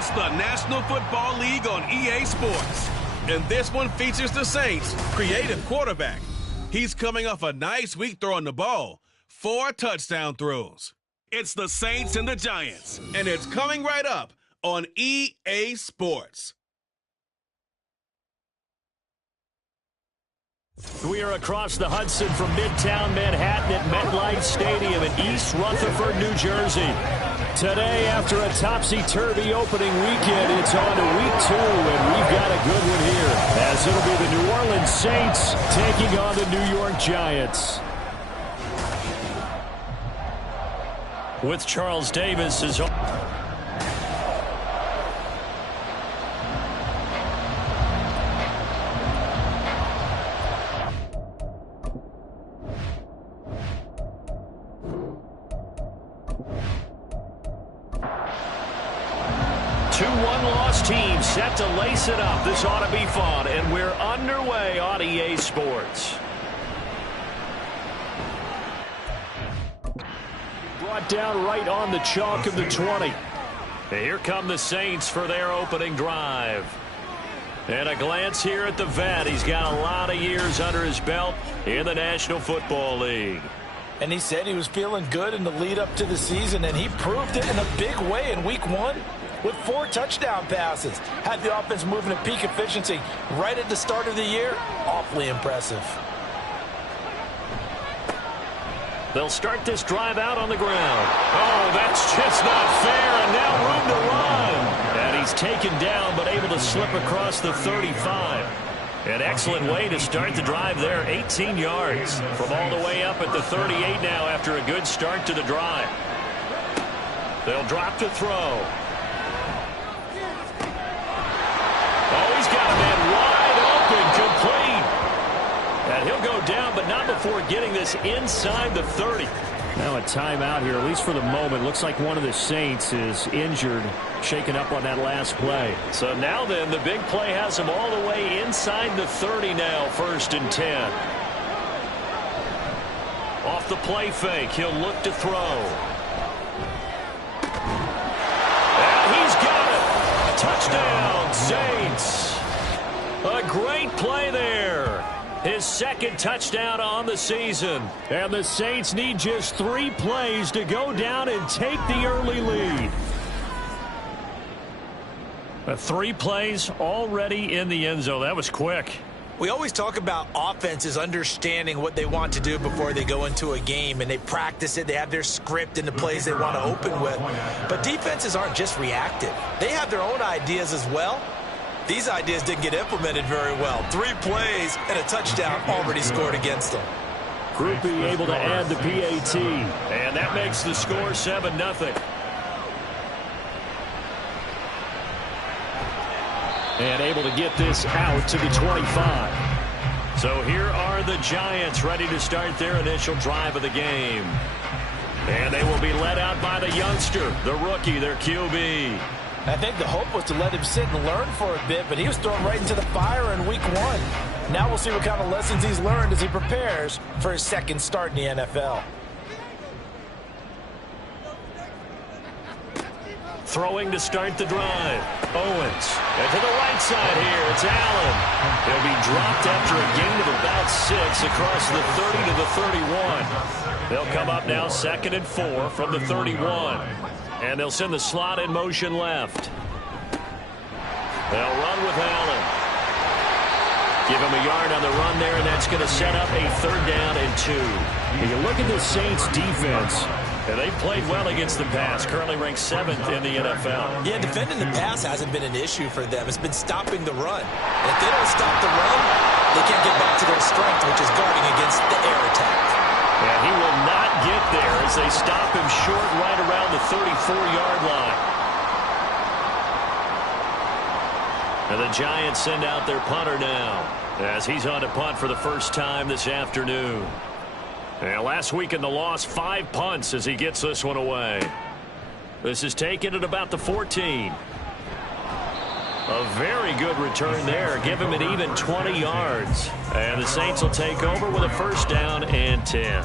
It's the National Football League on EA Sports. And this one features the Saints' creative quarterback. He's coming off a nice week throwing the ball. 4 touchdown throws. It's the Saints and the Giants. And it's coming right up on EA Sports. We are across the Hudson from Midtown Manhattan at MetLife Stadium in East Rutherford, New Jersey. Today, after a topsy-turvy opening weekend, it's on to week 2, and we've got a good one here, as it'll be the New Orleans Saints taking on the New York Giants. With Charles Davis as 2-1 loss team set to lace it up. This ought to be fun, and we're underway on EA Sports. Brought down right on the chalk of the 20. And here come the Saints for their opening drive. And a glance here at the vet. He's got a lot of years under his belt in the National Football League. And he said he was feeling good in the lead up to the season, and he proved it in a big way in week 1 with 4 touchdown passes. Had the offense moving at peak efficiency right at the start of the year. Awfully impressive. They'll start this drive out on the ground. Oh, that's just not fair, and now room to run. And he's taken down, but able to slip across the 35. An excellent way to start the drive there, 18 yards. From all the way up at the 38 now after a good start to the drive. They'll drop to throw. Oh, he's got a man wide open, complete. And he'll go down, but not before getting this inside the 30. Now a timeout here, at least for the moment. Looks like one of the Saints is injured, shaken up on that last play. So now then, the big play has him all the way inside the 30 now, 1st and 10. Off the play fake, he'll look to throw. And he's got it. Touchdown, Saints. A great play there. His 2nd touchdown on the season. And the Saints need just 3 plays to go down and take the early lead. 3 plays already in the end zone. That was quick. We always talk about offenses understanding what they want to do before they go into a game, and they practice it. They have their script and the plays they want to open with. But defenses aren't just reactive. They have their own ideas as well. These ideas didn't get implemented very well. 3 plays and a touchdown already scored against them. Groupie able to add the PAT. And that makes the score 7-0. And able to get this out to the 25. So here are the Giants ready to start their initial drive of the game. And they will be led out by the youngster, the rookie, their QB. I think the hope was to let him sit and learn for a bit, but he was thrown right into the fire in week 1. Now we'll see what kind of lessons he's learned as he prepares for his 2nd start in the NFL. Throwing to start the drive. Owens. And to the right side here, it's Allen. He'll be dropped after a gain of about 6 across the 30 to the 31. They'll come up now 2nd and 4 from the 31. And they'll send the slot in motion left. They'll run with Allen. Give him a yard on the run there, and that's going to set up a 3rd down and 2. When you look at the Saints defense, and they've played well against the pass, currently ranked 7th in the NFL. Yeah, defending the pass hasn't been an issue for them. It's been stopping the run. And if they don't stop the run, they can't get back to their strength, which is guarding against the air attack. And he will not get there as they stop him short right around the 34-yard line. And the Giants send out their punter now as he's on to punt for the first time this afternoon. And last week in the loss, 5 punts as he gets this one away. This is taken at about the 14. A very good return there. Give him an even 20 yards. And the Saints will take over with a 1st down and 10.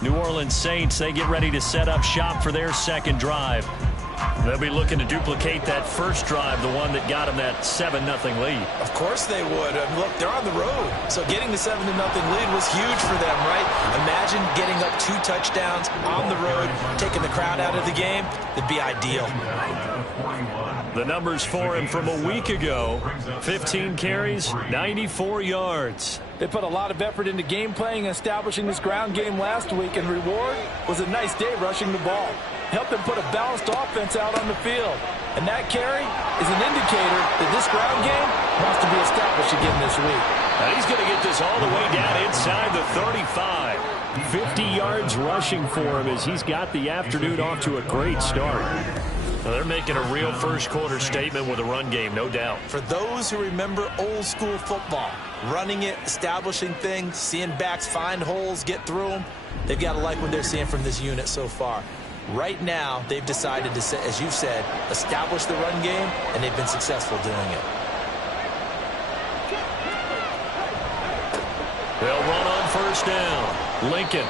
New Orleans Saints, they get ready to set up shop for their 2nd drive. They'll be looking to duplicate that first drive, the one that got them that 7-0 lead. Of course they would. Look, they're on the road. So getting the 7-0 lead was huge for them, right? Imagine getting up 2 touchdowns on the road, taking the crowd out of the game. It'd be ideal. The numbers for him from a week ago: 15 carries, 94 yards. They put a lot of effort into game playing and establishing this ground game last week, and reward was a nice day rushing the ball. Helped them put a balanced offense out on the field. And that carry is an indicator that this ground game wants to be established again this week. And he's going to get this all the way down inside the 35. 50 yards rushing for him as he's got the afternoon off to a great start. Well, they're making a real first-quarter statement with a run game, no doubt. For those who remember old-school football, running it, establishing things, seeing backs find holes, get through them, they've got to like what they're seeing from this unit so far. Right now, they've decided to, as you said, establish the run game, and they've been successful doing it. They'll run on first down. Lincoln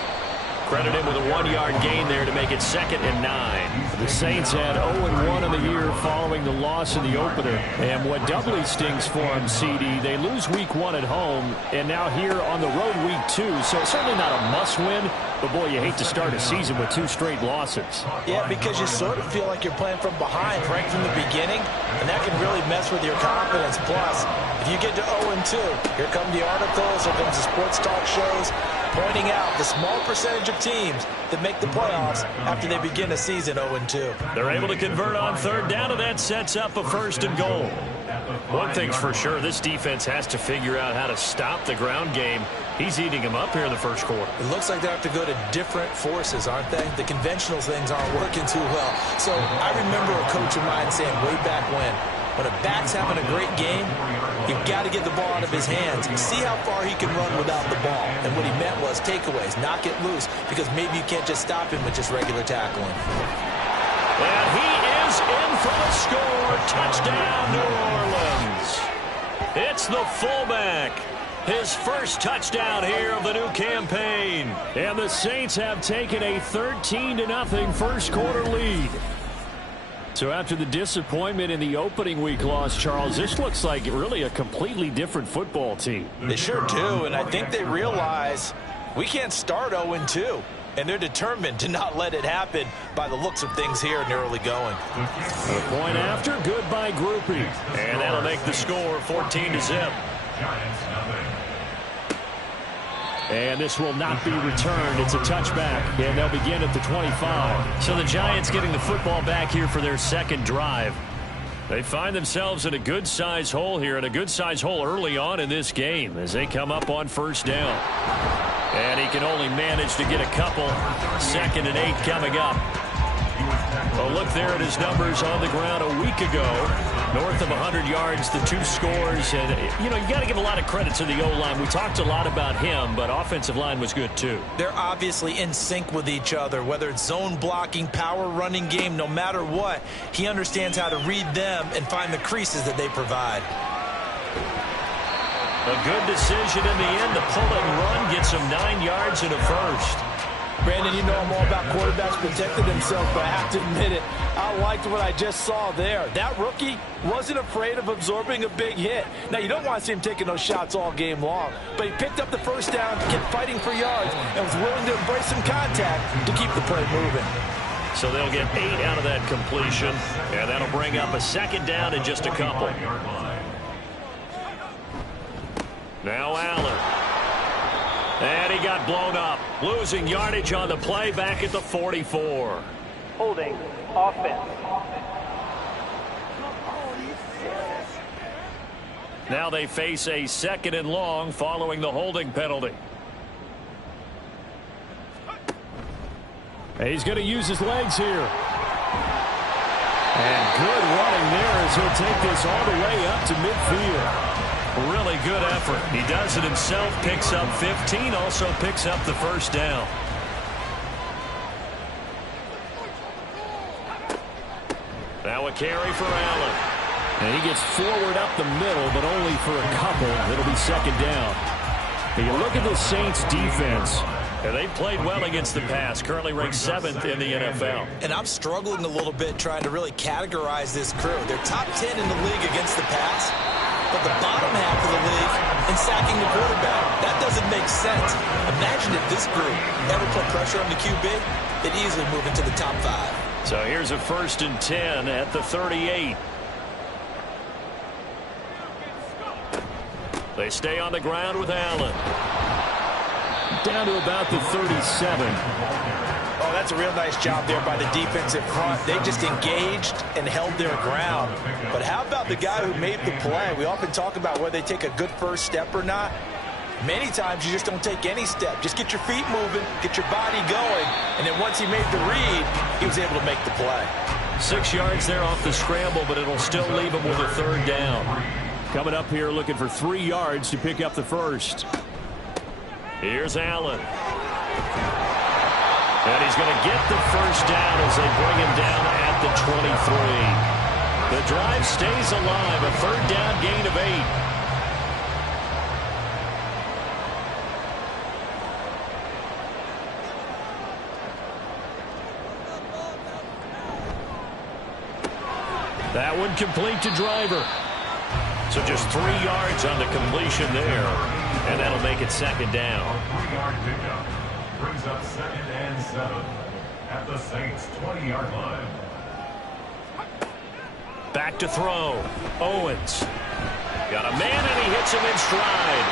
credited with a 1-yard gain there to make it 2nd and 9. The Saints had 0-1 in the year following the loss in the opener. And what doubly stings for them, CD, they lose week 1 at home, and now here on the road week 2. So certainly not a must-win, but boy, you hate to start a season with 2 straight losses. Yeah, because you sort of feel like you're playing from behind right from the beginning, and that can really mess with your confidence. Plus, if you get to 0-2, here come the articles, here comes the sports talk shows, pointing out the small percentage of teams that make the playoffs after they begin a season 0-2. They're able to convert on 3rd down, and that sets up a 1st and goal. One thing's for sure, this defense has to figure out how to stop the ground game. He's eating them up here in the first quarter. It looks like they have to go to different forces, aren't they? The conventional things aren't working too well. So I remember a coach of mine saying way back when a back's having a great game, you've got to get the ball out of his hands. See how far he can run without the ball. And what he meant was takeaways, knock it loose, because maybe you can't just stop him with just regular tackling. And he is in for the score. Touchdown, New Orleans. It's the fullback. His first touchdown here of the new campaign. And the Saints have taken a 13-0 first quarter lead. So after the disappointment in the opening week loss, Charles, this looks like really a completely different football team. They sure do, and I think they realize we can't start 0-2. And they're determined to not let it happen by the looks of things here in the early going. The point after, good by Groupie. And that'll make the score 14-0. And this will not be returned. It's a touchback, and they'll begin at the 25. So the Giants getting the football back here for their 2nd drive. They find themselves in a good-sized hole here, and a good-sized hole early on in this game as they come up on 1st down. And he can only manage to get a couple. 2nd and 8 coming up. Well, look there at his numbers on the ground a week ago. North of 100 yards, the 2 scores. And, you know, you got to give a lot of credit to the O-line. We talked a lot about him, but offensive line was good, too. They're obviously in sync with each other, whether it's zone blocking, power running game, no matter what. He understands how to read them and find the creases that they provide. A good decision in the end. The pull and run gets him 9 yards and a first. Brandon, you know I'm all about quarterbacks protecting themselves, but I have to admit it, I liked what I just saw there. That rookie wasn't afraid of absorbing a big hit. Now, you don't want to see him taking those shots all game long, but he picked up the 1st down, kept fighting for yards, and was willing to embrace some contact to keep the play moving. So they'll get 8 out of that completion, and that'll bring up a 2nd down in just a couple. Now Allen. And he got blown up. Losing yardage on the play back at the 44. Holding offense. Now they face a 2nd and long following the holding penalty. He's going to use his legs here. And good running there as he'll take this all the way up to midfield. Really good effort. He does it himself, picks up 15, also picks up the 1st down. Now a carry for Allen. And he gets forward up the middle, but only for a couple. It'll be 2nd down. Now you look at the Saints defense. And they've played well against the pass, currently ranked 7th in the NFL. And I'm struggling a little bit trying to really categorize this crew. They're top 10 in the league against the pass, but the bottom half of the league in sacking the quarterback. That doesn't make sense. Imagine if this group ever put pressure on the QB, they'd easily move into the top 5. So here's a 1st and 10 at the 38. They stay on the ground with Allen. Down to about the 37. Oh, that's a real nice job there by the defensive front. They just engaged and held their ground. But how about the guy who made the play? We often talk about whether they take a good first step or not. Many times you just don't take any step. Just get your feet moving, get your body going, and then once he made the read, he was able to make the play. 6 yards there off the scramble, but it'll still leave him with a 3rd down. Coming up here looking for 3 yards to pick up the first. Here's Allen. And he's going to get the first down as they bring him down at the 23. The drive stays alive, a 3rd down gain of 8. That one complete to Driver. So just 3 yards on the completion there. And that'll make it 2nd down. 3-yard pickup brings up 2nd and 7 at the Saints' 20-yard line. Back to throw. Owens. Got a man and he hits him in stride.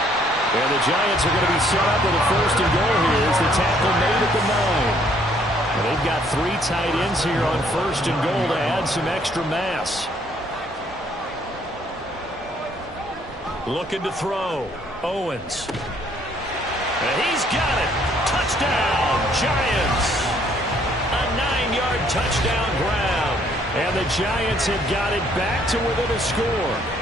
And the Giants are going to be set up with a 1st and goal here as the tackle made at the 9. And they've got 3 tight ends here on 1st and goal to add some extra mass. Looking to throw. Owens. And he's got it. Touchdown, Giants. A 9-yard touchdown grab. And the Giants have got it back to within a score.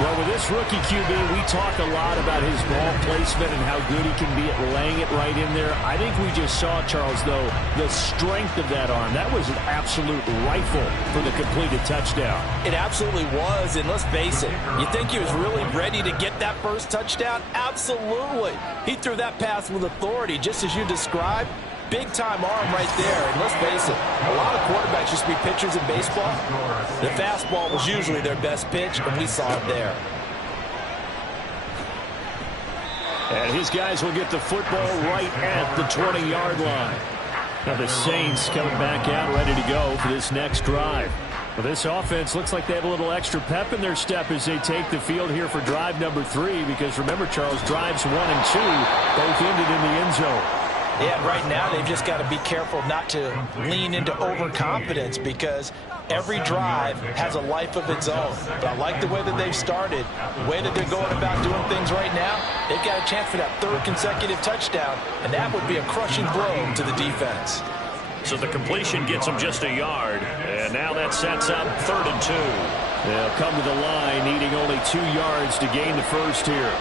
Well, with this rookie QB, we talk a lot about his ball placement and how good he can be at laying it right in there. I think we just saw, Charles, though, the strength of that arm. That was an absolute rifle for the completed touchdown. It absolutely was, and let's face it, you think he was really ready to get that first touchdown? Absolutely. He threw that pass with authority, just as you described. Big-time arm right there, and let's face it, a lot of quarterbacks used to be pitchers in baseball. The fastball was usually their best pitch, and we saw it there. And his guys will get the football right at the 20-yard line. Now the Saints coming back out, ready to go for this next drive. Well, this offense looks like they have a little extra pep in their step as they take the field here for drive number 3, because remember, Charles, drives 1 and 2 both ended in the end zone. Yeah, right now they've just got to be careful not to lean into overconfidence, because every drive has a life of its own. But I like the way that they've started, the way that they're going about doing things right now. They've got a chance for that 3rd consecutive touchdown, and that would be a crushing blow to the defense. So the completion gets them just a yard, and now that sets up 3rd and 2. They'll come to the line needing only 2 yards to gain the first here.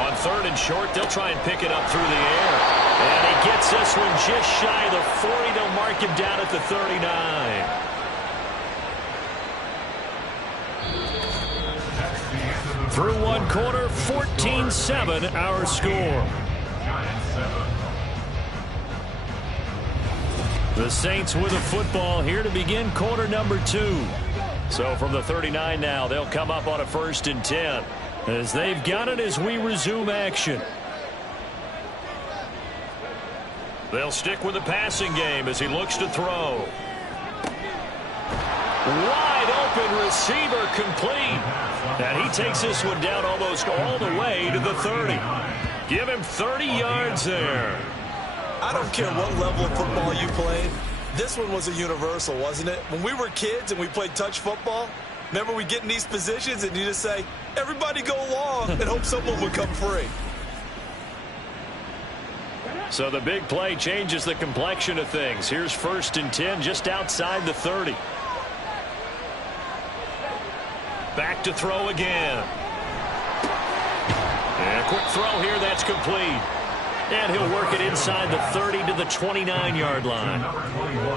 On 3rd and short, they'll try and pick it up through the air. And he gets this one just shy of the 40. They'll mark him down at the 39. Through 1 quarter, 14-7 our score. The Saints with a football here to begin quarter number 2. So from the 39 now, they'll come up on a 1st and 10. As they've got it as we resume action. They'll stick with the passing game as he looks to throw. Wide open receiver complete. And he takes this one down almost all the way to the 30. Give him 30 yards there. I don't care what level of football you played. This one was a universal, wasn't it? When we were kids and we played touch football, remember we get in these positions and you just say, everybody go long, and hope someone would come free. So the big play changes the complexion of things. Here's 1st and 10 just outside the 30. Back to throw again. And a quick throw here, that's complete. And he'll work it inside the 30 to the 29-yard line.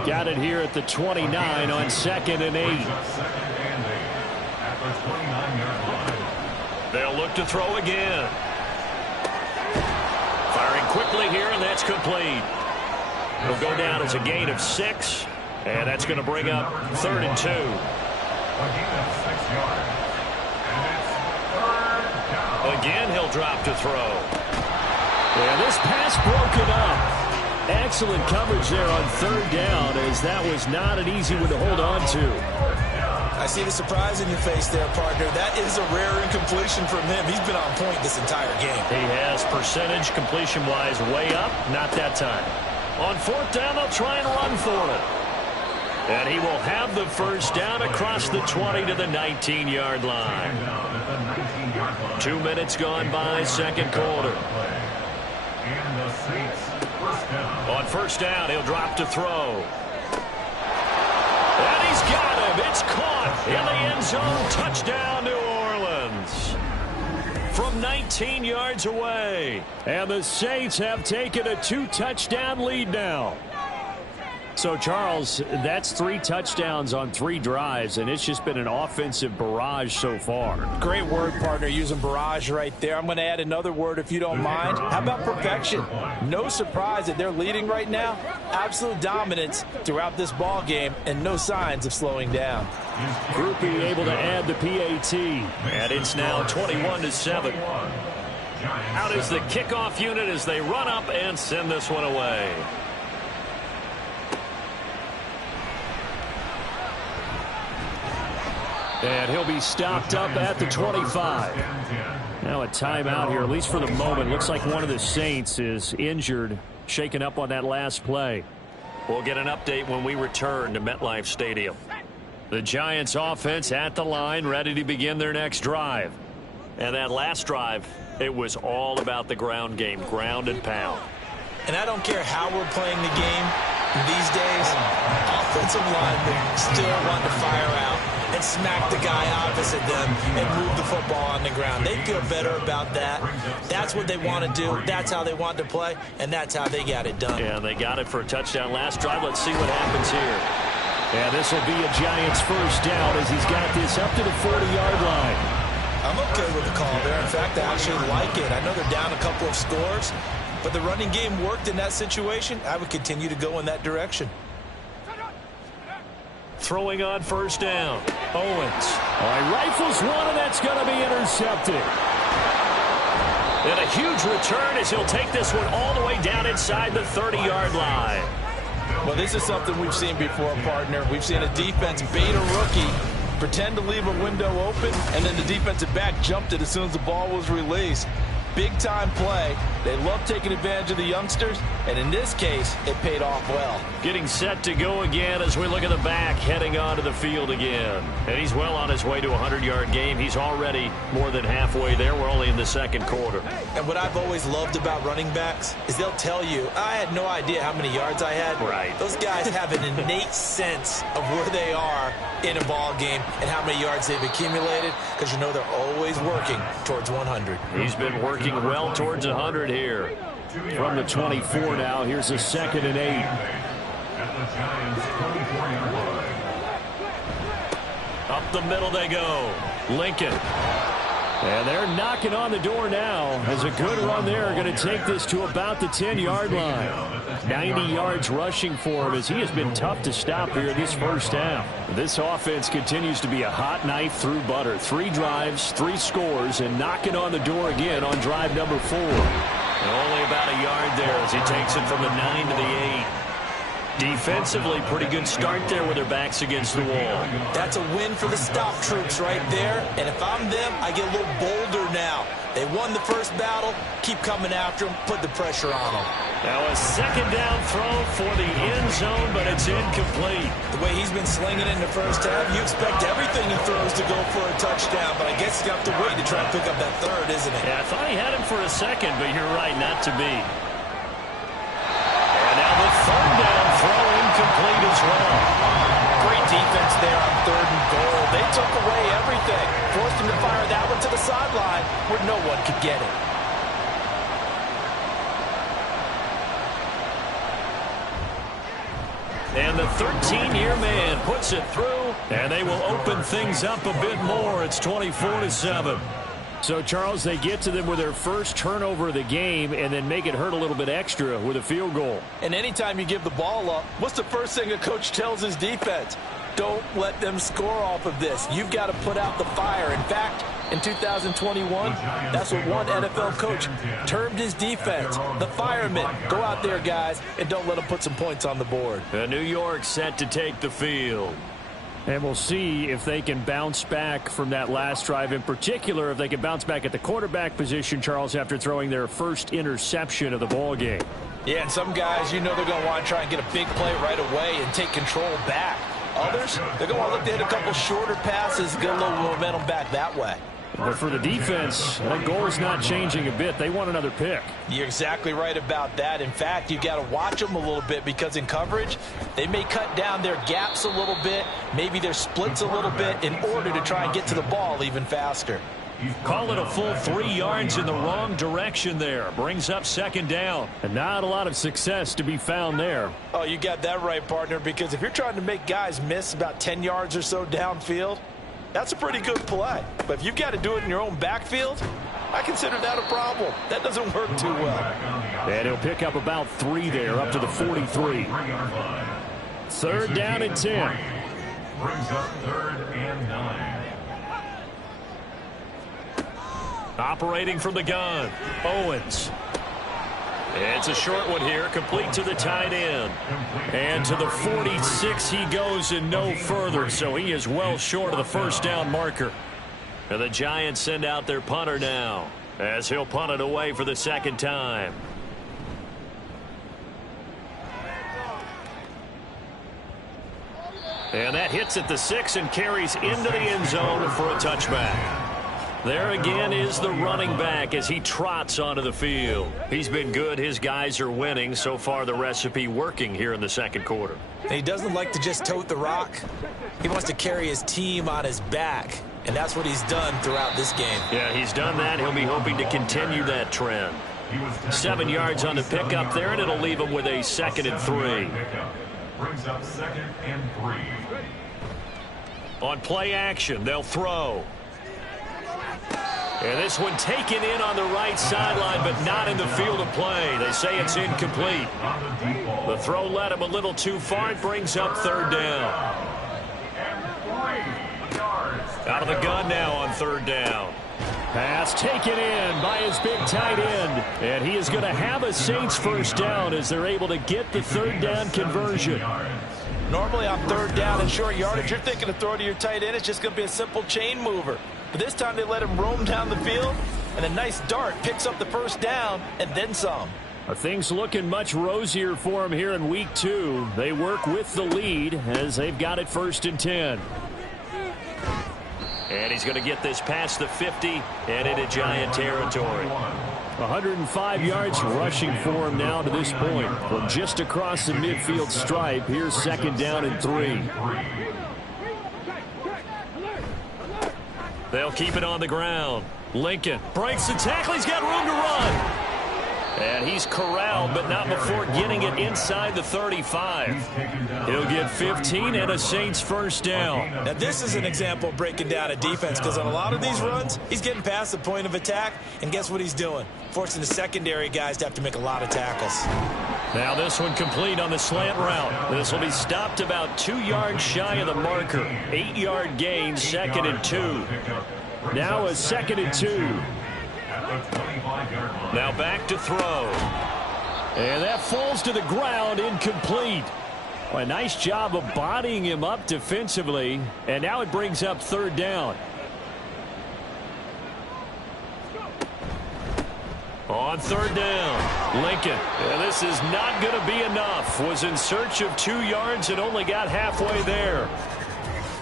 Got it here at the 29 on 2nd and 8. They'll look to throw again. Firing quickly here, and that's complete. It'll go down as a gain of 6, and that's going to bring up 3rd and 2. A gain of 6 yards. And it's 3rd down. Again, he'll drop to throw. Yeah, this pass broken up. Excellent coverage there on 3rd down, as that was not an easy one to hold on to. I see the surprise in your face there, partner. That is a rare incompletion from him. He's been on point this entire game. He has percentage completion-wise way up. Not that time. On 4th down, they'll try and run for it. And he will have the 1st down across the 20 to the 19-yard line. 2 minutes gone by, 2nd quarter. And the Saints, 1st down. On 1st down, he'll drop to throw. And he's got him. It's caught in the end zone. Touchdown, New Orleans. From 19 yards away. And the Saints have taken a 2-touchdown lead now. So, Charles, that's 3 touchdowns on 3 drives, and it's just been an offensive barrage so far. Great word, partner, using barrage right there. I'm going to add another word if you don't mind. How about perfection? No surprise that they're leading right now. Absolute dominance throughout this ball game and no signs of slowing down. Groupie able to add the PAT. And it's now 21-7. Out is the kickoff unit as they run up and send this one away. And he'll be stopped up at the 25. Now a timeout here, at least for the moment. Looks like one of the Saints is injured, shaken up on that last play. We'll get an update when we return to MetLife Stadium. The Giants offense at the line, ready to begin their next drive. And that last drive, it was all about the ground game, ground and pound. And I don't care how we're playing the game these days, offensive linemen still want to fire out and smack the guy opposite them and move the football on the ground. They feel better about that. That's what they want to do. That's how they want to play, and that's how they got it done. Yeah, they got it for a touchdown last drive. Let's see what happens here. And this will be a Giants 1st down as he's got this up to the 40-yard line. I'm okay with the call there. In fact, I actually like it. I know they're down a couple of scores, but the running game worked in that situation. I would continue to go in that direction. Throwing on 1st down. Owens. All right, rifles one, and that's going to be intercepted. And a huge return as he'll take this one all the way down inside the 30-yard line. Well, this is something we've seen before, partner. We've seen a defense bait a rookie, pretend to leave a window open, and then the defensive back jumped it as soon as the ball was released. Big-time play. They love taking advantage of the youngsters, and in this case, it paid off well. Getting set to go again as we look at the back, heading onto the field again. And he's well on his way to a 100-yard game. He's already more than halfway there. We're only in the 2nd quarter. And what I've always loved about running backs is they'll tell you, I had no idea how many yards I had. Right. Those guys have an innate sense of where they are in a ball game and how many yards they've accumulated, because you know they're always working towards 100. He's been working well towards 100 here. From the 24 now, here's a 2nd and 8. At the Giants' 24-yard line. Up the middle they go. Lincoln. And they're knocking on the door now as a good run there are going to take this to about the 10-yard line. 90 yards rushing for him as he has been tough to stop here this 1st half. This offense continues to be a hot knife through butter. 3 drives, 3 scores, and knocking on the door again on drive number 4. And only about a yard there as he takes it from the 9 to the 8. Defensively, pretty good start there with their backs against the wall. That's a win for the stop troops right there. And if I'm them, I get a little bolder now. They won the first battle. Keep coming after them. Put the pressure on them. Now a 2nd down throw for the end zone, but it's incomplete. The way he's been slinging in the first half, you expect everything he throws to go for a touchdown. But I guess you have to wait to try and pick up that 3rd, isn't it? Yeah, I thought he had him for a second, but you're right, not to be. And now the 3rd down throw incomplete as well. Great defense there on 3rd and goal. They took away everything. Forced him to fire that one to the sideline where no one could get it. And the 13-year man puts it through, and they will open things up a bit more. It's 24-7. So, Charles, they get to them with their first turnover of the game and then make it hurt a little bit extra with a field goal. And anytime you give the ball up, what's the first thing a coach tells his defense? Don't let them score off of this. You've got to put out the fire. In fact, in 2021, that's what one NFL coach termed his defense, the firemen. Go out there, guys, and don't let them put some points on the board. New York set to take the field. And we'll see if they can bounce back from that last drive. In particular, if they can bounce back at the quarterback position, Charles, after throwing their first interception of the ball game. Yeah, and some guys, they're going to want to try and get a big play right away and take control back. Others, they're going to want to look to hit a couple shorter passes, get a little momentum back that way. But for the defense, that goal is not changing a bit. They want another pick. You're exactly right about that. In fact, you got to watch them a little bit because in coverage, they may cut down their gaps a little bit, maybe their splits a little bit in order to try and get to the ball even faster. Call it a full 3 yards in the wrong direction there. Brings up second down. And not a lot of success to be found there. Oh, you got that right, partner, because if you're trying to make guys miss about 10 yards or so downfield, that's a pretty good play. But if you've got to do it in your own backfield, I consider that a problem. That doesn't work too well. And he'll pick up about 3 there, up to the 43. Third down and 10. Brings up 3rd and 9. Operating from the gun, Owens. It's a short one here, complete to the tight end. And to the 46 he goes and no further, so he is well short of the first down marker. And the Giants send out their punter now, as he'll punt it away for the second time. And that hits at the 6 and carries into the end zone for a touchback. There again is the running back as he trots onto the field. He's been good. His guys are winning. So far, the recipe working here in the second quarter. He doesn't like to just tote the rock. He wants to carry his team on his back, and that's what he's done throughout this game. Yeah, he's done that. He'll be hoping to continue that trend. 7 yards on the pickup there, and it'll leave him with a 2nd and 3. Brings up 2nd and 3. On play action, they'll throw. And this one taken in on the right sideline, but not in the field of play. They say it's incomplete. The throw led him a little too far. It brings up 3rd down. Out of the gun now on 3rd down. Pass taken in by his big tight end. And he is going to have a Saints first down as they're able to get the 3rd down conversion. Normally on 3rd down and short yardage, you're thinking to throw to your tight end. It's just going to be a simple chain mover. But this time they let him roam down the field, and a nice dart picks up the first down and then some. Things looking much rosier for him here in week 2. They work with the lead as they've got it 1st and 10. And he's going to get this past the 50 and into Giant territory. 105 yards rushing for him now to this point. From just across the midfield stripe, here's 2nd down and 3. They'll keep it on the ground. Lincoln breaks the tackle. He's got room to run. And he's corralled, but not before getting it inside the 35. He'll get 15 and a Saints first down. Now, this is an example of breaking down a defense because on a lot of these runs, he's getting past the point of attack, and guess what he's doing? Forcing the secondary guys to have to make a lot of tackles. Now this one complete on the slant route. This will be stopped about 2 yards shy of the marker. 8-yard gain, 2nd and 2. Now a 2nd and 2. Now back to throw. And that falls to the ground, incomplete. Well, a nice job of bodying him up defensively. And now it brings up 3rd down. On 3rd down, Lincoln. And this is not going to be enough. Was in search of 2 yards and only got halfway there.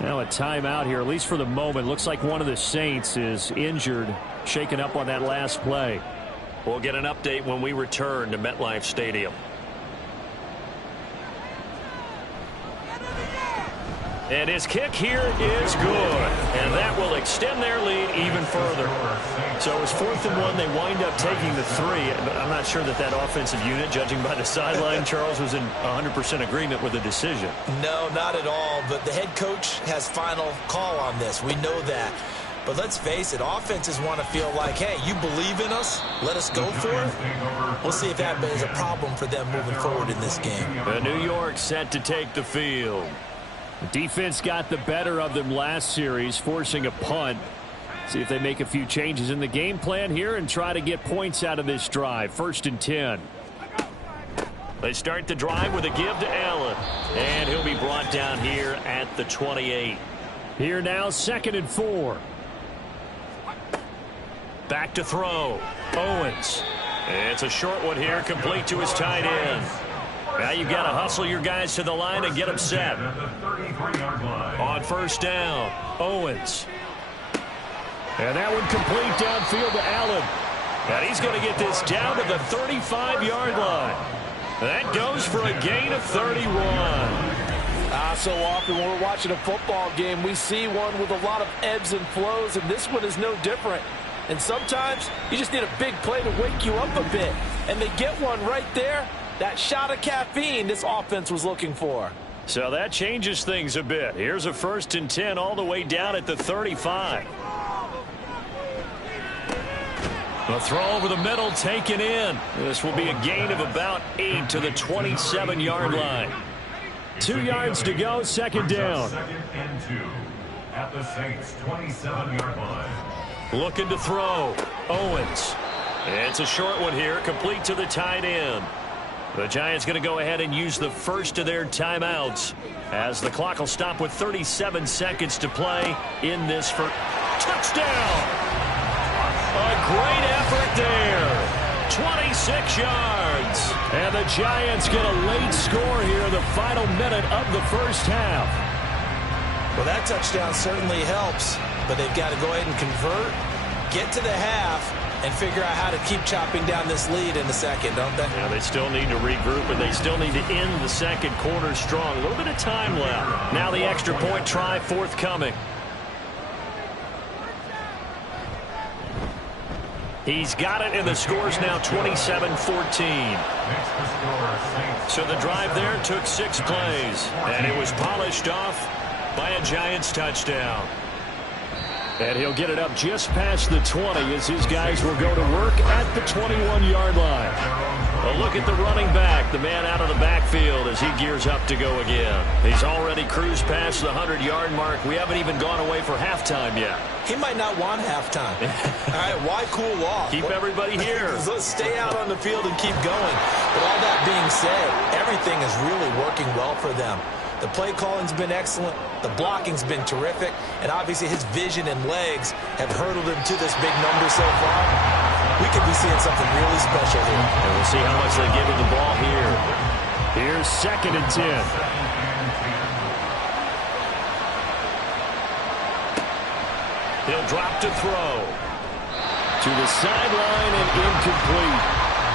Now a timeout here, at least for the moment. Looks like one of the Saints is injured, shaken up on that last play. We'll get an update when we return to MetLife Stadium. And his kick here is good. And that will extend their lead even further. So it was 4th and 1. They wind up taking the 3. But I'm not sure that that offensive unit, judging by the sideline, Charles, was in 100% agreement with the decision. No, not at all. But the head coach has final call on this. We know that. But let's face it, offenses want to feel like, hey, you believe in us, let us go for it. We'll see if that is a problem for them moving forward in this game. New York set to take the field. The defense got the better of them last series, forcing a punt. See if they make a few changes in the game plan here and try to get points out of this drive. 1st and 10. They start the drive with a give to Allen. And he'll be brought down here at the 28. Here now, 2nd and 4. Back to throw. Owens. It's a short one here, complete to his tight end. Now you've got to hustle your guys to the line and get them set. On 1st down, Owens. And that one complete downfield to Allen. And he's going to get this down to the 35-yard line. That goes for a gain of 31. So often when we're watching a football game, we see one with a lot of ebbs and flows, and this one is no different. And sometimes you just need a big play to wake you up a bit. And they get one right there. That shot of caffeine this offense was looking for. So that changes things a bit. Here's a 1st and 10 all the way down at the 35. The throw over the middle taken in. This will be a gain of about 8 to the 27-yard line. 2 yards to go, 2nd down. 2nd and 2 at the Saints' 27-yard line. Looking to throw. Owens. It's a short one here, complete to the tight end. The Giants going to go ahead and use the first of their timeouts as the clock will stop with 37 seconds to play in this first. Touchdown! A great effort there. 26 yards. And the Giants get a late score here in the final minute of the 1st half. Well, that touchdown certainly helps, but they've got to go ahead and convert, get to the half, and figure out how to keep chopping down this lead in the second, don't they? Yeah, they still need to regroup, and they still need to end the second quarter strong. A little bit of time left. Now the extra point try forthcoming. He's got it, and the score's now 27-14. So the drive there took 6 plays, and it was polished off by a Giants touchdown. And he'll get it up just past the 20 as his guys will go to work at the 21-yard line. A look at the running back, the man out of the backfield as he gears up to go again. He's already cruised past the 100-yard mark. We haven't even gone away for halftime yet. He might not want halftime. All right, why cool off? Keep everybody here. Let's stay out on the field and keep going. But all that being said, everything is really working well for them. The play calling's been excellent. The blocking's been terrific. And obviously his vision and legs have hurdled him to this big number so far. We could be seeing something really special here. And we'll see how much they give him the ball here. Here's 2nd and 10. He'll drop to throw. To the sideline and incomplete.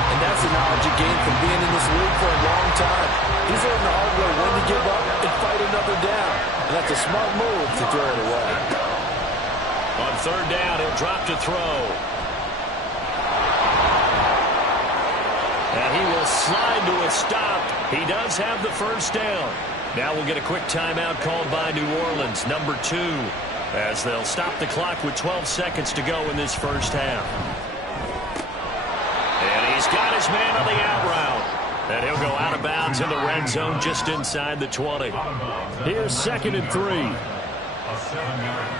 And that's the knowledge he gained from being in this league for a long time. He's learned the hard way when to give up and fight another down. And that's a smart move to throw it away. On 3rd down, he'll drop to throw. And he will slide to a stop. He does have the 1st down. Now we'll get a quick timeout called by New Orleans, number 2, as they'll stop the clock with 12 seconds to go in this 1st half. And he's got his man on the out route. And he'll go out of bounds in the red zone just inside the 20. Here's 2nd and 3. A 7-yard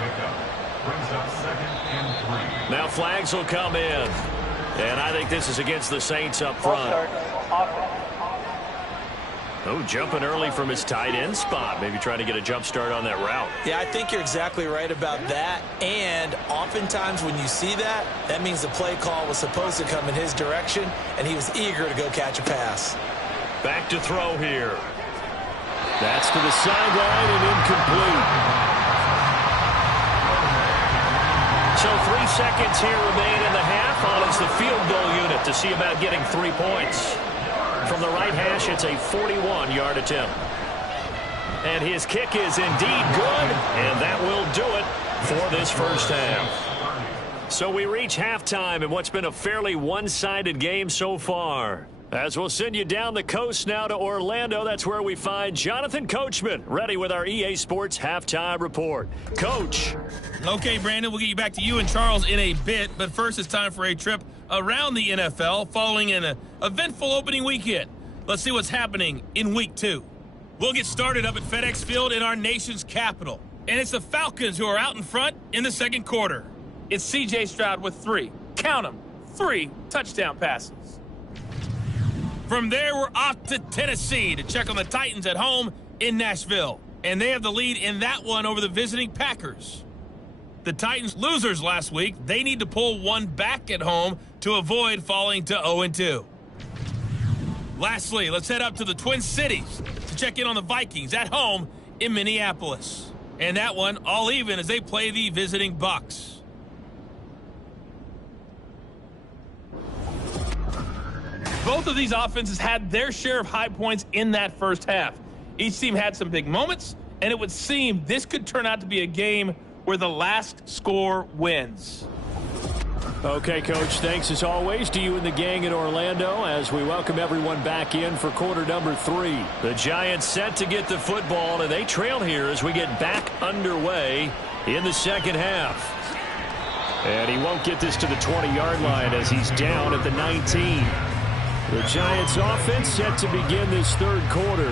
pickup brings up 2nd and 3. Now flags will come in. And I think this is against the Saints up front. Oh, jumping early from his tight end spot. Maybe trying to get a jump start on that route. Yeah, I think you're exactly right about that. And oftentimes when you see that, that means the play call was supposed to come in his direction, and he was eager to go catch a pass. Back to throw here. That's to the sideline and incomplete. So 3 seconds here remain in the half on as the field goal unit to see about getting 3 points. From the right hash, it's a 41-yard attempt. And his kick is indeed good, and that will do it for this 1st half. So we reach halftime in what's been a fairly one-sided game so far. As we'll send you down the coast now to Orlando, that's where we find Jonathan Coachman, ready with our EA Sports Halftime Report. Coach. Okay, Brandon, we'll get you back to you and Charles in a bit, but first it's time for a trip around the NFL following an eventful opening weekend. Let's see what's happening in Week 2. We'll get started up at FedEx Field in our nation's capital, and it's the Falcons who are out in front in the second quarter. It's C.J. Stroud with 3. Count them. 3 touchdown passes. From there, we're off to Tennessee to check on the Titans at home in Nashville. And they have the lead in that one over the visiting Packers. The Titans losers last week. They need to pull one back at home to avoid falling to 0-2. Lastly, let's head up to the Twin Cities to check in on the Vikings at home in Minneapolis. And that one all even as they play the visiting Bucs. Both of these offenses had their share of high points in that first half. Each team had some big moments, and it would seem this could turn out to be a game where the last score wins. Okay, Coach, thanks as always to you and the gang in Orlando as we welcome everyone back in for quarter number 3. The Giants set to get the football, and they trail here as we get back underway in the second half. And he won't get this to the 20-yard line as he's down at the 19. The Giants offense set to begin this third quarter.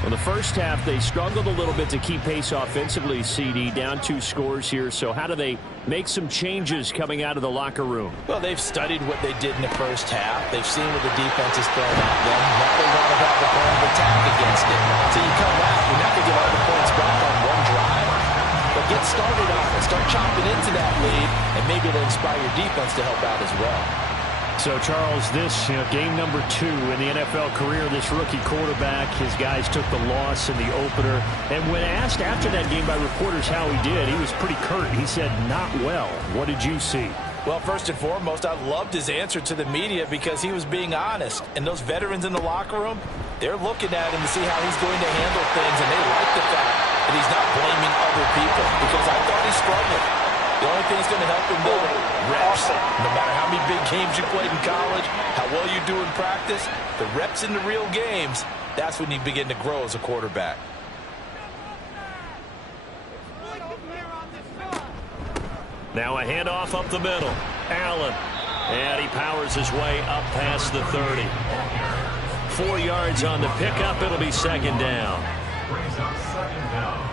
Well, the first half, they struggled a little bit to keep pace offensively, CD, down 2 scores here. So how do they make some changes coming out of the locker room? Well, they've studied what they did in the first half. They've seen what the defense is throwing at them. Now they want to have a plan of attack against it. So you come out, you're not going to get all the points back on one drive. But get started on it. Start chopping into that lead, and maybe it'll inspire your defense to help out as well. So, Charles, this game number 2 in the NFL career, this rookie quarterback, his guys took the loss in the opener. And when asked after that game by reporters how he did, he was pretty curt. He said, not well. What did you see? Well, first and foremost, I loved his answer to the media because he was being honest. And those veterans in the locker room, they're looking at him to see how he's going to handle things. And they like the fact that he's not blaming other people because I thought he struggled. The only thing that's going to help him, though, reps. No matter how many big games you played in college, how well you do in practice, the reps in the real games, that's when you begin to grow as a quarterback. Now a handoff up the middle. Allen. And he powers his way up past the 30. 4 yards on the pickup. It'll be second down. Brings up second down.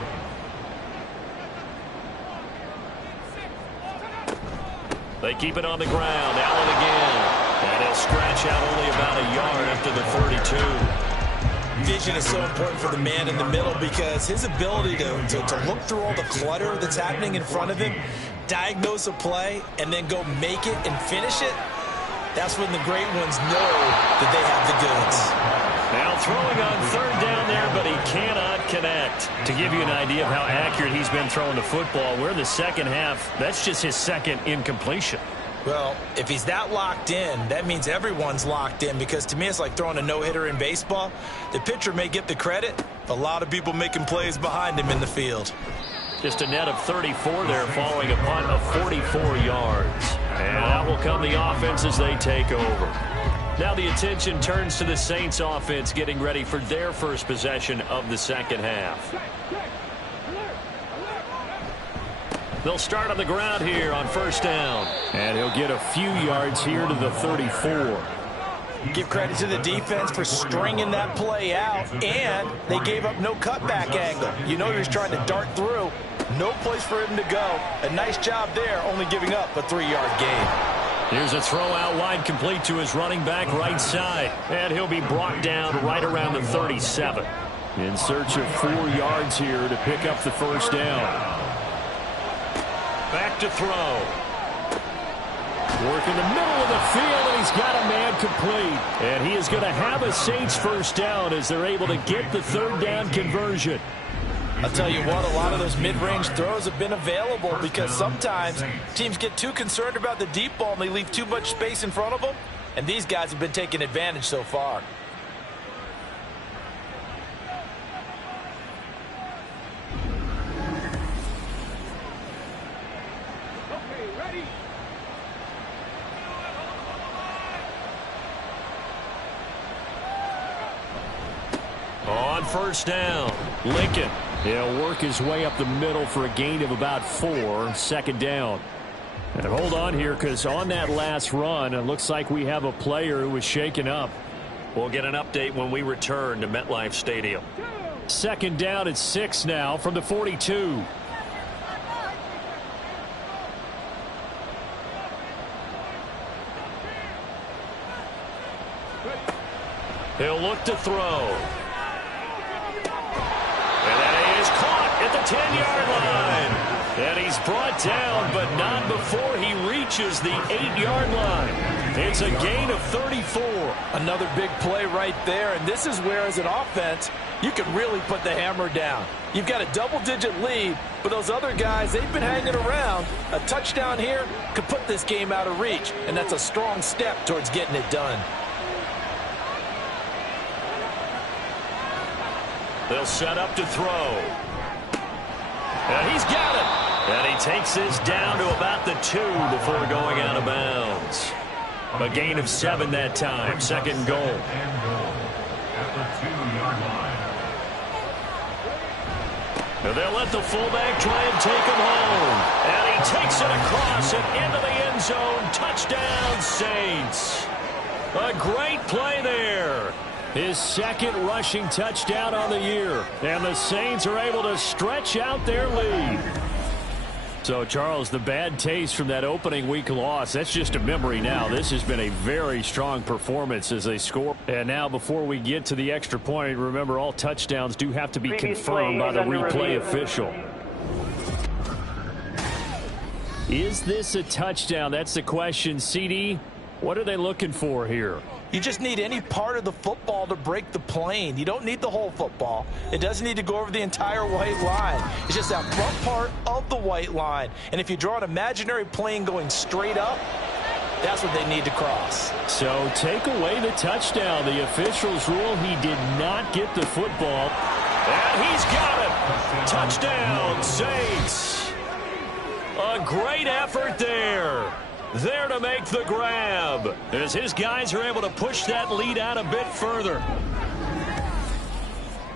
They keep it on the ground. Allen again. And he'll scratch out only about a yard after the 32. Vision is so important for the man in the middle because his ability to look through all the clutter that's happening in front of him, diagnose a play, and then go make it and finish it, that's when the great ones know that they have the goods. Now throwing on third down there, but he cannot connect. To give you an idea of how accurate he's been throwing the football, we're in the second half. That's just his second incompletion. Well, if he's that locked in, that means everyone's locked in because to me it's like throwing a no-hitter in baseball. The pitcher may get the credit, a lot of people making plays behind him in the field. Just a net of 34 there following a punt of 44 yards. And out will come the offense as they take over. Now the attention turns to the Saints offense getting ready for their first possession of the second half. They'll start on the ground here on first down. And he'll get a few yards here to the 34. Give credit to the defense for stringing that play out, and they gave up no cutback angle. You know he was trying to dart through. No place for him to go. A nice job there, only giving up a 3-yard gain. Here's a throw out wide complete to his running back right side. And he'll be brought down right around the 37. In search of 4 yards here to pick up the first down. Back to throw. Work in the middle of the field, and he's got a man complete. And he is going to have a Saints first down as they're able to get the third down conversion. I'll tell you what, a lot of those mid-range throws have been available because sometimes teams get too concerned about the deep ball and they leave too much space in front of them. And these guys have been taking advantage so far. first down. Lincoln. He'll work his way up the middle for a gain of about 4. Second down. And hold on here, because on that last run, it looks like we have a player who was shaken up. We'll get an update when we return to MetLife Stadium. Second down at 6 now from the 42. He'll look to throw. And that is caught at the 10-yard line. And he's brought down, but not before he reaches the 8-yard line. It's a gain of 34. Another big play right there, and this is where, as an offense, you can really put the hammer down. You've got a double-digit lead, but those other guys, they've been hanging around. A touchdown here could put this game out of reach, and that's a strong step towards getting it done. They'll set up to throw. And he's got it. And he takes this down to about the 2 before going out of bounds. A gain of 7 that time. Second goal. At the 2-yard line. And they'll let the fullback try and take him home. And he takes it across and into the end zone. Touchdown, Saints. A great play there. His second rushing touchdown on the year. And the Saints are able to stretch out their lead. So, Charles, the bad taste from that opening week loss, that's just a memory now. This has been a very strong performance as they score. And now, before we get to the extra point, remember, all touchdowns do have to be confirmed by the replay official. Is this a touchdown? That's the question. CD, what are they looking for here? You just need any part of the football to break the plane. You don't need the whole football. It doesn't need to go over the entire white line. It's just that front part of the white line. And if you draw an imaginary plane going straight up, that's what they need to cross. So take away the touchdown. The officials rule he did not get the football. And he's got it. Touchdown, Saints. A great effort there. There to make the grab as his guys are able to push that lead out a bit further.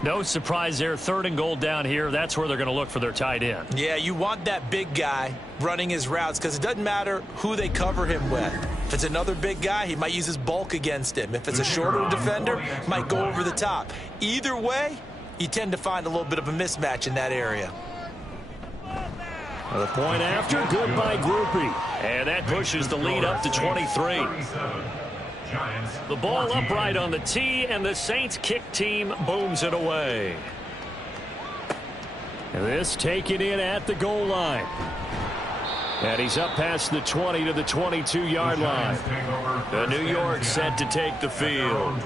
No surprise there. 3rd and goal down here. That's where they're going to look for their tight end. Yeah, you want that big guy running his routes because it doesn't matter who they cover him with. If it's another big guy, he might use his bulk against him. If it's a shorter defender, he might go over the top. Either way, you tend to find a little bit of a mismatch in that area. The point after, good by Groupie. And that pushes the lead up to 23. The ball upright on the tee, and the Saints kick team booms it away. This taken in at the goal line. And he's up past the 20 to the 22-yard line. The New York set to take the field.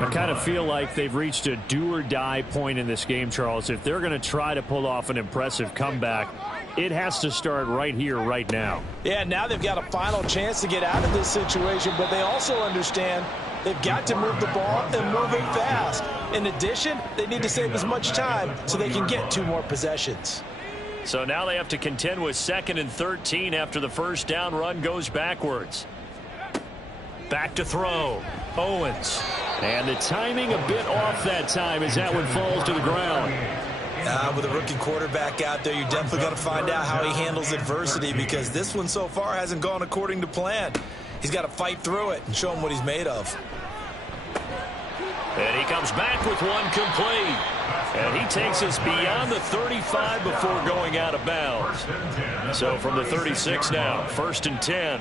I kind of feel like they've reached a do-or-die point in this game, Charles. If they're going to try to pull off an impressive comeback, it has to start right here, right now. Yeah, now they've got a final chance to get out of this situation, but they also understand they've got to move the ball and move it fast. In addition, they need to save as much time so they can get 2 more possessions. So now they have to contend with 2nd and 13 after the first down run goes backwards. Back to throw. Owens. And the timing a bit off that time as that one falls to the ground. With a rookie quarterback out there, you're definitely going to find out how he handles adversity because this one so far hasn't gone according to plan. He's got to fight through it and show him what he's made of. And he comes back with one complete. And he takes us beyond the 35 before going out of bounds. So from the 36 now, 1st and 10.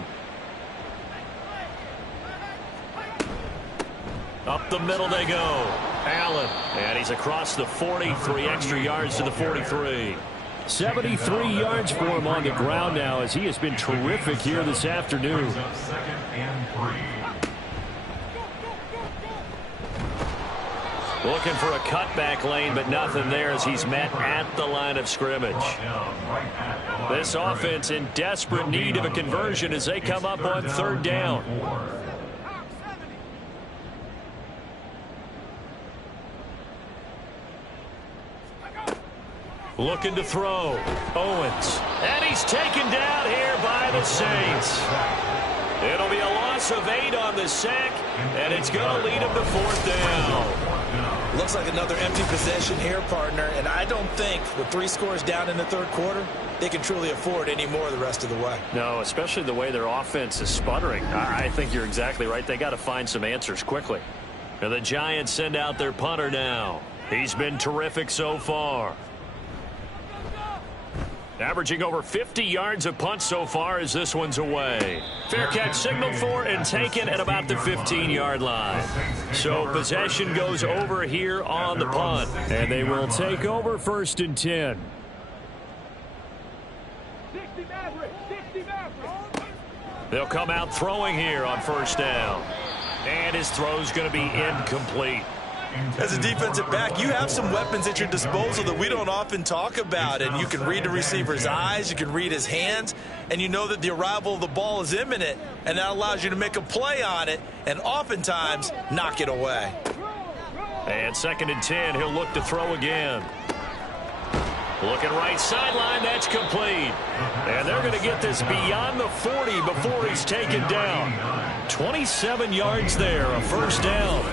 Up the middle they go. Allen. And he's across the 40, 3 extra yards to the 43. 73 yards for him on the ground now as he has been terrific here this afternoon. Looking for a cutback lane, but nothing there as he's met at the line of scrimmage. This offense in desperate need of a conversion as they come up on 3rd down. Looking to throw. Owens. And he's taken down here by the Saints. It'll be a loss of 8 on the sack, and it's going to lead him to 4th down. Looks like another empty possession here, partner, and I don't think with 3 scores down in the third quarter, they can truly afford any more the rest of the way. No, especially the way their offense is sputtering. I think you're exactly right. They got to find some answers quickly. And the Giants send out their punter now. He's been terrific so far. Averaging over 50 yards a punt so far as this one's away. Fair catch signaled for and taken at about the 15-yard line. So possession goes over here on the punt. And they will take over 1st and 10. They'll come out throwing here on 1st down. And his throw's going to be incomplete. As a defensive back, you have some weapons at your disposal that we don't often talk about, and you can read the receiver's eyes, you can read his hands, and you know that the arrival of the ball is imminent, and that allows you to make a play on it and oftentimes knock it away. And 2nd and 10, he'll look to throw again. Looking right sideline, that's complete. And they're going to get this beyond the 40 before he's taken down. 27 yards there, a 1st down.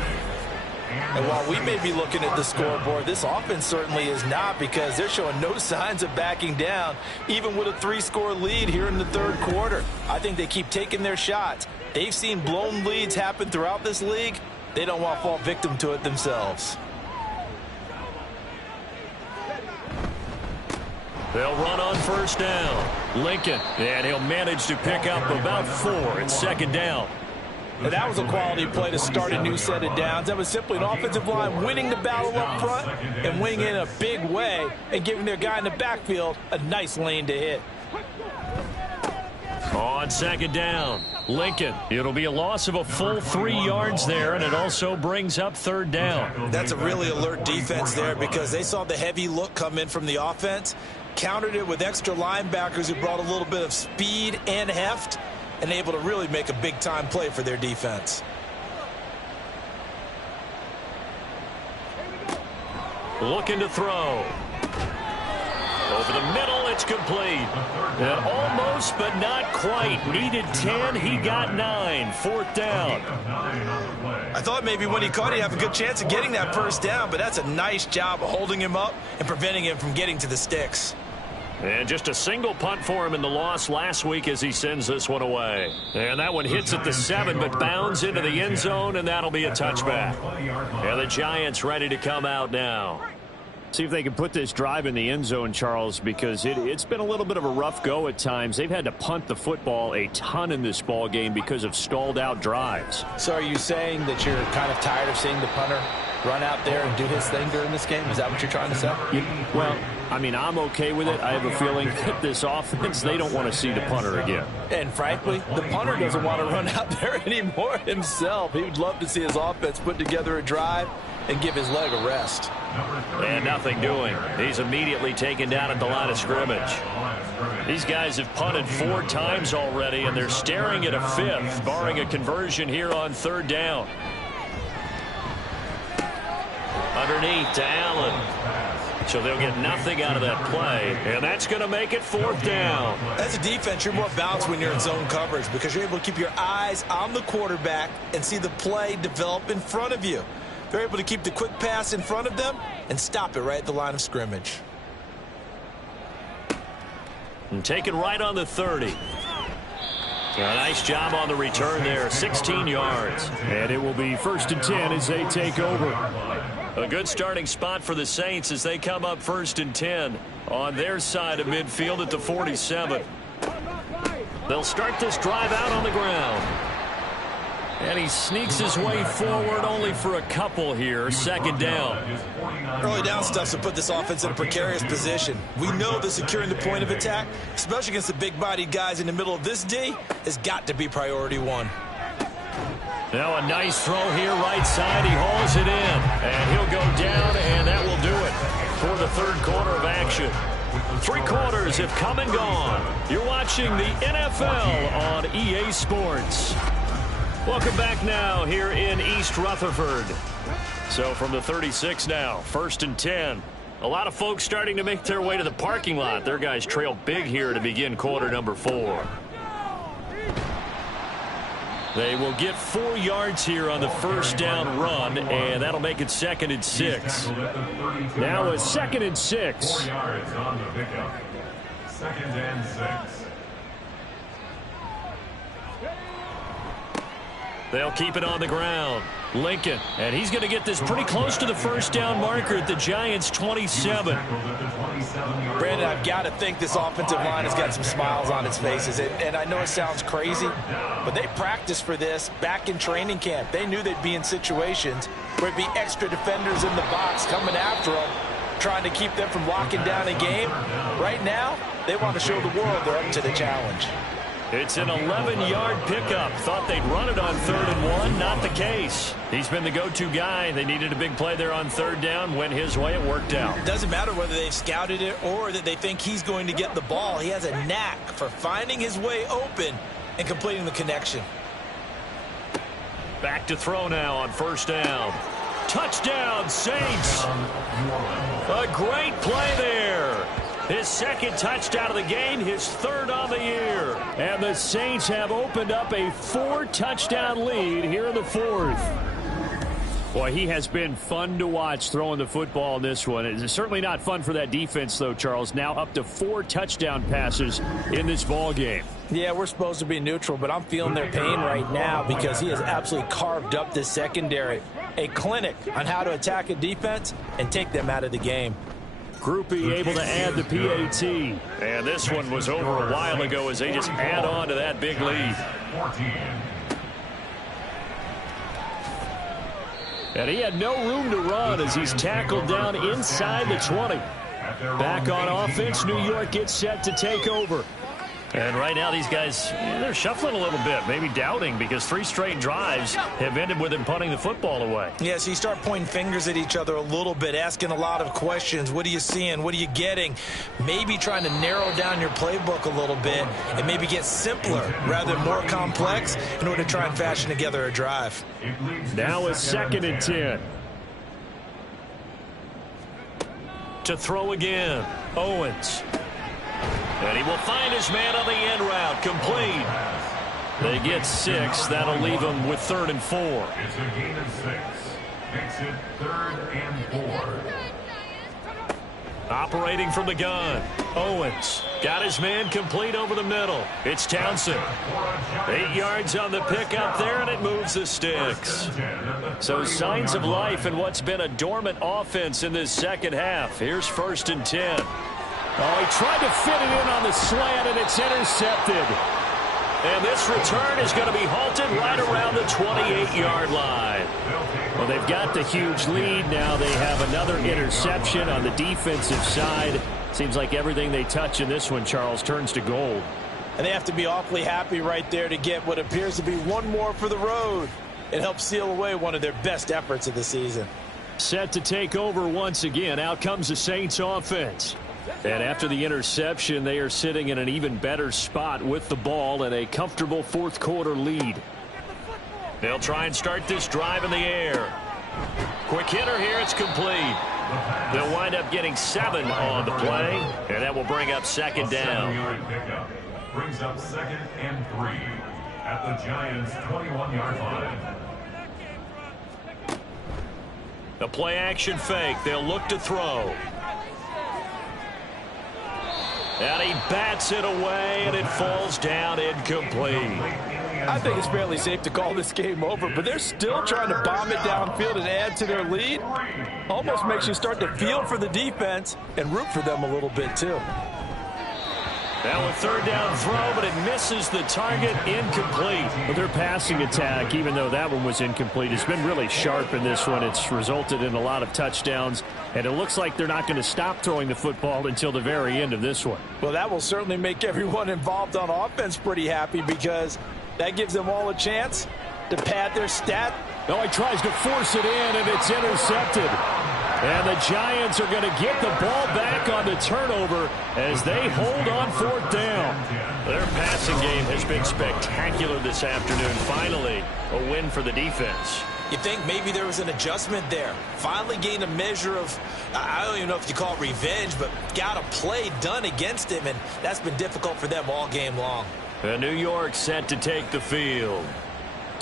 And while we may be looking at the scoreboard, this offense certainly is not, because they're showing no signs of backing down, even with a 3-score lead here in the third quarter. I think they keep taking their shots. They've seen blown leads happen throughout this league. They don't want to fall victim to it themselves. They'll run on 1st down. Lincoln, and he'll manage to pick up about 4 at 2nd down. And that was a quality play to start a new set of downs. That was simply an offensive line winning the battle up front and winning in a big way and giving their guy in the backfield a nice lane to hit. On 2nd down, Lincoln. It'll be a loss of a full 3 yards there, and it also brings up 3rd down. That's a really alert defense there, because they saw the heavy look come in from the offense, countered it with extra linebackers who brought a little bit of speed and heft, and able to really make a big-time play for their defense. Looking to throw. Over the middle, it's complete. And almost, but not quite. Needed 10, he got 9. 4th down. I thought maybe when he caught, he'd have a good chance of getting that 1st down, but that's a nice job of holding him up and preventing him from getting to the sticks. And just a single punt for him in the loss last week as he sends this one away. And that one hits at the 7, but bounds into the end zone, and that'll be a touchback. And the Giants ready to come out now. See if they can put this drive in the end zone, Charles, because it's been a little bit of a rough go at times. They've had to punt the football a ton in this ball game because of stalled out drives. So are you saying that you're kind of tired of seeing the punter run out there and do his thing during this game? Is that what you're trying to say? Well, I mean, I'm okay with it. I have a feeling that this offense, they don't want to see the punter again. And frankly, the punter doesn't want to run out there anymore himself. He would love to see his offense put together a drive and give his leg a rest. And nothing doing. He's immediately taken down at the line of scrimmage. These guys have punted 4 times already, and they're staring at a 5th, barring a conversion here on 3rd down. Underneath to Allen. So they'll get nothing out of that play, and that's going to make it 4th down. As a defense, you're more balanced when you're in zone coverage, because you're able to keep your eyes on the quarterback and see the play develop in front of you. They're able to keep the quick pass in front of them and stop it right at the line of scrimmage. And taken right on the 30. A nice job on the return there, 16 yards. And it will be 1st and 10 as they take over. A good starting spot for the Saints as they come up 1st and 10 on their side of midfield at the 47. They'll start this drive out on the ground. And he sneaks his way forward only for a couple here. 2nd down. Early down stuff to put this offense in a precarious position. We know that securing the point of attack, especially against the big-bodied guys in the middle of this D, has got to be priority 1. Now a nice throw here right side. He hauls it in. And he'll go down, and that will do it for the 3rd quarter of action. 3 quarters have come and gone. You're watching the NFL on EA Sports. Welcome back now here in East Rutherford. So from the 36 now, 1st and 10. A lot of folks starting to make their way to the parking lot. Their guys trail big here to begin quarter number 4. They will get 4 yards here on the first down run, and that'll make it 2nd and 6. Now a 2nd and 6. 4 yards on the pickup. 2nd and 6. They'll keep it on the ground. Lincoln, and he's going to get this pretty close to the first down marker at the Giants' 27. Brandon, I've got to think this offensive line has got some smiles on its faces. And I know it sounds crazy, but they practiced for this back in training camp. They knew they'd be in situations where it'd be extra defenders in the box coming after them, trying to keep them from locking down a game. Right now, they want to show the world they're up to the challenge. It's an 11-yard pickup. Thought they'd run it on 3rd and 1. Not the case. He's been the go-to guy. They needed a big play there on 3rd down. Went his way. It worked out. It doesn't matter whether they've scouted it or that they think he's going to get the ball. He has a knack for finding his way open and completing the connection. Back to throw now on 1st down. Touchdown, Saints. A great play there. His 2nd touchdown of the game, his 3rd on the year. And the Saints have opened up a 4-touchdown lead here in the 4th. Boy, he has been fun to watch throwing the football in this one. It's certainly not fun for that defense, though, Charles. Now up to 4 touchdown passes in this ball game. Yeah, we're supposed to be neutral, but I'm feeling their pain right now because he has absolutely carved up this secondary. A clinic on how to attack a defense and take them out of the game. Groupie able to add the PAT. And this one was over a while ago as they just add on to that big lead. And he had no room to run as he's tackled down inside the 20. Back on offense, New York gets set to take over. And right now these guys, they're shuffling a little bit, maybe doubting, because 3 straight drives have ended with him punting the football away. Yeah, so you start pointing fingers at each other a little bit, asking a lot of questions. What are you seeing? What are you getting? Maybe trying to narrow down your playbook a little bit and maybe get simpler rather than more complex in order to try and fashion together a drive. Now a 2nd and 10. To throw again, Owens. And he will find his man on the end route, complete. They get 6. That'll leave them with 3rd and 4. It's a gain of 6. Makes it 3rd and 4. Operating from the gun, Owens got his man complete over the middle. It's Townsend. 8 yards on the pickup there, and it moves the sticks. So signs of life in what's been a dormant offense in this second half. Here's 1st and 10. Oh, he tried to fit it in on the slant, and it's intercepted. And this return is going to be halted right around the 28-yard line. Well, they've got the huge lead now. They have another interception on the defensive side. Seems like everything they touch in this one, Charles, turns to gold. And they have to be awfully happy right there to get what appears to be one more for the road. It helps seal away one of their best efforts of the season. Set to take over once again. Out comes the Saints offense. And after the interception, they are sitting in an even better spot with the ball and a comfortable 4th quarter lead. They'll try and start this drive in the air. Quick hitter here, it's complete. They'll wind up getting 7 on the play, and that will bring up 2nd down. Pickup brings up 2nd and 3 at the Giants' 21-yard line. The play action fake. They'll look to throw. And he bats it away, and it falls down incomplete. I think it's fairly safe to call this game over, but they're still trying to bomb it downfield and add to their lead. Almost makes you start to feel for the defense and root for them a little bit, too. Now a 3rd down throw, but it misses the target, incomplete. But their passing attack, even though that one was incomplete, has been really sharp in this one. It's resulted in a lot of touchdowns, and it looks like they're not going to stop throwing the football until the very end of this one. Well, that will certainly make everyone involved on offense pretty happy because that gives them all a chance to pad their stat. No, he tries to force it in, and it's intercepted. And the Giants are going to get the ball back on the turnover as they hold on 4th down. Their passing game has been spectacular this afternoon. Finally, a win for the defense. You think maybe there was an adjustment there. Finally gained a measure of, I don't even know if you call it revenge, but got a play done against him, and that's been difficult for them all game long. New York set to take the field.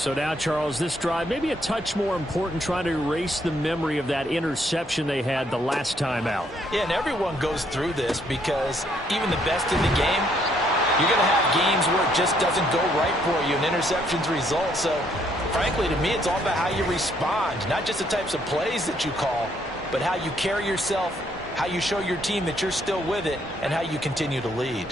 So now, Charles, this drive maybe a touch more important, trying to erase the memory of that interception they had the last time out. Yeah, and everyone goes through this because even the best in the game, you're going to have games where it just doesn't go right for you and interceptions result. So, frankly, to me, it's all about how you respond, not just the types of plays that you call, but how you carry yourself, how you show your team that you're still with it, and how you continue to lead.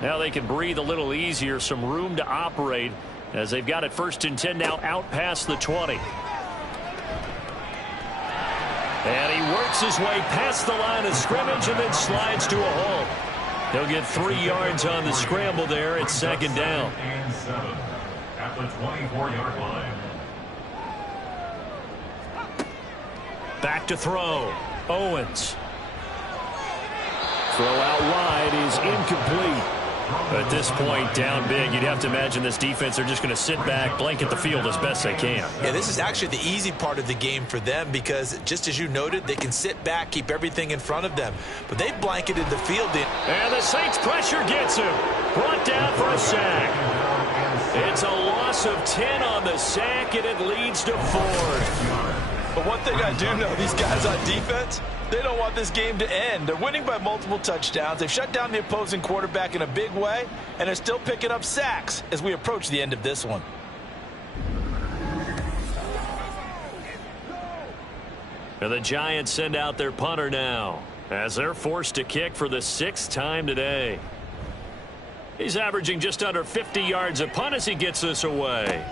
Now they can breathe a little easier, some room to operate, as they've got it 1st and 10 now out past the 20. And he works his way past the line of scrimmage and then slides to a halt. He'll get 3 yards on the scramble there. It's 2nd down. And 7 at the 24-yard line. Back to throw. Owens. Throw out wide is incomplete. At this point, down big, you'd have to imagine this defense are just going to sit back, blanket the field as best they can. Yeah, this is actually the easy part of the game for them because, just as you noted, they can sit back, keep everything in front of them. But they've blanketed the field in. And the Saints pressure gets him. Brought down for a sack. It's a loss of 10 on the sack, and it leads to 4. But one thing I do know, these guys on defense, they don't want this game to end. They're winning by multiple touchdowns. They've shut down the opposing quarterback in a big way, and they're still picking up sacks as we approach the end of this one. And the Giants send out their punter now as they're forced to kick for the 6th time today. He's averaging just under 50 yards a punt as he gets this away.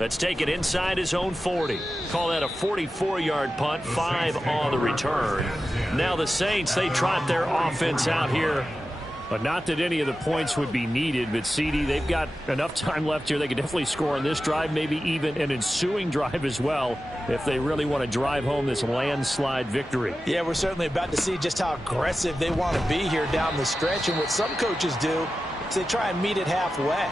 Let's take it inside his own 40. Call that a 44-yard punt, 5 on the return. Now the Saints, they trot their offense out here. But not that any of the points would be needed, but CD, they've got enough time left here. They could definitely score on this drive, maybe even an ensuing drive as well, if they really want to drive home this landslide victory. Yeah, we're certainly about to see just how aggressive they want to be here down the stretch. And what some coaches do is they try and meet it halfway.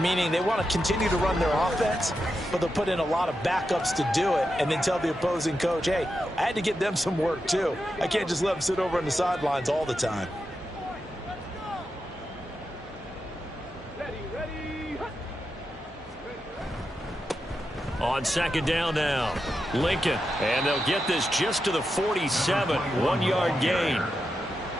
Meaning they want to continue to run their offense, but they'll put in a lot of backups to do it and then tell the opposing coach, hey, I had to get them some work too. I can't just let them sit over on the sidelines all the time. On 2nd down now, Lincoln. And they'll get this just to the 47, 1-yard gain.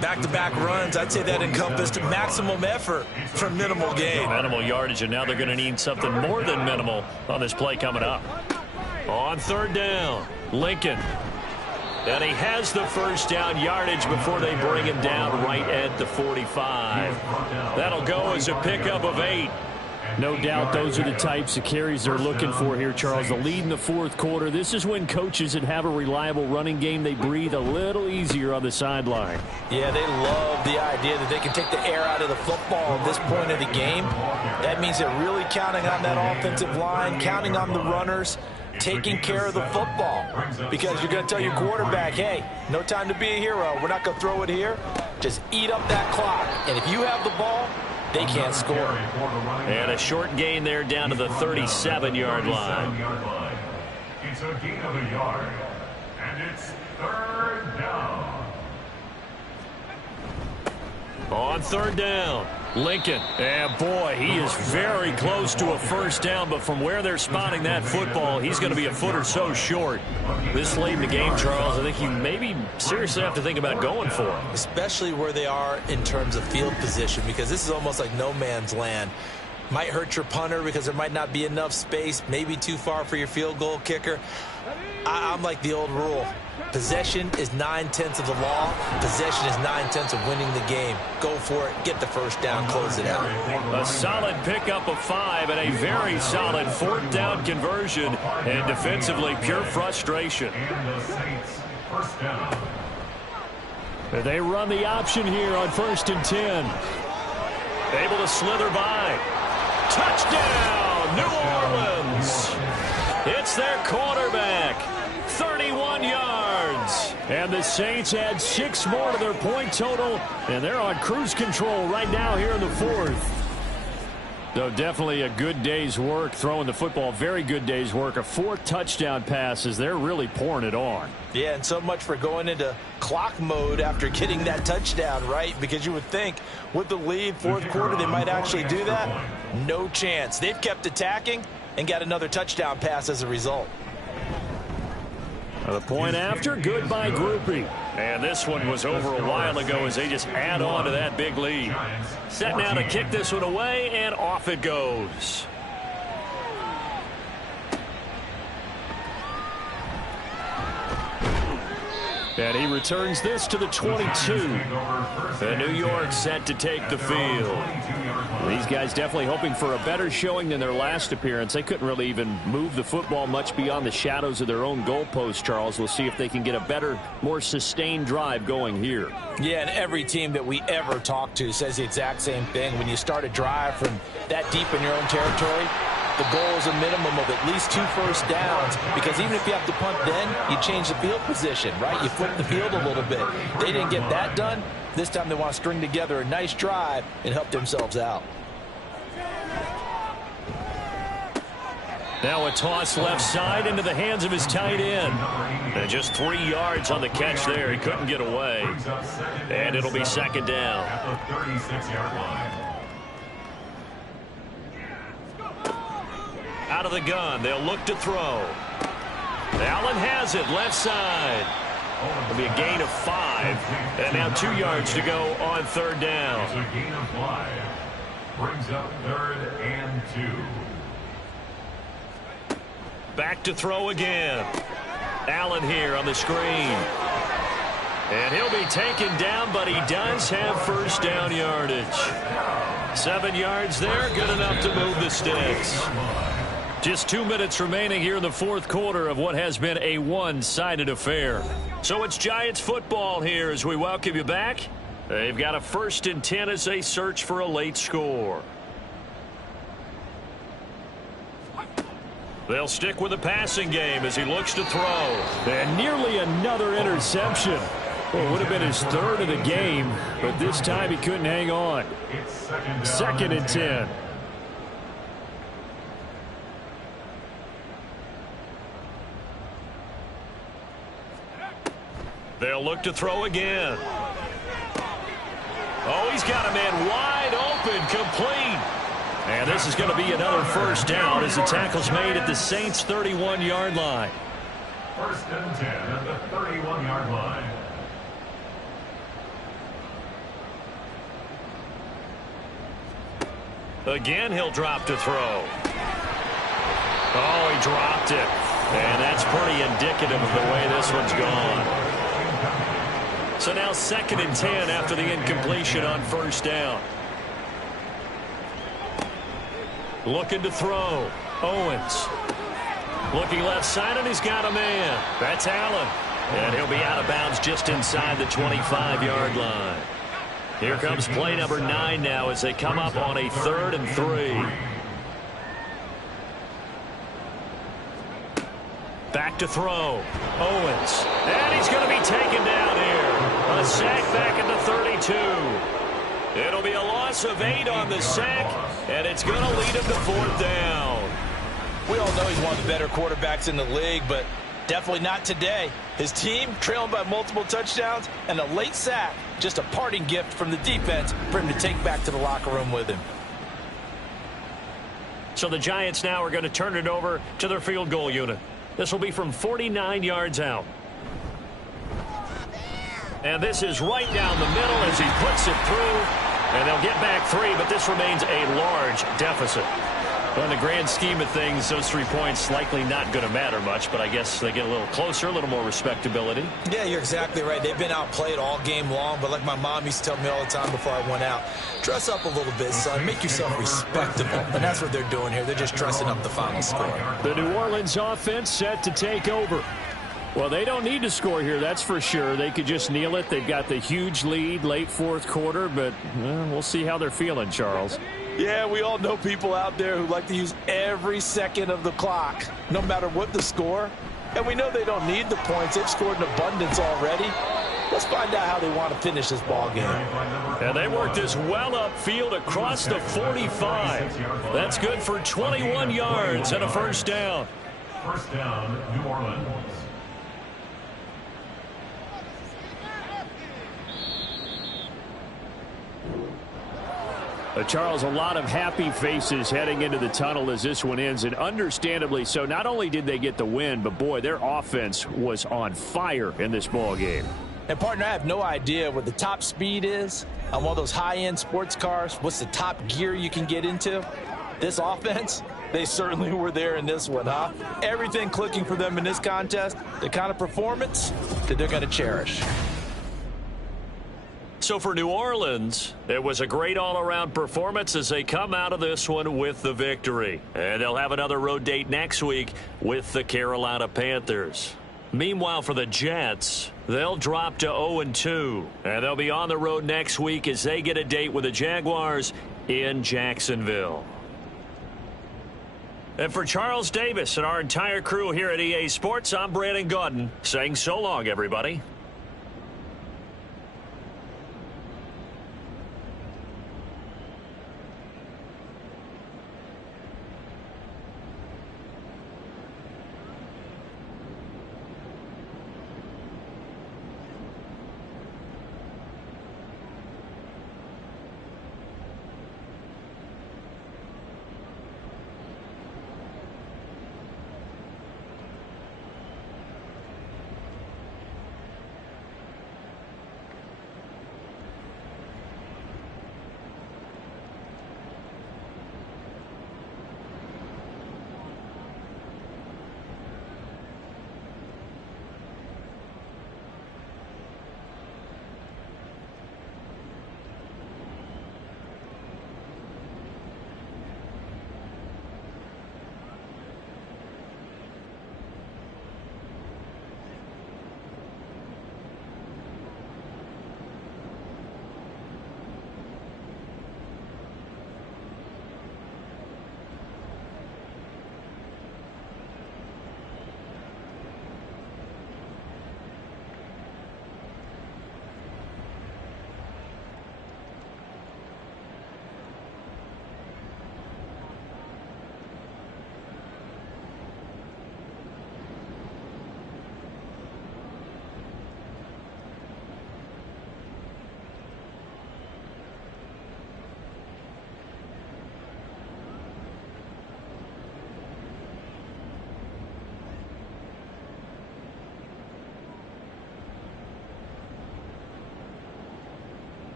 Back-to-back runs, I'd say that encompassed maximum effort for minimal gain. Minimal yardage, and now they're going to need something more than minimal on this play coming up. On 3rd down, Lincoln. And he has the 1st down yardage before they bring him down right at the 45. That'll go as a pickup of 8. No doubt those are the types of carries they're looking for here, Charles. The lead in the 4th quarter. This is when coaches that have a reliable running game, they breathe a little easier on the sideline. Yeah, they love the idea that they can take the air out of the football at this point of the game. That means they're really counting on that offensive line, counting on the runners, taking care of the football. Because you're going to tell your quarterback, hey, no time to be a hero. We're not going to throw it here. Just eat up that clock. And if you have the ball, they can't score. And a short gain there down to the 37-yard line. It's a gain of a yard, and it's 3rd down. On 3rd down, Lincoln. And boy, he is very close to a 1st down, but from where they're spotting that football, he's going to be a foot or so short. This late in the game, Charles, I think you maybe seriously have to think about going for it. Especially where they are in terms of field position, because this is almost like no man's land. Might hurt your punter because there might not be enough space, maybe too far for your field goal kicker. I'm like the old rule. Possession is 9/10 of the law. Possession is 9/10 of winning the game. Go for it. Get the 1st down. Close it out. A solid pickup of 5 and a very solid 4th down conversion. And defensively, pure frustration. And the Saints, 1st down. They run the option here on 1st and 10. Able to slither by. Touchdown, New Orleans. It's their quarterback. 31 yards. And the Saints add 6 more to their point total, and they're on cruise control right now here in the 4th. So definitely a good day's work throwing the football. Very good day's work. A 4th touchdown pass as they're really pouring it on. Yeah, and so much for going into clock mode after getting that touchdown, right? Because you would think with the lead, 4th quarter, they might actually do that. No chance. They've kept attacking, and got another touchdown pass as a result. The point after, good by Groupie. And this one was over a while ago as they just add on to that big lead. Set now to kick this one away, and off it goes. And he returns this to the 22. The New York set to take the field. These guys definitely hoping for a better showing than their last appearance. They couldn't really even move the football much beyond the shadows of their own goalpost, Charles. We'll see if they can get a better, more sustained drive going here. Yeah, and every team that we ever talk to says the exact same thing. When you start a drive from that deep in your own territory, the goal is a minimum of at least 2 first downs, because even if you have to punt then, you change the field position, right? You flip the field a little bit. They didn't get that done. This time they want to string together a nice drive and help themselves out. Now a toss left side into the hands of his tight end. And just 3 yards on the catch there. He couldn't get away. And it'll be second down. At the 36-yard line. Out of the gun, they'll look to throw. Allen has it, left side. It'll be a gain of 5. And now 2 yards to go on third down. It's a gain of 5. Brings up 3rd and 2. Back to throw again. Allen here on the screen. And he'll be taken down, but he does have first down yardage. 7 yards there, good enough to move the sticks. Just 2 minutes remaining here in the fourth quarter of what has been a one-sided affair. So it's Giants football here as we welcome you back. They've got a 1st and 10 as they search for a late score. They'll stick with the passing game as he looks to throw. And nearly another interception. Well, it would have been his 3rd of the game, but this time he couldn't hang on. It's 2nd and 10. They'll look to throw again. Oh, he's got a man wide open, complete. And this is going to be another first down as the tackle's made at the Saints' 31-yard line. 1st and 10 at the 31-yard line. Again, he'll drop to throw. Oh, he dropped it. And that's pretty indicative of the way this one's gone. So now 2nd and 10 after the incompletion on first down. Looking to throw. Owens. Looking left side, and he's got a man. That's Allen. And he'll be out of bounds just inside the 25-yard line. Here comes play number 9 now as they come up on a 3rd and 3. Back to throw. Owens. And he's going to be taken down here. A sack back at the 32. It'll be a loss of 8 on the sack, and it's going to lead him to 4th down. We all know he's one of the better quarterbacks in the league, but definitely not today. His team trailing by multiple touchdowns, and a late sack, just a parting gift from the defense for him to take back to the locker room with him. So the Giants now are going to turn it over to their field goal unit. This will be from 49 yards out. And this is right down the middle as he puts it through. And they'll get back 3, but this remains a large deficit. Well, in the grand scheme of things, those 3 points likely not going to matter much, but I guess they get a little closer, a little more respectability. Yeah, you're exactly right. They've been outplayed all game long, but like my mom used to tell me all the time before I went out, dress up a little bit, son. Make yourself respectable. And that's what they're doing here. They're just dressing up the final score. The New Orleans offense set to take over. Well, they don't need to score here, that's for sure. They could just kneel it. They've got the huge lead late fourth quarter, but we'll see how they're feeling, Charles. Yeah, we all know people out there who like to use every second of the clock, no matter what the score. And we know they don't need the points. They've scored in abundance already. Let's find out how they want to finish this ball game. And they work this well upfield across the 45. That's good for 21 yards and a first down. First down, New Orleans. Charles, a lot of happy faces heading into the tunnel as this one ends, and understandably so. Not only did they get the win, but boy, their offense was on fire in this ball game. And partner, I have no idea what the top speed is on one of those high-end sports cars. What's the top gear you can get into? This offense, they certainly were there in this one, huh? Everything clicking for them in this contest, the kind of performance that they're going to cherish. So for New Orleans, it was a great all-around performance as they come out of this one with the victory. And they'll have another road date next week with the Carolina Panthers. Meanwhile, for the Jets, they'll drop to 0-2. And they'll be on the road next week as they get a date with the Jaguars in Jacksonville. And for Charles Davis and our entire crew here at EA Sports, I'm Brandon Gaudin saying so long, everybody.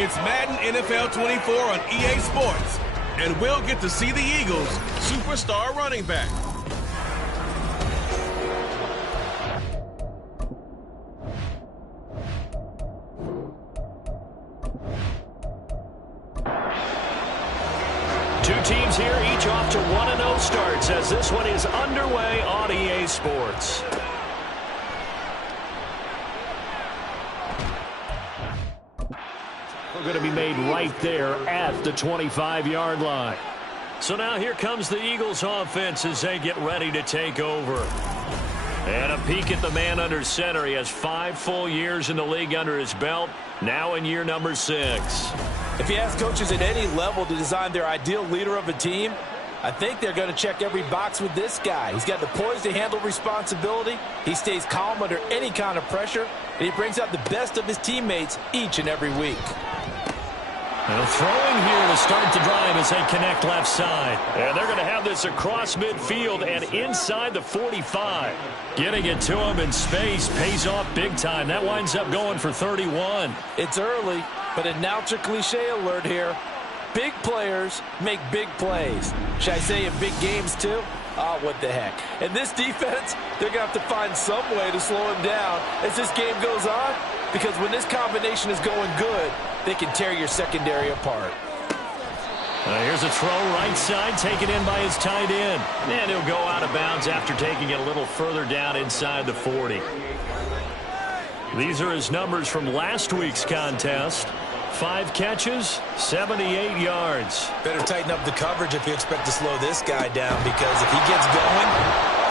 It's Madden NFL 24 on EA Sports, and we'll get to see the Eagles' superstar running back. Two teams here, each off to 1-0 starts as this one is underway on EA Sports. Going to be made right there at the 25-yard line. So now here comes the Eagles offense as they get ready to take over. And a peek at the man under center. He has 5 full years in the league under his belt, now in year number 6. If you ask coaches at any level to design their ideal leader of a team, I think they're going to check every box with this guy. He's got the poise to handle responsibility. He stays calm under any kind of pressure, and he brings out the best of his teammates each and every week. And throwing here to start the drive as they connect left side. And they're going to have this across midfield and inside the 45. Getting it to him in space pays off big time. That winds up going for 31. It's early, but announcer cliche alert here. Big players make big plays. Should I say in big games too? Oh, what the heck. And this defense, they're going to have to find some way to slow him down as this game goes on. Because when this combination is going good, they can tear your secondary apart. Here's a throw right side, taken in by his tight end. And he'll go out of bounds after taking it a little further down inside the 40. These are his numbers from last week's contest. 5 catches, 78 yards. Better tighten up the coverage if you expect to slow this guy down, because if he gets going,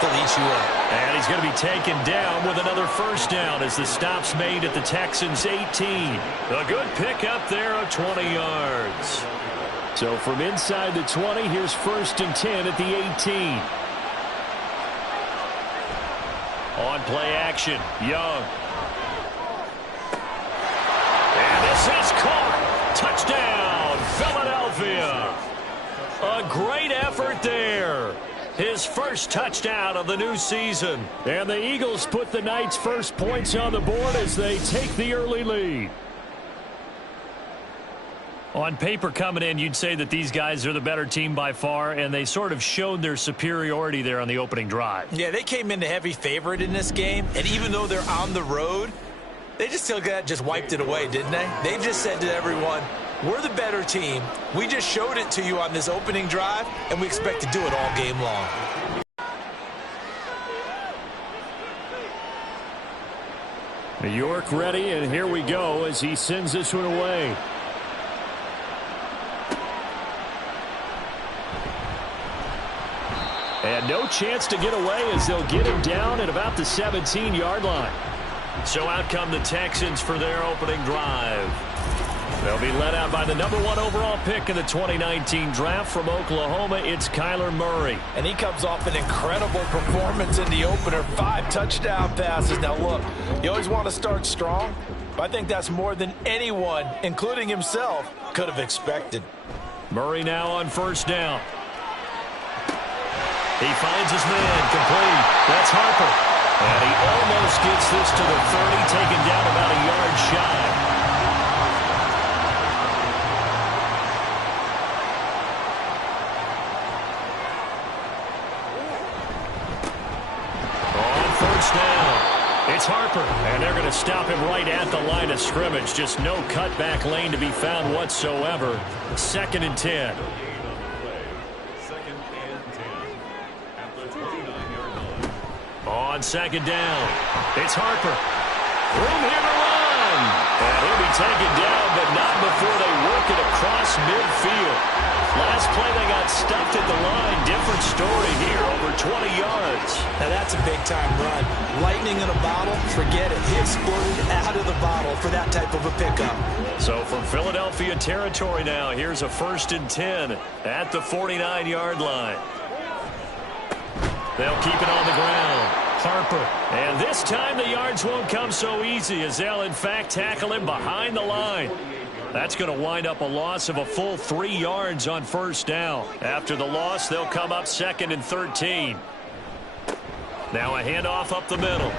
he'll eat you up. And he's going to be taken down with another first down as the stop's made at the Texans' 18. A good pickup there of 20 yards. So from inside the 20, here's 1st and 10 at the 18. On play action, Young. And this is caught. Touchdown, Philadelphia. A great effort there. His first touchdown of the new season. And the Eagles put the Knights' first points on the board as they take the early lead. On paper coming in, you'd say that these guys are the better team by far, and they sort of showed their superiority there on the opening drive. Yeah, they came in the heavy favorite in this game, and even though they're on the road, they just wiped it away, didn't they? They just said to everyone, we're the better team. We just showed it to you on this opening drive, and we expect to do it all game long. York ready, and here we go as he sends this one away. And no chance to get away as they'll get him down at about the 17-yard line. So out come the Texans for their opening drive. They'll be led out by the number 1 overall pick in the 2019 draft from Oklahoma. It's Kyler Murray. And he comes off an incredible performance in the opener. 5 touchdown passes. Now, look, you always want to start strong, but I think that's more than anyone, including himself, could have expected. Murray now on first down. He finds his man, complete. That's Harper. And he almost gets this to the 30, taken down about a yard shy. On first down, it's Harper. And they're going to stop him right at the line of scrimmage. Just no cutback lane to be found whatsoever. 2nd and 10. On 2nd down, it's Harper. Room here to run. And he'll be taken down, but not before they work it across midfield. Last play, they got stuffed at the line. Different story here, over 20 yards. Now, that's a big-time run. Lightning in a bottle, forget it. He exploded out of the bottle for that type of a pickup. So from Philadelphia territory now, here's a 1st and 10 at the 49-yard line. They'll keep it on the ground. Harper. And this time the yards won't come so easy as they'll, in fact, tackle him behind the line. That's going to wind up a loss of a full 3 yards on first down. After the loss, they'll come up 2nd and 13. Now a handoff up the middle.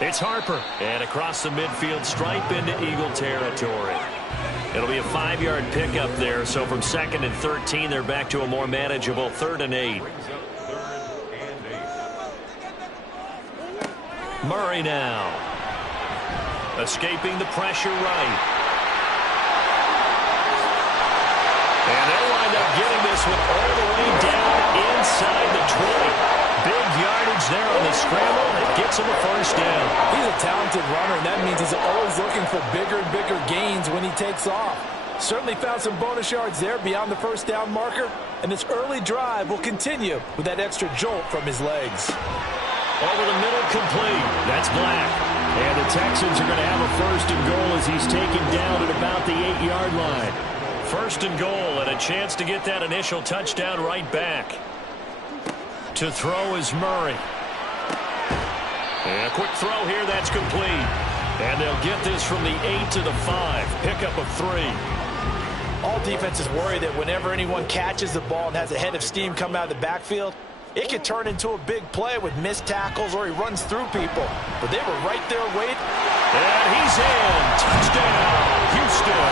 It's Harper. And across the midfield stripe into Eagle territory. It'll be a 5-yard pickup there. So from 2nd and 13, they're back to a more manageable 3rd and 8. Murray now. Escaping the pressure right. And they'll wind up getting this one all the way down inside the 20. Big yardage there on the scramble. It gets him a first down. He's a talented runner, and that means he's always looking for bigger and bigger gains when he takes off. Certainly found some bonus yards there beyond the first down marker, and this early drive will continue with that extra jolt from his legs. Over the middle, complete. That's Black. And the Texans are going to have a 1st and goal as he's taken down at about the 8-yard line. 1st and goal and a chance to get that initial touchdown right back. To throw is Murray. And a quick throw here, that's complete. And they'll get this from the 8 to the 5. Pickup of 3. All defenses worry that whenever anyone catches the ball and has a head of steam come out of the backfield, it could turn into a big play with missed tackles or he runs through people. But they were right there waiting. And he's in. Touchdown, Houston.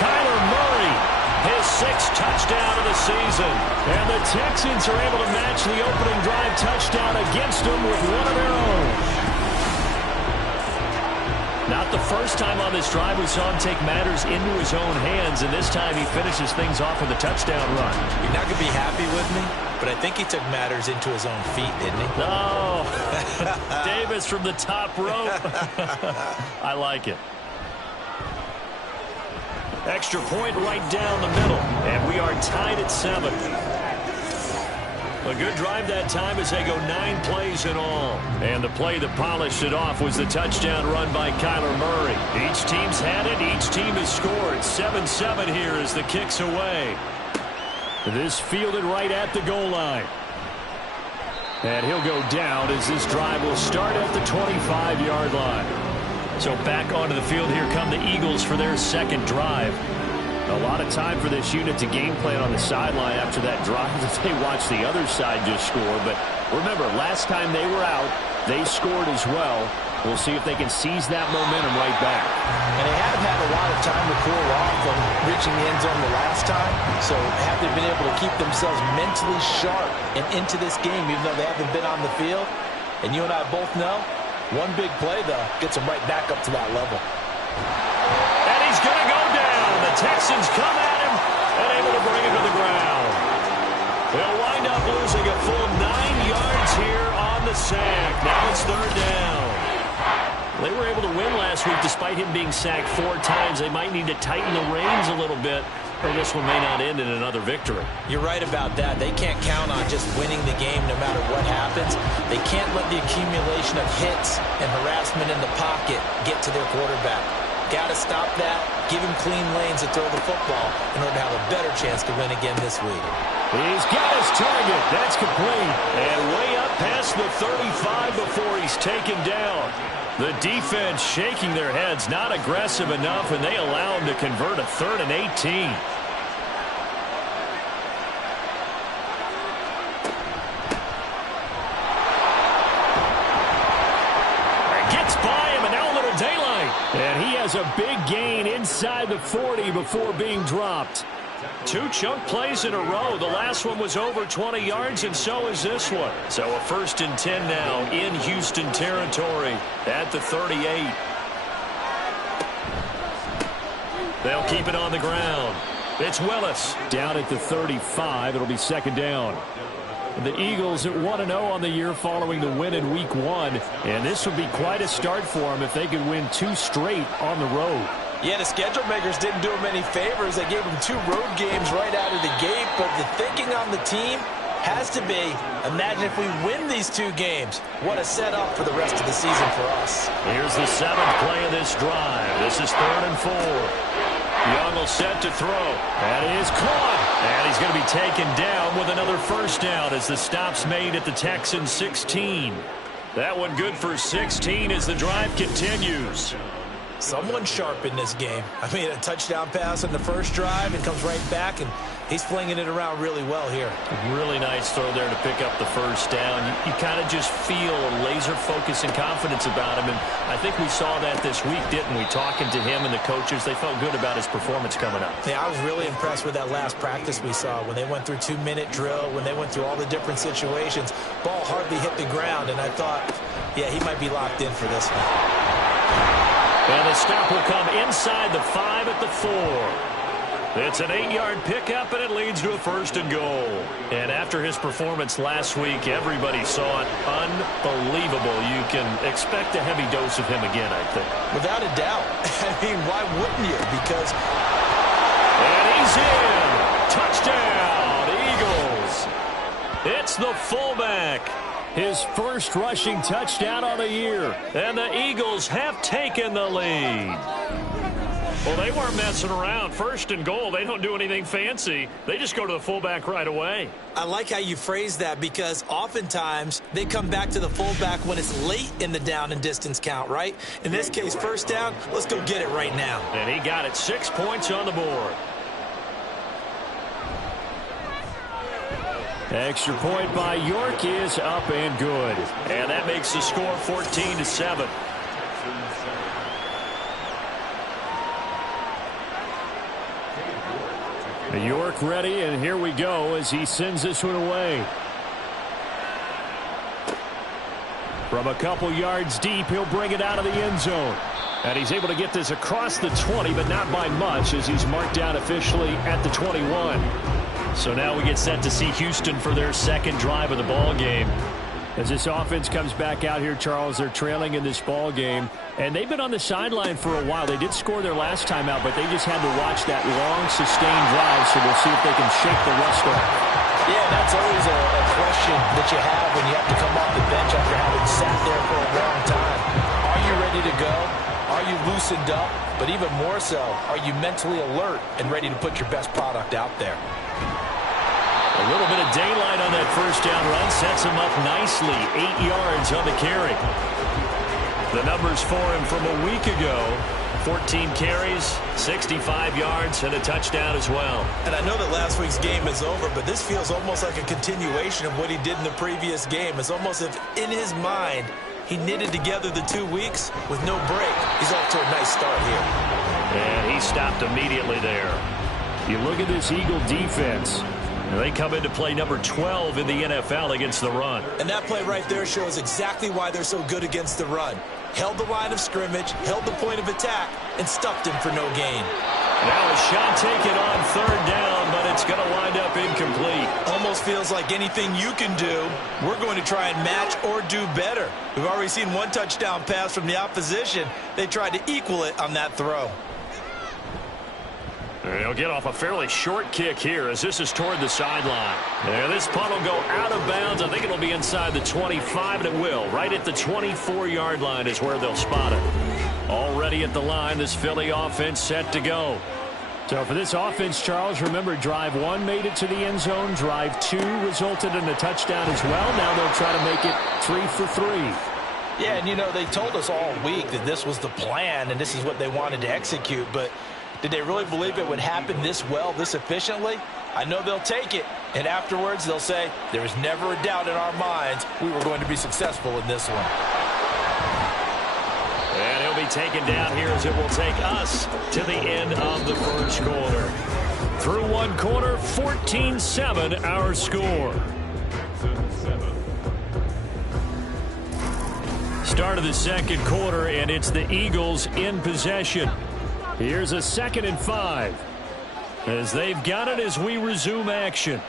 Kyler Murray, his 6th touchdown of the season. And the Texans are able to match the opening drive touchdown against them with one of their own. Not the first time on this drive we saw him take matters into his own hands, and this time he finishes things off with a touchdown run. You're not going to be happy with me, but I think he took matters into his own feet, didn't he? Oh, Davis from the top rope. I like it. Extra point right down the middle, and we are tied at 7. A good drive that time as they go 9 plays in all. And the play that polished it off was the touchdown run by Kyler Murray. Each team's had it. Each team has scored. 7-7 here as the kick's away. This fielded right at the goal line. And he'll go down as this drive will start at the 25-yard line. So back onto the field, here come the Eagles for their 2nd drive. A lot of time for this unit to game plan on the sideline after that drive as they watch the other side just score. But remember, last time they were out, they scored as well. We'll see if they can seize that momentum right back. And they haven't had a lot of time to cool off from reaching the end zone the last time. So have they been able to keep themselves mentally sharp and into this game even though they haven't been on the field? And you and I both know, one big play, though, gets them right back up to that level. And he's going to go down. The Texans come at him and able to bring him to the ground. They'll wind up losing a full 9 yards here on the sack. Now it's 3rd down. They were able to win last week despite him being sacked 4 times. They might need to tighten the reins a little bit, or this one may not end in another victory. You're right about that. They can't count on just winning the game no matter what happens. They can't let the accumulation of hits and harassment in the pocket get to their quarterback. Got to stop that, give him clean lanes to throw the football in order to have a better chance to win again this week. He's got his target. That's complete. And way up past the 35 before he's taken down. The defense shaking their heads, not aggressive enough, and they allow him to convert a 3rd and 18. And he has a big gain inside the 40 before being dropped. 2 chunk plays in a row. The last one was over 20 yards, and so is this one. So a 1st and 10 now in Houston territory at the 38. They'll keep it on the ground. It's Willis. Down at the 35. It'll be 2nd down. The Eagles at 1-0 on the year following the win in Week 1. And this would be quite a start for them if they could win 2 straight on the road. Yeah, the schedule makers didn't do them any favors. They gave them 2 road games right out of the gate. But the thinking on the team has to be, imagine if we win these 2 games. What a setup for the rest of the season for us. Here's the 7th play of this drive. This is 3rd and 4. Young will set to throw. That is caught. And he's going to be taken down with another first down as the stop's made at the Texans 16. That one good for 16 as the drive continues. Someone sharp in this game. I mean, a touchdown pass on the first drive and comes right back, and he's flinging it around really well here. Really nice throw there to pick up the first down. You kind of just feel a laser focus and confidence about him, and I think we saw that this week, didn't we? Talking to him and the coaches, they felt good about his performance coming up. Yeah, I was really impressed with that last practice we saw when they went through 2-minute drill, when they went through all the different situations. Ball hardly hit the ground, and I thought, yeah, he might be locked in for this one. And the stop will come inside the 5 at the 4. It's an 8-yard pickup, and it leads to a 1st and goal. And after his performance last week, everybody saw it. Unbelievable. You can expect a heavy dose of him again, I think. Without a doubt. I mean, why wouldn't you? Because... And he's in. Touchdown, Eagles. It's the fullback. His first rushing touchdown on the year. And the Eagles have taken the lead. Well, they weren't messing around. 1st and goal, they don't do anything fancy. They just go to the fullback right away. I like how you phrase that because oftentimes they come back to the fullback when it's late in the down and distance count, right? In this case, 1st down, let's go get it right now. And he got it. 6 points on the board. Extra point by York is up and good. And that makes the score 14-7. York ready, and here we go as he sends this one away. From a couple yards deep, he'll bring it out of the end zone. And he's able to get this across the 20, but not by much as he's marked down officially at the 21. So now we get set to see Houston for their 2nd drive of the ball game. As this offense comes back out here, Charles, they're trailing in this ball game. And they've been on the sideline for a while. They did score their last time out, but they just had to watch that long, sustained drive, so we'll see if they can shake the rust off. Yeah, that's always a question that you have when you have to come off the bench after having sat there for a long time. Are you ready to go? Are you loosened up? But even more so, are you mentally alert and ready to put your best product out there? A little bit of daylight on that first down run sets him up nicely. 8 yards on the carry. The numbers for him from a week ago: 14 carries, 65 yards, and a touchdown as well. And I know that last week's game is over, but this feels almost like a continuation of what he did in the previous game. It's almost as if in his mind he knitted together the 2 weeks with no break. He's off to a nice start here. And he stopped immediately there. You look at this Eagle defense. They come into play number 12 in the NFL against the run. And that play right there shows exactly why they're so good against the run. Held the line of scrimmage, held the point of attack, and stuffed him for no gain. Now a shot taken on 3rd down, but it's going to wind up incomplete. Almost feels like anything you can do, we're going to try and match or do better. We've already seen one touchdown pass from the opposition. They tried to equal it on that throw. He'll get off a fairly short kick here as this is toward the sideline. And this punt will go out of bounds. I think it'll be inside the 25, and it will. Right at the 24-yard line is where they'll spot it. Already at the line, this Philly offense set to go. So for this offense, Charles, remember, drive 1 made it to the end zone. Drive 2 resulted in a touchdown as well. Now they'll try to make it 3 for 3. Yeah, and you know, they told us all week that this was the plan and this is what they wanted to execute, but did they really believe it would happen this well, this efficiently? I know they'll take it, and afterwards they'll say, there was never a doubt in our minds we were going to be successful in this one. And he'll be taken down here as it will take us to the end of the first quarter. Through one quarter, 14-7 our score. Start of the second quarter, and it's the Eagles in possession. Here's a 2nd and 5 as they've got it as we resume action.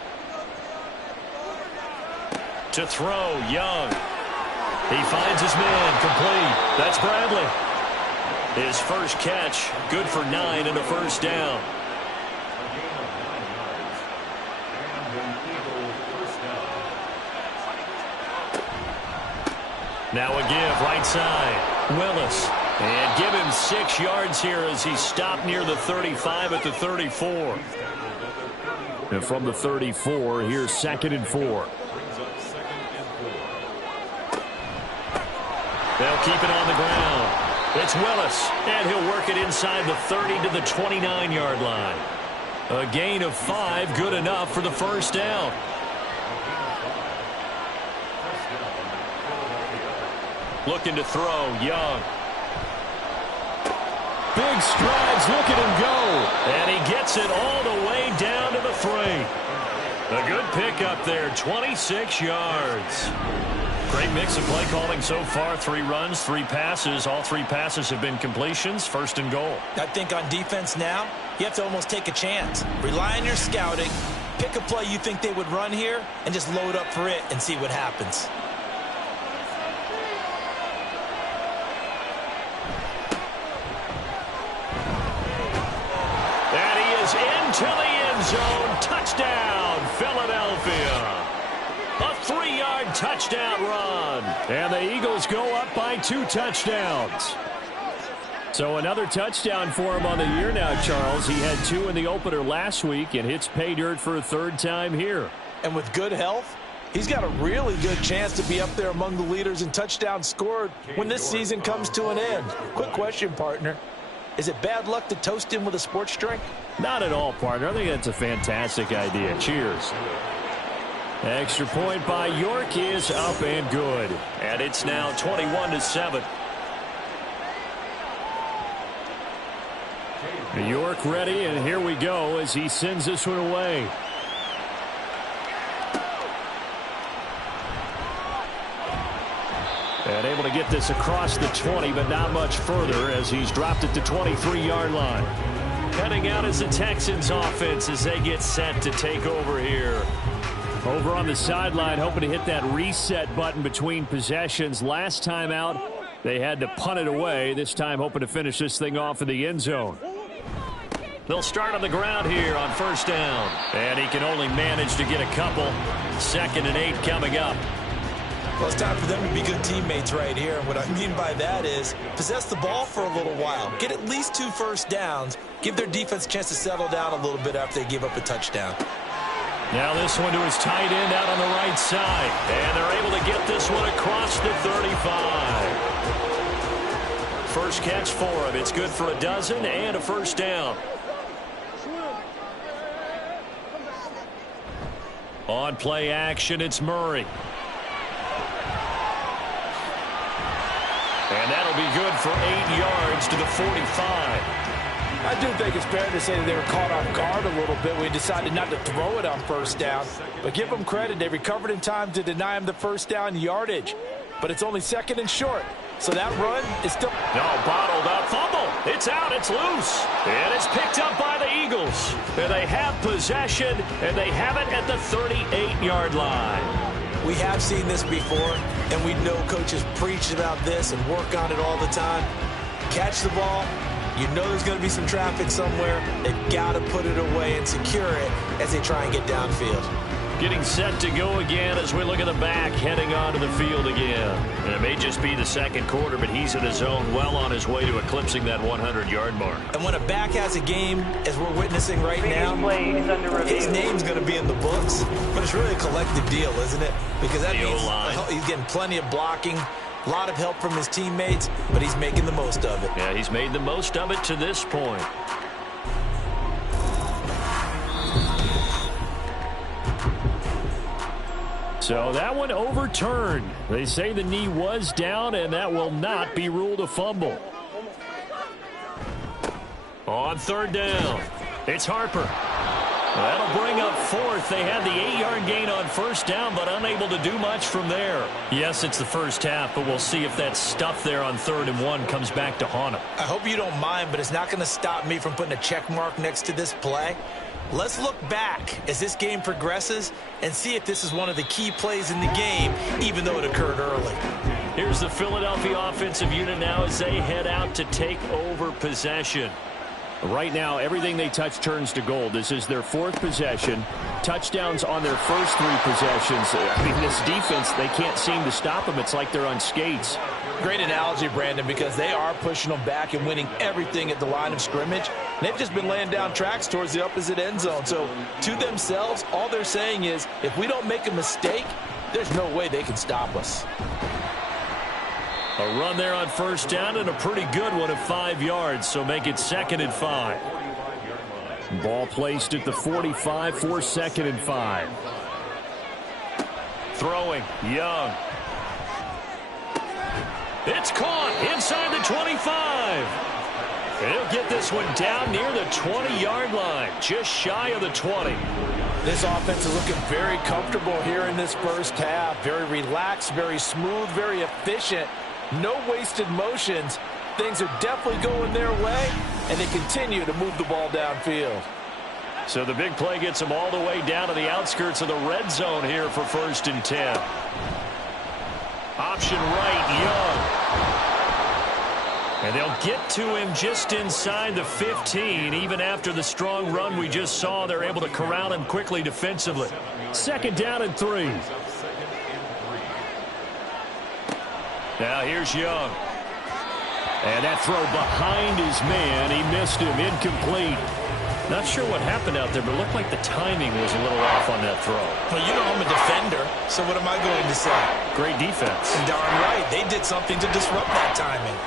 To throw, Young. He finds his man, complete. That's Bradley. His first catch, good for 9 and a first down. Now a give, right side. Willis. And give him 6 yards here as he stopped near the 35 at the 34. And from the 34, here's 2nd and 4. They'll keep it on the ground. It's Willis, and he'll work it inside the 30 to the 29-yard line. A gain of 5, good enough for the first down. Looking to throw, Young. Big strides, look at him go. And he gets it all the way down to the 3. A good pickup there, 26 yards. Great mix of play calling so far. 3 runs, 3 passes. All 3 passes have been completions. 1st and goal. I think on defense now, you have to almost take a chance. Rely on your scouting. Pick a play you think they would run here and just load up for it and see what happens. And he is into the end zone. Touchdown, Philadelphia. A 3-yard touchdown run. And the Eagles go up by 2 touchdowns. So another touchdown for him on the year now, Charles. He had 2 in the opener last week and hits pay dirt for a 3rd time here. And with good health, he's got a really good chance to be up there among the leaders in touchdowns scored when this season comes to an end. Quick question, partner. Is it bad luck to toast him with a sports drink? Not at all, partner. I think that's a fantastic idea. Cheers. Extra point by York is up and good. And it's now 21-7. York ready, and here we go as he sends this one away. And able to get this across the 20, but not much further as he's dropped it to 23-yard line. Heading out as the Texans offense as they get set to take over here. Over on the sideline, hoping to hit that reset button between possessions. Last time out, they had to punt it away. This time, hoping to finish this thing off in the end zone. They'll start on the ground here on 1st down. And he can only manage to get a couple. 2nd and 8 coming up. Well, it's time for them to be good teammates right here. And what I mean by that is possess the ball for a little while. Get at least 2 first downs. Give their defense a chance to settle down a little bit after they give up a touchdown. Now this one to his tight end out on the right side. And they're able to get this one across the 35. First catch for him. It's good for a dozen and a 1st down. On play action, it's Murray. And that'll be good for 8 yards to the 45. I do think it's fair to say that they were caught off guard a little bit. We decided not to throw it on 1st down. But give them credit. They recovered in time to deny him the 1st down yardage. But it's only 2nd and short. So that run is still... No, bottled up. Fumble. It's out. It's loose. And it's picked up by the Eagles. And they have possession, and they have it at the 38-yard line. We have seen this before, and we know coaches preach about this and work on it all the time. Catch the ball. You know there's going to be some traffic somewhere. They've got to put it away and secure it as they try and get downfield. Getting set to go again as we look at the back, heading onto the field again. And it may just be the 2nd quarter, but he's in his zone, well on his way to eclipsing that 100-yard mark. And when a back has a game, as we're witnessing right now, his name's going to be in the books. But it's really a collective deal, isn't it? Because that means he's getting plenty of blocking, a lot of help from his teammates, but he's making the most of it. Yeah, he's made the most of it to this point. So that one overturned. They say the knee was down, and that will not be ruled a fumble. On 3rd down, it's Harper. That'll bring up 4th. They had the 8-yard gain on 1st down, but unable to do much from there. Yes, it's the 1st half, but we'll see if that stuff there on 3rd and 1 comes back to haunt them. I hope you don't mind, but it's not going to stop me from putting a check mark next to this play. Let's look back as this game progresses and see if this is one of the key plays in the game, even though it occurred early. Here's the Philadelphia offensive unit now as they head out to take over possession. Right now, everything they touch turns to gold. This is their 4th possession. Touchdowns on their first 3 possessions. I mean, this defense, they can't seem to stop them. It's like they're on skates. Great analogy, Brandon, because they are pushing them back and winning everything at the line of scrimmage. They've just been laying down tracks towards the opposite end zone. So to themselves, all they're saying is, if we don't make a mistake, there's no way they can stop us. A run there on first down and a pretty good one at 5 yards, so make it 2nd and 5. Ball placed at the 45 for 2nd and 5. Throwing, Young. It's caught inside the 25. And he'll get this one down near the 20-yard line, just shy of the 20. This offense is looking very comfortable here in this first half. Very relaxed, very smooth, very efficient. No wasted motions. Things are definitely going their way, and they continue to move the ball downfield. So the big play gets them all the way down to the outskirts of the red zone here for 1st and 10. Option right, Young. And they'll get to him just inside the 15. Even after the strong run we just saw, they're able to corral him quickly defensively. 2nd down and 3. Now here's Young. And that throw behind his man. He missed him. Incomplete. Not sure what happened out there, but it looked like the timing was a little off on that throw. Well, you know I'm a defender, so what am I going to say? Great defense. Darn right. They did something to disrupt that timing.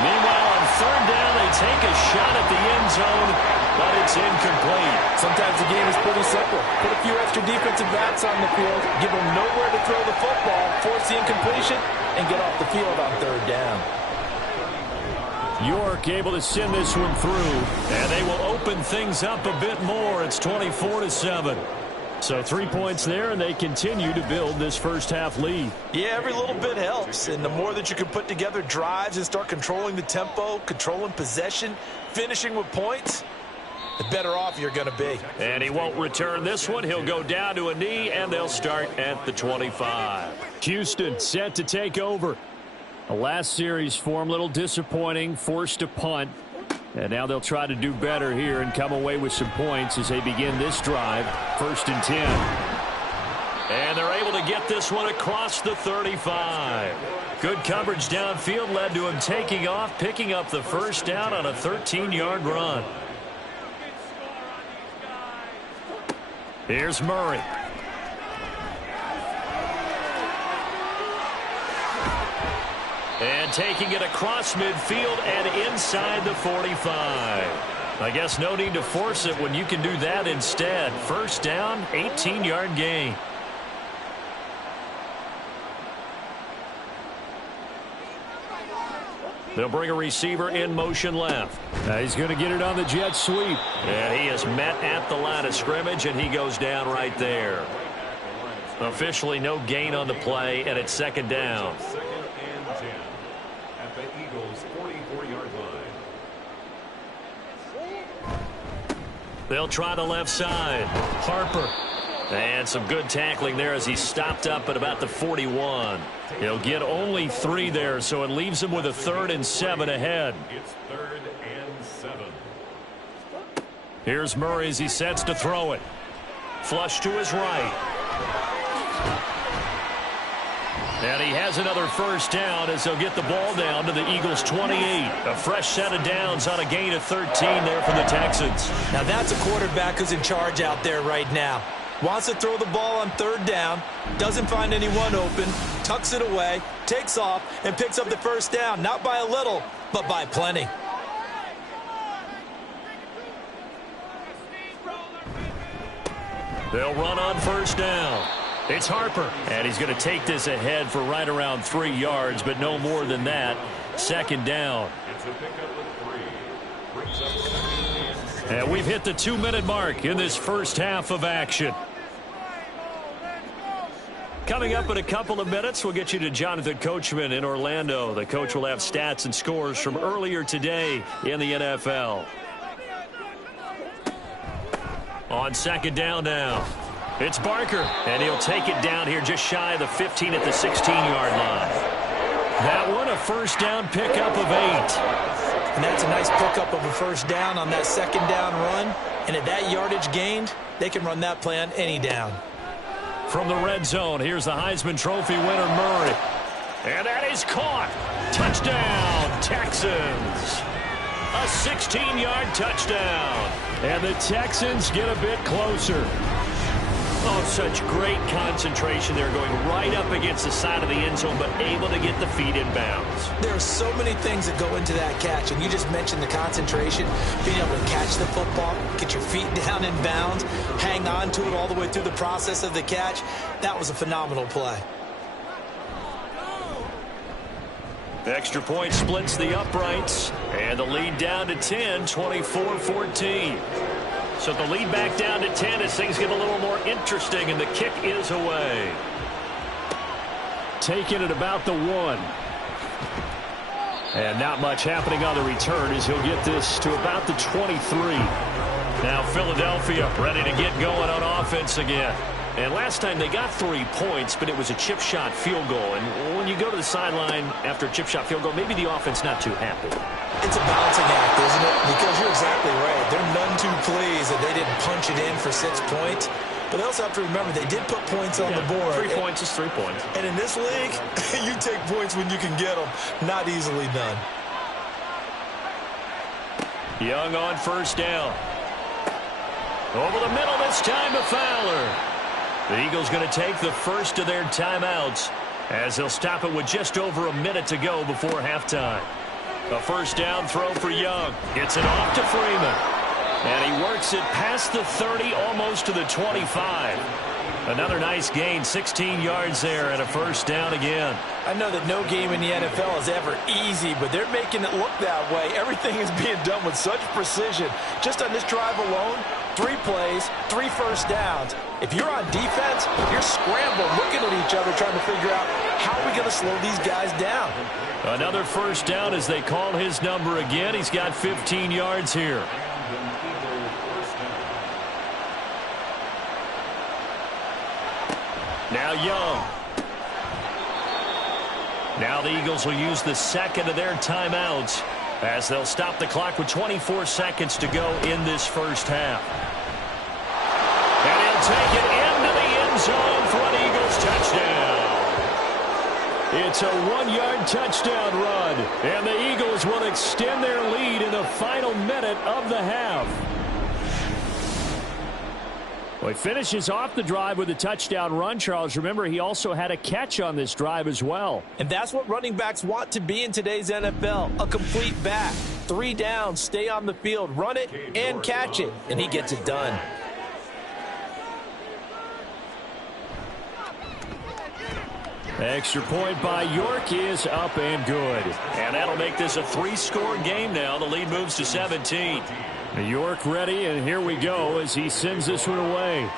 Meanwhile, on 3rd down, they take a shot at the end zone, but it's incomplete. Sometimes the game is pretty simple. Put a few extra defensive backs on the field, give them nowhere to throw the football, force the incompletion, and get off the field on 3rd down. York able to send this one through, and they will open things up a bit more. It's 24-7. So 3 points there, and they continue to build this first half lead. Yeah, every little bit helps, and the more that you can put together drives and start controlling the tempo, controlling possession, finishing with points, the better off you're going to be. And he won't return this one. He'll go down to a knee, and they'll start at the 25. Houston set to take over. The last series for him, a little disappointing, forced to punt. And now they'll try to do better here and come away with some points as they begin this drive. 1st and 10. And they're able to get this one across the 35. Good coverage downfield led to him taking off, picking up the 1st down on a 13-yard run. Here's Murray. And taking it across midfield and inside the 45. I guess no need to force it when you can do that instead. 1st down, 18-yard gain. They'll bring a receiver in motion left. He's going to get it on the jet sweep. And he is met at the line of scrimmage, and he goes down right there. Officially no gain on the play, and it's 2nd down. They'll try the left side. Harper. And some good tackling there as he stopped up at about the 41. He'll get only 3 there, so it leaves him with a 3rd and 7 ahead. It's 3rd and 7. Here's Murray as he sets to throw it. Flush to his right. And he has another 1st down as they'll get the ball down to the Eagles' 28. A fresh set of downs on a gain of 13 there for the Texans. Now that's a quarterback who's in charge out there right now. Wants to throw the ball on 3rd down, doesn't find anyone open, tucks it away, takes off, and picks up the 1st down. Not by a little, but by plenty. They'll run on 1st down. It's Harper, and he's going to take this ahead for right around 3 yards, but no more than that. 2nd down. And we've hit the 2-minute mark in this first half of action. Coming up in a couple of minutes, we'll get you to Jonathan Coachman in Orlando. The coach will have stats and scores from earlier today in the NFL. On 2nd down now. It's Barker, and he'll take it down here just shy of the 15 at the 16-yard line. That one, a 1st down pickup of 8. And that's a nice pickup of a first down on that second down run. And at that yardage gained, they can run that play on any down. From the red zone, here's the Heisman Trophy winner, Murray. And that is caught. Touchdown, Texans. A 16-yard touchdown. And the Texans get a bit closer. Oh, such great concentration. They're going right up against the side of the end zone, but able to get the feet in bounds. There are so many things that go into that catch, and you just mentioned the concentration, being able to catch the football, get your feet down in bounds, hang on to it all the way through the process of the catch. That was a phenomenal play. The extra point splits the uprights, and the lead down to 10, 24-14. So the lead back down to 10 as things get a little more interesting, and the kick is away. Taking it about the 1. And not much happening on the return as he'll get this to about the 23. Now Philadelphia ready to get going on offense again. And last time they got 3 points, but it was a chip shot field goal. And when you go to the sideline after a chip shot field goal, maybe the offense not too happy. It's a balancing act, isn't it? Because you're exactly right. They're none too pleased that they didn't punch it in for 6 points. But they also have to remember they did put points on the board. 3 points is 3 points. And in this league, you take points when you can get them. Not easily done. Young on first down. Over the middle this time to Fowler. The Eagles going to take the first of their timeouts as they'll stop it with just over a minute to go before halftime. A first down throw for Young. Gets it off to Freeman. And he works it past the 30, almost to the 25. Another nice gain, 16 yards there, and a first down again. I know that no game in the NFL is ever easy, but they're making it look that way. Everything is being done with such precision. Just on this drive alone, 3 plays, 3 first downs. If you're on defense, you're scrambling, looking at each other, trying to figure out how are we going to slow these guys down. Another first down as they call his number again. He's got 15 yards here. Now Young. Now the Eagles will use the second of their timeouts as they'll stop the clock with 24 seconds to go in this first half. And he'll take it into the end zone for an Eagles touchdown. It's a 1-yard touchdown run, and the Eagles will extend their lead in the final minute of the half. Well, he finishes off the drive with a touchdown run, Charles. Remember, he also had a catch on this drive as well. And that's what running backs want to be in today's NFL, a complete back. 3 downs, stay on the field, run it, and catch it. And he gets it done. Extra point by York is up and good. And that'll make this a 3-score game now. The lead moves to 17. York ready, and here we go as he sends this one away.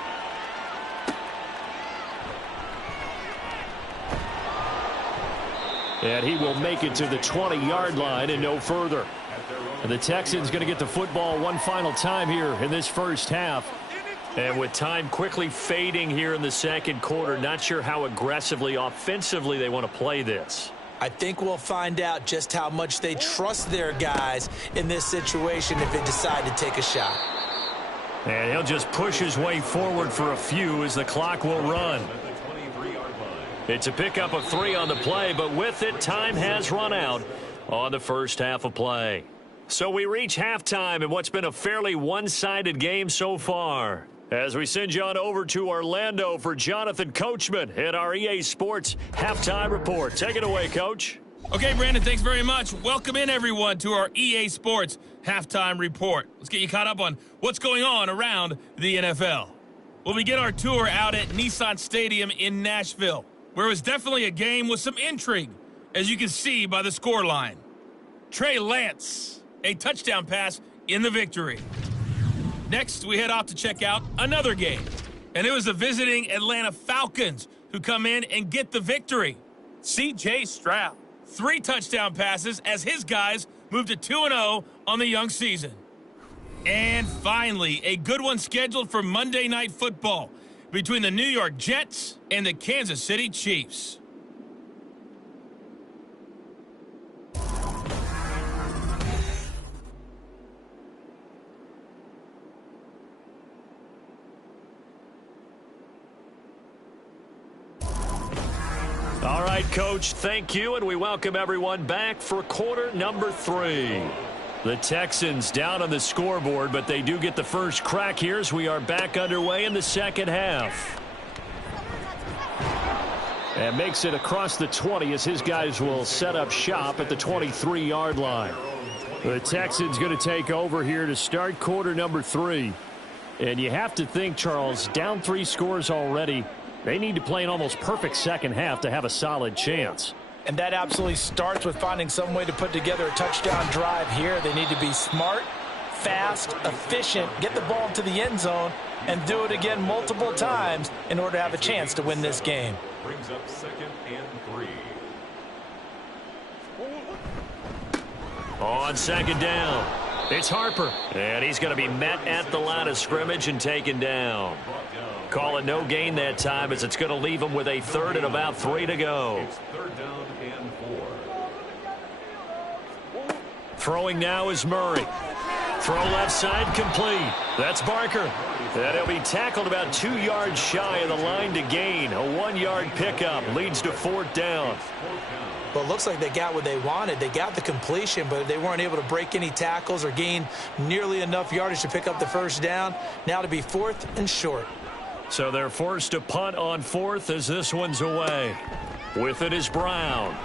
And he will make it to the 20-yard line and no further. And the Texans going to get the football one final time here in this first half. And with time quickly fading here in the second quarter, not sure how aggressively, offensively they want to play this. I think we'll find out just how much they trust their guys in this situation if they decide to take a shot. And he'll just push his way forward for a few as the clock will run. It's a pickup of 3 on the play, but with it, time has run out on the first half of play. So we reach halftime in what's been a fairly one-sided game so far. As we send you on over to Orlando for Jonathan Coachman at our EA Sports Halftime Report. Take it away, Coach. Okay, Brandon, thanks very much. Welcome in, everyone, to our EA Sports Halftime Report. Let's get you caught up on what's going on around the NFL. We'll begin our tour out at Nissan Stadium in Nashville, where it was definitely a game with some intrigue, as you can see by the scoreline. Trey Lance, a touchdown pass in the victory. Next, we head off to check out another game, and it was the visiting Atlanta Falcons who come in and get the victory. C.J. Stroud, 3 touchdown passes as his guys move to 2-0 on the young season. And finally, a good one scheduled for Monday Night Football between the New York Jets and the Kansas City Chiefs. right, Coach, thank you, and we welcome everyone back for quarter number 3. The Texans down on the scoreboard, but they do get the first crack here as we are back underway in the second half. And makes it across the 20 as his guys will set up shop at the 23-yard line. The Texans going to take over here to start quarter number 3. And you have to think, Charles, down 3 scores already. They need to play an almost perfect second half to have a solid chance. And that absolutely starts with finding some way to put together a touchdown drive here. They need to be smart, fast, efficient, get the ball to the end zone, and do it again multiple times in order to have a chance to win this game. Brings up 2nd and 3. On second down, it's Harper. And he's going to be met at the line of scrimmage and taken down. Call it no gain that time as it's going to leave him with a 3rd and about 3 to go. It's 3rd down and 4. Throwing now is Murray. Throw left side complete. That's Barker. And he'll be tackled about 2 yards shy of the line to gain. A 1-yard pickup leads to 4th down. Well, it looks like they got what they wanted. They got the completion, but they weren't able to break any tackles or gain nearly enough yardage to pick up the first down. Now to be 4th and short. So they're forced to punt on 4th as this one's away. With it is Brown.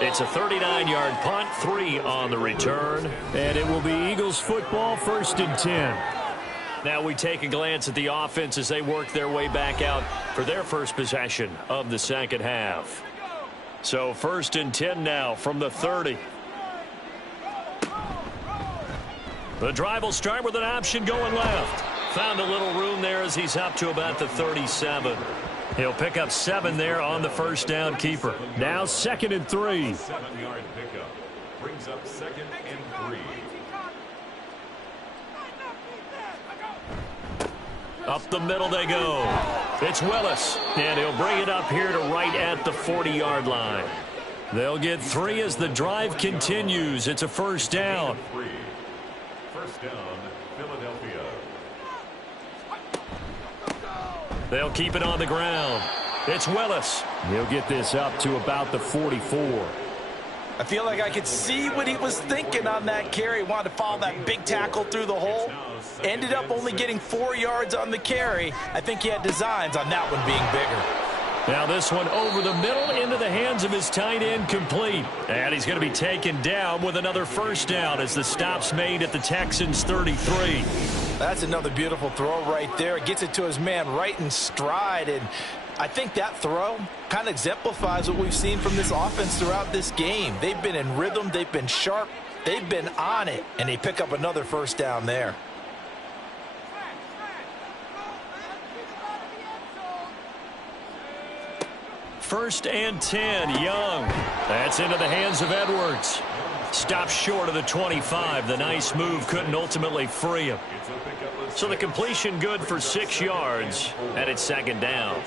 It's a 39-yard punt, 3 on the return. And it will be Eagles football, 1st and 10. Now we take a glance at the offense as they work their way back out for their first possession of the second half. So 1st and 10 now from the 30. The drive will start with an option going left. Found a little room there as he's up to about the 37. He'll pick up 7 there on the first down keeper. Now 2nd and 3. 7-yard pickup. Brings up 2nd and 3. Up the middle they go. It's Willis. And he'll bring it up here to right at the 40-yard line. They'll get 3 as the drive continues. It's a first down. 3. First down, Philadelphia. They'll keep it on the ground. It's Willis. He'll get this up to about the 44. I feel like I could see what he was thinking on that carry. Wanted to follow that big tackle through the hole. Ended up only getting 4 yards on the carry. I think he had designs on that one being bigger. Now this one over the middle into the hands of his tight end complete. And he's going to be taken down with another first down as the stop's made at the Texans' 33. That's another beautiful throw right there. Gets it to his man right in stride. And I think that throw kind of exemplifies what we've seen from this offense throughout this game. They've been in rhythm. They've been sharp. They've been on it. And they pick up another first down there. First and 10, Young. That's into the hands of Edwards. Stopped short of the 25. The nice move couldn't ultimately free him. So the completion good for 6 yards, and it's second down.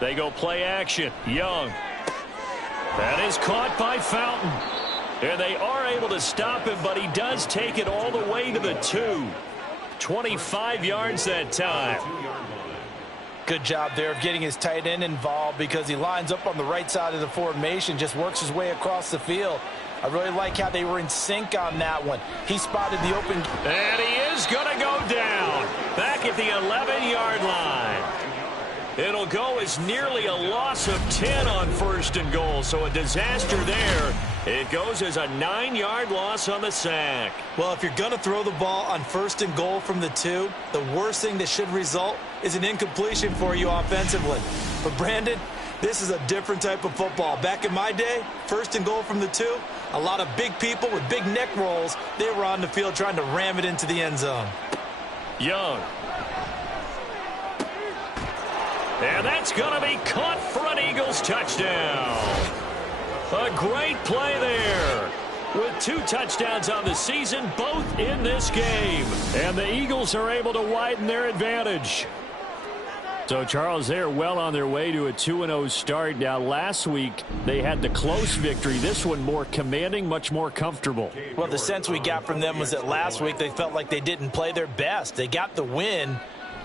They go play action. Young. That is caught by Fountain. And they are able to stop him, but he does take it all the way to the 2. 25 yards that time. Good job there of getting his tight end involved because he lines up on the right side of the formation, just works his way across the field. I really like how they were in sync on that one. He spotted the open. And he is going to go down back at the 11-yard line. It'll go as nearly a loss of 10 on 1st and goal, so a disaster there. It goes as a 9-yard loss on the sack. Well, if you're going to throw the ball on 1st and goal from the 2, the worst thing that should result is an incompletion for you offensively. But, Brandon, this is a different type of football. Back in my day, 1st and goal from the 2, a lot of big people with big neck rolls, they were on the field trying to ram it into the end zone. Young. And that's going to be caught for an Eagles touchdown. A great play there. With 2 touchdowns on the season, both in this game. And the Eagles are able to widen their advantage. So, Charles, they're well on their way to a 2-0 start. Now, last week, they had the close victory. This one more commanding, much more comfortable. Well, the sense we got from them was that last week they felt like they didn't play their best. They got the win,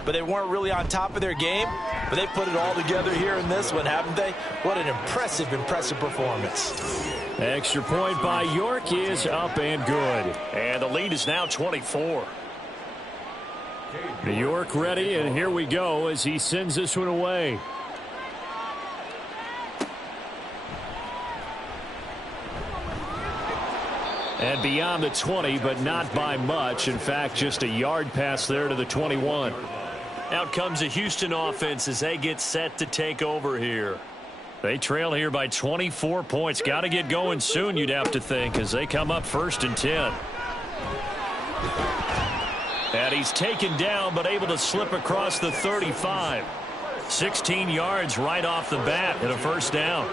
but they weren't really on top of their game. But they put it all together here in this one, haven't they? What an impressive performance. Extra point by York is up and good. And the lead is now 24. York ready, and here we go as he sends this one away. And beyond the 20, but not by much. In fact, just a yard pass there to the 21. Out comes the Houston offense as they get set to take over here. They trail here by 24 points. Got to get going soon, you'd have to think, as they come up 1st and 10. And he's taken down, but able to slip across the 35. 16 yards right off the bat and a 1st down.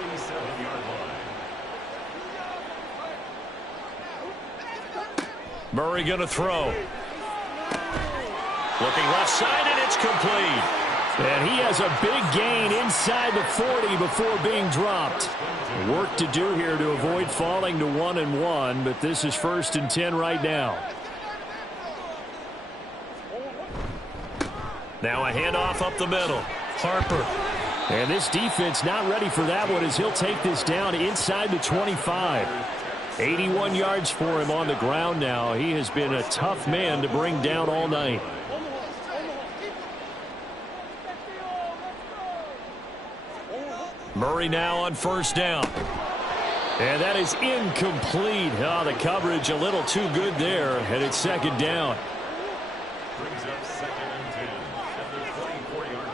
Murray going to throw. Looking left side, and it's complete. And he has a big gain inside the 40 before being dropped. Work to do here to avoid falling to 1-1, but this is 1st and 10 right now. Now a handoff up the middle. Harper. And this defense not ready for that one as he'll take this down inside the 25. 81 yards for him on the ground now. He has been a tough man to bring down all night. Murray now on 1st down. And that is incomplete. Oh, the coverage a little too good there, and it's 2nd down. Brings up 2nd and 10 at the 24-yard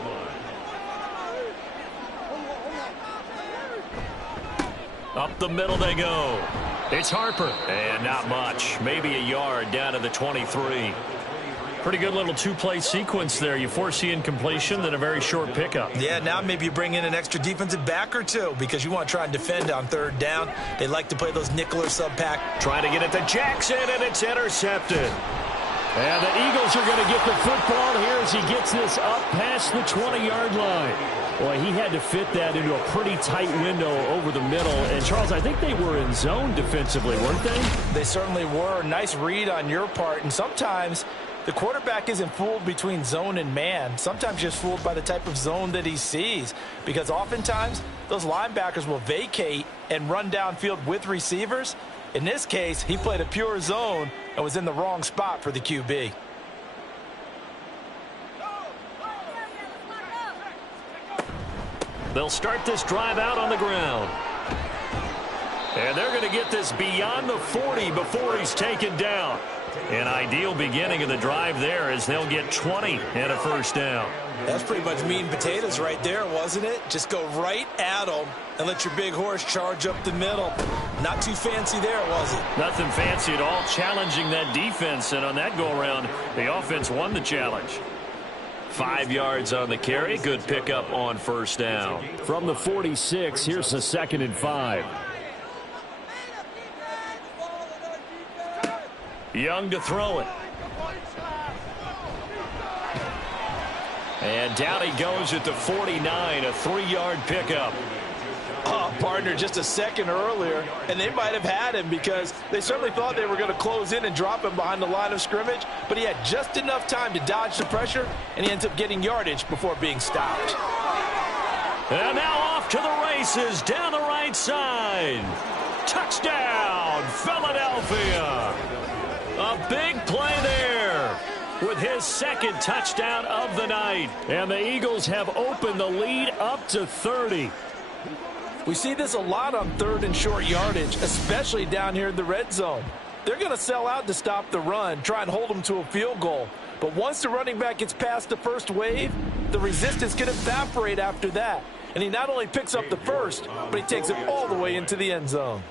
line. Up the middle they go. It's Harper. And not much. Maybe a yard down to the 23. Pretty good little two-play sequence there. You foresee incompletion, then a very short pickup. Yeah, now maybe you bring in an extra defensive back or two because you want to try and defend on 3rd down. They like to play those nickel or sub-pack. Trying to get it to Jackson, and it's intercepted. And the Eagles are going to get the football here as he gets this up past the 20-yard line. Boy, he had to fit that into a pretty tight window over the middle. And, Charles, I think they were in zone defensively, weren't they? They certainly were. Nice read on your part. And sometimes the quarterback isn't fooled between zone and man. Sometimes just fooled by the type of zone that he sees. Because oftentimes those linebackers will vacate and run downfield with receivers. In this case, he played a pure zone and was in the wrong spot for the QB. They'll start this drive out on the ground. And they're going to get this beyond the 40 before he's taken down. An ideal beginning of the drive there as they'll get 20 and a 1st down. That's pretty much meat and potatoes right there, wasn't it? Just go right at them and let your big horse charge up the middle. Not too fancy there, was it? Nothing fancy at all, challenging that defense. And on that go-around, the offense won the challenge. 5 yards on the carry. Good pickup on 1st down. From the 46, here's a 2nd and 5. Young to throw it. And down he goes at the 49, a 3-yard pickup. Oh, partner, just a second earlier, and they might have had him because they certainly thought they were going to close in and drop him behind the line of scrimmage, but he had just enough time to dodge the pressure, and he ends up getting yardage before being stopped. And now off to the races down the right side. Touchdown, Philadelphia. A big play there with his 2nd touchdown of the night. And the Eagles have opened the lead up to 30. We see this a lot on 3rd and short yardage, especially down here in the red zone. They're going to sell out to stop the run, try and hold them to a field goal. But once the running back gets past the first wave, the resistance can evaporate after that. And he not only picks up the first, but he takes it all the way into the end zone.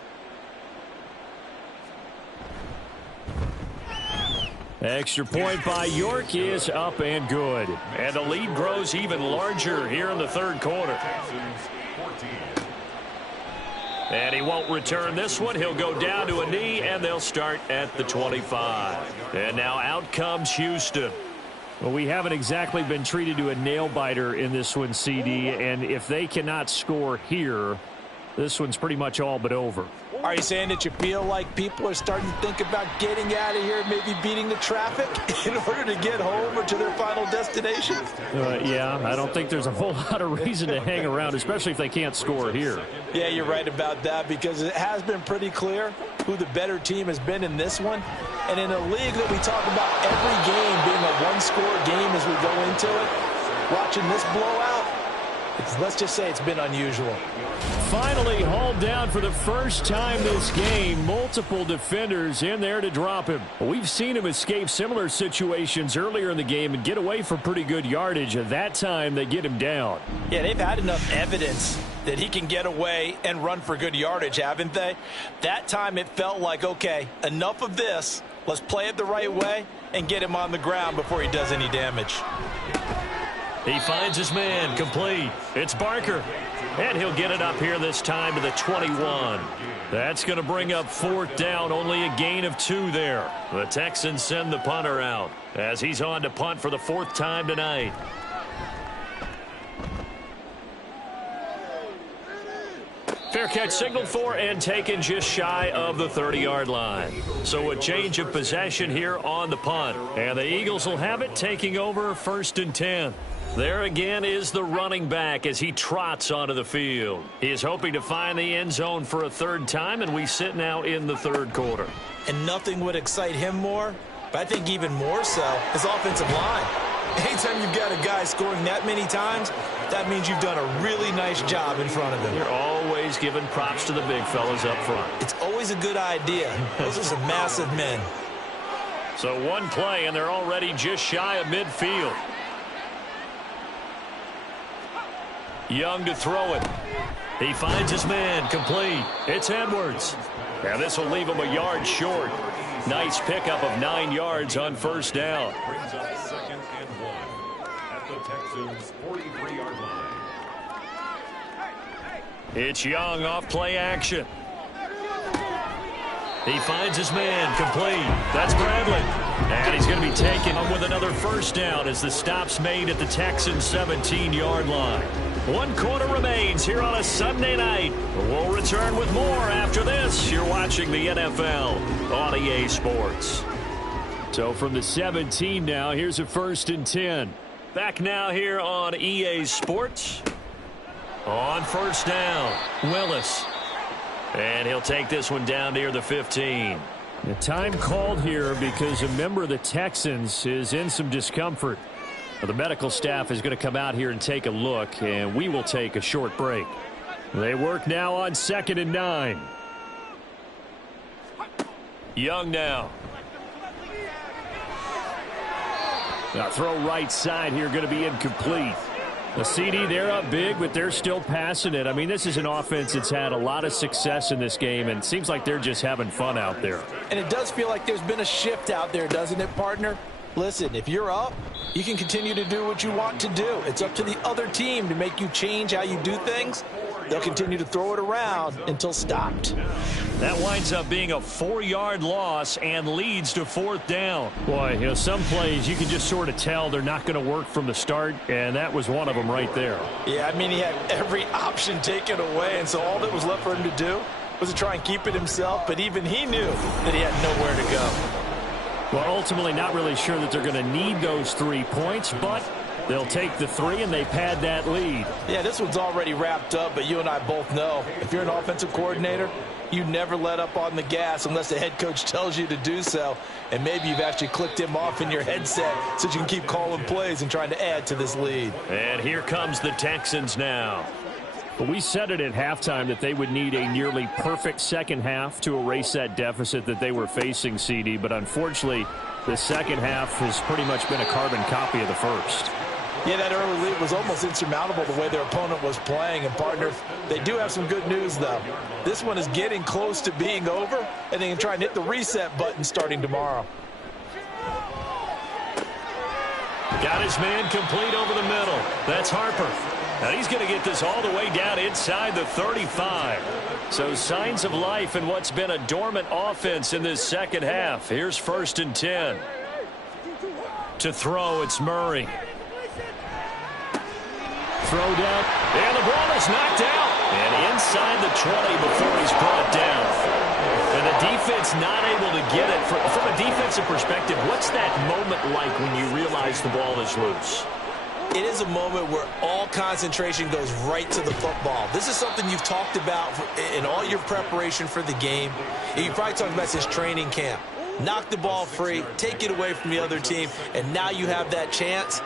Extra point by York is up and good. And the lead grows even larger here in the 3rd quarter. And he won't return this one. He'll go down to a knee, and they'll start at the 25. And now out comes Houston. Well, we haven't exactly been treated to a nail-biter in this one, CD. And if they cannot score here, this one's pretty much all but over. Are you saying that you feel like people are starting to think about getting out of here, maybe beating the traffic in order to get home or to their final destination? Yeah, I don't think there's a whole lot of reason to hang around, especially if they can't score here. Yeah, you're right about that, because it has been pretty clear who the better team has been in this one. And in a league that we talk about every game being a one-score game as we go into it, watching this blowout, let's just say it's been unusual. Finally hauled down for the first time this game. Multiple defenders in there to drop him. We've seen him escape similar situations earlier in the game and get away for pretty good yardage. At that time, they get him down. Yeah, they've had enough evidence that he can get away and run for good yardage, haven't they? That time it felt like, okay, enough of this. Let's play it the right way and get him on the ground before he does any damage. He finds his man, complete. It's Barker. And he'll get it up here this time to the 21. That's going to bring up 4th down, only a gain of 2 there. The Texans send the punter out as he's on to punt for the 4th time tonight. Fair catch signaled for and taken just shy of the 30-yard line. So a change of possession here on the punt. And the Eagles will have it, taking over 1st and 10. There again is the running back as he trots onto the field. He is hoping to find the end zone for a 3rd time, and we sit now in the 3rd quarter. And nothing would excite him more, but I think even more so, his offensive line. Anytime you've got a guy scoring that many times, that means you've done a really nice job in front of him. You're always giving props to the big fellas up front. It's always a good idea. Those are some massive men. So one play, and they're already just shy of midfield. Young to throw it. He finds his man, complete. It's Edwards. Now this will leave him a yard short. Nice pickup of 9 yards on 1st down. Brings up 2nd and 1 at the Texans' 43-yard line. It's Young off play action. He finds his man, complete. That's Bradley. And he's going to be taken with another 1st down as the stop's made at the Texans' 17-yard line. 1 quarter remains here on a Sunday night. We'll return with more after this. You're watching the NFL on EA Sports. So from the 17 now, here's a 1st and 10. Back now here on EA Sports. On 1st down, Willis. And he'll take this one down near the 15. The time called here because a member of the Texans is in some discomfort. The medical staff is going to come out here and take a look, and we will take a short break. They work now on 2nd and 9. Young now. Now throw right side here going to be incomplete. The CD, they're up big, but they're still passing it. I mean, this is an offense that's had a lot of success in this game, and it seems like they're just having fun out there. And it does feel like there's been a shift out there, doesn't it, partner? Listen, if you're up, you can continue to do what you want to do. It's up to the other team to make you change how you do things. They'll continue to throw it around until stopped. That winds up being a 4-yard loss and leads to 4th down. Boy, you know, some plays you can just sort of tell they're not going to work from the start, and that was one of them right there. Yeah, I mean, he had every option taken away, and so all that was left for him to do was to try and keep it himself, but even he knew that he had nowhere to go. Well, ultimately not really sure that they're going to need those 3 points, but they'll take the 3 and they pad that lead. Yeah, this one's already wrapped up, but you and I both know if you're an offensive coordinator, you never let up on the gas unless the head coach tells you to do so. And maybe you've actually clicked him off in your headset so you can keep calling plays and trying to add to this lead. And here comes the Texans now. But we said it at halftime that they would need a nearly perfect second half to erase that deficit that they were facing, CD. But unfortunately, the second half has pretty much been a carbon copy of the first. Yeah, that early lead was almost insurmountable the way their opponent was playing. And, partner, they do have some good news, though. This one is getting close to being over, and they can try and hit the reset button starting tomorrow. Got his man complete over the middle. That's Harper. Now he's going to get this all the way down inside the 35. So signs of life in what's been a dormant offense in this second half. Here's 1st and 10. To throw, it's Murray. Throw down. And the ball is knocked out. And inside the 20 before he's brought down. And the defense not able to get it. From a defensive perspective, what's that moment like when you realize the ball is loose? It is a moment where all concentration goes right to the football. This is something you've talked about in all your preparation for the game. You probably talked about since training camp. Knock the ball free, take it away from the other team, and now you have that chance.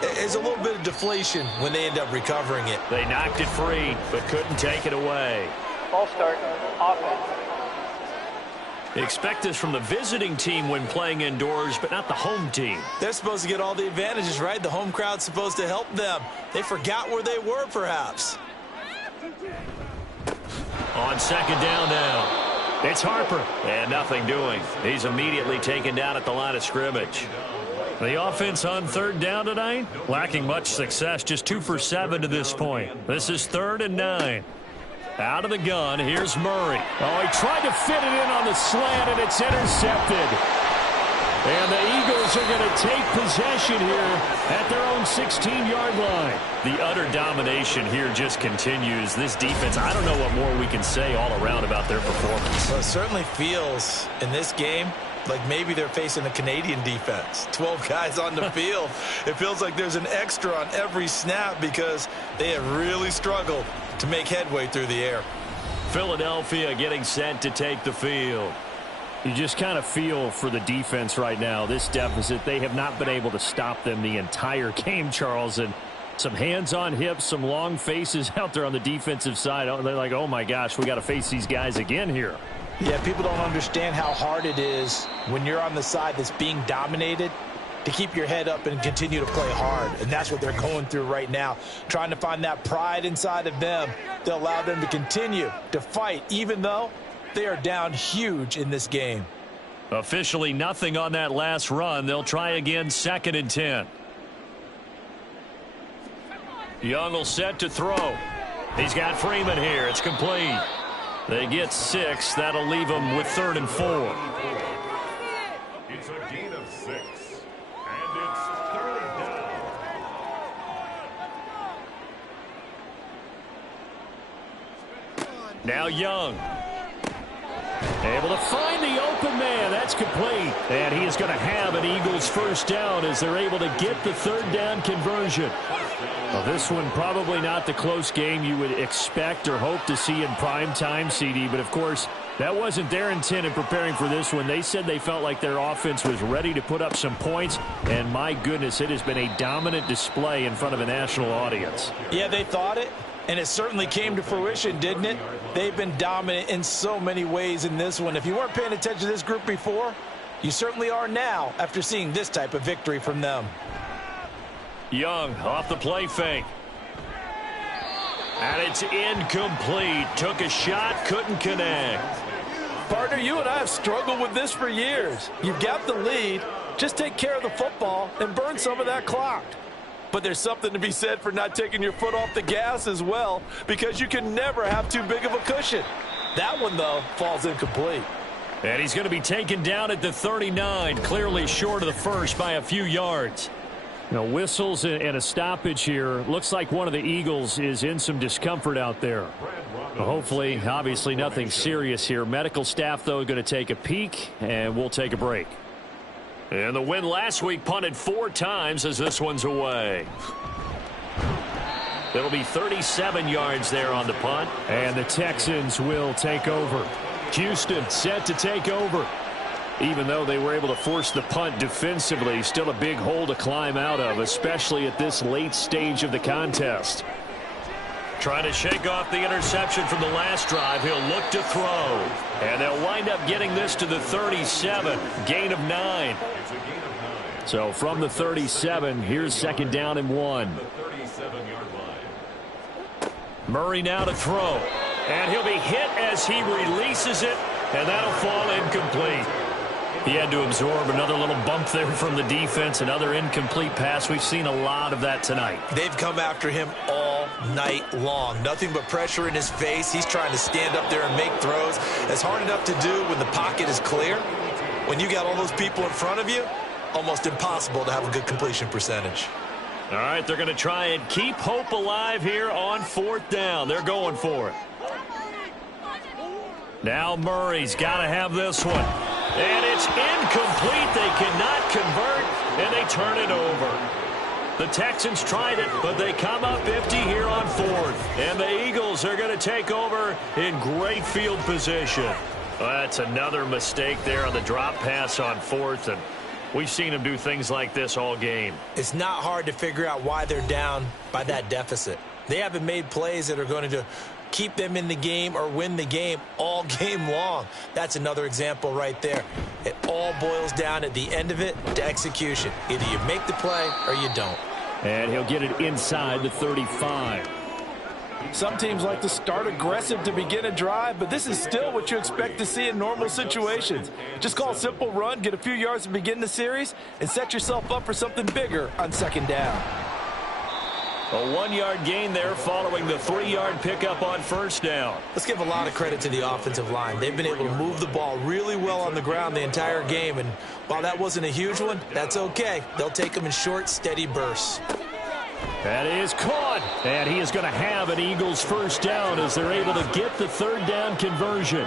There's a little bit of deflation when they end up recovering it. They knocked it free, but couldn't take it away. Ball start, offense. Expect this from the visiting team when playing indoors, but not the home team. They're supposed to get all the advantages, right? The home crowd's supposed to help them. They forgot where they were, perhaps. On second down now. It's Harper. And nothing doing. He's immediately taken down at the line of scrimmage. The offense on third down tonight, lacking much success, just 2 for 7 to this point. This is 3rd and 9. Out of the gun, here's Murray. Oh, he tried to fit it in on the slant, and it's intercepted. And the Eagles are going to take possession here at their own 16-yard line. The utter domination here just continues. This defense, I don't know what more we can say all around about their performance. Well, it certainly feels in this game like maybe they're facing a Canadian defense. 12 guys on the field. It feels like there's an extra on every snap because they have really struggled to make headway through the air. Philadelphia getting set to take the field. You just kind of feel for the defense right now, this deficit. They have not been able to stop them the entire game, Charles. And some hands on hips, some long faces out there on the defensive side. They're like, oh, my gosh, we got to face these guys again here. Yeah, people don't understand how hard it is when you're on the side that's being dominated to keep your head up and continue to play hard. And that's what they're going through right now, trying to find that pride inside of them to allow them to continue to fight, even though they are down huge in this game. Officially nothing on that last run. They'll try again, 2nd and 10. Young will set to throw. He's got Freeman here. It's complete. They get 6. That'll leave them with 3rd and 4. It's a gain of 6. And it's 3rd down. Now Young. Able to find the open man. That's complete. And he is going to have an Eagles first down as they're able to get the 3rd down conversion. Well, this one probably not the close game you would expect or hope to see in prime time, CD. But, of course, that wasn't their intent in preparing for this one. They said they felt like their offense was ready to put up some points. And, my goodness, it has been a dominant display in front of a national audience. Yeah, they thought it. And it certainly came to fruition, didn't it? They've been dominant in so many ways in this one. If you weren't paying attention to this group before, you certainly are now after seeing this type of victory from them. Young off the play fake. And it's incomplete. Took a shot, couldn't connect. Partner, you and I have struggled with this for years. You've got the lead. Just take care of the football and burn some of that clock. But there's something to be said for not taking your foot off the gas as well, because you can never have too big of a cushion. That one, though, falls incomplete. And he's going to be taken down at the 39, clearly short of the first by a few yards. Now, whistles and a stoppage here. Looks like one of the Eagles is in some discomfort out there. Well, hopefully, obviously, nothing serious here. Medical staff, though, going to take a peek, and we'll take a break. And the win last week punted 4 times as this one's away. It'll be 37 yards there on the punt. And the Texans will take over. Houston set to take over. Even though they were able to force the punt defensively, still a big hole to climb out of, especially at this late stage of the contest. Trying to shake off the interception from the last drive. He'll look to throw. And they'll wind up getting this to the 37. Gain of 9. So from the 37, here's 2nd down and 1. Murray now to throw. And he'll be hit as he releases it. And that'll fall incomplete. He had to absorb another little bump there from the defense. Another incomplete pass. We've seen a lot of that tonight. They've come after him all night long. Nothing but pressure in his face. He's trying to stand up there and make throws. It's hard enough to do when the pocket is clear. When you got all those people in front of you, almost impossible to have a good completion percentage. All right, they're going to try and keep hope alive here on 4th down. They're going for it. Now Murray's got to have this one. And it's incomplete. They cannot convert, and they turn it over. The Texans tried it, but they come up empty here on 4th. And the Eagles are going to take over in great field position. Well, that's another mistake there on the drop pass on 4th, and we've seen them do things like this all game. It's not hard to figure out why they're down by that deficit. They haven't made plays that are going to keep them in the game or win the game all game long. That's another example right there. It all boils down at the end of it to execution. Either you make the play or you don't. And he'll get it inside the 35. Some teams like to start aggressive to begin a drive, but this is still what you expect to see in normal situations. Just call a simple run, get a few yards to begin the series, and set yourself up for something bigger on 2nd down. A 1-yard gain there following the 3-yard pickup on 1st down. Let's give a lot of credit to the offensive line. They've been able to move the ball really well on the ground the entire game, and while that wasn't a huge one, that's okay. They'll take them in short, steady bursts. That is caught, and he is going to have an Eagles 1st down as they're able to get the 3rd down conversion.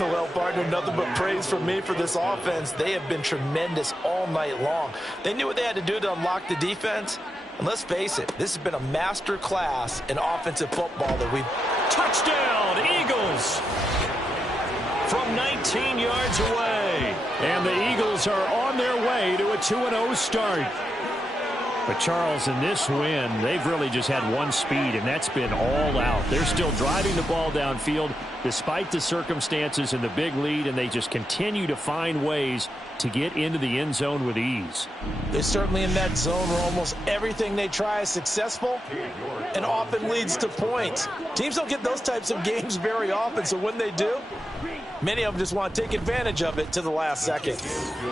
Well, partner, nothing but praise from me for this offense. They have been tremendous all night long. They knew what they had to do to unlock the defense. And let's face it, this has been a master class in offensive football that we've... Touchdown, Eagles! From 19 yards away. And the Eagles are on their way to a 2-0 start. But, Charles, in this win, they've really just had one speed, and that's been all out. They're still driving the ball downfield despite the circumstances and the big lead, and they just continue to find ways to get into the end zone with ease. They're certainly in that zone where almost everything they try is successful and often leads to points. Teams don't get those types of games very often, so when they do, many of them just want to take advantage of it to the last second.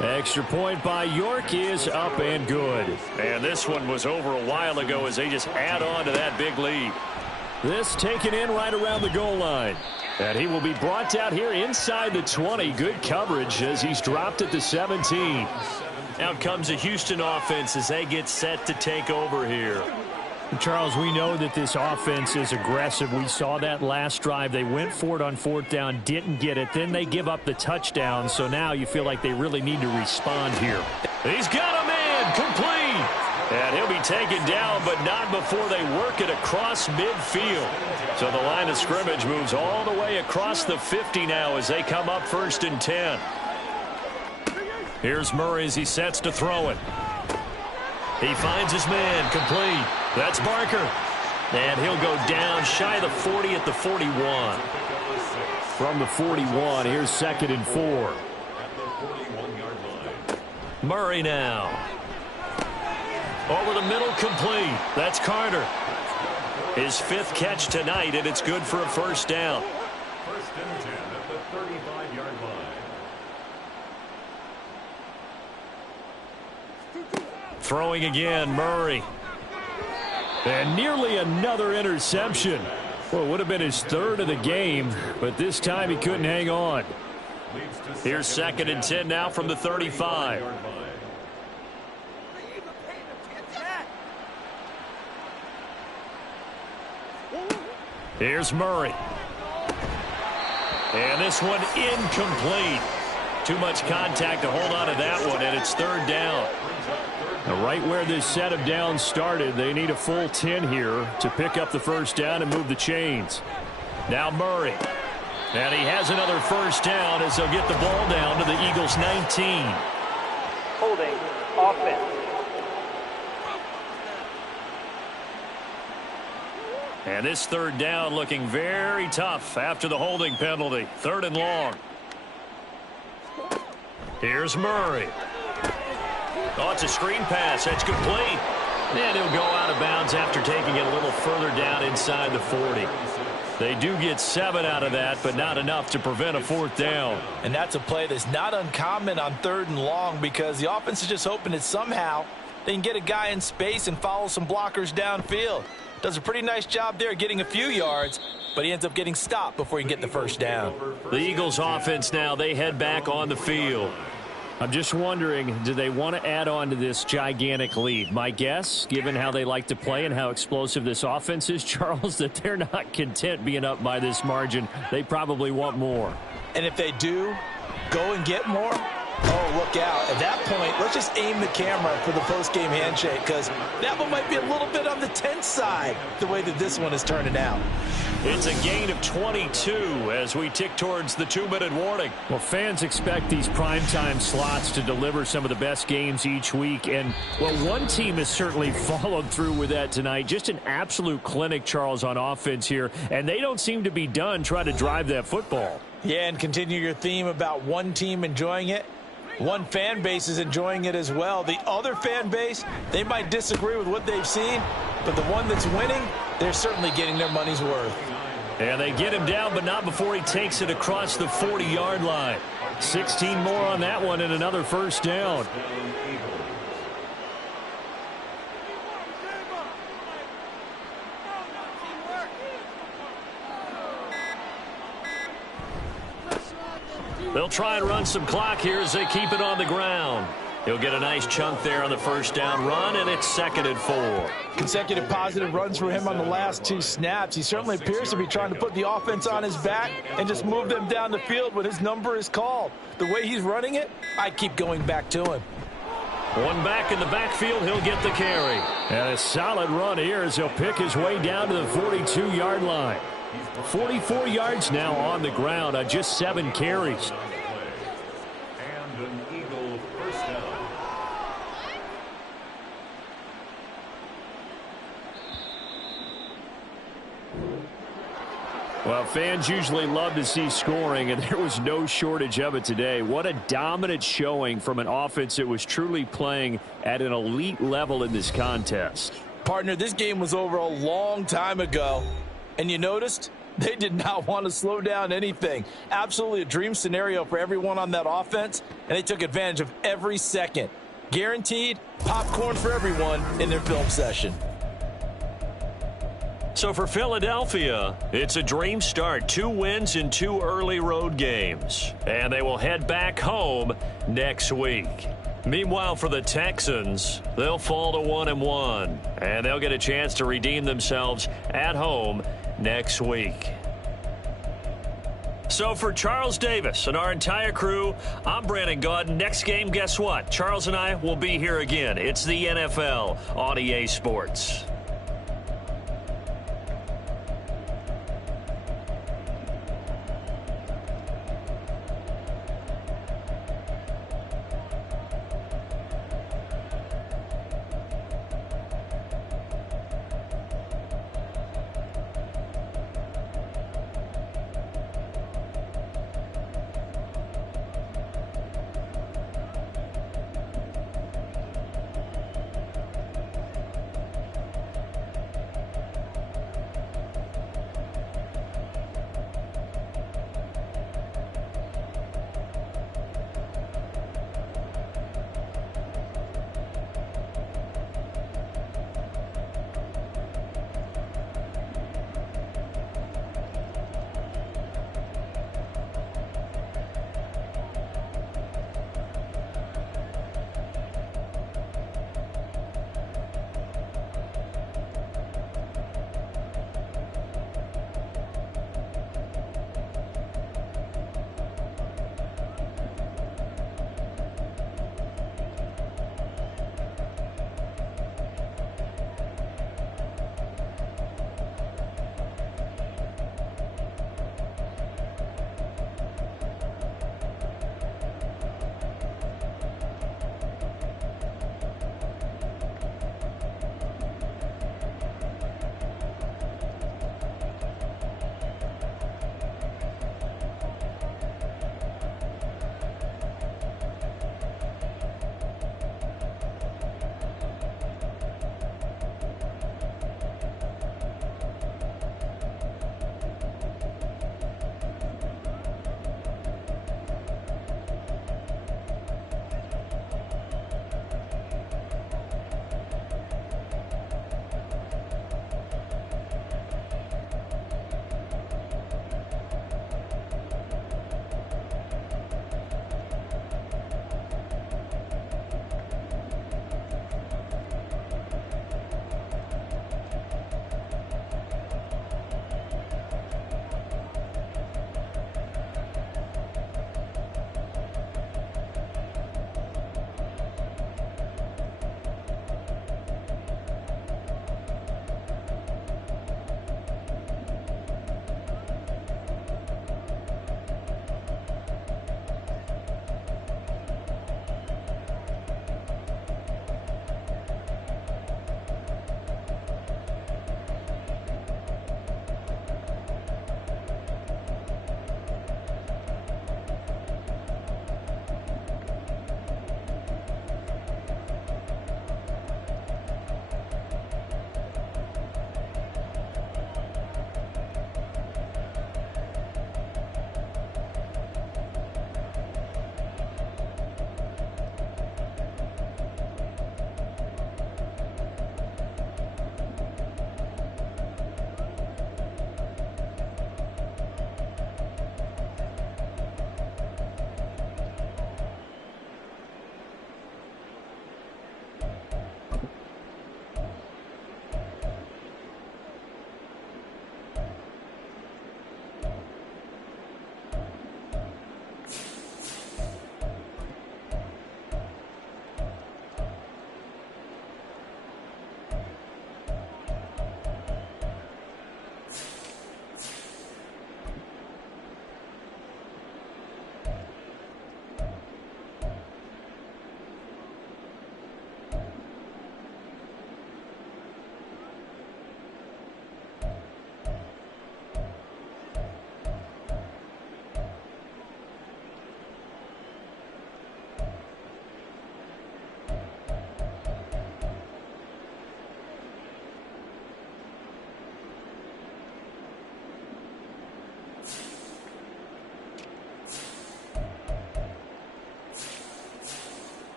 Extra point by York is up and good. And this one was over a while ago as they just add on to that big lead. This taken in right around the goal line. And he will be brought down here inside the 20. Good coverage as he's dropped at the 17. Out comes the Houston offense as they get set to take over here. Charles, we know that this offense is aggressive. We saw that last drive. They went for it on 4th down, didn't get it. Then they give up the touchdown. So now you feel like they really need to respond here. He's got a man complete. And he'll be taken down, but not before they work it across midfield. So the line of scrimmage moves all the way across the 50 now as they come up 1st and 10. Here's Murray as he sets to throw it. He finds his man complete. That's Barker. And he'll go down shy of the 40 at the 41. From the 41, here's 2nd and 4. Murray now. Over the middle, complete. That's Carter. His 5th catch tonight, and it's good for a 1st down. 1st and 10 at the 35-yard line. Throwing again, Murray. And nearly another interception. Well, it would have been his 3rd of the game, but this time he couldn't hang on. Here's 2nd and 10 now from the 35. Here's Murray. And this one incomplete. Too much contact to hold on to that one, and it's 3rd down. Now, right where this set of downs started, they need a full 10 here to pick up the 1st down and move the chains. Now Murray. And he has another 1st down as they'll get the ball down to the Eagles' 19. Holding, offense. And this 3rd down looking very tough after the holding penalty. 3rd and long. Here's Murray. Oh, it's a screen pass. That's complete. And he'll go out of bounds after taking it a little further down inside the 40. They do get 7 out of that, but not enough to prevent a 4th down. And that's a play that's not uncommon on 3rd and long because the offense is just hoping that somehow they can get a guy in space and follow some blockers downfield. Does a pretty nice job there getting a few yards, but he ends up getting stopped before he can get the 1st down. The Eagles offense now, they head back on the field. I'm just wondering, do they want to add on to this gigantic lead? My guess, given how they like to play and how explosive this offense is, Charles, that they're not content being up by this margin. They probably want more. And if they do go and get more, oh, look out. At that point, let's just aim the camera for the post-game handshake, because that one might be a little bit on the tense side, the way that this one is turning out. It's a gain of 22 as we tick towards the 2-minute warning. Well, fans expect these primetime slots to deliver some of the best games each week. And, well, one team has certainly followed through with that tonight. Just an absolute clinic, Charles, on offense here. And they don't seem to be done trying to drive that football. Yeah, and continue your theme about one team enjoying it. One fan base is enjoying it as well. The other fan base, they might disagree with what they've seen, but the one that's winning, they're certainly getting their money's worth. And they get him down, but not before he takes it across the 40-yard line. 16 more on that one and another first down. They'll try and run some clock here as they keep it on the ground. He'll get a nice chunk there on the first down run, and it's 2nd and 4. Consecutive positive runs for him on the last 2 snaps. He certainly appears to be trying to put the offense on his back and just move them down the field when his number is called. The way he's running it, I keep going back to him. One back in the backfield, he'll get the carry. And a solid run here as he'll pick his way down to the 42-yard line. 44 yards now on the ground on just 7 carries. And an Eagle first down. Well, fans usually love to see scoring, and there was no shortage of it today. What a dominant showing from an offense that was truly playing at an elite level in this contest. Partner, this game was over a long time ago, and you noticed they did not want to slow down anything. Absolutely a dream scenario for everyone on that offense, and they took advantage of every second. Guaranteed popcorn for everyone in their film session. So for Philadelphia, it's a dream start. 2 wins in 2 early road games. And they will head back home next week. Meanwhile, for the Texans, they'll fall to 1-1. And they'll get a chance to redeem themselves at home next week. So for Charles Davis and our entire crew, I'm Brandon Gaudin. Next game, guess what? Charles and I will be here again. It's the NFL on EA Sports.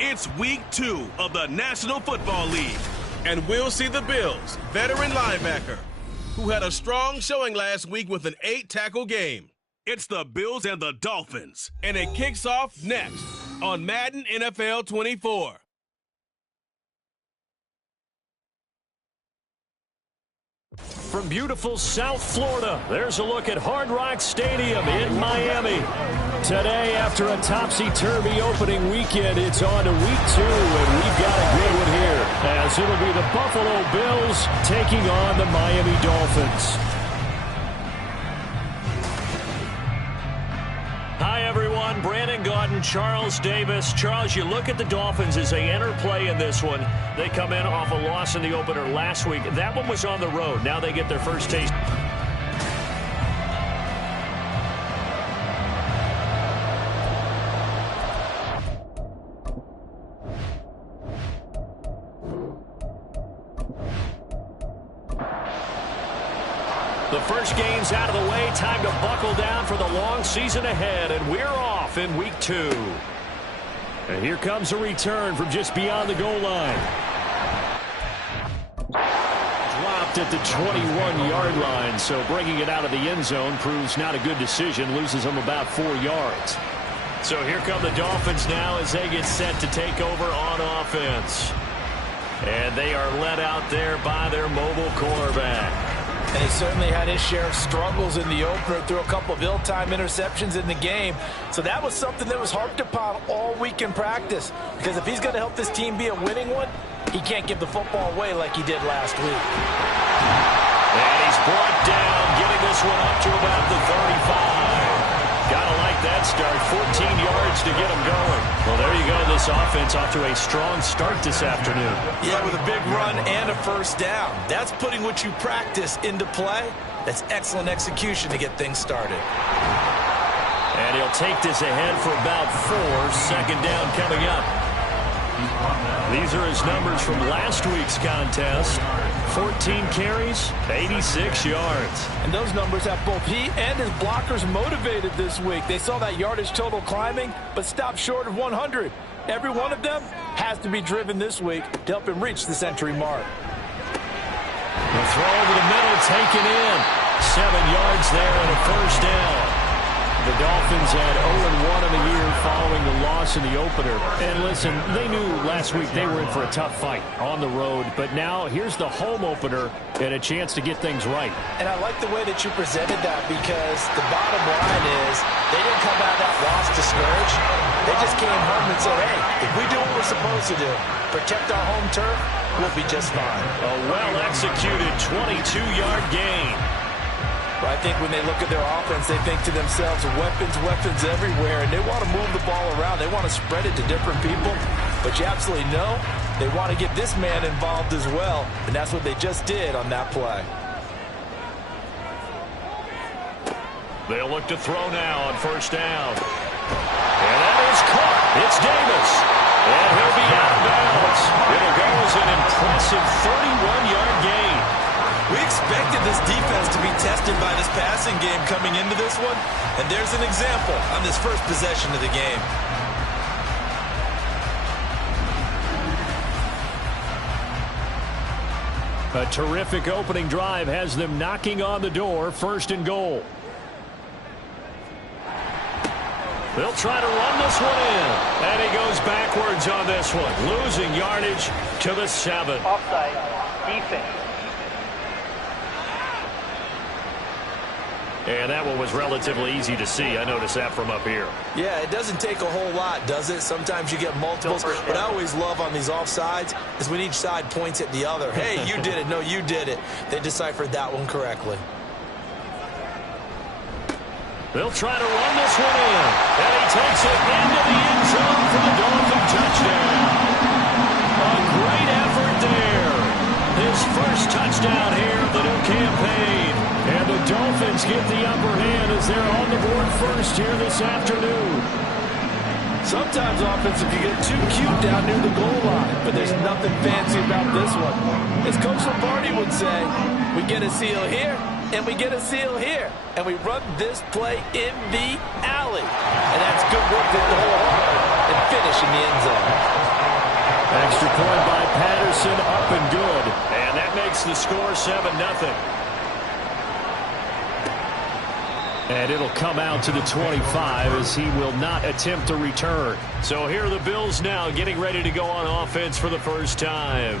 It's week 2 of the National Football League, and we'll see the Bills' veteran linebacker, who had a strong showing last week with an 8-tackle game. It's the Bills and the Dolphins, and it kicks off next on Madden NFL 24. From beautiful South Florida, there's a look at Hard Rock Stadium in Miami. Today, after a topsy-turvy opening weekend, it's on to week 2, and we've got a good one here, as it'll be the Buffalo Bills taking on the Miami Dolphins. Hi, everyone. Brandon Gaudin, Charles Davis. Charles, you look at the Dolphins as they enter play in this one. They come in off a loss in the opener last week. That one was on the road. Now they get their first taste. The first game's out of the way. Time to buckle down for the long season ahead, and we're off in week 2. And here comes a return from just beyond the goal line. Dropped at the 21-yard line, so bringing it out of the end zone proves not a good decision. Loses them about 4 yards. So here come the Dolphins now as they get set to take over on offense. And they are led out there by their mobile quarterback. And he certainly had his share of struggles in the opener, threw a couple of ill-timed interceptions in the game. So that was something that was harped upon all week in practice. Because if he's going to help this team be a winning one, he can't give the football away like he did last week. And he's brought down, getting this one up to about the 35. Gotta like that start. 14 yards to get him going. Well, there you go. This offense off to a strong start this afternoon. Yeah, with a big run and a first down. That's putting what you practice into play. That's excellent execution to get things started. And he'll take this ahead for about 4. Second down coming up. These are his numbers from last week's contest. 14 carries, 86 yards. And those numbers have both he and his blockers motivated this week. They saw that yardage total climbing, but stopped short of 100. Every one of them has to be driven this week to help him reach the century mark. The throw over the middle, taken in. 7 yards there and a first down. The Dolphins had 0-1 in the year following the loss in the opener. And listen, they knew last week they were in for a tough fight on the road. But now here's the home opener and a chance to get things right. And I like the way that you presented that, because the bottom line is they didn't come out of that loss discouraged. They just came home and said, hey, if we do what we're supposed to do, protect our home turf, we'll be just fine. A well-executed 22-yard gain. But I think when they look at their offense, they think to themselves, weapons everywhere, and they want to move the ball around. They want to spread it to different people. But you absolutely know they want to get this man involved as well, and that's what they just did on that play. They'll look to throw now on first down. And that is caught. It's Davis. And he'll be out of bounds. It'll go as an impressive 31-yard gain. We expected this defense to be tested by this passing game coming into this one, and there's an example on this first possession of the game. A terrific opening drive has them knocking on the door, 1st and goal. They'll try to run this one in, and he goes backwards on this one, losing yardage to the 7. Offside. Defense. And that one was relatively easy to see. I noticed that from up here. Yeah, it doesn't take a whole lot, does it? Sometimes you get multiples. What I always love on these offsides is when each side points at the other. Hey, you did it. No, you did it. They deciphered that one correctly. They'll try to run this one in. And he takes it into the end zone for the Dolphin touchdown. A great effort there. His first touchdown here of the new campaign. And the Dolphins get the upper hand as they're on the board first here this afternoon. Sometimes offensive can get too cute down near the goal line, but there's nothing fancy about this one. As Coach Lombardi would say, we get a seal here, and we get a seal here, and we run this play in the alley. And that's good work to hit the hole hard and finish in the end zone. Extra point by Patterson, up and good. And that makes the score 7-0. And it'll come out to the 25 as he will not attempt to return. So here are the Bills now getting ready to go on offense for the first time.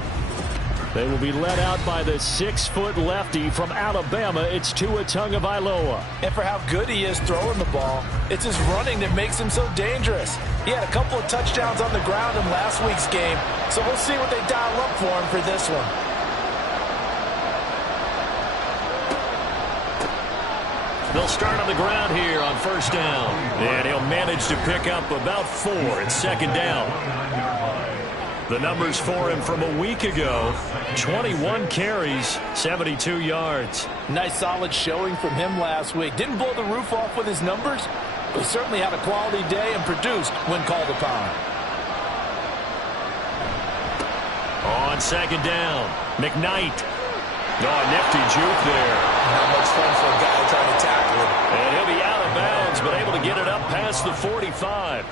They will be led out by the 6-foot lefty from Alabama. It's Tua Tagovailoa. And for how good he is throwing the ball, it's his running that makes him so dangerous. He had a couple of touchdowns on the ground in last week's game, so we'll see what they dial up for him for this one. They'll start on the ground here on first down. And he'll manage to pick up about 4 at second down. The numbers for him from a week ago, 21 carries, 72 yards. Nice solid showing from him last week. Didn't blow the roof off with his numbers, but he certainly had a quality day and produced when called upon. On second down, McKnight. Oh, nifty juke there. Not much fun for a guy trying to tackle him. And he'll be out of bounds, but able to get it up past the 45.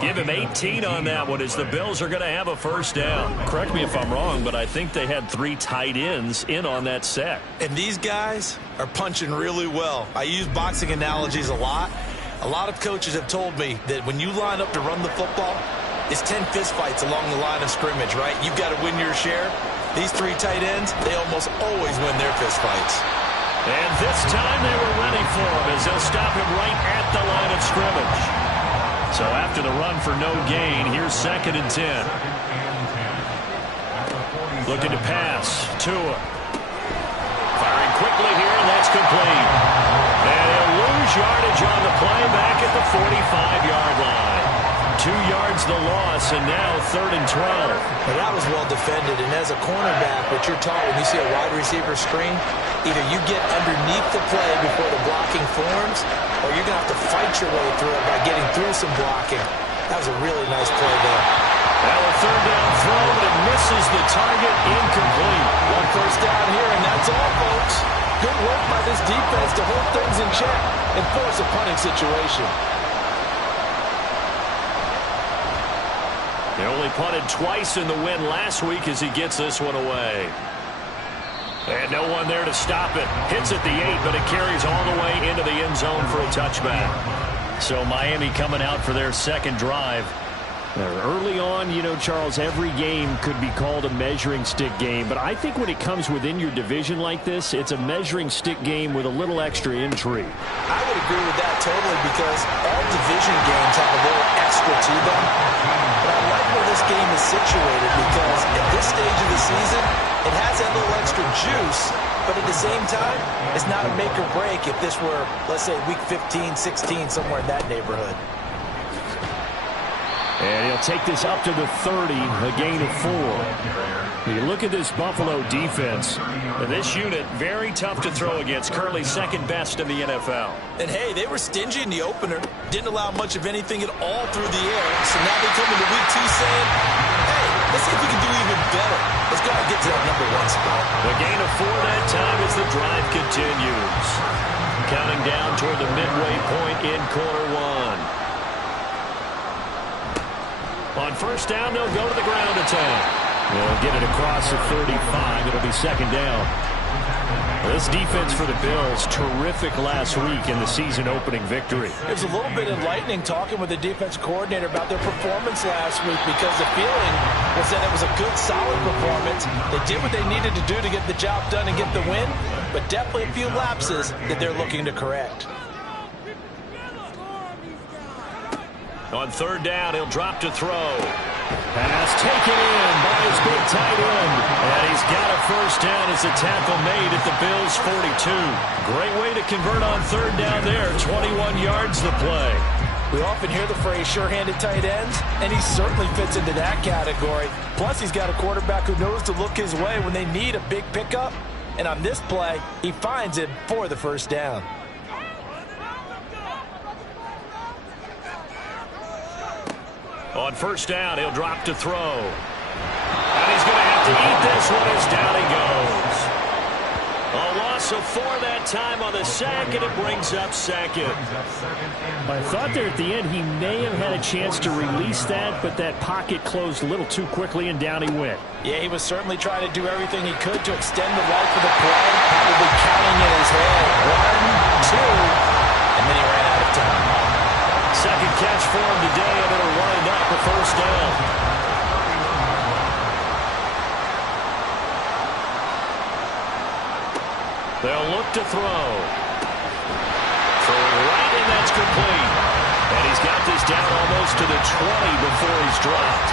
Give him 18 on that one as the Bills are going to have a first down. Correct me if I'm wrong, but I think they had 3 tight ends in on that set. And these guys are punching really well. I use boxing analogies a lot. A lot of coaches have told me that when you line up to run the football, it's 10 fistfights along the line of scrimmage, right? You've got to win your share. These 3 tight ends, they almost always win their fistfights. And this time they were ready for him as they'll stop him right at the line of scrimmage. So after the run for no gain, here's 2nd and 10. Looking to pass. Tua. Firing quickly here, and that's complete. And he'll lose yardage on the play back at the 45-yard line. 2 yards the loss, and now 3rd and 12. Well, that was well defended, and as a cornerback, what you're taught when you see a wide receiver screen, either you get underneath the play before the blocking forms, or you're going to have to fight your way through it by getting through some blocking. That was a really nice play there. Now a 3rd down throw, but it misses the target, incomplete. 1 first down here, and that's all, folks. Good work by this defense to hold things in check and force a punting situation. They only punted twice in the win last week as he gets this one away. And no one there to stop it. Hits at the 8, but it carries all the way into the end zone for a touchback. So Miami coming out for their 2nd drive. Early on, you know, Charles, every game could be called a measuring stick game. But I think when it comes within your division like this, it's a measuring stick game with a little extra intrigue. I would agree with that totally because all division games have a little extra to them. But I like where this game is situated because at this stage of the season, it has that little extra juice. But at the same time, it's not a make or break if this were, let's say, week 15, 16, somewhere in that neighborhood. And he'll take this up to the 30, a gain of 4. You look at this Buffalo defense. This unit, very tough to throw against. Currently 2nd best in the NFL. And, hey, they were stingy in the opener. Didn't allow much of anything at all through the air. So now they come into week 2 saying, hey, let's see if we can do even better. Let's go and get to that number 1 spot. The gain of 4 that time as the drive continues. Counting down toward the midway point in quarter 1. On first down, they'll go to the ground attack. They'll get it across the 35. It'll be 2nd down. This defense for the Bills, terrific last week in the season-opening victory. It was a little bit enlightening talking with the defense coordinator about their performance last week because the feeling was that it was a good, solid performance. They did what they needed to do to get the job done and get the win, but definitely a few lapses that they're looking to correct. On 3rd down, he'll drop to throw. Pass taken in by his big tight end. And he's got a first down as the tackle made at the Bills' 42. Great way to convert on 3rd down there. 21 yards the play. We often hear the phrase sure-handed tight ends, and he certainly fits into that category. Plus, he's got a quarterback who knows to look his way when they need a big pickup. And on this play, he finds it for the first down. On first down, he'll drop to throw. And he's going to have to eat this one as down he goes. A loss whistle for that time on the sack, and it brings up second. I thought there at the end he may have had a chance to release that, but that pocket closed a little too quickly, and down he went. Yeah, he was certainly trying to do everything he could to extend the life of the play, probably counting in his head. 1, 2, and then he ran out of time. Second catch for him today, and it'll wind up a first down. They'll look to throw. Throwing right, and that's complete. And he's got this down almost to the 20 before he's dropped.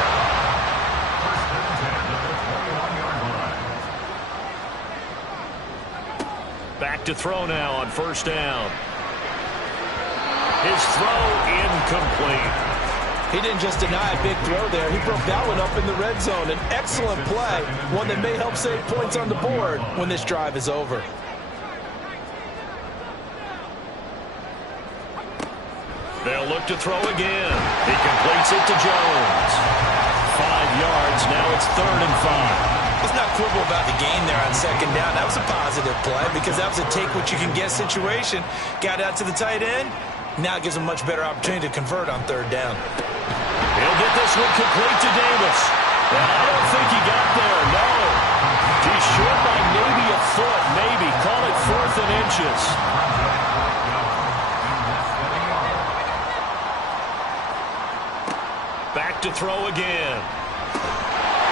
Back to throw now on first down. His throw incomplete. He didn't just deny a big throw there. He broke that one up in the red zone. An excellent play, one that may help save points on the board when this drive is over. They'll look to throw again. He completes it to Jones. 5 yards. Now it's 3rd and 5. Let's not quibble about the gain there on second down. That was a positive play because that was a take-what-you-can-get situation. Got out to the tight end. Now it gives him a much better opportunity to convert on 3rd down. He'll get this one complete to Davis. And I don't think he got there, no. He's short by maybe a foot, maybe. Call it 4th and inches. Back to throw again.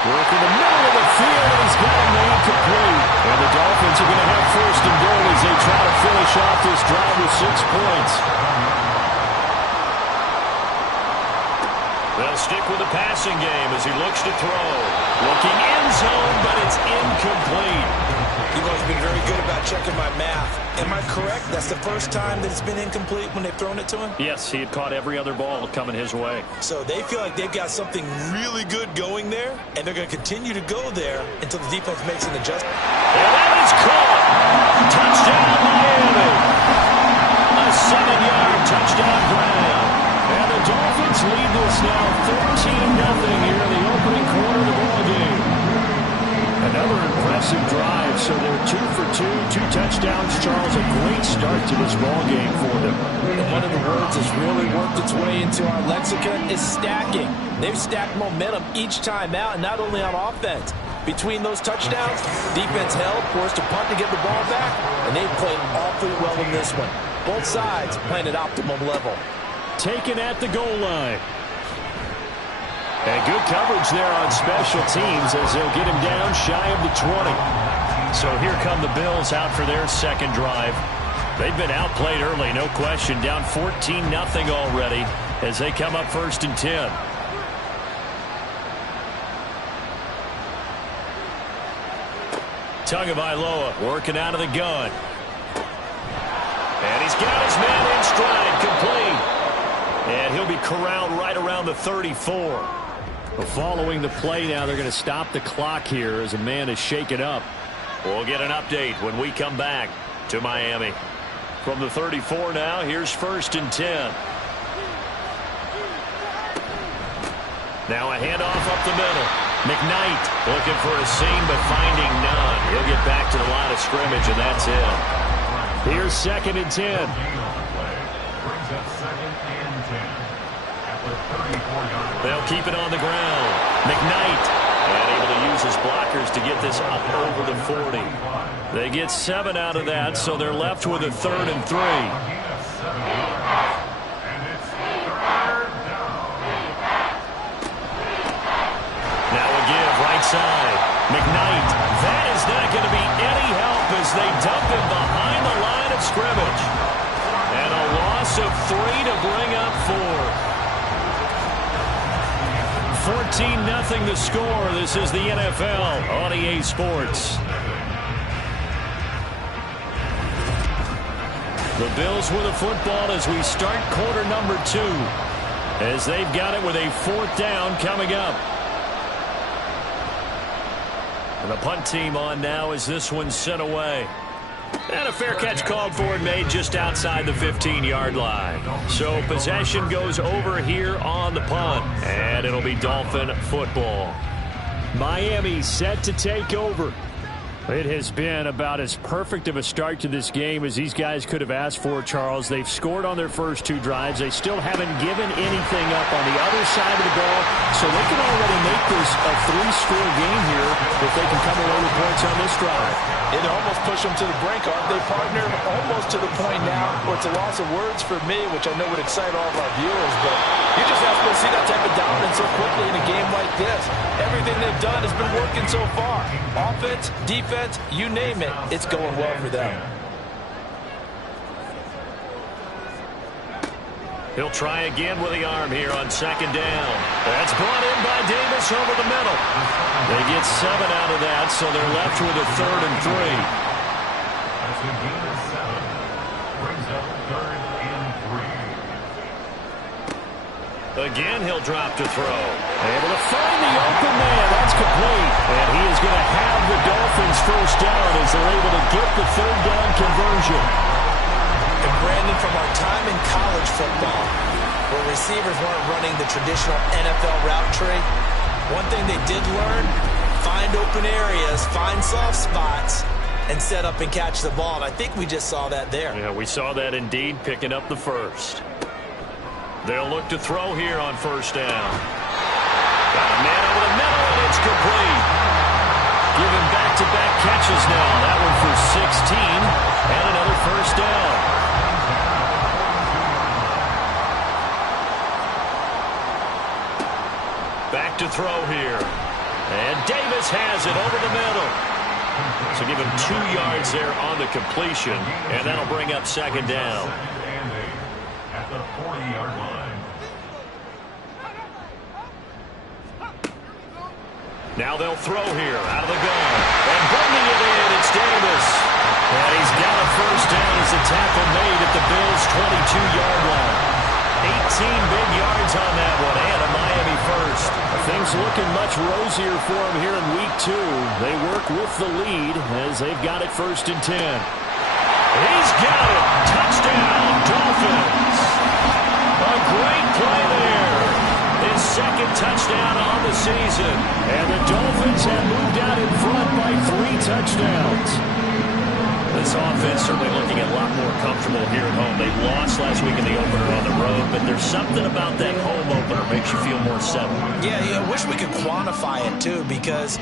Work in the middle of the field, and he's got him incomplete. And the Dolphins are going to have 1st and goal as they try to finish off this drive with 6 points. They'll stick with the passing game as he looks to throw. Looking end zone, but it's incomplete. You've always been very good about checking my math. Am I correct? That's the first time that it's been incomplete when they've thrown it to him? Yes, he had caught every other ball coming his way. So they feel like they've got something really good going there, and they're going to continue to go there until the defense makes an adjustment. And that is caught. Touchdown, Miami. A 7-yard touchdown grab. And the Dolphins lead this now 13-0 here in the opening quarter of the ball game. Another impressive drive, so they're 2 for 2, 2 touchdowns. Charles, a great start to this ball game for them. And one of the words that's really worked its way into our lexicon is stacking. They've stacked momentum each time out, and not only on offense. Between those touchdowns, defense held, forced a punt to get the ball back, and they've played awfully well in this one. Both sides playing at optimum level. Taken at the goal line. And good coverage there on special teams as they'll get him down shy of the 20. So here come the Bills out for their second drive. They've been outplayed early, no question. Down 14-0 already as they come up 1st and 10. Tagovailoa working out of the gun. And he's got his man in stride, complete. And he'll be corralled right around the 34. Well, following the play now, they're going to stop the clock here as a man is shaken up. We'll get an update when we come back to Miami. From the 34 now, here's 1st and 10. Now a handoff up the middle. McKnight looking for a seam but finding none. He'll get back to the line of scrimmage, and that's it. Here's 2nd and 10. They'll keep it on the ground. McKnight, and able to use his blockers to get this up over the 40. They get 7 out of that, so they're left with a 3rd and 3. Now a give, right side. McKnight, that is not going to be any help as they dump him behind the line of scrimmage. And a loss of 3 to bring up 4. 14-0 the score. This is the NFL on EA Sports. The Bills with the football as we start quarter number 2. As they've got it with a 4th down coming up. And the punt team on now as this one's sent away. And a fair catch called for and made just outside the 15-yard line. So possession goes over here on the punt. And it'll be Dolphin football. Miami set to take over. It has been about as perfect of a start to this game as these guys could have asked for, Charles. They've scored on their first 2 drives. They still haven't given anything up on the other side of the ball, so they can already make this a 3-score game here if they can come away with points on this drive. It almost pushed them to the brink, aren't they, partner? Almost to the point now where it's a loss of words for me, which I know would excite all of our viewers, but you're just not supposed to see that type of dominance so quickly in a game like this. Everything they've done has been working so far. Offense, defense, you name it, it's going well for them. He'll try again with the arm here on 2nd down. That's brought in by Davis over the middle. They get 7 out of that, so they're left with a 3rd and 3. That's a gain of 7. Brings up 3rd and 3. Again, he'll drop to throw. Able to find the open man. That's complete. And he is going to have the Dolphins first down as they're able to get the 3rd down conversion. And Brandon, from our time in college football, where receivers weren't running the traditional NFL route tree, one thing they did learn, find open areas, find soft spots, and set up and catch the ball. And I think we just saw that there. Yeah, we saw that indeed, picking up the first. They'll look to throw here on 1st down. Got a man over the middle, and it's complete. Giving back-to-back catches now. That one for 16, and another 1st down. Back to throw here. And Davis has it over the middle. So give him 2 yards there on the completion, and that'll bring up 2nd down. At the 40-yard line. Now they'll throw here out of the gun. And bringing it in, it's Davis. And he's got a 1st down as the tackle made at the Bills' 22-yard line. 18 big yards on that one, and a Miami first. Things looking much rosier for them here in Week 2. They work with the lead as they've got it 1st and 10. He's got it. Touchdown, Dolphins. A great play there. His 2nd touchdown on the season. And the Dolphins have moved out in front by 3 touchdowns. This offense certainly looking a lot more comfortable here at home. They lost last week in the opener on the road, but there's something about that home opener makes you feel more settled. Yeah, I wish we could quantify it, too, because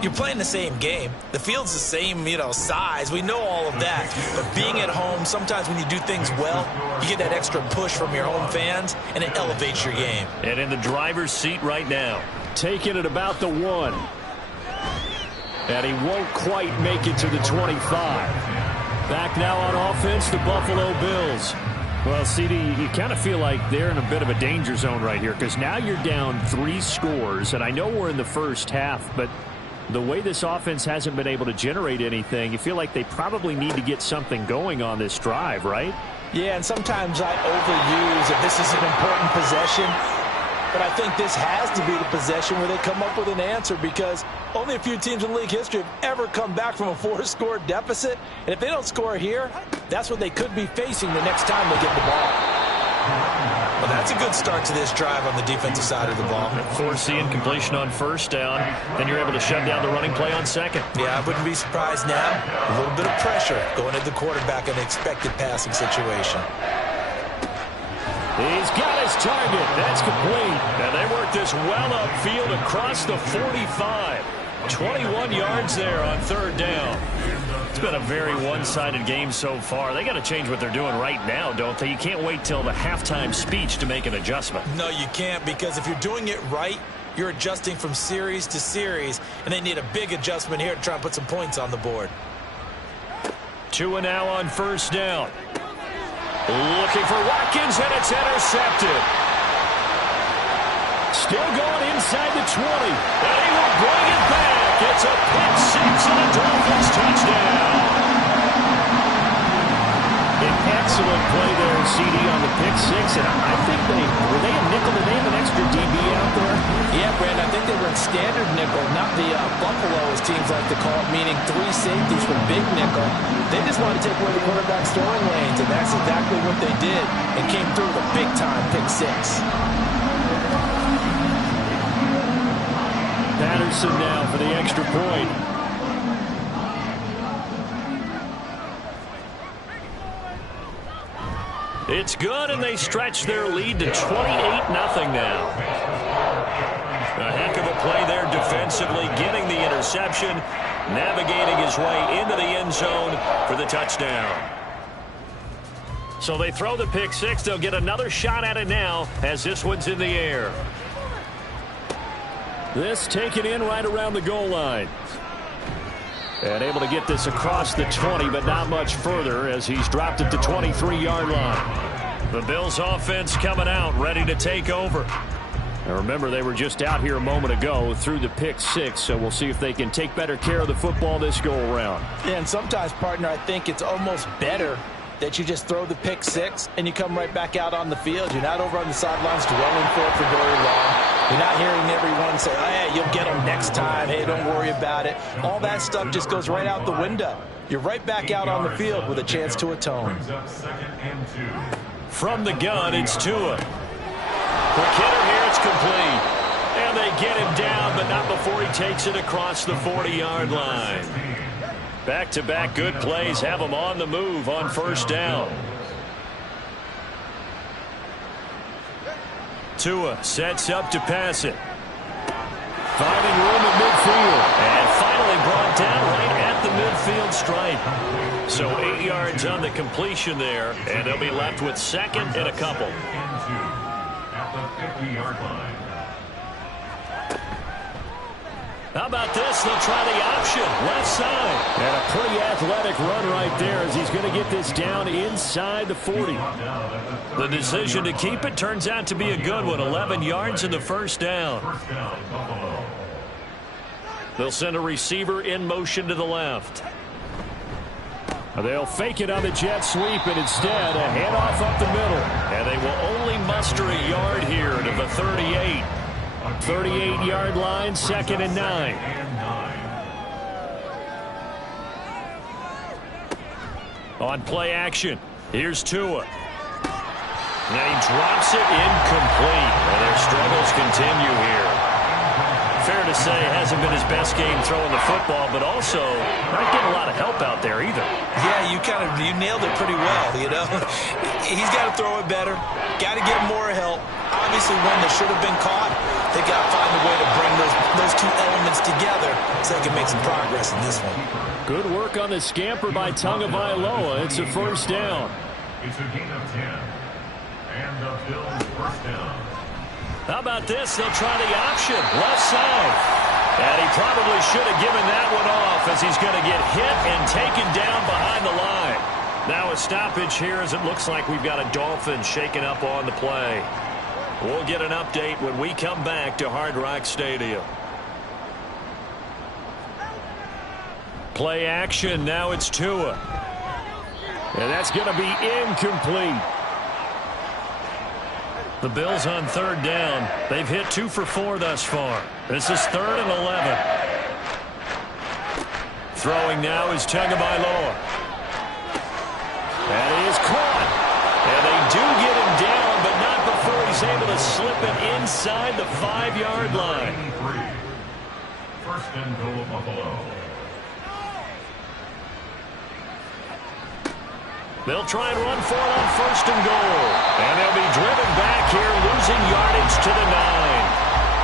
you're playing the same game. The field's the same, size. We know all of that. But being at home, sometimes when you do things well, you get that extra push from your home fans, and it elevates your game. And in the driver's seat right now. Taking it about the 1. And he won't quite make it to the 25. Back now on offense, the Buffalo Bills. Well, CD, you kind of feel like they're in a bit of a danger zone right here because now you're down 3 scores, and I know we're in the first half, but the way this offense hasn't been able to generate anything, you feel like they probably need to get something going on this drive, right? Yeah, and sometimes I overuse that this is an important possession, but I think this has to be the possession where they come up with an answer because only a few teams in league history have ever come back from a 4-score deficit. And if they don't score here, that's what they could be facing the next time they get the ball. Well, that's a good start to this drive on the defensive side of the ball. Forcing completion on 1st down, then you're able to shut down the running play on 2nd. Yeah, I wouldn't be surprised now. A little bit of pressure going at the quarterback in an expected passing situation. He's got his target. That's complete. And they work this well upfield across the 45. 21 yards there on 3rd down. It's been a very one-sided game so far. They got to change what they're doing right now, don't they? You can't wait till the halftime speech to make an adjustment. No, you can't, because if you're doing it right, you're adjusting from series to series, and they need a big adjustment here to try and put some points on the board. 2 now on 1st down. Looking for Watkins, and it's intercepted. Still going inside the 20. And he will bring it back. It's a pick 6 and a Dolphins touchdown. An excellent play there, CD, on the pick 6. And I think were they a nickel? Did they have an extra DB out there? Yeah, Brandon, I think they were in standard nickel, not the Buffalo, as teams like to call it, meaning 3 safeties for big nickel. They just wanted to take away the quarterback's throwing lanes, and that's exactly what they did, and came through with a big-time pick 6. Patterson now for the extra point. It's good, and they stretch their lead to 28-0 now. A heck of a play there defensively, getting the interception, navigating his way into the end zone for the touchdown. So they throw the pick six. They'll get another shot at it now as this one's in the air. This taken in right around the goal line. And able to get this across the 20, but not much further as he's dropped it to 23-yard line. The Bills offense coming out, ready to take over. Now remember, they were just out here a moment ago through the pick six, so we'll see if they can take better care of the football this go-around. Yeah, and sometimes, partner, I think it's almost better that you just throw the pick six and you come right back out on the field. You're not over on the sidelines dwelling for it for very long. You're not hearing everyone say, oh, hey, you'll get them next time. Hey, don't worry about it. All that stuff just goes right out the window. You're right back out on the field with a chance to atone. From the gun, it's Tua. Quick hitter here, it's complete. And they get him down, but not before he takes it across the 40-yard line. Back-to-back good plays have them on the move on first down. Tua sets up to pass it. Finding room at midfield. And finally brought down right at the midfield stripe. So 8 yards on the completion there, and they'll be left with second and a couple. At the 50-yard line. How about this? They'll try the option. Left side. And a pretty athletic run right there as he's going to get this down inside the 40. The decision to keep it turns out to be a good one. 11 yards in the first down. They'll send a receiver in motion to the left. They'll fake it on the jet sweep, and instead a handoff up the middle. And they will only muster a yard here to the 38. 38-yard line, 2nd and 9. On play action, here's Tua. And he drops it incomplete. And their struggles continue here. Fair to say, hasn't been his best game throwing the football, but also not getting a lot of help out there either. Yeah, you nailed it pretty well, you know. He's got to throw it better. Got to get more help. Obviously, one that should have been caught. They got to find a way to bring those two elements together so they can make some progress in this one. Good work on the scamper by Tagovailoa. It's a first down. It's a gain of 10. And the Bills first down. How about this? They'll try the option. Left side. And he probably should have given that one off as he's going to get hit and taken down behind the line. Now a stoppage here as it looks like we've got a Dolphin shaking up on the play. We'll get an update when we come back to Hard Rock Stadium. Play action. Now it's Tua. And that's going to be incomplete. The Bills on third down. They've hit 2 for 4 thus far. This is 3rd and 11. Throwing now is Tagovailoa. That is caught. And they do get him down, but not before he's able to slip it inside the 5-yard line. First and goal, Buffalo. They'll try and run for it on 1st and goal. And they'll be driven back here, losing yardage to the 9.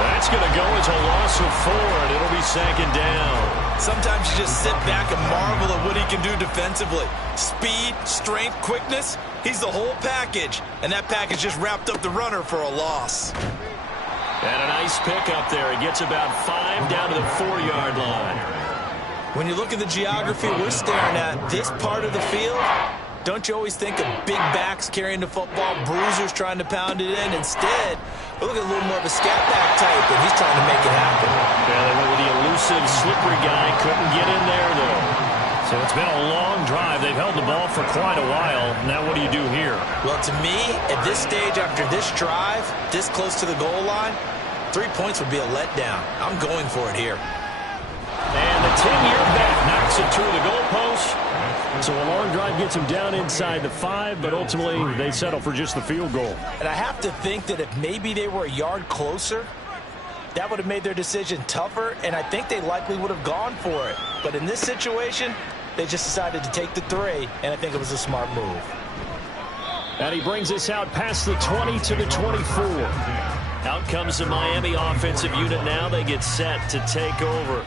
That's going to go as a loss of 4, and it'll be 2nd down. Sometimes you just sit back and marvel at what he can do defensively. Speed, strength, quickness. He's the whole package. And that package just wrapped up the runner for a loss. And a nice pickup there. He gets about 5 down to the 4-yard line. When you look at the geography we're staring at, this part of the field, don't you always think of big backs carrying the football, bruisers trying to pound it in? Instead, we look at a little more of a scat back type, and he's trying to make it happen. Yeah, they went with the elusive, slippery guy. Couldn't get in there, though. So it's been a long drive. They've held the ball for quite a while. Now what do you do here? Well, to me, at this stage, after this drive, this close to the goal line, 3 points would be a letdown. I'm going for it here. And the 10-year bet knocks it through the goalpost. So a long drive gets them down inside the 5, but ultimately they settle for just the field goal. And I have to think that if maybe they were a yard closer, that would have made their decision tougher, and I think they likely would have gone for it. But in this situation, they just decided to take the 3, and I think it was a smart move. And he brings us out past the 20 to the 24. Out comes the Miami offensive unit now. They get set to take over.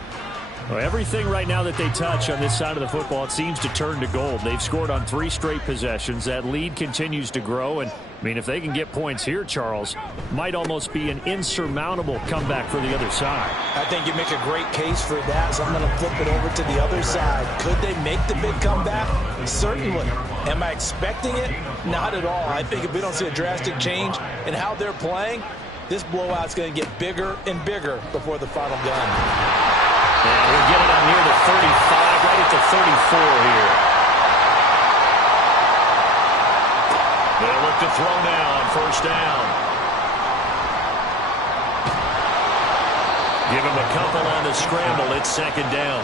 Well, everything right now that they touch on this side of the football, it seems to turn to gold. They've scored on 3 straight possessions. That lead continues to grow. And, I mean, if they can get points here, Charles, might almost be an insurmountable comeback for the other side. I think you make a great case for that, so I'm going to flip it over to the other side. Could they make the big comeback? Certainly. Am I expecting it? Not at all. I think if we don't see a drastic change in how they're playing, this blowout's going to get bigger and bigger before the final gun. And we'll get it on near the 35, right at the 34 here. They'll look to throw now on first down. Give him a couple on the scramble. It's second down.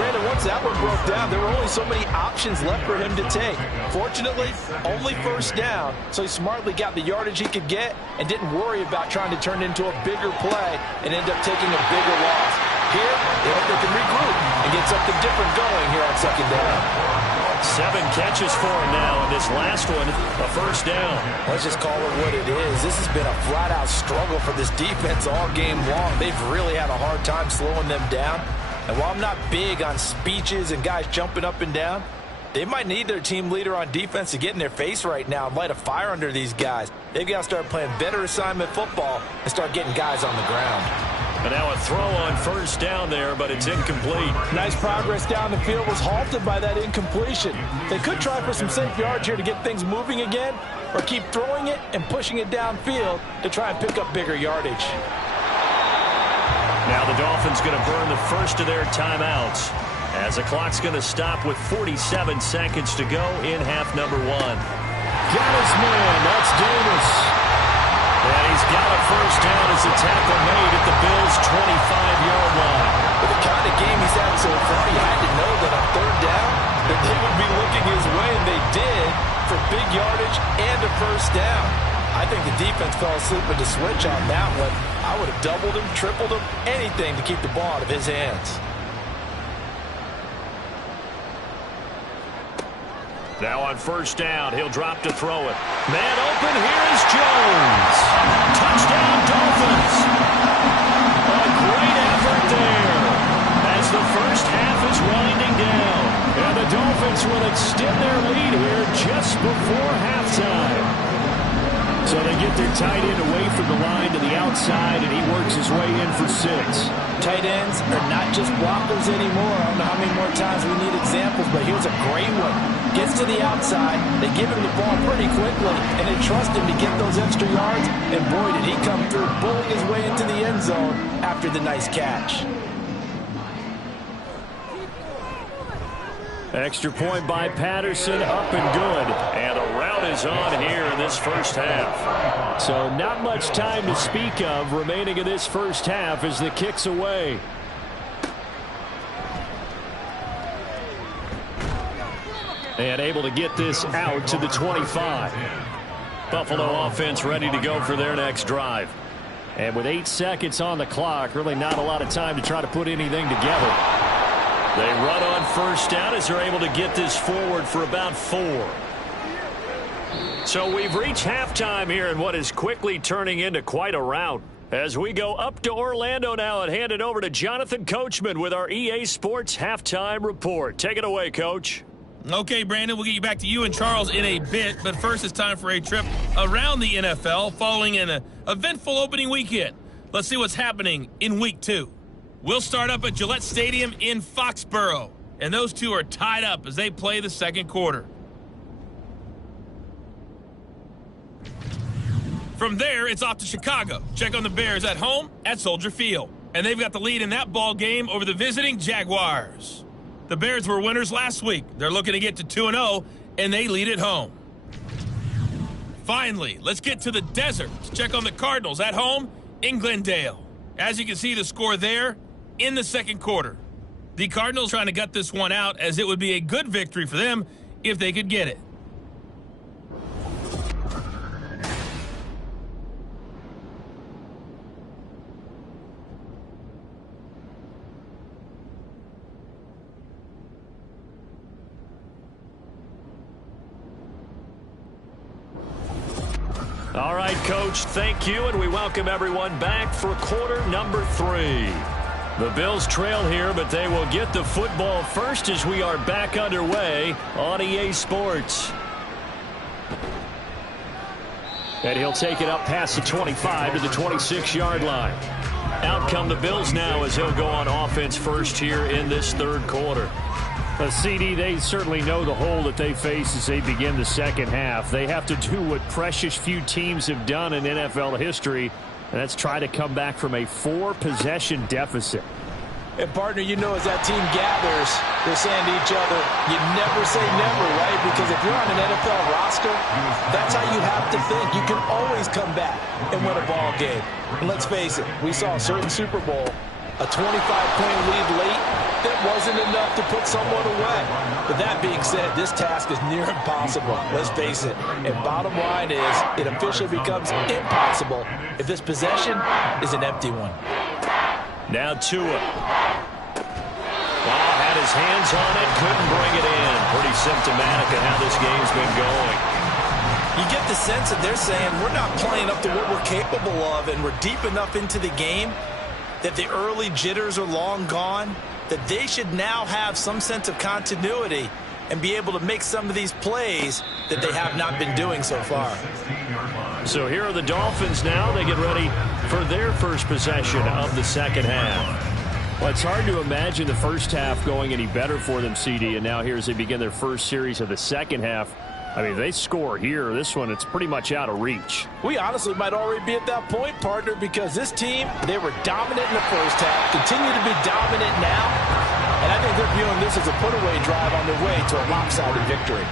Brandon, once that one broke down, there were only so many options left for him to take. Fortunately, only first down, so he smartly got the yardage he could get and didn't worry about trying to turn it into a bigger play and end up taking a bigger loss. Here, they hope they can regroup and get something different going here on second down. 7 catches for him now, and this last one, a first down. Let's just call it what it is. This has been a flat-out struggle for this defense all game long. They've really had a hard time slowing them down. And while I'm not big on speeches and guys jumping up and down, they might need their team leader on defense to get in their face right now and light a fire under these guys. They've got to start playing better assignment football and start getting guys on the ground. And now a throw on first down there, but it's incomplete. Nice progress down the field was halted by that incompletion. They could try for some safe yards here to get things moving again, or keep throwing it and pushing it downfield to try and pick up bigger yardage. Now the Dolphins going to burn the first of their timeouts as the clock's going to stop with 47 seconds to go in half number 1. Got his man. That's Davis. And he's got a first down as the tackle made at the Bills' 25-yard line. With the kind of game he's had so far, you had to know that on third down that they would be looking his way, and they did, for big yardage and a first down. I think the defense fell asleep with the switch on that one. I would have doubled him, tripled him, anything to keep the ball out of his hands. Now on first down, he'll drop to throw it. Man open, here is Jones. Touchdown, Dolphins. A great effort there as the first half is winding down. And the Dolphins will extend their lead here just before halftime. So they get their tight end away from the line to the outside, and he works his way in for 6. Tight ends are not just blockers anymore. I don't know how many more times we need examples, but here's a great one. Gets to the outside, they give him the ball pretty quickly, and they trust him to get those extra yards, and boy, did he come through, bullying his way into the end zone after the nice catch. Extra point by Patterson, up and good. And a rout is on here in this first half. So not much time to speak of remaining in this first half as the kick's away. And able to get this out to the 25. Buffalo offense ready to go for their next drive. And with 8 seconds on the clock, really not a lot of time to try to put anything together. They run on first down as they're able to get this forward for about 4. So we've reached halftime here in what is quickly turning into quite a rout. As we go up to Orlando now and hand it over to Jonathan Coachman with our EA Sports Halftime Report. Take it away, Coach. Okay, Brandon, we'll get you back to you and Charles in a bit, but first it's time for a trip around the NFL following an eventful opening weekend. Let's see what's happening in Week 2. We'll start up at Gillette Stadium in Foxborough, and those two are tied up as they play the second quarter. From there, it's off to Chicago. Check on the Bears at home at Soldier Field, and they've got the lead in that ball game over the visiting Jaguars. The Bears were winners last week. They're looking to get to 2-0, and they lead at home. Finally, let's get to the desert to check on the Cardinals at home in Glendale. As you can see, the score there in the second quarter. The Cardinals trying to gut this one out, as it would be a good victory for them if they could get it. right, Coach, thank you, and we welcome everyone back for quarter number 3. The Bills trail here, but they will get the football first as we are back underway on EA Sports. And he'll take it up past the 25 to the 26-yard line. Out come the Bills now as he'll go on offense first here in this third quarter. CD, they certainly know the hole that they face as they begin the second half. They have to do what precious few teams have done in NFL history, and that's try to come back from a 4-possession deficit. And, partner, you know, as that team gathers, they're saying to each other, you never say never, right? Because if you're on an NFL roster, that's how you have to think. You can always come back and win a ball game. And let's face it, we saw a certain Super Bowl, a 25-point lead late, that wasn't enough to put someone away. But that being said, this task is near impossible. Let's face it. And bottom line is, it officially becomes impossible if this possession is an empty one. Now Tua. Had his hands on it, couldn't bring it in. Pretty symptomatic of how this game's been going. You get the sense that they're saying we're not playing up to what we're capable of, and we're deep enough into the game that the early jitters are long gone, that they should now have some sense of continuity and be able to make some of these plays that they have not been doing so far. So here are the Dolphins now. They get ready for their first possession of the second half. Well, it's hard to imagine the first half going any better for them, CD, and now here as they begin their first series of the second half. I mean, they score here. This one, it's pretty much out of reach. We honestly might already be at that point, partner, because this team, they were dominant in the first half, continue to be dominant now, and I think they're viewing this as a put-away drive on their way to a lopsided victory.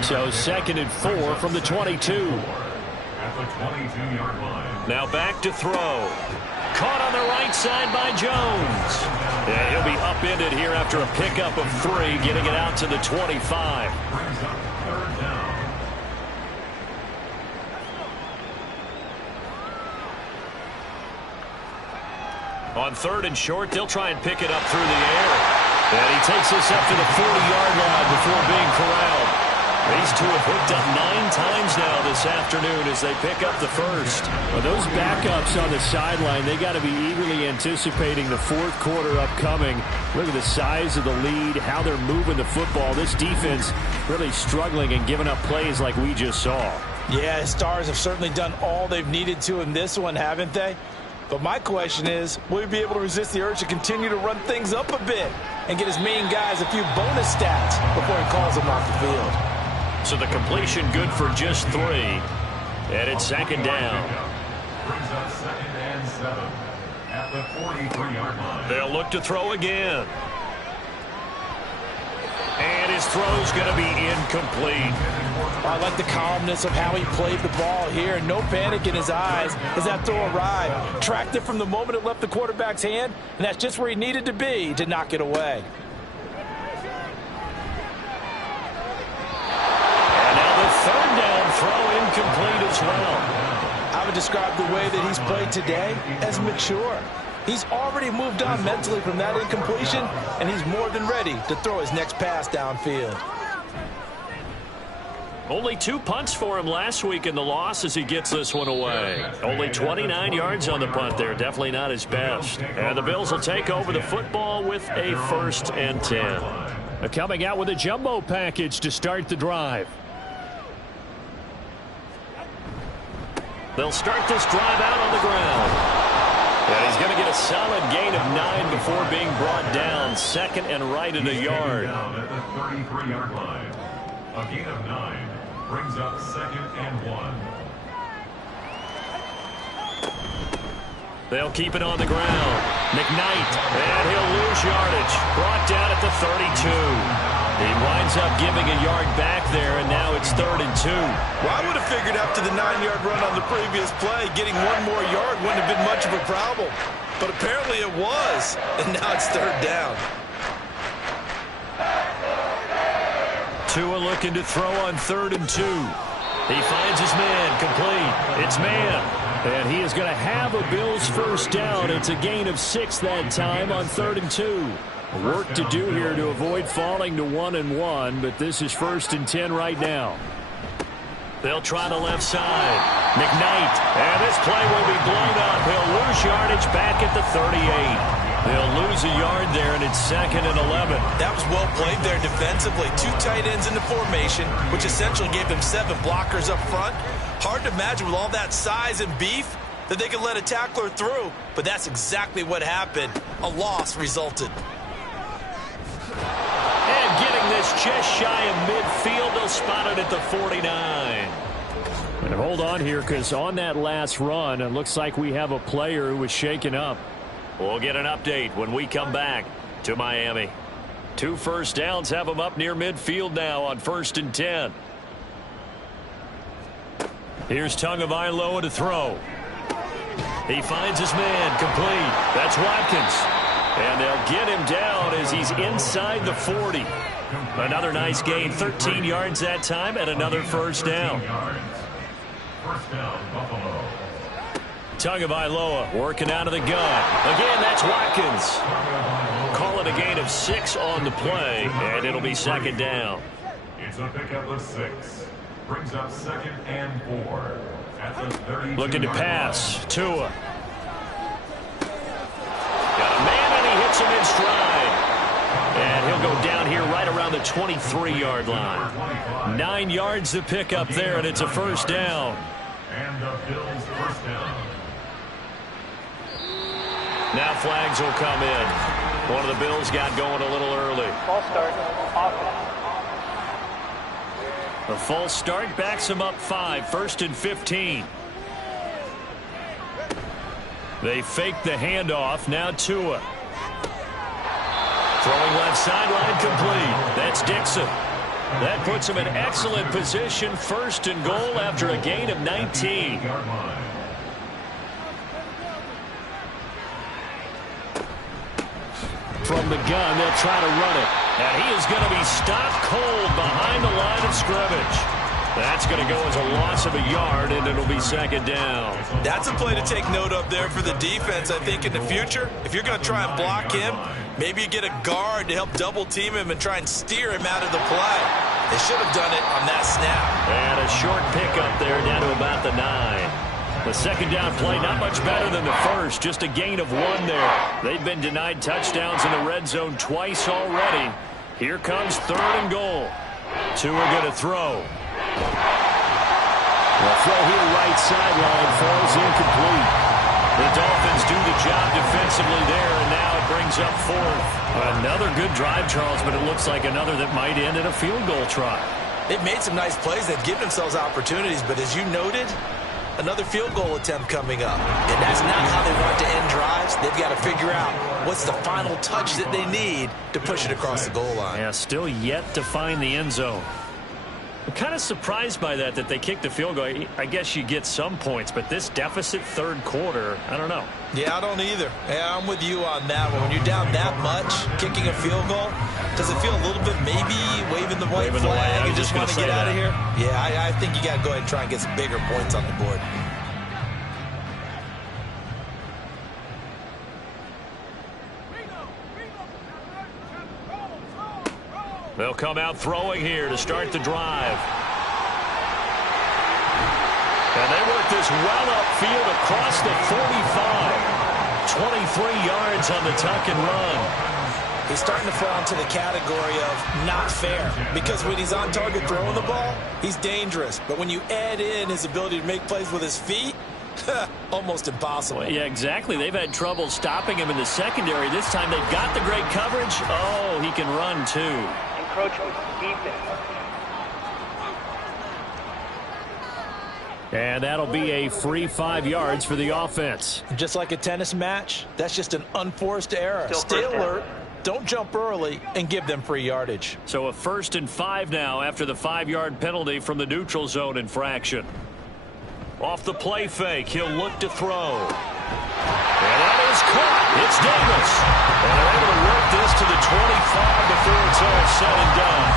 So 2nd and 4 from the 22. At the 22-yard line. Now back to throw. Caught on the right side by Jones. Yeah, he'll be upended here after a pickup of 3, getting it out to the 25. Brings up third down. On 3rd and short, they'll try and pick it up through the air. And he takes this up to the 40-yard line before being corralled. These two have hooked up 9 times now this afternoon as they pick up the first. Well, those backups on the sideline, they got to be eagerly anticipating the fourth quarter upcoming. Look at the size of the lead, how they're moving the football. This defense really struggling and giving up plays like we just saw. Yeah, Stars have certainly done all they've needed to in this one, haven't they? But my question is, will he be able to resist the urge to continue to run things up a bit and get his main guys a few bonus stats before he calls them off the field? So the completion good for just 3. And it's 2nd down. Brings up 2nd and 7 at the 43-yard line. They'll look to throw again. And his throw's going to be incomplete. I like the calmness of how he played the ball here. No panic in his eyes as that throw arrived. Tracked it from the moment it left the quarterback's hand, and that's just where he needed to be to knock it away. Third down throw incomplete as well. I would describe the way that he's played today as mature. He's already moved on mentally from that incompletion, and he's more than ready to throw his next pass downfield. Only 2 punts for him last week in the loss as he gets this one away. Only 29 yards on the punt there. Definitely not his best. And the Bills will take over the football with a 1st and 10. Coming out with a jumbo package to start the drive. They'll start this drive out on the ground. And he's going to get a solid gain of 9 before being brought down. 2nd and right at a yard. Down at the 33-yard line. A gain of 9 brings up 2nd and 1. They'll keep it on the ground. McKnight, and he'll lose yardage. Brought down at the 32. He winds up giving a yard back there, and now it's 3rd and 2. Well, I would have figured after the 9-yard run on the previous play, getting 1 more yard wouldn't have been much of a problem. But apparently it was, and now it's 3rd down. Tua looking to throw on 3rd and 2. He finds his man, complete. It's man. And he is going to have a Bills first down. It's a gain of 6 that time on 3rd and 2. Work to do here to avoid falling to 1 and 1, but this is 1st and 10 right now. They'll try the left side. McKnight. And this play will be blown up. He'll lose yardage back at the 38. They'll lose a yard there, and it's 2nd and 11. That was well played there defensively. 2 tight ends in the formation, which essentially gave them 7 blockers up front. Hard to imagine with all that size and beef that they could let a tackler through, but that's exactly what happened. A loss resulted. And getting this just shy of midfield, they'll spot it at the 49. And hold on here, because on that last run, it looks like we have a player who was shaken up. We'll get an update when we come back to Miami. 2 first downs have them up near midfield now on 1st and 10. Here's Tagovailoa to throw. He finds his man, complete. That's Watkins. And they'll get him down as he's inside the 40. Another nice gain, 13 yards that time, and another first down. First down, Buffalo. Tagovailoa working out of the gun. Again, that's Watkins. Call it a gain of 6 on the play, and it'll be 2nd down. It's a pickup of 6. Brings up 2nd and 4. At the 32 Looking to pass. Tua. Got a man, and he hits him in stride. And he'll go down here right around the 23-yard line. 9 yards to pick up there, and it's a first down. And the Bills' first down. Now flags will come in. One of the Bills got going a little early. False start, offense. A false start backs him up 5. 1st and 15. They fake the handoff. Now Tua. Throwing left sideline, complete. That's Dixon. That puts him in excellent position. 1st and goal after a gain of 19. From the gun, they'll try to run it. And he is going to be stopped cold behind the line of scrimmage. That's going to go as a loss of a yard, and it'll be 2nd down. That's a play to take note of there for the defense, I think, in the future. If you're going to try and block him, maybe you get a guard to help double-team him and try and steer him out of the play. They should have done it on that snap. And a short pickup there down to about the 9. The 2nd down play, not much better than the first, just a gain of 1 there. They've been denied touchdowns in the red zone twice already. Here comes 3rd and goal. Tua going to throw. The throw here right sideline falls incomplete. The Dolphins do the job defensively there, and now it brings up 4th. Another good drive, Charles, but it looks like another that might end in a field goal try. They've made some nice plays. They've given themselves opportunities, but as you noted, another field goal attempt coming up. And that's not how they want to end drives. They've got to figure out what's the final touch that they need to push it across the goal line. Yeah, still yet to find the end zone. I'm kind of surprised by that they kicked the field goal. I guess you get some points, but this deficit 3rd quarter, I don't know. Yeah, I don't either. Yeah, I'm with you on that one. When you're down that much, kicking a field goal, does it feel a little bit maybe waving the white flag and just want to get out of here? Yeah, I think you got to go ahead and try and get some bigger points on the board. They'll come out throwing here to start the drive. And they work this well upfield across the 45. 23 yards on the tuck and run. He's starting to fall into the category of not fair, because when he's on target throwing the ball, he's dangerous. But when you add in his ability to make plays with his feet, almost impossible. Well, yeah, exactly. They've had trouble stopping him in the secondary. This time they've got the great coverage. Oh, he can run too. Encroachment defense. And that'll be a free 5 yards for the offense. Just like a tennis match, that's just an unforced error. Stay alert, don't jump early, and give them free yardage. So a 1st and 5 now after the 5-yard penalty from the neutral zone infraction. Off the play fake, he'll look to throw. And that is caught. It's Davis. And they're able to work this to the 25 before it's all said and done.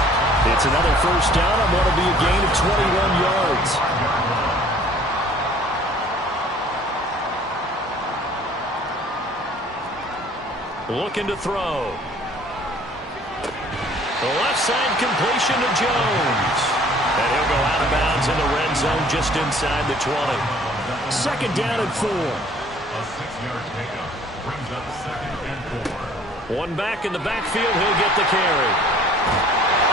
It's another first down on what will be a gain of 21 yards. Looking to throw. The left side completion to Jones. And he'll go out of bounds in the red zone just inside the 20. Second down and 4. A 6-yard pickup brings up 2nd and 4. One back in the backfield. He'll get the carry.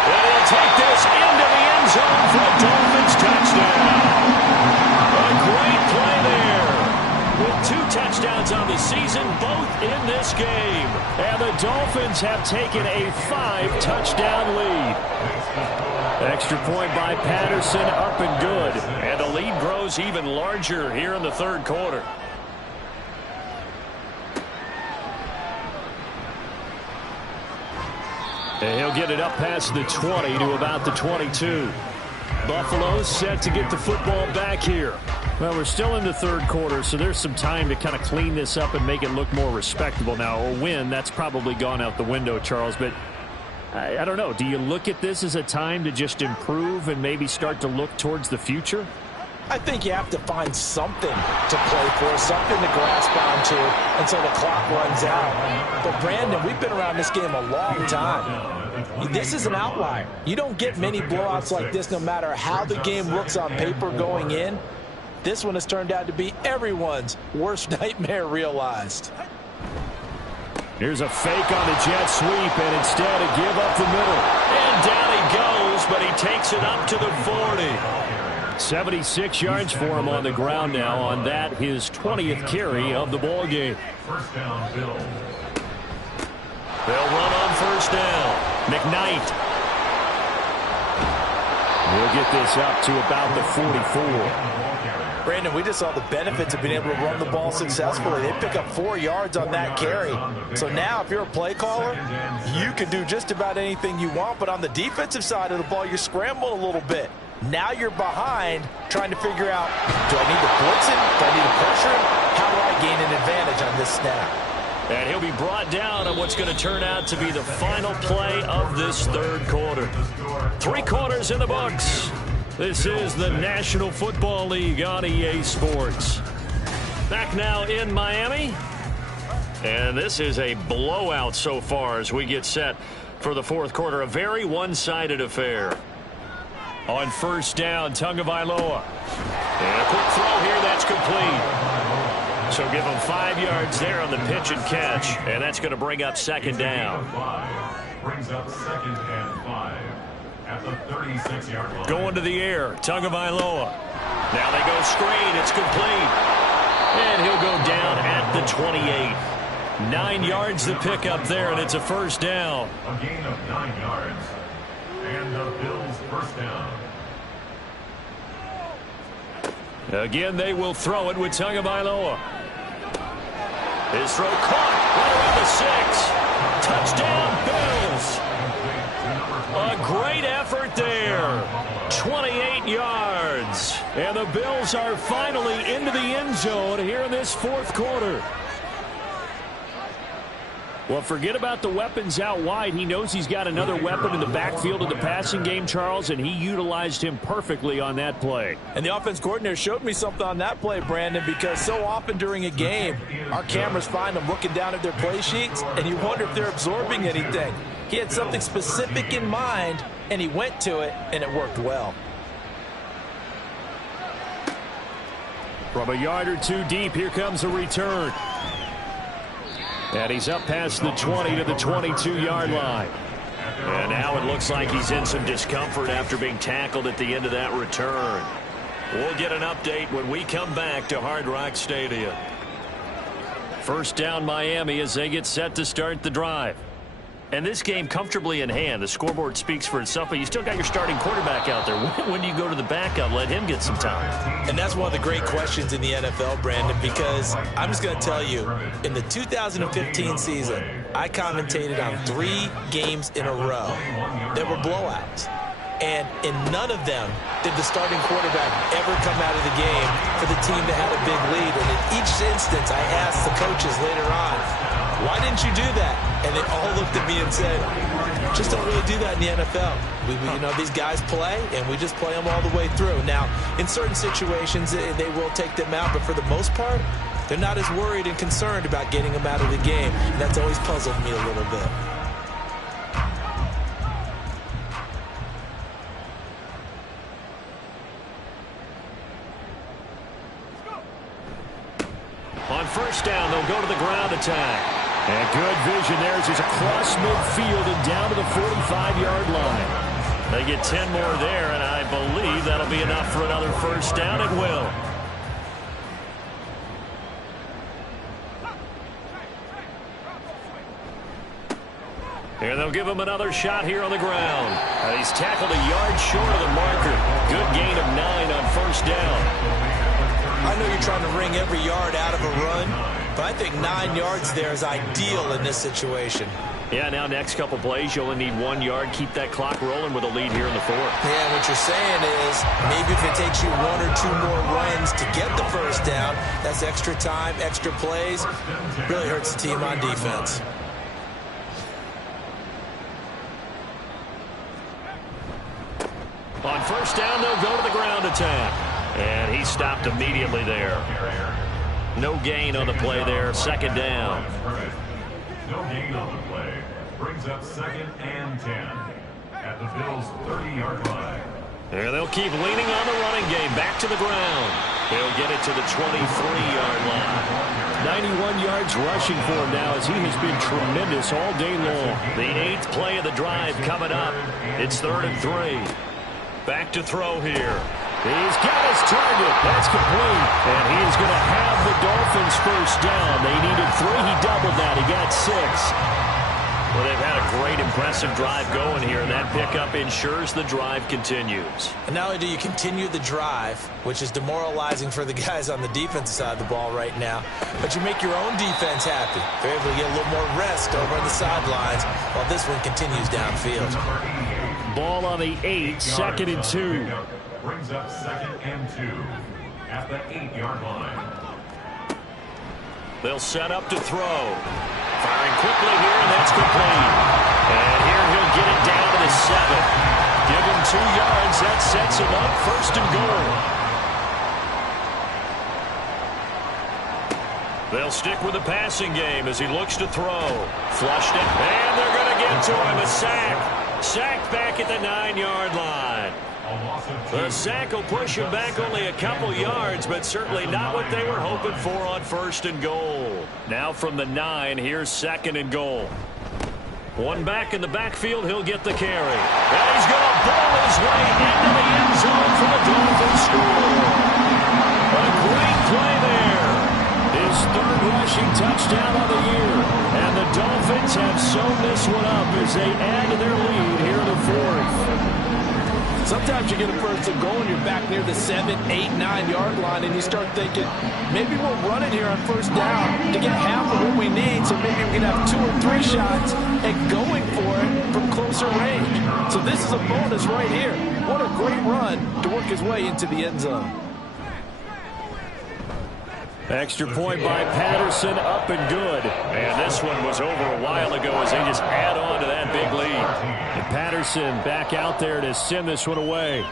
And he'll take this into the end zone for a Dolphins touchdown. A great play there. With 2 touchdowns on the season, both in this game. And the Dolphins have taken a 5-touchdown lead. Extra point by Patterson, up and good. And the lead grows even larger here in the third quarter. And he'll get it up past the 20 to about the 22. Buffalo set to get the football back here. Well, we're still in the third quarter, so there's some time to kind of clean this up and make it look more respectable now. A win, that's probably gone out the window, Charles, but I don't know. Do you look at this as a time to just improve and maybe start to look towards the future? I think you have to find something to play for, something to grasp onto until the clock runs out. But, Brandon, we've been around this game a long time. This is an outlier. You don't get many blowouts like this no matter how the game looks on paper going in. This one has turned out to be everyone's worst nightmare realized. Here's a fake on the jet sweep, and instead a give up the middle. And down he goes, but he takes it up to the 40. 76 yards for him on the ground now on that, his 20th carry of the ball game. First down, Bills. They'll run on first down. McKnight. He'll get this up to about the 44. Brandon, we just saw the benefits of being able to run the ball successfully. They pick up 4 yards on that carry. So now if you're a play caller, you can do just about anything you want. But on the defensive side of the ball, you're scrambling a little bit. Now you're behind trying to figure out, do I need to blitz him? Do I need to pressure him? How do I gain an advantage on this snap? And he'll be brought down on what's going to turn out to be the final play of this third quarter. 3 quarters in the books. This is the National Football League on EA Sports. Back now in Miami. And this is a blowout so far as we get set for the fourth quarter. A very one-sided affair. On first down, Tagovailoa. And a quick throw here, that's complete. So give him 5 yards there on the pitch and catch. And that's going to bring up second down. Brings up 2nd and 5. At the 36-yard line. Going to the air, Tagovailoa. Now they go screen, it's complete. And he'll go down at the 28. 9 yards to pick up there, and it's a first down. A gain of 9 yards. And the Bills first down. Again, they will throw it with Tagovailoa. His throw caught right around the 6. Touchdown, Bills. A great effort there. 28 yards. And the Bills are finally into the end zone here in this fourth quarter. Well, forget about the weapons out wide. He knows he's got another weapon in the backfield of the passing game, Charles, and he utilized him perfectly on that play. And the offense coordinator showed me something on that play, Brandon, because so often during a game, our cameras find them looking down at their play sheets, and you wonder if they're absorbing anything. He had something specific in mind, and he went to it, and it worked well. From a yard or two deep, here comes a return. And he's up past the 20 to the 22-yard line. And now it looks like he's in some discomfort after being tackled at the end of that return. We'll get an update when we come back to Hard Rock Stadium. First down Miami as they get set to start the drive. And this game comfortably in hand. The scoreboard speaks for itself, but you still got your starting quarterback out there. When do you go to the backup, let him get some time? And that's one of the great questions in the NFL, Brandon, because I'm just going to tell you, in the 2015 season, I commentated on 3 games in a row that were blowouts. And in none of them did the starting quarterback ever come out of the game for the team that had a big lead. And in each instance, I asked the coaches later on, why didn't you do that? And they all looked at me and said, just don't really do that in the NFL. You know, these guys play, and we just play them all the way through. Now, in certain situations, they will take them out, but for the most part, they're not as worried and concerned about getting them out of the game. And that's always puzzled me a little bit. they'll go to the ground attack. And good vision there as he's across midfield and down to the 45-yard line. They get 10 more there, and I believe that'll be enough for another first down. It will. And they'll give him another shot here on the ground. He's tackled a yard short of the marker. Good gain of 9 on first down. I know you're trying to wring every yard out of a run, but I think 9 yards there is ideal in this situation. Yeah, now next couple plays, you only need 1 yard. Keep that clock rolling with a lead here in the fourth. Yeah, what you're saying is maybe if it takes you 1 or 2 more runs to get the first down, that's extra time, extra plays. Really hurts the team on defense. On first down, they'll go to the ground attack. And he stopped immediately there. No gain on the play there. Second down. No gain on the play. Brings up 2nd and 10 at the Bills' 30-yard line. And they'll keep leaning on the running game. Back to the ground. He'll get it to the 23-yard line. 91 yards rushing for him now as he has been tremendous all day long. The 8th play of the drive coming up. It's 3rd and 3. Back to throw here. He's got his target. That's complete. And he is going to have the Dolphins first down. They needed 3. He doubled that. He got 6. Well, they've had a great, impressive drive going here, and that pickup ensures the drive continues. And not only do you continue the drive, which is demoralizing for the guys on the defensive side of the ball right now, but you make your own defense happy. They're able to get a little more rest over on the sidelines while this one continues downfield. Ball on the 8, 2nd and 2. Brings up 2nd and 2 at the 8-yard line. They'll set up to throw. Firing quickly here, and that's complete. And here he'll get it down to the 7. Give him 2 yards. That sets him up 1st and goal. They'll stick with the passing game as he looks to throw. Flushed it, and they're going to get to him. A sack. Sacked back at the 9-yard line. The sack will push him back only a couple yards, but certainly not what they were hoping for on 1st and goal. Now from the 9, here's 2nd and goal. One back in the backfield, he'll get the carry. And he's going to ball his way into the end zone for the Dolphins score. A great play there. His 3rd rushing touchdown of the year. And the Dolphins have sewn this one up as they add to their lead here in the 4th. Sometimes you get a 1st and goal and you're back near the 7, 8, 9-yard line, and you start thinking, maybe we'll run it here on 1st down to get half of what we need, so maybe we can have 2 or 3 shots and going for it from closer range. So this is a bonus right here. What a great run to work his way into the end zone. Extra point by Patterson, up and good. And this one was over a while ago as they just add on to that big lead. And Patterson back out there to send this one away.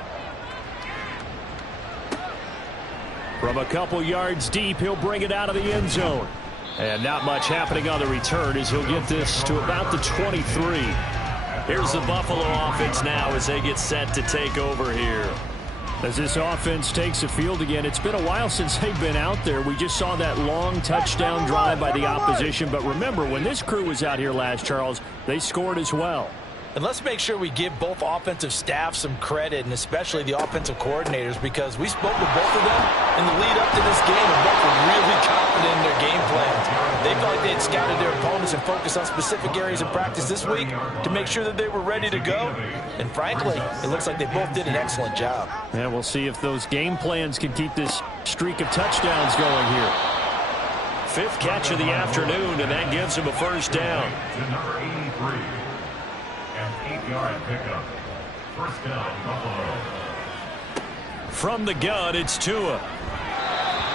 From a couple yards deep, he'll bring it out of the end zone. And not much happening on the return as he'll get this to about the 23. Here's the Buffalo offense now as they get set to take over here. As this offense takes the field again, it's been a while since they've been out there. We just saw that long touchdown drive by the opposition. But remember, when this crew was out here last, Charles, they scored as well. And let's make sure we give both offensive staff some credit, and especially the offensive coordinators, because we spoke with both of them in the lead up to this game, and both were really confident in their game plans. They felt like they had scouted their opponents and focused on specific areas of practice this week to make sure that they were ready to go. And frankly, it looks like they both did an excellent job. And we'll see if those game plans can keep this streak of touchdowns going here. 5th catch of the afternoon, and that gives him a first down. To number 83. An 8-yard pickup. First down, Buffalo. From the gun, it's Tua.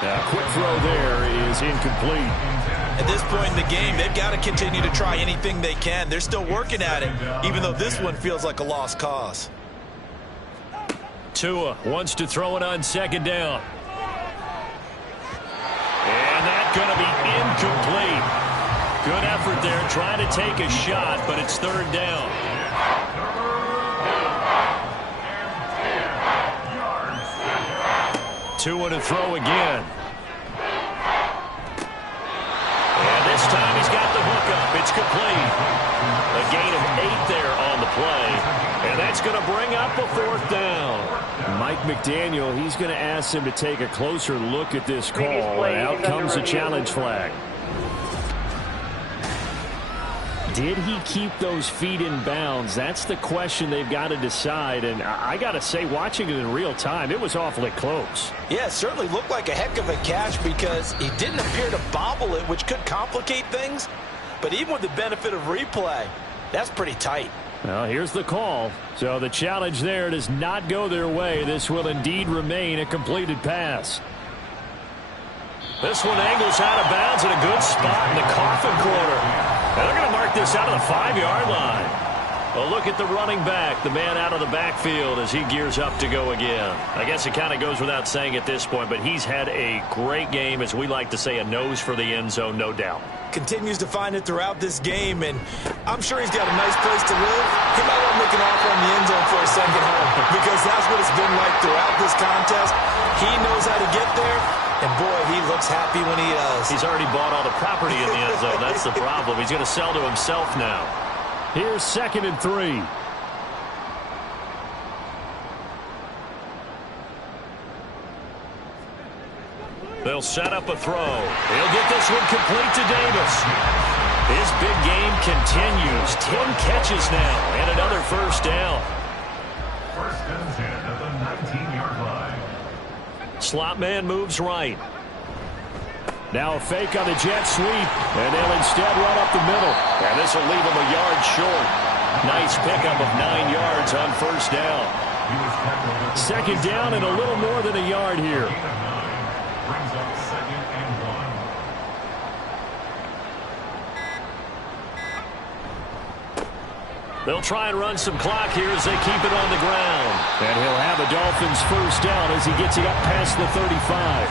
Now, quick throw there is incomplete. At this point in the game, they've got to continue to try anything they can. They're still working at it, even though this one feels like a lost cause. Tua wants to throw it on 2nd down. And that's going to be incomplete. Good effort there, trying to take a shot, but it's 3rd down. Tua to throw again. This time he's got the hook up. It's complete. A gain of 8 there on the play. And that's going to bring up a 4th down. Mike McDaniel, he's going to ask him to take a closer look at this call. And out comes the challenge flag. Did he keep those feet in bounds? That's the question they've got to decide. And I got to say, watching it in real time, it was awfully close. Yeah, it certainly looked like a heck of a catch because he didn't appear to bobble it, which could complicate things. But even with the benefit of replay, that's pretty tight. Well, here's the call. So the challenge there does not go their way. This will indeed remain a completed pass. This one angles out of bounds in a good spot in the coffin corner. And they're going to mark this out of the 5-yard line. Well, look at the running back, the man out of the backfield as he gears up to go again. I guess it kind of goes without saying at this point, but he's had a great game, as we like to say, a nose for the end zone, no doubt. Continues to find it throughout this game, and I'm sure he's got a nice place to live. He might want to make an offer on the end zone for a second home because that's what it's been like throughout this contest. He knows how to get there, and boy, he looks happy when he does. He's already bought all the property in the end zone. That's the problem. He's going to sell to himself now. Here's 2nd and 3. They'll set up a throw. He'll get this one complete to Davis. His big game continues. 10 catches now and another 1st down. 1st and 10 at the 19-yard line. Slot man moves right. Now a fake on the jet sweep, and they'll instead run up the middle. And this will leave him a yard short. Nice pickup of 9 yards on 1st down. 2nd down and a little more than a yard here. Brings up 2nd and 1. They'll try and run some clock here as they keep it on the ground. And he'll have a Dolphins 1st down as he gets it up past the 35.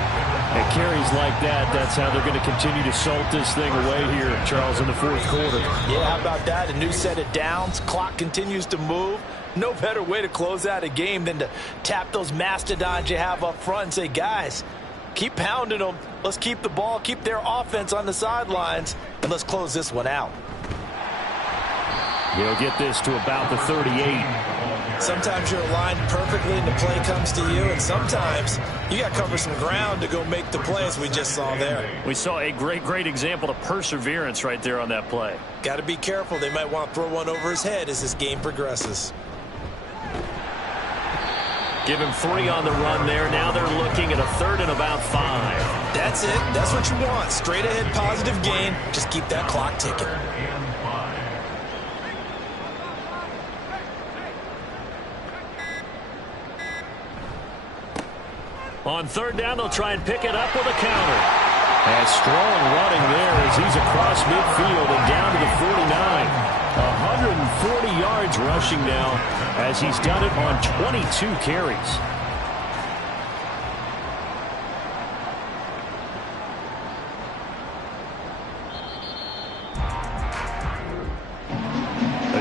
And carries like that, that's how they're going to continue to salt this thing away here, Charles, in the 4th quarter. Yeah, how about that? A new set of downs. Clock continues to move. No better way to close out a game than to tap those mastodons you have up front and say, guys, keep pounding them. Let's keep the ball, keep their offense on the sidelines, and let's close this one out. He'll get this to about the 38. Sometimes you're aligned perfectly and the play comes to you, and sometimes you got to cover some ground to go make the play, as we just saw there. We saw a great example of perseverance right there on that play. Got to be careful. They might want to throw one over his head as this game progresses. Give him 3 on the run there. Now they're looking at a 3rd and about 5. That's it. That's what you want. Straight ahead positive gain. Just keep that clock ticking. On 3rd down, they'll try and pick it up with a counter. And strong running there as he's across midfield and down to the 49. 140 yards rushing now as he's done it on 22 carries.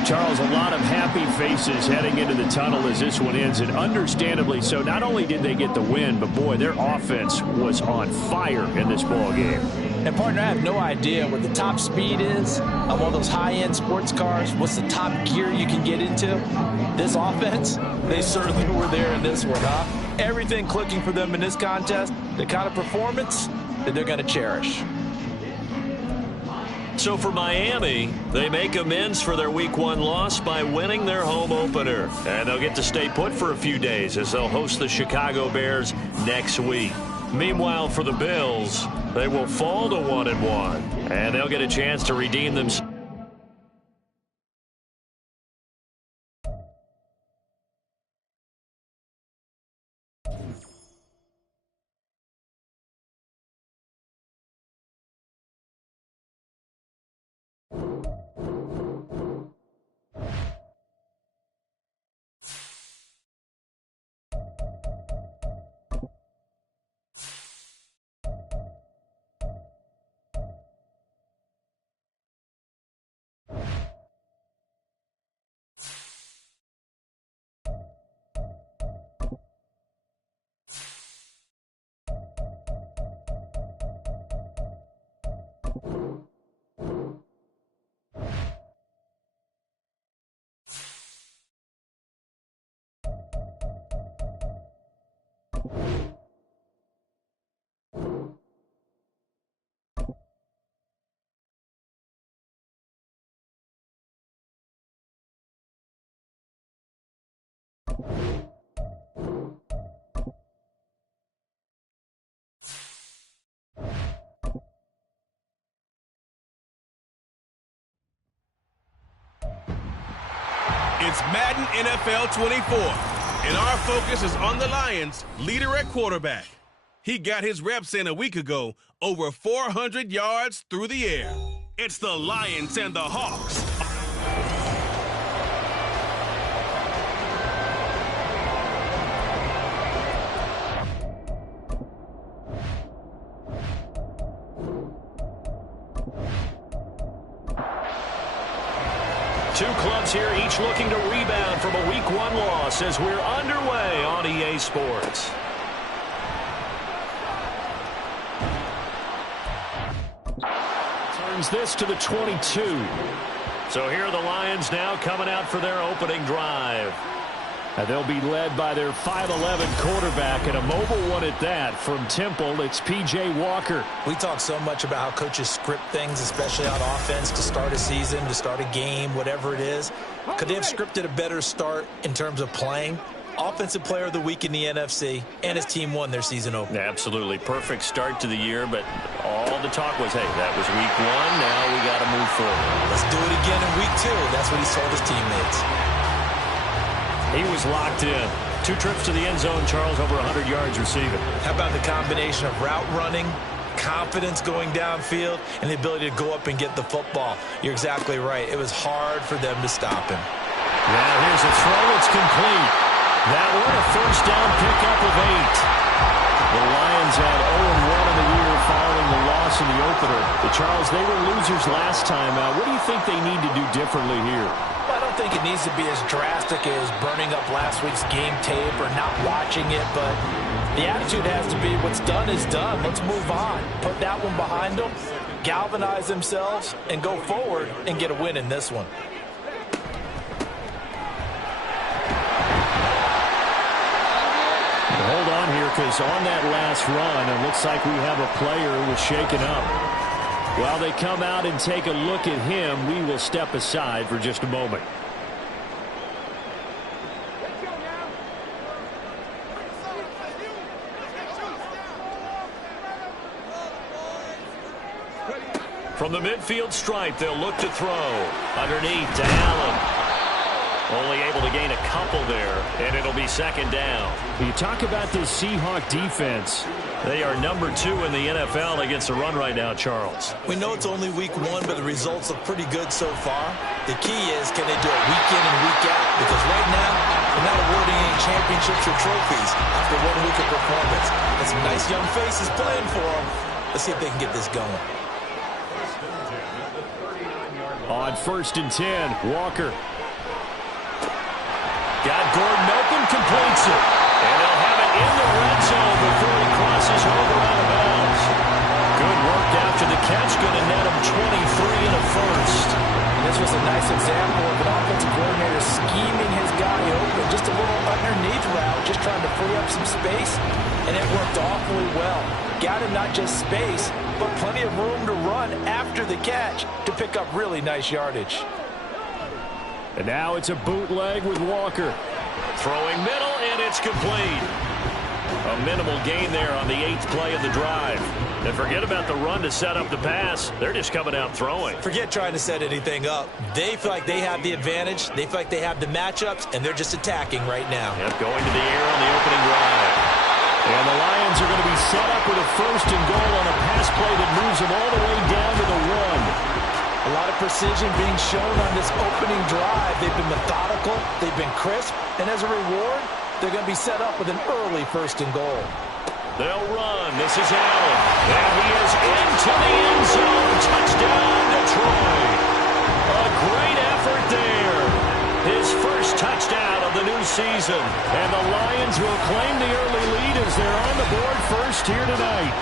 Charles, a lot of happy faces heading into the tunnel as this one ends, and understandably so. Not only did they get the win, but boy, their offense was on fire in this ball game. And partner, I have no idea what the top speed is on one of those high-end sports cars. What's the top gear you can get into? This offense, they certainly were there in this one, huh? Everything clicking for them in this contest, the kind of performance that they're going to cherish. So for Miami, they make amends for their Week 1 loss by winning their home opener. And they'll get to stay put for a few days as they'll host the Chicago Bears next week. Meanwhile, for the Bills, they will fall to 1-1, and they'll get a chance to redeem themselves. It's Madden NFL 24, and our focus is on the Lions' leader at quarterback. He got his reps in a week ago, over 400 yards through the air. It's the Lions and the Hawks. Two clubs here, each looking to rebound from a Week 1 loss as we're underway on EA Sports. Turns this to the 22. So here are the Lions now coming out for their opening drive. And they'll be led by their 5'11" quarterback and a mobile one at that. From Temple, it's P.J. Walker. We talk so much about how coaches script things, especially on offense, to start a season, to start a game, whatever it is. Could they have scripted a better start in terms of playing? Offensive Player of the Week in the NFC, and his team won their season opener. Absolutely. Perfect start to the year, but all the talk was, hey, that was Week 1. Now we got to move forward. Let's do it again in Week 2. That's what he told his teammates. He was locked in. 2 trips to the end zone, Charles, over 100 yards receiving. How about the combination of route running, confidence going downfield, and the ability to go up and get the football? You're exactly right. It was hard for them to stop him. Now here's a throw. It's complete. That one, a first down pickup of 8. The Lions had 0-1 in the year following the loss in the opener. But Charles, they were losers last time. What do you think they need to do differently here? I don't think it needs to be as drastic as burning up last week's game tape or not watching it, but the attitude has to be what's done is done. Let's move on. Put that one behind them, galvanize themselves, and go forward and get a win in this one. Hold on here, because on that last run, it looks like we have a player who was shaken up. While they come out and take a look at him, we will step aside for just a moment. From the midfield stripe, they'll look to throw. Underneath to Allen. Only able to gain a couple there, and it'll be second down. You talk about this Seahawk defense. They are number 2 in the NFL against the run right now, Charles. We know it's only week 1, but the results look pretty good so far. The key is, can they do it week in and week out? Because right now, they're not awarding any championships or trophies after 1 week of performance. Got some nice young faces playing for them. Let's see if they can get this going. On 1st and 10, Walker. Got Gordon open, completes it. And they'll have it in the red zone before he crosses over out of bounds. Good work after the catch, going to net him 23 and a first. And this was a nice example of an offensive coordinator scheming his guy open. Just a little underneath route, just trying to free up some space, and it worked awfully well. Got him not just space, but plenty of room to run after the catch to pick up really nice yardage. And now it's a bootleg with Walker. Throwing middle, and it's complete. A minimal gain there on the 8th play of the drive. And forget about the run to set up the pass. They're just coming out throwing. Forget trying to set anything up. They feel like they have the advantage. They feel like they have the matchups, and they're just attacking right now. Yep, going to the air on the opening drive. And the Lions are going to be set up with a 1st and goal on a pass play that moves them all the way down to the 1. A lot of precision being shown on this opening drive. They've been methodical, they've been crisp, and as a reward, they're going to be set up with an early 1st and goal. They'll run. This is Allen. And he is into the end zone. Touchdown, Detroit. A great effort there. His first touchdown of the new season. And the Lions will claim the early lead as they're on the board first here tonight.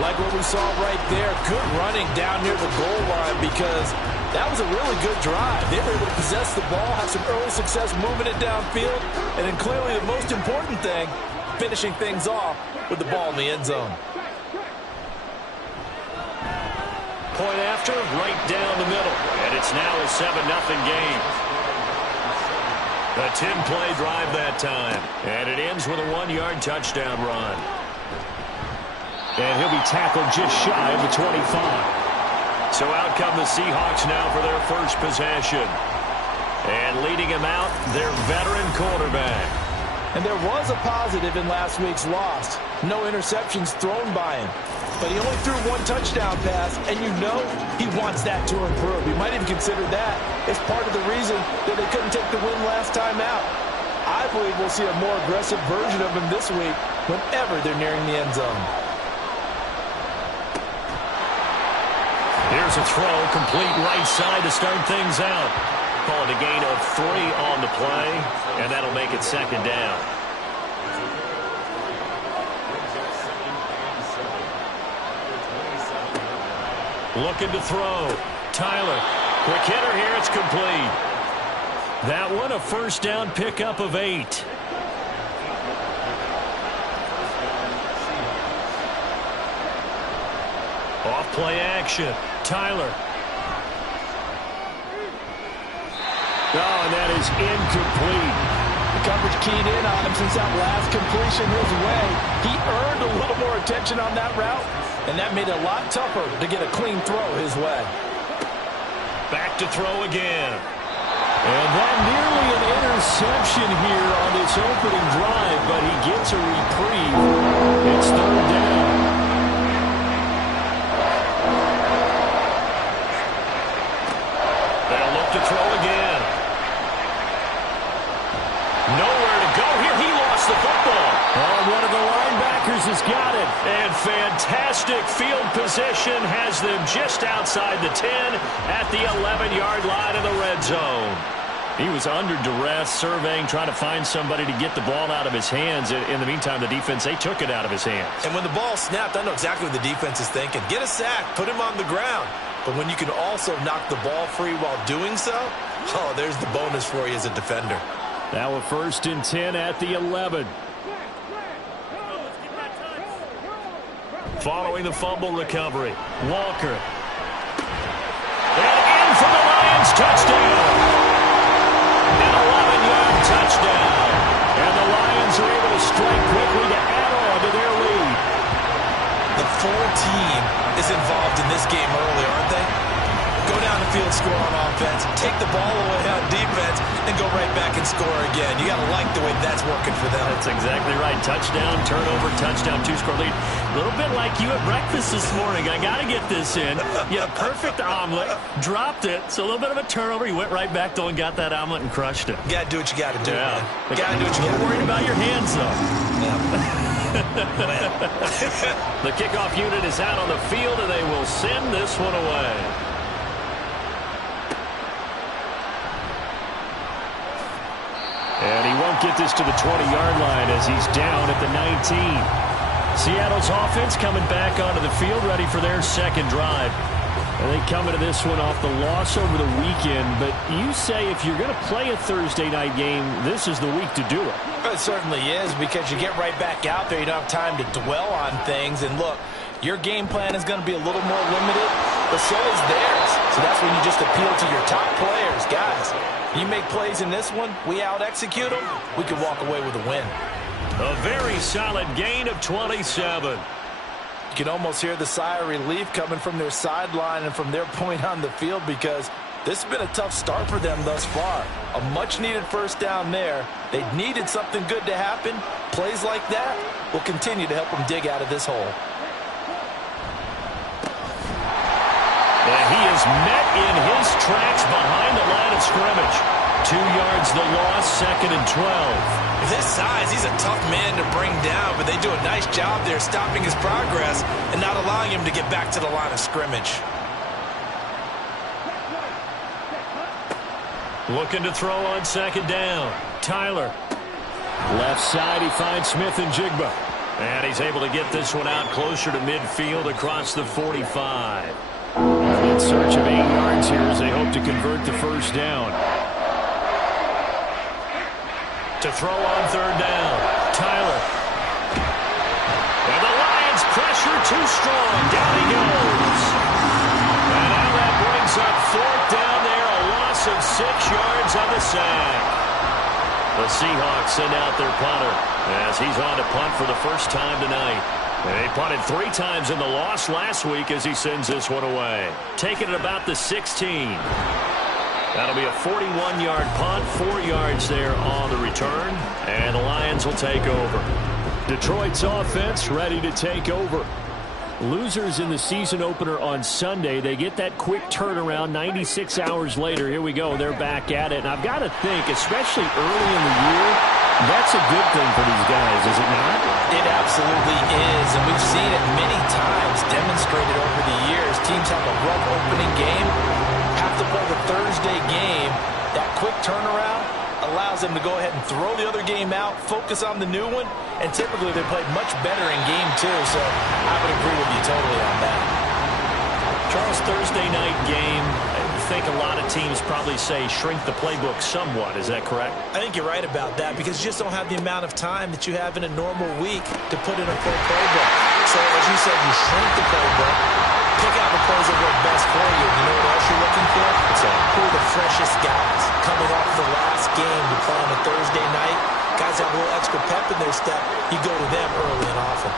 Like what we saw right there, good running down near the goal line because that was a really good drive. They were able to possess the ball, have some early success moving it downfield, and then clearly the most important thing, finishing things off with the ball in the end zone. Point after, right down the middle. And it's now a 7-0 game. A 10-play drive that time. And it ends with a 1-yard touchdown run. And he'll be tackled just shy of the 25. So out come the Seahawks now for their first possession. And leading him out, their veteran quarterback. And there was a positive in last week's loss. No interceptions thrown by him. But he only threw one touchdown pass, and you know he wants that to improve. He might even consider that as part of the reason that they couldn't take the win last time out. I believe we'll see a more aggressive version of him this week whenever they're nearing the end zone. Here's a throw, complete right side to start things out. Call it a gain of 3 on the play, and that'll make it second down. Looking to throw. Tyler. Quick hitter here. It's complete. That one a first down pickup of 8. Off play action. Tyler. Oh, and that is incomplete. The coverage keyed in on him since that last completion his way. He earned a little more attention on that route, and that made it a lot tougher to get a clean throw his way. Back to throw again. And that nearly an interception here on this opening drive, but he gets a reprieve. It's third down. They'll look to throw again. Nowhere to go here. He lost the football. Oh, one of the linebackers has got it. And fantastic field position has them just outside the 10 at the 11-yard line of the red zone. He was under duress, surveying, trying to find somebody to get the ball out of his hands. In the meantime, the defense, they took it out of his hands. And when the ball snapped, I know exactly what the defense is thinking. Get a sack, put him on the ground. But when you can also knock the ball free while doing so, oh, there's the bonus for you as a defender. Now a 1st and 10 at the 11. Following the fumble recovery, Walker. And in for the Lions, touchdown. An 11-yard touchdown. And the Lions are able to strike quickly to add on to their lead. The full team is involved in this game early, aren't they? Go down the field, score on offense, take the ball away on defense, and go right back and score again. You got to like the way that's working for them. That's exactly right. Touchdown, turnover, touchdown, 2-score lead. A little bit like you at breakfast this morning. I got to get this in. You had a perfect omelet, dropped it, so a little bit of a turnover. You went right back, though, and got that omelet and crushed it. You got to do what you got to do, Yeah. man. Got to do what you got to do. Worried about your hands, though. Yeah. The kickoff unit is out on the field, and they will send this one away. And he won't get this to the 20-yard line as he's down at the 19. Seattle's offense coming back onto the field, ready for their second drive. And they come into this one off the loss over the weekend. But you say if you're going to play a Thursday night game, this is the week to do it. It certainly is, because you get right back out there. You don't have time to dwell on things. And look, your game plan is going to be a little more limited, but so is theirs. So that's when you just appeal to your top players. Guys, you make plays in this one, we out-execute them, we can walk away with a win. A very solid gain of 27. You can almost hear the sigh of relief coming from their sideline and from their point on the field, because this has been a tough start for them thus far. A much-needed first down there. They needed something good to happen. Plays like that will continue to help them dig out of this hole. And he is met in his tracks behind the line of scrimmage. 2 yards the loss, 2nd and 12. With his size, he's a tough man to bring down, but they do a nice job there stopping his progress and not allowing him to get back to the line of scrimmage. Looking to throw on 2nd down. Tyler. Left side, he finds Smith and Jigba. And he's able to get this one out closer to midfield across the 45. In search of 8 yards here as they hope to convert the first down. To throw on 3rd down. Tyler. pressure too strong. Down he goes. And now that brings up 4th down there. A loss of 6 yards on the sack. The Seahawks send out their punter as he's on to punt for the first time tonight. They punted 3 times in the loss last week as he sends this one away. Taking it about the 16. That'll be a 41-yard punt, 4 yards there on the return, and the Lions will take over. Detroit's offense ready to take over. Losers in the season opener on Sunday. They get that quick turnaround 96 hours later. Here we go. They're back at it. And I've got to think, especially early in the year, that's a good thing for these guys, is it not? It absolutely is, and we've seen it many times demonstrated over the years. Teams have a rough opening game, have to play the Thursday game. That quick turnaround allows them to go ahead and throw the other game out, focus on the new one, and typically they play much better in game 2, so I would agree with you totally on that. Charles, Thursday night game, I think a lot of teams probably say shrink the playbook somewhat. Is that correct? I think you're right about that because you just don't have the amount of time that you have in a normal week to put in a full playbook. So as you said, you shrink the playbook, pick out the plays that work best for you. You know what else you're looking for? Who are the freshest guys coming off the last game to play on a Thursday night? Guys have a little extra pep in their step. You go to them early and often.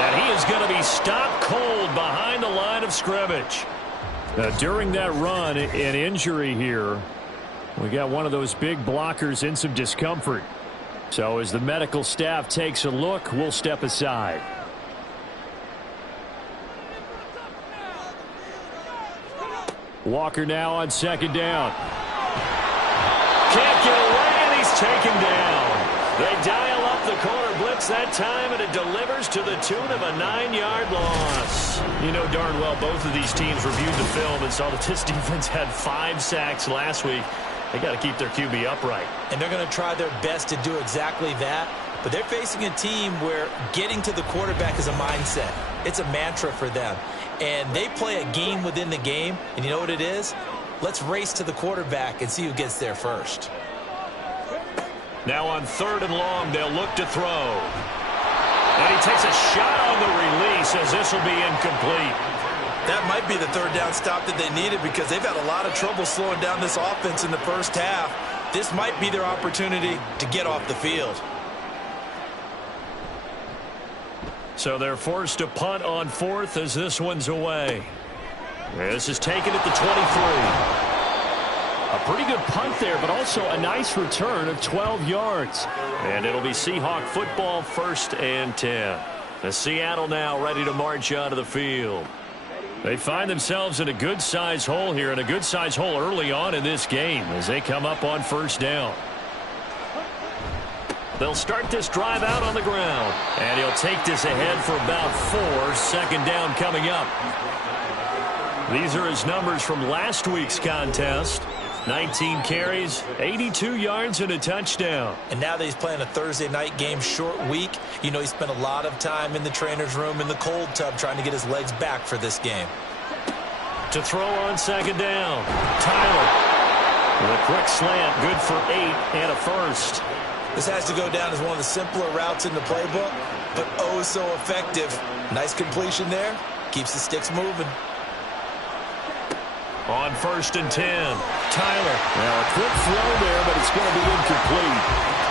And he is going to be stopped cold behind the line of scrimmage. During that run, an injury here. We got one of those big blockers in some discomfort. So as the medical staff takes a look, we'll step aside. Walker now on 2nd down. Can't get away, and he's taken down. They dial up the corner blitz that time, and it delivers to the tune of a 9-yard loss. You know darn well both of these teams reviewed the film and saw that this defense had 5 sacks last week. They got to keep their QB upright. And they're going to try their best to do exactly that. But they're facing a team where getting to the quarterback is a mindset. It's a mantra for them. And they play a game within the game. And you know what it is? Let's race to the quarterback and see who gets there first. Now on 3rd and long, they'll look to throw. And he takes a shot on the release as this will be incomplete. That might be the 3rd down stop that they needed because they've had a lot of trouble slowing down this offense in the first half. This might be their opportunity to get off the field. So they're forced to punt on 4th as this one's away. This is taken at the 23. A pretty good punt there, but also a nice return of 12 yards. And it'll be Seahawk football, 1st and 10. The Seattle now ready to march out of the field. They find themselves in a good-sized hole here, and a good-sized hole early on in this game as they come up on 1st down. They'll start this drive out on the ground, and he'll take this ahead for about 4. 2nd down coming up. These are his numbers from last week's contest. 19 carries, 82 yards, and a touchdown. And now that he's playing a Thursday night game, short week, you know he spent a lot of time in the trainer's room in the cold tub trying to get his legs back for this game. To throw on 2nd down, Tyler. With a quick slant, good for 8 and a first. This has to go down as one of the simpler routes in the playbook, but oh so effective. Nice completion there. Keeps the sticks moving. On 1st and 10, Tyler. Now a quick throw there, but it's going to be incomplete.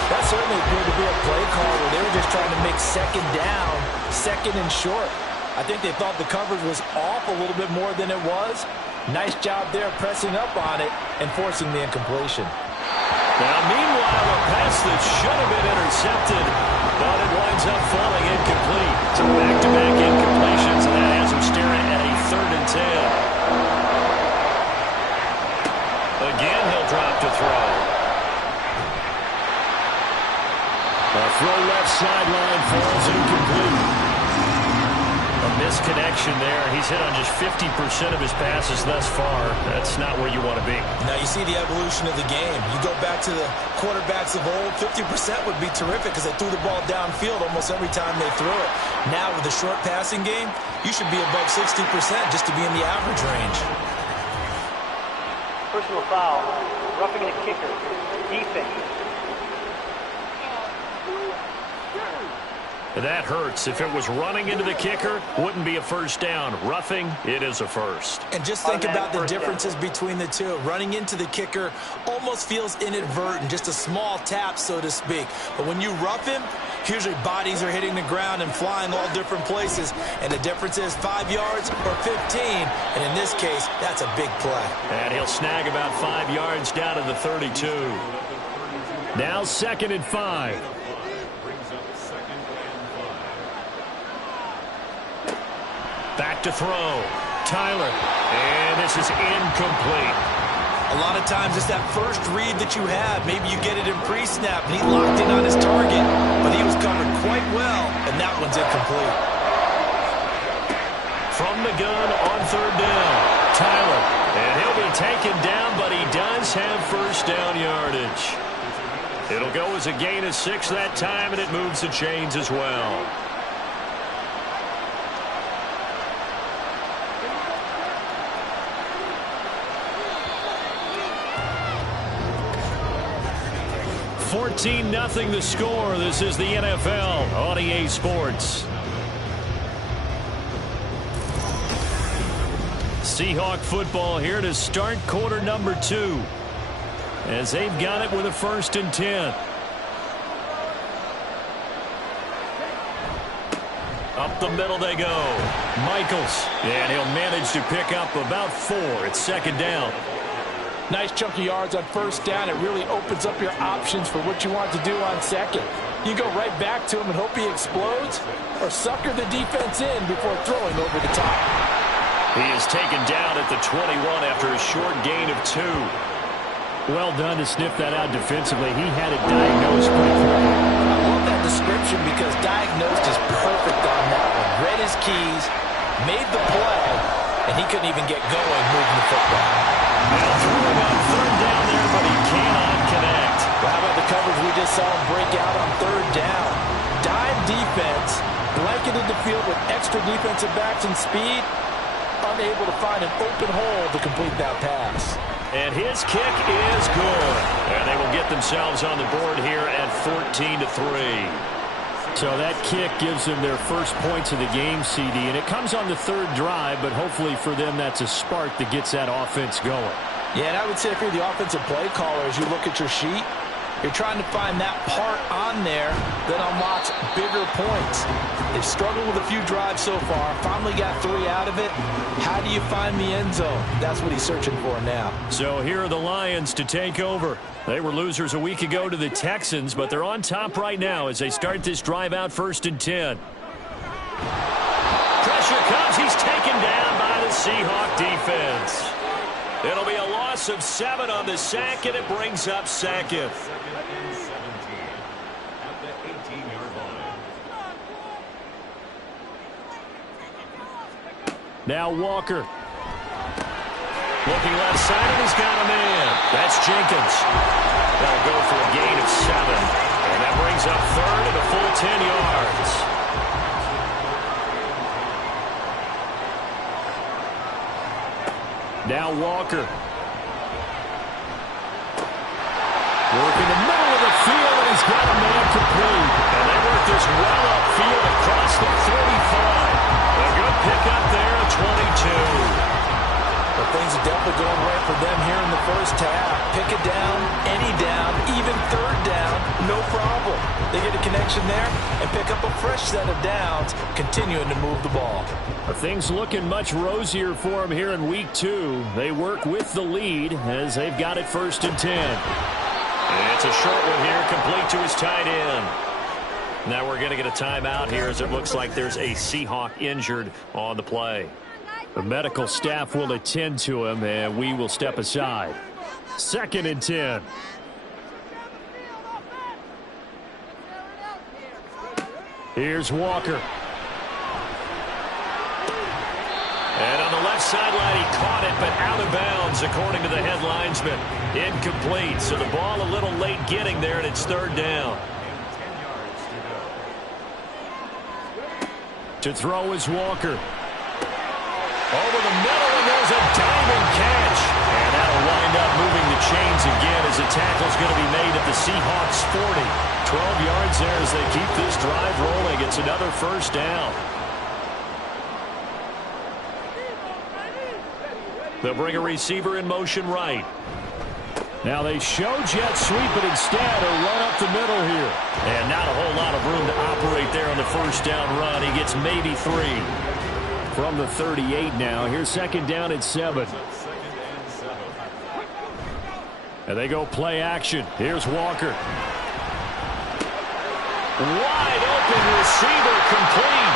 That certainly appeared to be a play call where they were just trying to make 2nd down, 2nd and short. I think they thought the coverage was off a little bit more than it was. Nice job there pressing up on it and forcing the incompletion. Now, meanwhile, a pass that should have been intercepted, but it winds up falling incomplete. So back-to-back incompletions, and that has him staring at a 3rd and 10. Again, he'll drop to throw. A throw left sideline falls incomplete. A misconnection there. He's hit on just 50% of his passes thus far. That's not where you want to be. Now you see the evolution of the game. You go back to the quarterbacks of old, 50% would be terrific because they threw the ball downfield almost every time they threw it. Now with the short passing game, you should be above 60% just to be in the average range. Personal foul, roughing the kicker, defense. That hurts. If it was running into the kicker, wouldn't be a first down. Roughing, it is a first. And just think about the differences between the two. Running into the kicker almost feels inadvertent, just a small tap, so to speak. But when you rough him, usually bodies are hitting the ground and flying all different places. And the difference is 5 yards or 15. And in this case, that's a big play. And he'll snag about 5 yards down to the 32. Now 2nd and 5. Back to throw. Tyler. And this is incomplete. A lot of times it's that first read that you have. Maybe you get it in pre-snap, and he locked in on his target, but he was covered quite well, and that one's incomplete. From the gun on 3rd down. Tyler. And he'll be taken down, but he does have first down yardage. It'll go as a gain of 6 that time, and it moves the chains as well. Nothing the score. This is the NFL on EA Sports. Seahawk football here to start quarter number 2. As they've got it with a 1st and 10. Up the middle they go. Michaels. And he'll manage to pick up about 4. It's 2nd down. Nice chunk of yards on 1st down. It really opens up your options for what you want to do on 2nd. You go right back to him and hope he explodes, or sucker the defense in before throwing over the top. He is taken down at the 21 after a short gain of 2. Well done to sniff that out defensively. He had it diagnosed pretty quickly. I love that description because diagnosed is perfect on that one. Read his keys, made the play, and he couldn't even get going moving the football. Now throwing on 3rd down there, but he cannot connect. Well, how about the coverage we just saw him break out on 3rd down? Dime defense, blanketed the field with extra defensive backs and speed, unable to find an open hole to complete that pass. And his kick is good. And they will get themselves on the board here at 14-3. So that kick gives them their first points of the game, CD, and it comes on the 3rd drive, but hopefully for them that's a spark that gets that offense going. Yeah, and I would say if you're the offensive play caller, as you look at your sheet, you're trying to find that part on there that unlocks bigger points. They've struggled with a few drives so far, finally got 3 out of it. How do you find the end zone? That's what he's searching for now. So here are the Lions to take over. They were losers a week ago to the Texans, but they're on top right now as they start this drive out 1st and 10. Pressure comes. He's taken down by the Seahawk defense. It'll be a loss of 7 on the sack, and it brings up 2nd. Now Walker. Looking left side, and he's got a man. That's Jenkins. That'll go for a gain of 7. And that brings up 3rd and a full 10 yards. Now Walker. Working the middle of the field, and he's got a man complete. And they work this well upfield across the 35. A good pickup there at 22. But things are definitely going right for them here in the first half. Pick it down, any down, even 3rd down, no problem. They get a connection there and pick up a fresh set of downs, continuing to move the ball. Things looking much rosier for them here in week 2. They work with the lead as they've got it 1st and 10. And it's a short one here, complete to his tight end. Now we're going to get a timeout here as it looks like there's a Seahawk injured on the play. The medical staff will attend to him, and we will step aside. 2nd and 10. Here's Walker. And on the left sideline, he caught it, but out of bounds, according to the head linesman. Incomplete, so the ball a little late getting there, and it's 3rd down. To throw is Walker. Over the middle, and there's a diving catch. And that'll wind up moving the chains again as the tackle's going to be made at the Seahawks 40. 12 yards there as they keep this drive rolling. It's another first down. They'll bring a receiver in motion right. Now they show jet sweep, but instead a run up the middle here. And not a whole lot of room to operate there on the first down run. He gets maybe 3. From the 38 now, here's second down at 7. And they go play action. Here's Walker. Wide open receiver, complete.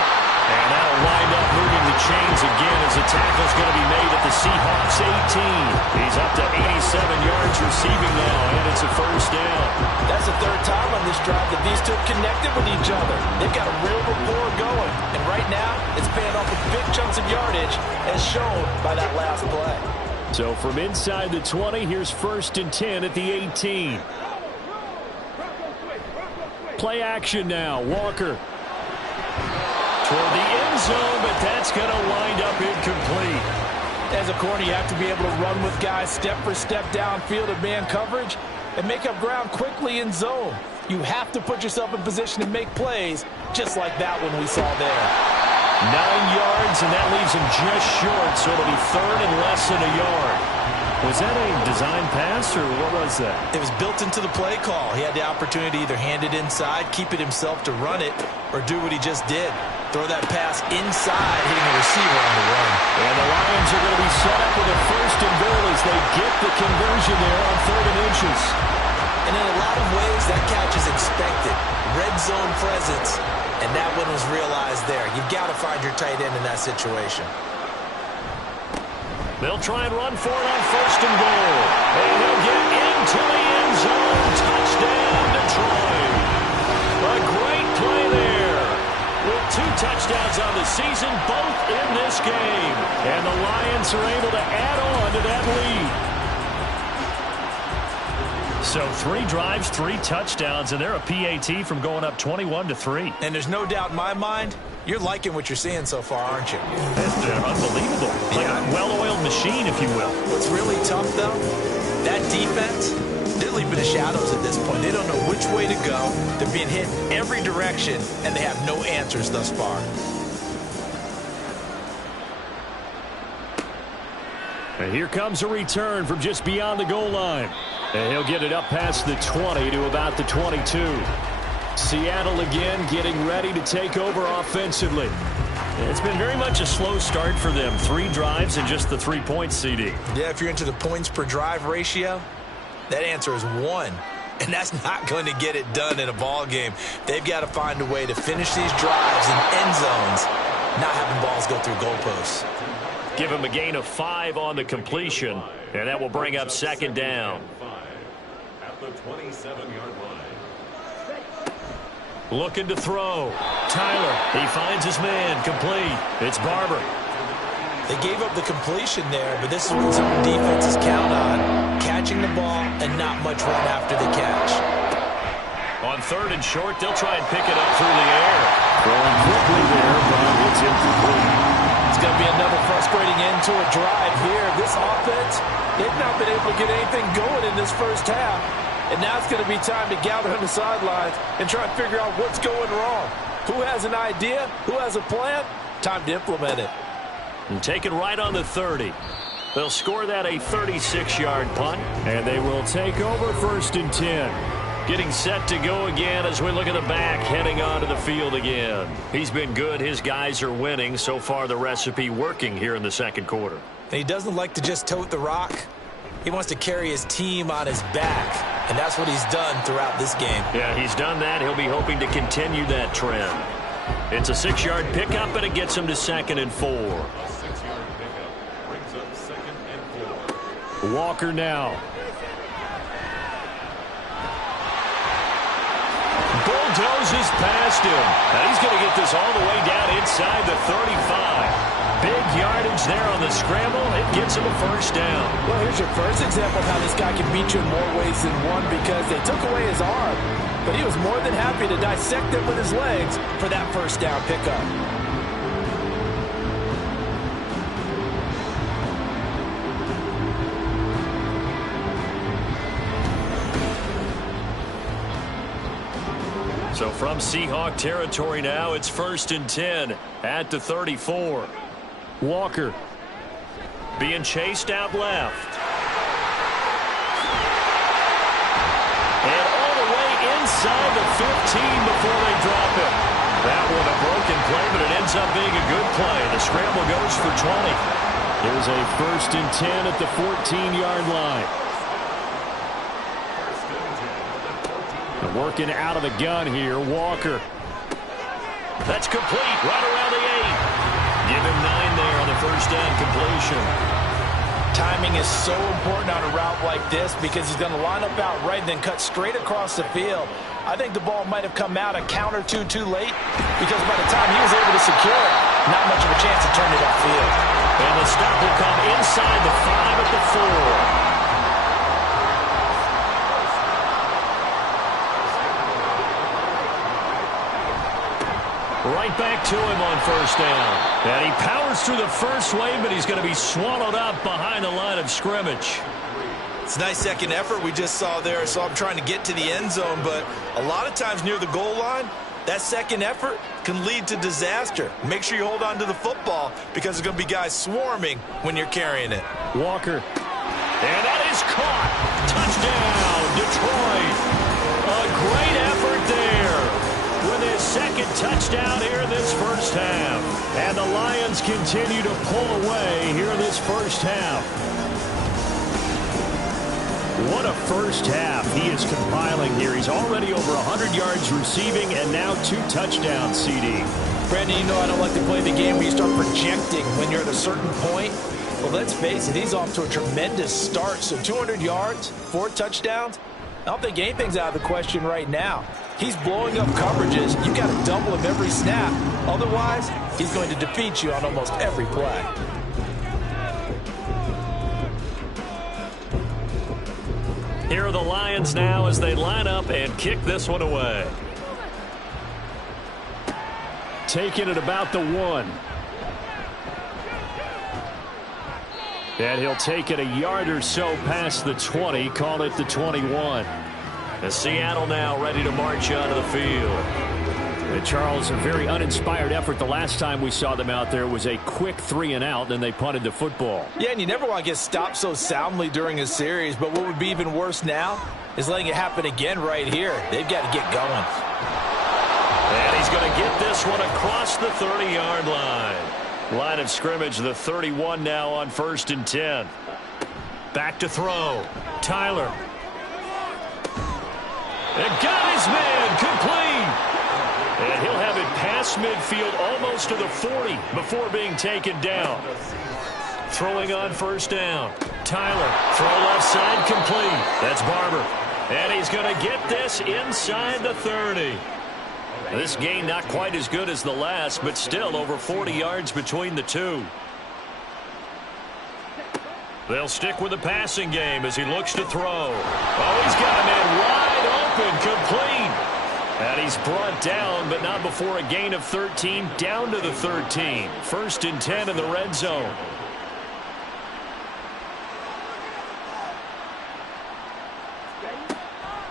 And that'll wind up moving the chains again as the tackle's going to be made at the Seahawks 18. He's up to 87 yards receiving now, and it's a first down. That's the third time on this drive that these two connected with each other. They've got a real rapport going. And right now, it's paying off with big chunks of yardage, as shown by that last play. So from inside the 20, here's first and 10 at the 18. Play action now. Walker. Toward the end zone, but that's going to wind up incomplete. As a corner, you have to be able to run with guys step for step downfield in man coverage and make up ground quickly in zone. You have to put yourself in position to make plays, just like that one we saw there. 9 yards, and that leaves him just short, so it'll be third and less than a yard. Was that a design pass, or what was that? It was built into the play call. He had the opportunity to either hand it inside, keep it himself to run it, or do what he just did. Throw that pass inside, hitting the receiver on the run. And the Lions are going to be set up with a first and goal as they get the conversion there on 3rd and inches. And in a lot of ways, that catch is expected. Red zone presence, and that one was realized there. You've got to find your tight end in that situation. They'll try and run for it on 1st and goal. And he'll get into the end zone. Touchdown, Detroit. A great play there. With 2 touchdowns on the season, both in this game. And the Lions are able to add on to that lead. So 3 drives, 3 touchdowns, and they're a PAT from going up 21-3. And there's no doubt in my mind, you're liking what you're seeing so far, aren't you? That's unbelievable. Like a well-oiled machine, if you will. What's really tough, though, that defense, they're leaping the shadows at this point. They don't know which way to go. They're being hit in every direction, and they have no answers thus far. And here comes a return from just beyond the goal line. And he'll get it up past the 20 to about the 22. Seattle again getting ready to take over offensively. It's been very much a slow start for them. 3 drives and just the 3 points, CD. Yeah, if you're into the points per drive ratio, that answer is 1. And that's not going to get it done in a ball game. They've got to find a way to finish these drives in end zones, not having balls go through goalposts. Give him a gain of 5 on the completion, and that will bring up second down. At the 27-yard line. Looking to throw. Tyler, he finds his man, complete. It's Barber. They gave up the completion there, but this is what some defenses count on. Catching the ball and not much run after the catch. On 3rd and short, they'll try and pick it up through the air. Throwing quickly there, but it's incomplete. It's going to be another frustrating end to a drive here. This offense, they've not been able to get anything going in this first half. And now it's going to be time to gather on the sidelines and try and figure out what's going wrong. Who has an idea? Who has a plan? Time to implement it. And taken right on the 30. They'll score that a 36-yard punt. And they will take over 1st and 10. Getting set to go again as we look at the back, heading onto the field again. He's been good. His guys are winning. So far, the recipe working here in the second quarter. And he doesn't like to just tote the rock. He wants to carry his team on his back, and that's what he's done throughout this game. Yeah, he's done that. He'll be hoping to continue that trend. It's a 6-yard pickup, and it gets him to 2nd and 4. A 6-yard pickup brings up 2nd and 4. Walker now. Bulldozes past him. Now he's going to get this all the way down inside the 35. Big yardage there on the scramble. It gets him a first down. Well, here's your first example of how this guy can beat you in more ways than one, because they took away his arm. But he was more than happy to dissect them with his legs for that first down pickup. So from Seahawk territory now, it's 1st and 10 at the 34. Walker being chased out left. And all the way inside the 15 before they drop it. That one a broken play, but it ends up being a good play. The scramble goes for 20. There's a 1st and 10 at the 14-yard line. Working out of the gun here, Walker. That's complete, right around the 8. Give him 9 there on the first down completion. Timing is so important on a route like this because he's going to line up out right and then cut straight across the field. I think the ball might have come out a count or two too late because by the time he was able to secure it, not much of a chance to turn it upfield. And the stop will come inside the 5 at the 4. Right back to him on first down. And he powers through the first wave, but he's going to be swallowed up behind the line of scrimmage. It's a nice second effort we just saw there. So I'm trying to get to the end zone, but a lot of times near the goal line, that second effort can lead to disaster. Make sure you hold on to the football because there's going to be guys swarming when you're carrying it. Walker. And that is caught. Touchdown, Detroit. A great effort there. With his second touchdown here in this first half. And the Lions continue to pull away here in this first half. What a first half he is compiling here. He's already over 100 yards receiving and now 2 touchdowns, CD. Brandon, you know I don't like to play the game where you start projecting when you're at a certain point. Well, let's face it, he's off to a tremendous start. So 200 yards, 4 touchdowns. I don't think anything's out of the question right now. He's blowing up coverages. You got to double him every snap. Otherwise, he's going to defeat you on almost every play. Here are the Lions now as they line up and kick this one away. Taking it about the 1. And he'll take it a yard or so past the 20, call it the 21. And Seattle now ready to march onto the field. And Charles, a very uninspired effort. The last time we saw them out there was a quick 3 and out, and they punted the football. Yeah, and you never want to get stopped so soundly during a series, but what would be even worse now is letting it happen again right here. They've got to get going. And he's going to get this one across the 30-yard line. Line of scrimmage, the 31 now on 1st and 10. Back to throw. Tyler. And got his man complete. And he'll have it past midfield almost to the 40 before being taken down. Throwing on first down. Tyler, throw left side complete. That's Barber. And he's going to get this inside the 30. This game not quite as good as the last, but still over 40 yards between the two. They'll stick with the passing game as he looks to throw. Oh, he's got a man wide open, complete. And he's brought down, but not before a gain of 13, down to the 13. 1st and 10 in the red zone.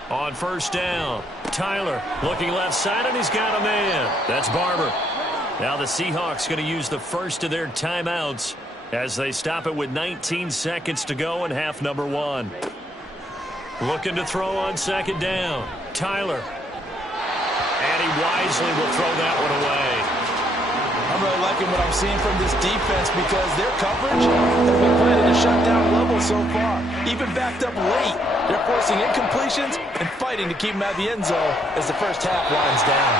On first down, Tyler looking left side, and he's got a man. That's Barber. Now the Seahawks going to use the first of their timeouts as they stop it with 19 seconds to go in half number 1. Looking to throw on second down. Tyler. And he wisely will throw that one away. I'm really liking what I'm seeing from this defense because their coverage has been playing at a shutdown level so far. Even backed up late, they're forcing incompletions and fighting to keep them out of the end zone as the first half winds down.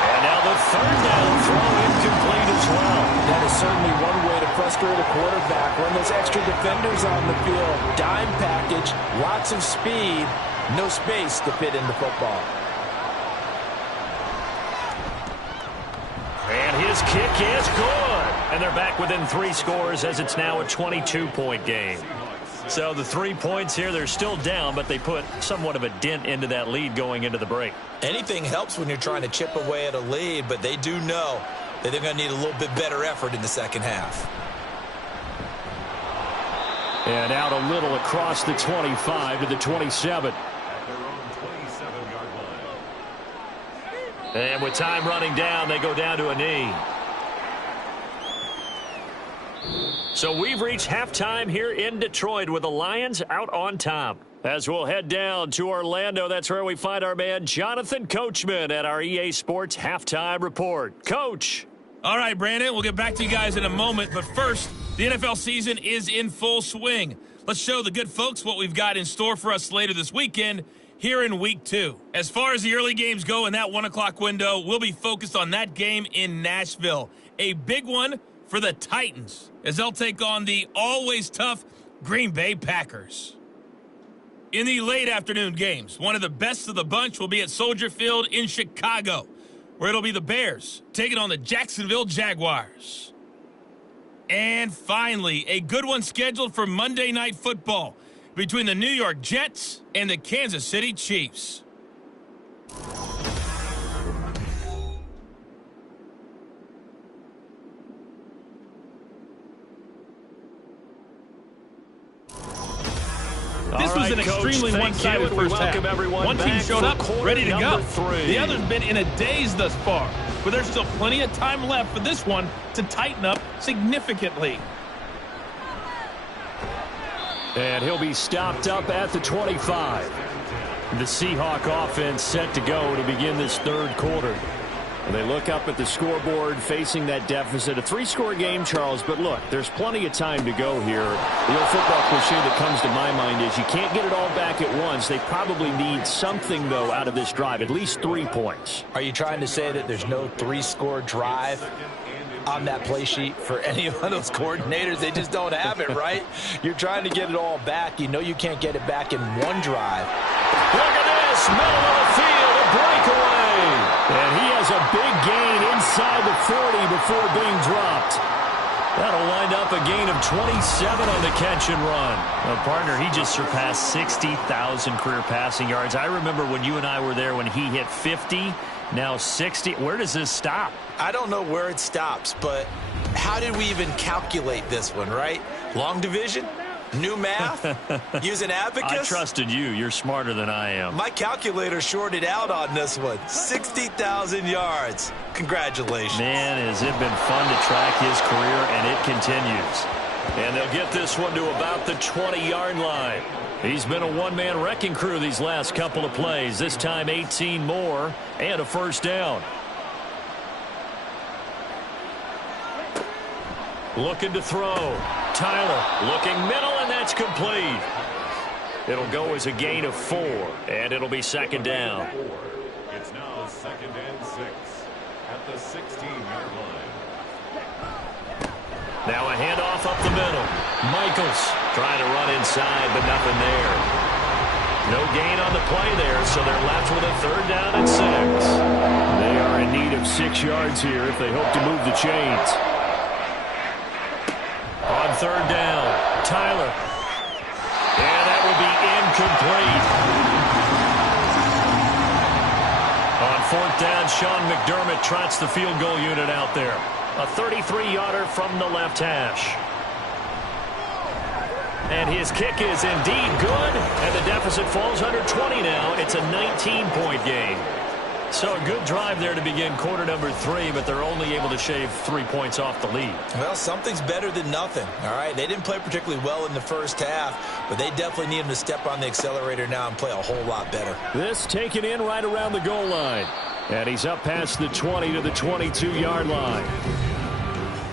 And now the third down throw incomplete as well. That is certainly one way to frustrate a quarterback. Run those extra defenders on the field. Dime package, lots of speed, no space to fit in the football. And his kick is good. And they're back within 3 scores as it's now a 22-point game. So the 3 points here, they're still down, but they put somewhat of a dent into that lead going into the break. Anything helps when you're trying to chip away at a lead, but they do know that they're going to need a little bit better effort in the second half. And out a little across the 25 to the 27. And with time running down, they go down to a knee. So we've reached halftime here in Detroit with the Lions out on top. As we'll head down to Orlando, that's where we find our man Jonathan Coachman at our EA Sports Halftime Report. Coach. All right, Brandon, we'll get back to you guys in a moment. But first, the NFL season is in full swing. Let's show the good folks what we've got in store for us later this weekend here in Week 2. As far as the early games go in that 1 o'clock window, we'll be focused on that game in Nashville. A big one for the Titans as they'll take on the always tough Green Bay Packers. In the late afternoon games, one of the best of the bunch will be at Soldier Field in Chicago, where it'll be the Bears taking on the Jacksonville Jaguars. And finally, a good one scheduled for Monday Night Football between the New York Jets and the Kansas City Chiefs. This was an extremely one-sided first half. One team showed up, ready to go. The other's been in a daze thus far, but there's still plenty of time left for this one to tighten up significantly. And he'll be stopped up at the 25. The Seahawk offense set to go to begin this third quarter. And they look up at the scoreboard facing that deficit. A 3-score game, Charles, but look, there's plenty of time to go here. The old football cliche that comes to my mind is you can't get it all back at once. They probably need something, though, out of this drive, at least 3 points. Are you trying to say that there's no 3-score drive on that play sheet for any of those coordinators? They just don't have it, right? You're trying to get it all back. You know you can't get it back in one drive. Look at this, middle of the field, a breakaway. And he has a big gain inside the 40 before being dropped. That'll wind up a gain of 27 on the catch and run. Well, partner, he just surpassed 60,000 career passing yards. I remember when you and I were there when he hit 50, now 60. Where does this stop? I don't know where it stops, but how did we even calculate this one, right? Long division? New math? Use an abacus? I trusted you. You're smarter than I am. My calculator shorted out on this one. 60,000 yards. Congratulations. Man, has it been fun to track his career, and it continues. And they'll get this one to about the 20-yard line. He's been a one-man wrecking crew these last couple of plays. This time 18 more and a first down. Looking to throw. Tyler looking middle, and that's complete. It'll go as a gain of 4, and it'll be second down. It's now 2nd and 6 at the 16-yard line. Now a handoff up the middle. Michaels trying to run inside, but nothing there. No gain on the play there, so they're left with a 3rd down and 6. They are in need of 6 yards here if they hope to move the chains. On 3rd down, Tyler. And that will be incomplete. On 4th down, Sean McDermott trots the field goal unit out there. A 33-yarder from the left hash. And his kick is indeed good, and the deficit falls under 20 now. It's a 19-point game. So a good drive there to begin quarter number 3, but they're only able to shave 3 points off the lead. Well, something's better than nothing, all right? They didn't play particularly well in the first half, but they definitely need them to step on the accelerator now and play a whole lot better. This taken in right around the goal line. And he's up past the 20 to the 22-yard line.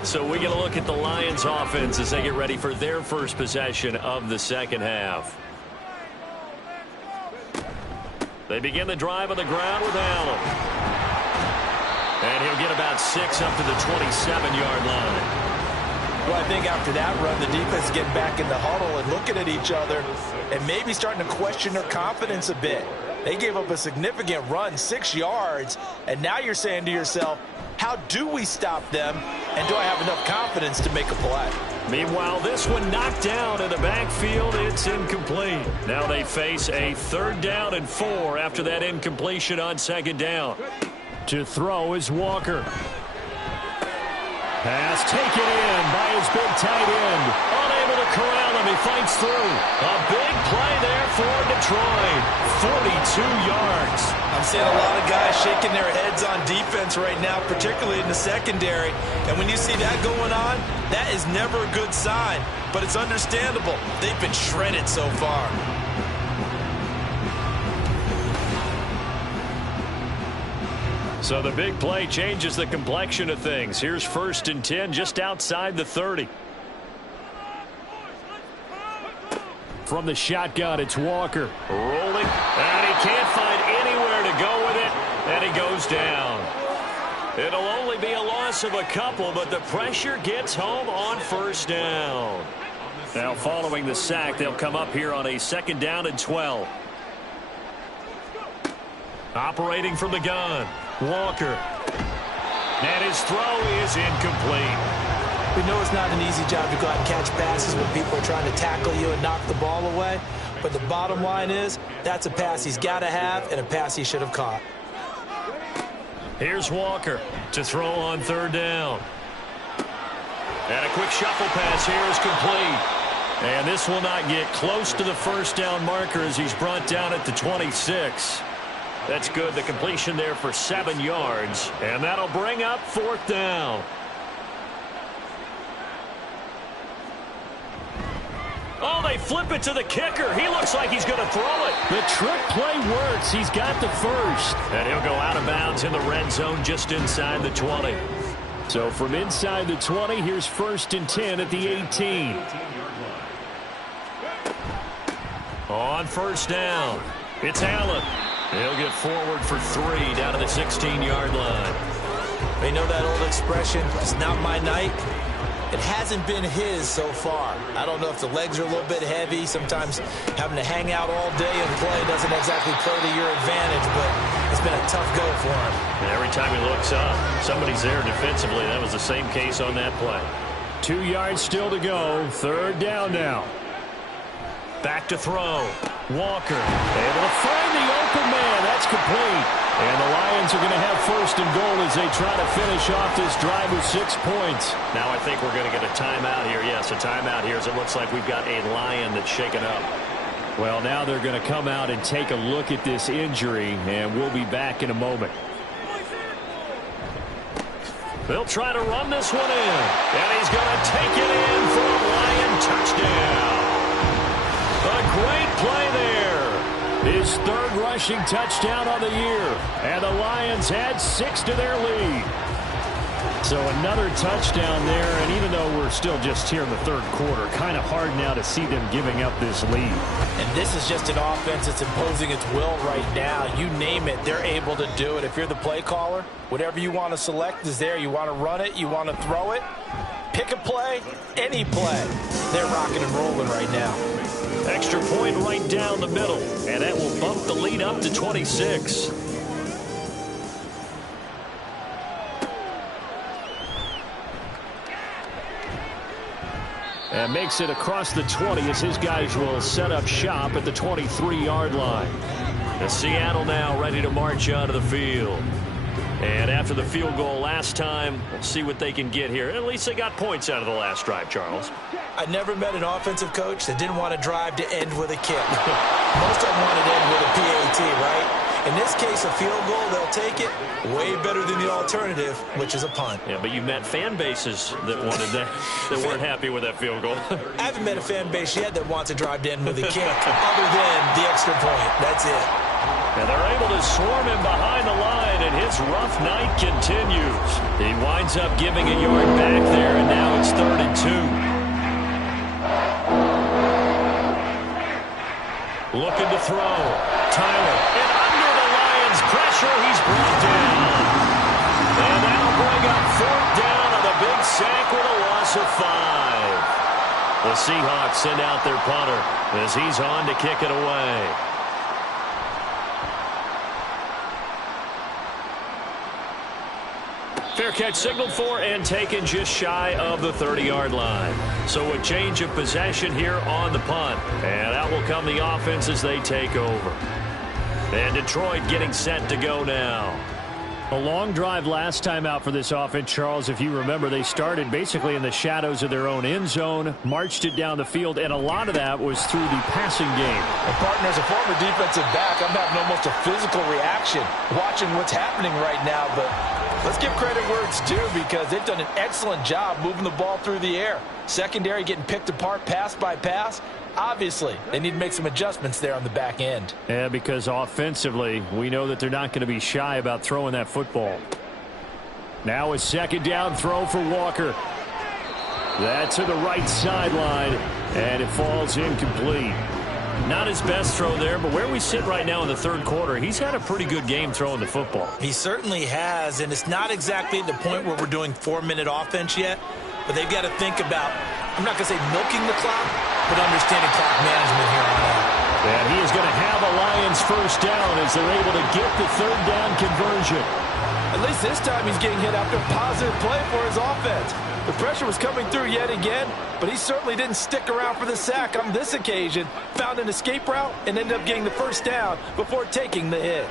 So we get a look at the Lions offense as they get ready for their first possession of the second half. They begin the drive on the ground with Allen. And he'll get about 6 up to the 27-yard line. Well, I think after that run, the defense is getting back in the huddle and looking at each other and maybe starting to question their confidence a bit. They gave up a significant run, 6 yards, and now you're saying to yourself, how do we stop them, and do I have enough confidence to make a play? Meanwhile, this one knocked down in the backfield. It's incomplete. Now they face a 3rd down and 4 after that incompletion on 2nd down. To throw is Walker. Pass taken in by his big tight end. Unable to corral him. He fights through. A big play there for Detroit. 42 yards. I'm seeing a lot of guys shaking their heads on defense right now, particularly in the secondary. And when you see that going on, that is never a good sign. But it's understandable. They've been shredded so far. So the big play changes the complexion of things. Here's 1st and 10 just outside the 30. From the shotgun, it's Walker. Rolling, and he can't find anywhere to go with it, and he goes down. It'll only be a loss of a couple, but the pressure gets home on 1st down. Now following the sack, they'll come up here on a 2nd down and 12. Operating from the gun, Walker. And his throw is incomplete. We know it's not an easy job to go out and catch passes when people are trying to tackle you and knock the ball away. But the bottom line is, that's a pass he's got to have and a pass he should have caught. Here's Walker to throw on 3rd down. And a quick shuffle pass here is complete. And this will not get close to the 1st down marker as he's brought down at the 26. That's good. The completion there for 7 yards. And that'll bring up 4th down. Oh, they flip it to the kicker. He looks like he's going to throw it. The trick play works. He's got the 1st. And he'll go out of bounds in the red zone just inside the 20. So from inside the 20, here's 1st and 10 at the 18. On 1st down, it's Allen. He'll get forward for 3 down to the 16-yard line. You know that old expression, it's not my night? It hasn't been his so far. I don't know if the legs are a little bit heavy. Sometimes having to hang out all day and play doesn't exactly play to your advantage, but it's been a tough go for him. And every time he looks up, somebody's there defensively. That was the same case on that play. 2 yards still to go. 3rd down now. Back to throw. Walker able to find the open man. That's complete. And the Lions are going to have 1st and goal as they try to finish off this drive with 6 points. Now I think we're going to get a timeout here. Yes, a timeout here as it looks like we've got a Lion that's shaken up. Well, now they're going to come out and take a look at this injury, and we'll be back in a moment. They'll try to run this one in. And he's going to take it in for a Lion touchdown. A great play there. His 3rd rushing touchdown on the year. And the Lions add 6 to their lead. So another touchdown there, and even though we're still just here in the 3rd quarter, kind of hard now to see them giving up this lead. And this is just an offense that's imposing its will right now. You name it, they're able to do it. If you're the play caller, whatever you want to select is there. You want to run it, you want to throw it, pick a play, any play. They're rocking and rolling right now. Extra point right down the middle, and that will bump the lead up to 26. And makes it across the 20 as his guys will set up shop at the 23-yard line. And Seattle now ready to march onto the field. And after the field goal last time, we'll see what they can get here. At least they got points out of the last drive, Charles. I never met an offensive coach that didn't want to drive to end with a kick. Most of them want to end with a PAT, right? In this case, a field goal, they'll take it. Way better than the alternative, which is a punt. Yeah, but you met fan bases that wanted that, that weren't happy with that field goal. I haven't met a fan base yet that wants to drive to end with a kick, other than the extra point. That's it. And they're able to swarm him behind the line, and his rough night continues. He winds up giving a yard back there, and now it's 3rd and 2. Looking to throw. Tyler. And under the Lions' pressure, he's brought down. And that'll bring up 4th down on the big sack with a loss of 5. The Seahawks send out their punter as he's on to kick it away. Fair catch signaled for and taken just shy of the 30-yard line. So a change of possession here on the punt. And out will come the offense as they take over. And Detroit getting set to go now. A long drive last time out for this offense, Charles. If you remember, they started basically in the shadows of their own end zone, marched it down the field, and a lot of that was through the passing game. And partner, as a former defensive back, I'm having almost a physical reaction watching what's happening right now. But let's give credit where it's due, because they've done an excellent job moving the ball through the air. Secondary getting picked apart pass by pass. Obviously, they need to make some adjustments there on the back end. Yeah, because offensively, we know that they're not going to be shy about throwing that football. Now a second down throw for Walker. That's to the right sideline, and it falls incomplete. Not his best throw there, but where we sit right now in the third quarter, he's had a pretty good game throwing the football. He certainly has, and it's not exactly the point where we're doing 4-minute offense yet, but they've got to think about, I'm not going to say milking the clock, but understanding clock management here on out. And he is going to have a Lions first down as they're able to get the third down conversion. At least this time he's getting hit after a positive play for his offense. The pressure was coming through yet again, but he certainly didn't stick around for the sack on this occasion. Found an escape route and ended up getting the first down before taking the hit.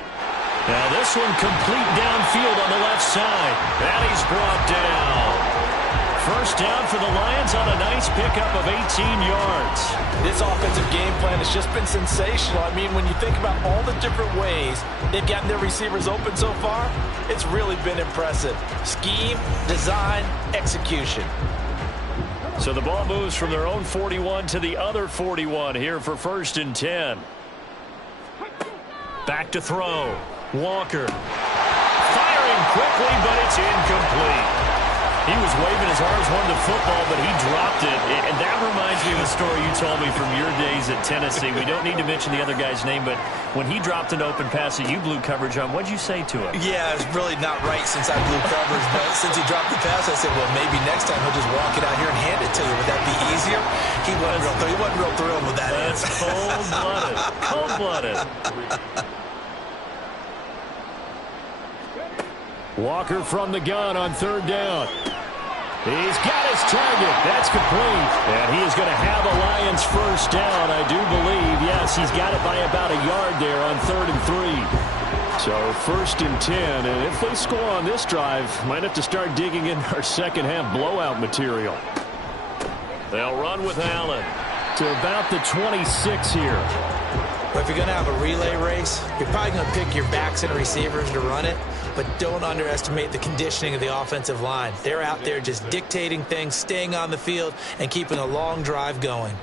Now this one complete downfield on the left side. And he's brought down. First down for the Lions on a nice pickup of 18 yards. This offensive game plan has just been sensational. I mean, when you think about all the different ways they've gotten their receivers open so far, it's really been impressive. Scheme, design, execution. So the ball moves from their own 41 to the other 41 here for 1st and 10. Back to throw. Walker. Firing quickly, but it's incomplete. He was waving his arms, wanted the football, but he dropped it. And that reminds me of a story you told me from your days at Tennessee. We don't need to mention the other guy's name, but when he dropped an open pass that you blew coverage on, what'd you say to him? Yeah, it's really not right since I blew coverage, but since he dropped the pass, I said, well, maybe next time he'll just walk it out here and hand it to you. Would that be easier? He wasn't real thrilled with that. That's cold-blooded. Cold-blooded. Walker from the gun on third down. He's got his target. That's complete. And he is going to have a Lions first down, I do believe. Yes, he's got it by about a yard there on 3rd and 3. So 1st and 10. And if they score on this drive, might have to start digging in our second half blowout material. They'll run with Allen. To about the 26 here. But if you're going to have a relay race, you're probably going to pick your backs and receivers to run it, but don't underestimate the conditioning of the offensive line. They're out there just dictating things, staying on the field, and keeping a long drive going.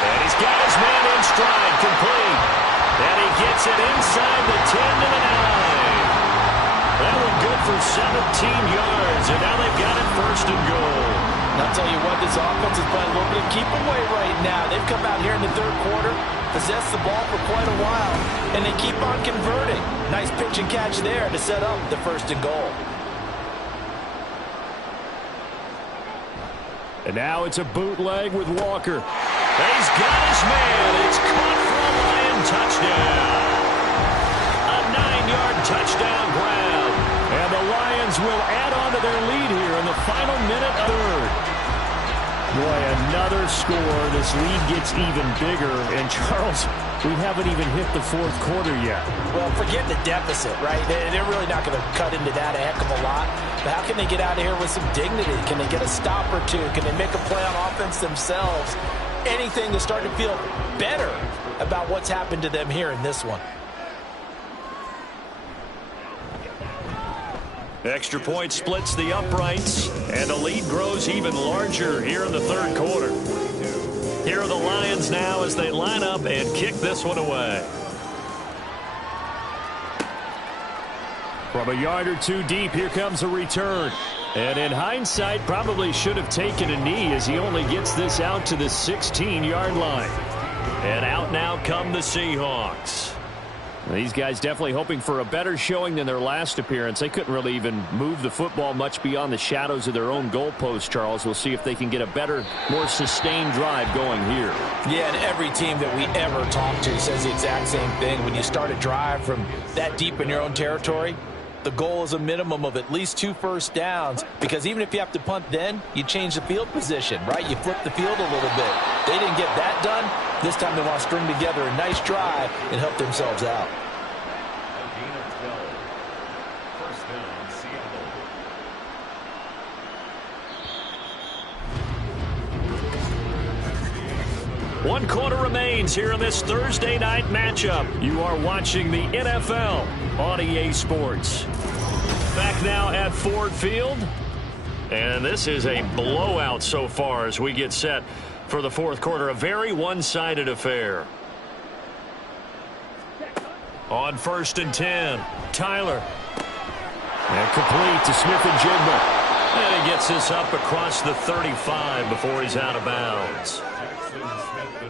And he's got his man in stride, complete. And he gets it inside the 10 to the 9. That one good for 17 yards, and now they've got it 1st and goal. And I'll tell you what, this offense is playing a little bit of keep away right now. They've come out here in the third quarter, possessed the ball for quite a while, and they keep on converting. Nice pitch and catch there to set up the 1st and goal. And now it's a bootleg with Walker. He's got his man. It's caught for a Lion touchdown. A 9-yard touchdown grab. And the Lions will add on to their lead here in the final minute of third. Boy, another score. This lead gets even bigger. And, Charles, we haven't even hit the 4th quarter yet. Well, forget the deficit, right? They're really not going to cut into that a heck of a lot. But how can they get out of here with some dignity? Can they get a stop or two? Can they make a play on offense themselves? Anything to start to feel better about what's happened to them here in this one. Extra point splits the uprights, and the lead grows even larger here in the third quarter. Here are the Lions now as they line up and kick this one away. From a yard or two deep, here comes a return. And in hindsight, probably should have taken a knee as he only gets this out to the 16-yard line. And out now come the Seahawks. These guys definitely hoping for a better showing than their last appearance. They couldn't really even move the football much beyond the shadows of their own goalpost, Charles. We'll see if they can get a better, more sustained drive going here. Yeah, and every team that we ever talk to says the exact same thing. When you start a drive from that deep in your own territory, the goal is a minimum of at least 2 first downs, because even if you have to punt then, you change the field position, right? You flip the field a little bit. They didn't get that done. This time they want to string together a nice drive and help themselves out. 1 quarter remains here in this Thursday night matchup. You are watching the NFL on EA Sports. Back now at Ford Field. And this is a blowout so far as we get set for the fourth quarter. A very one-sided affair. On 1st and 10, Tyler. And complete to Smith-Njigba. And he gets this up across the 35 before he's out of bounds.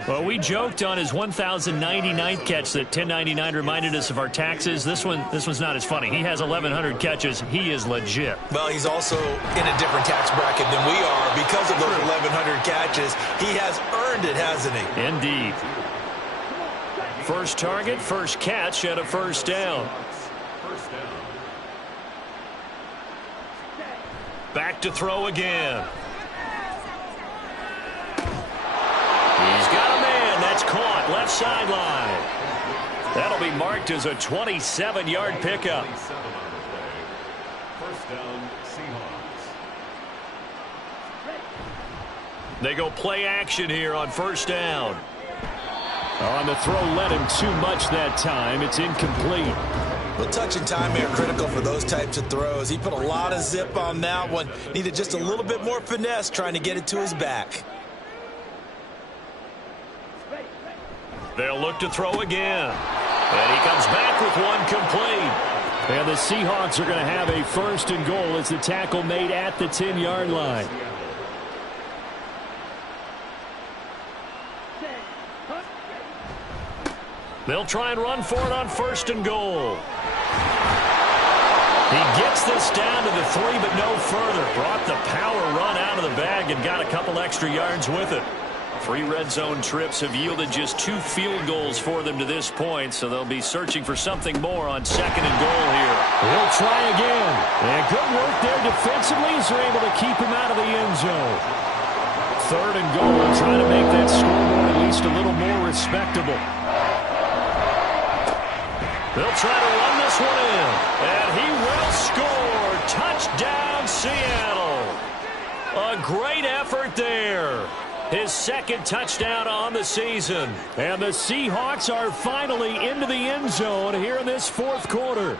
Well, we joked on his 1,099th catch that 1099 reminded us of our taxes. This one's not as funny. He has 1,100 catches. He is legit. Well, he's also in a different tax bracket than we are because of those 1,100 catches. He has earned it, hasn't he? Indeed. First target, first catch, and a first down. Back to throw again. He's got a man. That's caught. Left sideline. That'll be marked as a 27-yard pickup. First down, Seahawks. They go play action here on first down. On the throw, led him too much that time. It's incomplete. Well, touch and time are critical for those types of throws. He put a lot of zip on that one. Needed just a little bit more finesse trying to get it to his back. They'll look to throw again. And he comes back with one complete. And the Seahawks are going to have a first and goal as the tackle made at the 10-yard line. They'll try and run for it on 1st and goal. He gets this down to the 3, but no further. Brought the power run out of the bag and got a couple extra yards with it. 3 red zone trips have yielded just 2 field goals for them to this point, so they'll be searching for something more on 2nd and goal here. They'll try again. And good work there defensively as they're able to keep him out of the end zone. 3rd and goal, trying to make that scoreboard at least a little more respectable. They'll try to run this one in, and he will score. Touchdown, Seattle. A great effort there. His 2nd touchdown on the season. And the Seahawks are finally into the end zone here in this 4th quarter.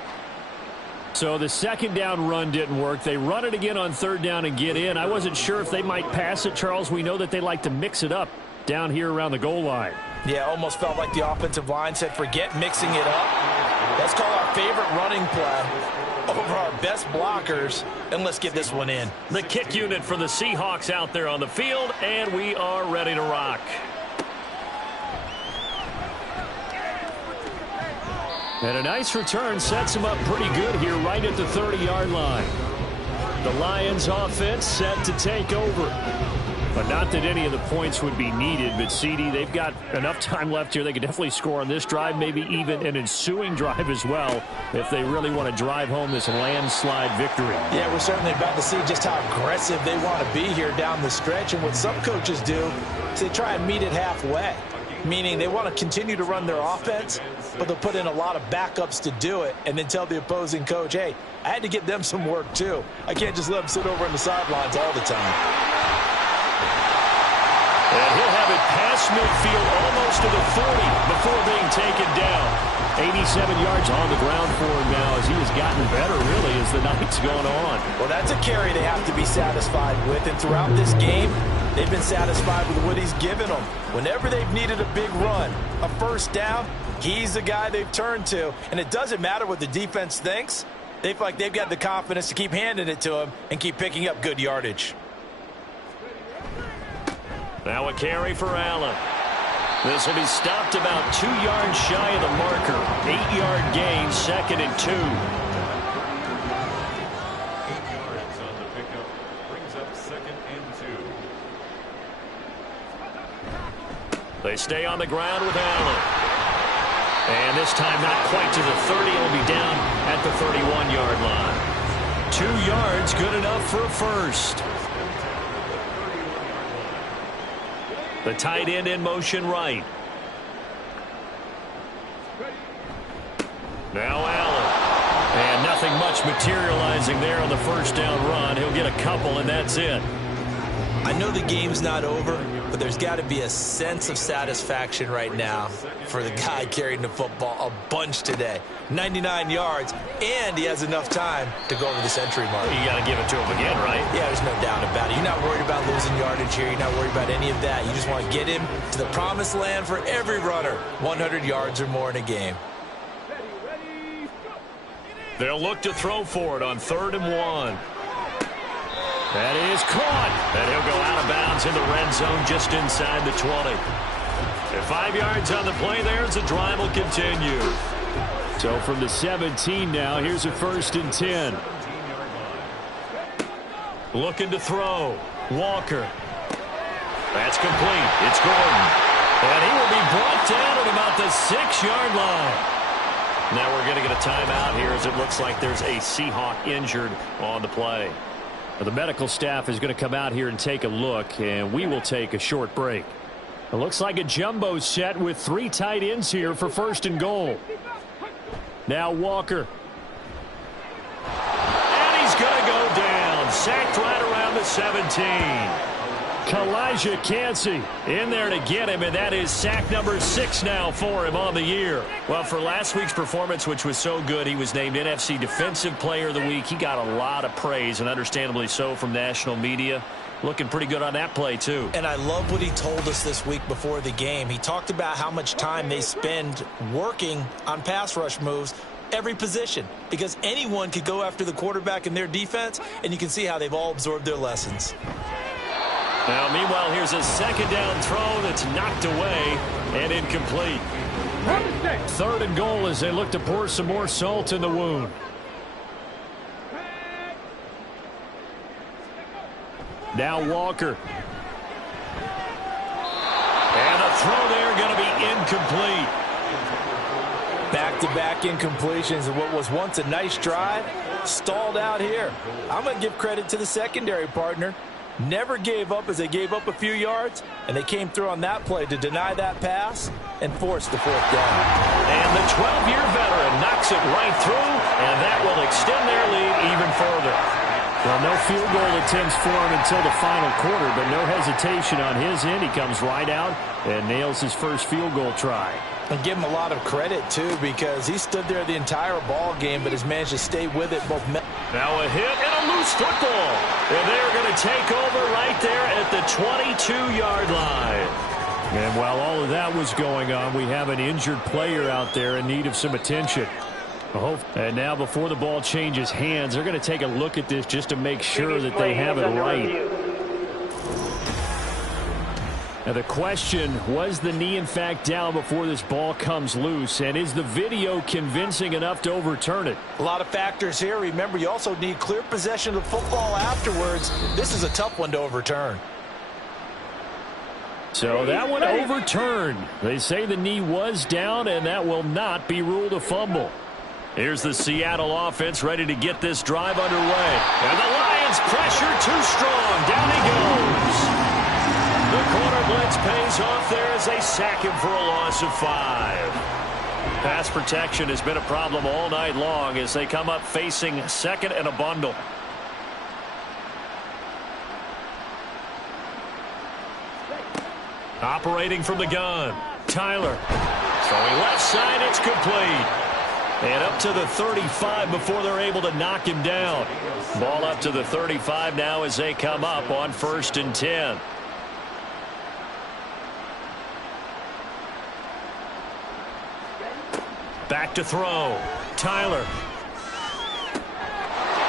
So the 2nd down run didn't work. They run it again on 3rd down and get in. I wasn't sure if they might pass it, Charles. We know that they like to mix it up down here around the goal line. Yeah, almost felt like the offensive line said, forget mixing it up. Let's call our favorite running play over our best blockers, and let's get this one in. The kick unit for the Seahawks out there on the field, and we are ready to rock. And a nice return sets them up pretty good here right at the 30-yard line. The Lions offense set to take over. But not that any of the points would be needed, but CD, they've got enough time left here. They could definitely score on this drive, maybe even an ensuing drive as well, if they really want to drive home this landslide victory. Yeah, we're certainly about to see just how aggressive they want to be here down the stretch. And what some coaches do is they try and meet it halfway, meaning they want to continue to run their offense, but they'll put in a lot of backups to do it and then tell the opposing coach, hey, I had to get them some work too. I can't just let them sit over on the sidelines all the time. And he'll have it past midfield almost to the 40 before being taken down. 87 yards on the ground for him now as he has gotten better, really, as the night's gone on. Well, that's a carry they have to be satisfied with. And throughout this game, they've been satisfied with what he's given them. Whenever they've needed a big run, a first down, he's the guy they've turned to. And it doesn't matter what the defense thinks. They feel like they've got the confidence to keep handing it to him and keep picking up good yardage. Now a carry for Allen. This will be stopped about 2 yards shy of the marker. 8-yard gain, 2nd and 2. 8 yards on the pickup brings up 2nd and 2. They stay on the ground with Allen. And this time not quite to the 30. It'll be down at the 31-yard line. 2 yards, good enough for a first. The tight end in motion right. Now Allen. And nothing much materializing there on the first down run. He'll get a couple, and that's it. I know the game's not over, but there's got to be a sense of satisfaction right now for the guy carrying the football a bunch today. 99 yards, and he has enough time to go over the century mark. You got to give it to him again, right? Yeah, there's no doubt about it. You're not worried about losing yardage here. You're not worried about any of that. You just want to get him to the promised land for every runner. 100 yards or more in a game. They'll look to throw for it on 3rd and 1. That is caught. And he'll go out of bounds in the red zone just inside the 20. And 5 yards on the play there as the drive will continue. So from the 17 now, here's a 1st and 10. Looking to throw. Walker. That's complete. It's Gordon. And he will be brought down at about the 6-yard line. Now we're going to get a timeout here as it looks like there's a Seahawk injured on the play. Well, the medical staff is going to come out here and take a look, and we will take a short break. It looks like a jumbo set with 3 tight ends here for 1st and goal. Now Walker. And he's going to go down. Sacked right around the 17. Kalijah Kancey in there to get him, and that is sack number 6 now for him on the year. Well, for last week's performance, which was so good, he was named NFC Defensive Player of the Week. He got a lot of praise, and understandably so, from national media. Looking pretty good on that play, too. And I love what he told us this week before the game. He talked about how much time they spend working on pass rush moves, every position, because anyone could go after the quarterback in their defense, and you can see how they've all absorbed their lessons. Now, meanwhile, here's a 2nd down throw that's knocked away and incomplete. 3rd and goal as they look to pour some more salt in the wound. Now Walker. And a throw there going to be incomplete. Back-to-back incompletions of what was once a nice drive, stalled out here. I'm going to give credit to the secondary partner. Never gave up as they gave up a few yards, and they came through on that play to deny that pass and force the 4th down. And the 12-year veteran knocks it right through, and that will extend their lead even further. Well, no field goal attempts for him until the final quarter, but no hesitation on his end. He comes right out and nails his first field goal try. And give him a lot of credit, too, because he stood there the entire ball game, but has managed to stay with it both. Now a hit and a loose football. And they're going to take over right there at the 22-yard line. And while all of that was going on, we have an injured player out there in need of some attention. And now before the ball changes hands, they're going to take a look at this just to make sure that they have it right. Now the question, was the knee in fact down before this ball comes loose? And is the video convincing enough to overturn it? A lot of factors here. Remember, you also need clear possession of the football afterwards. This is a tough one to overturn. So that one overturned. They say the knee was down, and that will not be ruled a fumble. Here's the Seattle offense ready to get this drive underway. And the Lions pressure too strong. Down he goes. The corner blitz pays off there as they sack him for a loss of 5. Pass protection has been a problem all night long as they come up facing 2nd and a bundle. Operating from the gun, Tyler. Throwing left side, it's complete. And up to the 35 before they're able to knock him down. Ball up to the 35 now as they come up on 1st and 10. Back to throw. Tyler.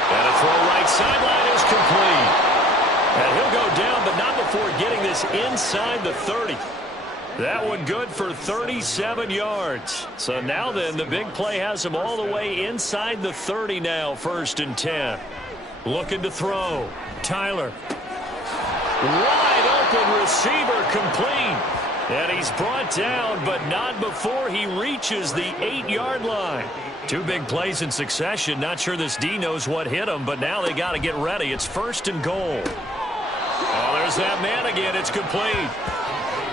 And a throw right sideline is complete. And he'll go down, but not before getting this inside the 30. That one good for 37 yards. So now then, the big play has him all the way inside the 30 now, 1st and 10. Looking to throw. Tyler. Wide open receiver complete. And he's brought down, but not before he reaches the 8-yard line. 2 big plays in succession. Not sure this D knows what hit him, but now they got to get ready. It's 1st and goal. Oh, there's that man again. It's complete.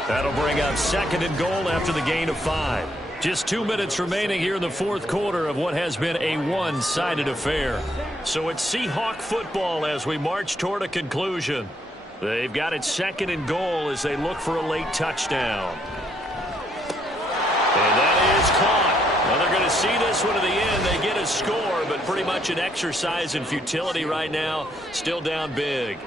That'll bring up 2nd and goal after the gain of 5. Just 2 minutes remaining here in the 4th quarter of what has been a one-sided affair. So it's Seahawk football as we march toward a conclusion. They've got it 2nd and goal as they look for a late touchdown. And that is caught. Well, they're going to see this one to the end. They get a score, but pretty much an exercise in futility right now. Still down big.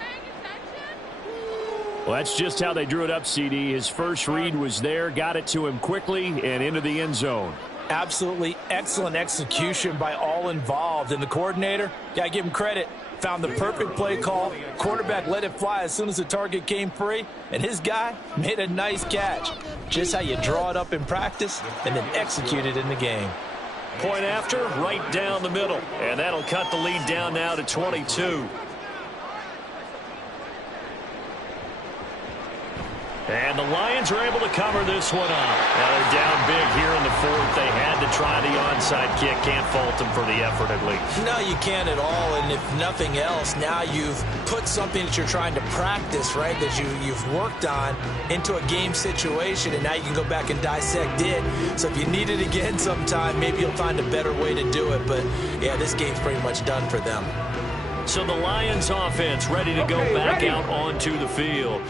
Well, that's just how they drew it up, CD. His first read was there, got it to him quickly, and into the end zone. Absolutely excellent execution by all involved. And the coordinator, got to give him credit, found the perfect play call. Quarterback let it fly as soon as the target came free, and his guy made a nice catch. Just how you draw it up in practice and then execute it in the game. Point after, right down the middle. And that'll cut the lead down now to 22. And the Lions are able to cover this one up. Now they're down big here in the 4th. They had to try the onside kick. Can't fault them for the effort at least. No, you can't at all. And if nothing else, now you've put something that you're trying to practice, right, that you've worked on into a game situation, and now you can go back and dissect it. So if you need it again sometime, maybe you'll find a better way to do it. But, yeah, this game's pretty much done for them. So the Lions offense ready to go back out onto the field.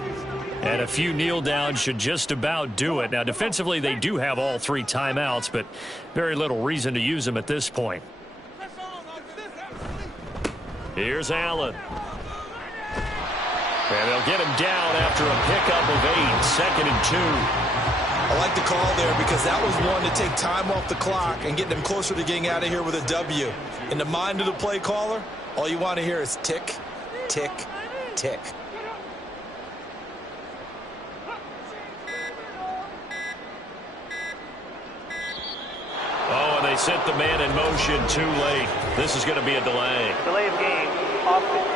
And a few kneel downs should just about do it. Now, defensively, they do have all 3 timeouts, but very little reason to use them at this point. Here's Allen. And they'll get him down after a pickup of 8, 2nd and 2. I like the call there because that was one to take time off the clock and get them closer to getting out of here with a W. In the mind of the play caller, all you want to hear is tick, tick, tick. Oh, and they sent the man in motion too late. This is going to be a delay. Delay of game. Offense.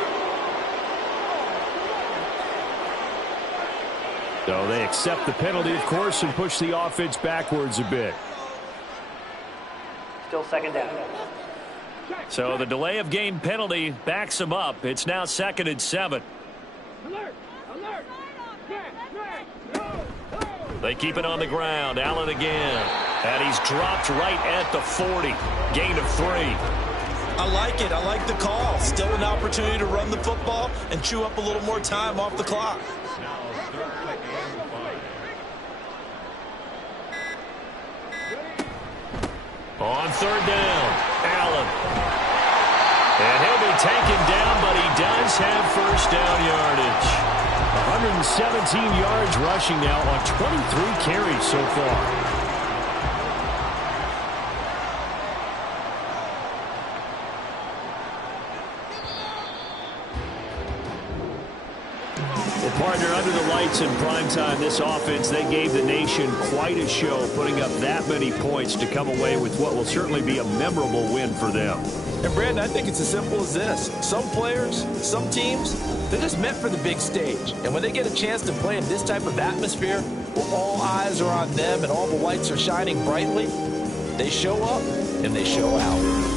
So they accept the penalty, of course, and push the offense backwards a bit. Still 2nd down. So the delay of game penalty backs them up. It's now 2nd and 7. Alert! Alert! They keep it on the ground. Allen again. And he's dropped right at the 40. Gain of 3. I like it. I like the call. Still an opportunity to run the football and chew up a little more time off the clock. On 3rd down, Allen. And he'll be taken down, but he does have 1st down yardage. 117 yards rushing now on 23 carries so far. Partner, under the lights in primetime, this offense, they gave the nation quite a show, putting up that many points to come away with what will certainly be a memorable win for them. And, Brandon, I think it's as simple as this. Some players, some teams, they're just meant for the big stage. And when they get a chance to play in this type of atmosphere, where all eyes are on them and all the lights are shining brightly, they show up and they show out.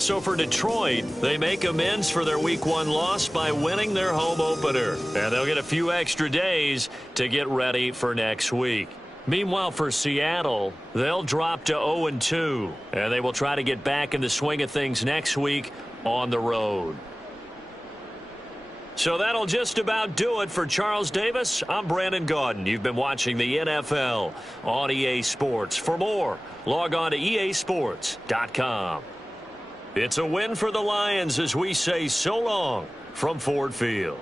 So for Detroit, they make amends for their Week 1 loss by winning their home opener. And they'll get a few extra days to get ready for next week. Meanwhile, for Seattle, they'll drop to 0-2. And they will try to get back in the swing of things next week on the road. So that'll just about do it for Charles Davis. I'm Brandon Gaudin. You've been watching the NFL on EA Sports. For more, log on to easports.com. It's a win for the Lions as we say so long from Ford Field.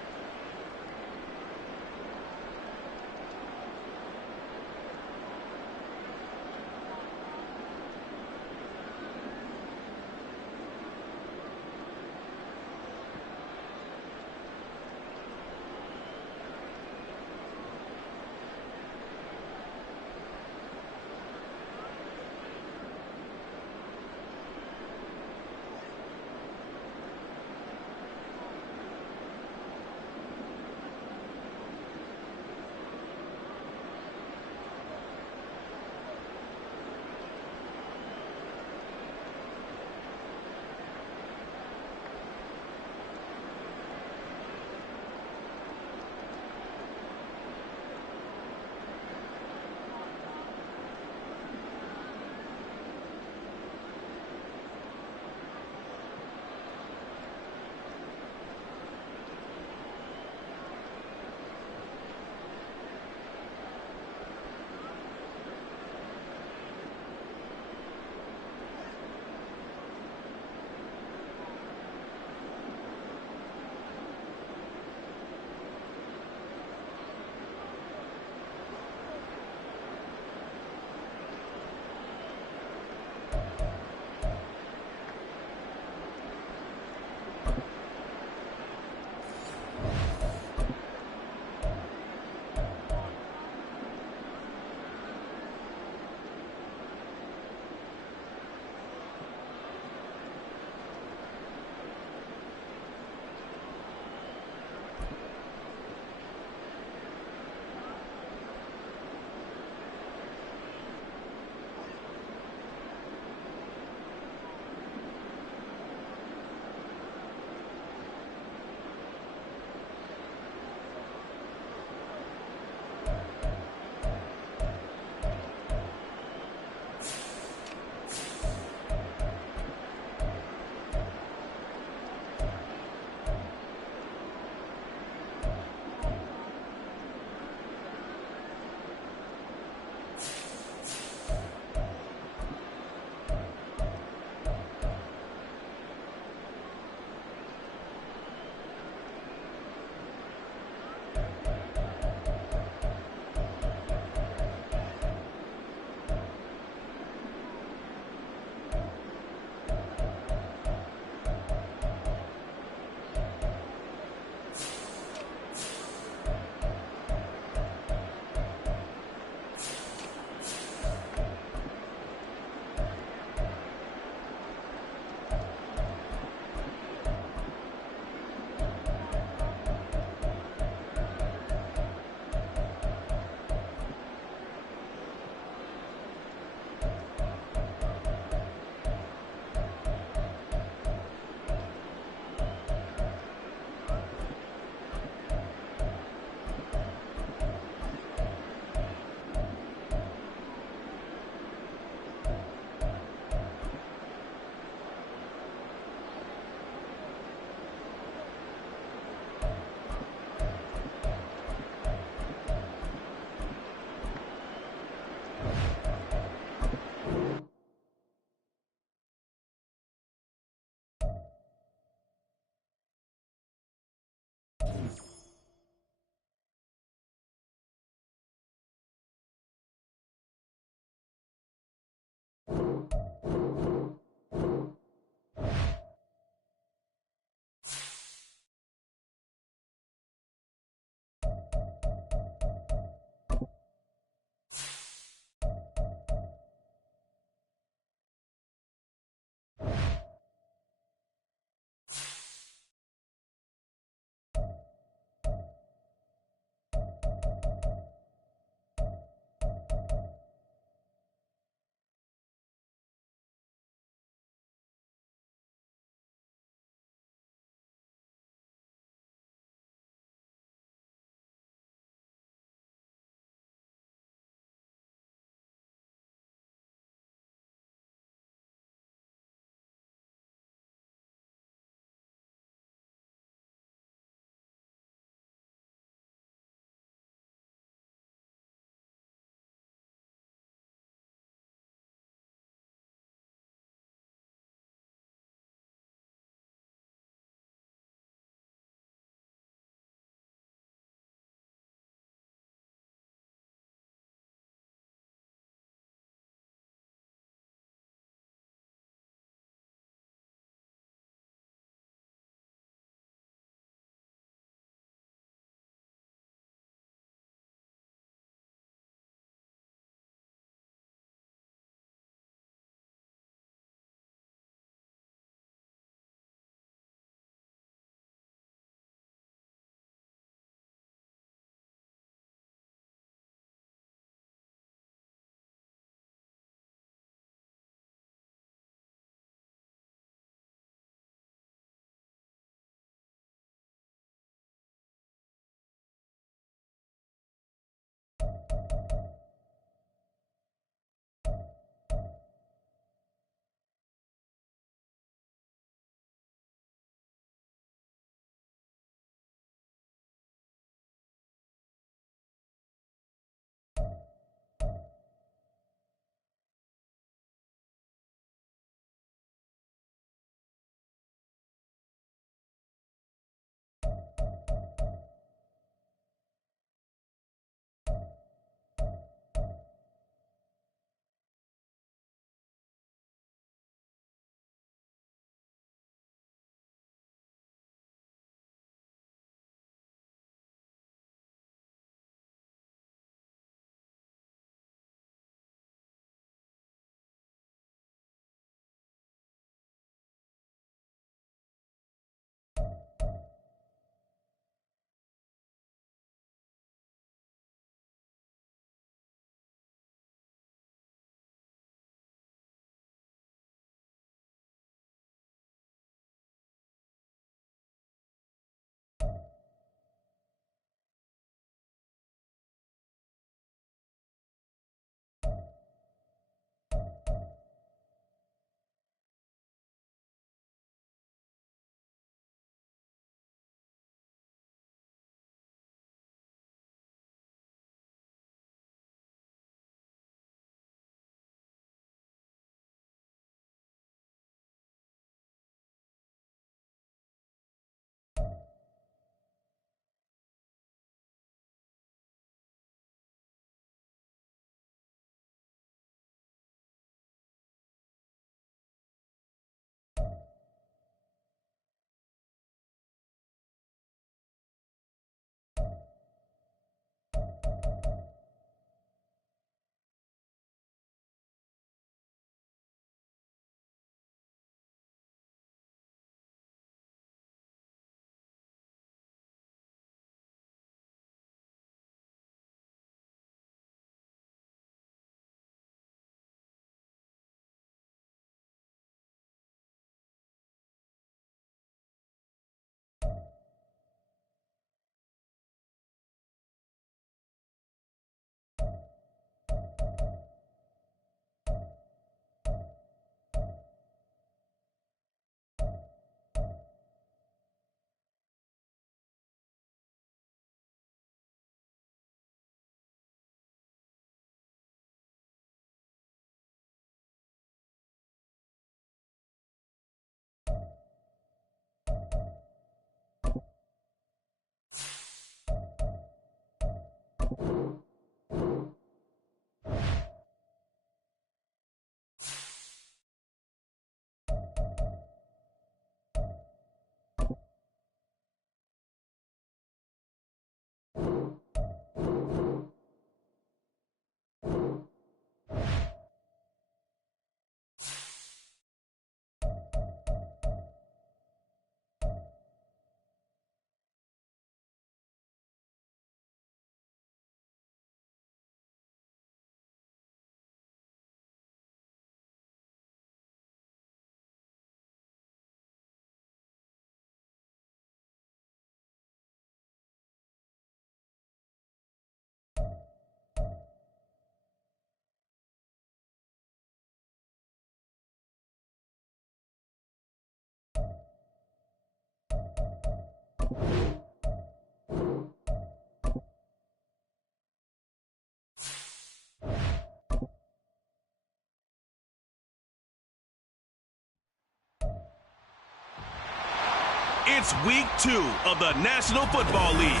It's week 2 of the National Football League,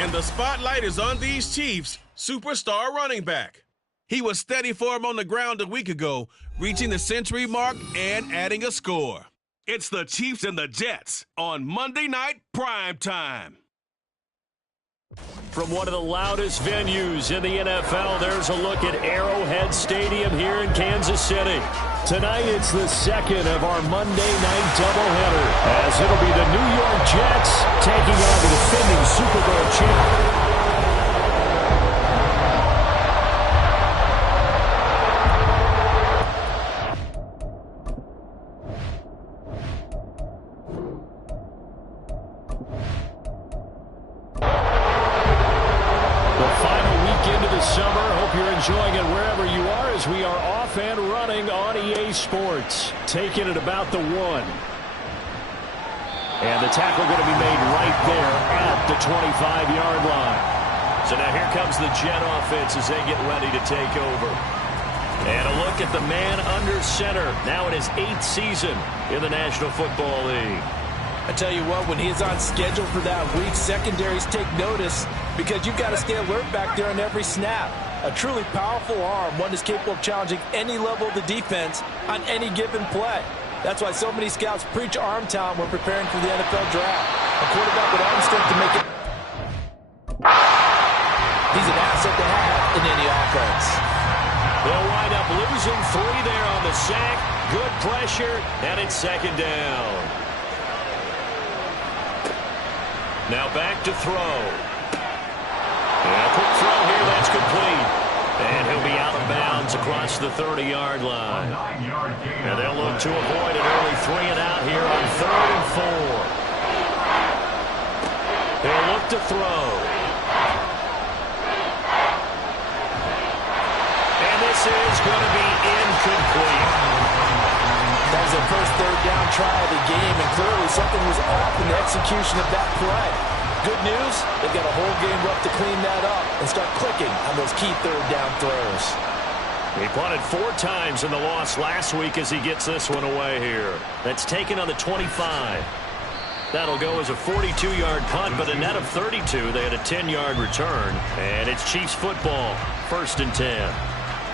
and the spotlight is on these Chiefs' superstar running back. He was steady for him on the ground a week ago, reaching the century mark and adding a score. It's the Chiefs and the Jets on Monday Night Prime Time. From one of the loudest venues in the NFL, there's a look at Arrowhead Stadium here in Kansas City. Tonight, it's the second of our Monday night doubleheader, as it'll be the New York Jets taking on the defending Super Bowl champ. Enjoying it wherever you are, as we are off and running on EA Sports. Taking it about the 1. And the tackle going to be made right there at the 25-yard line. So now here comes the Jet offense as they get ready to take over. And a look at the man under center, now in his 8th season in the National Football League. I tell you what, when he's on schedule for that week, secondaries take notice because you've got to stay alert back there on every snap. A truly powerful arm, one that's capable of challenging any level of the defense on any given play. That's why so many scouts preach arm talent when preparing for the NFL draft. A quarterback with arm strength to make it. He's an asset to have in any offense. They'll wind up losing 3 there on the sack. Good pressure, and it's second down. Now back to throw. And a quick throw here, that's complete. And he'll be out of bounds across the 30-yard line. And they'll look to avoid an early 3 and out here on 3rd and 4. They'll look to throw. And this is going to be incomplete. That was their first 3rd down try of the game, and clearly something was off in the execution of that play. Good news, they've got a whole game left to clean that up and start clicking on those key 3rd down throws. He punted 4 times in the loss last week as he gets this one away here. That's taken on the 25. That'll go as a 42-yard punt, but a net of 32. They had a 10-yard return, and it's Chiefs football, 1st and 10.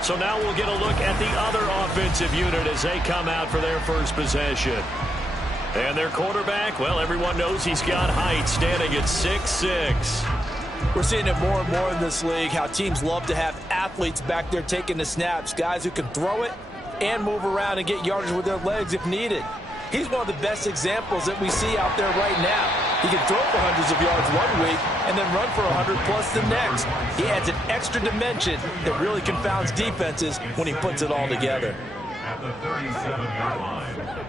So now we'll get a look at the other offensive unit as they come out for their first possession. And their quarterback, well, everyone knows he's got height, standing at 6'6". We're seeing it more and more in this league, how teams love to have athletes back there taking the snaps, guys who can throw it and move around and get yardage with their legs if needed. He's one of the best examples that we see out there right now. He can throw for hundreds of yards one week and then run for 100+ the next. He adds an extra dimension that really confounds defenses when he puts it all together. At the 37-yard line.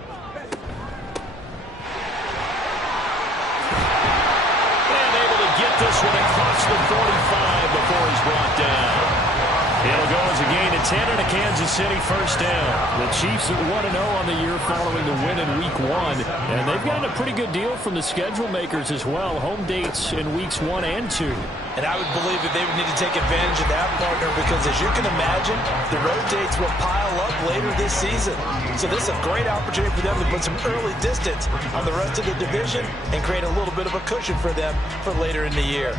Get this one across the 45 before he's brought down. It'll go as a gain of 10 and a Kansas City first down. The Chiefs at 1-0 on the year following the win in Week 1. And they've gotten a pretty good deal from the schedule makers as well. Home dates in Weeks 1 and 2. And I would believe that they would need to take advantage of that, partner, because as you can imagine, the road dates will pile up later this season. So this is a great opportunity for them to put some early distance on the rest of the division and create a little bit of a cushion for them for later in the year.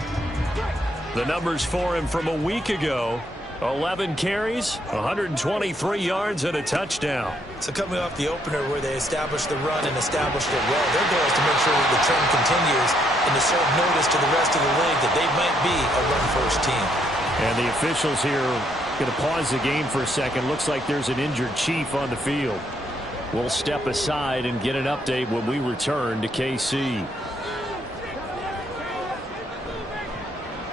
The numbers for him from a week ago: 11 carries, 123 yards, and a touchdown. So coming off the opener where they established the run and established it well, their goal is to make sure that the trend continues and to serve notice to the rest of the league that they might be a run-first team. And the officials here going to pause the game for a second. Looks like there's an injured Chief on the field. We'll step aside and get an update when we return to KC.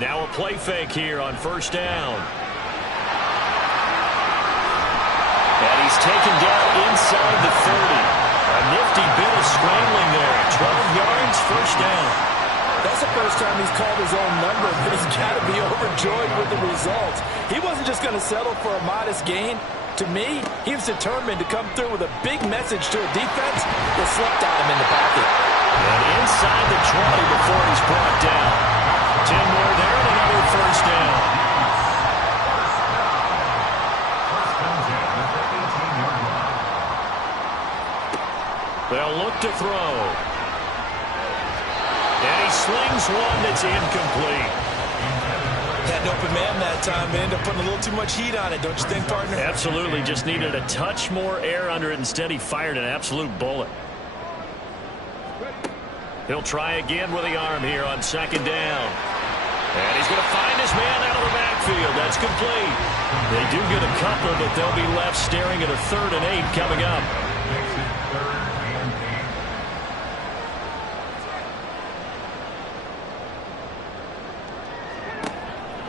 Now a play fake here on first down. And he's taken down inside the 30. A nifty bit of scrambling there. 12 yards, first down. That's the first time he's called his own number, but he's got to be overjoyed with the results. He wasn't just going to settle for a modest gain. To me, he was determined to come through with a big message to a defense that slept on him in the pocket. And inside the 20 before he's brought down. 10 more there and another first down. First and 10 at the 18-yard line. They'll look to throw. And he slings one that's incomplete. Had an open man that time, but ended up putting a little too much heat on it, don't you think, partner? Absolutely. Just needed a touch more air under it. Instead, he fired an absolute bullet. He'll try again with the arm here on second down. And he's going to find his man out of the backfield. That's complete. They do get a couple, but they'll be left staring at a 3rd and 8 coming up.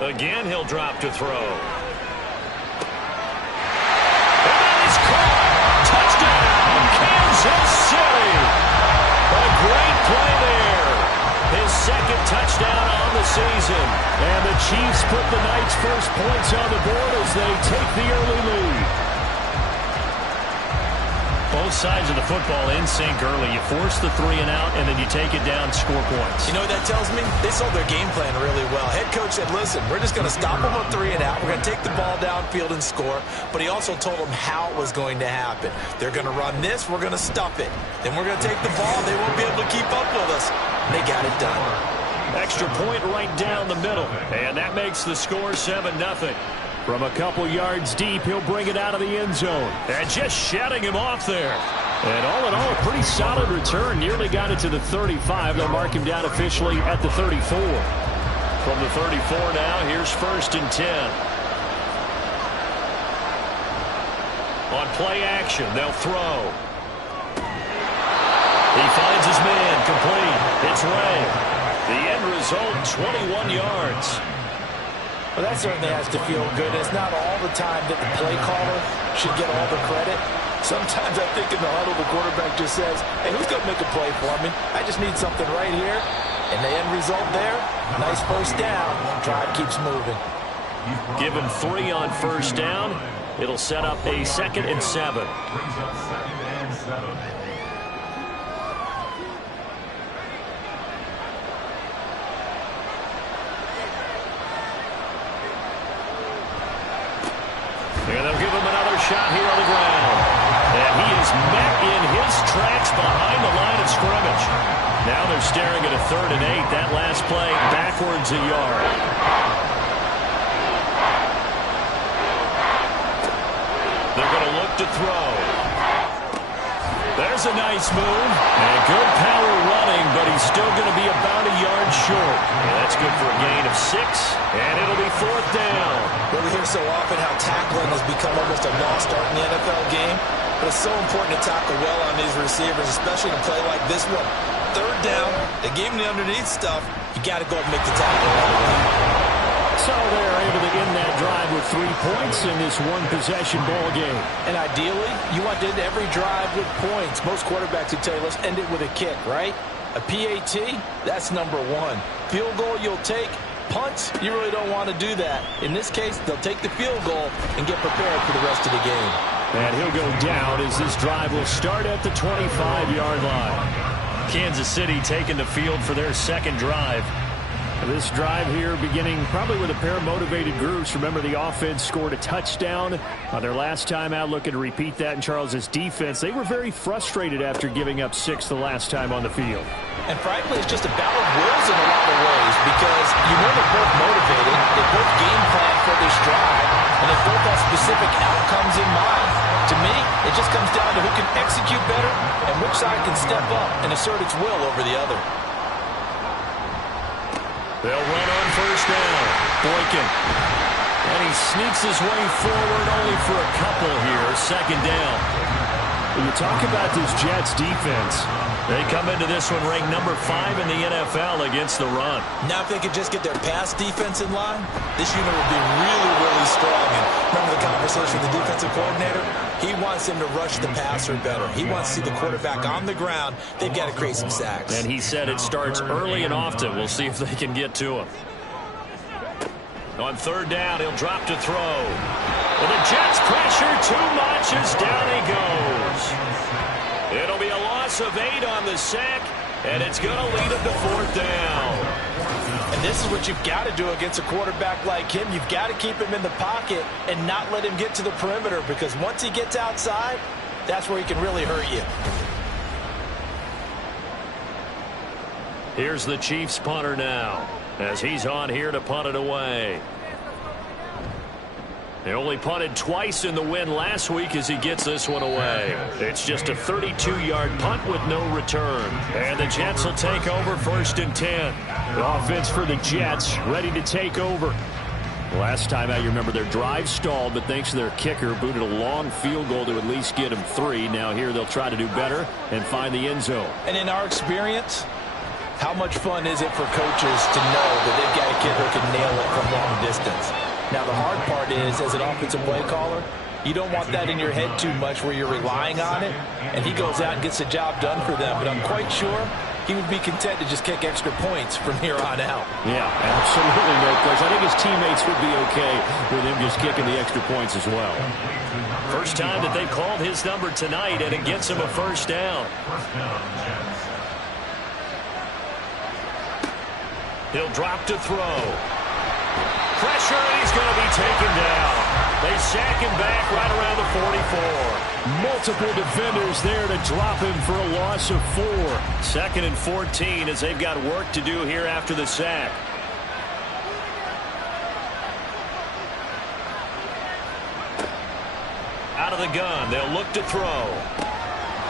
Again, he'll drop to throw. And that is caught. Touchdown, Kansas City. A great play there. His 2nd touchdown on the season. And the Chiefs put the Knights' first points on the board as they take the early lead. Both sides of the football in sync early. You force the 3 and out, and then you take it down, score points. You know what that tells me? They sold their game plan really well. Head coach said, listen, we're just going to stop them on 3 and out. We're going to take the ball downfield and score. But he also told them how it was going to happen. They're going to run this. We're going to stuff it. Then we're going to take the ball. They won't be able to keep up with us. And they got it done. Extra point right down the middle. And that makes the score 7-0. From a couple yards deep, he'll bring it out of the end zone. And just shutting him off there. And all in all, a pretty solid return. Nearly got it to the 35. They'll mark him down officially at the 34. From the 34 now, here's 1st and 10. On play action, they'll throw. He finds his man, complete. It's Ray. The end result, 21 yards. Well, that certainly has to feel good. It's not all the time that the play caller should get all the credit. Sometimes I think in the huddle, the quarterback just says, hey, who's going to make a play for me? I just need something right here. And the end result there, nice 1st down. Drive keeps moving. Give him 3 on 1st down. It'll set up a 2nd and 7. Brings up 2nd and 7. And they'll give him another shot here on the ground. And he is met in his tracks behind the line of scrimmage. Now they're staring at a 3rd and 8. That last play backwards a yard. They're going to look to throw. There's a nice move. And good power running, but he's still going to be about a yard short. And that's good for a gain of 6. And it'll be 4th down. Well, we hear so often how tackling has become almost a lost art in the NFL game. But it's so important to tackle well on these receivers, especially in a play like this one. 3rd down, they gave him the underneath stuff. You got to go and make the tackle right away. So they're able to end that drive with 3 points in this one-possession ball game. And ideally, you want to end every drive with points. Most quarterbacks would tell you, let's end it with a kick, right? A PAT, that's number 1. Field goal you'll take. Punts, you really don't want to do that. In this case, they'll take the field goal and get prepared for the rest of the game. And he'll go down as this drive will start at the 25-yard line. Kansas City taking the field for their 2nd drive. This drive here beginning probably with a pair of motivated groups. Remember, the offense scored a touchdown on their last time out, looking to repeat that in Charles's defense. They were very frustrated after giving up 6 the last time on the field. And frankly, it's just a battle of wills in a lot of ways because you know they're both motivated, they both game plan for this drive, and they both have specific outcomes in mind. To me, it just comes down to who can execute better and which side can step up and assert its will over the other. They'll run on 1st down. Boykin. And he sneaks his way forward only for a couple here. 2nd down. When you talk about this Jets defense, they come into this one ranked number 5 in the NFL against the run. Now if they could just get their pass defense in line, this unit would be really, really strong. And remember the conversation with the defensive coordinator? He wants them to rush the passer better. He wants to see the quarterback on the ground. They've got to create some sacks. And he said it starts early and often. We'll see if they can get to him. On 3rd down, he'll drop to throw. Well, the Jets pressure too much as down he goes. It'll be a loss of 8 on the sack, and it's going to lead him to 4th down. And this is what you've got to do against a quarterback like him. You've got to keep him in the pocket and not let him get to the perimeter, because once he gets outside, that's where he can really hurt you. Here's the Chiefs punter now, as he's on here to punt it away. They only punted twice in the win last week as he gets this one away. It's just a 32-yard punt with no return. And the Jets will take over 1st and 10. The offense for the Jets ready to take over. Last time out, you remember their drive stalled, but thanks to their kicker, booted a long field goal to at least get them 3. Now here they'll try to do better and find the end zone. And in our experience, how much fun is it for coaches to know that they've got a kid who can nail it from long distance? Now, the hard part is, as an offensive play caller, you don't want that in your head too much where you're relying on it, and he goes out and gets the job done for them. But I'm quite sure he would be content to just kick extra points from here on out. Yeah, absolutely no question. I think his teammates would be okay with him just kicking the extra points as well. First time that they called his number tonight, and it gets him a 1st down. He'll drop to throw. Pressure, and he's going to be taken down. They sack him back right around the 44. Multiple defenders there to drop him for a loss of 4. 2nd and 14 as they've got work to do here after the sack. Out of the gun, they'll look to throw.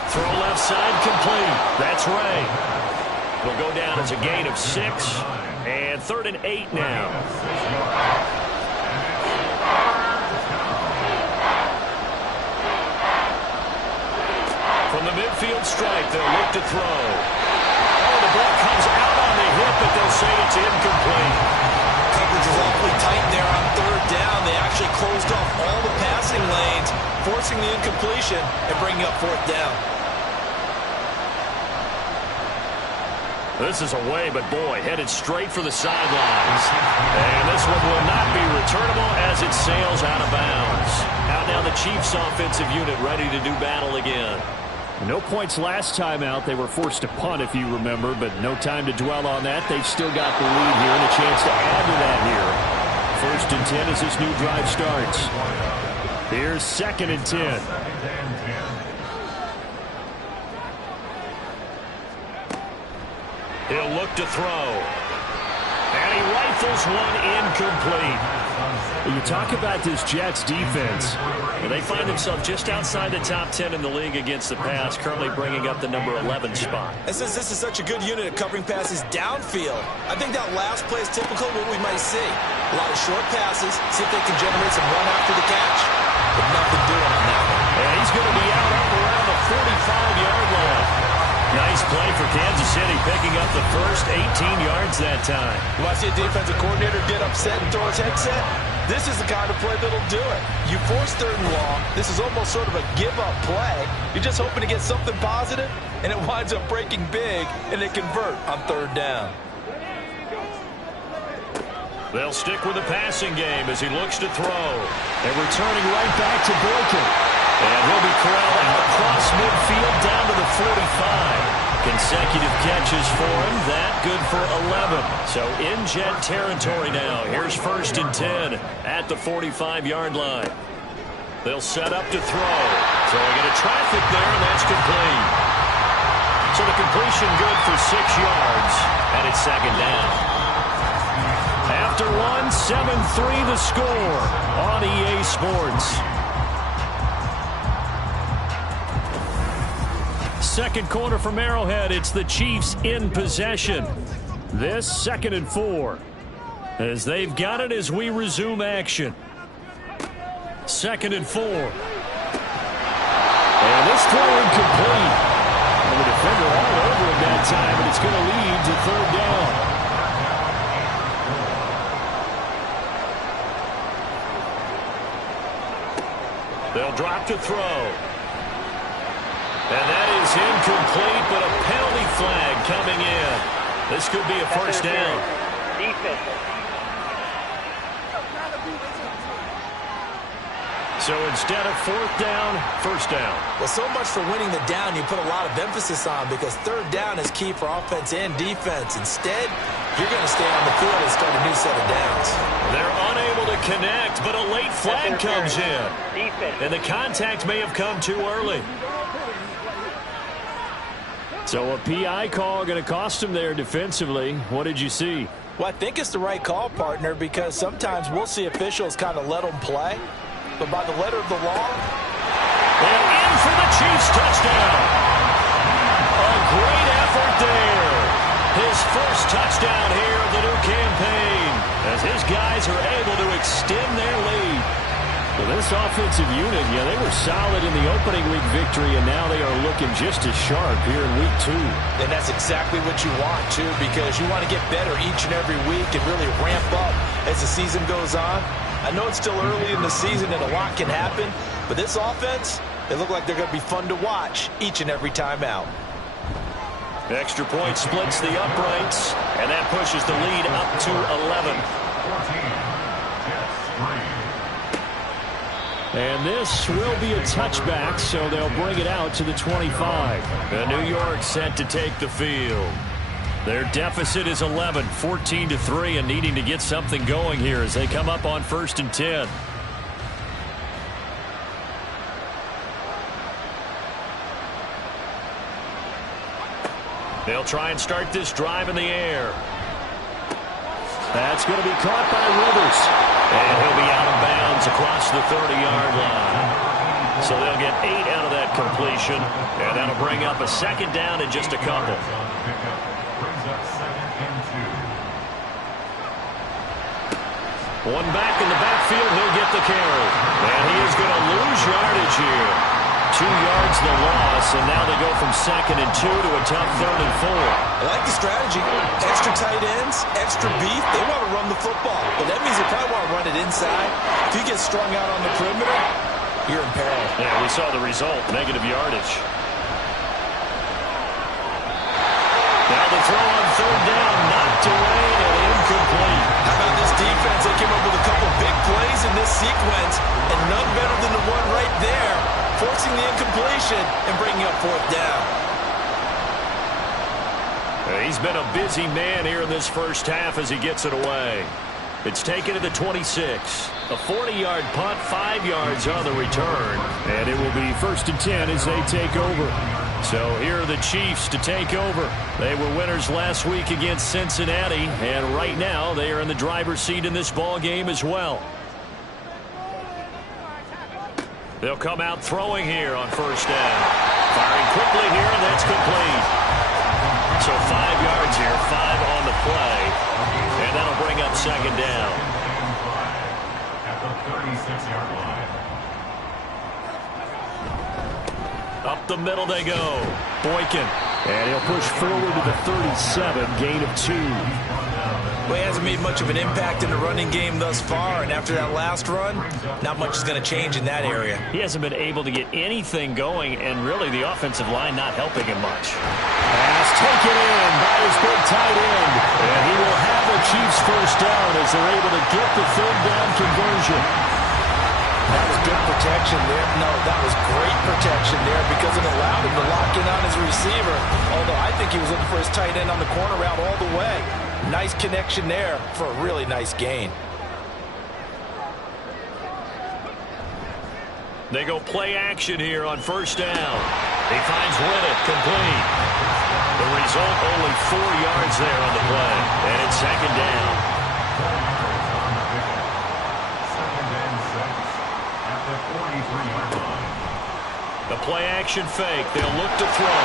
Throw left side complete. That's Ray. It'll go down as a gain of 6. And 3rd and 8 now. From the midfield stripe, they'll look to throw. Oh, the ball comes out on the hip, but they'll say it's incomplete. Coverage is awfully tight there on 3rd down. They actually closed off all the passing lanes, forcing the incompletion and bringing up 4th down. This is away, but boy, headed straight for the sidelines. And this one will not be returnable as it sails out of bounds. Out now the Chiefs offensive unit ready to do battle again. No points last time out. They were forced to punt, if you remember, but no time to dwell on that. They've still got the lead here and a chance to add to that here. 1st and 10 as this new drive starts. Here's 2nd and 10. He'll look to throw. And he rifles one incomplete. You talk about this Jets defense. And they find themselves just outside the top 10 in the league against the pass, currently bringing up the number 11 spot. And since this is such a good unit at covering passes downfield, I think that last play is typical of what we might see. A lot of short passes, see if they can generate some run after the catch. But nothing doing on that one. And he's going to be out up around the 45-yard line. Nice play for Kansas City, picking up the first 18 yards that time. You want to see a defensive coordinator get upset and throw his headset? This is the kind of play that'll do it. You force 3rd and long. This is almost sort of a give-up play. You're just hoping to get something positive, and it winds up breaking big, and they convert on 3rd down. They'll stick with the passing game as he looks to throw. And returning right back to Boykin. And he'll be corralled out across midfield down to the 45. Consecutive catches for him. That good for 11. So in Jet territory now. Here's 1st and 10 at the 45-yard line. They'll set up to throw. Throwing into traffic there, and that's complete. So the completion good for 6 yards. And it's 2nd down. After one, 7-3 the score on EA Sports. 2nd quarter from Arrowhead. It's the Chiefs in possession. This 2nd and 4. As they've got it as we resume action. 2nd and 4. And this throw incomplete. And the defender all over him that time, but it's going to lead to 3rd down. They'll drop to throw. And that is incomplete, but a penalty flag coming in. This could be a 1st down. Defense. So instead of 4th down, 1st down. Well, so much for winning the down you put a lot of emphasis on, because 3rd down is key for offense and defense. Instead, you're going to stay on the field and start a new set of downs. They're unable to connect, but a late flag comes in. And the contact may have come too early. So a PI call going to cost him there defensively. What did you see? Well, I think it's the right call, partner, because sometimes we'll see officials kind of let them play. But by the letter of the law. And in for the Chiefs touchdown. A great effort there. His first touchdown here of the new campaign as his guys are able to extend their lead. Well, this offensive unit, they were solid in the opening week victory, and now they are looking just as sharp here in week 2. And that's exactly what you want, too, because you want to get better each and every week and really ramp up as the season goes on. I know it's still early in the season and a lot can happen, but this offense, they look like they're going to be fun to watch each and every time out. Extra point splits the uprights, and that pushes the lead up to 11. 14, Jets 3. And this will be a touchback, so they'll bring it out to the 25. And New York set to take the field. Their deficit is 11, 14-3, and needing to get something going here as they come up on 1st and 10. They'll try and start this drive in the air. That's going to be caught by Rivers. And he'll be out of bounds across the 30-yard line. So they'll get 8 out of that completion, and that'll bring up a second down in just a couple. Brings up 2nd and 2. One back in the backfield, he'll get the carry. And he is going to lose yardage here. 2 yards the loss, and now they go from 2nd and 2 to a tough 3rd and 4. I like the strategy. Extra tight ends, extra beef. They want to run the football, but that means they probably want to run it inside. If you get strung out on the perimeter, you're in peril. Yeah, we saw the result, negative yardage. Now the throw on 3rd down, knocked away and incomplete. How about this defense? They came up with a couple big plays in this sequence, and none better than the one right there, forcing the incompletion and bringing up 4th down. He's been a busy man here in this first half as he gets it away. It's taken to the 26. A 40-yard punt, 5 yards on the return. And it will be 1st and 10 as they take over. So here are the Chiefs to take over. They were winners last week against Cincinnati, and right now they are in the driver's seat in this ball game as well. They'll come out throwing here on 1st down. Firing quickly here, and that's complete. So 5 yards here, 5 on the play, and that'll bring up 2nd down. At the 36-yard line. Up the middle they go. Boykin. And he'll push forward to the 37, gain of 2. Well, he hasn't made much of an impact in the running game thus far, and after that last run, not much is going to change in that area. He hasn't been able to get anything going, and really the offensive line not helping him much. Pass taken in by his big tight end. And he will have the Chiefs 1st down as they're able to get the 3rd down conversion. That was good protection there. No, that was great protection there because it allowed him to lock in on his receiver, although I think he was looking for his tight end on the corner route all the way. Nice connection there for a really nice gain. They go play action here on 1st down. He finds Riddick complete. The result, only 4 yards there on the play. And it's 2nd down. 2nd and 6 at the 43-yard line. The play action fake. They'll look to throw.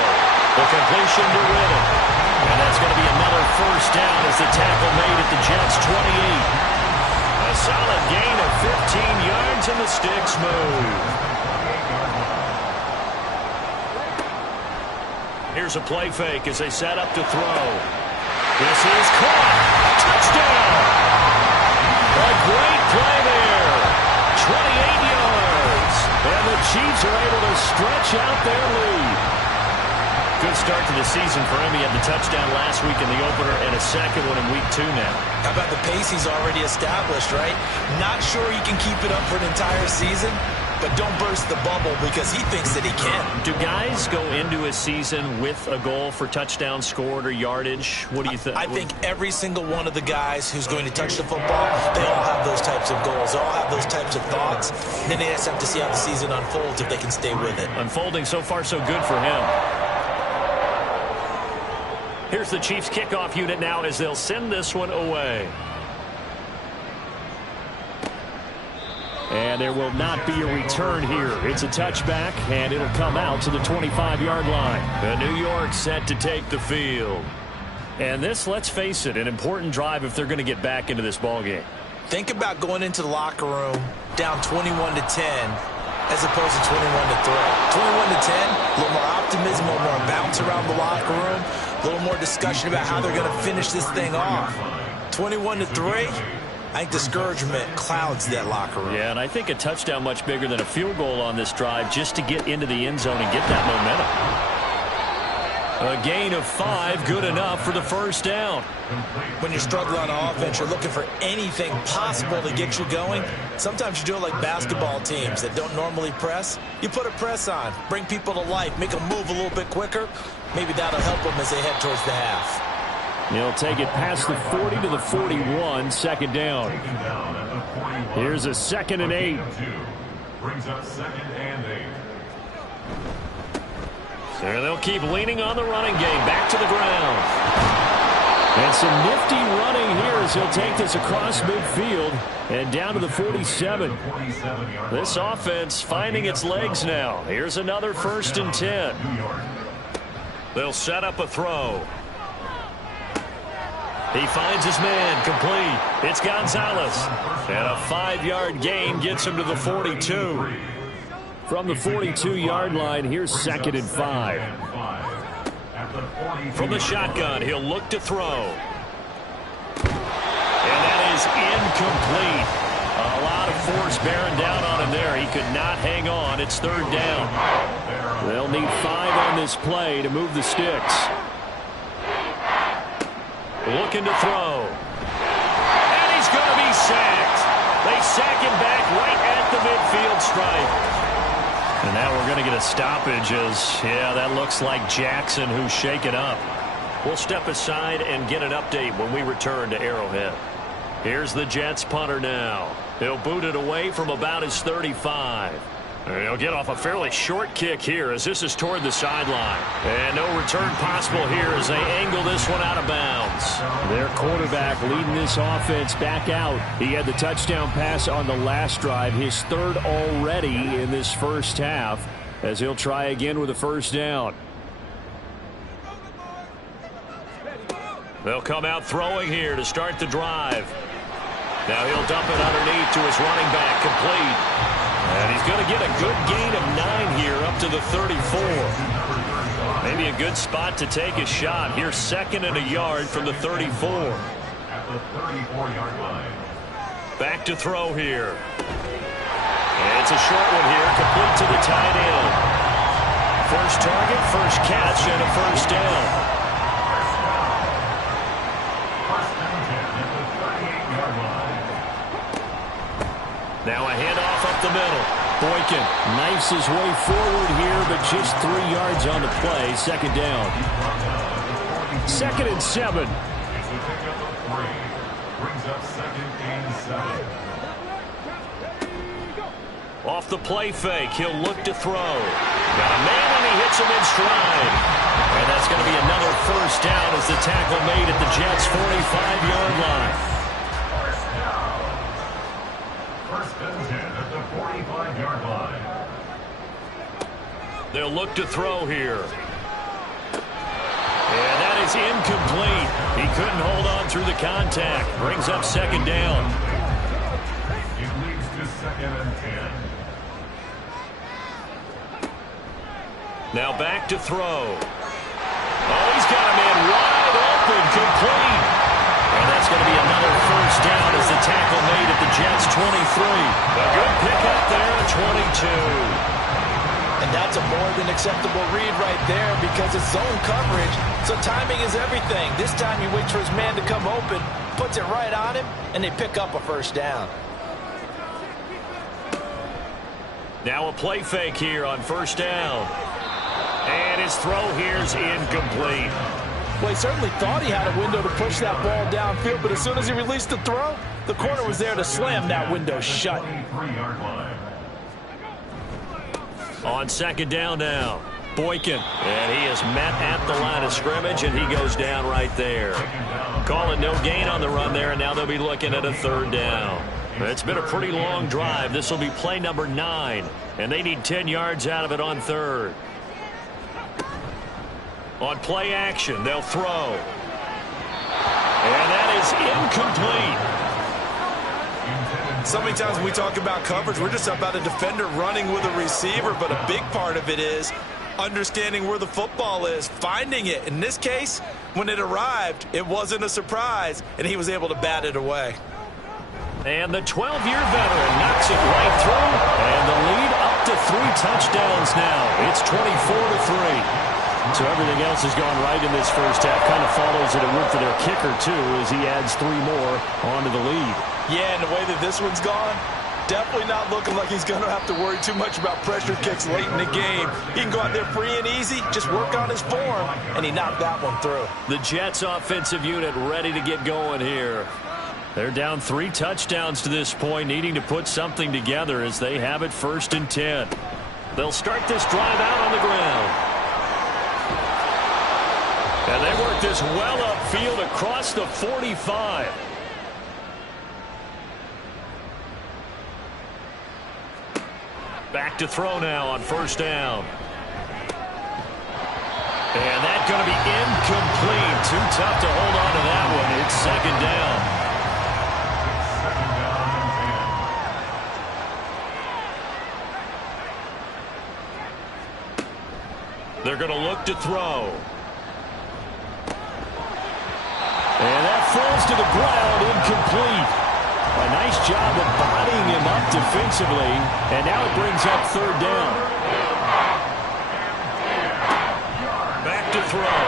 The completion to Riddick. And that's going to be another 1st down as the tackle made at the Jets' 28. A solid gain of 15 yards and the sticks move. Here's a play fake as they set up to throw. This is caught. Touchdown. A great play there. 28 yards. And the Chiefs are able to stretch out their lead. Good start to the season for him. He had the touchdown last week in the opener and a second one in week 2 now. How about the pace he's already established, right? Not sure he can keep it up for an entire season, but don't burst the bubble because he thinks that he can. Do guys go into a season with a goal for touchdown scored or yardage? What do you think? I think every single one of the guys who's going to touch the football, they all have those types of goals. They all have those types of thoughts. And then they just have to see how the season unfolds if they can stay with it. Unfolding so far so good for him. Here's the Chiefs kickoff unit now as they'll send this one away. And there will not be a return here. It's a touchback, and it'll come out to the 25-yard line. The New York set to take the field. And this, let's face it, an important drive if they're going to get back into this ballgame. Think about going into the locker room down 21-10 as opposed to 21-3. 21-10, a little more optimism, a little more bounce around the locker room, a little more discussion about how they're going to finish this thing off. 21-3, I think discouragement clouds that locker room. Yeah, and I think a touchdown much bigger than a field goal on this drive just to get into the end zone and get that momentum. A gain of 5, good enough for the first down. When you're struggling on offense, you're looking for anything possible to get you going. Sometimes you do it like basketball teams that don't normally press. You put a press on, bring people to life, make them move a little bit quicker. Maybe that'll help them as they head towards the half. He'll take it past the 40 to the 41, second down. Here's a 2nd and 8. Brings up 2nd and 8. So they'll keep leaning on the running game. Back to the ground. And some nifty running here as he'll take this across midfield and down to the 47. This offense finding its legs now. Here's another 1st and 10. They'll set up a throw. He finds his man, complete. It's Gonzalez. And a 5-yard gain gets him to the 42. From the 42-yard line, here's 2nd and 5. From the shotgun, he'll look to throw. And that is incomplete. A lot of force bearing down on him there. He could not hang on. It's 3rd down. They'll need 5 on this play to move the sticks. Looking to throw. And he's going to be sacked. They sack him back right at the midfield stripe. And now we're going to get a stoppage as, yeah, that looks like Jackson who's shaken up. We'll step aside and get an update when we return to Arrowhead. Here's the Jets punter now. He'll boot it away from about his 35. He'll get off a fairly short kick here as this is toward the sideline. And no return possible here as they angle this one out of bounds. Their quarterback leading this offense back out. He had the touchdown pass on the last drive, his 3rd already in this first half, as he'll try again with a 1st down. They'll come out throwing here to start the drive. Now he'll dump it underneath to his running back, complete. And he's going to get a good gain of 9 here up to the 34. Maybe a good spot to take a shot. Here's 2nd and a yard from the 34. At the 34-yard line. Back to throw here. And it's a short one here, complete to the tight end. First target, first catch, and a 1st down. Now a handoff up the middle. Boykin knifes his way forward here, but just 3 yards on the play. 2nd down. 2nd and 7. It's a pickup of 3. Brings up 2nd and 7. Off the play fake, he'll look to throw. Got a man and he hits him in stride. And that's going to be another 1st down as the tackle made at the Jets' 45-yard line. They'll look to throw here. And that is incomplete. He couldn't hold on through the contact. Brings up 2nd down. It leads to 2nd and 10. Now back to throw. Oh, he's got a man wide open, complete. And that's going to be another 1st down as the tackle made at the Jets' 23. A good pick up there at 22. And that's a more than acceptable read right there because it's zone coverage, so timing is everything. This time he waits for his man to come open, puts it right on him, and they pick up a 1st down. Now a play fake here on 1st down. And his throw here is incomplete. Well, he certainly thought he had a window to push that ball downfield, but as soon as he released the throw, the corner was there to slam that window shut. 23-yard line. On 2nd down now. Boykin, and he is met at the line of scrimmage, and he goes down right there. Calling no gain on the run there, and now they'll be looking at a 3rd down. It's been a pretty long drive. This will be play number 9, and they need 10 yards out of it on 3rd. On play action, they'll throw. And that is incomplete. So many times when we talk about coverage, we're just about a defender running with a receiver, but a big part of it is understanding where the football is, finding it. In this case, when it arrived, it wasn't a surprise, and he was able to bat it away. And the 12-year veteran knocks it right through, and the lead up to 3 touchdowns now. It's 24-3. So everything else has gone right in this first half. Kind of follows it a win for their kicker, too, as he adds 3 more onto the lead. Yeah, and the way that this one's gone, definitely not looking like he's going to have to worry too much about pressure kicks late in the game. He can go out there free and easy, just work on his form, and he knocked that one through. The Jets offensive unit ready to get going here. They're down 3 touchdowns to this point, needing to put something together as they have it 1st and 10. They'll start this drive out on the ground. And they work this well upfield across the 45. Back to throw now on 1st down. And that's going to be incomplete. Too tough to hold on to that one. It's 2nd down. They're going to look to throw. And that falls to the ground, incomplete. A nice job of bodying him up defensively, and now it brings up 3rd down. Back to throw.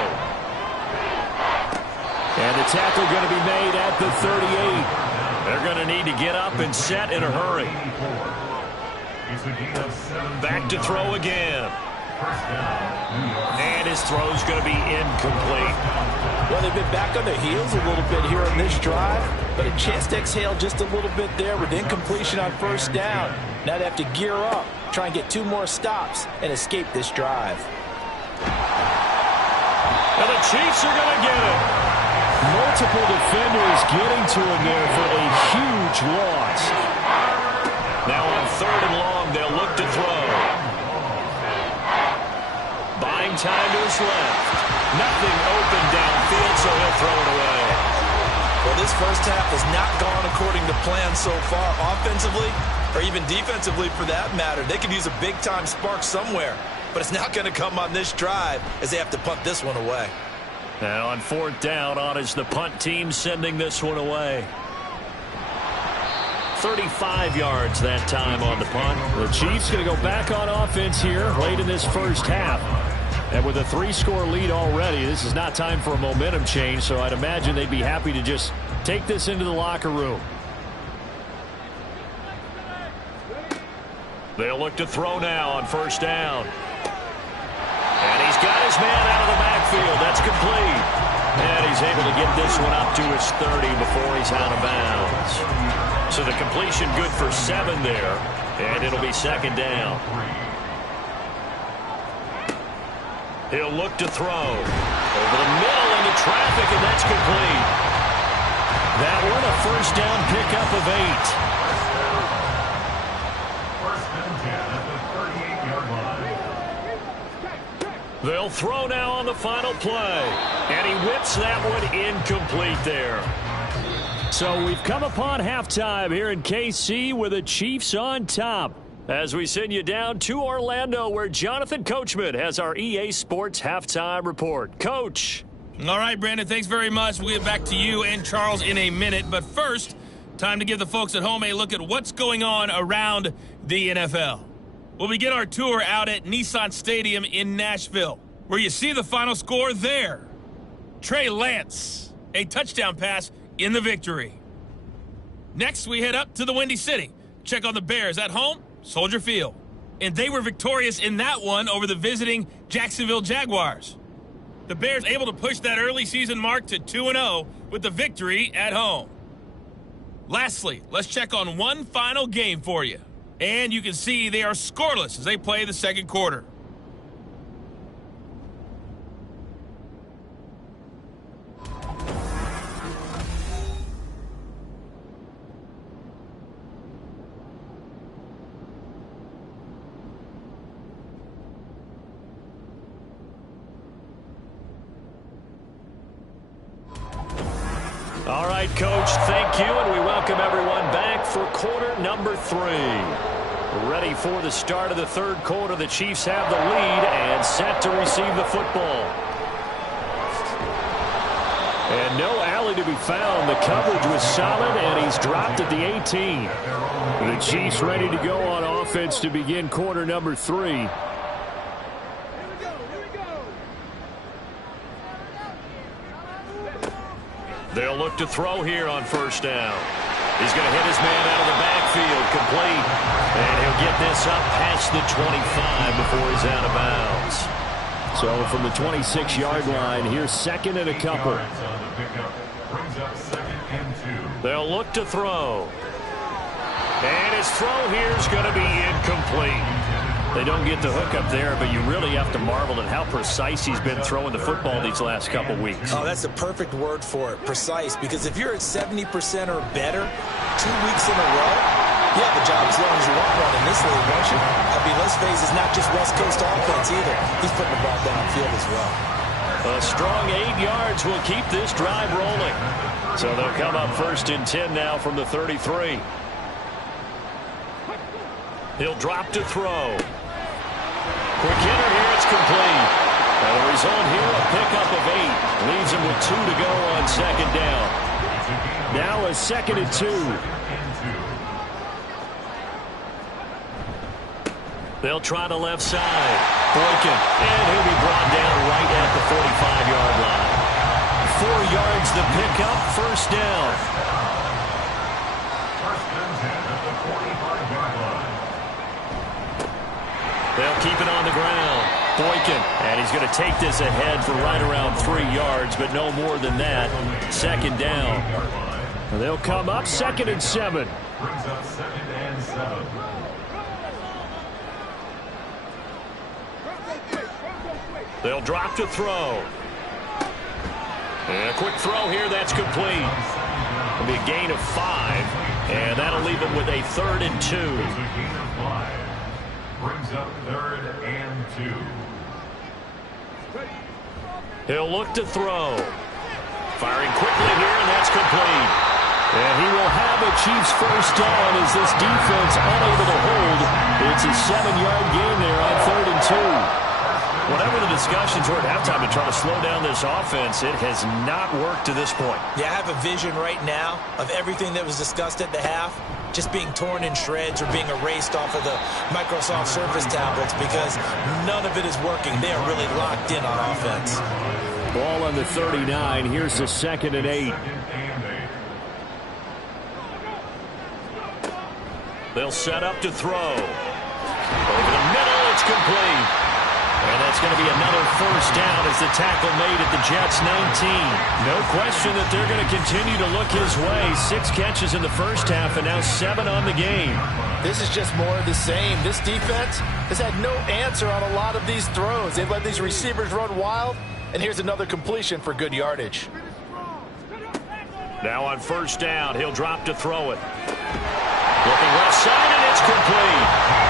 And the tackle going to be made at the 38. They're going to need to get up and set in a hurry. Back to throw again. And his throw's going to be incomplete. Well, they've been back on their heels a little bit here on this drive, but a chance to exhale just a little bit there with incompletion on 1st down. Now they have to gear up, try and get 2 more stops, and escape this drive. And the Chiefs are going to get it. Multiple defenders getting to him there for a huge loss. Now on 3rd and long, they'll look to throw. Buying time to his left. Nothing open downfield, so he'll throw it away. Well, this first half has not gone according to plan so far, offensively or even defensively for that matter. They could use a big-time spark somewhere, but it's not going to come on this drive as they have to punt this one away. And on 4th down, on is the punt team sending this one away. 35 yards that time on the punt. The Chiefs going to go back on offense here late in this first half. And with a 3-score lead already, this is not time for a momentum change, so I'd imagine they'd be happy to just take this into the locker room. They'll look to throw now on 1st down. And he's got his man out of the backfield. That's complete. And he's able to get this one up to his 30 before he's out of bounds. So the completion good for 7 there, and it'll be 2nd down. He'll look to throw. Over the middle into traffic, and that's complete. That one a 1st down pickup of 8. They'll throw now on the final play. And he whips that one incomplete there. So we've come upon halftime here in KC with the Chiefs on top. As we send you down to Orlando, where Jonathan Coachman has our EA Sports Halftime Report. Coach. All right, Brandon, thanks very much. We'll get back to you and Charles in a minute. But first, time to give the folks at home a look at what's going on around the NFL. We'll begin our tour out at Nissan Stadium in Nashville, where you see the final score there. Trey Lance, a touchdown pass in the victory. Next, we head up to the Windy City. Check on the Bears at home, Soldier Field. And they were victorious in that one over the visiting Jacksonville Jaguars. The Bears able to push that early season mark to 2-0 with the victory at home. Lastly, let's check on one final game for you. And you can see they are scoreless as they play the second quarter. All right, Coach, thank you, and we welcome everyone back for quarter number 3. Ready for the start of the third quarter. The Chiefs have the lead and set to receive the football. And no alley to be found. The coverage was solid, and he's dropped at the 18. The Chiefs ready to go on offense to begin quarter number 3. They'll look to throw here on first down. He's going to hit his man out of the backfield, complete. And he'll get this up past the 25 before he's out of bounds. So from the 26-yard line, here's second and a couple. They'll look to throw. And his throw here is going to be incomplete. They don't get the hook up there, but you really have to marvel at how precise he's been throwing the football these last couple weeks. Oh, that's the perfect word for it, precise. Because if you're at 70% or better 2 weeks in a row, you have a job as long as you want one in this league, don't you? I mean, let's face it, it's not just West Coast offense either. He's putting the ball downfield as well. A strong 8 yards will keep this drive rolling. So they'll come up first and 10 now from the 33. He'll drop to throw. Quick hitter here, it's complete. And the result here, a pickup of 8. Leaves him with 2 to go on second down. Now a second and 2. They'll try the left side. Boykin, and he'll be brought down right at the 45-yard line. 4 yards the pickup, first down. First and 10 at the 45-yard line. They'll keep it on the ground. Boykin, and he's going to take this ahead for right around 3 yards, but no more than that. Second down. They'll come up second and 7. Brings up second and 7. They'll drop to throw. And a quick throw here, that's complete. It'll be a gain of 5, and that'll leave them with a 3rd and 2. It's a gain of 5. Brings up 3rd and 2. He'll look to throw. Firing quickly here, and that's complete. And he will have a Chiefs first down as this defense unable to hold. It's a 7-yard gain there on 3rd and 2. Whatever the discussions were at halftime to try to slow down this offense, it has not worked to this point. Yeah, I have a vision right now of everything that was discussed at the half just being torn in shreds or being erased off of the Microsoft Surface tablets because none of it is working. They are really locked in on offense. Ball on the 39. Here's the 2nd and 8. They'll set up to throw. Over the middle, it's complete. And that's going to be another first down as the tackle made at the Jets' 19. No question that they're going to continue to look his way. 6 catches in the first half and now 7 on the game. This is just more of the same. This defense has had no answer on a lot of these throws. They've let these receivers run wild, and here's another completion for good yardage. Now on first down, he'll drop to throw it. Looking left side, and it's complete.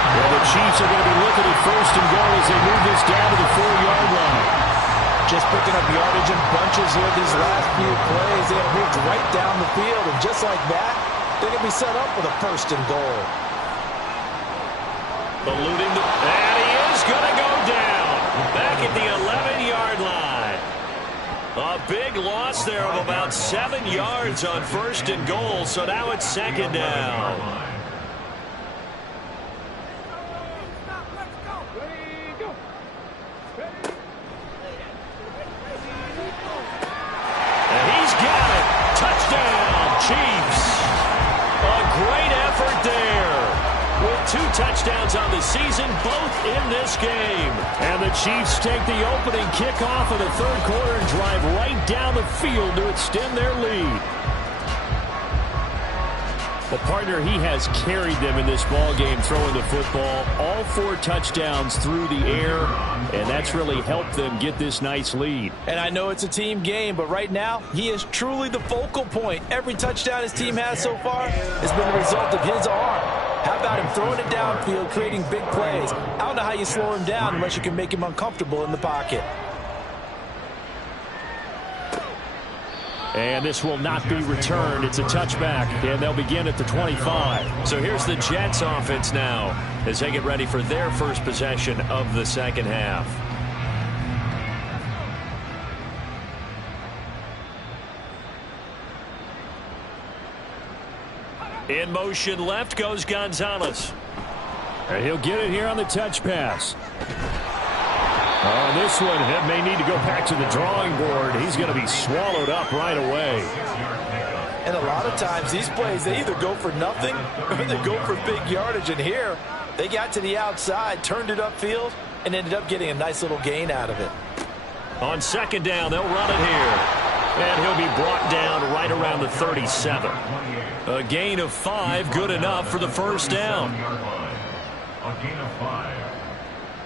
Well, the Chiefs are going to be looking at first and goal as they move this down to the 4-yard line. Just picking up yardage in bunches here these last few plays. They have moved right down the field, and just like that, they're going to be set up for the first and goal. Eluding the... And he is going to go down. Back at the 11-yard line. A big loss there of about 7 yards on first and goal, so now it's second down. And he's got it. Touchdown, Chiefs. A great effort there. With 2 touchdowns on the season, both in this game. And the Chiefs take the opening kickoff of the third quarter and drive right down the field to extend their lead. Well, partner, he has carried them in this ball game throwing the football. All 4 touchdowns through the air, and that's really helped them get this nice lead. And I know it's a team game, but right now, he is truly the focal point. Every touchdown his team has so far has been the result of his arm. How about him throwing it downfield, creating big plays? I don't know how you slow him down unless you can make him uncomfortable in the pocket. And this will not be returned. It's a touchback, and they'll begin at the 25. So here's the Jets offense now as they get ready for their first possession of the second half. In motion left goes Gonzalez. And he'll get it here on the touch pass. On this one, he may need to go back to the drawing board. He's going to be swallowed up right away. And a lot of times, these plays, they either go for nothing or they go for big yardage. And here, they got to the outside, turned it upfield, and ended up getting a nice little gain out of it. On second down, they'll run it here. And he'll be brought down right around the 37. A gain of 5, good enough for the first down. A gain of 5.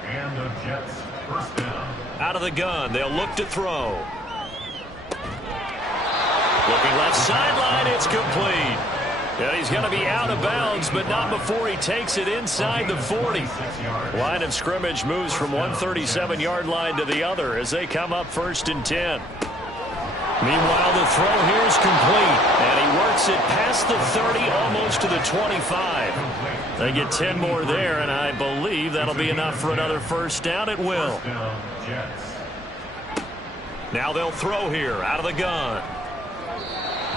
And the Jets first down. Out of the gun, they'll look to throw. Looking left sideline, it's complete. And he's going to be out of bounds, but not before he takes it inside the 40. Line of scrimmage moves from 137-yard line to the other as they come up 1st and 10. Meanwhile, the throw here is complete, and he works it past the 30, almost to the 25. They get 10 more there, and I believe that'll be enough for another first down. It will. Now they'll throw here out of the gun.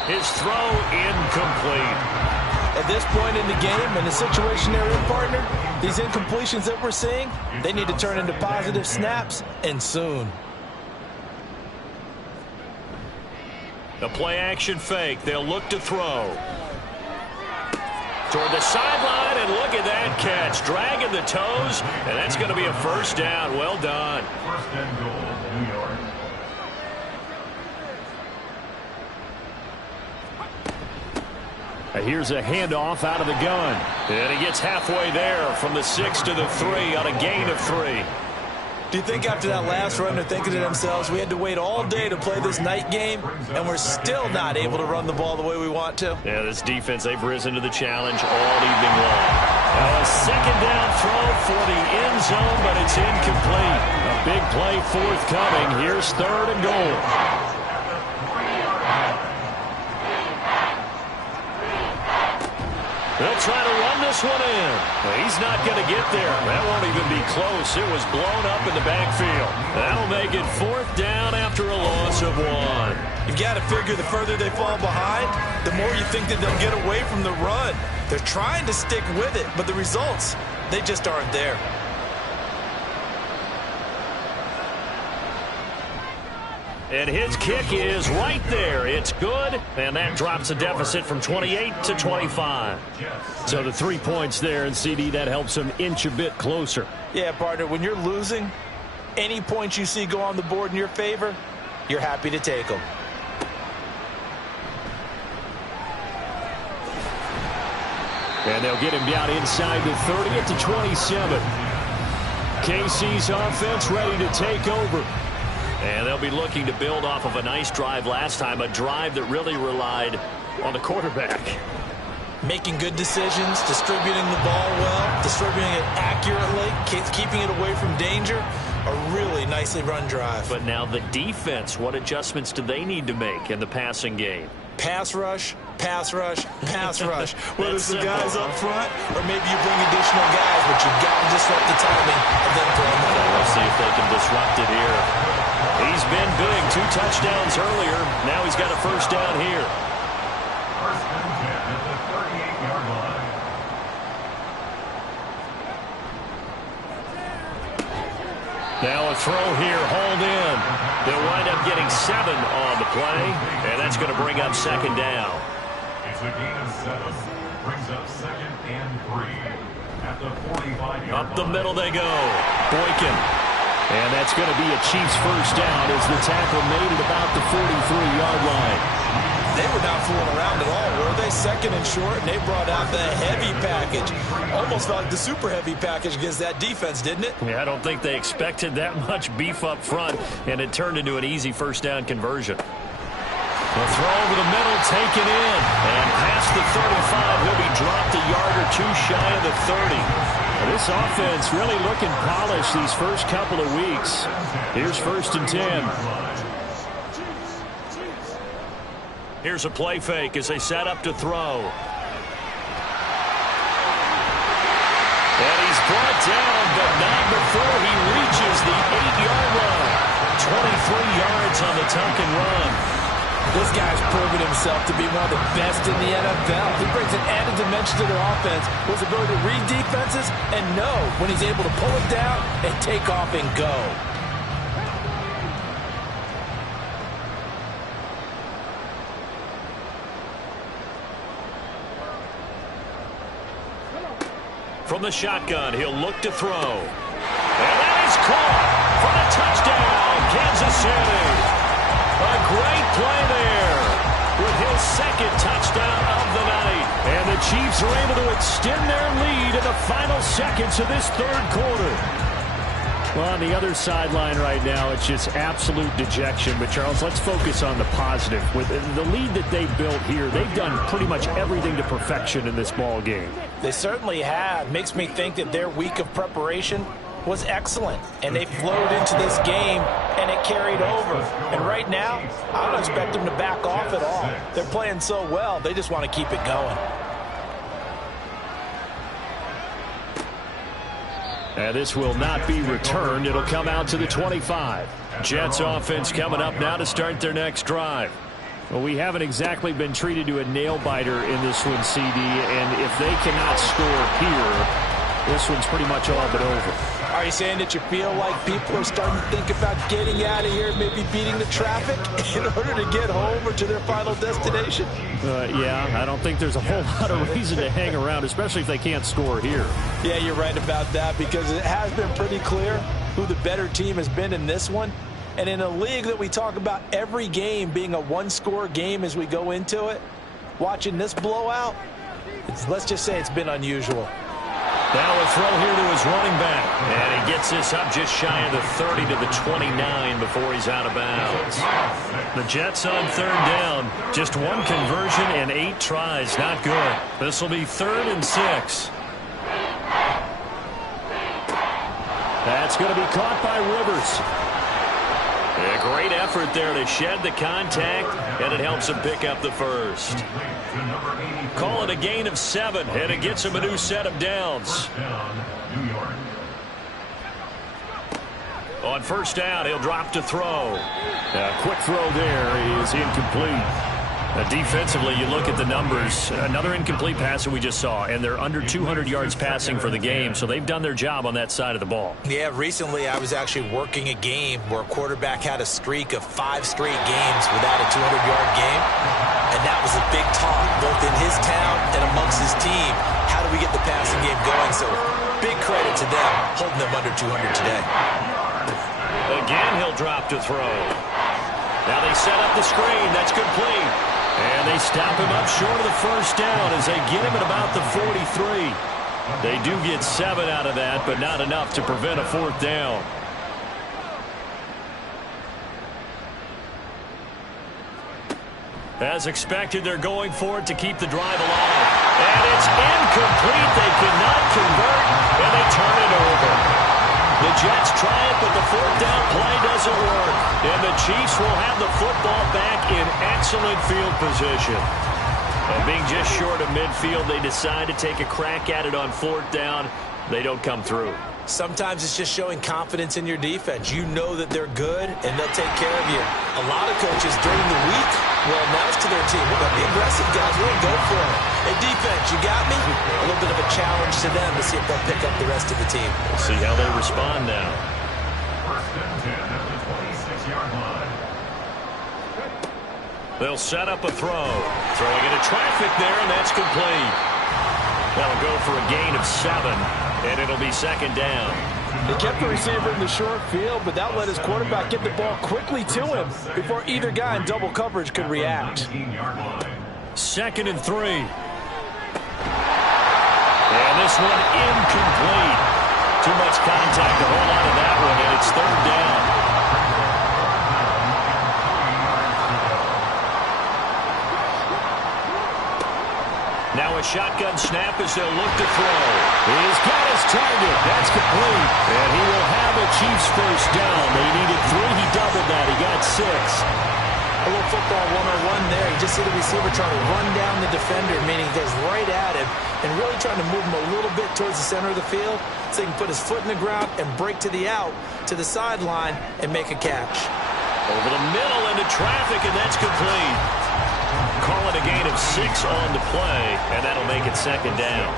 His throw incomplete. At this point in the game, in the situation they're in, partner, these incompletions that we're seeing, they need to turn into positive snaps, and soon. The play-action fake. They'll look to throw. Toward the sideline, and look at that catch. Dragging the toes, and that's going to be a first down. Well done. First and goal, New York. Here's a handoff out of the gun. And he gets halfway there from the 6 to the 3 on a gain of 3. Do you think after that last run they're thinking to themselves, we had to wait all day to play this night game, and we're still not able to run the ball the way we want to? Yeah, this defense, they've risen to the challenge all evening long. Now a second down throw for the end zone, but it's incomplete. A big play forthcoming. Here's 3rd and goal. They'll try to run this one in. He's not going to get there. That won't even be close. It was blown up in the backfield. That'll make it 4th down after a loss of 1. You've got to figure the further they fall behind, the more you think that they'll get away from the run. They're trying to stick with it, but the results, they just aren't there. And his kick is right there. It's good, and that drops a deficit from 28 to 25. So the 3 points there, and CD, that helps him inch a bit closer. Yeah, partner, when you're losing, any points you see go on the board in your favor, you're happy to take them. And they'll get him down inside the 30 at the 27. KC's offense ready to take over. And they'll be looking to build off of a nice drive last time, a drive that really relied on the quarterback. Making good decisions, distributing the ball well, distributing it accurately, keeping it away from danger. A really nicely run drive. But now the defense, what adjustments do they need to make in the passing game? Pass rush, pass rush, pass rush. Whether it's the guys up front or maybe you bring additional guys, but you've got to disrupt the timing of them throwing the ball. We'll see if they can disrupt it here. He's been big, 2 touchdowns earlier. Now he's got a first down here. First and 10 at the 38-yard line. Now a throw here, hauled in. They'll wind up getting 7 on the play, and that's going to bring up second down. It's a gain of 7. Brings up 2nd and 3 at the 45-yard line. Up the middle they go. Boykin. And that's going to be a Chiefs first down as the tackle made it about the 43-yard line. They were not fooling around at all, were they? 2nd and short, and they brought out the heavy package. Almost like the super heavy package against that defense, didn't it? Yeah, I don't think they expected that much beef up front, and it turned into an easy first down conversion. The throw over the middle, taken in. And past the 35, he'll be dropped a yard or 2 shy of the 30. This offense really looking polished these first couple of weeks. Here's 1st and 10. Here's a play fake as they set up to throw. And he's brought down, but not before he reaches the 8-yard line. 23 yards on the tuck and run. This guy's proven himself to be one of the best in the NFL. He brings an added dimension to their offense, his ability to read defenses and know when he's able to pull it down and take off and go. From the shotgun, he'll look to throw. And that is caught for the touchdown, Kansas City. A great play there with his second touchdown of the night. And the Chiefs are able to extend their lead in the final seconds of this third quarter. Well, on the other sideline right now, it's just absolute dejection. But, Charles, let's focus on the positive. With the lead that they built here, they've done pretty much everything to perfection in this ball game. They certainly have. Makes me think that their week of preparation was excellent, and they flowed into this game, and it carried over. And right now, I don't expect them to back off at all. They're playing so well, they just want to keep it going. And this will not be returned. It'll come out to the 25. Jets offense coming up now to start their next drive. Well, we haven't exactly been treated to a nail-biter in this one, CD, and if they cannot score here, this one's pretty much all but over. Are you saying that you feel like people are starting to think about getting out of here, maybe beating the traffic in order to get home or to their final destination? Yeah, I don't think there's a whole lot of reason to hang around, especially if they can't score here. Yeah, you're right about that, because it has been pretty clear who the better team has been in this one. And in a league that we talk about every game being a one-score game as we go into it, watching this blowout, let's just say it's been unusual. Now a throw here to his running back. And he gets this up just shy of the 30 to the 29 before he's out of bounds. The Jets on third down. Just one conversion and 8 tries. Not good. This will be 3rd and 6. That's going to be caught by Rivers. A great effort there to shed the contact, and it helps him pick up the first. Call it a gain of 7, and it gets him a new set of downs. On first down, he'll drop to throw. A quick throw there is incomplete. Defensively, you look at the numbers. Another incomplete pass that we just saw, and they're under 200 yards passing for the game, so they've done their job on that side of the ball. Yeah, recently I was actually working a game where a quarterback had a streak of 5 straight games without a 200-yard game, and that was a big talk, both in his town and amongst his team. How do we get the passing game going? So big credit to them, holding them under 200 today. Again, he'll drop to throw. Now they set up the screen. That's complete. And they stop him up short of the first down as they get him at about the 43. They do get 7 out of that, but not enough to prevent a 4th down. As expected, they're going for it to keep the drive alive. And it's incomplete. They cannot convert, and they turn it over. The Jets try it, but the 4th down play doesn't work. And the Chiefs will have the football back in excellent field position. And being just short of midfield, they decide to take a crack at it on 4th down. They don't come through. Sometimes it's just showing confidence in your defense. You know that they're good, and they'll take care of you. A lot of coaches during the week will announce to their team, we're going to be aggressive, guys. We're going to go for it. Hey, defense, you got me? A little bit of a challenge to them to see if they'll pick up the rest of the team. We'll see how they respond now. 1st and 10 at the 26-yard line. They'll set up a throw. Throwing into traffic there, and that's complete. That'll go for a gain of 7, and it'll be 2nd down. He kept the receiver in the short field, but that let his quarterback get the ball quickly to him before either guy in double coverage could react. 2nd and 3. And this one incomplete. Too much contact to hold on to that one, and it's 3rd down. Now a shotgun snap as they'll look to throw. He's got his target. That's complete. And he will have a Chiefs 1st down. They needed 3. He doubled that. He got 6. A little football 101 there. You just see the receiver trying to run down the defender, meaning he goes right at him and really trying to move him a little bit towards the center of the field so he can put his foot in the ground and break to the out, to the sideline, and make a catch. Over the middle into traffic, and that's complete. Call it a gain of 6 on the play, and that'll make it second down.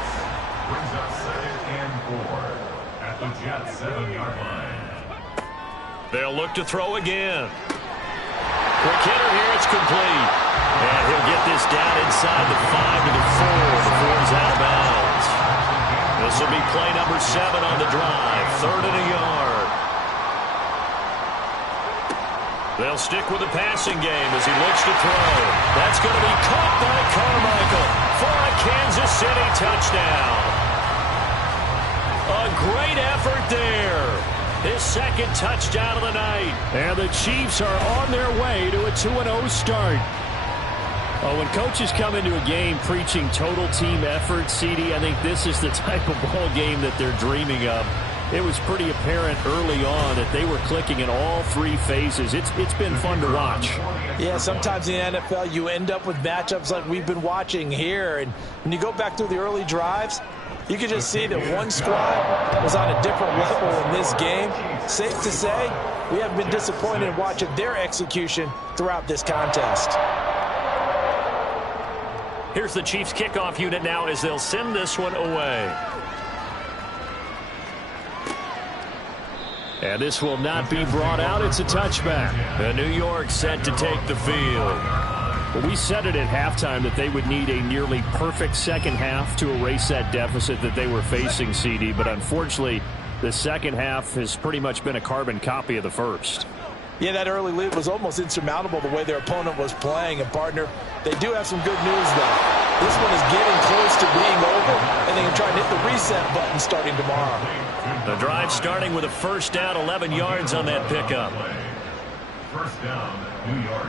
Brings up 2nd and 4 at the Jets 7-yard line. They'll look to throw again. Quick hitter here, it's complete. And he'll get this down inside the 5 to the 4 before he's out of bounds. This will be play number 7 on the drive, 3rd and a yard. They'll stick with the passing game as he looks to throw. That's going to be caught by Carmichael for a Kansas City touchdown. A great effort there. His second touchdown of the night. And the Chiefs are on their way to a 2-0 start. When coaches come into a game preaching total team effort, CD, I think this is the type of ball game that they're dreaming of. It was pretty apparent early on that they were clicking in all 3 phases. It's been fun to watch. Yeah, sometimes in the NFL you end up with matchups like we've been watching here. And when you go back through the early drives, you can just see that one squad was on a different level in this game. Safe to say, we haven't been disappointed in watching their execution throughout this contest. Here's the Chiefs kickoff unit now as they'll send this one away. And this will not be brought out. It's a touchback. And New York set to take the field. Well, we said it at halftime that they would need a nearly perfect second half to erase that deficit that they were facing, CD. But unfortunately, the second half has pretty much been a carbon copy of the first. Yeah, that early lead was almost insurmountable the way their opponent was playing. And, partner, they do have some good news, though. This one is getting close to being over, and they can try and hit the reset button starting tomorrow. The drive starting with a first down, 11 yards on that pickup. First down, New York.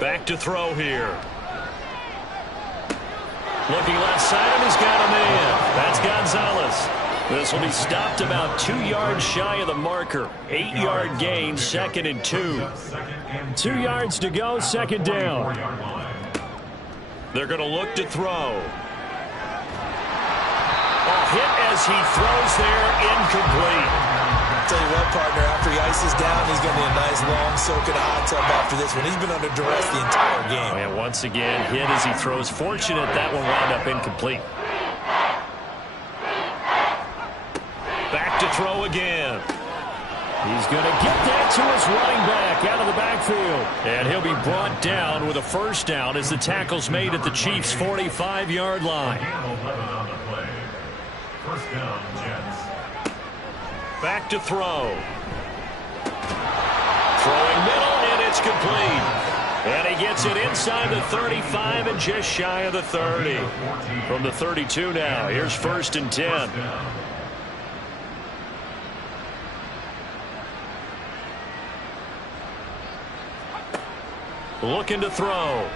Back to throw here. Looking left side, and he's got a man. That's Gonzalez. This will be stopped about 2 yards shy of the marker. 8-yard gain, 2nd and 2. 2 yards to go, second down. They're going to look to throw. A hit as he throws there, incomplete. I'll tell you what, partner, after he ices down, he's going to need a nice long soak in a hot tub after this one. He's been under duress the entire game. And once again, hit as he throws. Fortunate that one wound up incomplete. Back to throw again. He's going to get that to his running back out of the backfield. And he'll be brought down with a first down as the tackle's made at the Chiefs' 45-yard line. First down, Jets. Back to throw. Throwing middle, and it's complete. And he gets it inside the 35 and just shy of the 30. From the 32 now, here's 1st and 10. Looking to throw.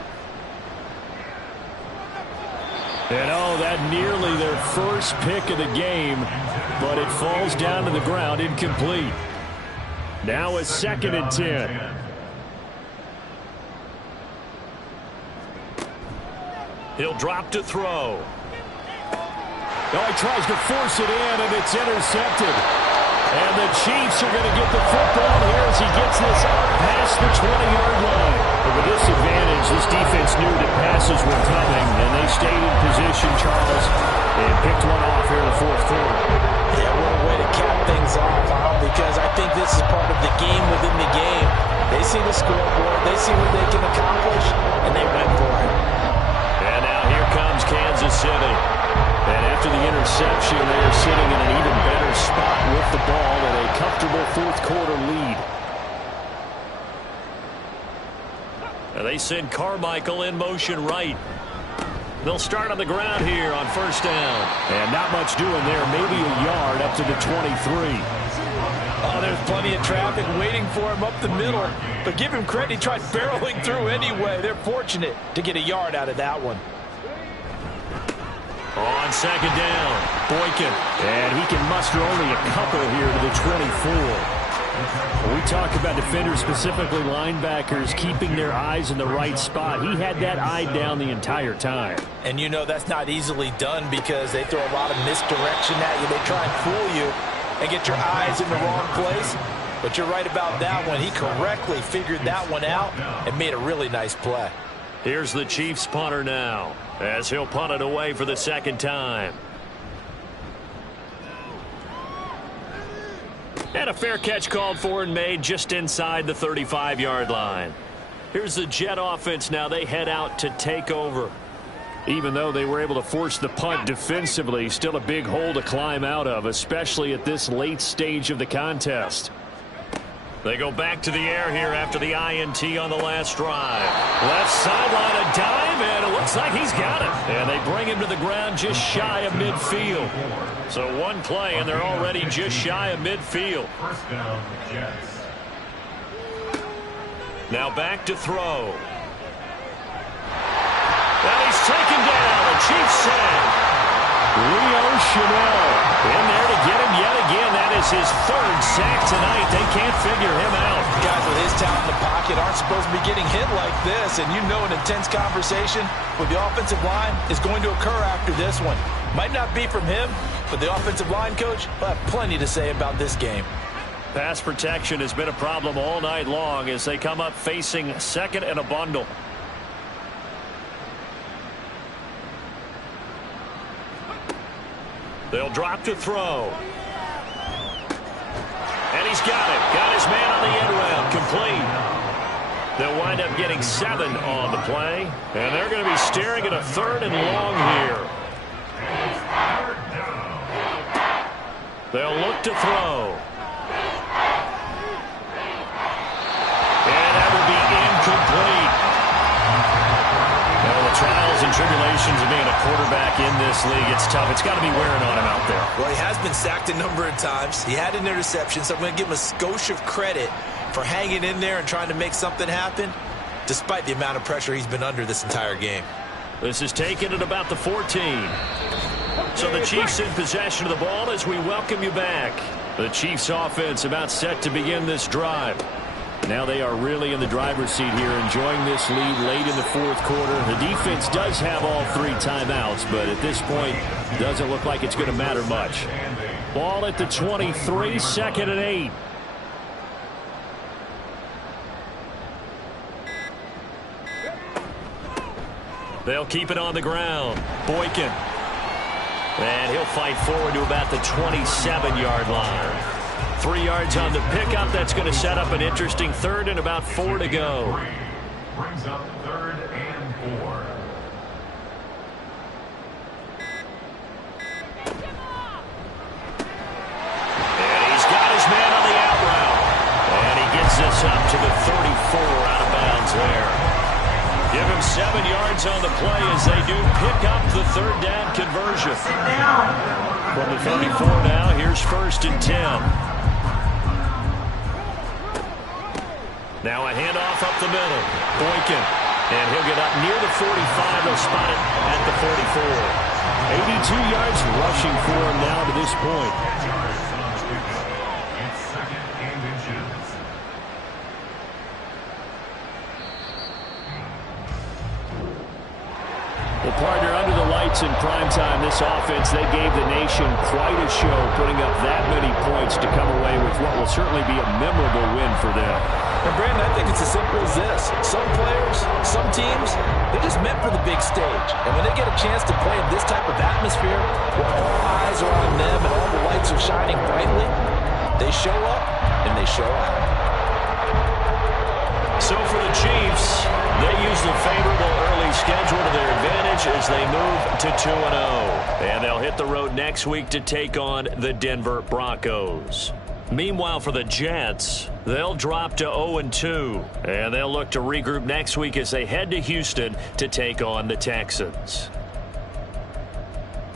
And that nearly their first pick of the game, but it falls down to the ground incomplete. Now it's 2nd and 10. He'll drop to throw. He tries to force it in, and it's intercepted. And the Chiefs are going to get the football here as he gets this out past the 20-yard line. But with this advantage, this defense knew that passes were coming, and they stayed in position, Charles, and picked one off here in the 4th quarter. Yeah, what a way to cap things off, because I think this is part of the game within the game. They see the scoreboard, they see what they can accomplish, and they went for it. And now here comes Kansas City. And after the interception, they are sitting in an even better spot with the ball and a comfortable 4th quarter lead. And they send Carmichael in motion right. They'll start on the ground here on first down. And not much doing there, maybe a yard up to the 23. There's plenty of traffic waiting for him up the middle. But give him credit, he tried barreling through anyway. They're fortunate to get a yard out of that one. On second down, Boykin. And he can muster only a couple here to the 24. We talk about defenders, specifically linebackers, keeping their eyes in the right spot. He had that eye down the entire time. And you know that's not easily done because they throw a lot of misdirection at you. They try and fool you and get your eyes in the wrong place. But you're right about that one. He correctly figured that one out and made a really nice play. Here's the Chiefs punter now, as he'll punt it away for the second time. And a fair catch called for and made just inside the 35-yard line. Here's the Jet offense now. They head out to take over. Even though they were able to force the punt defensively, still a big hole to climb out of, especially at this late stage of the contest. They go back to the air here after the INT on the last drive. Left sideline, a dive, and it looks like he's got it. And they bring him to the ground just shy of midfield. So one play, and they're already just shy of midfield. First down, Jets. Now back to throw. And he's taken down. The Chiefs sack. Leo Chanel in there to get him yet again. That is his third sack tonight. They can't figure him out. Guys with his talent in the pocket aren't supposed to be getting hit like this. And you know an intense conversation with the offensive line is going to occur after this one. Might not be from him, but the offensive line coach will have plenty to say about this game. Pass protection has been a problem all night long as they come up facing second and a bundle. They'll drop to throw. And he's got it. Got his man on the end round. Complete. They'll wind up getting 7 on the play. And they're going to be staring at a 3rd and long here. They'll look to throw. And that will be incomplete. Well, the trials and tribulations of being a quarterback in this league, it's tough. It's got to be wearing on him out there. Well, he has been sacked a number of times. He had an interception, so I'm going to give him a skosh of credit for hanging in there and trying to make something happen, despite the amount of pressure he's been under this entire game. This is taken at about the 14. So the Chiefs in possession of the ball as we welcome you back. The Chiefs offense about set to begin this drive. Now they are really in the driver's seat here, enjoying this lead late in the fourth quarter. The defense does have all 3 timeouts, but at this point, doesn't look like it's going to matter much. Ball at the 23, 2nd and 8. They'll keep it on the ground. Boykin. And he'll fight forward to about the 27-yard line. 3 yards on the pickup. That's going to set up an interesting 3rd and about 4 to go. Brings up 3rd and 4. And he's got his man on the out route. And he gets this up to the 34 out of bounds there. Give him 7 yards on the play as they do pick up the 3rd down conversion. From the 34 now, here's 1st and 10. Now a handoff up the middle. Boykin. And he'll get up near the 45. They'll spot it at the 44. 82 yards rushing for him now to this point. It's 2nd and inches. Well, partner, under the lights in primetime, this offense, they gave the nation quite a show, putting up that many points to come away with what will certainly be a memorable win for them. And Brandon, I think it's as simple as this. Some players, some teams, they're just meant for the big stage. And when they get a chance to play in this type of atmosphere, where all eyes are on them and all the lights are shining brightly, they show up and they show out. So for the Chiefs, they use the favorable early schedule to their advantage as they move to 2-0. And they'll hit the road next week to take on the Denver Broncos. Meanwhile, for the Jets, they'll drop to 0-2. And they'll look to regroup next week as they head to Houston to take on the Texans.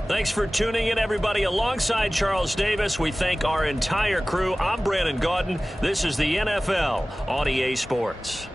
Thanks for tuning in, everybody. Alongside Charles Davis, we thank our entire crew. I'm Brandon Gaudin. This is the NFL on EA Sports.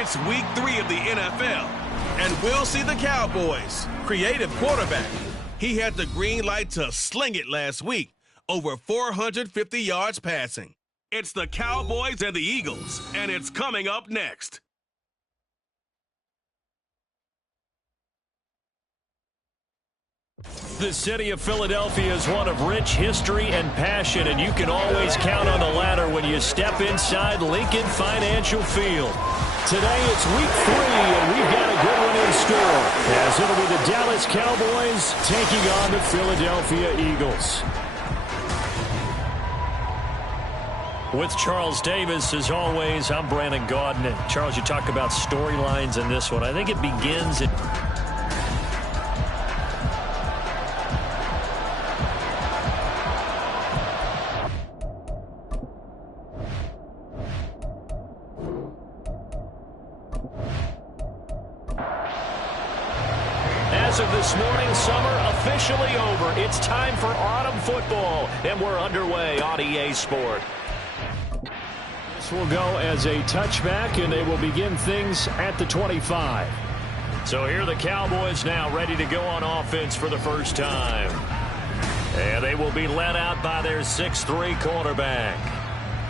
It's week 3 of the NFL, and we'll see the Cowboys' creative quarterback. He had the green light to sling it last week, over 450 yards passing. It's the Cowboys and the Eagles, and it's coming up next. The city of Philadelphia is one of rich history and passion, and you can always count on the latter when you step inside Lincoln Financial Field. Today it's week 3, and we've got a good one in store, as it'll be the Dallas Cowboys taking on the Philadelphia Eagles. With Charles Davis, as always, I'm Brandon Gaudin. Charles, you talk about storylines in this one. I think it begins at... As of this morning, summer officially over. It's time for autumn football, and we're underway on EA Sport. This will go as a touchback, and they will begin things at the 25. So here are the Cowboys now ready to go on offense for the first time. And they will be led out by their 6'3" quarterback.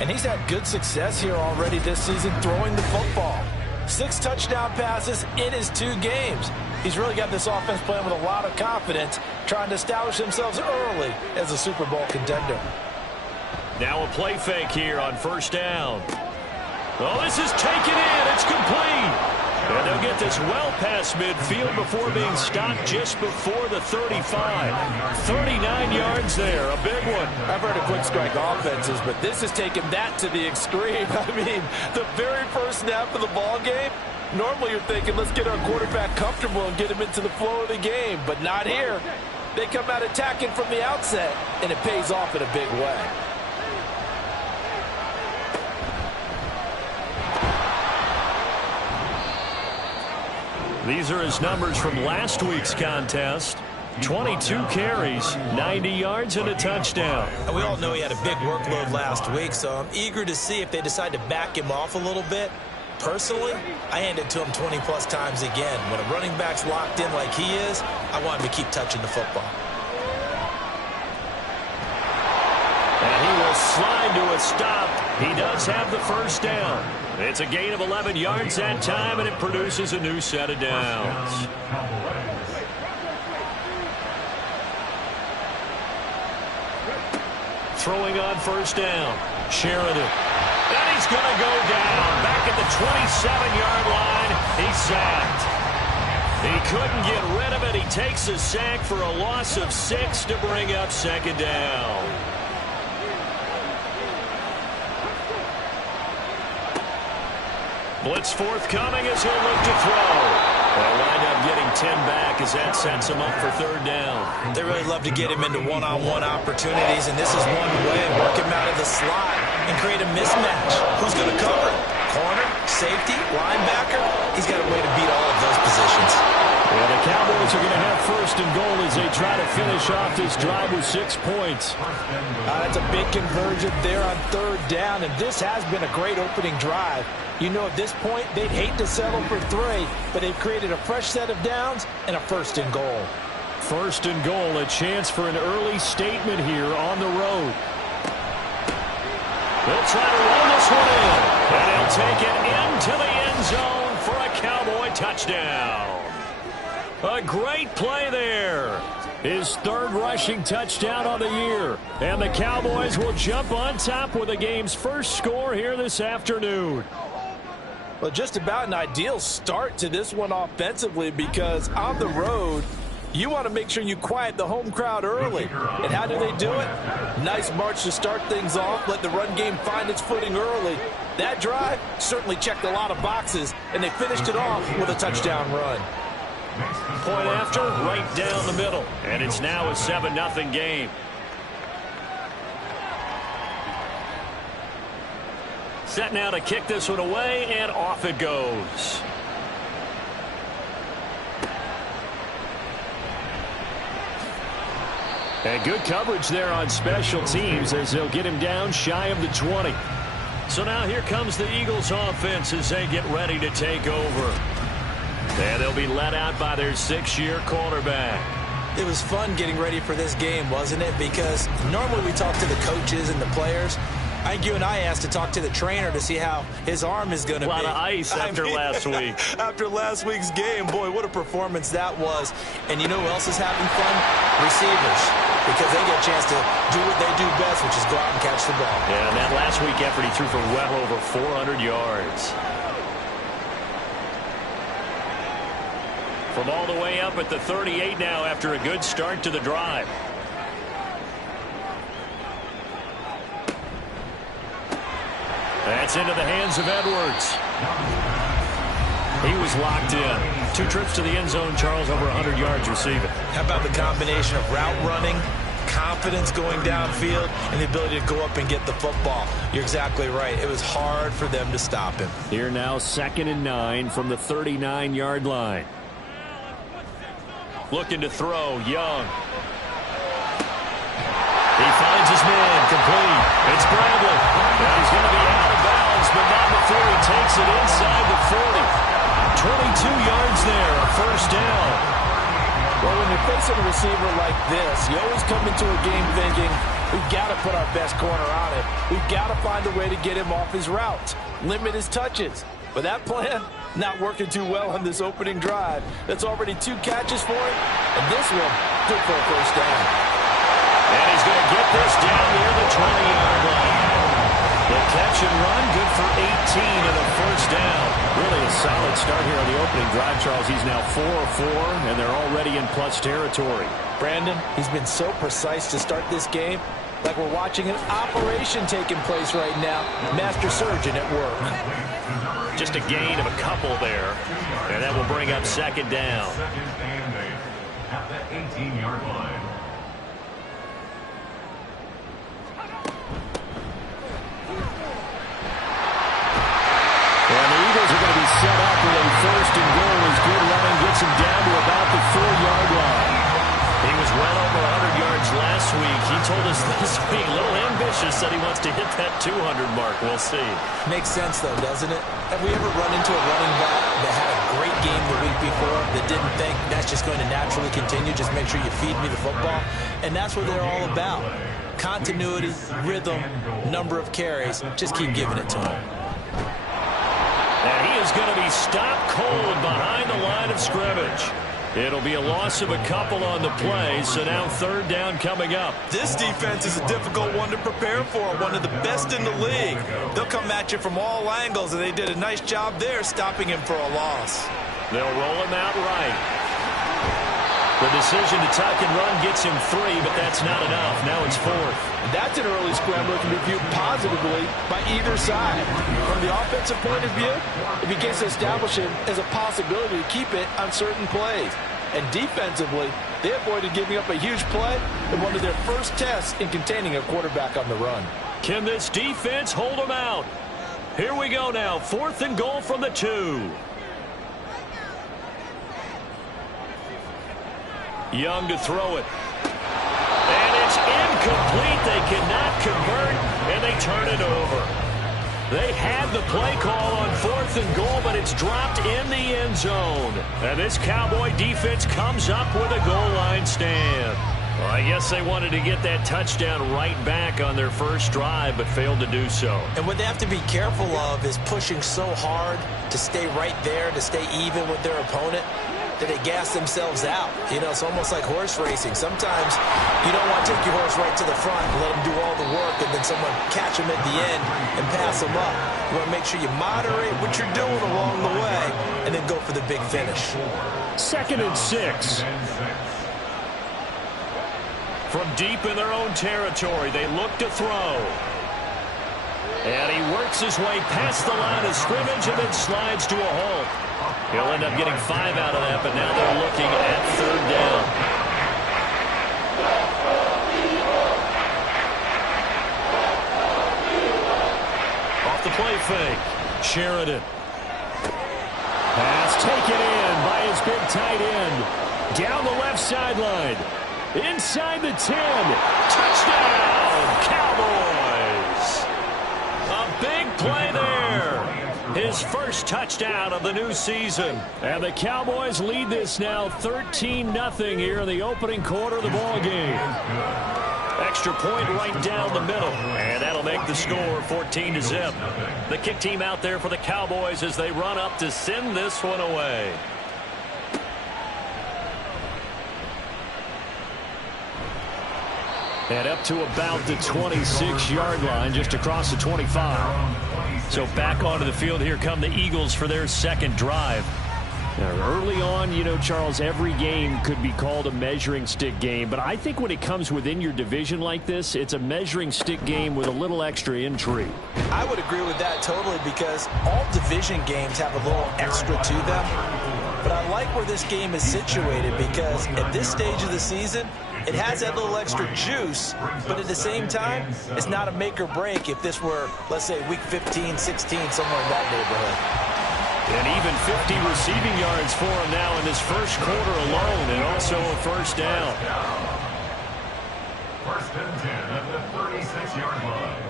And he's had good success here already this season throwing the football. 6 touchdown passes in his 2 games. He's really got this offense playing with a lot of confidence, trying to establish themselves early as a Super Bowl contender. Now a play fake here on first down. Oh, this is taken in. It's complete. And they'll get this well past midfield before being stopped just before the 35. 39 yards there, a big one. I've heard of quick strike offenses, but this has taken that to the extreme. I mean, the very first snap of the ball game, normally you're thinking, let's get our quarterback comfortable and get him into the flow of the game, but not here. They come out attacking from the outset, and it pays off in a big way. These are his numbers from last week's contest. 22 carries, 90 yards, and a touchdown. And we all know he had a big workload last week, so I'm eager to see if they decide to back him off a little bit. Personally, I hand it to him 20-plus times again. When a running back's locked in like he is, I want him to keep touching the football. And he will slide to a stop. He does have the first down. It's a gain of 11 yards that time, and it produces a new set of downs. Throwing on first down. Sheridan. And he's going to go down. Back at the 27-yard line. He's sacked. He couldn't get rid of it. He takes a sack for a loss of 6 to bring up second down. Blitz forthcoming as he'll look to throw. They'll wind up getting 10 back as that sets him up for third down. They really love to get him into one-on-one opportunities, and this is one way. Work him out of the slot and create a mismatch. Who's going to cover? Corner, safety, linebacker? He's got a way to beat all of those positions. Well, the Cowboys are going to have first and goal as they try to finish off this drive with 6 points. That's a big conversion there on third down, and this has been a great opening drive. You know, at this point, they'd hate to settle for 3, but they've created a fresh set of downs and a first and goal. First and goal, a chance for an early statement here on the road. They'll try to run this one in, and they'll take it into the end zone for a Cowboy touchdown. A great play there. His 3rd rushing touchdown on the year. And the Cowboys will jump on top with the game's first score here this afternoon. Well, just about an ideal start to this one offensively, because on the road, you want to make sure you quiet the home crowd early. And how do they do it? Nice march to start things off. Let the run game find its footing early. That drive certainly checked a lot of boxes, and they finished it off with a touchdown run. Point after, right down the middle. And it's now a 7-0 game. Set now to kick this one away, and off it goes. And good coverage there on special teams as they'll get him down shy of the 20. So now here comes the Eagles offense as they get ready to take over. And they'll be led out by their 6-year quarterback. It was fun getting ready for this game, wasn't it? Because normally we talk to the coaches and the players. I think you and I asked to talk to the trainer to see how his arm is going to be. A lot of ice after last week. After last week's game, boy, what a performance that was. And you know who else is having fun? Receivers. Because they get a chance to do what they do best, which is go out and catch the ball. Yeah, and that last week effort, he threw for well over 400 yards. From all the way up at the 38 now after a good start to the drive. That's into the hands of Edwards. He was locked in. 2 trips to the end zone, Charles, over 100 yards receiving. How about the combination of route running, confidence going downfield, and the ability to go up and get the football? You're exactly right. It was hard for them to stop him. Here now, 2nd and 9 from the 39-yard line. Looking to throw, Young. He finds his man, complete. It's Bradley. Now he's going to be out of bounds, but not before he takes it inside the 40. 22 yards there, a first down. Well, when you're facing a receiver like this, you always come into a game thinking, we've got to put our best corner on it. We've got to find a way to get him off his routes, limit his touches. But that plan, not working too well on this opening drive. That's already 2 catches for him, and this one, good for a first down. And he's going to get this down near the 20-yard line. The catch and run, good for 18 and a first down. Really a solid start here on the opening drive, Charles. He's now 4 of 4, and they're already in plus territory. Brandon, he's been so precise to start this game, like we're watching an operation taking place right now. Master surgeon at work. Just a gain of a couple there, and that will bring up 2nd down. 2nd and 8 at the 18-yard line. And the Eagles are going to be set up with a 1st and goal. His good running gets him down to about the 4-yard line. He was well over 100 yards last week. He told us this week, a little ambitious, that he wants to hit that 200 mark. We'll see. Makes sense, though, doesn't it? Have we ever run into a running back that had a great game the week before that didn't think that's just going to naturally continue, just make sure you feed me the football? And that's what they're all about. Continuity, rhythm, number of carries. Just keep giving it to him. And he is going to be stopped cold behind the line of scrimmage. It'll be a loss of a couple on the play, so now 3rd down coming up. This defense is a difficult one to prepare for, one of the best in the league. They'll come at you from all angles, and they did a nice job there stopping him for a loss. They'll roll him out right. The decision to tuck and run gets him 3, but that's not enough. Now it's 4th. That's an early scrambler that can be viewed positively by either side. From the offensive point of view, it begins to establish him as a possibility to keep it on certain plays. And defensively, they avoided giving up a huge play in one of their first tests in containing a quarterback on the run. Can this defense hold him out? Here we go now. 4th and goal from the 2. Young to throw it. And it's incomplete. They cannot convert, and they turn it over. They had the play call on 4th and goal, but it's dropped in the end zone. And this Cowboy defense comes up with a goal line stand. Well, I guess they wanted to get that touchdown right back on their first drive, but failed to do so. And what they have to be careful of is pushing so hard to stay right there, to stay even with their opponent, that they gas themselves out. You know, it's almost like horse racing. Sometimes you don't want to take your horse right to the front and let them do all the work and then someone catch them at the end and pass them up. You want to make sure you moderate what you're doing along the way and then go for the big finish. 2nd and 6. From deep in their own territory, they look to throw. And he works his way past the line of scrimmage and then slides to a halt. He'll end up getting 5 out of that, but now they're looking at 3rd down. Off the play fake, Sheridan. Pass taken in by his big tight end. Down the left sideline. Inside the 10. Touchdown, Cowboys! A big play his first touchdown of the new season. And the Cowboys lead this now 13-0 here in the opening quarter of the ball game. Extra point right down the middle, and that'll make the score 14-0. The kick team out there for the Cowboys as they run up to send this one away. And up to about the 26-yard line, just across the 25. So back onto the field, here come the Eagles for their second drive. Now, early on, you know, Charles, every game could be called a measuring stick game. But I think when it comes within your division like this, it's a measuring stick game with a little extra intrigue. I would agree with that totally, because all division games have a little extra to them. But I like where this game is situated, because at this stage of the season, it has that little extra juice, but at the same time, it's not a make or break if this were, let's say, week 15, 16, somewhere in that neighborhood. And even 50 receiving yards for him now in this first quarter alone, and also a first down. First and 10 at the 36-yard line.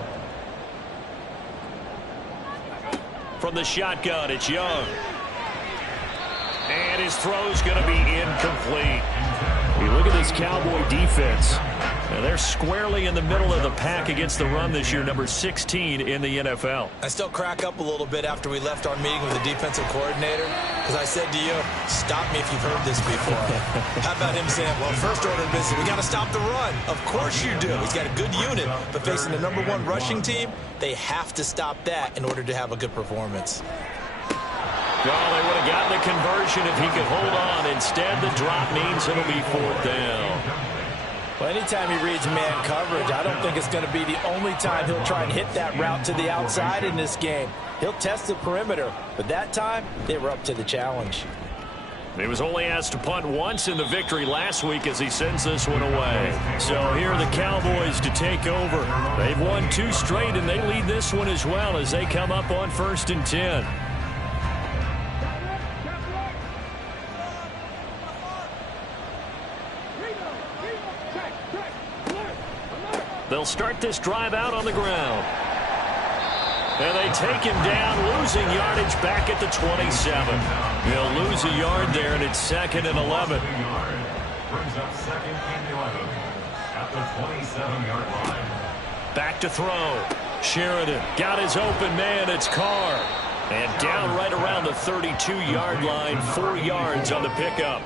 From the shotgun, it's Young. And his throw's going to be incomplete. You look at this Cowboy defense. Now they're squarely in the middle of the pack against the run this year, number 16 in the NFL. I still crack up a little bit after we left our meeting with the defensive coordinator, because I said to you, stop me if you've heard this before. How about him saying, well, first order of business, we got to stop the run. Of course you do. He's got a good unit, but facing the #1 rushing team, they have to stop that in order to have a good performance. Well, they would have gotten the conversion if he could hold on. Instead, the drop means it'll be 4th down. Well, anytime he reads man coverage, I don't think it's going to be the only time he'll try and hit that route to the outside in this game. He'll test the perimeter, but that time, they were up to the challenge. He was only asked to punt once in the victory last week as he sends this one away. So here are the Cowboys to take over. They've won 2 straight, and they lead this one as well as they come up on 1st and 10. They'll start this drive out on the ground. And they take him down, losing yardage back at the 27. They'll lose a yard there, and it's 2nd and 11. Brings up 2nd and 11 at the 27-yard line. Back to throw. Sheridan got his open man. It's Carr. And down right around the 32-yard line, 4 yards on the pickup.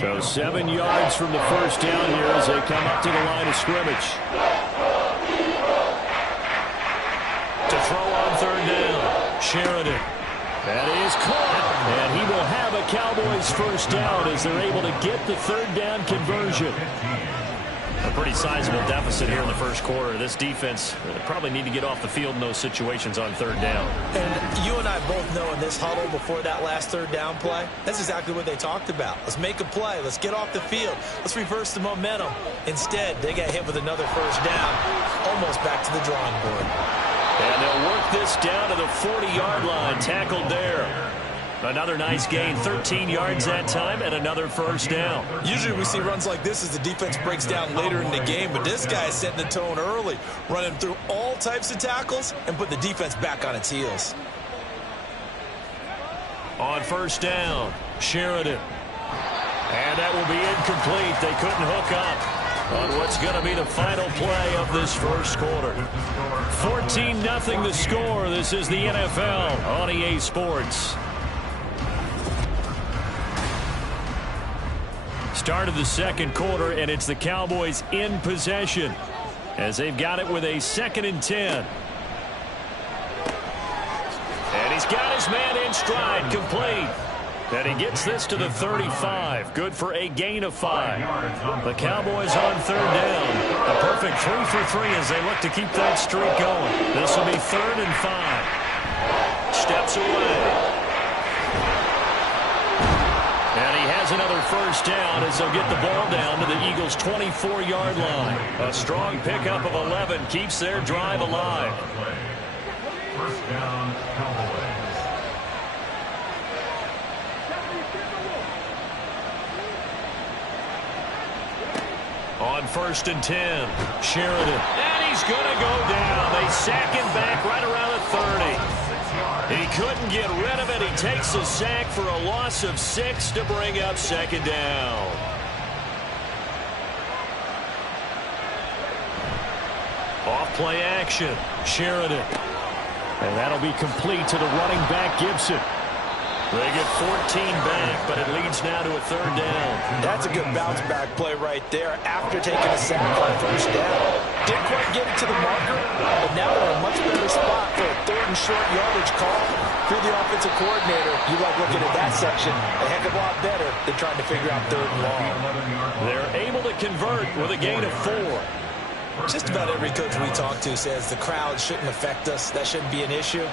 So 7 yards from the first down here as they come up to the line of scrimmage. To throw on 3rd down, Sheridan. That is caught. And he will have a Cowboys first down as they're able to get the 3rd down conversion. A pretty sizable deficit here in the first quarter. This defense probably need to get off the field in those situations on 3rd down. And you and I both know in this huddle before that last 3rd down play, that's exactly what they talked about. Let's make a play. Let's get off the field. Let's reverse the momentum. Instead, they got hit with another first down, almost back to the drawing board. And they'll work this down to the 40-yard line, tackled there. Another nice gain, 13 yards that time, and another first down. Usually we see runs like this as the defense breaks down later in the game, but this guy is setting the tone early, running through all types of tackles and put the defense back on its heels. On 1st down, Sheridan. And that will be incomplete. They couldn't hook up on what's going to be the final play of this first quarter. 14-0 the score. This is the NFL on EA Sports. Start of the second quarter, and it's the Cowboys in possession as they've got it with a 2nd and 10. And he's got his man in stride, complete. And he gets this to the 35. Good for a gain of 5. The Cowboys on 3rd down. A perfect 3 for 3 as they look to keep that streak going. This will be 3rd and 5. Steps away. And he has another first down as they'll get the ball down to the Eagles' 24-yard line. A strong pickup of 11 keeps their drive alive. First down, Cowboys. On 1st and 10, Sheridan. And he's going to go down. They sack him back right around the 30. He couldn't get rid of it. He takes a sack for a loss of 6 to bring up second down. Off play action. Sheridan. And that'll be complete to the running back, Gibson. They get 14 back, but it leads now to a third down. That's a good bounce back play right there after taking a sack on first down. Didn't quite get it to the marker, but now they're in a much better spot for a third and short yardage call. If you're the offensive coordinator, you like looking at that section a heck of a lot better than trying to figure out third and long. They're able to convert with a gain of 4. Just about every coach we talk to says the crowd shouldn't affect us. That shouldn't be an issue.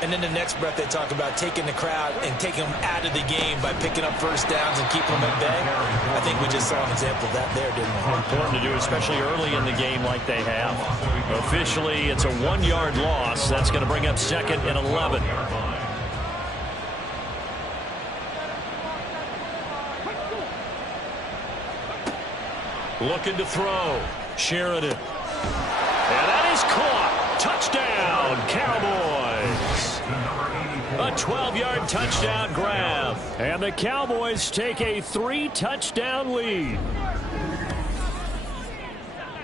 And then the next breath they talk about taking the crowd and taking them out of the game by picking up first downs and keeping them at bay. I think we just saw an example of that there, didn't we? Important to do, especially early in the game like they have. Officially, it's a 1-yard loss. That's going to bring up second and 11. Looking to throw. Sheridan. And that is caught. Touchdown, Cowboys. A 12-yard touchdown grab. And the Cowboys take a 3-touchdown lead.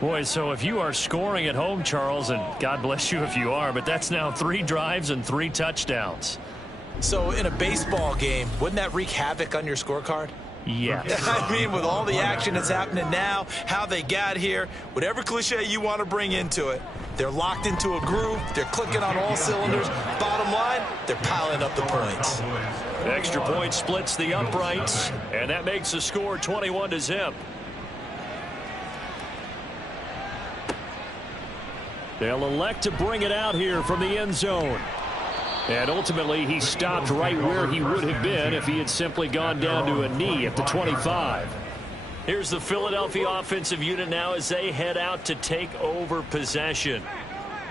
Boy, so if you are scoring at home, Charles, and God bless you if you are, but that's now 3 drives and 3 touchdowns. So in a baseball game, wouldn't that wreak havoc on your scorecard? Yes. I mean, with all the action that's happening now, how they got here, whatever cliche you want to bring into it, they're locked into a groove. They're clicking on all cylinders. Bottom line, they're piling up the points. Extra point splits the uprights, and that makes the score 21-0. They'll elect to bring it out here from the end zone. And ultimately, he stopped right where he would have been if he had simply gone down to a knee at the 25. Here's the Philadelphia offensive unit now as they head out to take over possession.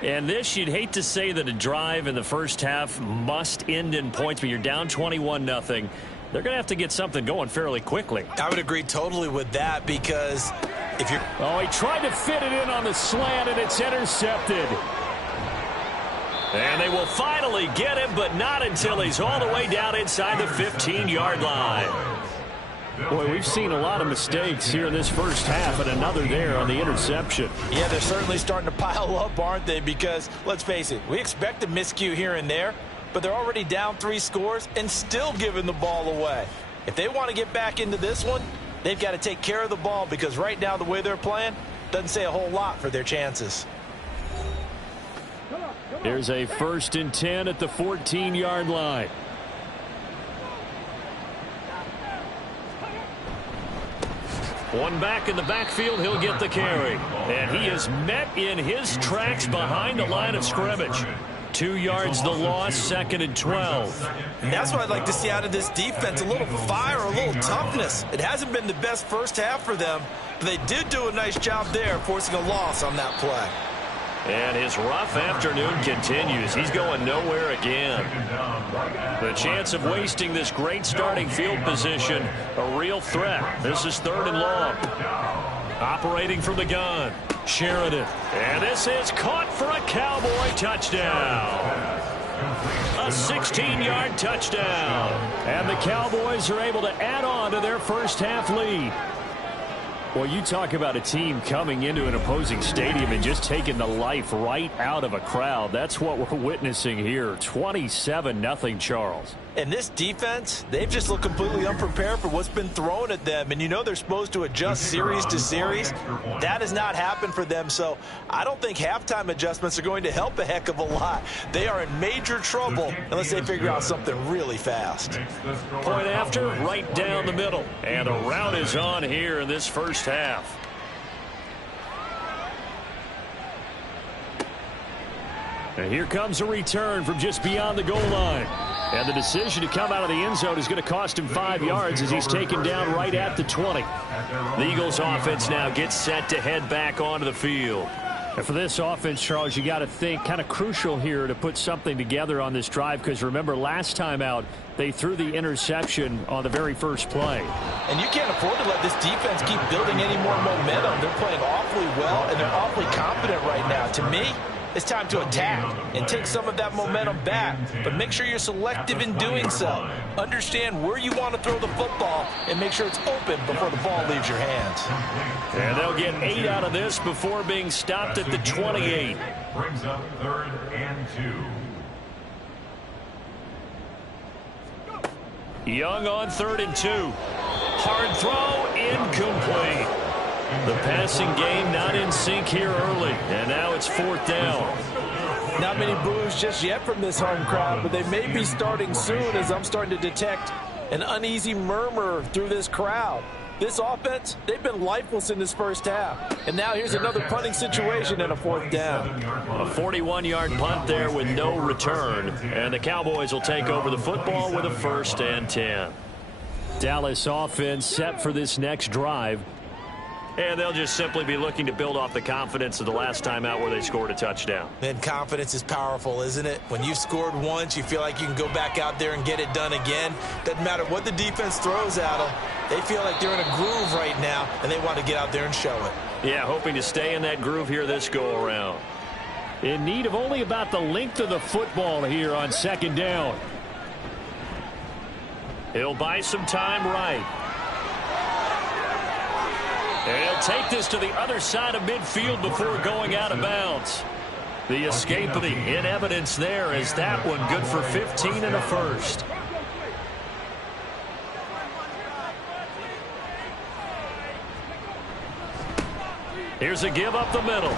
And this, you'd hate to say that a drive in the first half must end in points, but you're down 21-0. They're going to have to get something going fairly quickly. I would agree totally with that because if you're... Oh, he tried to fit it in on the slant, and it's intercepted. And they will finally get him, but not until he's all the way down inside the 15-yard line. Boy, we've seen a lot of mistakes here in this first half, and another there on the interception. Yeah, they're certainly starting to pile up, aren't they? Because, let's face it, we expect a miscue here and there, but they're already down 3 scores and still giving the ball away. If they want to get back into this one, they've got to take care of the ball because right now the way they're playing doesn't say a whole lot for their chances. Here's a 1st and 10 at the 14-yard line. One back in the backfield, he'll get the carry. And he is met in his tracks behind the line of scrimmage. 2 yards the loss, 2nd and 12. And that's what I'd like to see out of this defense, a little fire, a little toughness. It hasn't been the best first half for them, but they did do a nice job there forcing a loss on that play. And his rough afternoon continues. He's going nowhere again. The chance of wasting this great starting field position, a real threat. This is 3rd and long. Operating from the gun, Sheridan. And this is caught for a Cowboy touchdown. A 16-yard touchdown. And the Cowboys are able to add on to their first half lead. Well, you talk about a team coming into an opposing stadium and just taking the life right out of a crowd. That's what we're witnessing here. 27-0, Charles. And this defense, they've just looked completely unprepared for what's been thrown at them. And you know they're supposed to adjust series to series. That has not happened for them. So I don't think halftime adjustments are going to help a heck of a lot. They are in major trouble unless they figure out something really fast. Point after, right down the middle. And a rout is on here in this first half. And here comes a return from just beyond the goal line. And the decision to come out of the end zone is going to cost him 5 yards as he's taken down right at the 20. The Eagles offense now gets set to head back onto the field. And for this offense, Charles, you got to think kind of crucial here to put something together on this drive because remember last time out they threw the interception on the very first play. And you can't afford to let this defense keep building any more momentum. They're playing awfully well and they're awfully confident right now. To me, it's time to attack and take some of that momentum back, but make sure you're selective in doing so. Understand where you want to throw the football and make sure it's open before the ball leaves your hands. And they'll get 8 out of this before being stopped at the 28. Brings up 3rd and 2. Young on 3rd and 2. Hard throw, incomplete. The passing game not in sync here early, and now it's 4th down. Not many boos just yet from this home crowd, but they may be starting soon as I'm starting to detect an uneasy murmur through this crowd. This offense, they've been lifeless in this first half. And now here's another punting situation and a 4th down. A 41-yard punt there with no return, and the Cowboys will take over the football with a 1st and 10. Dallas offense set for this next drive. And they'll just simply be looking to build off the confidence of the last time out where they scored a touchdown. And confidence is powerful, isn't it? When you've scored once, you feel like you can go back out there and get it done again. Doesn't matter what the defense throws at them. They feel like they're in a groove right now, and they want to get out there and show it. Yeah, hoping to stay in that groove here this go-around. In need of only about the length of the football here on 2nd down. He'll buy some time right. And he'll take this to the other side of midfield before going out of bounds. The escape of the in evidence there is that one good for 15 and a 1st. Here's a give up the middle.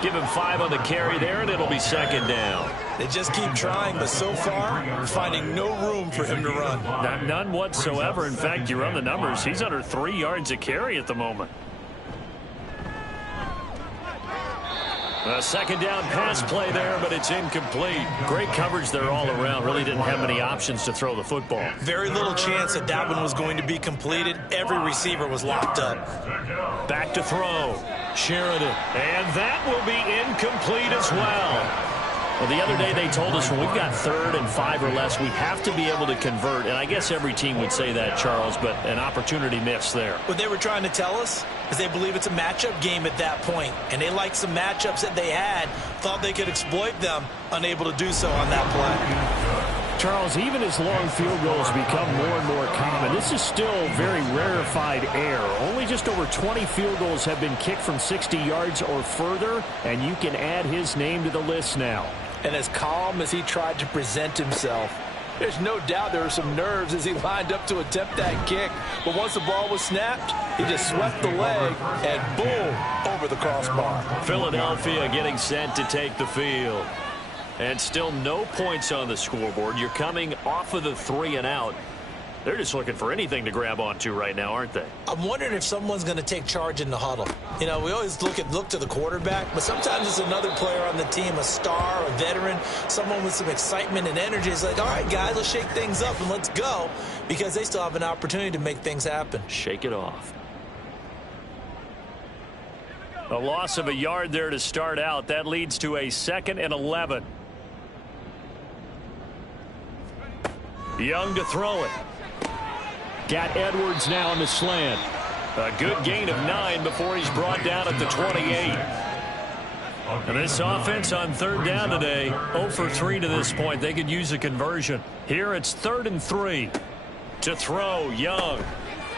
Give him 5 on the carry there, and it'll be 2nd down. They just keep trying, but so far, we're finding no room for him to run. None whatsoever. In fact, you run the numbers. He's under 3 yards a carry at the moment. A 2nd down pass play there, but it's incomplete. Great coverage there all around. Really didn't have many options to throw the football. Very little chance that that one was going to be completed. Every receiver was locked up. Back to throw. Sheridan. And that will be incomplete as well. Well, the other day they told us when we've got 3rd and 5 or less, we have to be able to convert. And I guess every team would say that, Charles, but an opportunity missed there. What they were trying to tell us is they believe it's a matchup game at that point. And they liked some matchups that they had, thought they could exploit them, unable to do so on that play. Charles, even as long field goals become more and more common, this is still very rarefied air. Only just over 20 field goals have been kicked from 60 yards or further, and you can add his name to the list now. And as calm as he tried to present himself, there's no doubt there were some nerves as he lined up to attempt that kick. But once the ball was snapped, he just swept the leg and boom, over the crossbar. Philadelphia getting set to take the field. And still no points on the scoreboard. You're coming off of the 3 and out. They're just looking for anything to grab onto right now, aren't they? I'm wondering if someone's going to take charge in the huddle. You know, we always look to the quarterback, but sometimes it's another player on the team, a star, a veteran, someone with some excitement and energy. It's like, all right, guys, let's shake things up and let's go, because they still have an opportunity to make things happen. Shake it off. A loss of a yard there to start out. That leads to a 2nd and 11. Young to throw it. Got Edwards now in the slant. A good gain of 9 before he's brought down at the 28. And this offense on 3rd down today, 0 for 3 to this point. They could use a conversion. Here it's 3rd and 3. To throw, Young.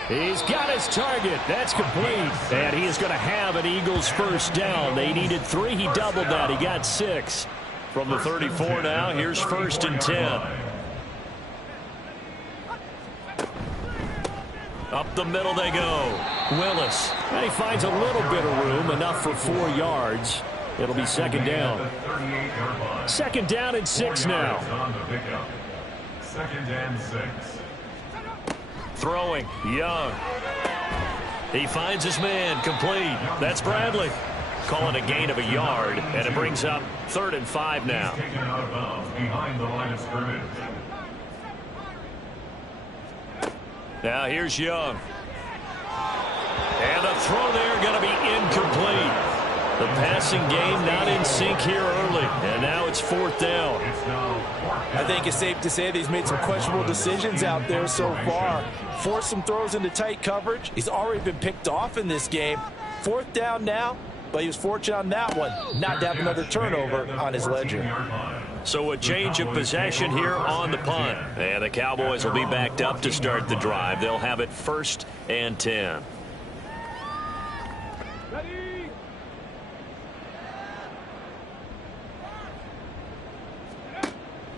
He's got his target. That's complete. And he is going to have an Eagles 1st down. They needed 3. He doubled that. He got 6. From the 34 now, here's 1st and 10. Up the middle they go. Willis. And he finds a little bit of room, enough for 4 yards. It'll be 2nd down. 2nd down and 6 now. 2nd and 6. Throwing. Young. He finds his man. Complete. That's Bradley. Calling a gain of a yard, and it brings up 3rd and 5 now. Taken out of bounds behind the line of scrimmage. Now here's Young. And the throw there going to be incomplete. The passing game not in sync here early. And now it's 4th down. I think it's safe to say that he's made some questionable decisions out there so far. Forced some throws into tight coverage. He's already been picked off in this game. 4th down now. but he was fortunate on that one not to have another turnover on his ledger. So a change of possession here on the punt. And the Cowboys will be backed up to start the drive. They'll have it 1st and 10.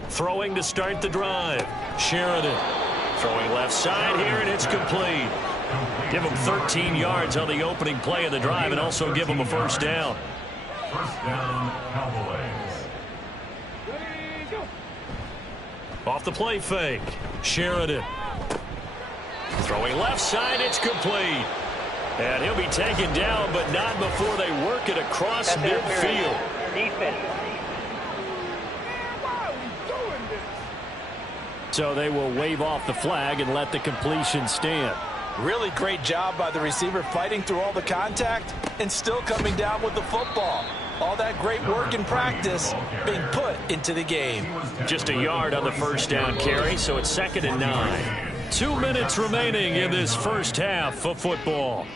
Throwing to start the drive. Sheridan throwing left side here, and it's complete. Give him 13 yards on the opening play of the drive and also give him a first down. First down, Cowboys. Off the play fake. Sheridan throwing left side. It's complete. And he'll be taken down, but not before they work it across midfield. Defense. So they will wave off the flag and let the completion stand. Really great job by the receiver fighting through all the contact and still coming down with the football. All that great work in practice being put into the game. Just a yard on the first down carry, so it's 2nd and 9. 2 minutes remaining in this first half of football.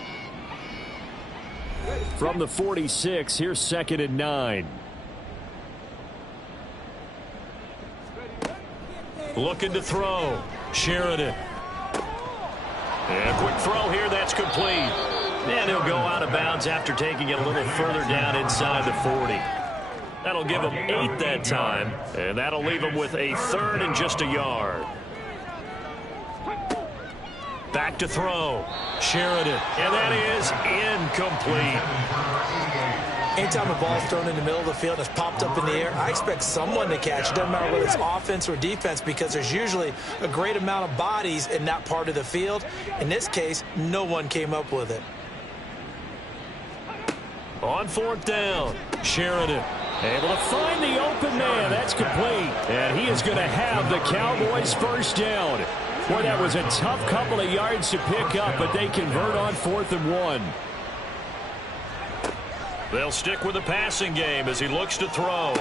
From the 46, here's 2nd and 9. Looking to throw. Sheridan. And a quick throw here. That's complete. And he'll go out of bounds after taking it a little further down inside the 40. That'll give him 8 that time. And that'll leave him with a 3rd and just a yard. Back to throw. Sheridan. And that is incomplete. Anytime a ball's thrown in the middle of the field and it's popped up in the air, I expect someone to catch it. Doesn't matter whether it's offense or defense, because there's usually a great amount of bodies in that part of the field. In this case, no one came up with it. On 4th down, Sheridan able to find the open man. That's complete. And he is going to have the Cowboys' first down. Boy, that was a tough couple of yards to pick up, but they convert on 4th and 1. They'll stick with the passing game as he looks to throw.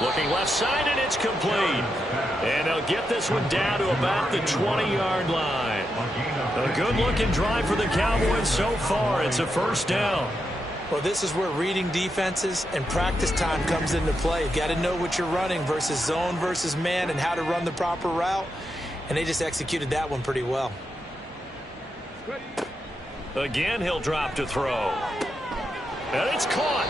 Looking left side, and it's complete. And they'll get this one down to about the 20-yard line. A good-looking drive for the Cowboys so far. It's a first down. Well, this is where reading defenses and practice time comes into play. You've got to know what you're running versus zone versus man and how to run the proper route. And they just executed that one pretty well. Again, he'll drop to throw. And it's caught.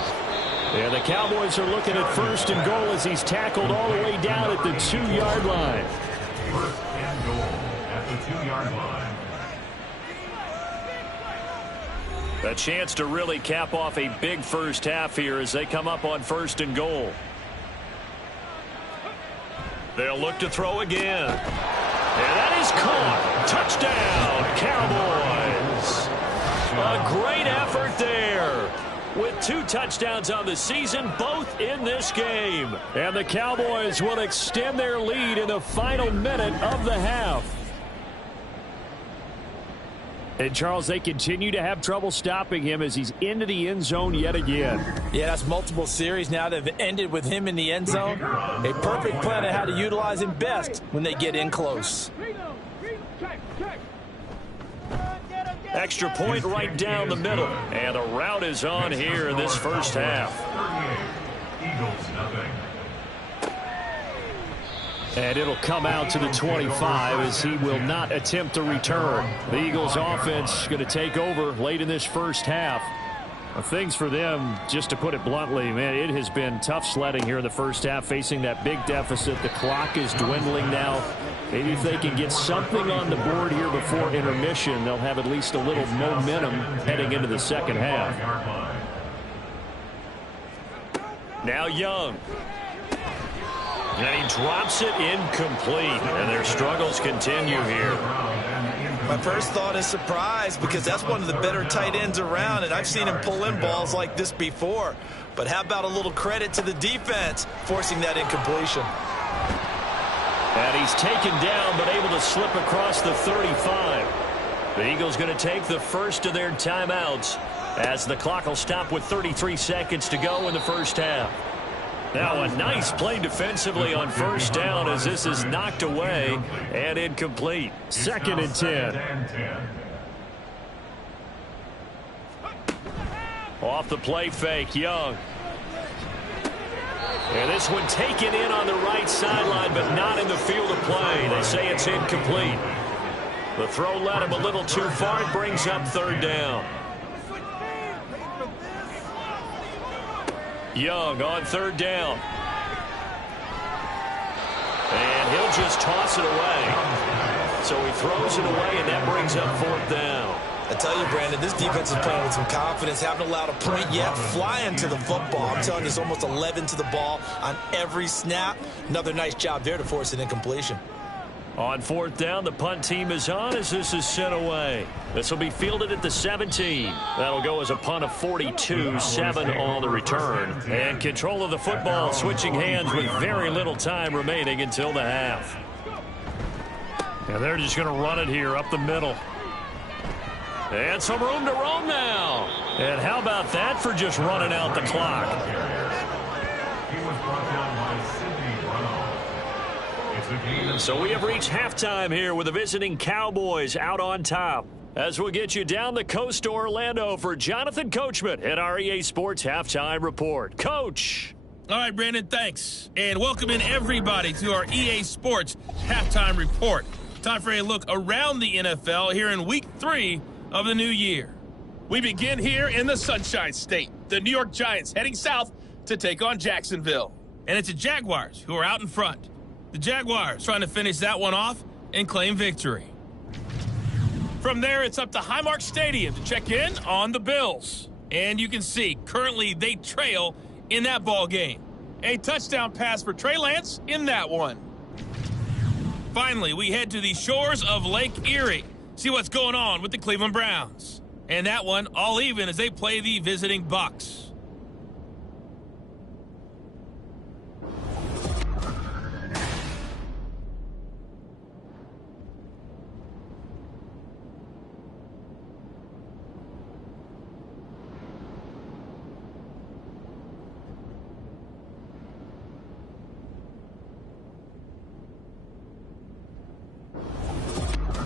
And the Cowboys are looking at 1st and goal as he's tackled all the way down at the 2-yard line. 1st and goal at the 2-yard line. A chance to really cap off a big first half here as they come up on 1st and goal. They'll look to throw again. And that is caught. Touchdown, Cowboys. A great effort there. With 2 touchdowns on the season, both in this game. And the Cowboys will extend their lead in the final minute of the half. And, Charles, they continue to have trouble stopping him as he's into the end zone yet again. Yeah, that's multiple series now that have ended with him in the end zone. A perfect plan on how to utilize him best when they get in close. Extra point right down the middle. And the route is on here in this first half. Eagles, nothing. And it'll come out to the 25 as he will not attempt to return. The Eagles offense going to take over late in this first half. Things for them, just to put it bluntly, man, it has been tough sledding here in the first half, facing that big deficit. The clock is dwindling now. Maybe if they can get something on the board here before intermission, they'll have at least a little momentum heading into the second half. Now Young. And he drops it incomplete. And their struggles continue here. My first thought is surprise, because that's one of the better tight ends around, and I've seen him pull in balls like this before. But how about a little credit to the defense forcing that incompletion? And he's taken down, but able to slip across the 35. The Eagles going to take the first of their timeouts as the clock will stop with 33 seconds to go in the first half. Now a nice play defensively on first down as this is knocked away and incomplete. 2nd and 10. Off the play fake, Young. And this one taken in on the right sideline, but not in the field of play. They say it's incomplete. The throw led him a little too far. It brings up third down. Young on third down. And he'll just toss it away. So he throws it away, and that brings up fourth down. I tell you, Brandon, this defense is playing with some confidence. Haven't allowed a point yet. Flying to the football. I'm telling you, it's almost 11 to the ball on every snap. Another nice job there to force an incompletion. On fourth down, the punt team is on as this is sent away. This will be fielded at the 17. That'll go as a punt of 42, 7 on the return. And control of the football switching hands with very little time remaining until the half. And they're just going to run it here up the middle. And some room to roam now. And how about that for just running out the clock? He was brought down by Sidney Brown. It's a gain. So we have reached halftime here with the visiting Cowboys out on top. As we'll get you down the coast to Orlando for Jonathan Coachman at our EA Sports Halftime Report. Coach. All right, Brandon, thanks. And welcome in everybody to our EA Sports Halftime Report. Time for a look around the NFL here in Week 3 of the new year. We begin here in the Sunshine State. The New York Giants heading south to take on Jacksonville. And it's the Jaguars who are out in front. The Jaguars trying to finish that one off and claim victory. From there, it's up to Highmark Stadium to check in on the Bills. And you can see, currently they trail in that ball game. A touchdown pass for Trey Lance in that one. Finally, we head to the shores of Lake Erie. See what's going on with the Cleveland Browns. And that one all even as they play the visiting Bucs.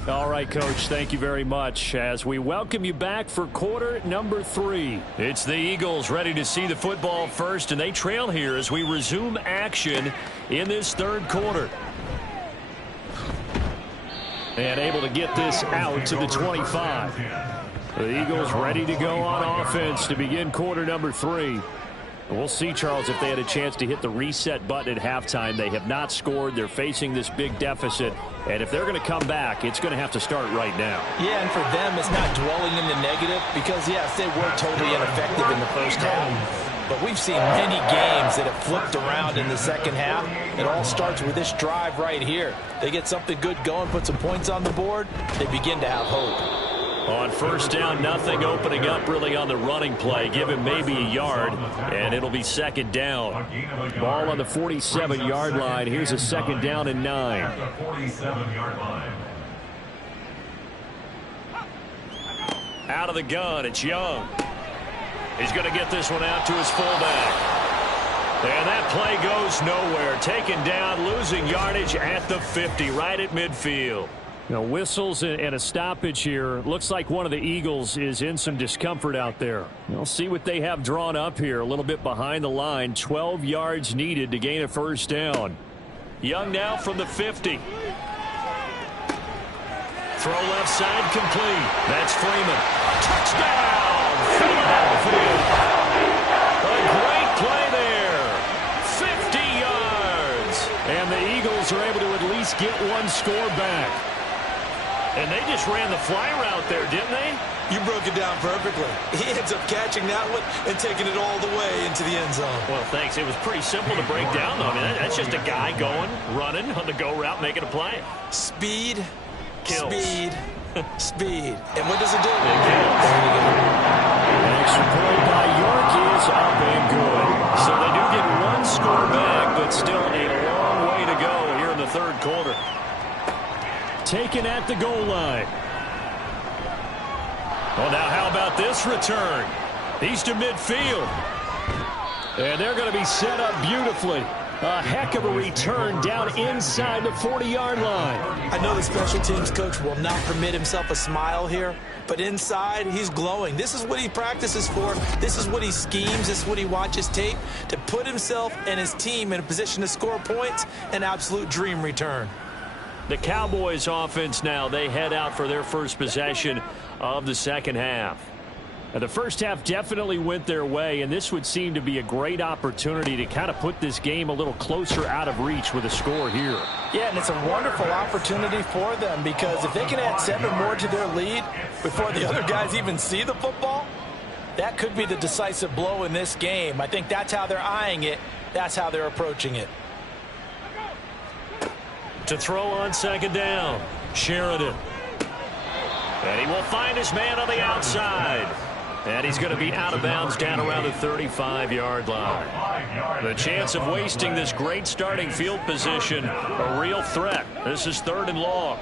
All right, Coach, thank you very much as we welcome you back for quarter number 3. It's the Eagles ready to see the football first, and they trail here as we resume action in this third quarter. And able to get this out to the 25. The Eagles ready to go on offense to begin quarter number 3. We'll see, Charles, if they had a chance to hit the reset button at halftime. They have not scored. They're facing this big deficit. And if they're going to come back, it's going to have to start right now. Yeah, and for them, it's not dwelling in the negative because, yes, they were totally ineffective in the first half. But we've seen many games that have flipped around in the second half. It all starts with this drive right here. They get something good going, put some points on the board, they begin to have hope. On first down, nothing opening up really on the running play. Give him maybe a yard, and it'll be second down. Ball on the 47-yard line. Here's a second down and 9. At the 47-yard line. Out of the gun, it's Young. He's going to get this one out to his fullback. And that play goes nowhere. Taken down, losing yardage at the 50, right at midfield. Now, whistles and a stoppage here. Looks like one of the Eagles is in some discomfort out there. We'll see what they have drawn up here. A little bit behind the line. 12 yards needed to gain a first down. Young now from the 50. Throw left side complete. That's Freeman. Touchdown! Philadelphia. A great play there. 50 yards. And the Eagles are able to at least get one score back. And they just ran the fly route there, didn't they? You broke it down perfectly. He ends up catching that one and taking it all the way into the end zone. Well, thanks. It was pretty simple to break down, though. I mean, that's just a guy going, running on the go route, making a play. Speed, kills. Speed, speed. And what does it do? It kills. An extra point by York is up and good. So they do get one score back, but still a long way to go here in the third quarter. Taken at the goal line. Well, now how about this return? He's to midfield. And they're going to be set up beautifully. A heck of a return down inside the 40-yard line. I know the special teams coach will not permit himself a smile here, but inside, he's glowing. This is what he practices for. This is what he schemes. This is what he watches tape to put himself and his team in a position to score points. An absolute dream return. The Cowboys offense now, they head out for their first possession of the second half. Now, the first half definitely went their way, and this would seem to be a great opportunity to kind of put this game a little closer out of reach with a score here. Yeah, and it's a wonderful opportunity for them because if they can add 7 more to their lead before the other guys even see the football, that could be the decisive blow in this game. I think that's how they're eyeing it. That's how they're approaching it. To throw on second down, Sheridan. And he will find his man on the outside. And he's going to be out of bounds down around the 35-yard line. The chance of wasting this great starting field position, a real threat. This is 3rd and long.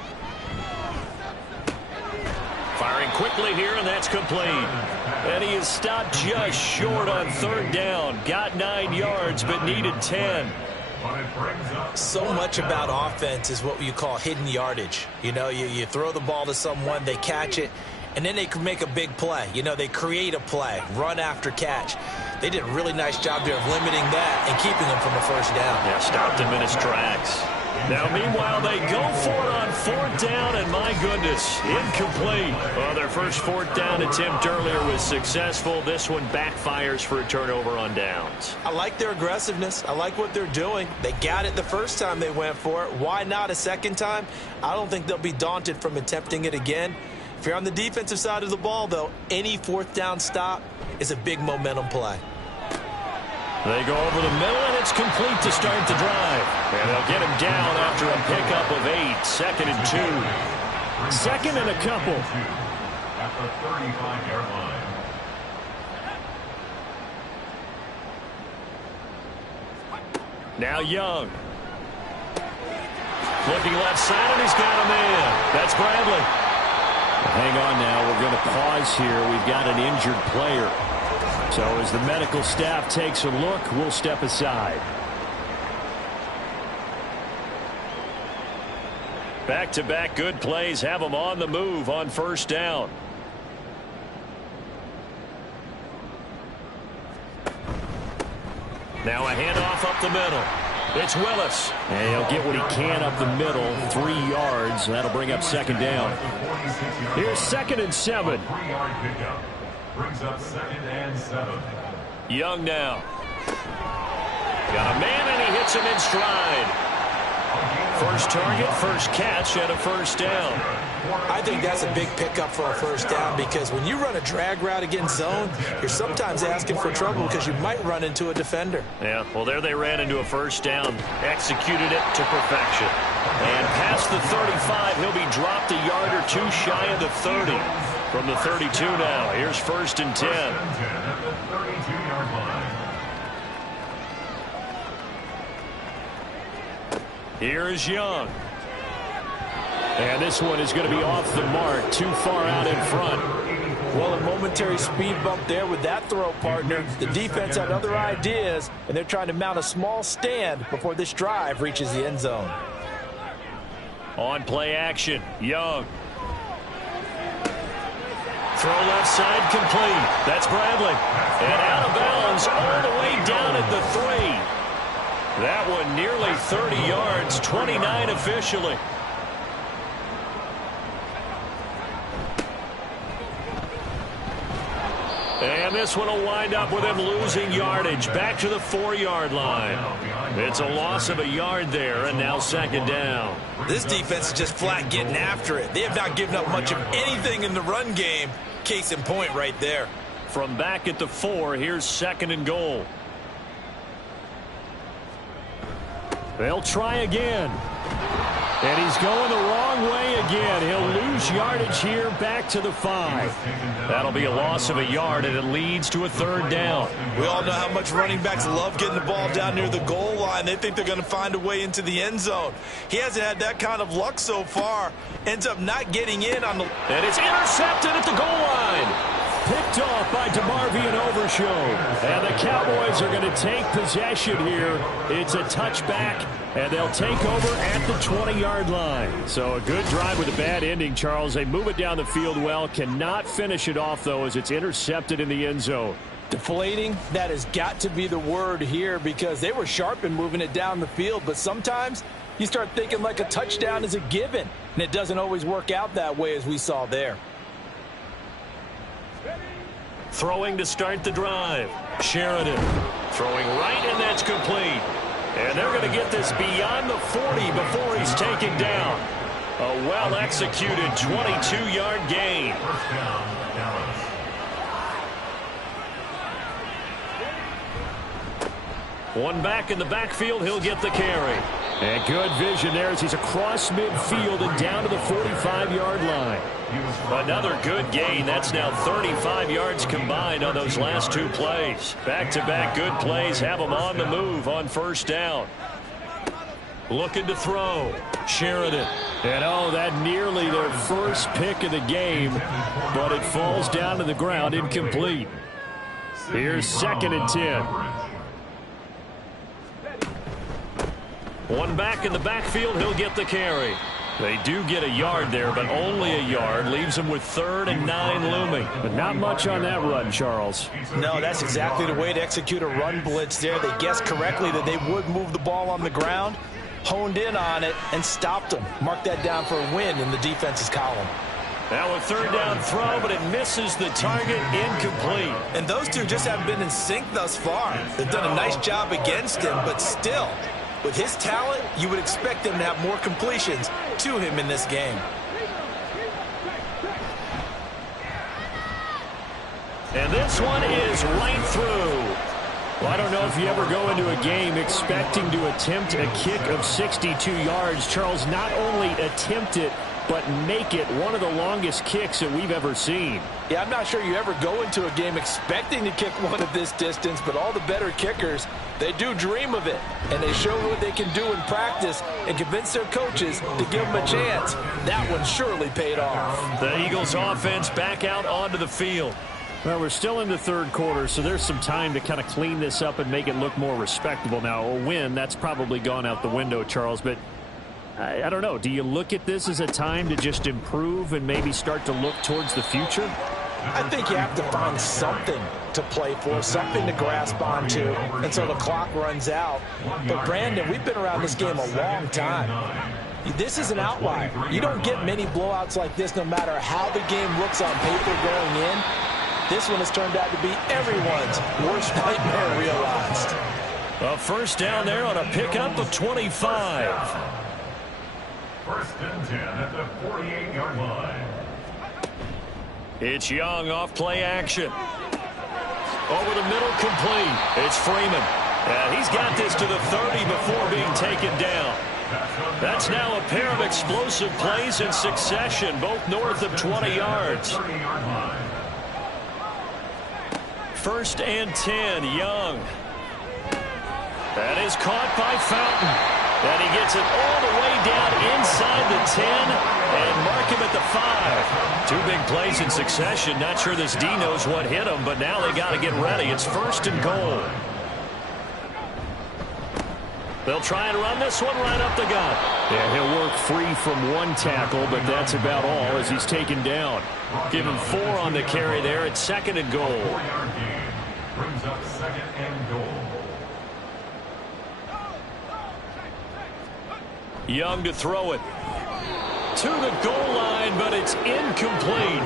Firing quickly here, and that's complete. And he is stopped just short on 3rd down. Got 9 yards, but needed 10. So much about offense is what you call hidden yardage. You know, you throw the ball to someone, they catch it, and then they can make a big play. You know, they create a play, run after catch. They did a really nice job there of limiting that and keeping them from a first down. Yeah, stopped him in his tracks. Now, meanwhile, they go for it on 4th down, and my goodness, incomplete. Well, their first 4th down attempt earlier was successful. This one backfires for a turnover on downs. I like their aggressiveness. I like what they're doing. They got it the first time they went for it. Why not a second time? I don't think they'll be daunted from attempting it again. If you're on the defensive side of the ball, though, any 4th down stop is a big momentum play. They go over the middle, and it's complete to start the drive. And they'll get him down after a pickup of 8. 2nd and 2. 2nd and a couple. At the 35-yard line. Now Young. Looking left side, and he's got a man. That's Bradley. Hang on now. We're going to pause here. We've got an injured player. So as the medical staff takes a look, we'll step aside. Back-to-back good plays have them on the move on 1st down. Now a handoff up the middle. It's Willis. And he'll get what he can up the middle. 3 yards. That'll bring up 2nd down. Here's 2nd and 7. 3-yard pickup. Brings up 2nd and 7. Young now. Got a man, and he hits him in stride. First target, first catch, and a 1st down. I think that's a big pickup for a 1st down because when you run a drag route against zone, you're sometimes asking for trouble because you might run into a defender. Yeah, well, there they ran into a 1st down. Executed it to perfection. And past the 35, he'll be dropped a yard or 2 shy of the 30. From the 32 now, here's 1st and 10. At the 32-yard line. Here's Young. And this one is going to be off the mark, too far out in front. Well, a momentary speed bump there with that throw, partner. The defense had other ideas, and they're trying to mount a small stand before this drive reaches the end zone. On play action, Young. Throw left side complete. That's Bradley. And out of bounds all the way down at the 3. That one nearly 30 yards, 29 officially. And this one will wind up with him losing yardage back to the 4-yard line. It's a loss of a yard there, and now 2nd down. This defense is just flat getting after it. They have not given up much of anything in the run game. Case in point right there. From back at the 4, here's 2nd and goal. They'll try again. And he's going the wrong way again. He'll lose yardage here back to the 5. That'll be a loss of a yard, and it leads to a 3rd down. We all know how much running backs love getting the ball down near the goal line. They think they're going to find a way into the end zone. He hasn't had that kind of luck so far. Ends up not getting in on the... And it's intercepted at the goal line. picked off by DeMarvion Overshow. And the Cowboys are going to take possession here. It's a touchback, and they'll take over at the 20-yard line. So a good drive with a bad ending, Charles. They move it down the field well. Cannot finish it off, though, as it's intercepted in the end zone. Deflating, that has got to be the word here, because they were sharp in moving it down the field. But sometimes you start thinking like a touchdown is a given, and it doesn't always work out that way, as we saw there. Throwing to start the drive. Sheridan throwing right, and that's complete. And they're going to get this beyond the 40 before he's taken down. A well-executed 22-yard gain. First down, Dallas. One back in the backfield, he'll get the carry. And good vision there as he's across midfield and down to the 45-yard line. Another good gain. That's now 35 yards combined on those last two plays. Back-to-back good plays have them on the move on first down. Looking to throw. Sheridan. And oh, that nearly their first pick of the game, but it falls down to the ground incomplete. Here's 2nd and 10. One back in the backfield, he'll get the carry. They do get a yard there, but only a yard. Leaves them with 3rd and 9 looming. But not much on that run, Charles. No, that's exactly the way to execute a run blitz there. They guessed correctly that they would move the ball on the ground, honed in on it, and stopped them. Mark that down for a win in the defense's column. Now a 3rd down throw, but it misses the target, incomplete. And those two just haven't been in sync thus far. They've done a nice job against him, but still, with his talent, you would expect him to have more completions to him in this game. And this one is right through. Well, I don't know if you ever go into a game expecting to attempt a kick of 62 yards. Charles, not only attempt it, but make it one of the longest kicks that we've ever seen. Yeah, I'm not sure you ever go into a game expecting to kick one of this distance, but all the better kickers, they do dream of it, and they show what they can do in practice and convince their coaches to give them a chance. That one surely paid off. The Eagles offense back out onto the field. Well, we're still in the 3rd quarter, so there's some time to kind of clean this up and make it look more respectable. Now, a win, that's probably gone out the window, Charles, but I don't know. Do you look at this as a time to just improve and maybe start to look towards the future? I think you have to find something to play for, something to grasp onto until the clock runs out. But, Brandon, we've been around this game a long time. This is an outlier. You don't get many blowouts like this no matter how the game looks on paper going in. This one has turned out to be everyone's worst nightmare realized. A 1st down there on a pickup of 25. 1st and 10 at the 48-yard line. It's Young off play action. Over the middle, complete. It's Freeman. He's got this to the 30 before being taken down. That's now a pair of explosive plays in succession, both north of 20 yards. 30-yard line. 1st and 10, Young. That is caught by Fountain. And he gets it all the way down inside the 10 and mark him at the 5. 2 big plays in succession. Not sure this D knows what hit him, but now they got to get ready. It's 1st and goal. They'll try and run this one right up the gut. Yeah, he'll work free from one tackle, but that's about all as he's taken down. Give him 4 on the carry there. It's 2nd and goal. 4-yard gain brings up 2nd and goal. Young to throw it to the goal line, but it's incomplete.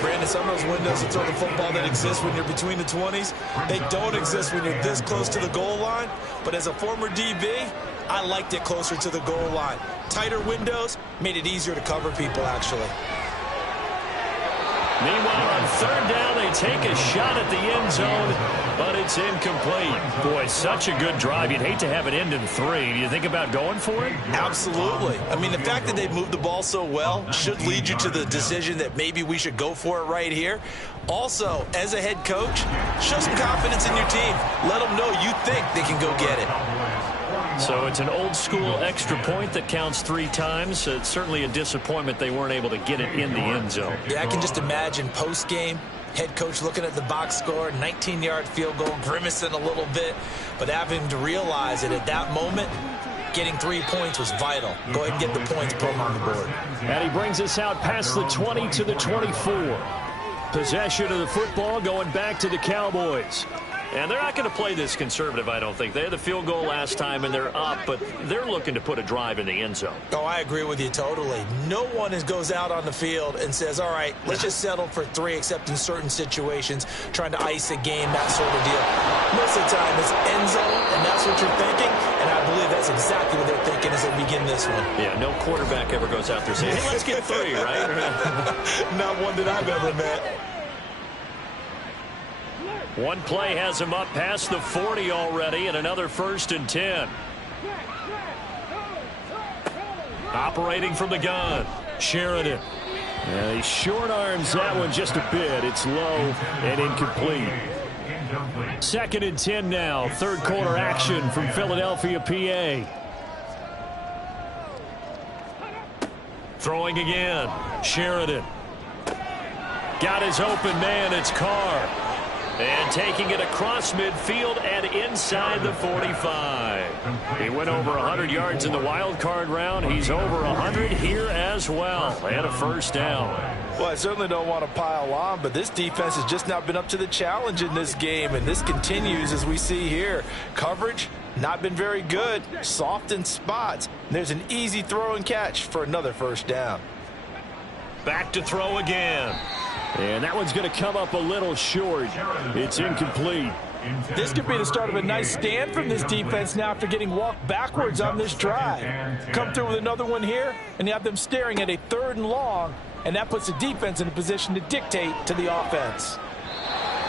Brandon, some of those windows to throw the football that exist when you're between the 20s, they don't exist when you're this close to the goal line. But as a former DB, I liked it closer to the goal line. Tighter windows made it easier to cover people, actually. Meanwhile, on 3rd down, they take a shot at the end zone, but it's incomplete. Boy, such a good drive. You'd hate to have it end in 3. Do you think about going for it? Absolutely. I mean, the fact that they moved the ball so well should lead you to the decision that maybe we should go for it right here. Also, as a head coach, show some confidence in your team. Let them know you think they can go get it. So it's an old-school extra point that counts 3 times. It's certainly a disappointment they weren't able to get it in the end zone. Yeah, I can just imagine post-game Head coach looking at the box score, 19-yard field goal, grimacing a little bit, but having to realize that at that moment, getting 3 points was vital. Go ahead and get the points, put them on the board. And he brings us out past the 20 to the 24. Possession of the football going back to the Cowboys. And they're not going to play this conservative, I don't think. They had the field goal last time, and they're up, but they're looking to put a drive in the end zone. Oh, I agree with you totally. No one goes out on the field and says, all right, let's just settle for 3, except in certain situations, trying to ice a game, that sort of deal. Most of the time, it's end zone, and that's what you're thinking, and I believe that's exactly what they're thinking as they begin this one. Yeah, no quarterback ever goes out there saying, hey, let's get 3, right? Not one that I've ever met. One play has him up past the 40 already, and another 1st and 10. Operating from the gun, Sheridan. He short arms that one just a bit. It's low and incomplete. 2nd and 10 now. 3rd quarter action from Philadelphia, PA. Throwing again, Sheridan. Got his open man, it's Carr. And taking it across midfield and inside the 45. He went over 100 yards in the wild card round. He's over 100 here as well. And a 1st down. Well, I certainly don't want to pile on, but this defense has just not been up to the challenge in this game, and this continues as we see here. Coverage, not been very good. Soft in spots. There's an easy throw and catch for another 1st down. Back to throw again. And that one's going to come up a little short. It's incomplete. This could be the start of a nice stand from this defense now after getting walked backwards on this drive. Come through with another one here, and you have them staring at a 3rd and long, and that puts the defense in a position to dictate to the offense.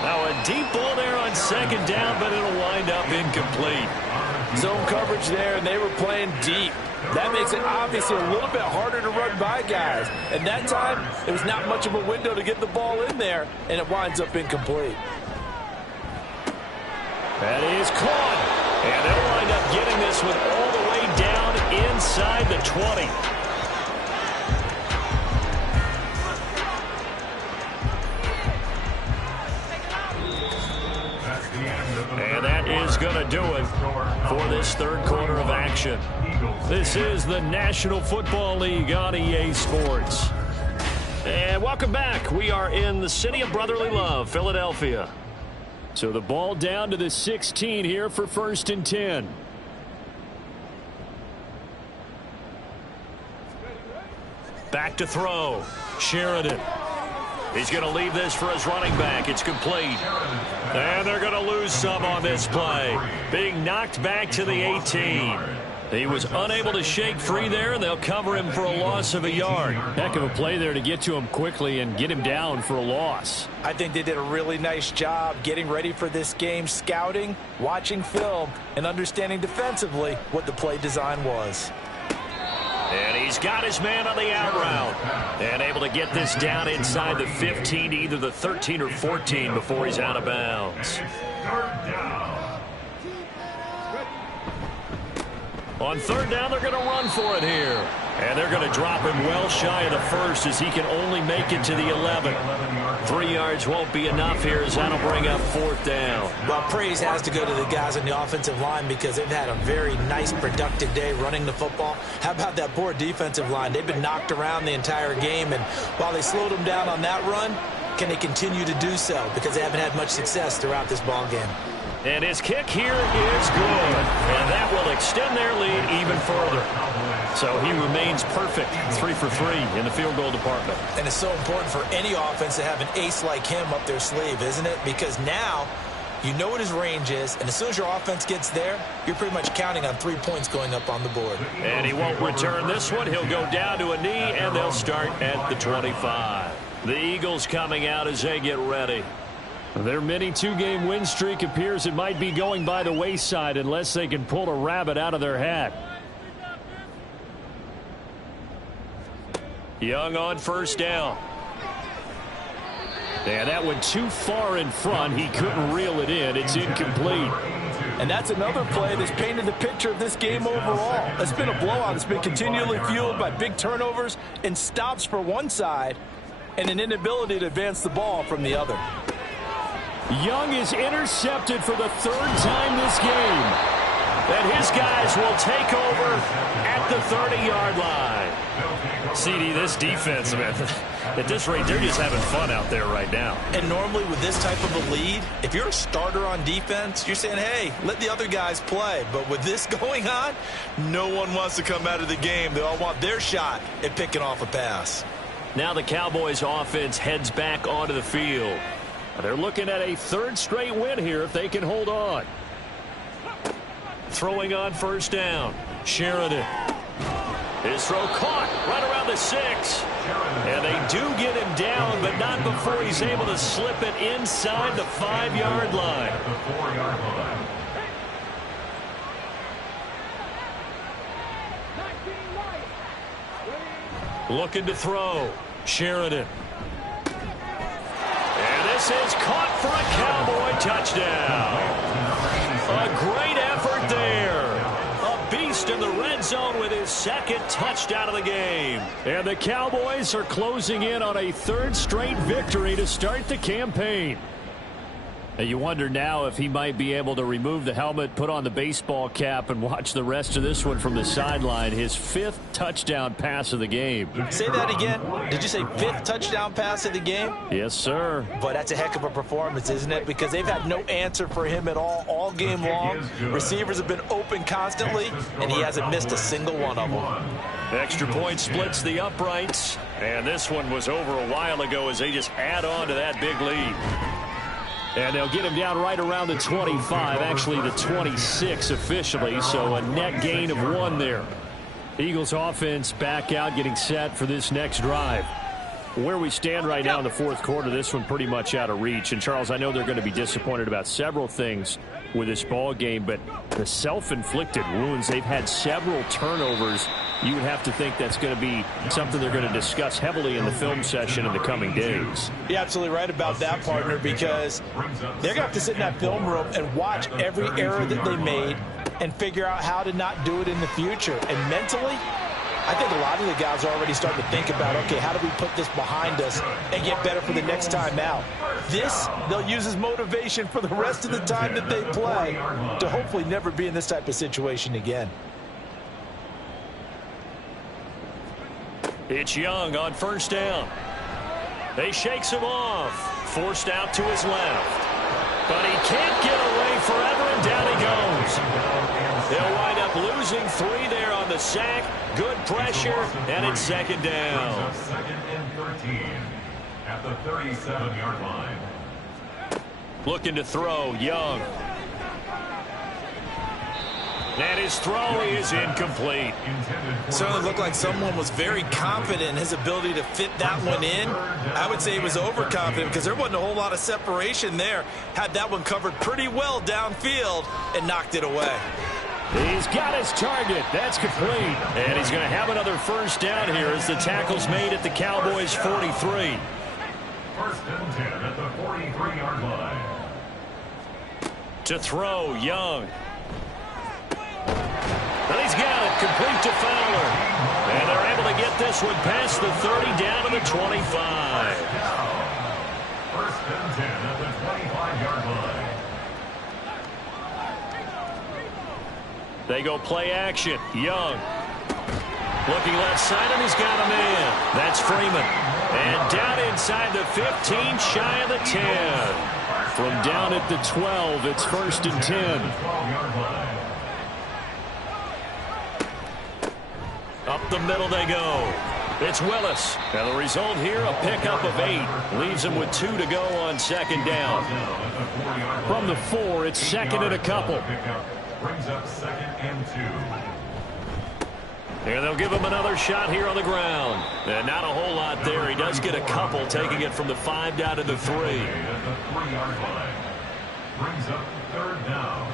Now a deep ball there on 2nd down, but it'll wind up incomplete. Zone coverage there, and they were playing deep. That makes it obviously a little bit harder to run by guys. And that time, there was not much of a window to get the ball in there, and it winds up incomplete. That is caught. And they'll wind up getting this one all the way down inside the 20. And that is going to do it for this 3rd quarter of action. This is the National Football League on EA Sports. And welcome back. We are in the city of brotherly love, Philadelphia. So the ball down to the 16 here for 1st and 10. Back to throw. Sheridan. He's going to leave this for his running back. It's complete. And they're going to lose some on this play. Being knocked back to the 18. He was unable to shake free there, and they'll cover him for a loss of a yard. Heck of a play there to get to him quickly and get him down for a loss. I think they did a really nice job getting ready for this game, scouting, watching film, and understanding defensively what the play design was. And he's got his man on the out route. And able to get this down inside the 15, either the 13 or 14 before he's out of bounds. On 3rd down, they're going to run for it here. And they're going to drop him well shy of the 1st as he can only make it to the 11. 3 yards won't be enough here as that'll bring up 4th down. Well, praise has to go to the guys on the offensive line because they've had a very nice, productive day running the football. How about that poor defensive line? They've been knocked around the entire game, and while they slowed them down on that run, can they continue to do so? Because they haven't had much success throughout this ball game. And his kick here is good. And that will extend their lead even further. So he remains perfect, 3 for 3 in the field goal department. And it's so important for any offense to have an ace like him up their sleeve, isn't it? Because now you know what his range is, and as soon as your offense gets there, you're pretty much counting on 3 points going up on the board. And he won't return this one. He'll go down to a knee, and they'll start at the 25. The Eagles coming out as they get ready. Their mini 2-game win streak appears it might be going by the wayside unless they can pull a rabbit out of their hat. Young on 1st down. Yeah, that went too far in front. He couldn't reel it in. It's incomplete. And that's another play that's painted the picture of this game overall. It's been a blowout. It's been continually fueled by big turnovers and stops for one side. and an inability to advance the ball from the other. Young is intercepted for the third time this game. And his guys will take over at the 30-yard line. CD, this defense, man, at this rate, they're just having fun out there right now. And normally with this type of a lead, if you're a starter on defense, you're saying, hey, let the other guys play. But with this going on, no one wants to come out of the game. They all want their shot at picking off a pass. Now the Cowboys offense heads back onto the field. They're looking at a third straight win here if they can hold on. Throwing on first down. Sheridan. His throw caught right around the 6. And they do get him down, but not before he's able to slip it inside the 5-yard line. Looking to throw. Sheridan. And this is caught for a Cowboy touchdown. A great effort there. A beast in the red zone with his second touchdown of the game. And the Cowboys are closing in on a third straight victory to start the campaign. And you wonder now if he might be able to remove the helmet, put on the baseball cap, and watch the rest of this one from the sideline. His 5th touchdown pass of the game. Say that again. Did you say 5th touchdown pass of the game? Yes, sir. But that's a heck of a performance, isn't it? Because they've had no answer for him at all game long. Receivers have been open constantly, and he hasn't missed a single one of them. Extra point splits the uprights. And this one was over a while ago as they just add on to that big lead. And they'll get him down right around the 25, actually the 26 officially, so a net gain of 1 there. Eagles offense back out, getting set for this next drive. Where we stand right now in the fourth quarter, this one pretty much out of reach. And, Charles, I know they're going to be disappointed about several things with this ball game, but the self-inflicted wounds, they've had several turnovers. You would have to think that's going to be something they're going to discuss heavily in the film session in the coming days. You're absolutely right about that, partner, because they're going to have to sit in that film room and watch every error that they made and figure out how to not do it in the future. And mentally, I think a lot of the guys are already starting to think about, okay, how do we put this behind us and get better for the next time out? This, they'll use as motivation for the rest of the time that they play to hopefully never be in this type of situation again. It's Young on first down. They shakes him off. Forced out to his left. But he can't get away forever, and down he goes. They'll wind up losing 3 there on the sack. Good pressure, and it's second down. Second and 13 at the 37-yard line. Looking to throw, Young. And his throw is incomplete. Certainly looked like someone was very confident in his ability to fit that one in. I would say he was overconfident because there wasn't a whole lot of separation there. Had that one covered pretty well downfield and knocked it away. He's got his target. That's complete. And he's going to have another first down here as the tackle's made at the Cowboys' 43. First and 10 at the 43-yard line. To throw, Young. And he's got it, complete to Fowler. And they're able to get this one past the 30 down to the 25. First and 10 at the 25-yard line. They go play action. Young. Looking left side, and he's got a man. That's Freeman. And down inside the 15, shy of the 10. From down at the 12, it's first and 10. Up the middle they go. It's Willis. And the result here, a pickup of 8. Leaves him with 2 to go on second down. From the 4, it's second and a couple. Brings up second and 2. And they'll give him another shot here on the ground. And not a whole lot there. He does get a couple, taking it from the 5 down to the 3. At the 3-yard line. Brings up third down.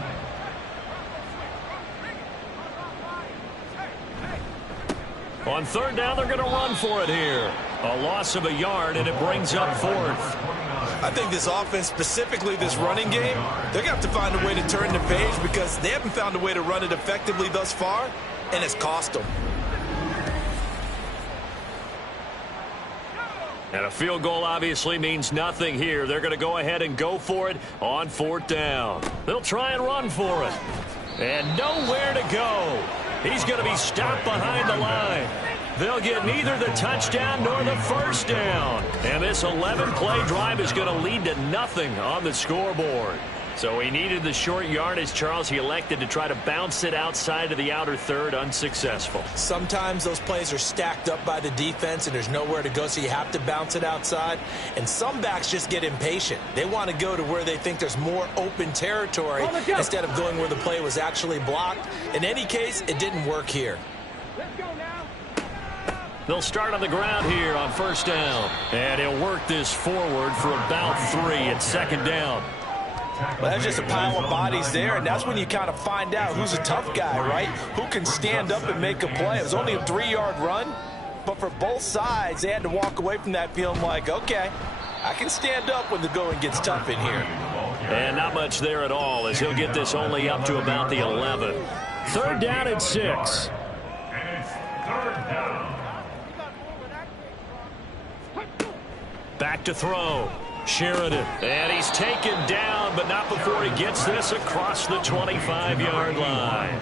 On third down, they're going to run for it here. A loss of a yard, and it brings up 4th. I think this offense, specifically this running game, they're going to have to find a way to turn the page because they haven't found a way to run it effectively thus far, and it's cost them. And a field goal obviously means nothing here. They're going to go ahead and go for it on 4th down. They'll try and run for it. And nowhere to go. He's going to be stopped behind the line. They'll get neither the touchdown nor the first down. And this 11-play drive is going to lead to nothing on the scoreboard. So he needed the short yardage, Charles. He elected to try to bounce it outside of the outer third, unsuccessful. Sometimes those plays are stacked up by the defense and there's nowhere to go, so you have to bounce it outside. And some backs just get impatient. They want to go to where they think there's more open territory instead of going where the play was actually blocked. In any case, it didn't work here. Let's go now. They'll start on the ground here on 1st down. And he'll work this forward for about 3 at 2nd down. Well, that's just a pile of bodies there, and that's when you kind of find out who's a tough guy, right? Who can stand up and make a play. It was only a 3-yard run, but for both sides, they had to walk away from that feeling like, okay, I can stand up when the going gets tough in here. And not much there at all, as he'll get this only up to about the 11. 3rd down and 6. And it's 3rd down. Back to throw. Sheridan. And he's taken down, but not before he gets this across the 25-yard line.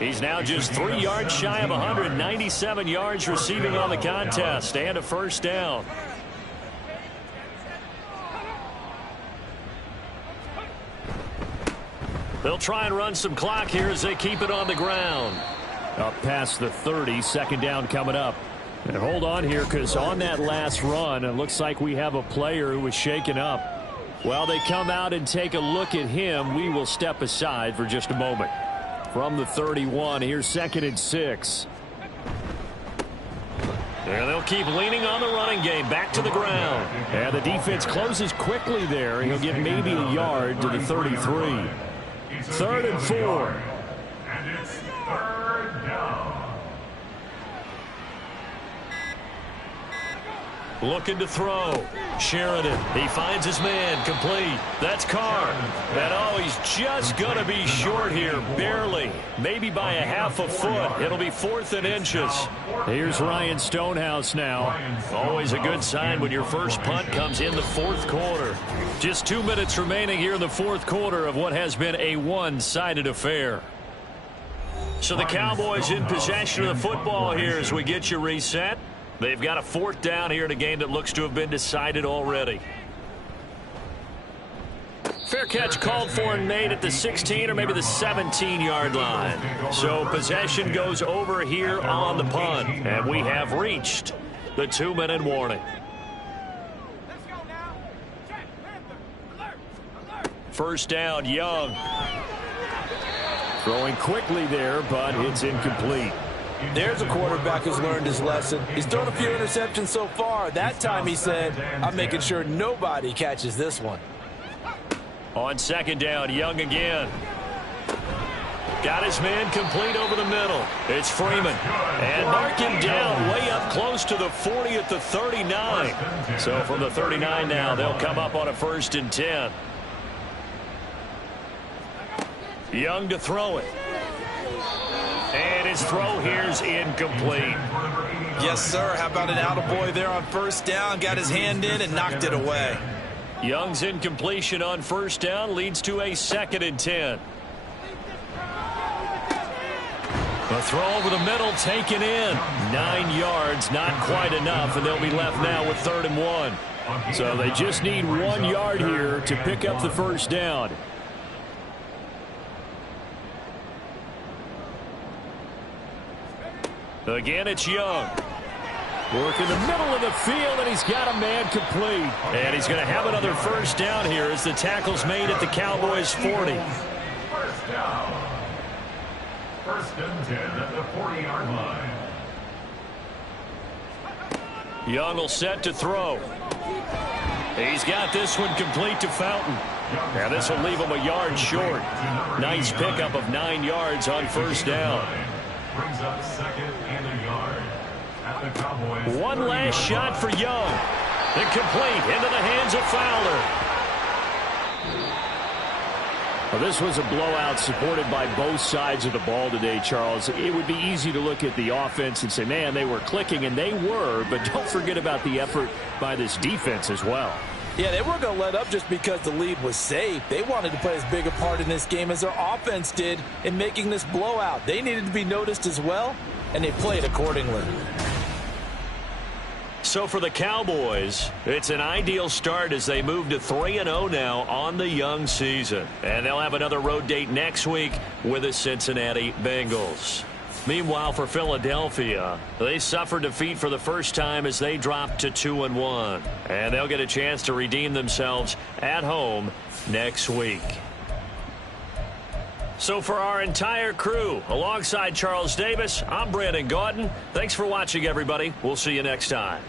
He's now just 3 yards shy of 197 yards receiving on the contest and a 1st down. They'll try and run some clock here as they keep it on the ground. Up past the 30, 2nd down coming up. And hold on here, because on that last run, it looks like we have a player who was shaken up. While they come out and take a look at him, we will step aside for just a moment. From the 31, here's 2nd and 6. And they'll keep leaning on the running game. Back to the ground. And the defense closes quickly there. He'll get maybe a yard to the 33. 3rd and 4. And it's 3rd down. Looking to throw. Sheridan. He finds his man. Complete. That's Carr. And oh, he's just going to be short here. Barely. Maybe by a half a foot. It'll be 4th and inches. Here's Ryan Stonehouse now. Always a good sign when your first punt comes in the 4th quarter. Just 2 minutes remaining here in the 4th quarter of what has been a one-sided affair. So the Cowboys in possession of the football here as we get you reset. They've got a 4th down here in a game that looks to have been decided already. Fair catch called for and made at the 16 or maybe the 17-yard line. So possession goes over here on the punt. And we have reached the 2-minute warning. Let's go now. Check. Panther. Alert. 1st down, Young. Throwing quickly there, but it's incomplete. There's a quarterback who's learned his lesson. He's thrown a few interceptions so far. That time he said, I'm making sure nobody catches this one. On 2nd down, Young again. Got his man complete over the middle. It's Freeman. And mark him down way up close to the 40 at the 39. So from the 39 now, they'll come up on a 1st and 10. Young to throw it. And his throw here's incomplete. Yes, sir. How about an attaboy there on 1st down? Got his hand in and knocked it away. Young's incompletion on 1st down leads to a 2nd and 10. A throw over the middle taken in. 9 yards, not quite enough, and they'll be left now with 3rd and 1. So they just need 1 yard here to pick up the 1st down. Again, it's Young. Work in the middle of the field, and he's got a man complete. And he's going to have another 1st down here as the tackle's made at the Cowboys' 40. 1st down. 1st and 10 at the 40-yard line. Young will set to throw. He's got this one complete to Fountain. Now this will leave him a yard short. Nice pickup of 9 yards on 1st down. Brings up 2nd and a yard. At the Cowboys. One last shot for Young. Incomplete into the hands of Fowler. Well, this was a blowout supported by both sides of the ball today, Charles. It would be easy to look at the offense and say, man, they were clicking, and they were, but don't forget about the effort by this defense as well. Yeah, they weren't going to let up just because the lead was safe. They wanted to play as big a part in this game as their offense did in making this blowout. They needed to be noticed as well, and they played accordingly. So for the Cowboys, it's an ideal start as they move to 3-0 now on the young season. And they'll have another road date next week with the Cincinnati Bengals. Meanwhile, for Philadelphia, they suffered defeat for the first time as they dropped to 2-1. And they'll get a chance to redeem themselves at home next week. So for our entire crew, alongside Charles Davis, I'm Brandon Gaudin. Thanks for watching, everybody. We'll see you next time.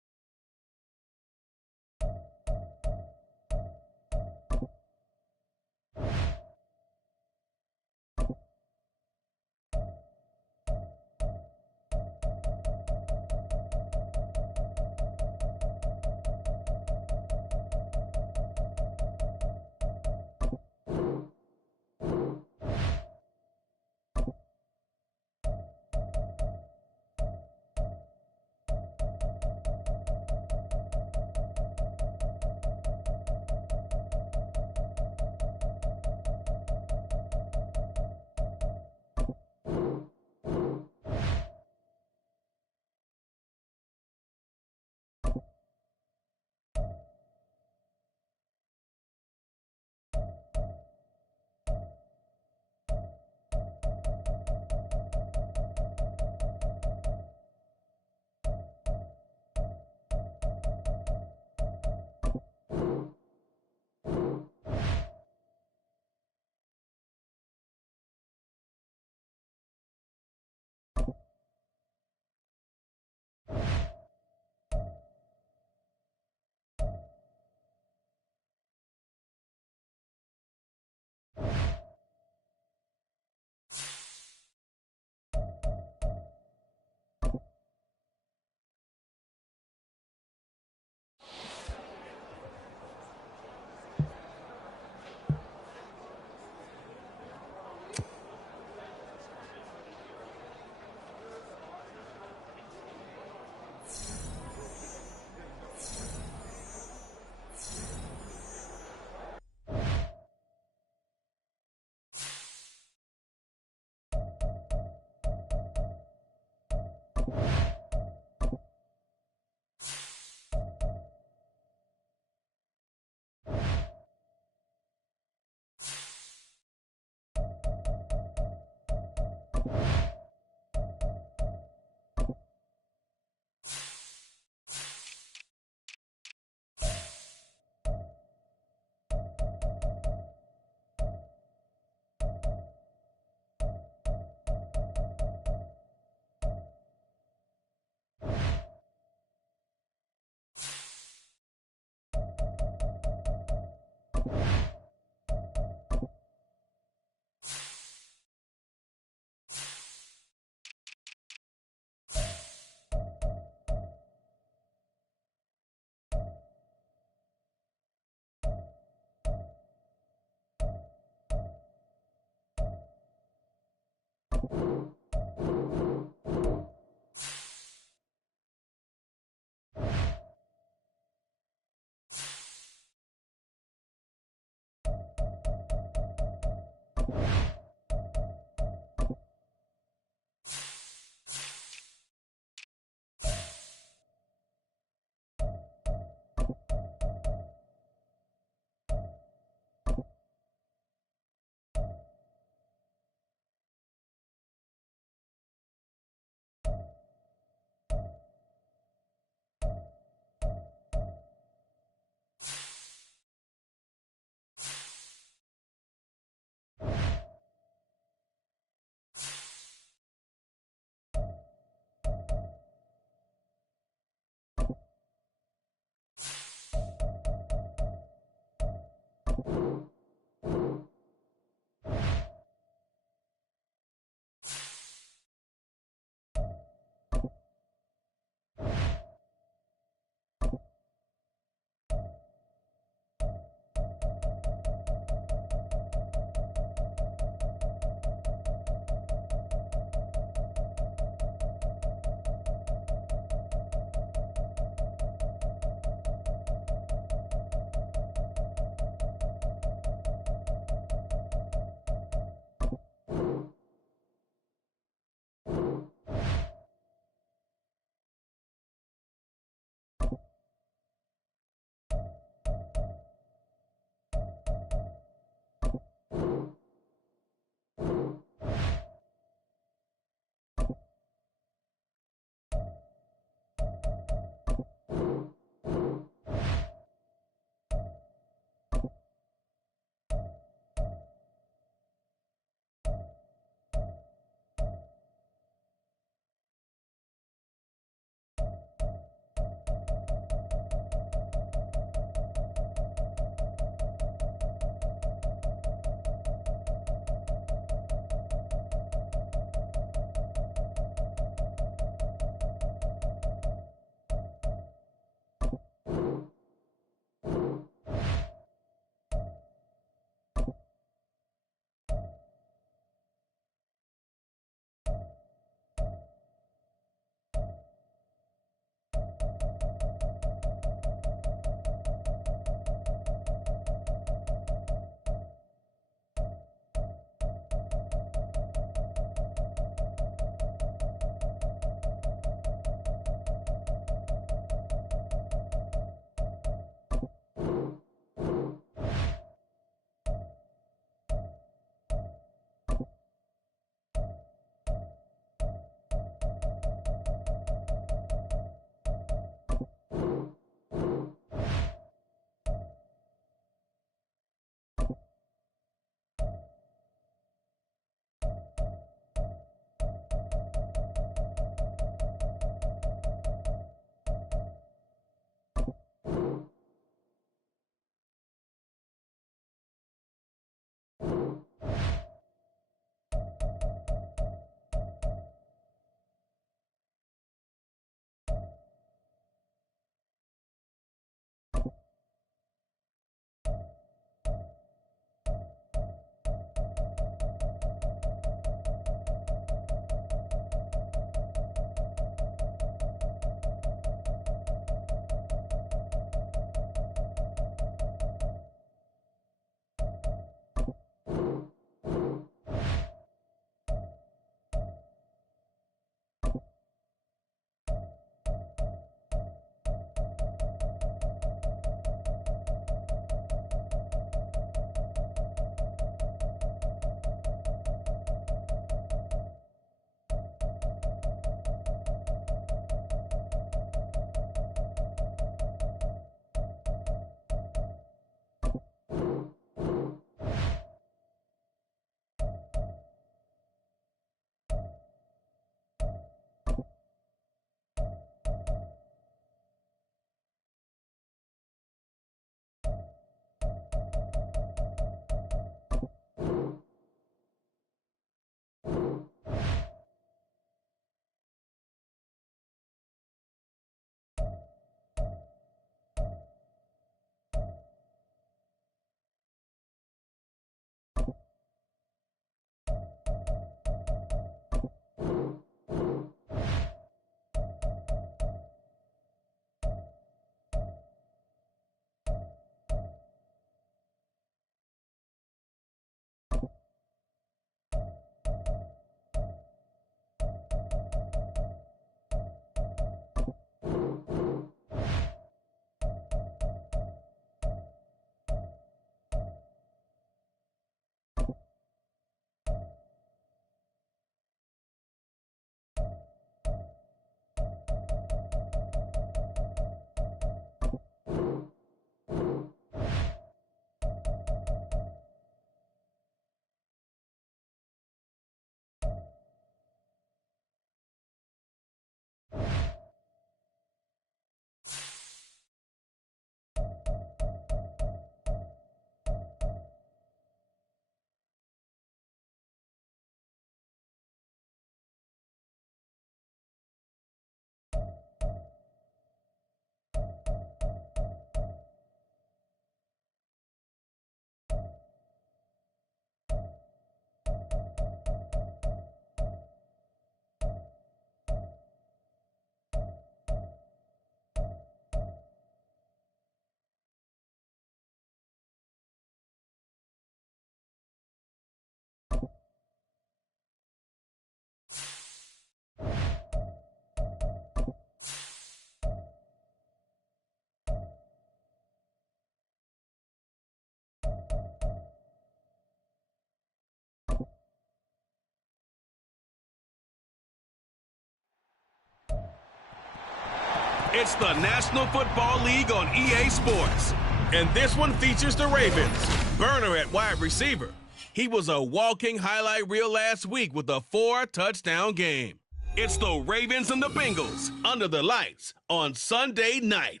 It's the National Football League on EA Sports. And this one features the Ravens. Burner at wide receiver. He was a walking highlight reel last week with a 4-touchdown game. It's the Ravens and the Bengals under the lights on Sunday night.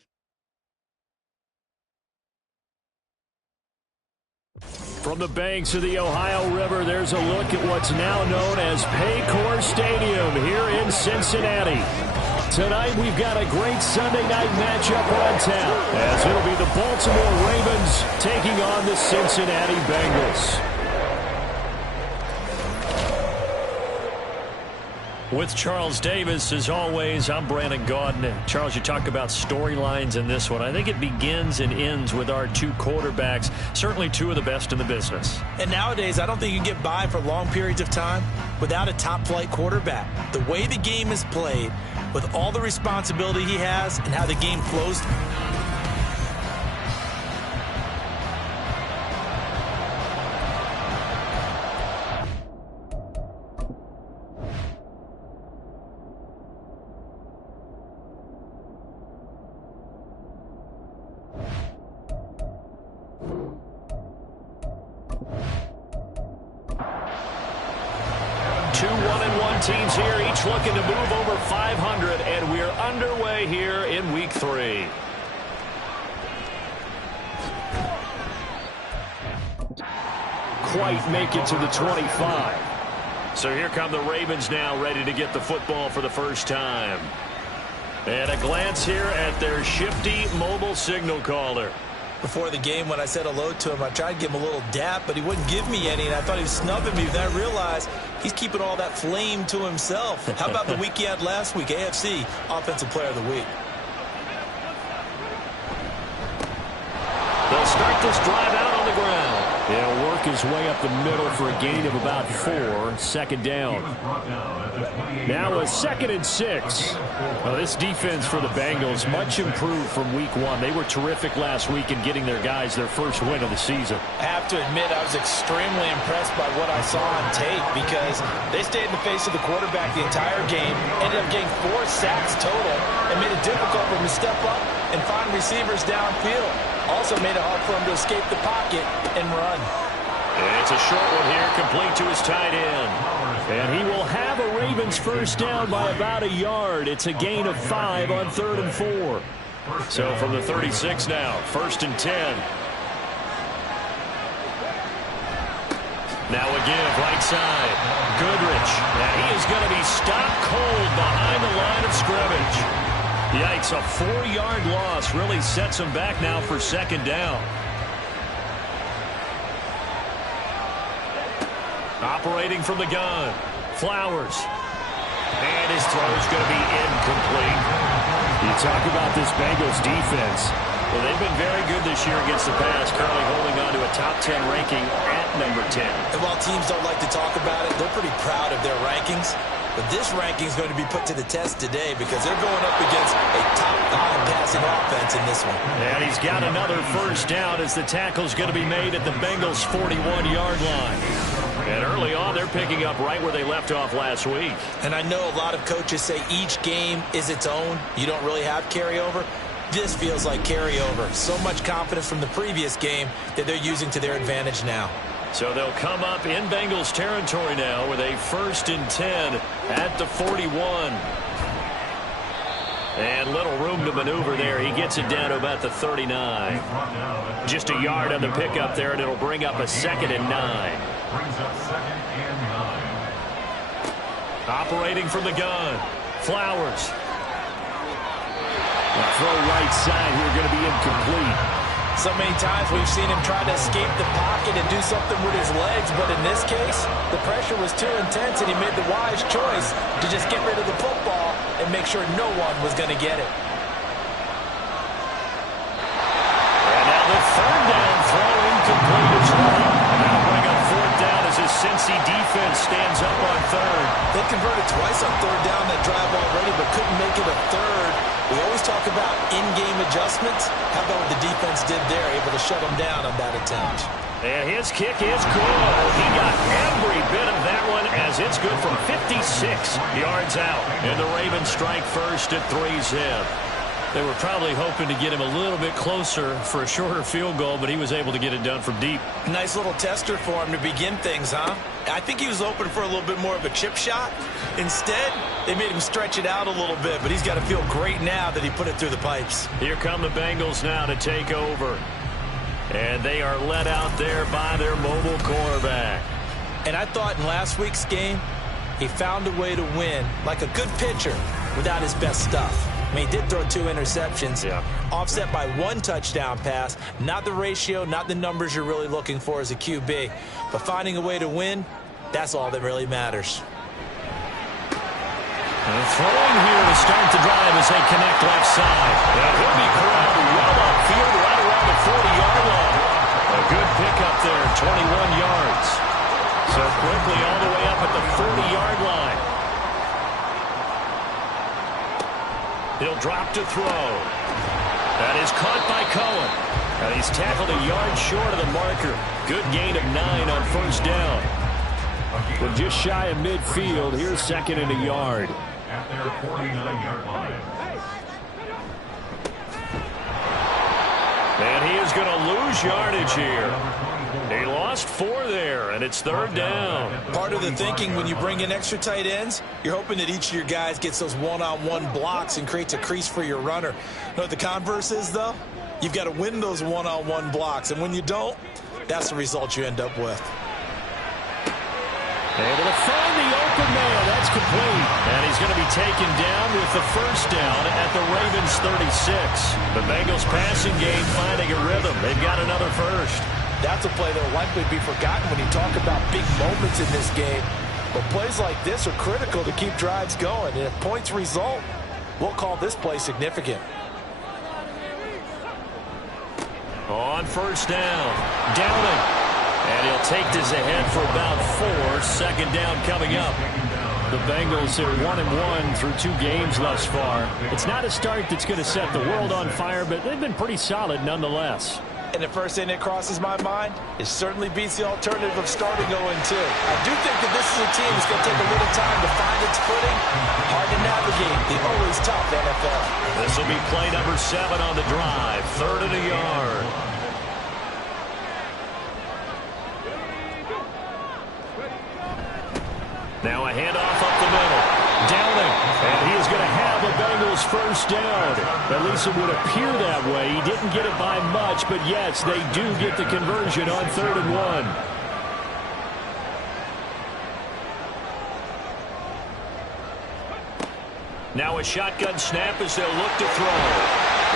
From the banks of the Ohio River, there's a look at what's now known as Paycor Stadium here in Cincinnati. Tonight, we've got a great Sunday night matchup on tap, as it'll be the Baltimore Ravens taking on the Cincinnati Bengals. With Charles Davis, as always, I'm Brandon Gaudin. And Charles, you talk about storylines in this one. I think it begins and ends with our two quarterbacks, certainly two of the best in the business. And nowadays, I don't think you can get by for long periods of time without a top-flight quarterback. The way the game is played, with all the responsibility he has and how the game flows. Two 1-1 teams here, each looking to move over 500, and we're underway here in Week 3. Quite make it to the 25. So here come the Ravens now, ready to get the football for the first time. And a glance here at their shifty mobile signal caller. Before the game, when I said hello to him, I tried to give him a little dap, but he wouldn't give me any, and I thought he was snubbing me. Then I realized he's keeping all that flame to himself. How about the week he had last week? AFC Offensive Player of the Week. They'll start this drive out on the ground. He'll work his way up the middle for a gain of about 4. Second down. Now a 2nd and 6. Well, this defense for the Bengals, much improved from Week 1. They were terrific last week in getting their guys their first win of the season. I have to admit, I was extremely impressed by what I saw on tape because they stayed in the face of the quarterback the entire game, ended up getting 4 sacks total, and made it difficult for him to step up and find receivers downfield. Also made it hard for him to escape the pocket and run. And it's a short one here, complete to his tight end. And he will have a Ravens first down by about a yard. It's a gain of 5 on 3rd and 4. So from the 36 now, 1st and 10. Now a give, right side. Goodrich. Now he is going to be stopped cold behind the line of scrimmage. Yikes, a 4-yard loss really sets him back now for 2nd down. Operating from the gun, Flowers. And his throw is going to be incomplete. You talk about this Bengals defense. Well, they've been very good this year against the pass, currently holding on to a top 10 ranking at number 10. And while teams don't like to talk about it, they're pretty proud of their rankings. But this ranking is going to be put to the test today because they're going up against a top-5 passing offense in this one. And he's got another first down as the tackle's going to be made at the Bengals' 41-yard line. And early on, they're picking up right where they left off last week. And I know a lot of coaches say each game is its own. You don't really have carryover. This feels like carryover. So much confidence from the previous game that they're using to their advantage now. So they'll come up in Bengals territory now with a 1st and 10 at the 41. And little room to maneuver there. He gets it down to about the 39. Just a yard on the pickup there, and it'll bring up a 2nd and 9. Operating from the gun, Flowers. The throw right side here going to be incomplete. So many times we've seen him try to escape the pocket and do something with his legs, but in this case, the pressure was too intense, and he made the wise choice to just get rid of the football and make sure no one was going to get it. And now the 3rd down throw incomplete as well. That'll bring up 4th down as his Cincy defense stands up on 3rd. They converted twice on 3rd down that drive already, but couldn't make it a 3rd. We always talk about in-game adjustments. How about what the defense did there, able to shut them down on that attempt? And his kick is good. He got every bit of that one as it's good from 56 yards out. And the Ravens strike first at 3-zip. They were probably hoping to get him a little bit closer for a shorter field goal, but he was able to get it done from deep. Nice little tester for him to begin things, huh? I think he was open for a little bit more of a chip shot. Instead, they made him stretch it out a little bit, but he's got to feel great now that he put it through the pipes. Here come the Bengals now to take over. And they are led out there by their mobile quarterback. And I thought in last week's game, he found a way to win like a good pitcher without his best stuff. I mean, he did throw 2 interceptions, offset by 1 touchdown pass. Not the ratio, not the numbers you're really looking for as a QB. But finding a way to win, that's all that really matters. And throwing here to start the drive as they connect left side. And he'll be corralled well upfield right around the 40-yard line. A good pickup there, 21 yards. So quickly all the way up at the 40-yard line. He'll drop to throw. That is caught by Cohen. And he's tackled a yard short of the marker. Good gain of 9 on first down. Well, just shy of midfield. Here's 2nd and a yard. At their 49-yard line. And he is going to lose yardage here. He lost 4 there, and it's 3rd down. Part of the thinking when you bring in extra tight ends, you're hoping that each of your guys gets those one-on-one blocks and creates a crease for your runner. You know what the converse is, though? You've got to win those one-on-one blocks, and when you don't, that's the result you end up with. Able to find the open man. That's complete. And he's going to be taken down with the first down at the Ravens 36. The Bengals passing game finding a rhythm. They've got another first. That's a play that will likely be forgotten when you talk about big moments in this game. But plays like this are critical to keep drives going. And if points result, we'll call this play significant. On first down, Downing. And he'll take this ahead for about 4. Second down coming up. The Bengals are 1-1 through 2 games thus far. It's not a start that's going to set the world on fire, but they've been pretty solid nonetheless. And the first thing that crosses my mind, it certainly beats the alternative of starting 0-2. I do think that this is a team that's going to take a little time to find its footing. Hard to navigate the always tough NFL. This will be play number 7 on the drive. 3rd and a yard. Now a handoff up the middle. Downing. And he is going to have the Bengals first down. At least it would appear that way. He didn't get it by much, but yes, they do get the conversion on 3rd and 1. Now a shotgun snap as they'll look to throw.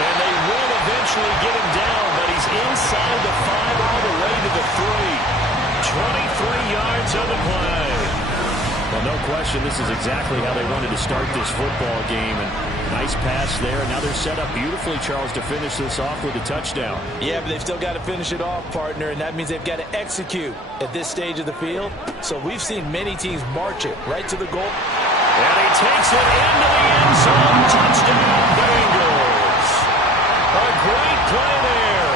And they will eventually get him down, but he's inside the 5 all the way to the 3. 23 yards on the play. Well, no question, this is exactly how they wanted to start this football game. And nice pass there. Now they're set up beautifully, Charles, to finish this off with a touchdown. Yeah, but they've still got to finish it off, partner, and that means they've got to execute at this stage of the field. So we've seen many teams march it right to the goal. And he takes it into the end zone. Touchdown, Bengals. A great play there.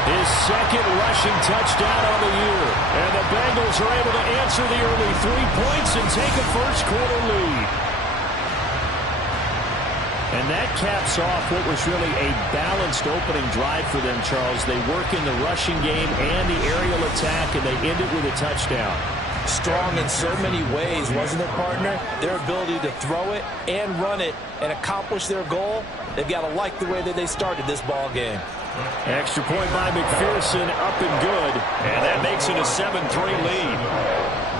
His 2nd rushing touchdown on the year. And the Bengals are able to answer the early 3 points and take a first-quarter lead. And that caps off what was really a balanced opening drive for them, Charles. They work in the rushing game and the aerial attack, and they end it with a touchdown. Strong in so many ways, wasn't it, partner? Their ability to throw it and run it and accomplish their goal, they've got to like the way that they started this ball game. Extra point by McPherson, up and good. And that makes it a 7-3 lead.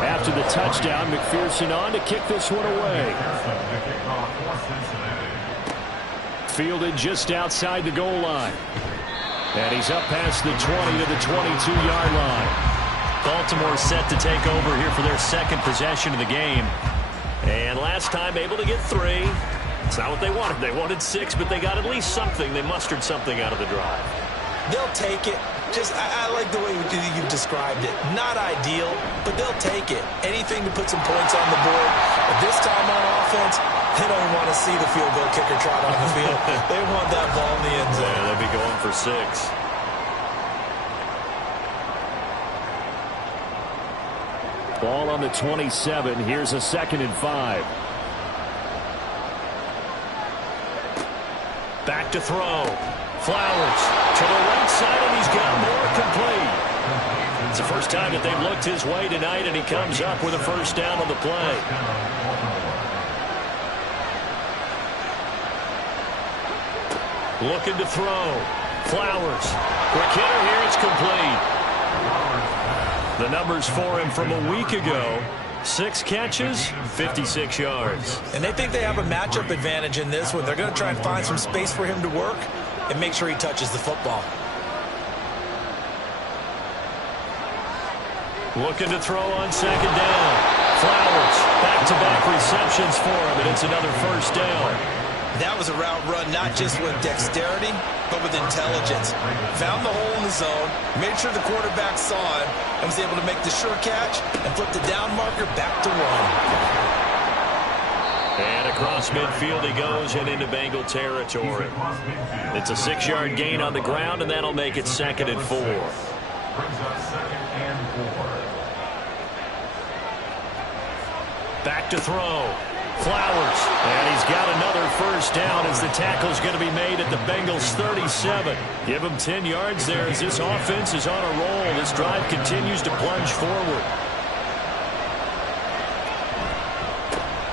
After the touchdown, McPherson on to kick this one away. Fielded just outside the goal line. And he's up past the 20 to the 22-yard line. Baltimore set to take over here for their 2nd possession of the game. And last time able to get 3. It's not what they wanted. They wanted 6, but they got at least something. They mustered something out of the drive. They'll take it. I like the way you've described it. Not ideal, but they'll take it. Anything to put some points on the board. But this time on offense, they don't want to see the field goal kicker trot on the field. They want that ball in the end zone. Yeah, they'll be going for 6. Ball on the 27. Here's a 2nd and 5. Back to throw. Flowers to the right side, and he's got more complete. It's the first time that they've looked his way tonight, and he comes up with a first down on the play. Looking to throw. Flowers. Quick hitter here. It's complete. The numbers for him from a week ago. 6 catches, 56 yards. And they think they have a matchup advantage in this one. They're going to try and find some space for him to work and make sure he touches the football. Looking to throw on second down. Flowers. Back-to-back receptions for him, and it's another first down. That was a route run not just with dexterity, but with intelligence. Found the hole in the zone, made sure the quarterback saw it, and was able to make the sure catch and flip the down marker back to 1. And across midfield he goes and into Bengal territory. It's a 6-yard gain on the ground, and that'll make it 2nd and 4. Brings up 2nd and 4. Back to throw. Flowers. And he's got another first down as the tackle's going to be made at the Bengals 37. Give him 10 yards there as this offense is on a roll. This drive continues to plunge forward.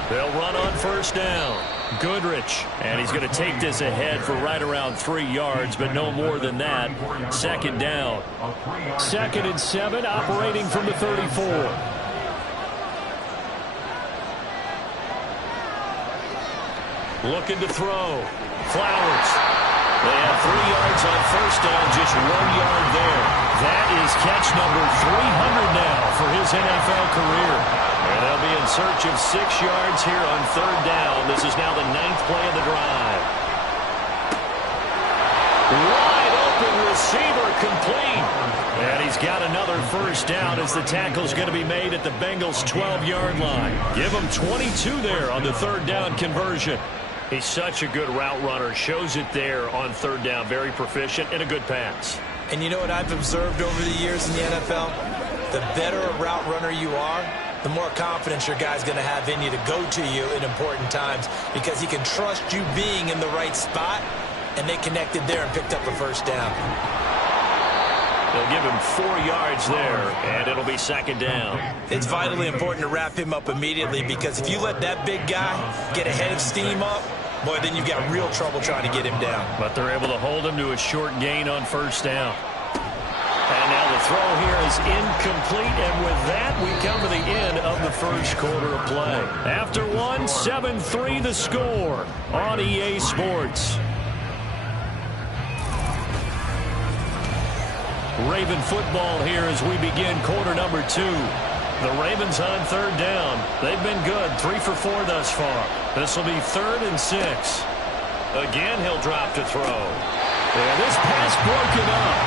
They'll run on first down. Goodrich. And he's going to take this ahead for right around 3 yards, but no more than that. 2nd down. 2nd and 7, operating from the 34. Looking to throw. Flowers. They have 3 yards on first down, just 1 yard there. That is catch number 300 now for his NFL career. And they'll be in search of 6 yards here on 3rd down. This is now the 9th play of the drive. Wide open receiver complete. And he's got another first down as the tackle's going to be made at the Bengals' 12-yard line. Give him 22 there on the 3rd down conversion. He's such a good route runner. Shows it there on 3rd down. Very proficient and a good pass. And you know what I've observed over the years in the NFL? The better a route runner you are, the more confidence your guy's going to have in you to go to you in important times because he can trust you being in the right spot, and they connected there and picked up a first down. They'll give him 4 yards there, and it'll be 2nd down. It's vitally important to wrap him up immediately because if you let that big guy get ahead of steam up, boy, then you've got real trouble trying to get him down. But they're able to hold him to a short gain on first down. And now the throw here is incomplete, and with that, we come to the end of the first quarter of play. After one, 7-3 the score on EA Sports. Raven football here as we begin quarter number 2. The Ravens on 3rd down. They've been good, 3 for 4 thus far. This will be 3rd and 6. Again, he'll drop to throw. And this pass broken up.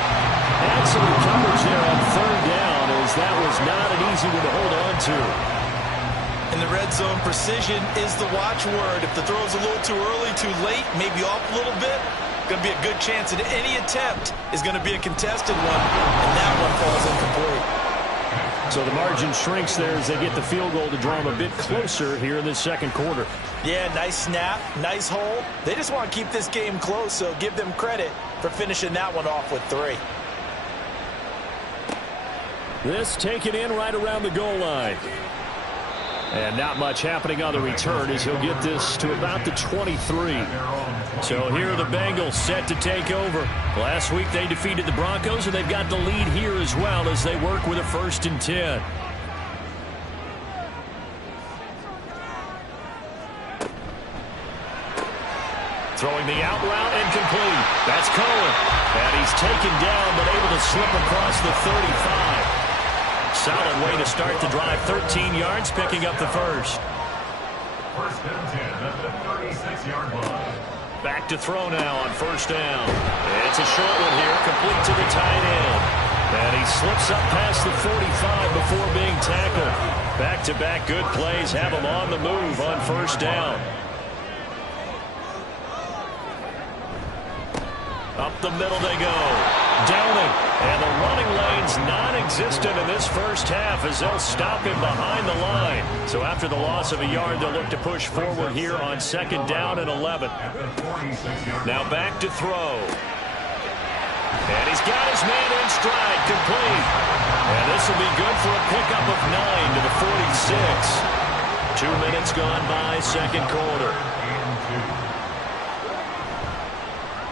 Axel recovers there on 3rd down as that was not an easy one to hold on to. In the red zone, precision is the watchword. If the throw's a little too early, too late, maybe off a little bit, going to be a good chance that any attempt is going to be a contested one, and that one falls incomplete. So the margin shrinks there as they get the field goal to draw them a bit closer here in this 2nd quarter. Yeah, nice snap, nice hold. They just want to keep this game close, so give them credit for finishing that one off with 3. This taken in right around the goal line. And not much happening on the return as he'll get this to about the 23. So here are the Bengals set to take over. Last week they defeated the Broncos, and they've got the lead here as well as they work with a 1st and 10. Throwing the out route and complete. That's Cohen. And he's taken down but able to slip across the 35. Solid way to start the drive. 13 yards, picking up the first. 1st and 10 at the 36-yard line. Back to throw now on 1st down. It's a short one here, complete to the tight end. And he slips up past the 45 before being tackled. Back-to-back good plays have him on the move on 1st down. Up the middle they go. Downing. And the running lane's non-existent in this first half as they'll stop him behind the line. So after the loss of a yard, they'll look to push forward here on 2nd down and 11. Now back to throw. And he's got his man in stride, complete. And this will be good for a pickup of 9 to the 46. 2 minutes gone by, second quarter.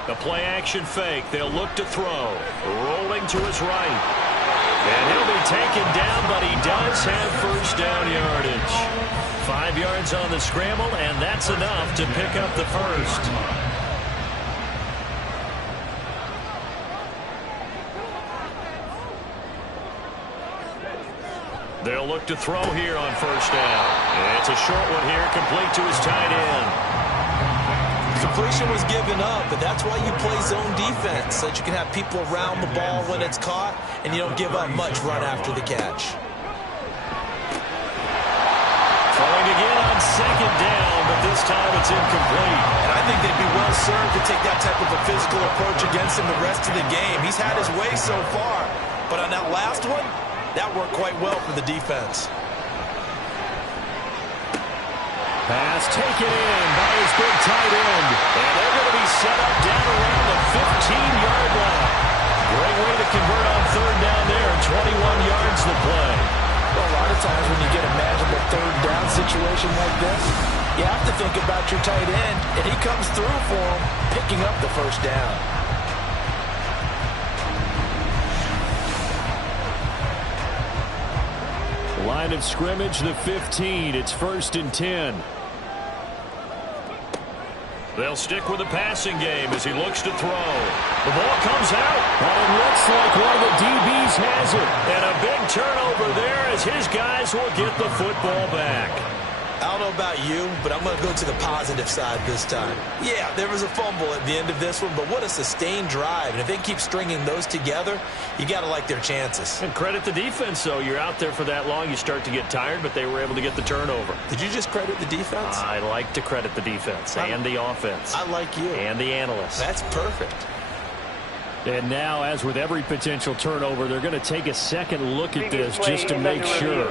The play-action fake. They'll look to throw. Rolling to his right. And he'll be taken down, but he does have first down yardage. 5 yards on the scramble, and that's enough to pick up the first. They'll look to throw here on first down. And it's a short one here, complete to his tight end. Completion was given up, but that's why you play zone defense, so that you can have people around the ball when it's caught, and you don't give up much run after the catch. Throwing again on 2nd down, but this time it's incomplete. And I think they'd be well served to take that type of a physical approach against him the rest of the game. He's had his way so far, but on that last one, that worked quite well for the defense. Pass taken in by his big tight end. And they're going to be set up down around the 15-yard line. Great way to convert on 3rd down there. 21 yards to play. Well, a lot of times when you get a manageable 3rd down situation like this, you have to think about your tight end, and he comes through for him, picking up the first down. Line of scrimmage, the 15. It's 1st and 10. They'll stick with the passing game as he looks to throw. The ball comes out. And it looks like one of the DBs has it. And a big turnover there as his guys will get the football back. I don't know about you, but I'm going to go to the positive side this time. Yeah, there was a fumble at the end of this one, but what a sustained drive. And if they keep stringing those together, you got to like their chances. And credit the defense, though. You're out there for that long, you start to get tired, but they were able to get the turnover. Did you just credit the defense? I like to credit the defense and the offense. I like you. And the analysts. That's perfect. And now, as with every potential turnover, they're going to take a second look at this just to make sure.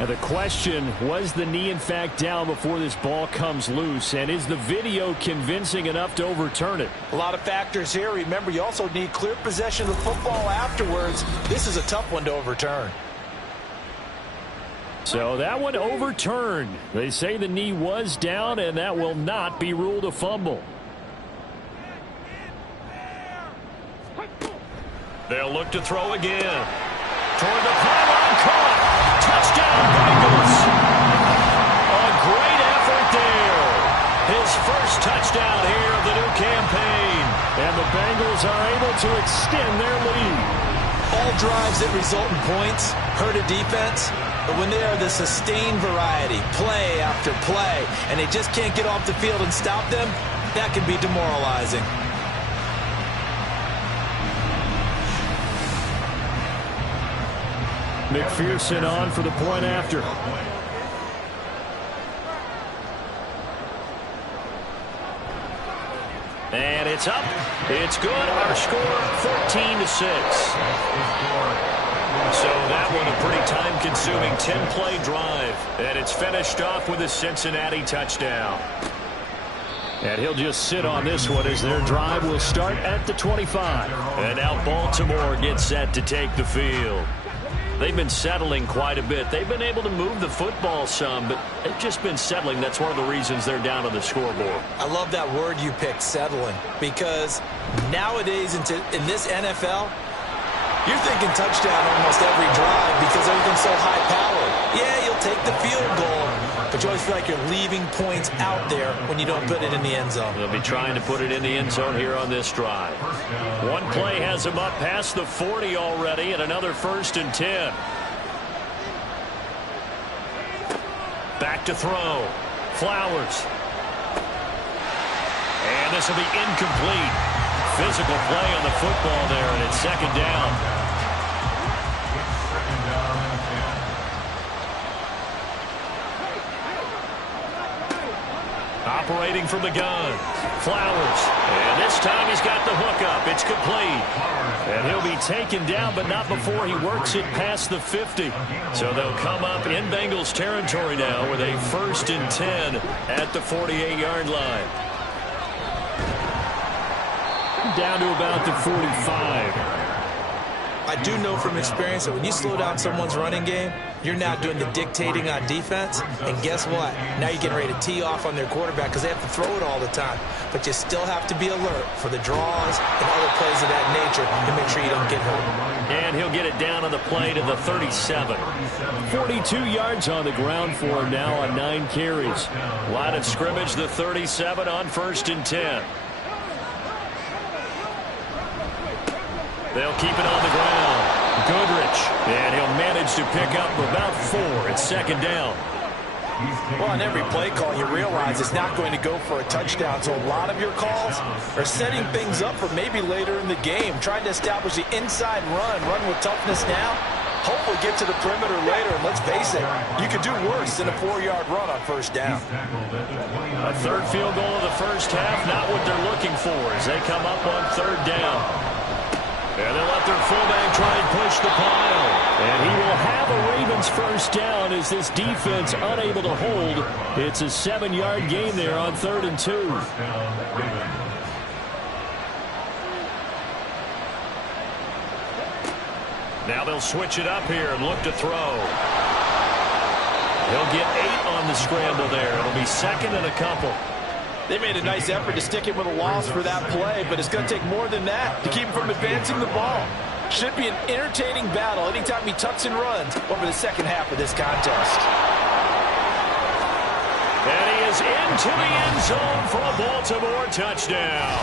And the question, was the knee in fact down before this ball comes loose? And is the video convincing enough to overturn it? A lot of factors here. Remember, you also need clear possession of the football afterwards. This is a tough one to overturn. So that one overturned. They say the knee was down, and that will not be ruled a fumble. They'll look to throw again. Toward the pylon, caught. Touchdown, Bengals. A great effort there. His first touchdown here of the new campaign. And the Bengals are able to extend their lead. All drives that result in points hurt a defense, but when they are the sustained variety, play after play, and they just can't get off the field and stop them, that can be demoralizing. McPherson on for the point after. And it's up. It's good. Our score, 14-6. So that one a pretty time-consuming 10-play drive. And it's finished off with a Cincinnati touchdown. And he'll just sit on this one as their drive will start at the 25. And now Baltimore gets set to take the field. They've been settling quite a bit. They've been able to move the football some, but they've just been settling. That's one of the reasons they're down on the scoreboard. I love that word you picked, settling, because nowadays in this NFL, you're thinking touchdown almost every drive because everything's so high-powered. Yeah, you'll take the field goal, but you always feel like you're leaving points out there when you don't put it in the end zone. They'll be trying to put it in the end zone here on this drive. One play has them up past the 40 already, and another 1st and 10. Back to throw. Flowers. And this will be incomplete. Physical play on the football there, and it's 2nd down. operating from the gun. Flowers. And this time he's got the hook up. It's complete. And he'll be taken down, but not before he works it past the 50. So they'll come up in Bengals territory now with a 1st and 10 at the 48-yard line. Down to about the 45. I do know from experience that when you slow down someone's running game, you're now doing the dictating on defense. And guess what? Now you're getting ready to tee off on their quarterback because they have to throw it all the time. But you still have to be alert for the draws and other plays of that nature to make sure you don't get hurt. And he'll get it down on the play to the 37. 42 yards on the ground for him now on 9 carries. Line of scrimmage, the 37 on 1st and 10. They'll keep it on the ground. Goodrich. And he'll manage to pick up about 4. It's 2nd down. Well, on every play call, you realize it's not going to go for a touchdown. So a lot of your calls are setting things up for maybe later in the game, trying to establish the inside run with toughness now. Hopefully get to the perimeter later. And let's face it, you could do worse than a 4-yard run on 1st down. A 3rd field goal of the 1st half, not what they're looking for as they come up on 3rd down. And they'll let their fullback try and push the pile. And he will have a Ravens 1st down as this defense unable to hold. It's a 7-yard gain there on 3rd and 2. Now they'll switch it up here and look to throw. He'll get 8 on the scramble there. It'll be 2nd and a couple. They made a nice effort to stick him with a loss for that play, but it's going to take more than that to keep him from advancing the ball. Should be an entertaining battle anytime he tucks and runs over the 2nd half of this contest. And he is into the end zone for a Baltimore touchdown.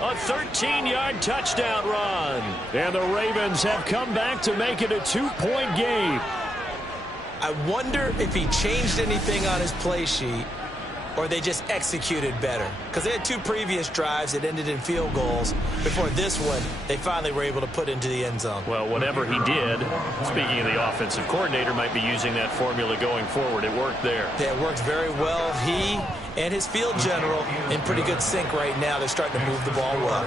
A 13-yard touchdown run. And the Ravens have come back to make it a 2-point game. I wonder if he changed anything on his play sheet or they just executed better. Because they had 2 previous drives that ended in field goals. Before this one, they finally were able to put into the end zone. Well, whatever he did, speaking of the offensive coordinator, might be using that formula going forward. It worked there. Yeah, it worked very well. He and his field general in pretty good sync right now. They're starting to move the ball well.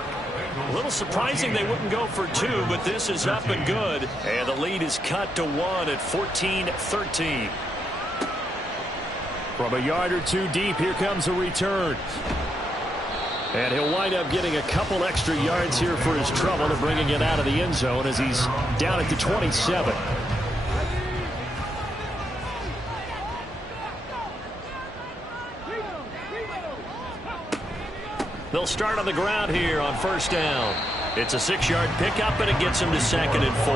A little surprising they wouldn't go for 2, but this is up and good. And the lead is cut to 1 at 14-13. From a yard or 2 deep, here comes a return. And he'll wind up getting a couple extra yards here for his trouble and bringing it out of the end zone as he's down at the 27. They'll start on the ground here on 1st down. It's a 6-yard pickup, and it gets him to 2nd and 4.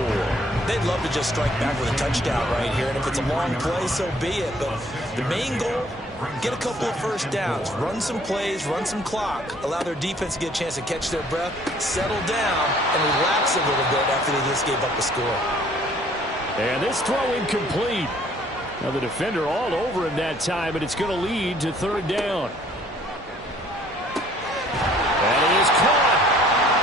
They'd love to just strike back with a touchdown right here, and if it's a long play, so be it. But the main goal, get a couple of 1st downs, run some plays, run some clock, allow their defense to get a chance to catch their breath, settle down, and relax a little bit after they just gave up a score. And this throw incomplete. Now the defender all over him that time, and it's going to lead to 3rd down. And he is caught.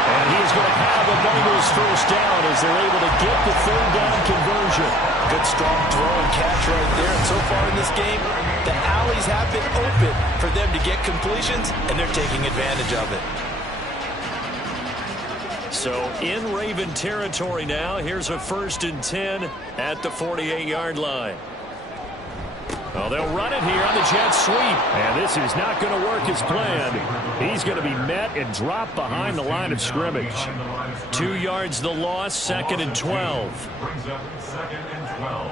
And he's going to have the Bengals 1st down as they're able to get the 3rd down conversion. Good strong throw and catch right there. And so far in this game, the alleys have been open for them to get completions, and they're taking advantage of it. So in Raven territory now, here's a 1st and 10 at the 48-yard line. Oh, they'll run it here on the jet sweep. And this is not going to work as planned. He's going to be met and dropped behind the line of scrimmage. 2 yards the loss, 2nd and 12. Brings up 2nd and 12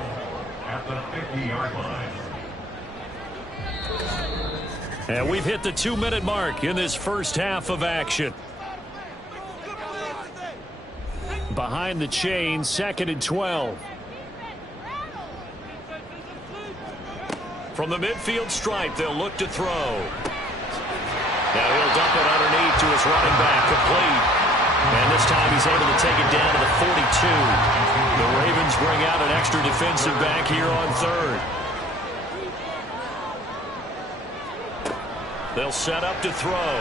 at the 50-yard line. And we've hit the 2-minute mark in this 1st half of action. Behind the chain, 2nd and 12. From the midfield stripe, they'll look to throw. Now he'll dump it underneath to his running back, complete. And this time he's able to take it down to the 42. The Ravens bring out an extra defensive back here on 3rd. They'll set up to throw.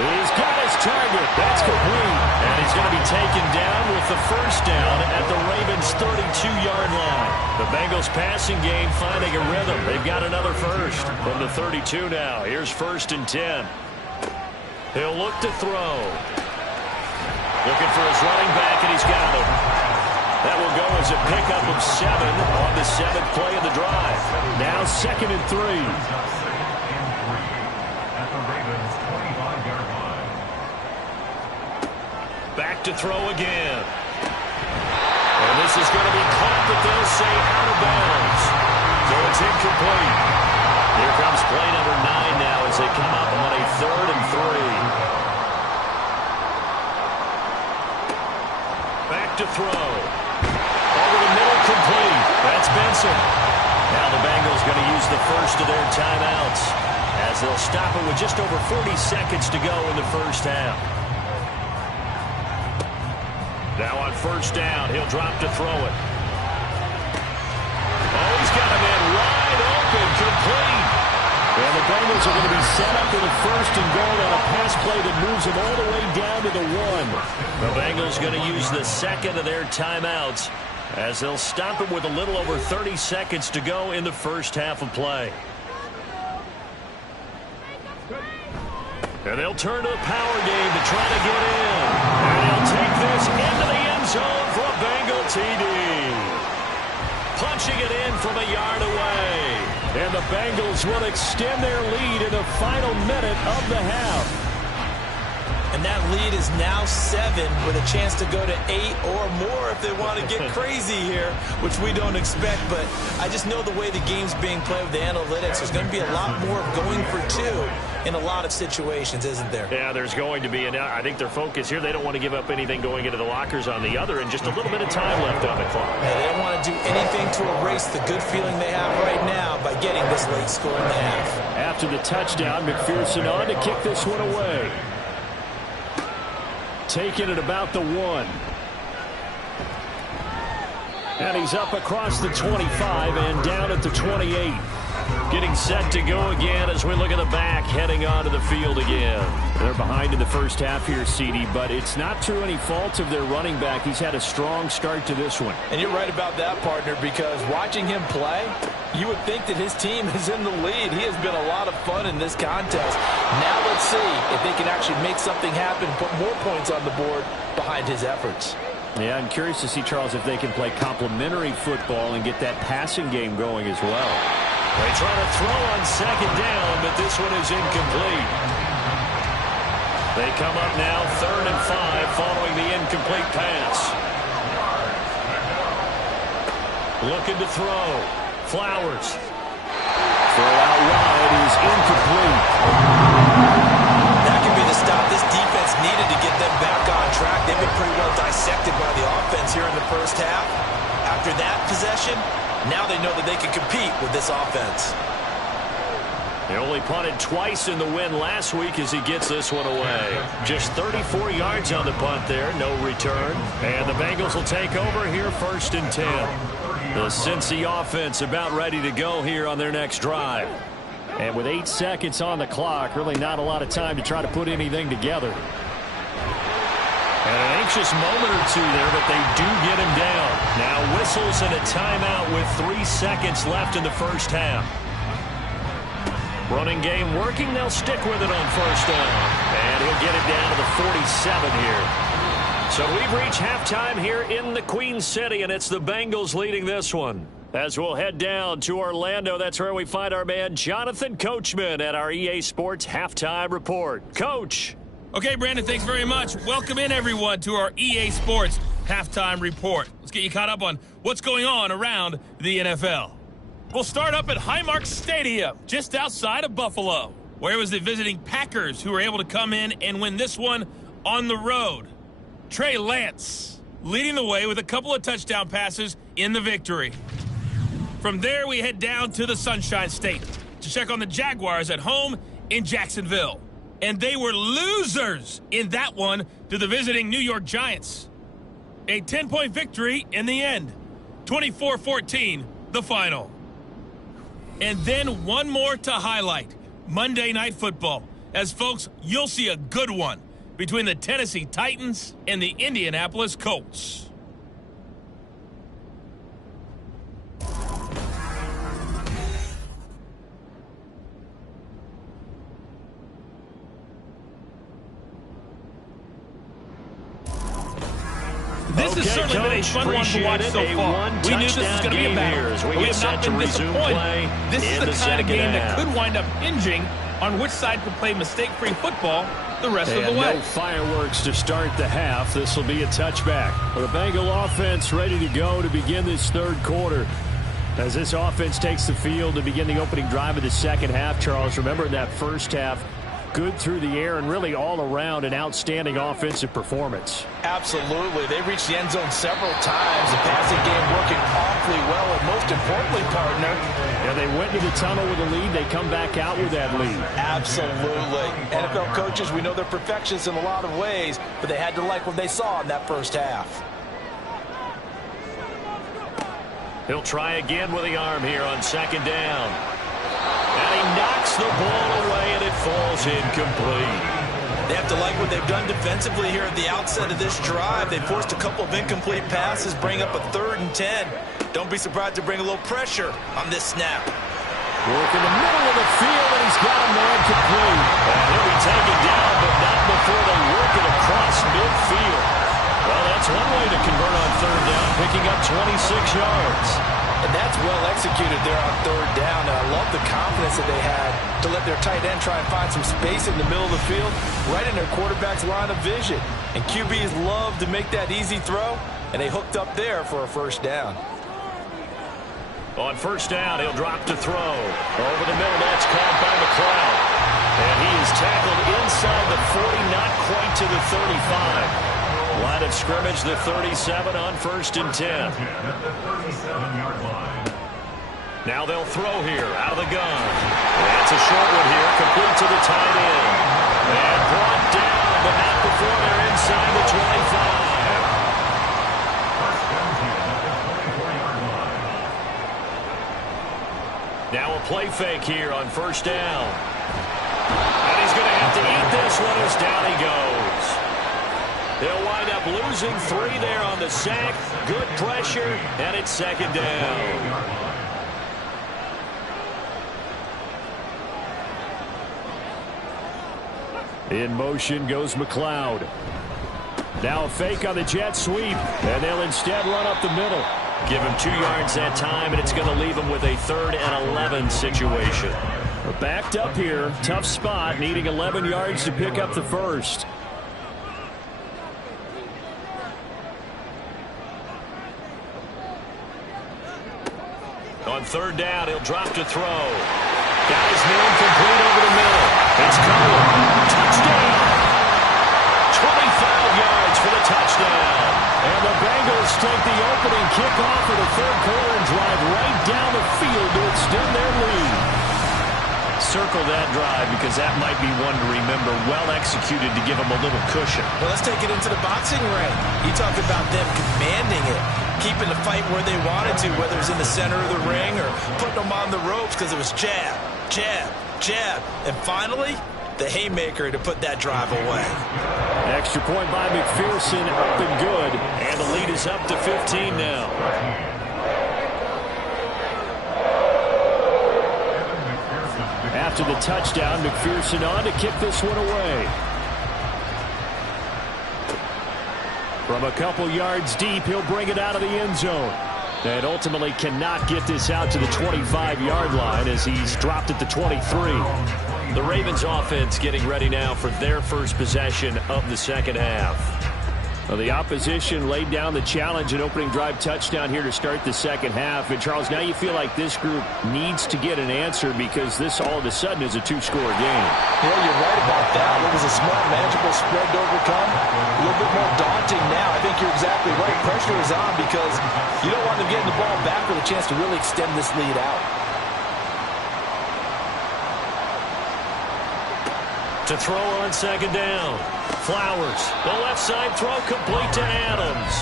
He's got his target. That's complete. And he's going to be taken down with the 1st down at the Ravens' 32-yard line. The Bengals passing game finding a rhythm. They've got another first from the 32 now. Here's 1st and 10. He'll look to throw. Looking for his running back, and he's got him. That will go as a pickup of 7 on the 7th play of the drive. Now 2nd and 3. At the Ravens' 25-yard line. Back to throw again. And this is going to be caught, but they'll say out of bounds. So it's incomplete. Here comes play number 9 now as they come up on a 3rd and 3. Back to throw. Over the middle, complete. That's Benson. Now the Bengals going to use the first of their timeouts as they'll stop it with just over 40 seconds to go in the first half. Now on 1st down, he'll drop to throw it. Oh, he's got a man wide open, complete. And the Bengals are going to be set up for the 1st and goal on a pass play that moves them all the way down to the 1. The Bengals going to use the 2nd of their timeouts as they'll stop it with a little over 30 seconds to go in the first half of play. And they'll turn to a power game to try to get in. And he'll take this into the end zone for a Bengal TD. Punching it in from a yard away. And the Bengals will extend their lead in the final minute of the half. And that lead is now 7 with a chance to go to 8 or more if they want to get crazy here, which we don't expect. But I just know the way the game's being played with the analytics, there's going to be a lot more going for 2 in a lot of situations, isn't there? Yeah, there's going to be. And I think their focus here, they don't want to give up anything going into the lockers on the other, and just a little bit of time left on the clock. Yeah, they don't want to do anything to erase the good feeling they have right now by getting this late score in the half. After the touchdown, McPherson on to kick this one away. Taking it about the 1. And he's up across the 25 and down at the 28. Getting set to go again as we look at the back, heading onto the field again. They're behind in the first half here, CD, but it's not through any fault of their running back. He's had a strong start to this one. And you're right about that, partner, because watching him play, you would think that his team is in the lead. He has been a lot of fun in this contest. Now let's see if they can actually make something happen, put more points on the board behind his efforts. Yeah, I'm curious to see, Charles, if they can play complementary football and get that passing game going as well. They try to throw on 2nd down, but this one is incomplete. They come up now 3rd and 5 following the incomplete pass. Looking to throw. Flowers. Throw out wide is incomplete. That could be the stop this defense needed to get them back on track. They've been pretty well dissected by the offense here in the first half. After that possession, now they know that they can compete with this offense. They only punted twice in the win last week as he gets this one away. Just 34 yards on the punt there, no return. And the Bengals will take over here 1st and 10. The Cincy offense about ready to go here on their next drive. And with 8 seconds on the clock, really not a lot of time to try to put anything together. And an anxious moment or two there, but they do get him down. Now whistles and a timeout with 3 seconds left in the first half. Running game working. They'll stick with it on 1st down. And he'll get it down to the 47 here. So we've reached halftime here in the Queen City, and it's the Bengals leading this one. As we'll head down to Orlando, that's where we find our man Jonathan Coachman at our EA Sports Halftime Report. Coach. Okay, Brandon, thanks very much. Welcome in, everyone, to our EA Sports Halftime Report. Let's get you caught up on what's going on around the NFL. We'll start up at Highmark Stadium, just outside of Buffalo, where it was the visiting Packers who were able to come in and win this one on the road. Trey Lance leading the way with a couple of touchdown passes in the victory. From there, we head down to the Sunshine State to check on the Jaguars at home in Jacksonville. And they were losers in that one to the visiting New York Giants. A 10-point victory in the end. 24-14, the final. And then one more to highlight. Monday Night Football. As folks, you'll see a good one between the Tennessee Titans and the Indianapolis Colts. This has certainly been a fun one to watch so far. We knew this was going to be a battle. We have not been disappointed. This is the kind of game that could wind up hinging on which side could play mistake-free football the rest of the way. No fireworks to start the half. This will be a touchback. The Bengal offense ready to go to begin this third quarter. As this offense takes the field to begin the opening drive of the second half, Charles, remember in that first half, good through the air and really all around an outstanding offensive performance. Absolutely. They reached the end zone several times. The passing game working awfully well, and most importantly, partner, they went to the tunnel with a lead. They come back out with that lead. Absolutely. NFL coaches, we know they're perfectionists in a lot of ways, but they had to like what they saw in that first half. He'll try again with the arm here on second down. And he knocks the ball away, and it falls incomplete. They have to like what they've done defensively here at the outset of this drive. They forced a couple of incomplete passes, bring up a 3rd and 10. Don't be surprised to bring a little pressure on this snap. Work in the middle of the field, and he's got a man complete. And he'll be taken down, but not before they work it across midfield. Well, that's one way to convert on 3rd down, picking up 26 yards. And that's well executed there on 3rd down. And I love the confidence that they had to let their tight end try and find some space in the middle of the field, right in their quarterback's line of vision. And QBs love to make that easy throw, and they hooked up there for a 1st down. On 1st down, he'll drop to throw. Over the middle, that's caught by McLeod. And he is tackled inside the 40, not quite to the 35. Line of scrimmage, the 37 on 1st and 10. Now they'll throw here, out of the gun. That's a short one here, complete to the tight end. And brought down, but not before they're inside the 25. Now a play fake here on 1st down. And he's going to have to eat this one as down he goes. They'll wind up losing 3 there on the sack. Good pressure, and it's 2nd down. In motion goes McLeod. Now a fake on the jet sweep, and they'll instead run up the middle. Give him 2 yards that time, and it's going to leave him with a 3rd and 11 situation. We're backed up here. Tough spot, needing 11 yards to pick up the 1st. On 3rd down, he'll drop to throw. Got his man complete over the middle. It's Cohen. Touchdown. 25 yards for the touchdown. And the Bengals take the opening kickoff of the 3rd quarter and drive right down the field to extend their lead. Circle that drive because that might be one to remember. Well executed to give them a little cushion. Well, let's take it into the boxing ring. You talk about them commanding it, keeping the fight where they wanted to, whether it's in the center of the ring or putting them on the ropes because it was jab, jab, jab. And finally, the haymaker to put that drive away. Extra point by McPherson, up and good. And the lead is up to 15 now. After the touchdown, McPherson on to kick this one away. From a couple yards deep, he'll bring it out of the end zone. And ultimately cannot get this out to the 25-yard line as he's dropped at the 23. The Ravens offense getting ready now for their first possession of the second half. Well, the opposition laid down the challenge and opening drive touchdown here to start the second half. And, Charles, now you feel like this group needs to get an answer because this all of a sudden is a 2-score game. Yeah, you're right about that. It was a small, manageable spread to overcome. A little bit more daunting now. I think you're exactly right. Pressure is on because you don't want them getting the ball back with a chance to really extend this lead out. To throw on second down. Flowers. The left side throw complete to Adams.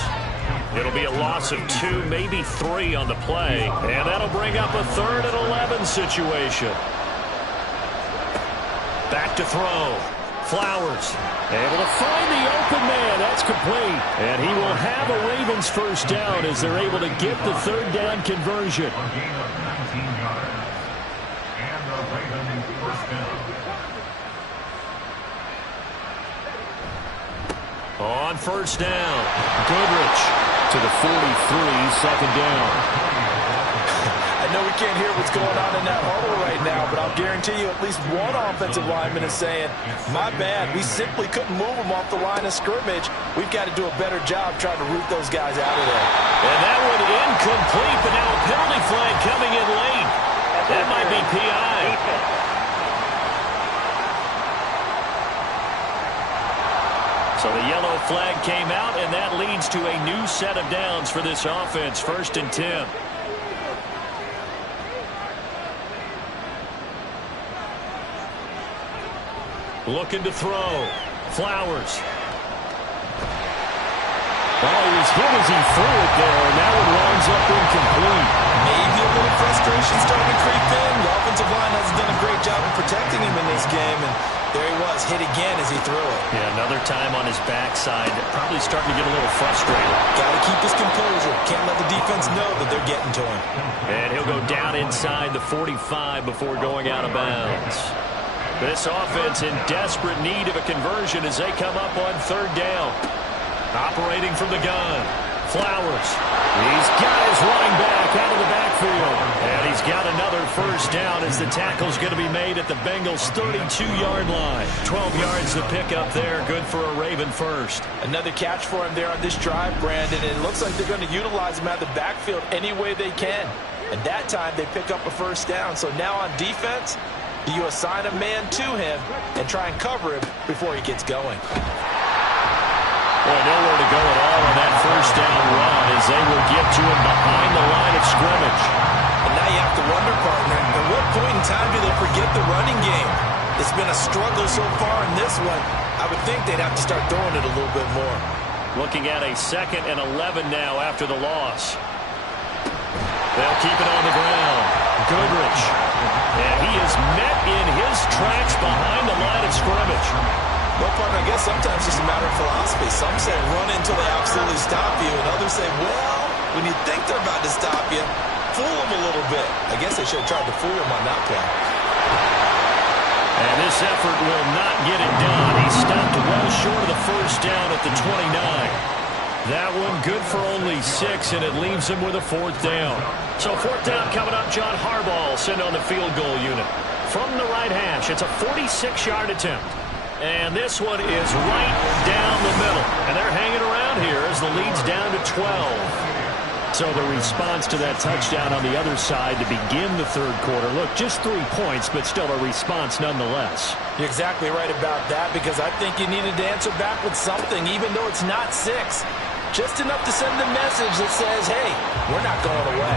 It'll be a loss of 2, maybe 3 on the play. And that'll bring up a 3rd and 11 situation. Back to throw. Flowers. Able to find the open man. That's complete. And he will have a Ravens first down as they're able to get the 3rd down conversion. On first down, Goodrich to the 43, second down. I know we can't hear what's going on in that huddle right now, but I'll guarantee you at least one offensive lineman is saying, my bad, we simply couldn't move them off the line of scrimmage. We've got to do a better job trying to root those guys out of there. And that one incomplete, but now a penalty flag coming in late. That might be PI. So the yellow flag came out, and that leads to a new set of downs for this offense, 1st and 10. Looking to throw. Flowers. Well, he was hit as he threw it there, and that one winds up incomplete. Maybe a little frustration starting to creep in. The offensive line hasn't done a great job of protecting him in this game, and there he was, hit again as he threw it. Yeah, another time on his backside. Probably starting to get a little frustrated. Got to keep his composure. Can't let the defense know that they're getting to him. And he'll go down inside the 45 before going out of bounds. This offense in desperate need of a conversion as they come up on 3rd down. Operating from the gun. Flowers. He's got his running back out of the backfield. And he's got another 1st down as the tackle's going to be made at the Bengals' 32-yard line. 12 yards to pick up there. Good for a Raven first. Another catch for him there on this drive, Brandon. And it looks like they're going to utilize him out of the backfield any way they can. And that time they pick up a 1st down. So now on defense, do you assign a man to him and try and cover him before he gets going? Boy, nowhere to go at all on that 1st down run as they will get to him behind the line of scrimmage. And now you have to wonder, partner, at what point in time do they forget the running game? It's been a struggle so far in this one. I would think they'd have to start throwing it a little bit more. Looking at a 2nd and 11 now after the loss. They'll keep it on the ground. Goodrich. And he is met in his tracks behind the line of scrimmage. Well, partner, I guess sometimes it's just a matter of philosophy. Some say run until they absolutely stop you, and others say, well, when you think they're about to stop you, fool them a little bit. I guess they should have tried to fool him on that play. And this effort will not get it done. He stopped well short of the 1st down at the 29. That one good for only 6, and it leaves him with a 4th down. So 4th down coming up. John Harbaugh sent on the field goal unit. From the right hash, it's a 46-yard attempt. And this one is right down the middle. And they're hanging around here as the lead's down to 12. So the response to that touchdown on the other side to begin the 3rd quarter. Look, just 3 points, but still a response nonetheless. You're exactly right about that, because I think you needed to answer back with something, even though it's not 6. Just enough to send the message that says, hey, we're not going away.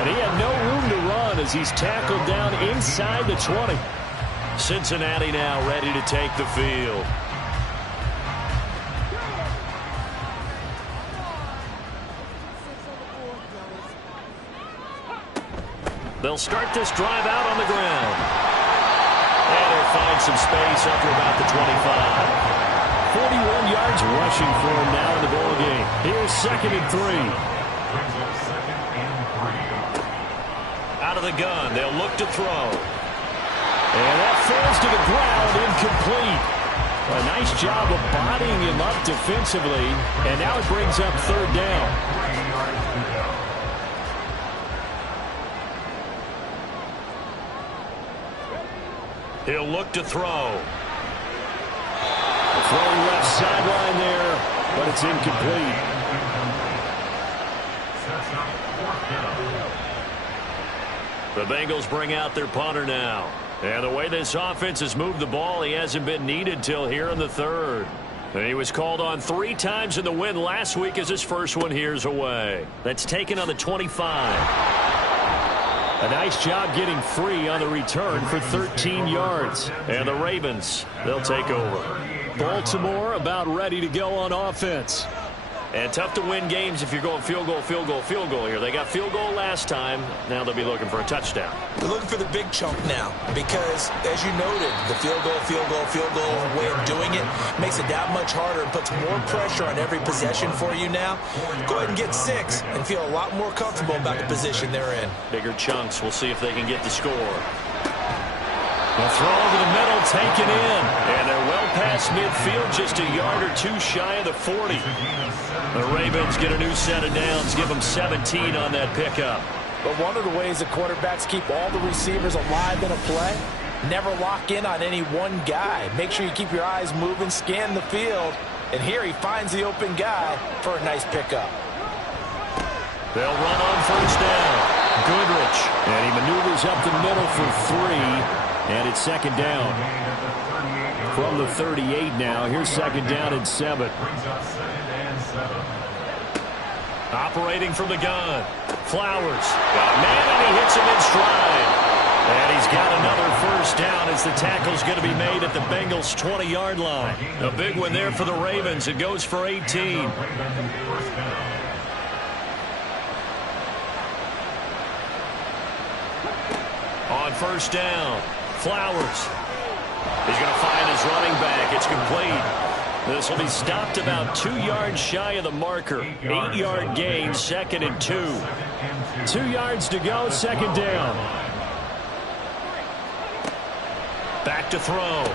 And he had no room to run as he's tackled down inside the 20. Cincinnati now ready to take the field. They'll start this drive out on the ground. And they'll find some space up to about the 25. 41 yards rushing for him now in the ball game. Here's 2nd and 3. Out of the gun, they'll look to throw. And that falls to the ground, incomplete. A nice job of bodying him up defensively, and now it brings up 3rd down. He'll look to throw. Throwing left sideline there, but it's incomplete. The Bengals bring out their punter now. And the way this offense has moved the ball, he hasn't been needed till here in the 3rd. And he was called on 3 times in the win last week as his first one here's away. That's taken on the 25. A nice job getting free on the return for 13 yards. And the Ravens, they'll take over. Baltimore about ready to go on offense. And tough to win games if you're going field goal, field goal, field goal here. They got field goal last time. Now they'll be looking for a touchdown. They're looking for the big chunk now because, as you noted, the field goal way of doing it makes it that much harder and puts more pressure on every possession for you now. Go ahead and get 6 and feel a lot more comfortable about the position they're in. Bigger chunks. We'll see if they can get the score. The throw over the middle, taken in. And they're well past midfield, just a yard or two shy of the 40. The Ravens get a new set of downs, give them 17 on that pickup. But one of the ways that quarterbacks keep all the receivers alive in a play, never lock in on any one guy. Make sure you keep your eyes moving, scan the field. And here he finds the open guy for a nice pickup. They'll run on first down. Goodrich. And he maneuvers up the middle for 3. And it's second down. From the 38 now. Here's second down and 7. Operating from the gun. Flowers. Got a man, and he hits him in stride. And he's got another first down as the tackle's going to be made at the Bengals' 20-yard line. A big one there for the Ravens. It goes for 18. On first down, Flowers. He's going to find his running back. It's complete. This will be stopped about 2 yards shy of the marker. 8-yard gain, second and 2. 2 yards to go, second down. Back to throw.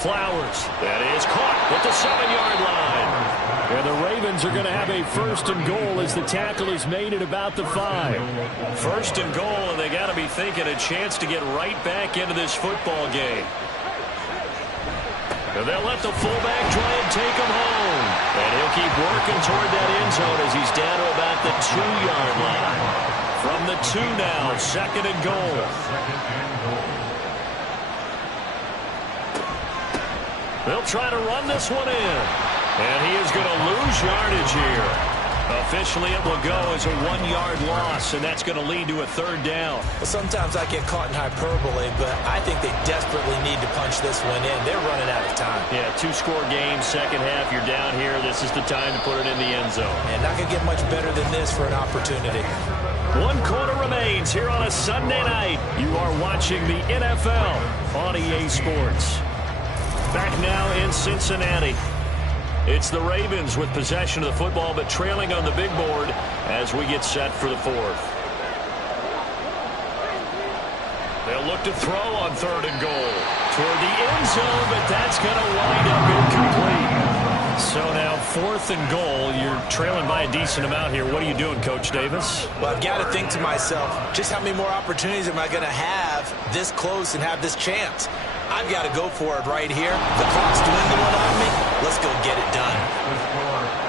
Flowers. That is caught at the 7-yard line. And the Ravens are going to have a first and goal as the tackle is made at about the 5. First and goal, and they got to be thinking a chance to get right back into this football game. And they'll let the fullback try and take him home. And he'll keep working toward that end zone as he's down to about the 2-yard line. From the 2 now, second and goal. They'll try to run this one in. And he is going to lose yardage here. Officially, it will go as a 1-yard loss, and that's going to lead to a third down. Well, sometimes I get caught in hyperbole, but I think they desperately need to punch this one in. They're running out of time. Yeah, 2-score game, second half. You're down here. This is the time to put it in the end zone. And not going to get much better than this for an opportunity. 1 quarter remains here on a Sunday night. You are watching the NFL on EA Sports. Back now in Cincinnati. It's the Ravens with possession of the football, but trailing on the big board as we get set for the 4th. They'll look to throw on third and goal toward the end zone, but that's going to wind up incomplete. So now 4th and goal. You're trailing by a decent amount here. What are you doing, Coach Davis? Well, I've got to think to myself, just how many more opportunities am I going to have this close and have this chance? I've got to go for it right here. The clock's dwindling on me. Let's go get it done.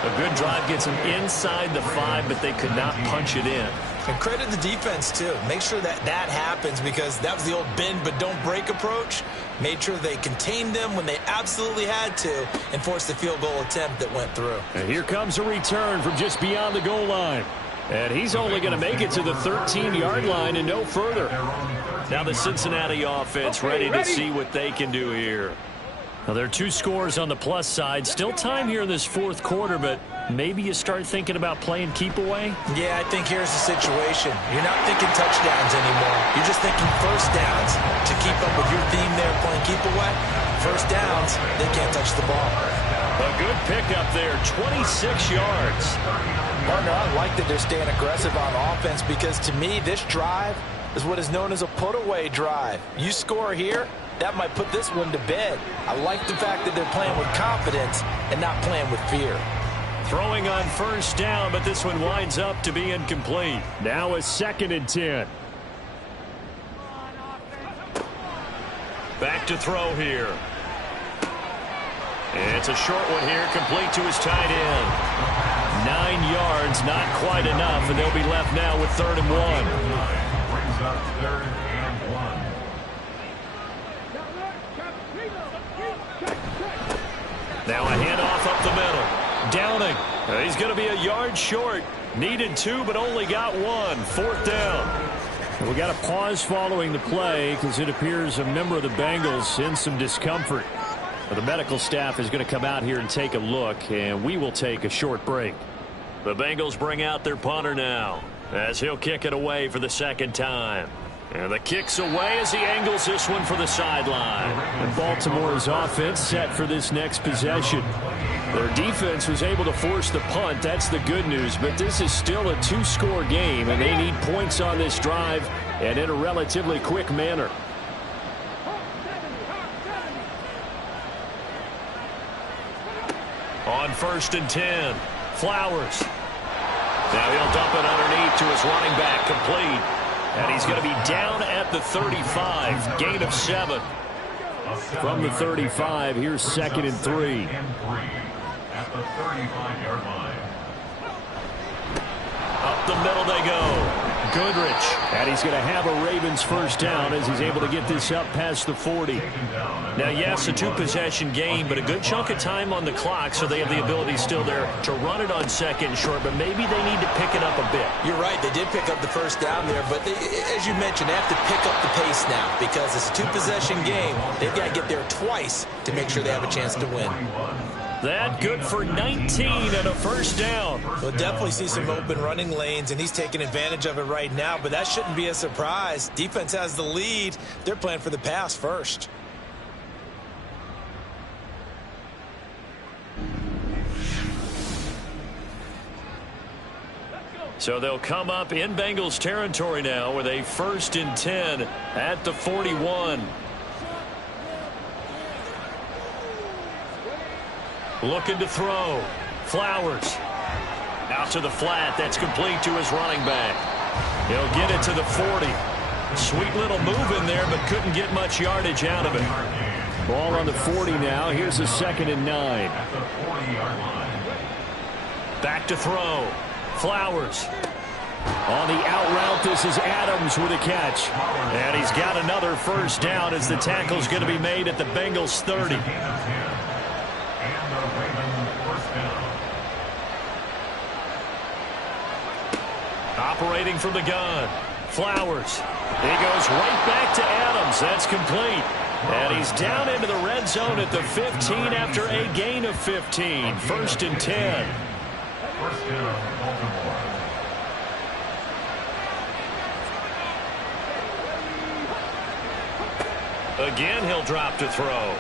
A good drive gets them inside the 5, but they could not punch it in. And credit the defense, too. Make sure that that happens because that was the old bend but don't break approach. Made sure they contained them when they absolutely had to and forced the field goal attempt that went through. And here comes a return from just beyond the goal line. And he's only going to make it to the 13-yard line and no further. Now the Cincinnati offense ready to see what they can do here. Now there are 2 scores on the plus side. Still time here in this 4th quarter, but maybe you start thinking about playing keep away? Yeah, I think here's the situation. You're not thinking touchdowns anymore. You're just thinking first downs to keep up with your theme there playing keep away. First downs, they can't touch the ball. A good pickup there, 26 yards. Partner, I like that they're staying aggressive on offense because to me, this drive is what is known as a put-away drive. You score here, that might put this one to bed. I like the fact that they're playing with confidence and not playing with fear. Throwing on first down, but this one winds up to be incomplete. Now a 2nd and 10. Back to throw here. It's a short one here, complete to his tight end. 9 yards, not quite enough, and they'll be left now with 3rd and 1. Brings up 3rd and 1. Now a handoff up the middle. Downing. He's going to be a yard short. Needed 2, but only got 1. 4th down. We got a pause following the play because it appears a member of the Bengals in some discomfort. The medical staff is going to come out here and take a look, and we will take a short break. The Bengals bring out their punter now as he'll kick it away for the 2nd time. And the kick's away as he angles this one for the sideline. And Baltimore's offense set for this next possession. Their defense was able to force the punt. That's the good news. But this is still a 2-score game, and they need points on this drive and in a relatively quick manner. On 1st and 10, Flowers. Now he'll dump it underneath to his running back, complete. And he's going to be down at the 35, gain of 7. From the 35, here's 2nd and 3. At the 35-yard line. Up the middle they go. Goodrich. And he's going to have a Ravens first down as he's able to get this up past the 40. Now, yes, a 2-possession game, but a good chunk of time on the clock, so they have the ability still there to run it on 2nd and short, but maybe they need to pick it up a bit. You're right. They did pick up the first down there, but as you mentioned, they have to pick up the pace now because it's a 2-possession game. They've got to get there twice to make sure they have a chance to win. That good for 19 and a first down. We'll definitely see some open running lanes, and he's taking advantage of it right now, but that shouldn't be a surprise. Defense has the lead. They're playing for the pass first. So they'll come up in Bengals territory now with a 1st and 10 at the 41. Looking to throw. Flowers. Out to the flat. That's complete to his running back. He'll get it to the 40. Sweet little move in there, but couldn't get much yardage out of it. Ball on the 40 now. Here's a 2nd and 9. Back to throw. Flowers. On the out route, this is Adams with a catch. And he's got another first down as the tackle's going to be made at the Bengals 30. Operating from the gun. Flowers. He goes right back to Adams. That's complete. And he's down into the red zone at the 15 after a gain of 15. 1st and 10. First down, Baltimore. Again, he'll drop to throw.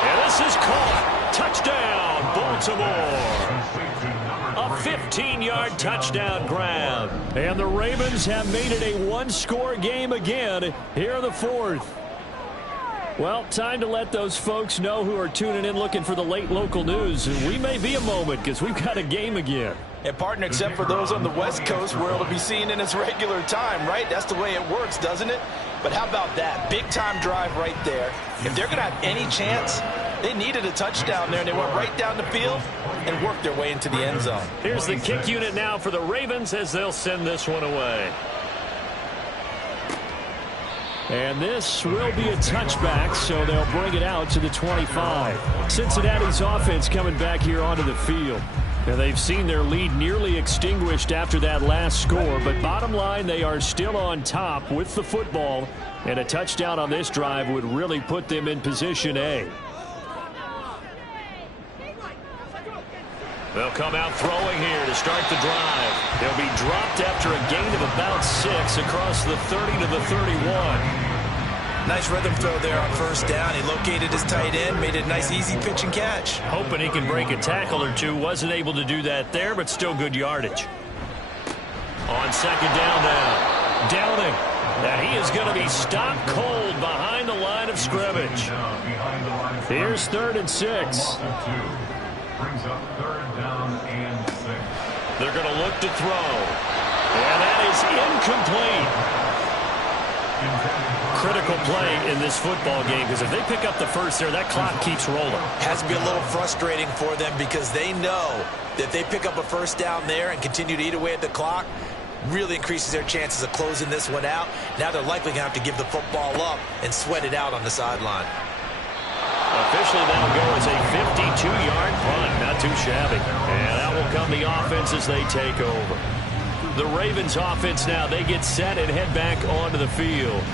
And this is caught. Touchdown, Baltimore. A 15-yard touchdown grab. And the Ravens have made it a one-score game again here in the 4th. Well, time to let those folks know who are tuning in looking for the late local news. We may be a moment because we've got a game again. And, partner, except for those on the West Coast where it'll be seen in its regular time, right? That's the way it works, doesn't it? But how about that? Big-time drive right there. If they're going to have any chance, they needed a touchdown there, and they went right down the field and worked their way into the end zone. Here's the kick unit now for the Ravens as they'll send this one away. And this will be a touchback, so they'll bring it out to the 25. Cincinnati's offense coming back here onto the field. Now, they've seen their lead nearly extinguished after that last score, but bottom line, they are still on top with the football, and a touchdown on this drive would really put them in position A. They'll come out throwing here to start the drive. They'll be dropped after a gain of about 6 across the 30 to the 31. Nice rhythm throw there on first down. He located his tight end, made it a nice easy pitch and catch. Hoping he can break a tackle or two. Wasn't able to do that there, but still good yardage. On second down now. Downing. And he is going to be stopped cold behind the line of scrimmage. Here's 3rd and 6. Brings up 3rd down and 6. They're going to look to throw. And that is incomplete. Critical play in this football game because if they pick up the first there, that clock keeps rolling. Has to be a little frustrating for them because they know that if they pick up a first down there and continue to eat away at the clock, really increases their chances of closing this one out. Now they're likely going to have to give the football up and sweat it out on the sideline. Officially, that'll go as a 52-yard punt. Not too shabby. And out will come the offense as they take over. The Ravens offense now, they get set and head back onto the field.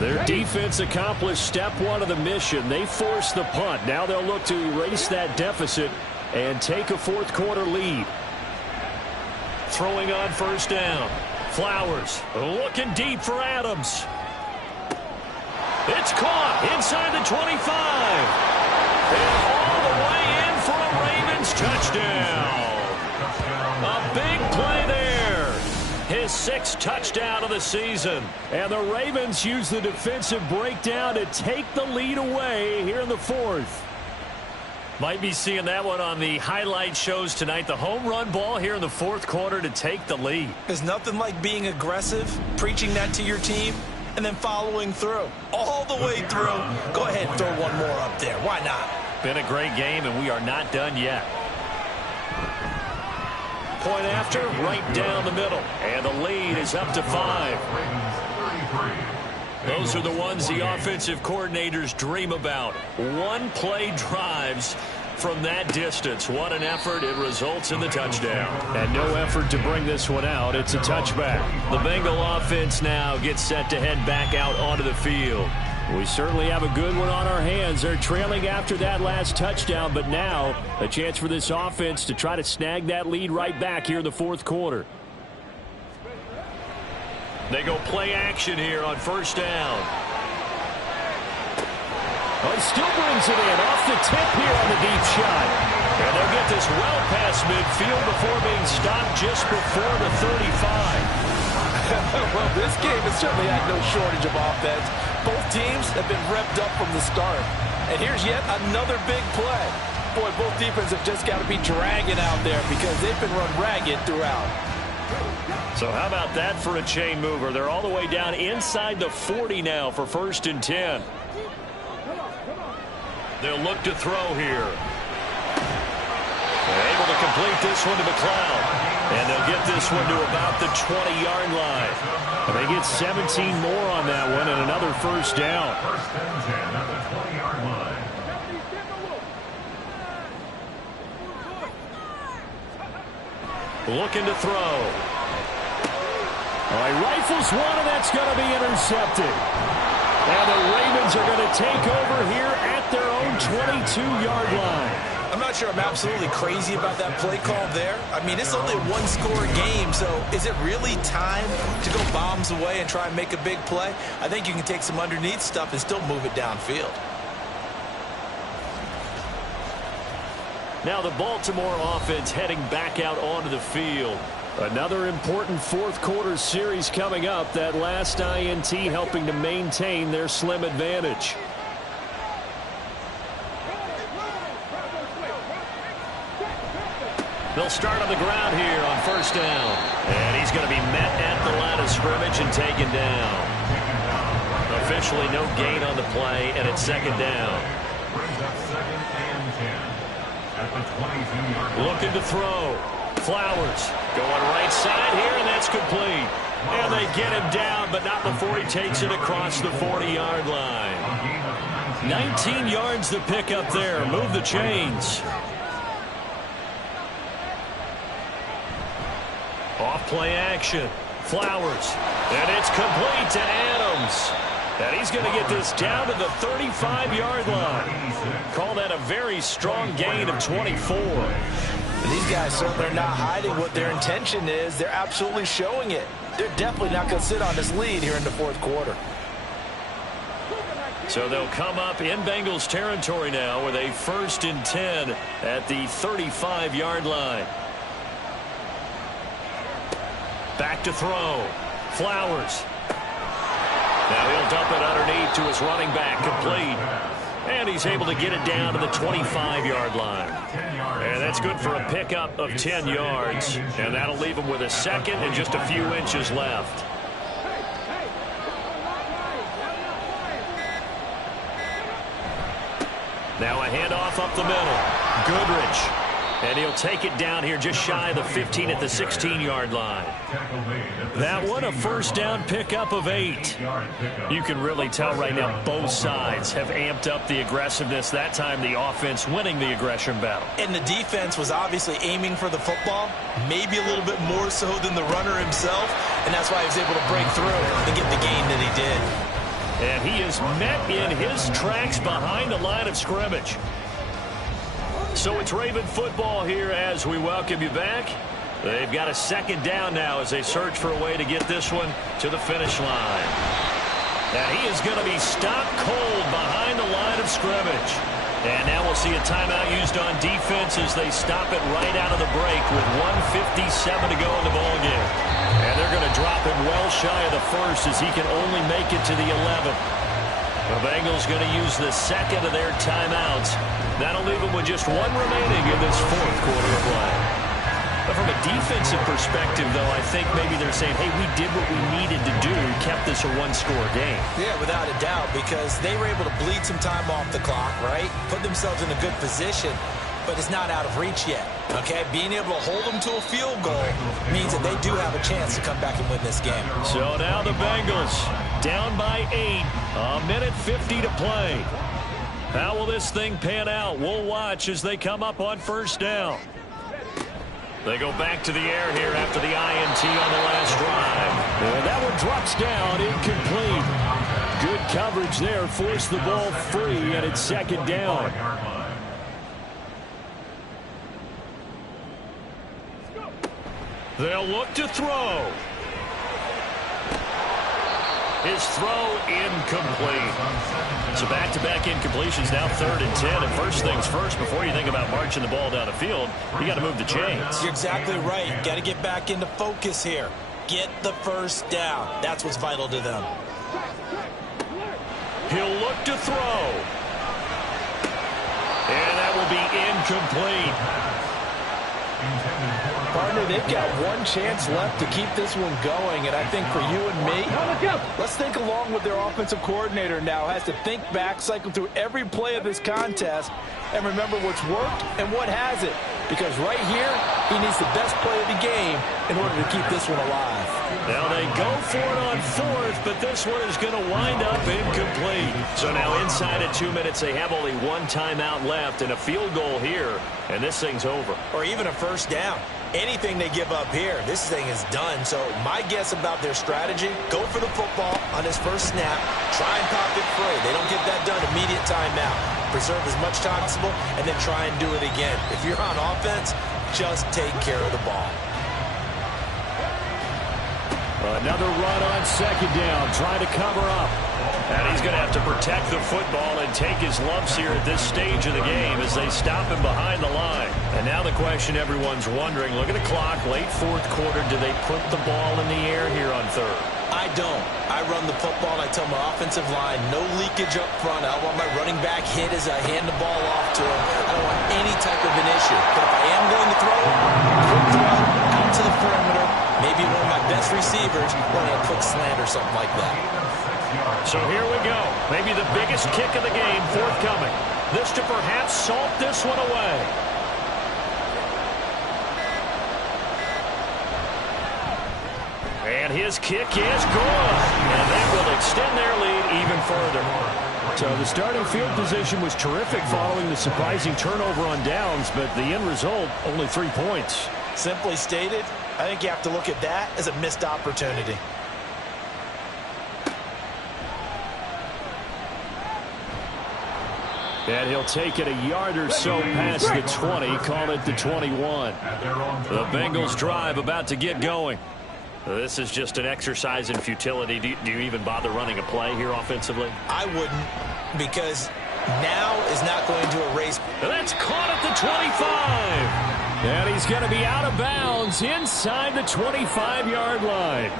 Their defense accomplished step 1 of the mission. They forced the punt. Now they'll look to erase that deficit and take a 4th quarter lead. Throwing on first down. Flowers looking deep for Adams. It's caught inside the 25. And all the way in for a Ravens touchdown. A big play there. His 6th touchdown of the season. And the Ravens use the defensive breakdown to take the lead away here in the 4th. Might be seeing that one on the highlight shows tonight. The home run ball here in the fourth quarter to take the lead. There's nothing like being aggressive, preaching that to your team, and then following through. All the way through. Go ahead and throw one more up there. Why not? Been a great game, and we are not done yet. Point after, right down the middle. And the lead is up to 5. Those are the ones the offensive coordinators dream about. One-play drives from that distance. What an effort. It results in the touchdown. And no effort to bring this one out. It's a touchback. The Bengal offense now gets set to head back out onto the field. We certainly have a good one on our hands. They're trailing after that last touchdown, but now a chance for this offense to try to snag that lead right back here in the fourth quarter. They go play action here on first down. Oh, he still brings it in off the tip here on the deep shot. And they'll get this well past midfield before being stopped just before the 35. Well, this game has certainly had no shortage of offense. Both teams have been revved up from the start. And here's yet another big play. Boy, both defenses have just got to be dragging out there because they've been run ragged throughout. So how about that for a chain mover? They're all the way down inside the 40 now for 1st and 10. They'll look to throw here. They're able to complete this one to McLeod. And they'll get this one to about the 20-yard line. And they get 17 more on that one and another first down. 1st and 10 at the 20-yard line. Looking to throw. All right, rifles one, and that's going to be intercepted. And the Ravens are going to take over here at their own 22-yard line. I'm not sure I'm absolutely crazy about that play call there. I mean, it's only a one-score game, so is it really time to go bombs away and try and make a big play? I think you can take some underneath stuff and still move it downfield. Now the Baltimore offense heading back out onto the field. Another important fourth quarter series coming up. That last INT helping to maintain their slim advantage. They'll start on the ground here on first down. And he's going to be met at the line of scrimmage and taken down. Officially no gain on the play, and it's 2nd down. Brings up 2nd and 10 at the 22-yard line. Looking to throw. Flowers going right side here, and that's complete. And they get him down, but not before he takes it across the 40-yard line. 19 yards to pick up there. Move the chains. Off play action. Flowers. And it's complete to Adams. And he's going to get this down to the 35-yard line. Call that a very strong gain of 24. And these guys certainly are not hiding what their intention is. They're absolutely showing it. They're definitely not going to sit on this lead here in the fourth quarter. So they'll come up in Bengals territory now with a 1st and 10 at the 35-yard line. Back to throw. Flowers. Now he'll dump it underneath to his running back, complete. And he's able to get it down to the 25-yard line. And that's good for a pickup of 10 yards. And that'll leave him with a 2nd and just a few inches left. Now a handoff up the middle. Goodrich. And he'll take it down here just shy of the 15 at the 16-yard line. That one a first down pickup of 8. You can really tell right now both sides have amped up the aggressiveness. That time the offense winning the aggression battle. And the defense was obviously aiming for the football, maybe a little bit more so than the runner himself, and that's why he was able to break through and get the gain that he did. And he is met in his tracks behind the line of scrimmage. So it's Raven football here as we welcome you back. They've got a 2nd down now as they search for a way to get this one to the finish line. And he is going to be stopped cold behind the line of scrimmage. And now we'll see a timeout used on defense as they stop it right out of the break with 1:57 to go in the ballgame. And they're going to drop him well shy of the 1st as he can only make it to the 11. The Bengals going to use the second of their timeouts. That'll leave them with just one remaining in this fourth quarter of play. But from a defensive perspective, though, I think maybe they're saying, hey, we did what we needed to do, kept this a one-score game. Yeah, without a doubt, because they were able to bleed some time off the clock, right? Put themselves in a good position, but it's not out of reach yet, okay? Being able to hold them to a field goal means that they do have a chance to come back and win this game. So now the Bengals down by 8, a minute 50 to play. How will this thing pan out? We'll watch as they come up on first down. They go back to the air here after the INT on the last drive. And that one drops down, incomplete. Good coverage there, forced the ball free, and it's second down. They'll look to throw. His throw incomplete. So back-to-back incompletions, now 3rd and 10. And first things first, before you think about marching the ball down the field, you got to move the chains. You're exactly right. Got to get back into focus here. Get the first down. That's what's vital to them. He'll look to throw. And that will be incomplete. Partner, they've got one chance left to keep this one going, and I think for you and me, let's think along with their offensive coordinator now. Has to think back, cycle through every play of this contest, and remember what's worked and what hasn't. Because right here, he needs the best play of the game in order to keep this one alive. Now they go for it on 4th, but this one is going to wind up incomplete. So now inside of 2 minutes, they have only one timeout left and a field goal here, and this thing's over. Or even a first down. Anything they give up here, this thing is done. So my guess about their strategy, go for the football on his first snap, try and pop it free. They don't get that done, immediate timeout. Preserve as much time as possible, and then try and do it again. If you're on offense, just take care of the ball. Another run on second down, trying to cover up. And he's going to have to protect the football and take his lumps here at this stage of the game as they stop him behind the line. And now the question everyone's wondering, look at the clock, late 4th quarter, do they put the ball in the air here on 3rd? I don't. I run the football, and I tell my offensive line, no leakage up front. I don't want my running back hit as I hand the ball off to him. I don't want any type of an issue. But if I am going to throw, quick throw, out to the perimeter, maybe one of my best receivers running a quick slant or something like that. So here we go. Maybe the biggest kick of the game forthcoming. This to perhaps salt this one away. And his kick is good. And that will extend their lead even further. So the starting field position was terrific following the surprising turnover on downs, but the end result, only 3 points. Simply stated, I think you have to look at that as a missed opportunity. And he'll take it a yard or so past the 20, call it the 21. The Bengals drive about to get going. This is just an exercise in futility. Do you even bother running a play here offensively? I wouldn't, because now is not going to erase. And that's caught at the 25. And he's going to be out of bounds inside the 25-yard line.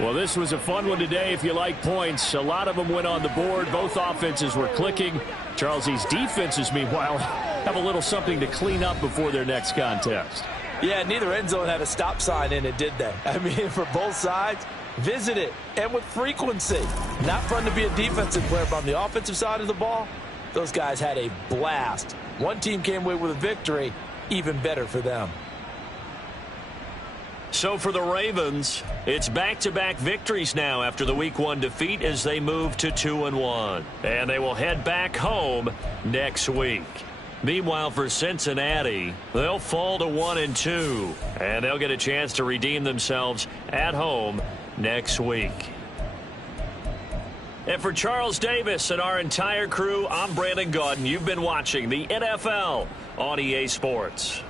Well, this was a fun one today if you like points. A lot of them went on the board. Both offenses were clicking. Charles, these defenses, meanwhile, have a little something to clean up before their next contest. Yeah, neither end zone had a stop sign in it, did they? I mean, for both sides, visit it, and with frequency. Not fun to be a defensive player, but on the offensive side of the ball, those guys had a blast. One team came away with a victory, even better for them. So for the Ravens, it's back-to-back victories now after the Week 1 defeat as they move to 2-1. And they will head back home next week. Meanwhile, for Cincinnati, they'll fall to 1-2, and they'll get a chance to redeem themselves at home next week. And for Charles Davis and our entire crew, I'm Brandon Gaudin. You've been watching the NFL on EA Sports.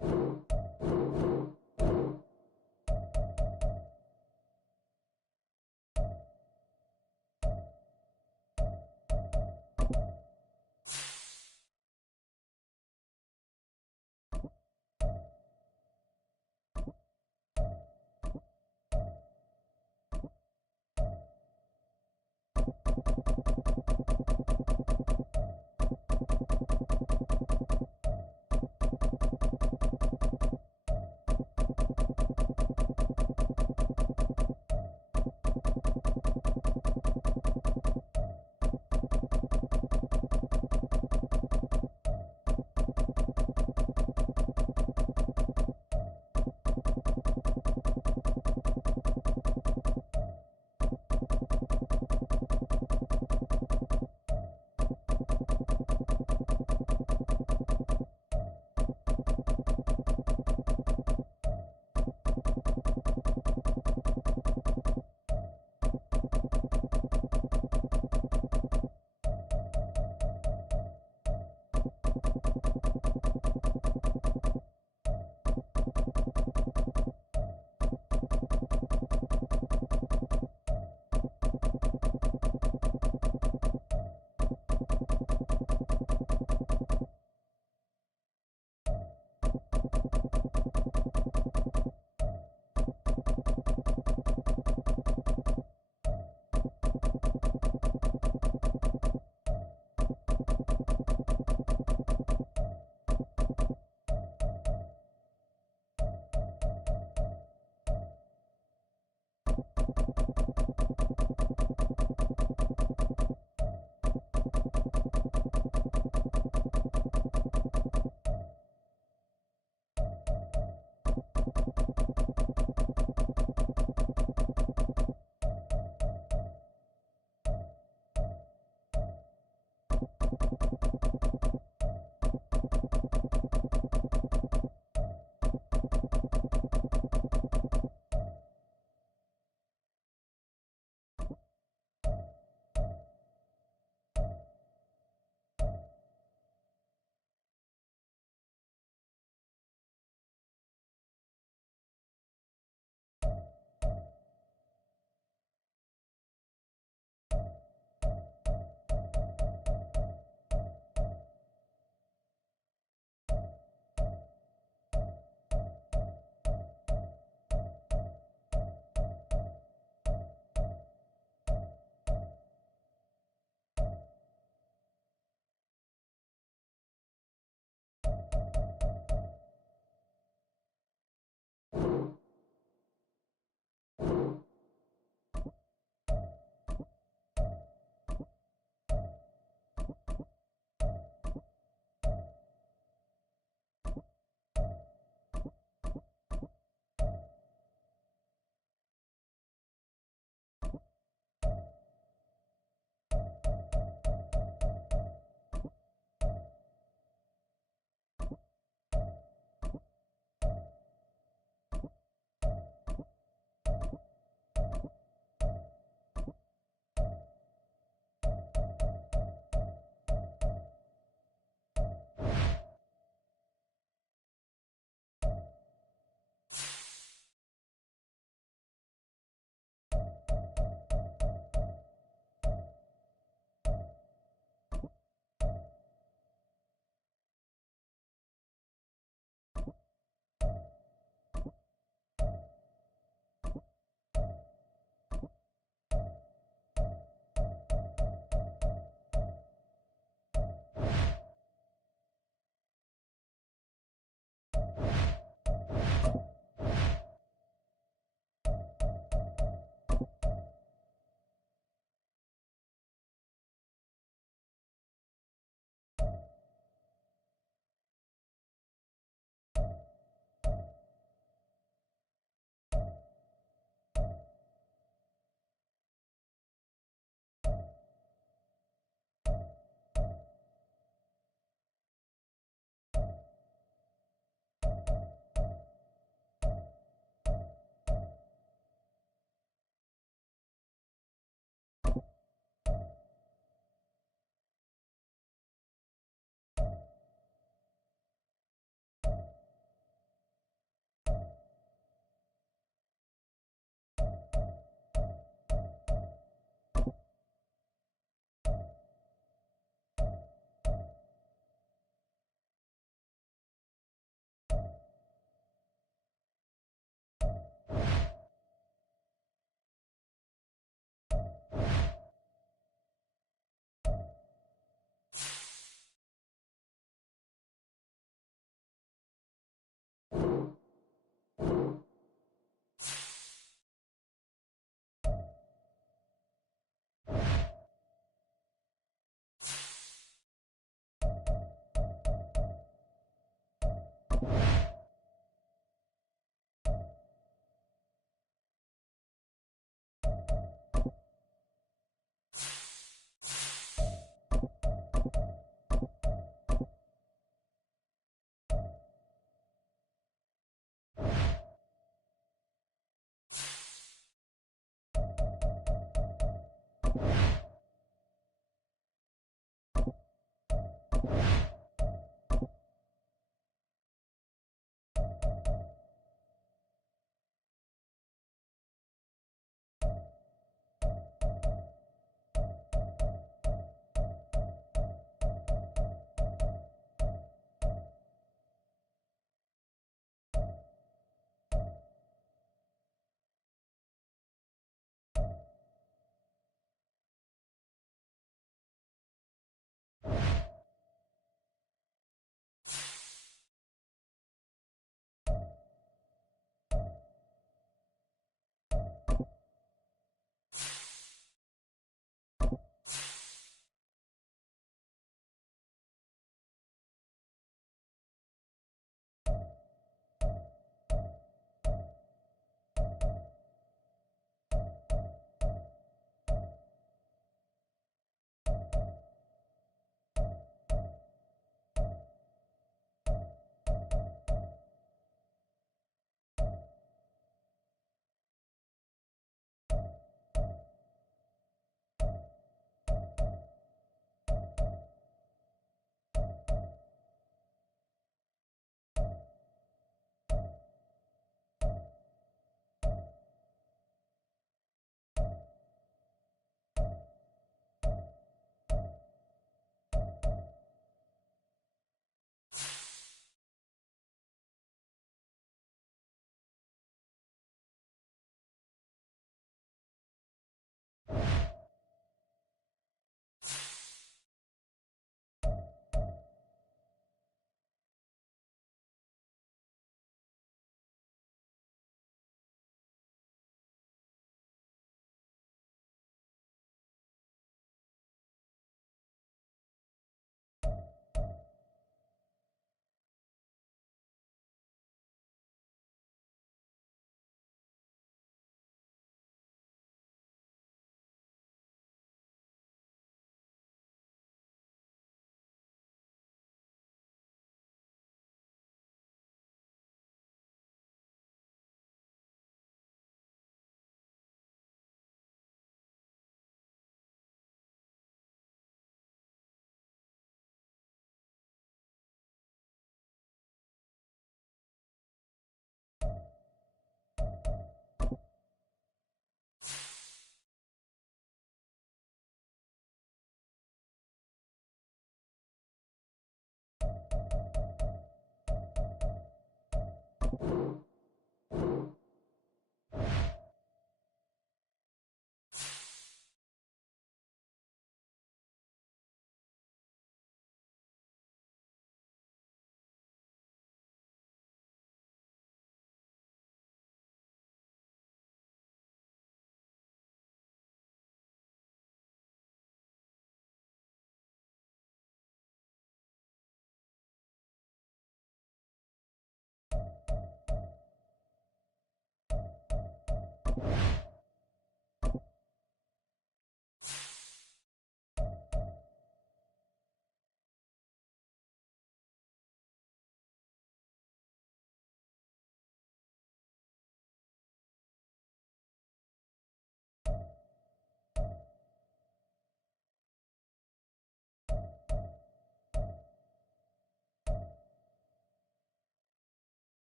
you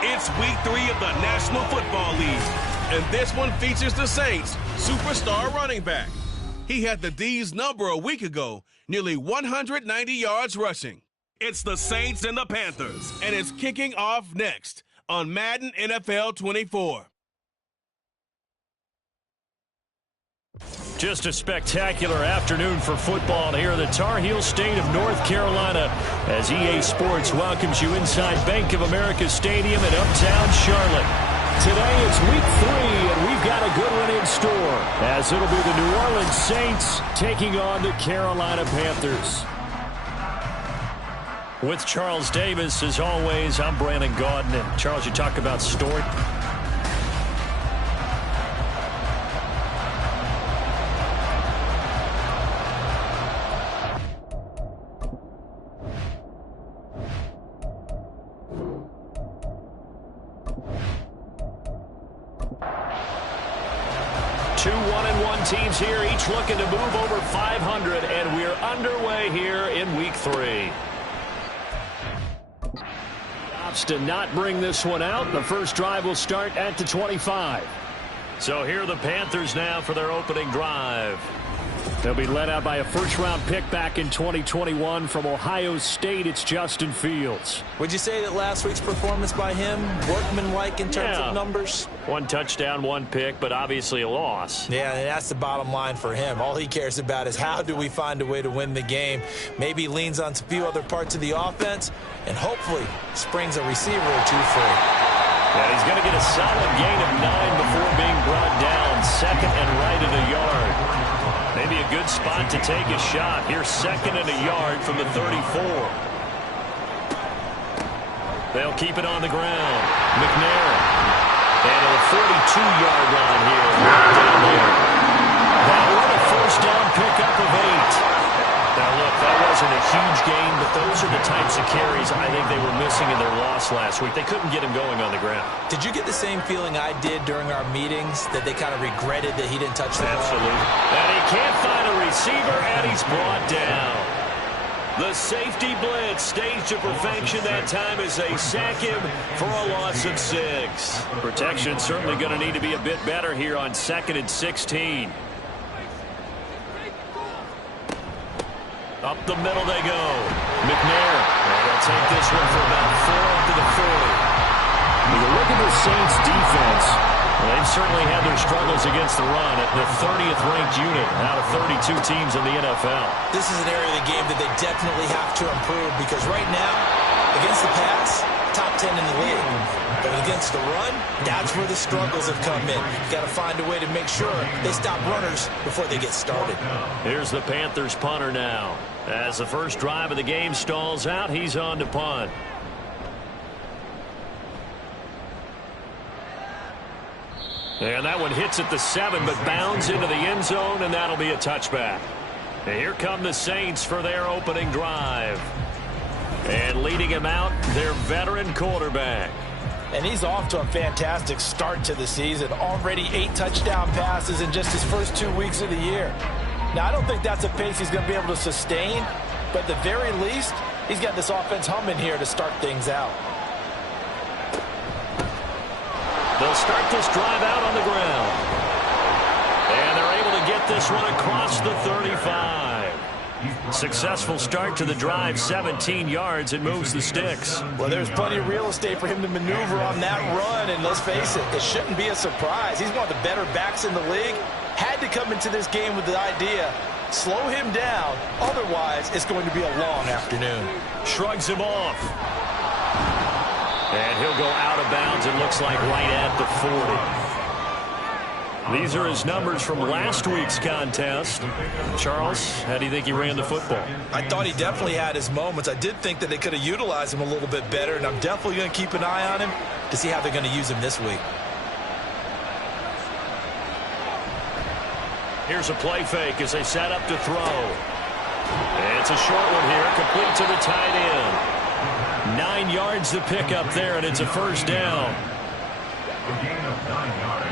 It's week 3 of the National Football League, and this one features the Saints' superstar running back. He had the D's number a week ago, nearly 190 yards rushing. It's the Saints and the Panthers, and it's kicking off next on Madden NFL 24. Just a spectacular afternoon for football here in the Tar Heel state of North Carolina as EA Sports welcomes you inside Bank of America Stadium in uptown Charlotte. Today it's week 3, and we've got a good one in store as it'll be the New Orleans Saints taking on the Carolina Panthers. With Charles Davis, as always, I'm Brandon Gaudin. And Charles, you talk about story. Two 1-1 teams here, each looking to move over 500, and we're underway here in week 3. Opts to not bring this one out. The first drive will start at the 25. So here are the Panthers now for their opening drive. They'll be led out by a first-round pick back in 2021 from Ohio State. It's Justin Fields. Would you say that last week's performance by him, workmanlike in terms of numbers? 1 touchdown, 1 pick, but obviously a loss. Yeah, and that's the bottom line for him. All he cares about is how do we find a way to win the game. Maybe he leans on a few other parts of the offense and hopefully springs a receiver or two free. And he's going to get a solid gain of 9 before being brought down. Second and right at a yard. Maybe a good spot to take a shot. Here's second and a yard from the 34. They'll keep it on the ground. McNair. And a 42-yard line here. Down there. That one a first down pickup of 8. Now, look, that wasn't a huge gain, but those are the types of carries I think they were missing in their loss last week. They couldn't get him going on the ground. Did you get the same feeling I did during our meetings, that they kind of regretted that he didn't touch the ball? Absolutely. And he can't find a receiver, and he's brought down. The safety blitz staged to perfection that time as they sack him for a loss of 6. Protection certainly going to need to be a bit better here on 2nd and 16. Up the middle they go. McNair. They'll take this one for about 4 up to the 40. When you look at the Saints defense, they've certainly had their struggles against the run at the 30th ranked unit out of 32 teams in the NFL. This is an area of the game that they definitely have to improve because right now, against the pass, top 10 in the league. But against the run, that's where the struggles have come in. Got to find a way to make sure they stop runners before they get started. Here's the Panthers punter now. As the first drive of the game stalls out, he's on to punt. And that one hits at the 7, but bounds into the end zone, and that'll be a touchback. And here come the Saints for their opening drive. And leading him out, their veteran quarterback. And he's off to a fantastic start to the season. Already 8 touchdown passes in just his first 2 weeks of the year. Now, I don't think that's a pace he's going to be able to sustain, but at the very least, he's got this offense humming here to start things out. They'll start this drive out on the ground. And this one across the 35. Successful start to the drive, 17 yards, and moves the sticks. Well, there's plenty of real estate for him to maneuver on that run, and let's face it, it shouldn't be a surprise. He's one of the better backs in the league. Had to come into this game with the idea, slow him down, otherwise it's going to be a long afternoon. Shrugs him off. And he'll go out of bounds, it looks like right at the 40. These are his numbers from last week's contest. Charles, how do you think he ran the football? I thought he definitely had his moments. I did think that they could have utilized him a little bit better, and I'm definitely going to keep an eye on him to see how they're going to use him this week. Here's a play fake as they set up to throw. And it's a short one here, complete to the tight end. 9 yards to pick up there, and it's a first down. A gain of 9 yards.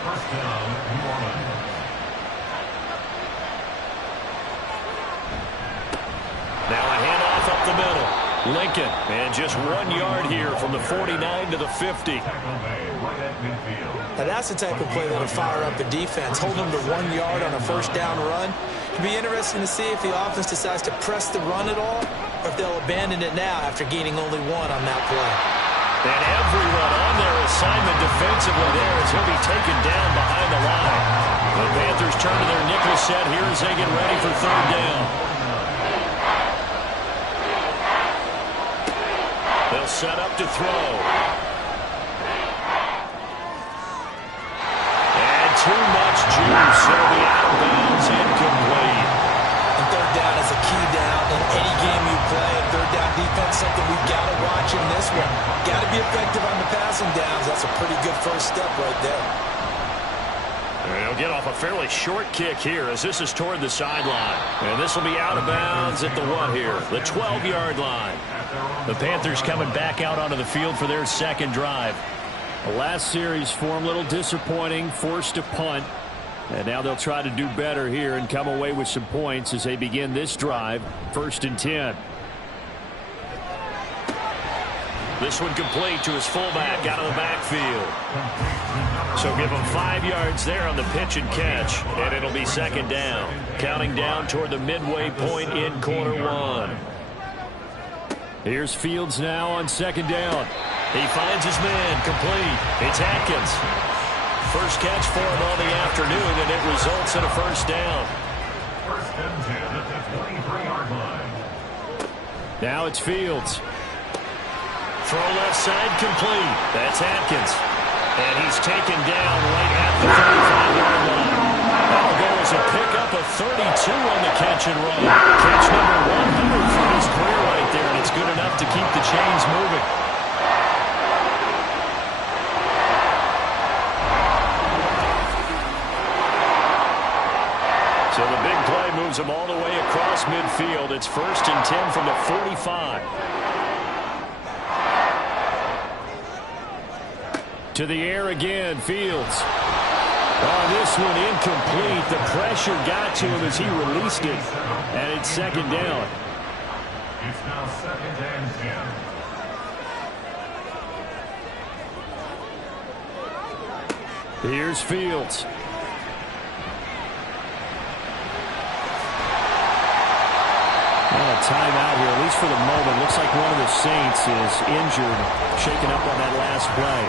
First down, New Orleans. Now a handoff up the middle. Lincoln, and just 1 yard here from the 49 to the 50. Now that's the type of play that'll fire up a defense. Hold them to 1 yard on a first down run. It'll be interesting to see if the offense decides to press the run at all, or if they'll abandon it now after gaining only 1 on that play. And everyone on their assignment defensively there as he'll be taken down behind the line. The Panthers turn to their nickel set here as they get ready for third down. They'll set up to throw. And too much juice. It'll be out of bounds, incomplete. And third down is a key down in any game you play. Third down defense, something we've got to watch in this one. Got to be effective on the passing downs. That's a pretty good first step right there. And he'll get off a fairly short kick here as this is toward the sideline. And this will be out of bounds at the what here? The 12-yard line. The Panthers coming back out onto the field for their second drive. The last series for him, a little disappointing, forced to punt. And now they'll try to do better here and come away with some points as they begin this drive, 1st and 10. This one complete to his fullback out of the backfield. So give him 5 yards there on the pitch and catch, and it'll be second down. Counting down toward the midway point in quarter one. Here's Fields now on second down. He finds his man, complete. It's Atkins. First catch for him on the afternoon, and it results in a first down. First and 10 at the 23-yard line. Now it's Fields. Throw left side, complete. That's Atkins. And he's taken down right at the 35-yard line. That'll go as a pickup of 32 on the catch and run. Catch number 100 for his career right there, and it's good enough to keep the chains moving. So the big play moves him all the way across midfield. It's 1st and 10 from the 45. To the air again, Fields. Oh, this one incomplete. The pressure got to him as he released it. And it's second down. It's now 2nd and 10. Here's Fields. Well, a timeout here, at least for the moment. Looks like one of the Saints is injured, shaken up on that last play.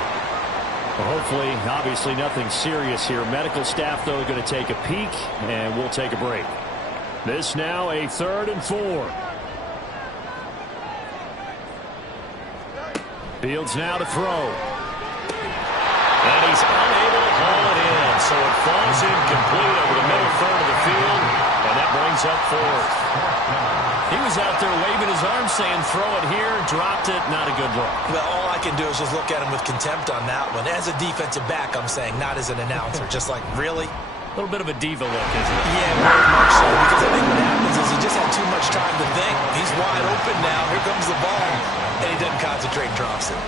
Well, hopefully, obviously nothing serious here. Medical staff, though, going to take a peek, and we'll take a break. This now a 3rd and 4. Fields now to throw. And he's unable to haul it in, so it falls incomplete over the middle third of the field, and that brings up 4th. He was out there waving his arms saying, throw it here, dropped it, not a good look. Well, all I can do is just look at him with contempt on that one. As a defensive back, I'm saying, not as an announcer. Just like, really? A little bit of a diva look, isn't it? Yeah, very much so, because I think what happens is he just had too much time to think. He's wide open now. Here comes the ball, and he doesn't concentrate and drops it.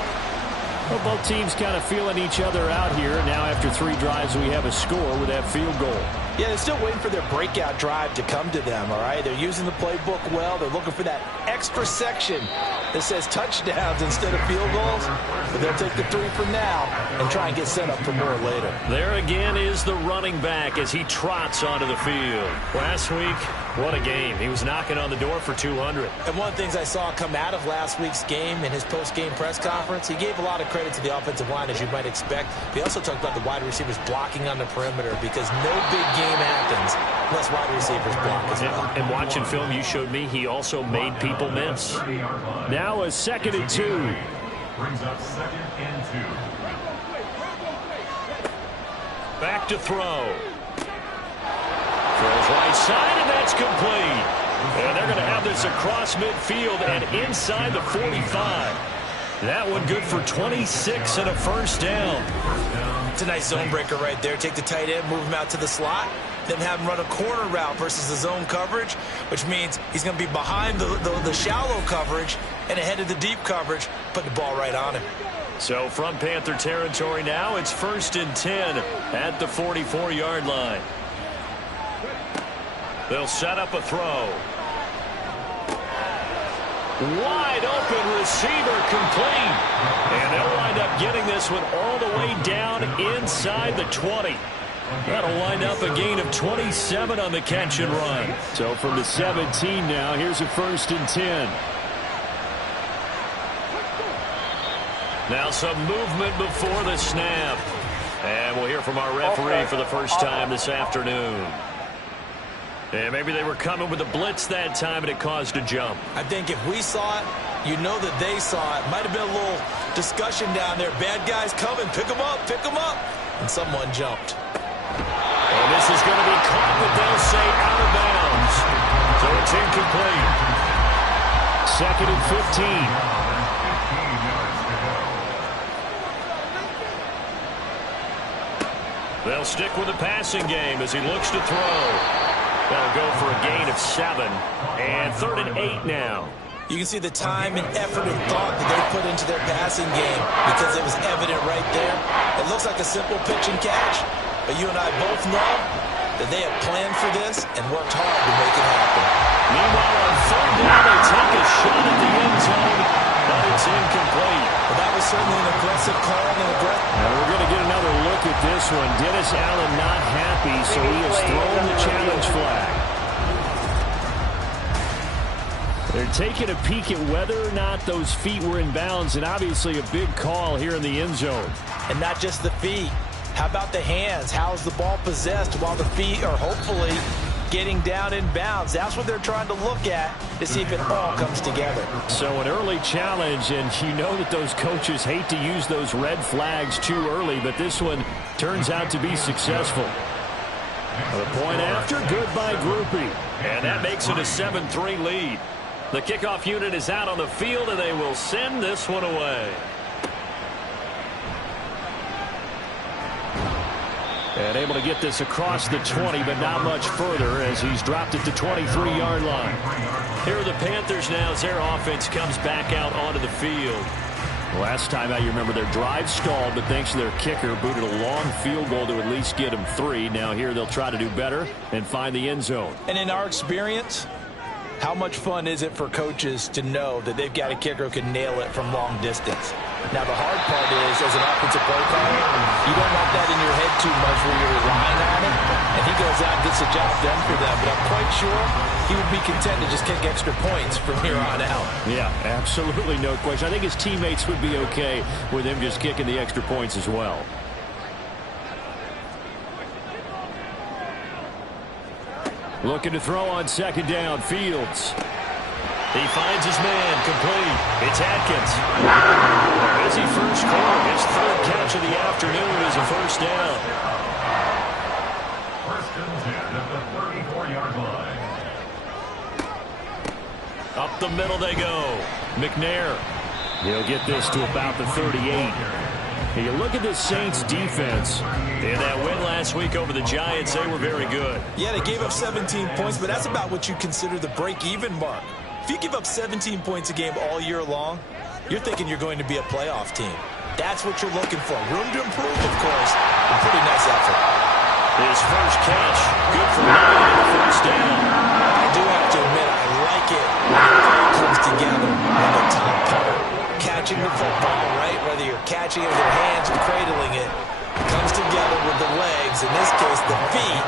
Well, both teams kind of feeling each other out here. Now after 3 drives, we have a score with that field goal. Yeah, they're still waiting for their breakout drive to come to them, all right? They're using the playbook well. They're looking for that extra section that says touchdowns instead of field goals. But they'll take the 3 for now and try and get set up for more later. There again is the running back as he trots onto the field. Last week, what a game. He was knocking on the door for 200. And one of the things I saw come out of last week's game in his post-game press conference, he gave a lot of credit to the offensive line, as you might expect. He also talked about the wide receivers blocking on the perimeter because no big game happens unless wide receivers block as well. And watching film you showed me, he also made people miss. Now a 2nd and 2. Brings up 2nd and 2. Back to throw. Throws right side, and that's complete. And they're going to have this across midfield and inside the 45. That one good for 26 and a first down. It's a nice zone breaker right there. Take the tight end, move him out to the slot, then have him run a corner route versus the zone coverage, which means he's going to be behind the shallow coverage and ahead of the deep coverage, put the ball right on him. So from Panther territory now, it's 1st and 10 at the 44-yard line. They'll set up a throw. Wide open receiver complete. And they'll wind up getting this one all the way down inside the 20. That'll wind up a gain of 27 on the catch and run. So from the 17 now, here's a 1st and 10. Now some movement before the snap. And we'll hear from our referee for the first time this afternoon. And maybe they were coming with a blitz that time and it caused a jump. I think if we saw it, you know that they saw it. Might have been a little discussion down there. Bad guys coming. Pick them up. Pick them up. And someone jumped. And this is going to be caught, but they'll say out of bounds. So it's incomplete. 2nd and 15. They'll stick with the passing game as he looks to throw. That'll go for a gain of 7. And 3rd and 8 now. You can see the time and effort and thought that they put into their passing game because it was evident right there. It looks like a simple pitch and catch, but you and I both know that they had planned for this and worked hard to make it happen. Meanwhile, on 3rd down, they take a shot at the end zone, but it's incomplete. Well, that was certainly an aggressive call and aggressive. Now we're going to get another look at this one. Dennis Allen not happy, so he has thrown the challenge flag. They're taking a peek at whether or not those feet were in bounds, and obviously a big call here in the end zone. And not just the feet. How about the hands? How is the ball possessed while the feet are hopefully getting down in bounds? That's what they're trying to look at to see if it all comes together. So an early challenge, and you know that those coaches hate to use those red flags too early, but this one turns out to be successful. The point after, good by Groupie. And that makes it a 7-3 lead. The kickoff unit is out on the field, and they will send this one away. And able to get this across the 20, but not much further as he's dropped it to 23-yard line. Here are the Panthers now as their offense comes back out onto the field. Last time out, you remember their drive stalled, but thanks to their kicker, booted a long field goal to at least get them 3. Now here they'll try to do better and find the end zone. And in our experience, how much fun is it for coaches to know that they've got a kicker who can nail it from long distance? Now, the hard part is, as an offensive play caller, you don't want that in your head too much where you're relying on it, and he goes out and gets the job done for them. But I'm quite sure he would be content to just kick extra points from here on out. Yeah, absolutely no question. I think his teammates would be okay with him just kicking the extra points as well. Looking to throw on 2nd down, Fields. He finds his man, complete. It's Atkins. A busy first quarter. His 3rd catch of the afternoon is a first down. 1st and 10 at the 34-yard line. Up the middle they go. McNair. He'll get this to about the 38. Hey, you look at this Saints defense. In that win last week over the Giants, they were very good. Yeah, they gave up 17 points, but that's about what you consider the break-even mark. If you give up 17 points a game all year long, you're thinking you're going to be a playoff team. That's what you're looking for. Room to improve, of course, but pretty nice effort. His first catch, good for 9 and a first down. I do have to admit, I like it when the play comes together on the top part. Catching the football, right? Whether you're catching it with your hands or cradling it, comes together with the legs, in this case the feet,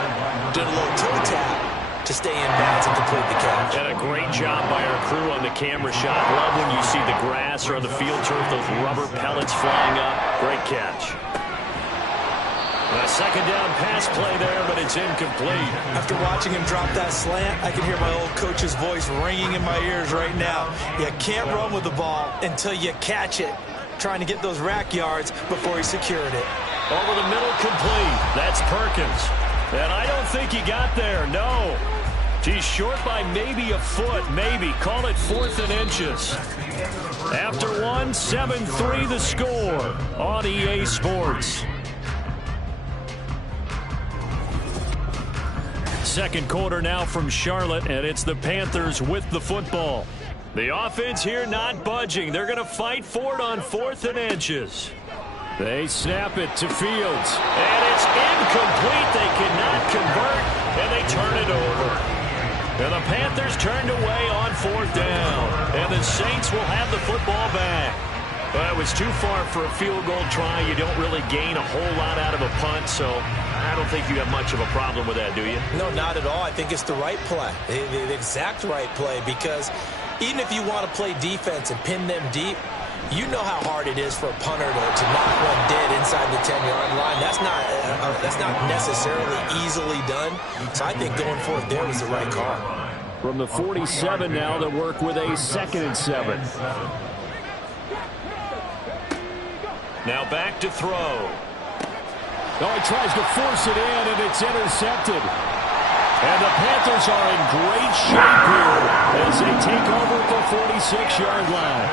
doing a little toe tap to stay in bounds and complete the catch. And a great job by our crew on the camera shot. Love when you see the grass or on the field turf, those rubber pellets flying up. Great catch. A second down pass play there, but it's incomplete. After watching him drop that slant, I can hear my old coach's voice ringing in my ears right now. You can't run with the ball until you catch it. Trying to get those rack yards before he secured it. Over the middle, complete. That's Perkins. And I don't think he got there, no. He's short by maybe a foot, maybe. Call it 4th and inches. After one, 7-3 the score on EA Sports. Second quarter now from Charlotte, and it's the Panthers with the football. The offense here not budging. They're going to fight for it on 4th and inches. They snap it to Fields, and it's incomplete. They cannot convert, and they turn it over. And the Panthers turned away on 4th down, and the Saints will have the football back. Well, it was too far for a field goal try. You don't really gain a whole lot out of a punt, so I don't think you have much of a problem with that, do you? No, not at all. I think it's the right play, the exact right play, because even if you want to play defense and pin them deep, you know how hard it is for a punter to knock one dead inside the 10-yard line. That's not necessarily easily done. So I think going for it there was the right call. From the 47 now, they'll work with a 2nd and 7. Now back to throw. Oh, he tries to force it in, and it's intercepted. And the Panthers are in great shape here as they take over at the 46-yard line.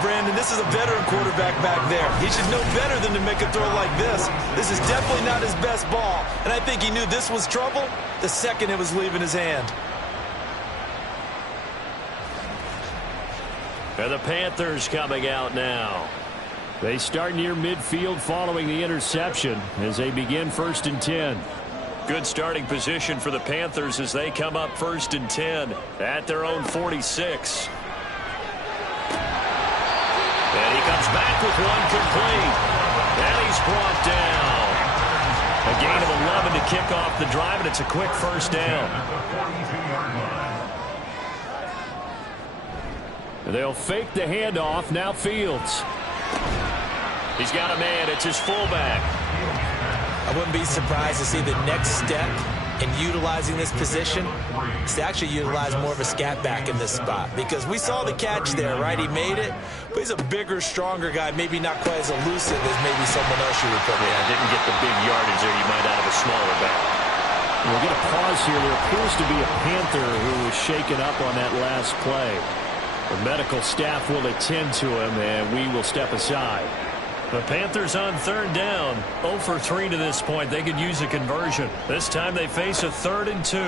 Brandon, this is a veteran quarterback back there. He should know better than to make a throw like this. This is definitely not his best ball, and I think he knew this was trouble the second it was leaving his hand. And the Panthers coming out now. They start near midfield following the interception as they begin 1st and 10. Good starting position for the Panthers as they come up 1st and 10 at their own 46. And he comes back with one complete. And he's brought down. A gain of 11 to kick off the drive, and it's a quick 1st down. They'll fake the handoff. Now Fields. He's got a man. It's his fullback. I wouldn't be surprised to see the next step in utilizing this position is to actually utilize more of a scat back in this spot, because we saw the catch there, right? He made it, but he's a bigger, stronger guy, maybe not quite as elusive as maybe someone else you would put in. Yeah, didn't get the big yardage there you might out of a smaller back. We'll get a pause here. There appears to be a Panther who was shaken up on that last play. The medical staff will attend to him, and we will step aside. The Panthers on 3rd down. 0 for 3 to this point. They could use a conversion. This time they face a 3rd and 2. He's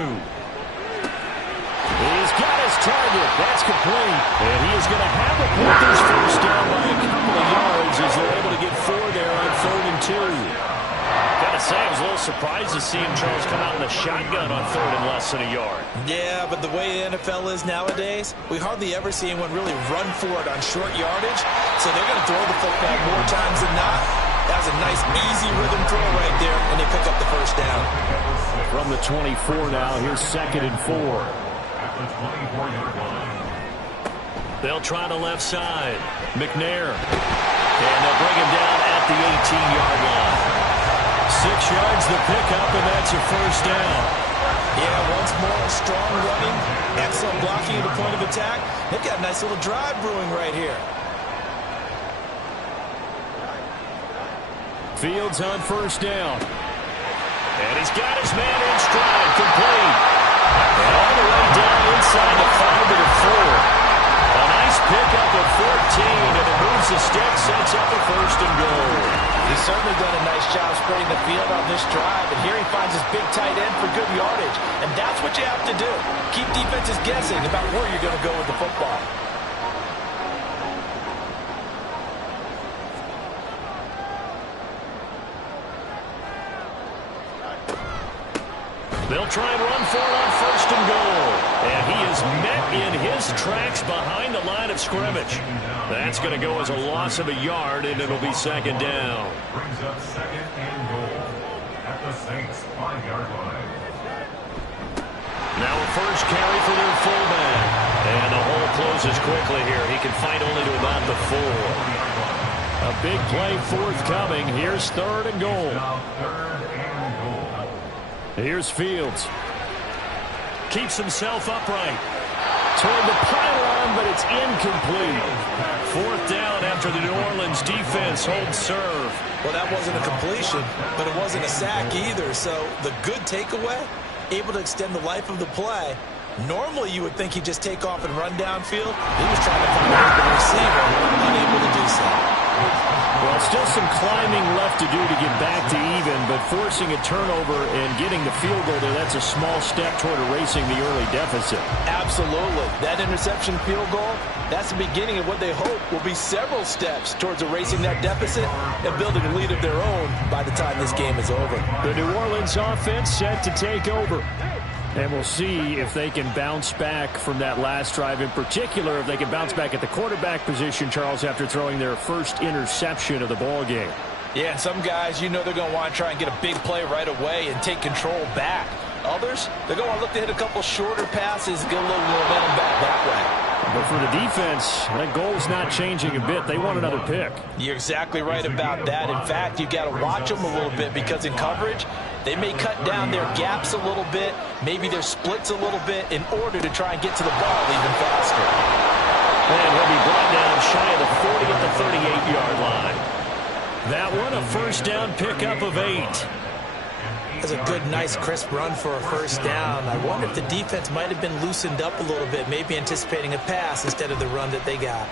got his target. That's complete. And he is going to have the Panthers first down by a couple of yards as they're able to get 4 there on 3rd and 2. Gotta say, I was a little surprised to see him, Charles, come out in the shotgun on 3rd and less than a yard. Yeah, but the way the NFL is nowadays, we hardly ever see anyone really run for it on short yardage. So they're going to throw the football more times than not. That was a nice, easy rhythm throw right there, and they pick up the 1st down. From the 24 now, here's 2nd and 4. They'll try the left side. McNair. And they'll bring him down at the 18-yard line. 6 yards the pickup, and that's a 1st down. Yeah, once more, strong running, excellent blocking at the point of attack. They've got a nice little drive brewing right here. Fields on 1st down. And he's got his man in stride, complete. And all the way down inside the 5 to the 4. A nice pickup of 14, and it moves the stick, sets up a 1st and goal. He's certainly done a nice job spreading the field on this drive, and here he finds his big tight end for good yardage. And that's what you have to do. Keep defenses guessing about where you're going to go with the football. They'll try and run for it on 1st and goal. And he is met in his tracks behind the line of scrimmage. That's going to go as a loss of a yard, and it'll be 2nd down. Brings up 2nd and goal at the Saints 5-yard line. Now a first carry for their fullback. And the hole closes quickly here. He can fight only to about the 4. A big play forthcoming. Here's 3rd and goal. Here's Fields. Keeps himself upright. Toward the pylon, but it's incomplete. 4th down after the New Orleans defense holds serve. Well, that wasn't a completion, but it wasn't a sack either. So the good takeaway, able to extend the life of the play. Normally, you would think he'd just take off and run downfield. He was trying to find an open receiver, unable to do so. Well, still some climbing left to do to get back to even, but forcing a turnover and getting the field goal there, that's a small step toward erasing the early deficit. Absolutely. That interception field goal, that's the beginning of what they hope will be several steps towards erasing that deficit and building a lead of their own by the time this game is over. The New Orleans offense set to take over. And we'll see if they can bounce back from that last drive. In particular, if they can bounce back at the quarterback position, Charles, after throwing their first interception of the ball game. Yeah, and some guys, you know they're going to want to try and get a big play right away and take control back. Others, they're going to want to look to hit a couple shorter passes, get a little momentum back that way. But for the defense, that goal's not changing a bit. They want another pick. You're exactly right about that. In fact, you've got to watch them a little bit because in coverage, they may cut down their gaps a little bit, maybe their splits a little bit in order to try and get to the ball even faster. And he'll be brought down shy of the 40 at the 38-yard line. That one, a first down pickup of 8. That's a good, nice, crisp run for a first down. I wonder if the defense might have been loosened up a little bit, maybe anticipating a pass instead of the run that they got.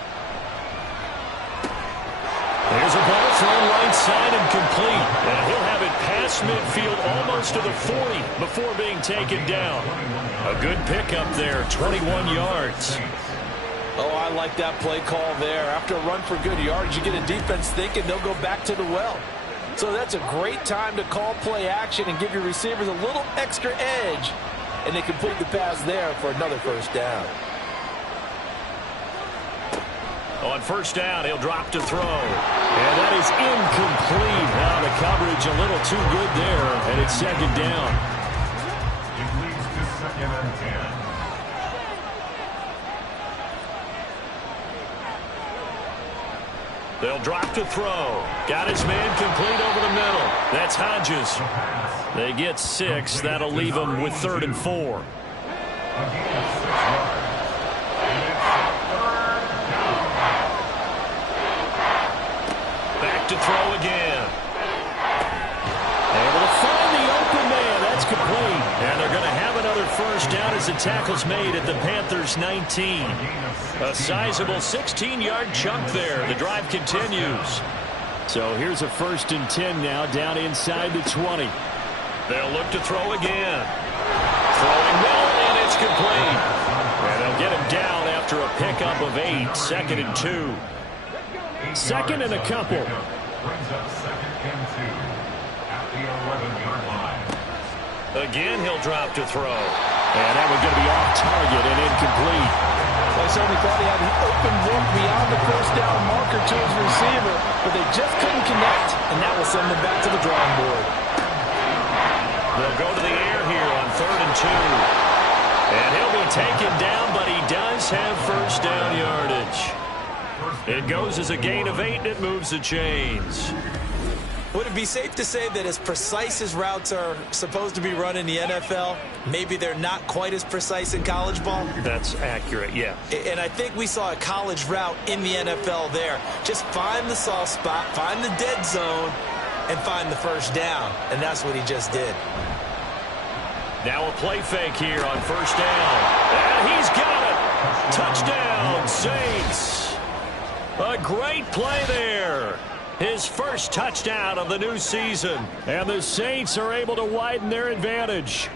There's a ball thrown right side and complete. And he'll have it past midfield almost to the 40 before being taken down. A good pickup there, 21 yards. Oh, I like that play call there. After a run for good yards, you get a defense thinking they'll go back to the well. So that's a great time to call play action and give your receivers a little extra edge. And they complete the pass there for another first down. On first down, he'll drop to throw. And that is incomplete. Now the coverage a little too good there, and it's 2nd down. It leads to 2nd and 10. They'll drop to throw. Got his man complete over the middle. That's Hodges. They get 6. That'll leave them with 3rd and 4. Back to throw again. Able to find the open man. That's complete. And they're going to have another first down as the tackle's made at the Panthers' 19. A sizable 16-yard chunk there. The drive continues. So here's a 1st and 10 now, down inside the 20. They'll look to throw again. Throwing middle, and it's complete. And they'll get him down after a pickup of 8. 2nd and 2. 2nd and a couple. Brings up 2nd and 2 at the 11-yard line. Again, he'll drop to throw. And that one's going to be off target and incomplete. I certainly thought he had an open look beyond the first down marker to his receiver, but they just couldn't connect, and that will send them back to the drawing board. They'll go to the air here on 3rd and 2. And he'll be taken down, but he does have first down yardage. It goes as a gain of 8, and it moves the chains. Would it be safe to say that as precise as routes are supposed to be run in the NFL, maybe they're not quite as precise in college ball? That's accurate, yeah. And I think we saw a college route in the NFL there. Just find the soft spot, find the dead zone, and find the first down. And that's what he just did. Now a play fake here on first down. And he's got it. Touchdown, Saints. A great play there. His first touchdown of the new season. And the Saints are able to widen their advantage.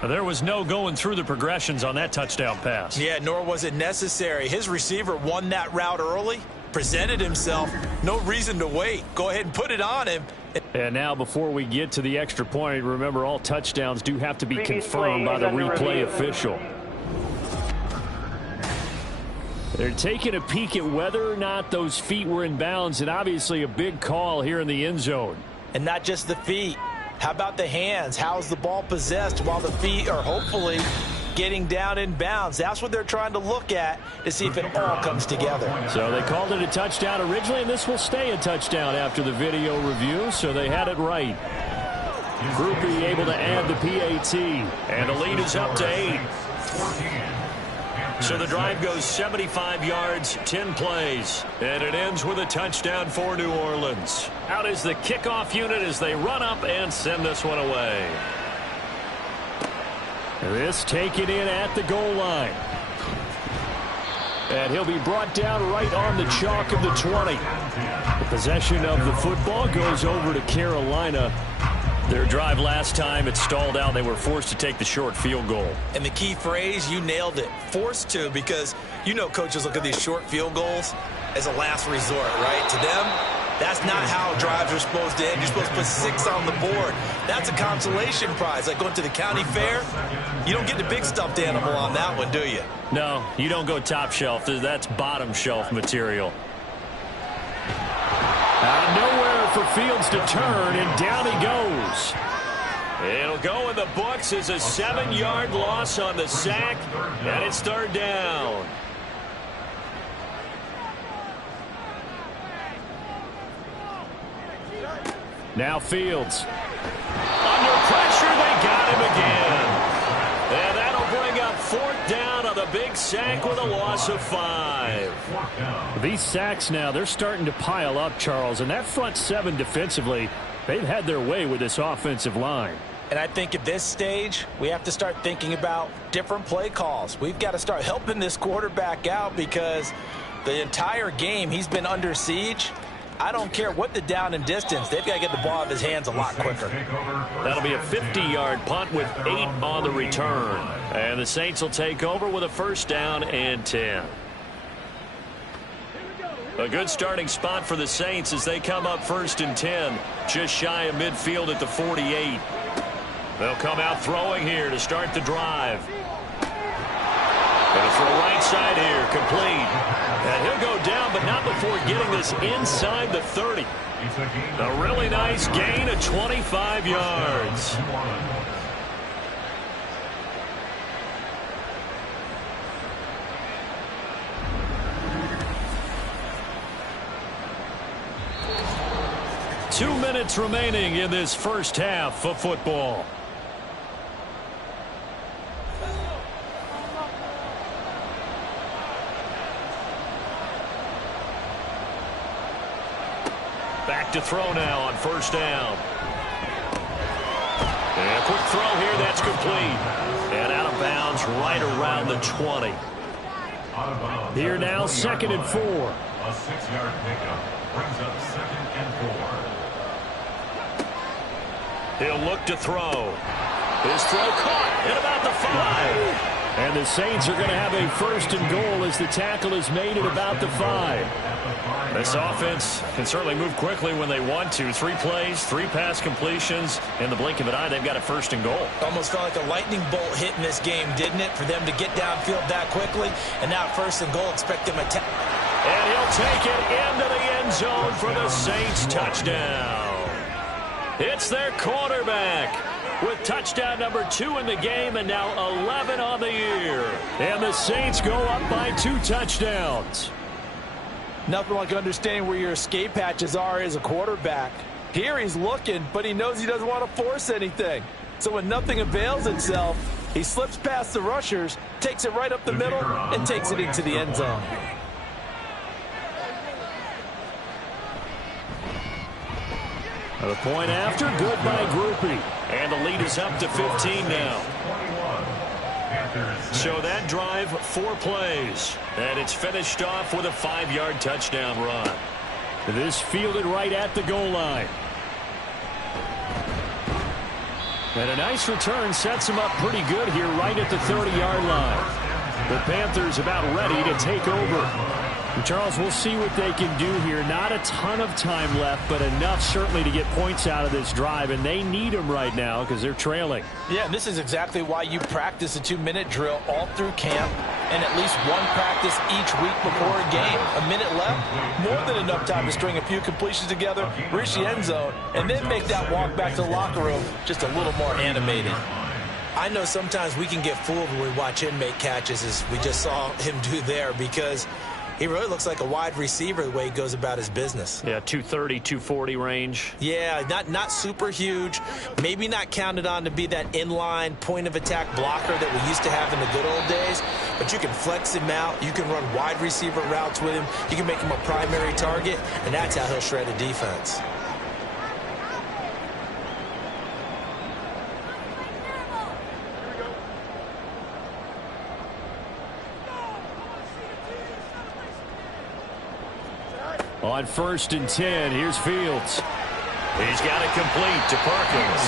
There was no going through the progressions on that touchdown pass. Yeah, nor was it necessary. His receiver won that route early, presented himself. No reason to wait. Go ahead and put it on him, And now before we get to the extra point, remember all touchdowns do have to be confirmed by the replay official. They're taking a peek at whether or not those feet were in bounds, and obviously a big call here in the end zone. And not just the feet. How about the hands? How's the ball possessed while the feet are hopefully getting down in bounds? That's what they're trying to look at to see if it all comes together. So they called it a touchdown originally, and this will stay a touchdown after the video review, so they had it right. Groupie able to add the PAT. And the lead is up to 8. So the drive goes 75 yards, 10 plays, and it ends with a touchdown for New Orleans. Out is the kickoff unit as they run up and send this one away. This taken in at the goal line. And he'll be brought down right on the chalk of the 20. The possession of the football goes over to Carolina. Their drive last time, it stalled out. They were forced to take the short field goal. And the key phrase, you nailed it, forced to, because you know coaches look at these short field goals as a last resort, right? To them, that's not how drives are supposed to end. You're supposed to put 6 on the board. That's a consolation prize. Like going to the county fair, you don't get the big stuffed animal on that one, do you? No, you don't go top shelf. That's bottom shelf material. Nowhere for Fields to turn, and down he goes. It'll go in the books as a 7-yard loss on the sack, and it's 3rd down. Now Fields. Under pressure, they got him again. And that'll bring up 4th down on the big sack with a loss of 5. These sacks now, they're starting to pile up, Charles, and that front 7 defensively, they've had their way with this offensive line. And I think at this stage, we have to start thinking about different play calls. We've got to start helping this quarterback out because the entire game he's been under siege. I don't care what the down and distance. They've got to get the ball out of his hands a lot quicker. That'll be a 50-yard punt with 8 on the return. And the Saints will take over with a 1st down and 10. A good starting spot for the Saints as they come up 1st and 10, just shy of midfield at the 48. They'll come out throwing here to start the drive. Going to throw right side here, complete. And he'll go down, but not before getting this inside the 30. A really nice gain of 25 yards. Two minutes remaining in this first half of football. Back to throw now on 1st down. And a quick throw here, that's complete. And out of bounds right around the 20. Here now, 2nd and 4. A 6-yard pickup brings up 2nd and 4. He'll look to throw. His throw caught at about the 5. And the Saints are going to have a 1st and goal as the tackle is made at about the 5. This offense can certainly move quickly when they want to. 3 plays, 3 pass completions. In the blink of an eye, they've got a 1st and goal. Almost felt like a lightning bolt hit in this game, didn't it? For them to get downfield that quickly. And now 1st and goal, expect them to... And he'll take it into the end zone for the Saints touchdown. It's their quarterback with touchdown number 2 in the game and now 11 on the year. And the Saints go up by 2 touchdowns. Nothing like understanding where your escape hatches are as a quarterback. Here he's looking, but he knows he doesn't want to force anything. So when nothing avails itself, he slips past the rushers, takes it right up the middle, and takes it into the end zone. The point after, good by Groupie. And the lead is up to 15 now. So that drive, 4 plays. And it's finished off with a 5-yard touchdown run. This fielded right at the goal line. And a nice return sets him up pretty good here right at the 30-yard line. The Panthers about ready to take over. And Charles, we'll see what they can do here. Not a ton of time left, but enough certainly to get points out of this drive, and they need them right now because they're trailing. Yeah, and this is exactly why you practice a 2-minute drill all through camp and at least one practice each week before a game. A minute left, more than enough time to string a few completions together, reach the end zone, and then make that walk back to the locker room just a little more animated. I know sometimes we can get fooled when we watch him make catches, as we just saw him do there, because he really looks like a wide receiver the way he goes about his business. Yeah, 230, 240 range. Yeah, not super huge. Maybe not counted on to be that inline point-of-attack blocker that we used to have in the good old days. But you can flex him out. You can run wide receiver routes with him. You can make him a primary target, and that's how he'll shred a defense. On 1st and 10, here's Fields. He's got it complete to Perkins.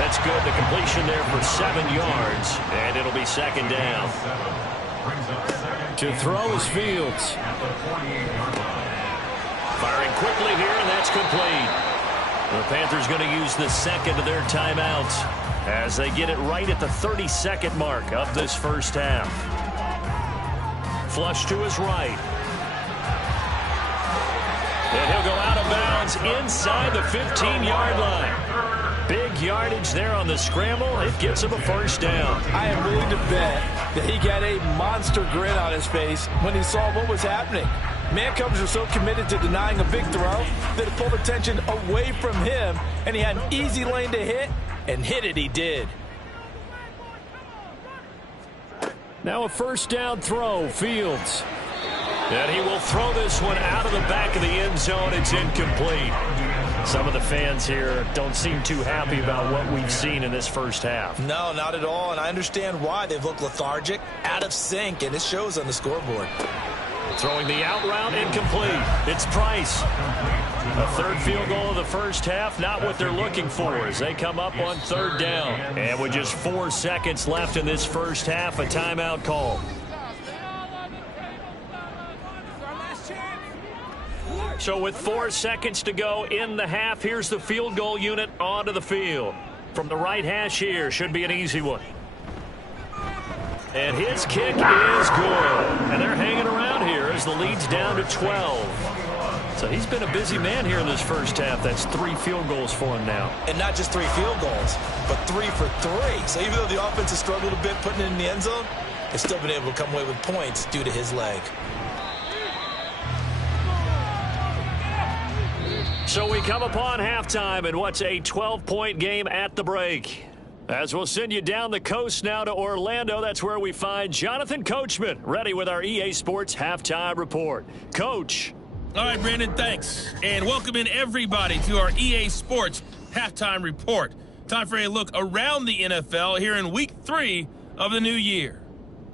That's good. The completion there for 7 yards, and it'll be 2nd down. To throw is Fields. Firing quickly here, and that's complete. The Panthers going to use the second of their timeouts as they get it right at the 30-second mark of this first half. Flush to his right. And he'll go out of bounds inside the 15-yard line. Big yardage there on the scramble. It gets him a 1st down. I am willing to bet that he got a monster grin on his face when he saw what was happening. Man coverage was so committed to denying a big throw that it pulled attention away from him, and he had an easy lane to hit, and hit it he did. Now a 1st down throw, Fields. And he will throw this one out of the back of the end zone. It's incomplete. Some of the fans here don't seem too happy about what we've seen in this first half. No, not at all, and I understand why. They've looked lethargic, out of sync, and it shows on the scoreboard. Throwing the out route, incomplete. It's Price. A 3rd field goal of the first half, not what they're looking for as they come up on 3rd down. And with just 4 seconds left in this first half, a timeout call. So with 4 seconds to go in the half, here's the field goal unit onto the field. From the right hash here, should be an easy one. And his kick is good. And they're hanging around here as the lead's down to 12. So he's been a busy man here in this first half. That's 3 field goals for him now. And not just 3 field goals, but 3 for 3. So even though the offense has struggled a bit putting it in the end zone, they've still been able to come away with points due to his leg. So we come upon halftime in what's a 12-point game at the break. As we'll send you down the coast now to Orlando, that's where we find Jonathan Coachman, ready with our EA Sports Halftime Report. Coach. All right, Brandon, thanks. And welcome in everybody to our EA Sports Halftime Report. Time for a look around the NFL here in Week 3 of the new year.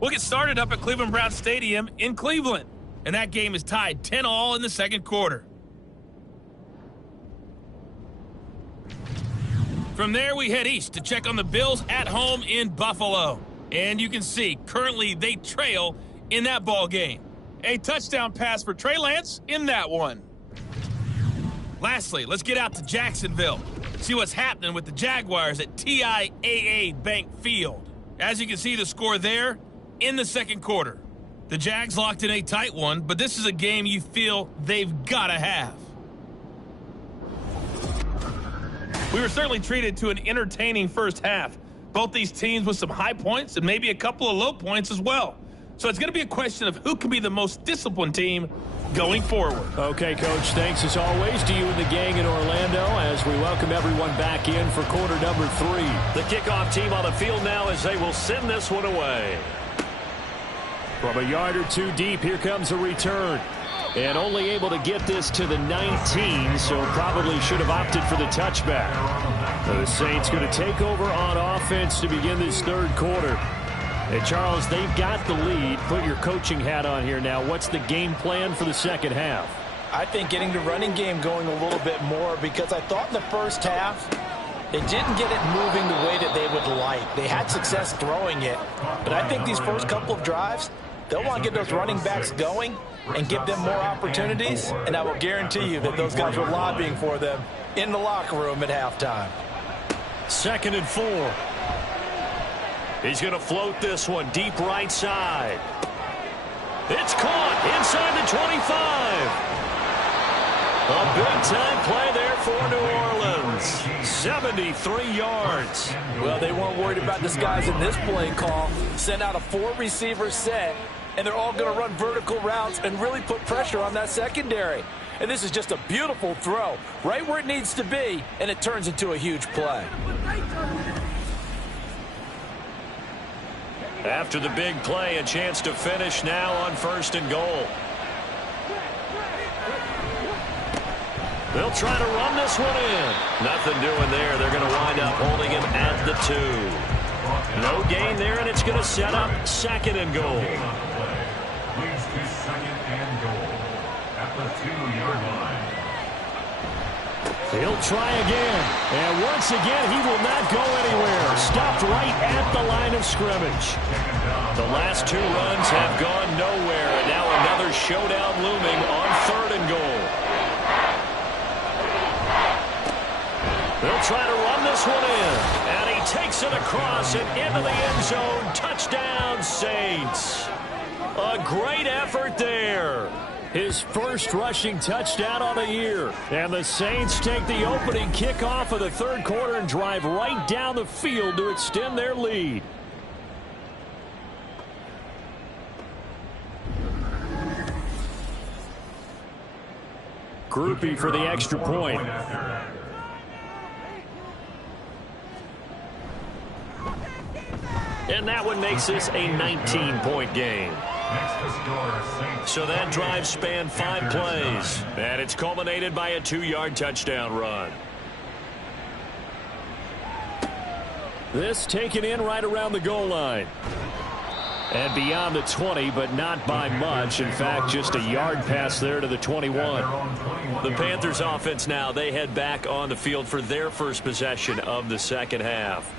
We'll get started up at Cleveland Browns Stadium in Cleveland. And that game is tied 10-all in the 2nd quarter. From there, we head east to check on the Bills at home in Buffalo. And you can see, currently they trail in that ball game. A touchdown pass for Trey Lance in that one. Lastly, let's get out to Jacksonville. See what's happening with the Jaguars at TIAA Bank Field. As you can see, the score there in the 2nd quarter. The Jags locked in a tight one, but this is a game you feel they've got to have. We were certainly treated to an entertaining first half. Both these teams with some high points and maybe a couple of low points as well. So it's going to be a question of who can be the most disciplined team going forward. Okay, Coach, thanks as always to you and the gang in Orlando as we welcome everyone back in for quarter number 3. The kickoff team on the field now as they will send this one away. From a yard or 2 deep, here comes a return. And only able to get this to the 19, so probably should have opted for the touchback. The Saints going to take over on offense to begin this 3rd quarter. Hey, Charles, they've got the lead. Put your coaching hat on here now. What's the game plan for the 2nd half? I think getting the running game going a little bit more, because I thought in the first half they didn't get it moving the way that they would like. They had success throwing it, but I think these first couple of drives, they'll want to get those running backs going and give them more opportunities, and I will guarantee you that those guys were lobbying for them in the locker room at halftime. 2nd and 4. He's going to float this one deep right side. It's caught inside the 25. A big-time play there for New Orleans. 73 yards. Well, they weren't worried about disguising this play call. Send out a 4-receiver set, and they're all going to run vertical routes and really put pressure on that secondary. And this is just a beautiful throw, right where it needs to be, and it turns into a huge play. After the big play, a chance to finish now on 1st and goal. They'll try to run this one in. Nothing doing there. They're going to wind up holding him at the 2. No gain there, and it's going to set up 2nd and goal. Leads to 2nd and goal at the 2-yard line. He'll try again. And once again, he will not go anywhere. Stopped right at the line of scrimmage. The last 2 runs have gone nowhere, and now another showdown looming on 3rd and goal. They'll try to run this one in. And he takes it across and into the end zone. Touchdown, Saints. A great effort there. His first rushing touchdown on the year. And the Saints take the opening kickoff of the 3rd quarter and drive right down the field to extend their lead. Groupie for the extra point. And that one makes this a 19-point game. So that drive spanned 5 plays. And it's culminated by a 2-yard touchdown run. This taken in right around the goal line. And beyond the 20, but not by much. In fact, just a yard pass there to the 21. The Panthers offense now, they head back on the field for their first possession of the 2nd half.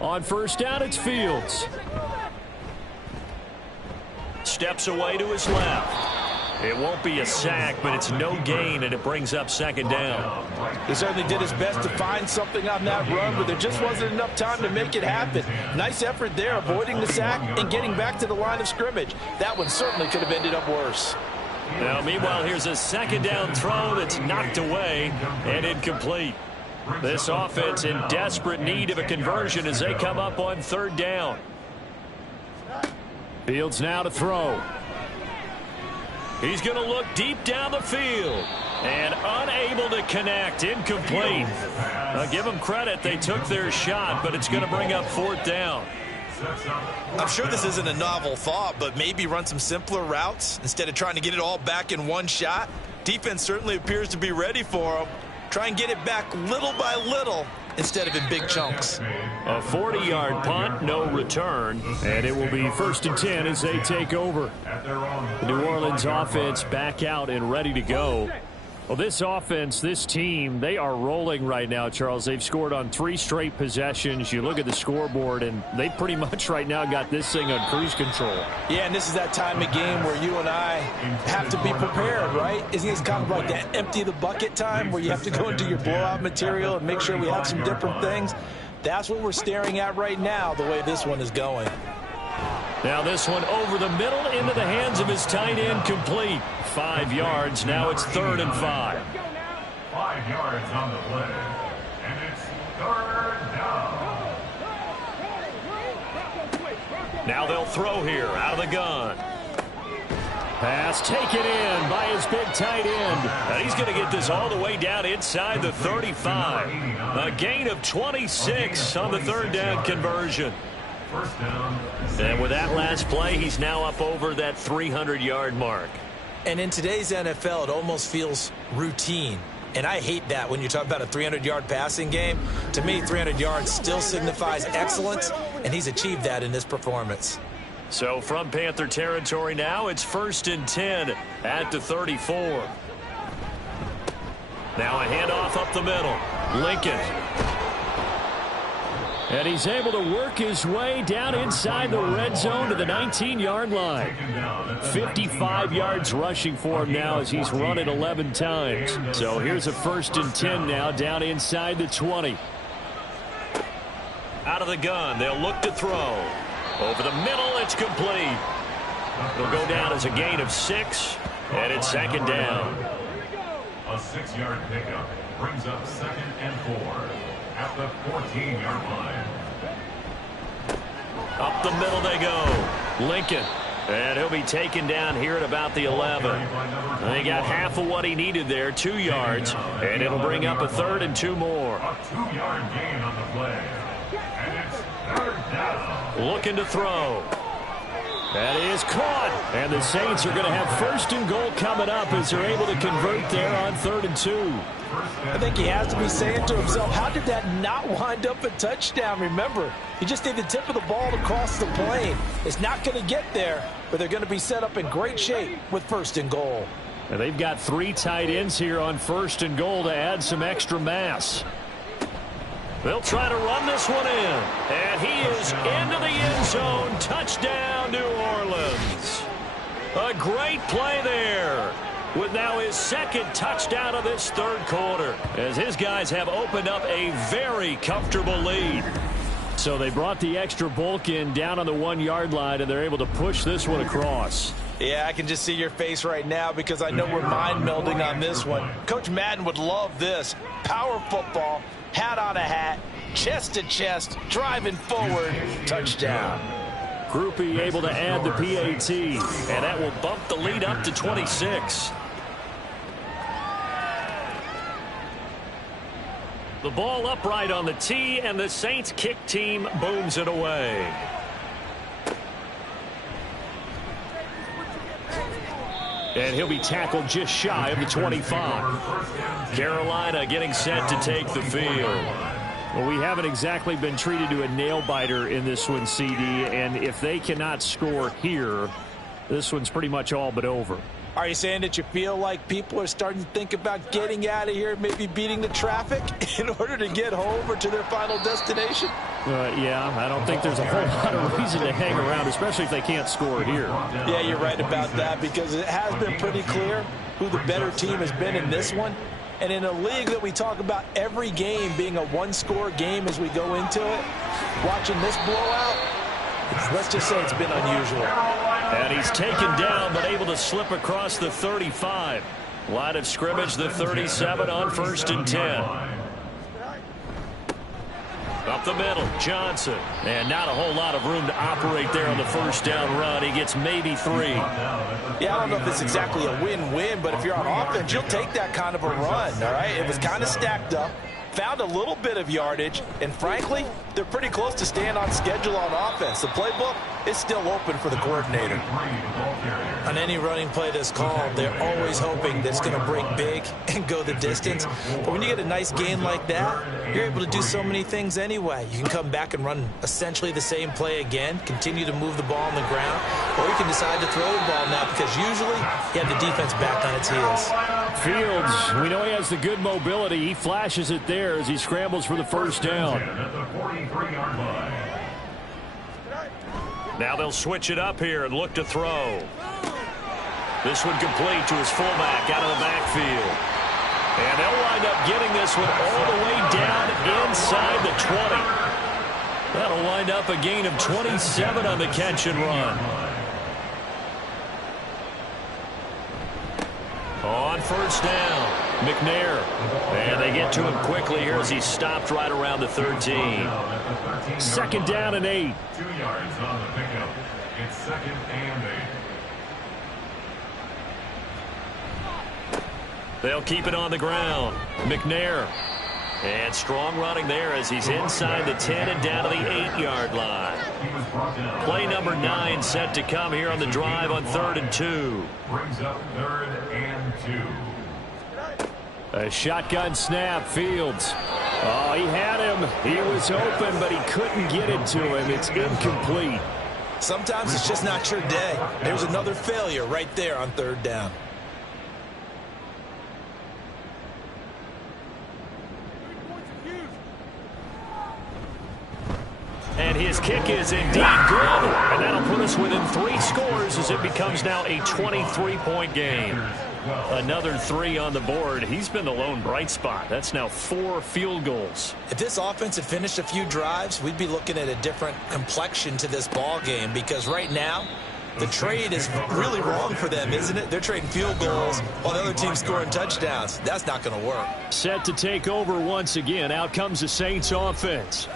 On 1st down, it's Fields. Steps away to his left. It won't be a sack, but it's no gain, and it brings up 2nd down. He certainly did his best to find something on that run, but there just wasn't enough time to make it happen. Nice effort there, avoiding the sack and getting back to the line of scrimmage. That one certainly could have ended up worse. Now, meanwhile, here's a 2nd down throw that's knocked away and incomplete. This offense in desperate need of a conversion as they come up on 3rd down. Fields now to throw. He's going to look deep down the field and unable to connect. Incomplete. I'll give them credit. They took their shot, but it's going to bring up 4th down. I'm sure this isn't a novel thought, but maybe run some simpler routes instead of trying to get it all back in one shot. Defense certainly appears to be ready for them. Try and get it back little by little instead of in big chunks. A 40-yard punt, no return, and it will be 1st and 10 as they take over. The New Orleans offense back out and ready to go. Well, this offense, this team, they are rolling right now, Charles. They've scored on 3 straight possessions. You look at the scoreboard, and they pretty much right now got this thing on cruise control. Yeah, and this is that time of game where you and I have to be prepared, right? Isn't this kind of like that empty the bucket time where you have to go into your blowout material and make sure we have some different things? That's what we're staring at right now, the way this one is going. Now this one over the middle into the hands of his tight end, complete. 5 yards. Now it's 3rd and 5. 5 yards on the play. And it's 3rd down. Now they'll throw here out of the gun. Pass taken in by his big tight end. And he's going to get this all the way down inside the 35. A gain of 26 on the 3rd down conversion. And with that last play, he's now up over that 300-yard mark. And in today's NFL, it almost feels routine. And I hate that when you talk about a 300-yard passing game. To me, 300 yards still signifies excellence, and he's achieved that in this performance. So from Panther territory now, it's 1st and 10 at the 34. Now a handoff up the middle. Lincoln. And he's able to work his way down inside the red zone to the 19-yard line. 55 yards rushing for him now as he's run it 11 times. So here's a 1st and 10 now down inside the 20. Out of the gun, they'll look to throw. Over the middle, it's complete. It'll go down as a gain of 6, and it's 2nd down. A 6-yard pickup brings up 2nd and 4 at the 14-yard line. Up the middle they go. Lincoln. And he'll be taken down here at about the 11. And he got half of what he needed there, 2 yards. And it'll bring up a 3rd and 2 more. A 2-yard gain on the play. And it's 3rd down. Looking to throw. That is caught. And the Saints are going to have 1st and goal coming up as they're able to convert there on 3rd and 2. I think he has to be saying to himself, how did that not wind up a touchdown? Remember, you just need the tip of the ball to cross the plane. It's not going to get there, but they're going to be set up in great shape with 1st and goal. And they've got 3 tight ends here on 1st and goal to add some extra mass. They'll try to run this one in. And he is into the end zone. Touchdown, New Orleans. A great play there. With now his 2nd touchdown of this 3rd quarter. As his guys have opened up a very comfortable lead. So they brought the extra bulk in down on the 1-yard line, and they're able to push this one across. Yeah, I can just see your face right now because I know we're mind melding on this one. Coach Madden would love this. Power football, hat on a hat, chest to chest, driving forward, touchdown. Groupie able to add the PAT. And that will bump the lead up to 26. The ball upright on the tee, and the Saints kick team booms it away. And he'll be tackled just shy of the 25. Carolina getting set to take the field. Well, we haven't exactly been treated to a nail-biter in this one, CD, and if they cannot score here, this one's pretty much all but over. Are you saying that you feel like people are starting to think about getting out of here, maybe beating the traffic in order to get home or to their final destination? Yeah, I don't think there's a whole lot of reason to hang around, especially if they can't score here. Yeah, you're right about that because it has been pretty clear who the better team has been in this one. And in a league that we talk about every game being a one-score game as we go into it, watching this blowout, let's just say it's been unusual. And he's taken down but able to slip across the 35. Line of scrimmage, the 37 on 1st and 10. Up the middle, Johnson. And not a whole lot of room to operate there on the 1st down run. He gets maybe 3. Yeah, I don't know if it's exactly a win-win, but if you're on offense, you'll take that kind of a run, all right? It was kind of stacked up, found a little bit of yardage, and frankly, they're pretty close to staying on schedule on offense. The playbook is still open for the coordinator. On any running play that's called, they're always hoping that it's going to break big and go the distance. But when you get a nice gain like that, you're able to do so many things anyway. You can come back and run essentially the same play again, continue to move the ball on the ground, or you can decide to throw the ball now because usually you have the defense back on its heels. Fields, we know he has the good mobility. He flashes it there as he scrambles for the 1st down. Now they'll switch it up here and look to throw. This one complete to his fullback out of the backfield. And they'll wind up getting this one all the way down inside the 20. That'll wind up a gain of 27 on the catch and run. On 1st down, McNair. And they get to him quickly here as he's stopped right around the 13. 2nd down and 8. 2 yards on the pickup. It's 2nd and 8. They'll keep it on the ground. McNair. And strong running there as he's inside the 10 and down to the 8-yard line. Play number 9 set to come here on the drive on 3rd and 2. Brings up 3rd and 2. A shotgun snap, Fields. Oh, he had him. He was open, but he couldn't get it to him. It's incomplete. Sometimes it's just not your day. There's another failure right there on 3rd down. And his kick is indeed good. And that'll put us within 3 scores as it becomes now a 23-point game. Another 3 on the board. He's been the lone bright spot. That's now 4 field goals. If this offense had finished a few drives, we'd be looking at a different complexion to this ball game, because right now, the trade is really wrong for them, isn't it? They're trading field goals while the other team's scoring touchdowns. That's not going to work. Set to take over once again. Out comes the Saints offense.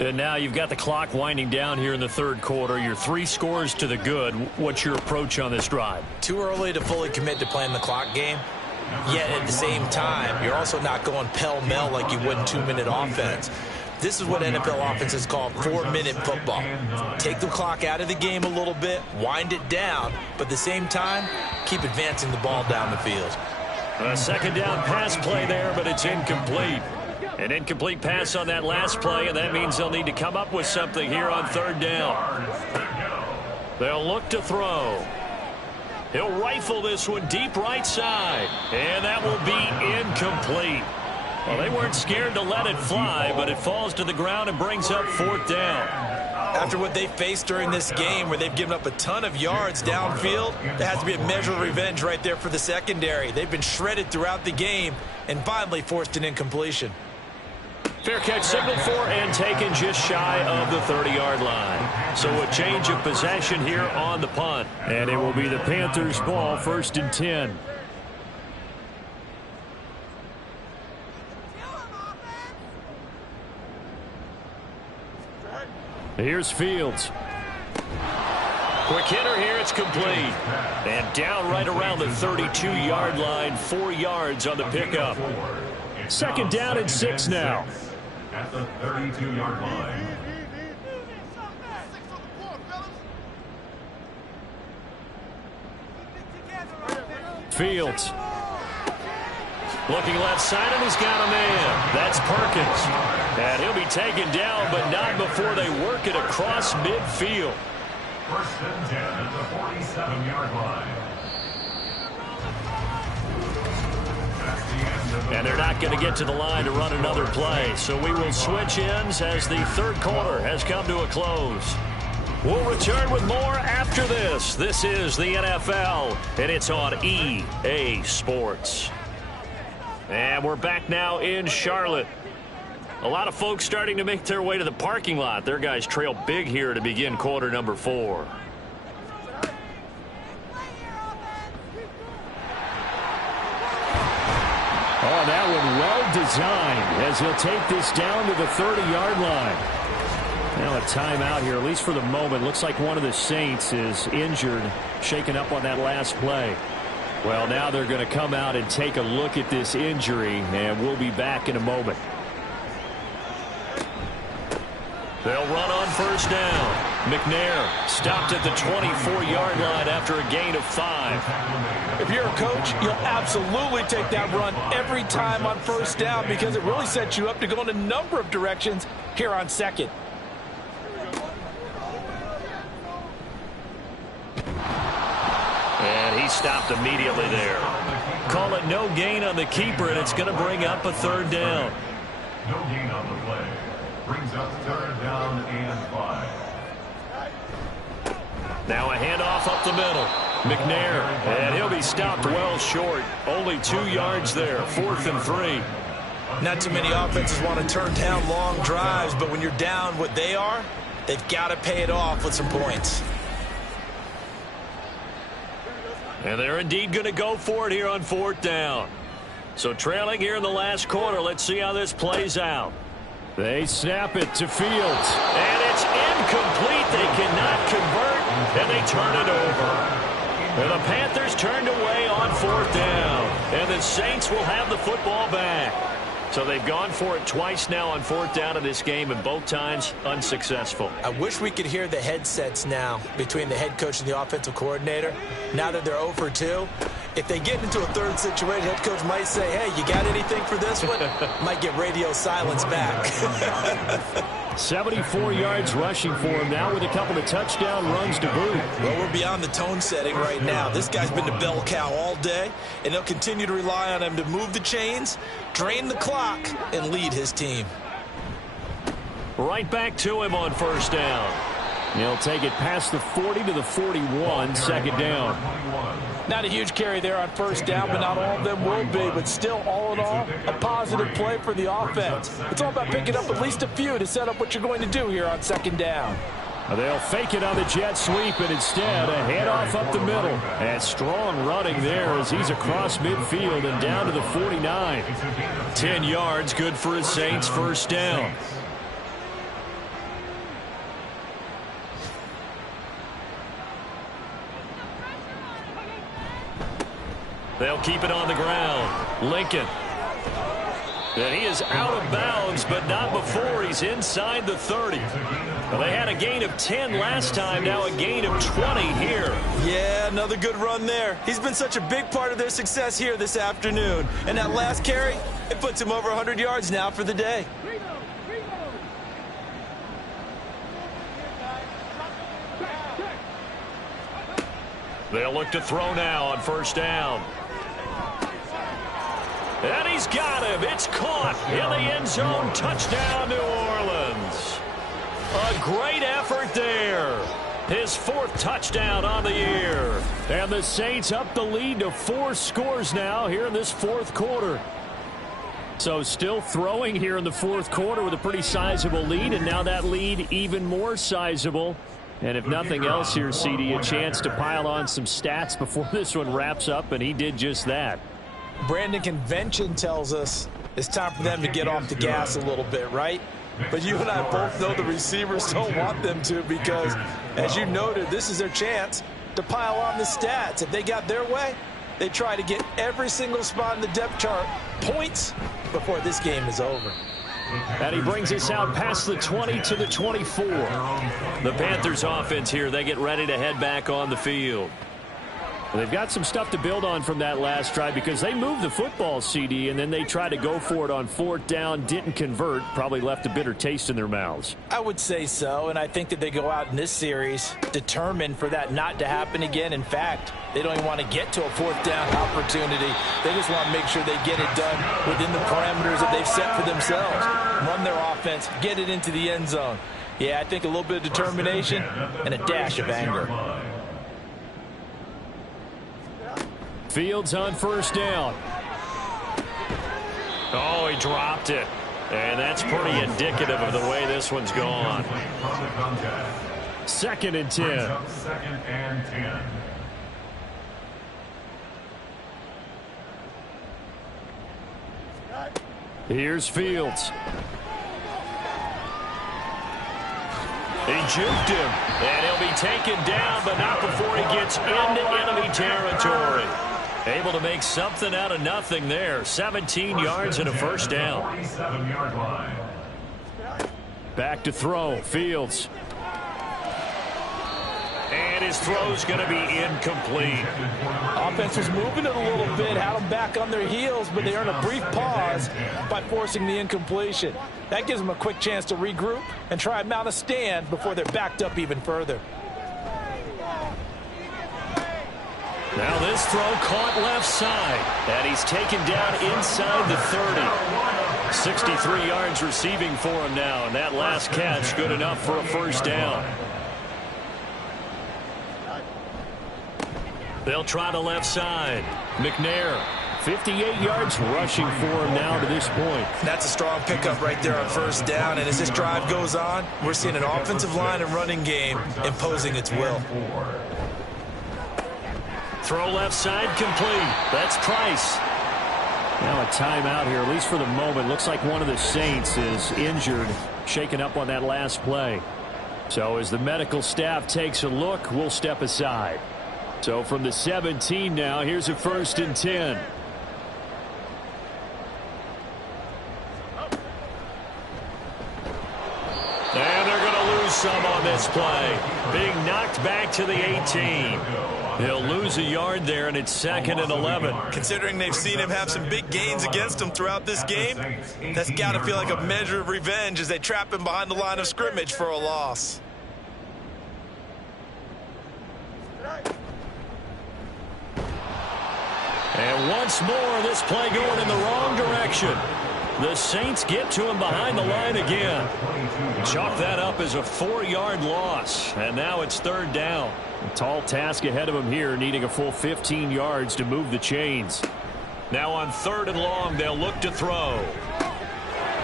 And now you've got the clock winding down here in the third quarter. You're 3 scores to the good. What's your approach on this drive? Too early to fully commit to playing the clock game. Yet at the same time, you're also not going pell-mell like you would in 2-minute offense. This is what NFL offenses call 4-minute football. Take the clock out of the game a little bit, wind it down, but at the same time, keep advancing the ball down the field. A second down pass play there, but it's incomplete. An incomplete pass on that last play, and that means they'll need to come up with something here on third down. They'll look to throw. He'll rifle this one deep right side, and that will be incomplete. Well, they weren't scared to let it fly, but it falls to the ground and brings up fourth down. After what they faced during this game, where they've given up a ton of yards downfield, there has to be a measure of revenge right there for the secondary. They've been shredded throughout the game and finally forced an incompletion. Fair catch signaled for and taken just shy of the 30-yard line. So a change of possession here on the punt. And it will be the Panthers' ball, 1st and 10. Here's Fields. Quick hitter here, it's complete. And down right around the 32-yard line, 4 yards on the pickup. 2nd down and 6 now. At the 32-yard line. Fields. Looking left side, and he's got a man. That's Perkins. And he'll be taken down, but not before they work it across midfield. 1st and 10 at the 47-yard line. And they're not going to get to the line to run another play. So we will switch ends as the third quarter has come to a close. We'll return with more after this. This is the NFL, and it's on EA Sports. And we're back now in Charlotte. A lot of folks starting to make their way to the parking lot. Their guys trail big here to begin quarter number 4. Oh, that one well designed as he'll take this down to the 30-yard line. Now a timeout here, at least for the moment. Looks like one of the Saints is injured, shaken up on that last play. Well, now they're going to come out and take a look at this injury, and we'll be back in a moment. They'll run on 1st down. McNair stopped at the 24-yard line after a gain of 5. If you're a coach, you'll absolutely take that run every time on 1st down, because it really sets you up to go in a number of directions here on 2nd. And he stopped immediately there. Call it no gain on the keeper, and it's going to bring up a 3rd down. No gain on the play. Brings up 3rd down and 5. Now a handoff up the middle. McNair, and he'll be stopped well short. Only 2 yards there. 4th and 3. Not too many offenses want to turn down long drives, but when you're down what they are, they've got to pay it off with some points. And they're indeed going to go for it here on 4th down. So trailing here in the last quarter. Let's see how this plays out. They snap it to Fields. And it's incomplete. They cannot convert, and they turn it over. And the Panthers turned away on 4th down. And the Saints will have the football back. So they've gone for it twice now on 4th down in this game, and both times unsuccessful. I wish we could hear the headsets now between the head coach and the offensive coordinator. Now that they're 0 for 2, if they get into a third situation, head coach might say, hey, you got anything for this one? Might get radio silence back. 74 yards rushing for him now with a couple of touchdown runs to boot. Well, we're beyond the tone setting right now. This guy's been the bell cow all day, and they'll continue to rely on him to move the chains, drain the clock, and lead his team. Right back to him on first down. He'll take it past the 40 to the 41, second down. Not a huge carry there on first down, but not all of them will be. But still, all in all, a positive play for the offense. It's all about picking up at least a few to set up what you're going to do here on second down. They'll fake it on the jet sweep, and instead a handoff up the middle. And strong running there as he's across midfield and down to the 49. 10 yards, good for his Saints first down. They'll keep it on the ground. Lincoln. And he is out of bounds, but not before he's inside the 30. Well, they had a gain of 10 last time, now a gain of 20 here. Yeah, another good run there. He's been such a big part of their success here this afternoon. And that last carry, it puts him over 100 yards now for the day. They'll look to throw now on first down. And he's got him. It's caught in the end zone. Touchdown, New Orleans. A great effort there. His fourth touchdown on the year. And the Saints up the lead to 4 scores now here in this fourth quarter. So still throwing here in the fourth quarter with a pretty sizable lead, and now that lead even more sizable. And if nothing else here, CD, a chance to pile on some stats before this one wraps up, and he did just that. Brandon, convention tells us it's time for them to get off the gas a little bit, right? But you and I both know the receivers don't want them to because, as you noted, this is their chance to pile on the stats. If they got their way, they try to get every single spot in the depth chart points before this game is over. And he brings us out past the 20 to the 24. The Panthers offense here, they get ready to head back on the field. Well, they've got some stuff to build on from that last drive because they moved the football, CD, and then they tried to go for it on fourth down, didn't convert, probably left a bitter taste in their mouths. I would say so, and I think that they go out in this series determined for that not to happen again. In fact, they don't even want to get to a fourth down opportunity. They just want to make sure they get it done within the parameters that they've set for themselves. Run their offense, get it into the end zone. Yeah, I think a little bit of determination and a dash of anger. Fields on first down. Oh, he dropped it. And that's pretty indicative of the way this one's gone. Second and 10. Second and 10. Here's Fields. He juked him, and he'll be taken down, but not before he gets into enemy territory. Able to make something out of nothing there. 17 yards and a first down. 47-yard line. Back to throw. Fields. And his throw's going to be incomplete. Offense was moving it a little bit, had them back on their heels, but they earned a brief pause by forcing the incompletion. That gives them a quick chance to regroup and try and mount a stand before they're backed up even further. Now this throw caught left side, and he's taken down inside the 30. 63 yards receiving for him now, and that last catch good enough for a first down. They'll try the left side. McNair. 58 yards rushing for him now to this point. That's a strong pickup right there on first down. And as this drive goes on, we're seeing an offensive line and running game imposing its will. Throw left side complete. That's Price. Now a timeout here, at least for the moment. Looks like one of the Saints is injured, shaken up on that last play. So as the medical staff takes a look, we'll step aside. So from the 17 now, here's a first and 10. And they're going to lose some on this play. Being knocked back to the 18. He'll lose a yard there, and it's second and 11. Considering they've seen him have some big gains against them throughout this game, that's got to feel like a measure of revenge as they trap him behind the line of scrimmage for a loss. And once more, this play going in the wrong direction. The Saints get to him behind the line again. Chalk that up as a 4-yard loss, and now it's 3rd down. A tall task ahead of him here, needing a full 15 yards to move the chains. Now on 3rd and long, they'll look to throw.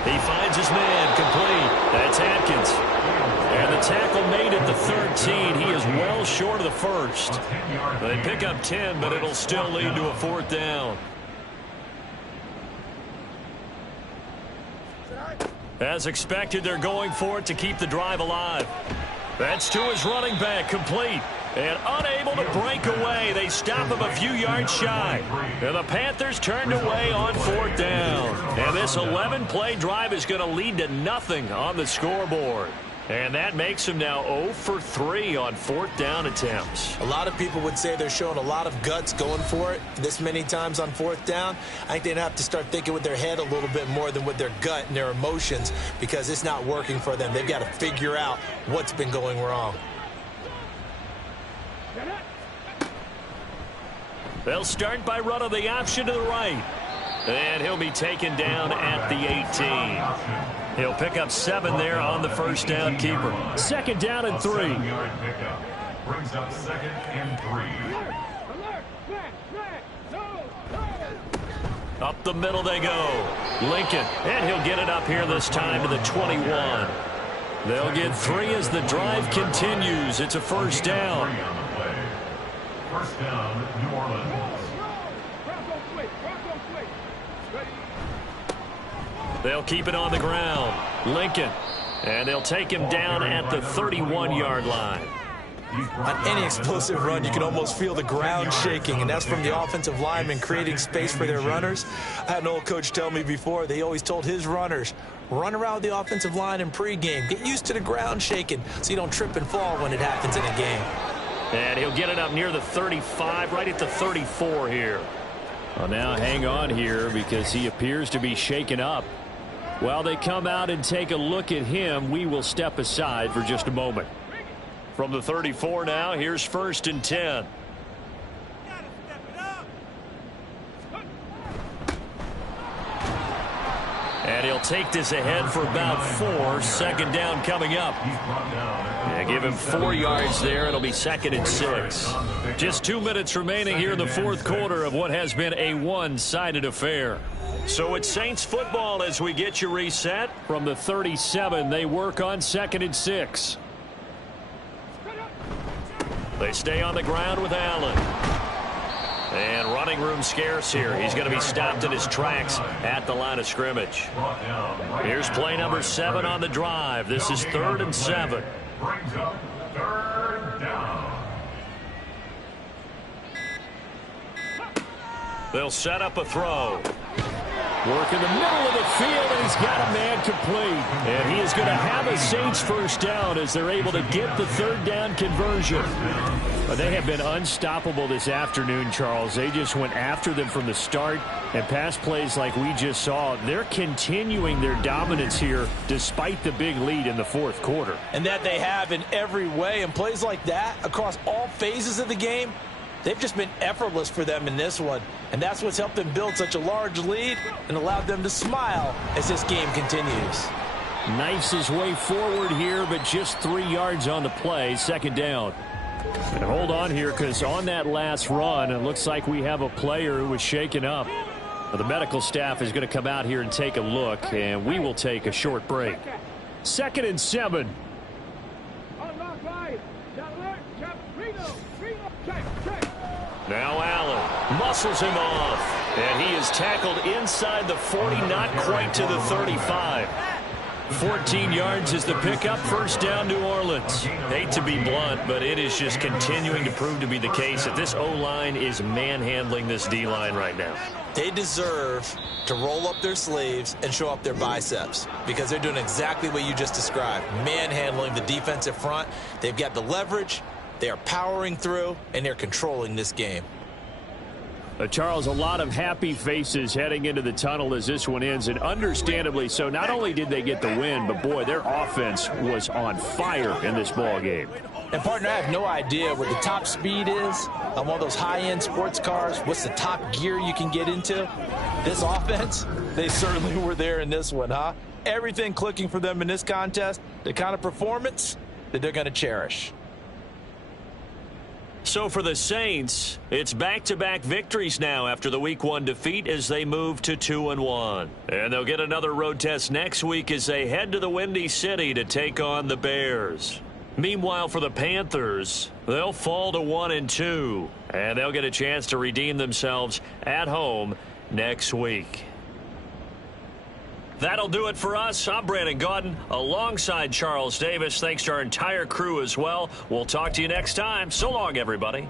He finds his man, complete. That's Atkins. And the tackle made at the 13. He is well short of the first. They pick up 10, but it'll still lead to a 4th down. As expected, they're going for it to keep the drive alive. That's to his running back, complete. And unable to break away. They stop him a few yards shy. And the Panthers turned away on 4th down. And this 11-play drive is going to lead to nothing on the scoreboard. And that makes him now 0 for 3 on 4th down attempts. A lot of people would say they're showing a lot of guts going for it this many times on 4th down. I think they'd have to start thinking with their head a little bit more than with their gut and their emotions, because it's not working for them. They've got to figure out what's been going wrong. They'll start by running the option to the right. And he'll be taken down at the 18. He'll pick up 7 there on the 1st down keeper. 2nd down and 3. Brings up 2nd and 3. Up the middle they go. Lincoln, and he'll get it up here this time to the 21. They'll get 3 as the drive continues. It's a 1st down. 1st down, New Orleans. They'll keep it on the ground. Lincoln. And they'll take him down at the 31-yard line. On any explosive run, you can almost feel the ground shaking, and that's from the offensive linemen creating space for their runners. I had an old coach tell me before, they always told his runners, run around the offensive line in pregame. Get used to the ground shaking so you don't trip and fall when it happens in a game. And he'll get it up near the 35, right at the 34 here. Well, now hang on here because he appears to be shaken up. While they come out and take a look at him, we will step aside for just a moment. From the 34 now, here's 1st and 10. And he'll take this ahead for about 4. 2nd down coming up. Yeah, give him 4 yards there. It'll be 2nd and 6. Just 2 minutes remaining here in the 4th quarter of what has been a one-sided affair. So it's Saints football as we get you reset. From the 37, they work on 2nd and 6. They stay on the ground with Allen. And running room scarce here. He's going to be stopped in his tracks at the line of scrimmage. Here's play number 7 on the drive. This is 3rd and 7. Brings up 3rd down. They'll set up a throw. Work in the middle of the field, and he's got a man complete. And he is going to have a Saints 1st down as they're able to get the 3rd down conversion. But they have been unstoppable this afternoon, Charles. They just went after them from the start, and pass plays like we just saw, they're continuing their dominance here despite the big lead in the 4th quarter. And that they have in every way, and plays like that across all phases of the game, they've just been effortless for them in this one. And that's what's helped them build such a large lead and allowed them to smile as this game continues. Knifes his way forward here, but just 3 yards on the play. 2nd down. And hold on here, because on that last run, it looks like we have a player who was shaken up. The medical staff is going to come out here and take a look, and we will take a short break. 2nd and 7. Now Allen muscles him off. And he is tackled inside the 40, not quite to the 35. 14 yards is the pickup. 1st down, New Orleans. Hate to be blunt, but it is just continuing to prove to be the case that this O-line is manhandling this D-line right now. They deserve to roll up their sleeves and show up their biceps, because they're doing exactly what you just described, manhandling the defensive front. They've got the leverage. They are powering through, and they're controlling this game. Charles, a lot of happy faces heading into the tunnel as this one ends, and understandably so. Not only did they get the win, but boy, their offense was on fire in this ball game. And, partner, I have no idea what the top speed is on one of those high-end sports cars. What's the top gear you can get into? This offense, they certainly were there in this one, huh? Everything clicking for them in this contest, the kind of performance that they're going to cherish. So for the Saints, it's back-to-back victories now after the Week 1 defeat as they move to 2-1. And they'll get another road test next week as they head to the Windy City to take on the Bears. Meanwhile, for the Panthers, they'll fall to 1-2, and they'll get a chance to redeem themselves at home next week. That'll do it for us. I'm Brandon Gaudin alongside Charles Davis. Thanks to our entire crew as well. We'll talk to you next time. So long, everybody.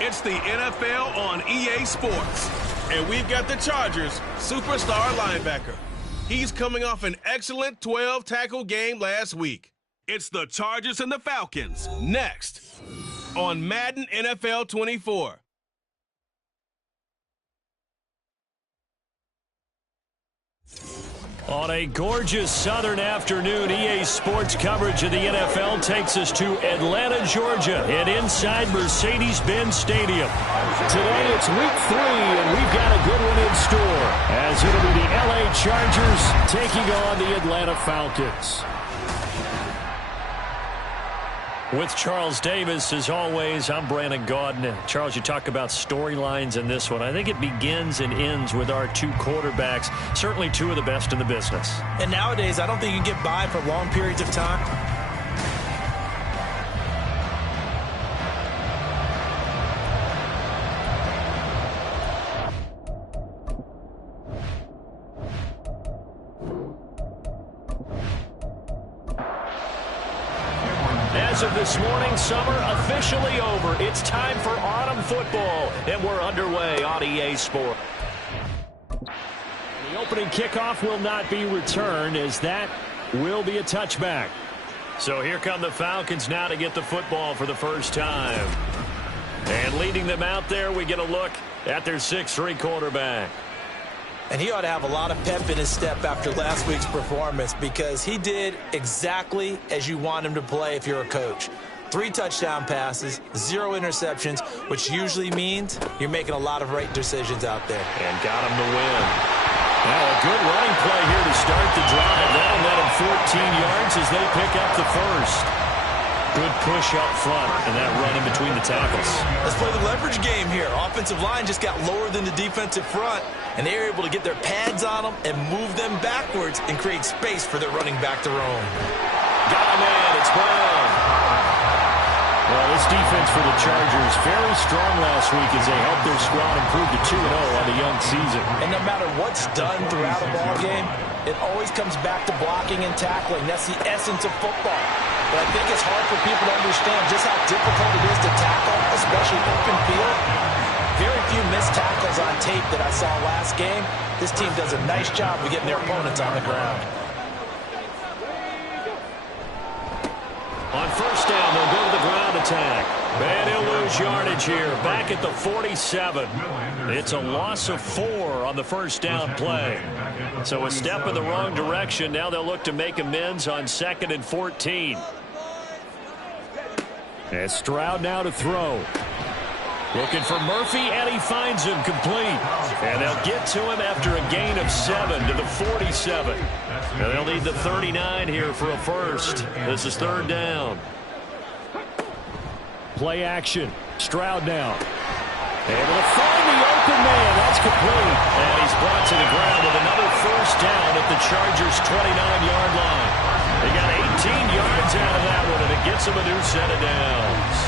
It's the NFL on EA Sports. And we've got the Chargers' superstar linebacker. He's coming off an excellent 12-tackle game last week. It's the Chargers and the Falcons next on Madden NFL 24. On a gorgeous southern afternoon, EA Sports coverage of the NFL takes us to Atlanta, Georgia, and inside Mercedes-Benz Stadium. Today it's week 3, and we've got a good one in store, as it'll be the LA Chargers taking on the Atlanta Falcons. With Charles Davis, as always, I'm Brandon Gaudin. Charles, you talk about storylines in this one. I think it begins and ends with our two quarterbacks, certainly two of the best in the business. And nowadays, I don't think you can get by for long periods of time. As of this morning, summer officially over. It's time for autumn football, and we're underway on EA Sports. The opening kickoff will not be returned, as that will be a touchback. So here come the Falcons now to get the football for the first time. And leading them out there, we get a look at their 6'3" quarterback. And he ought to have a lot of pep in his step after last week's performance, because he did exactly as you want him to play if you're a coach. 3 touchdown passes, 0 interceptions, which usually means you're making a lot of right decisions out there. And got him to win. Now a good running play here to start the drive. That'll net him 14 yards as they pick up the first. Good push up front, and that run in between the tackles. Let's play the leverage game here. Offensive line just got lower than the defensive front, and they were able to get their pads on them and move them backwards and create space for their running back to roam. Got him in. It's Brown. Well, this defense for the Chargers very strong last week as they helped their squad improve to 2-0 on the young season. And no matter what's done throughout a ball game, it always comes back to blocking and tackling. That's the essence of football. But I think it's hard for people to understand just how difficult it is to tackle, especially open field. Very few missed tackles was on tape that I saw last game. This team does a nice job of getting their opponents on the ground. On first down, they'll go to the ground attack. And he'll lose yardage here, back at the 47. It's a loss of 4 on the first down play. So a step in the wrong direction. Now they'll look to make amends on 2nd and 14. And Stroud now to throw. Looking for Murphy, and he finds him complete. And they'll get to him after a gain of 7 to the 47. And they'll need the 39 here for a first. This is 3rd down. Play action. Stroud now. Able to find the open man. That's complete. And he's brought to the ground with another first down at the Chargers' 29-yard line. They got 18 yards out of that one, and it gets them a new set of downs.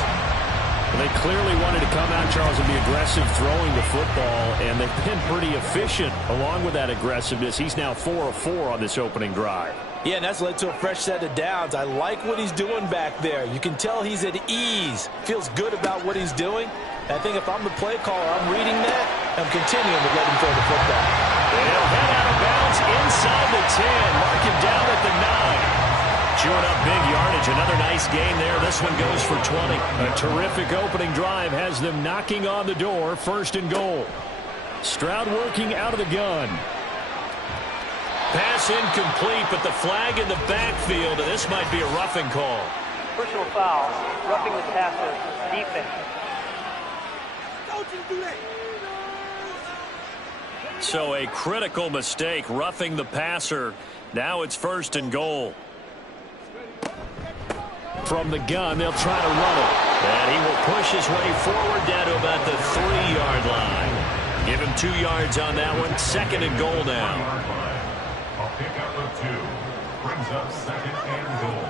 They clearly wanted to come out, Charles, and be aggressive throwing the football, and they've been pretty efficient along with that aggressiveness. He's now 4 of 4 on this opening drive. Yeah, and that's led to a fresh set of downs. I like what he's doing back there. You can tell he's at ease, feels good about what he's doing. I think if I'm the play caller, I'm reading that, I'm continuing to let him throw the football. They'll head out of bounds inside the 10, mark him down at the 9. Chewing up big yardage. Another nice gain there. This one goes for 20. A terrific opening drive has them knocking on the door. 1st and goal. Stroud working out of the gun. Pass incomplete, but the flag in the backfield, and this might be a roughing call. Personal foul, roughing the passer, defense. Don't you do that. So a critical mistake, roughing the passer. Now it's 1st and goal. From the gun, they'll try to run it. And he will push his way forward down to about the 3-yard line. Give him 2 yards on that one. 2nd and goal now. A pickup of 2 brings up 2nd and goal.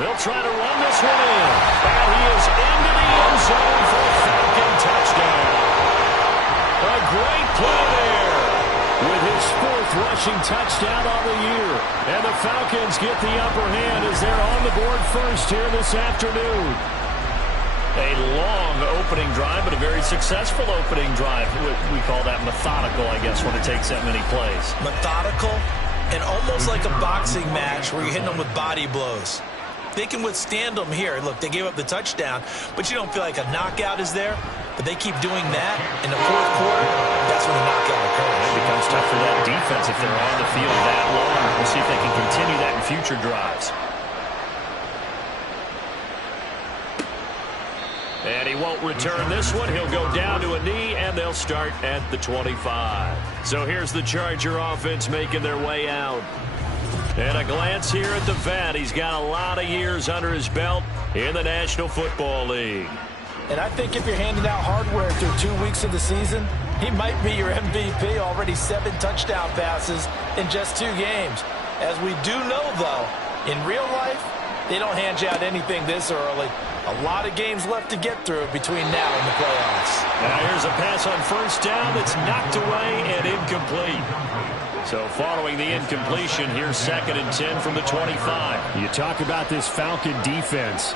They'll try to run this one in. And he is into the end zone for a Falcon touchdown. A great play there. With his 4th rushing touchdown on the year. And the Falcons get the upper hand as they're on the board first here this afternoon. A long opening drive, but a very successful opening drive. We call that methodical, I guess, when it takes that many plays. Methodical and almost like a boxing match where you're hitting them with body blows. They can withstand them here. Look, they gave up the touchdown, but you don't feel like a knockout is there. But they keep doing that in the 4th quarter. That's when the knockout occurs. It becomes tough for that defense if they're on the field that long. We'll see if they can continue that in future drives. And he won't return this one. He'll go down to a knee, and they'll start at the 25. So here's the Charger offense making their way out. And a glance here at the vet. He's got a lot of years under his belt in the National Football League. And I think if you're handing out hardware through 2 weeks of the season, he might be your MVP. Already 7 touchdown passes in just 2 games. As we do know, though, in real life, they don't hand you out anything this early. A lot of games left to get through between now and the playoffs. Now here's a pass on first down that's knocked away and incomplete. So following the incompletion, here's 2nd and 10 from the 25. You talk about this Falcon defense.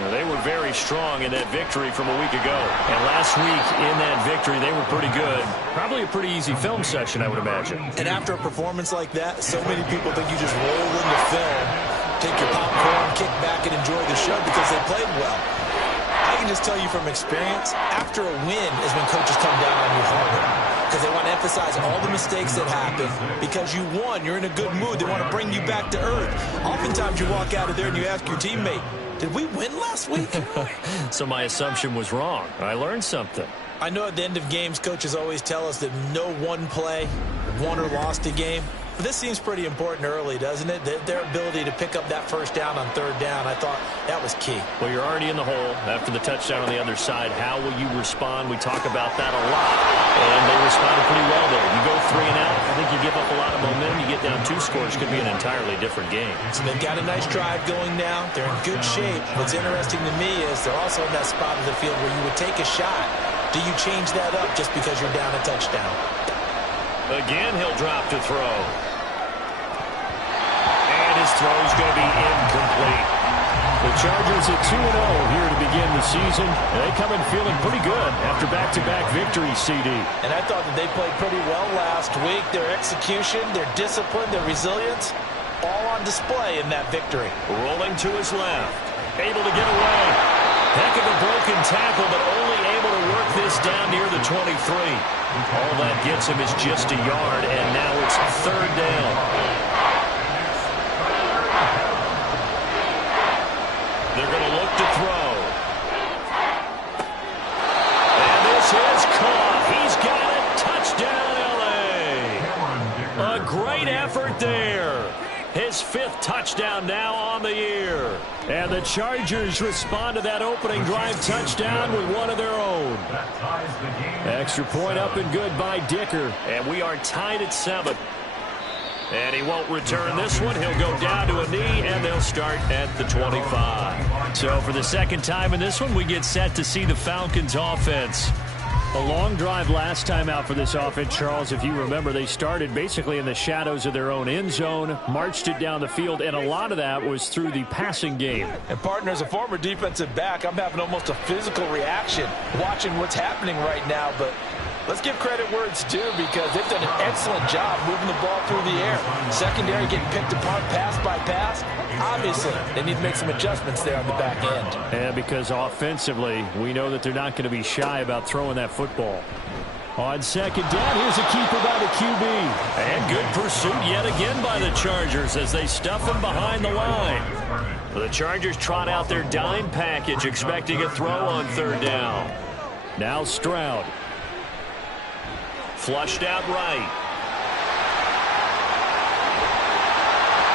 Well, they were very strong in that victory from a week ago. And last week in that victory, they were pretty good. Probably a pretty easy film session, I would imagine. And after a performance like that, so many people think you just roll into film, take your popcorn, kick back, and enjoy the show because they played well. I can just tell you from experience, after a win is when coaches come down on you harder. Because they want to emphasize all the mistakes that happened. Because you won, you're in a good mood. They want to bring you back to earth. Oftentimes you walk out of there and you ask your teammate, did we win last week? So my assumption was wrong. I learned something. I know at the end of games, coaches always tell us that no one play won or lost a game. But this seems pretty important early, doesn't it? Their ability to pick up that first down on 3rd down, I thought that was key. Well, you're already in the hole after the touchdown on the other side. How will you respond? We talk about that a lot. And they responded pretty well there. You go 3 and out, I think you give up a lot of momentum. You get down 2 scores, could be an entirely different game. So they've got a nice drive going now. They're in good shape. What's interesting to me is they're also in that spot of the field where you would take a shot. Do you change that up just because you're down a touchdown? Again, he'll drop to throw. And his throw's going to be incomplete. The Chargers at 2-0 here to begin the season. They come in feeling pretty good after back-to-back victories, CD. And I thought that they played pretty well last week. Their execution, their discipline, their resilience, all on display in that victory. Rolling to his left. Able to get away. Heck of a broken tackle, but only able to work this down near the 23. All that gets him is just a yard, and now it's 3rd down. They're going to look to throw. And this is caught. He's got it. Touchdown, L.A. A great effort there. His 5th touchdown now on the year. And the Chargers respond to that opening drive touchdown with one of their own. Extra point up and good by Dicker. And we are tied at 7. And he won't return this one. He'll go down to a knee, and they'll start at the 25. So for the second time in this one, we get set to see the Falcons offense. A long drive last time out for this offense, Charles. If you remember, they started basically in the shadows of their own end zone, marched it down the field, and a lot of that was through the passing game. And, partner, as a former defensive back, I'm having almost a physical reaction watching what's happening right now. But let's give credit where it's due, because they've done an excellent job moving the ball through the air. Secondary getting picked apart pass by pass. Obviously, they need to make some adjustments there on the back end. And because offensively, we know that they're not going to be shy about throwing that football. On second down, here's a keeper by the QB. And good pursuit yet again by the Chargers as they stuff him behind the line. The Chargers trot out their dime package, expecting a throw on 3rd down. Now Stroud. Flushed out right.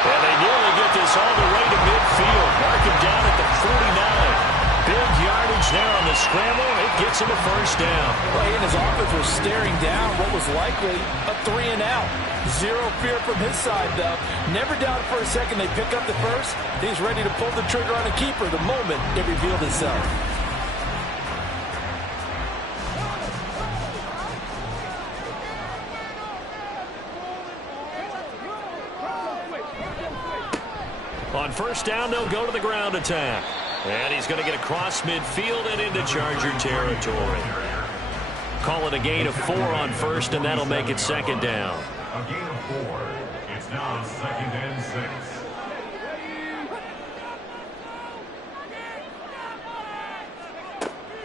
And they nearly get this all the way to midfield. Mark him down at the 49. Big yardage there on the scramble. It gets him a 1st down. Well, he and his offense were staring down what was likely a 3-and-out. Zero fear from his side, though. Never doubted for a second they pick up the first. He's ready to pull the trigger on a keeper the moment it revealed itself. On 1st down, they'll go to the ground attack. And he's going to get across midfield and into Charger territory. Call it a gain of 4 on 1st, and that'll make it 2nd down. A gain of 4. It's now 2nd and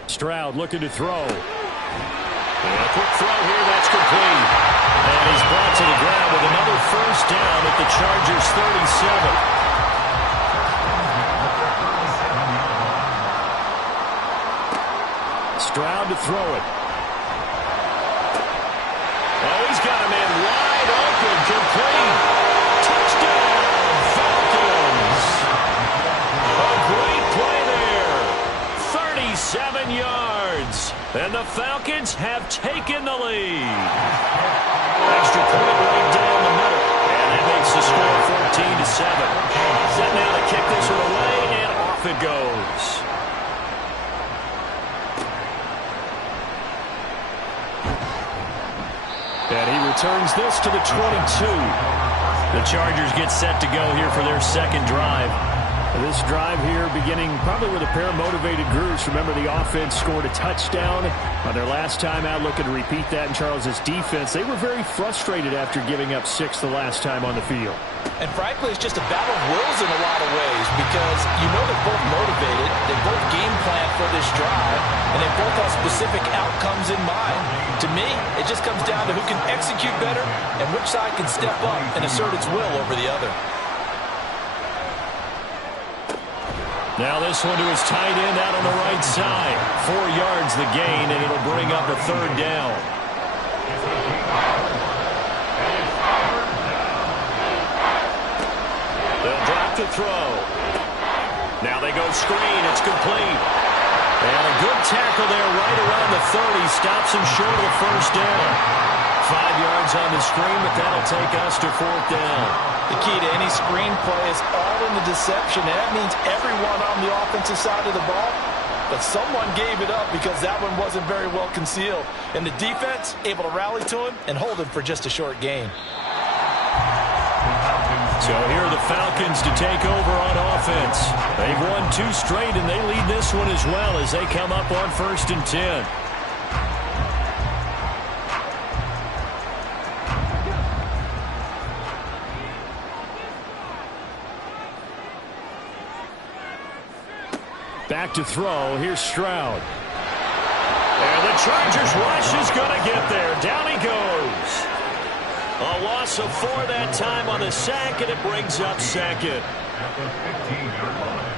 6. Stroud looking to throw. And a quick throw here, that's complete. And he's brought to the ground with another 1st down at the Chargers' 37. Stroud to throw it. Oh, he's got a man wide open, complete. Touchdown, Falcons. A great play there. 37 yards. And the Falcons have taken the lead. Extra point right down the middle. And that makes the score 14-7. Set now to kick this one away, and off it goes. And he returns this to the 22. The Chargers get set to go here for their 2nd drive. This drive here beginning probably with a pair of motivated groups. Remember, the offense scored a touchdown on their last time out, looking to repeat that in Charles's defense. They were very frustrated after giving up 6 the last time on the field. And frankly, it's just a battle of wills in a lot of ways, because you know they're both motivated, they both game plan for this drive, and they both have specific outcomes in mind. To me, it just comes down to who can execute better and which side can step up and assert its will over the other. Now this one to his tight end out on the right side. 4 yards the gain, and it'll bring up a 3rd down. They'll drop to throw. Now they go screen. It's complete. And a good tackle there right around the 30. Stops him short of the 1st down. 5 yards on the screen, but that'll take us to 4th down. The key to any screen play is all in the deception, and that means everyone on the offensive side of the ball. But someone gave it up because that one wasn't very well concealed. And the defense able to rally to him and hold him for just a short gain. So here are the Falcons to take over on offense. They've won 2 straight, and they lead this one as well as they come up on 1st and 10. Back to throw. Here's Stroud. And the Chargers rush is going to get there. Down he goes. A loss of 4 that time on the sack, and it brings up 2nd. At the 15-yard line.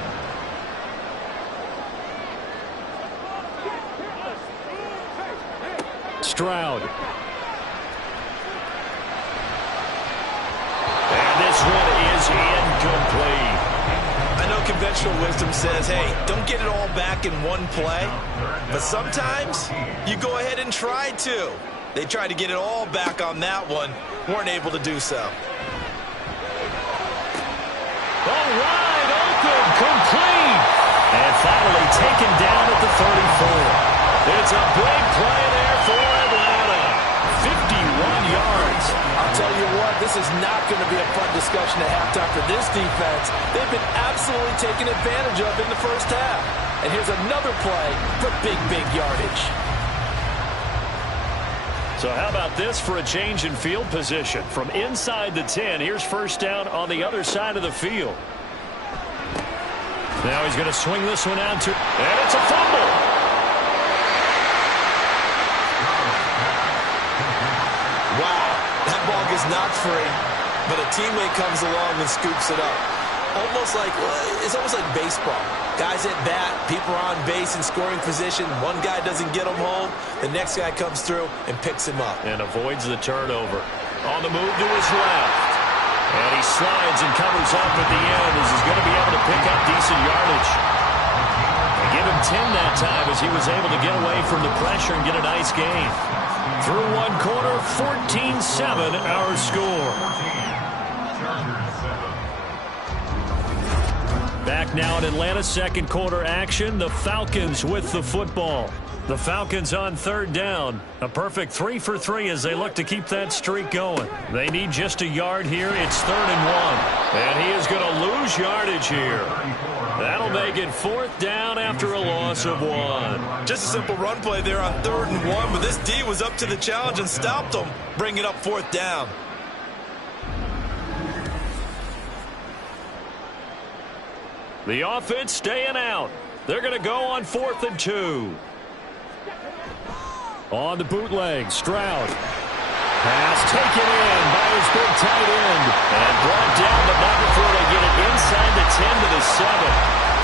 Stroud. And this one is incomplete. I know conventional wisdom says, hey, don't get it all back in one play. But sometimes you go ahead and try to. They tried to get it all back on that one. Weren't able to do so. Oh, wide open, complete. And finally taken down at the 34. It's a big play there for Atlanta. 51 yards. I'll tell you what, this is not going to be a fun discussion at halftime for this defense. They've been absolutely taken advantage of in the first half. And here's another play for big yardage. So how about this for a change in field position? From inside the 10, here's 1st down on the other side of the field. Now he's going to swing this one out to, and it's a fumble. Wow, that ball gets knocked free, but a teammate comes along and scoops it up. It's almost like baseball. Guys at bat, people are on base in scoring position. One guy doesn't get him home. The next guy comes through and picks him up. And avoids the turnover. On the move to his left. And he slides and covers up at the end as he's going to be able to pick up decent yardage. They give him 10 that time as he was able to get away from the pressure and get a nice gain. Through one quarter, 14-7 our score. Back now in Atlanta, 2nd quarter action. The Falcons with the football. The Falcons on 3rd down. A perfect 3 for 3 as they look to keep that streak going. They need just a yard here. It's 3rd and 1. And he is going to lose yardage here. That'll make it 4th down after a loss of 1. Just a simple run play there on 3rd and 1, but this D was up to the challenge and stopped them, bringing up 4th down. The offense staying out. They're going to go on 4th and 2. On the bootleg, Stroud. Pass taken in by his big tight end. And brought down, but not before they get it inside the 10 to the 7.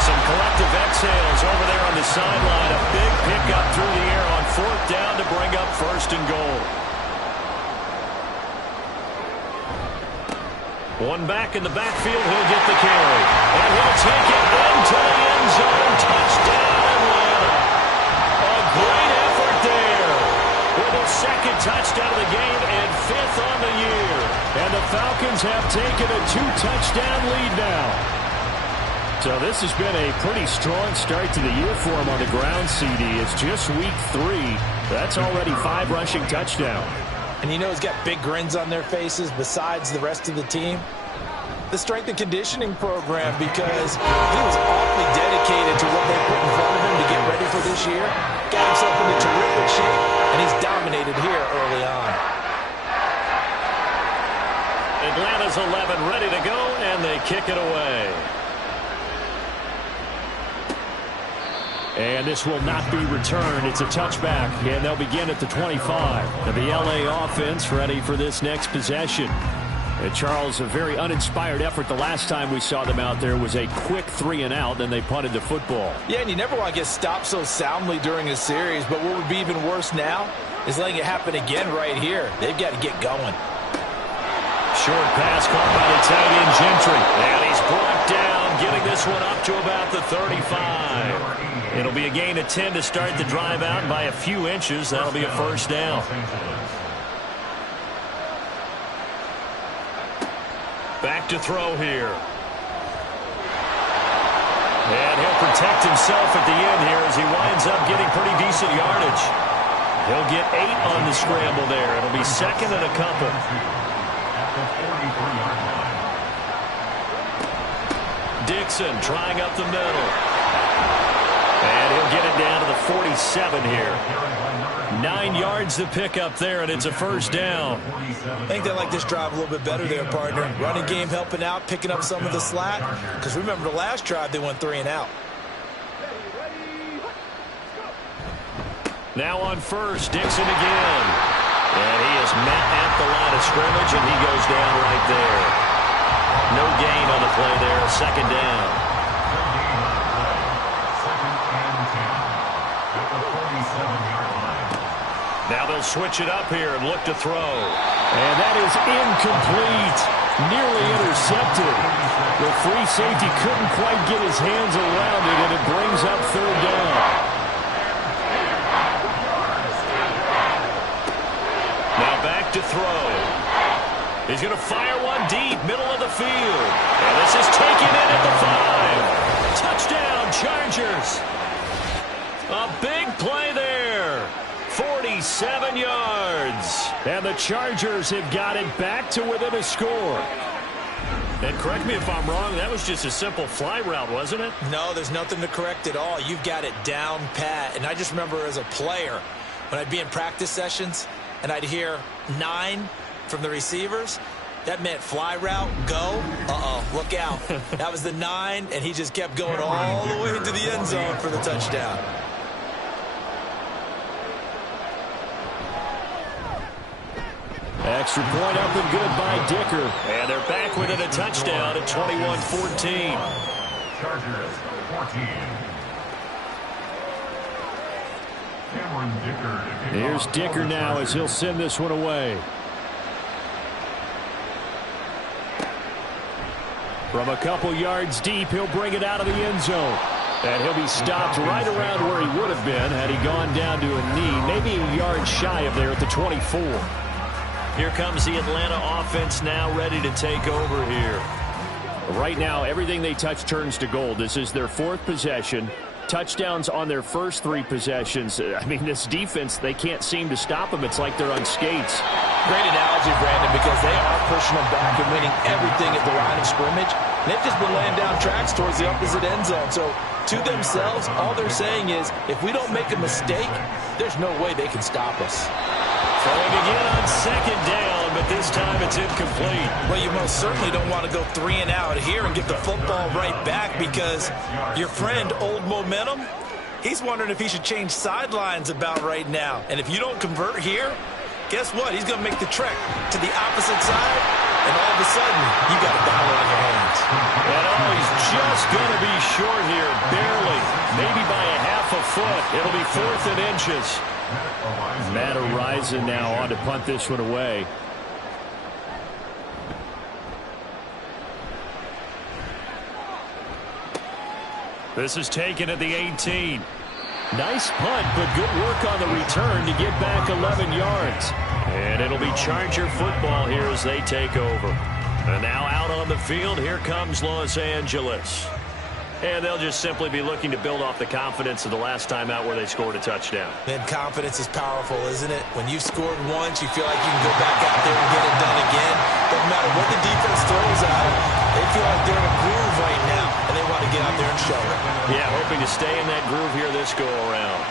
Some collective exhales over there on the sideline. A big pickup through the air on 4th down to bring up 1st and goal. One back in the backfield, he'll get the carry. And he'll take it into the end zone. Touchdown, Atlanta. A great effort there. With a 2nd touchdown of the game and 5th on the year. And the Falcons have taken a 2-touchdown lead now. So this has been a pretty strong start to the year for him on the ground, CD. It's just week 3. That's already 5 rushing touchdowns. And you know he's got big grins on their faces besides the rest of the team. The strength and conditioning program, because he was awfully dedicated to what they put in front of him to get ready for this year. Got himself into terrific shape, and he's dominated here early on. Atlanta's 11 ready to go, and they kick it away. And this will not be returned. It's a touchback, and they'll begin at the 25. And the LA offense ready for this next possession. And Charles, a very uninspired effort the last time we saw them out there was a quick 3-and-out, then they punted the football. Yeah, and you never want to get stopped so soundly during a series, but what would be even worse now is letting it happen again right here. They've got to get going. Short pass caught by the tight end Gentry. And he's brought down, getting this one up to about the 35. It'll be a gain of 10 to start the drive out, and by a few inches, that'll be a 1st down. Back to throw here. And he'll protect himself at the end here as he winds up getting pretty decent yardage. He'll get 8 on the scramble there. It'll be 2nd and a couple. Dixon trying up the middle. And he'll get it down to the 47 here. 9 yards to pick up there, and it's a first down. I think they like this drive a little bit better there, partner. Running game helping out, picking up some of the slack. Because remember the last drive, they went 3 and out. Now on first, Dixon again. And he is met at the line of scrimmage, and he goes down right there. No gain on the play there, second down. Now they'll switch it up here and look to throw. And that is incomplete. Nearly intercepted. The free safety couldn't quite get his hands around it, and it brings up third down. Now back to throw. He's going to fire one deep, middle of the field. And this is taken in at the 5. Touchdown, Chargers. A big play there. 47 yards. And the Chargers have got it back to within a score. And correct me if I'm wrong, that was just a simple fly route, wasn't it? No, there's nothing to correct at all. You've got it down pat. And I just remember as a player, when I'd be in practice sessions and I'd hear 9 from the receivers, that meant fly route, go. Look out. That was the 9, and he just kept going all the way into the end zone for the touchdown. Extra point up and good by Dicker. And they're back within a touchdown at 21-14. Chargers 14. Here's Dicker now as he'll send this one away. From a couple yards deep, he'll bring it out of the end zone. And he'll be stopped right around where he would have been had he gone down to a knee, maybe a yard shy of there at the 24. Here comes the Atlanta offense now ready to take over here. Right now, everything they touch turns to gold. This is their 4th possession. Touchdowns on their first 3 possessions. I mean, this defense, they can't seem to stop them. It's like they're on skates. Great analogy, Brandon, because they are pushing them back and winning everything at the line of scrimmage. And they've just been laying down tracks towards the opposite end zone. So, to themselves, all they're saying is, if we don't make a mistake, there's no way they can stop us. Throwing again on second down, but this time it's incomplete. Well, you most certainly don't want to go 3 and out here and get the football right back because your friend, Old Momentum, he's wondering if he should change sidelines about right now. And if you don't convert here, guess what? He's going to make the trek to the opposite side, and all of a sudden, you got a battle on your hands. And he's just going to be short here, barely, maybe by a half a foot. It'll be 4th and inches. Matt Horizon now on to punt this one away. This is taken at the 18. Nice punt, but good work on the return to get back 11 yards. And it'll be Charger football here as they take over. And now out on the field, here comes Los Angeles. And they'll just simply be looking to build off the confidence of the last time out where they scored a touchdown. And confidence is powerful, isn't it? When you've scored once, you feel like you can go back out there and get it done again. Doesn't matter what the defense throws at them. They feel like they're in a groove right now, and they want to get out there and show it. Yeah, hoping to stay in that groove here this go-around.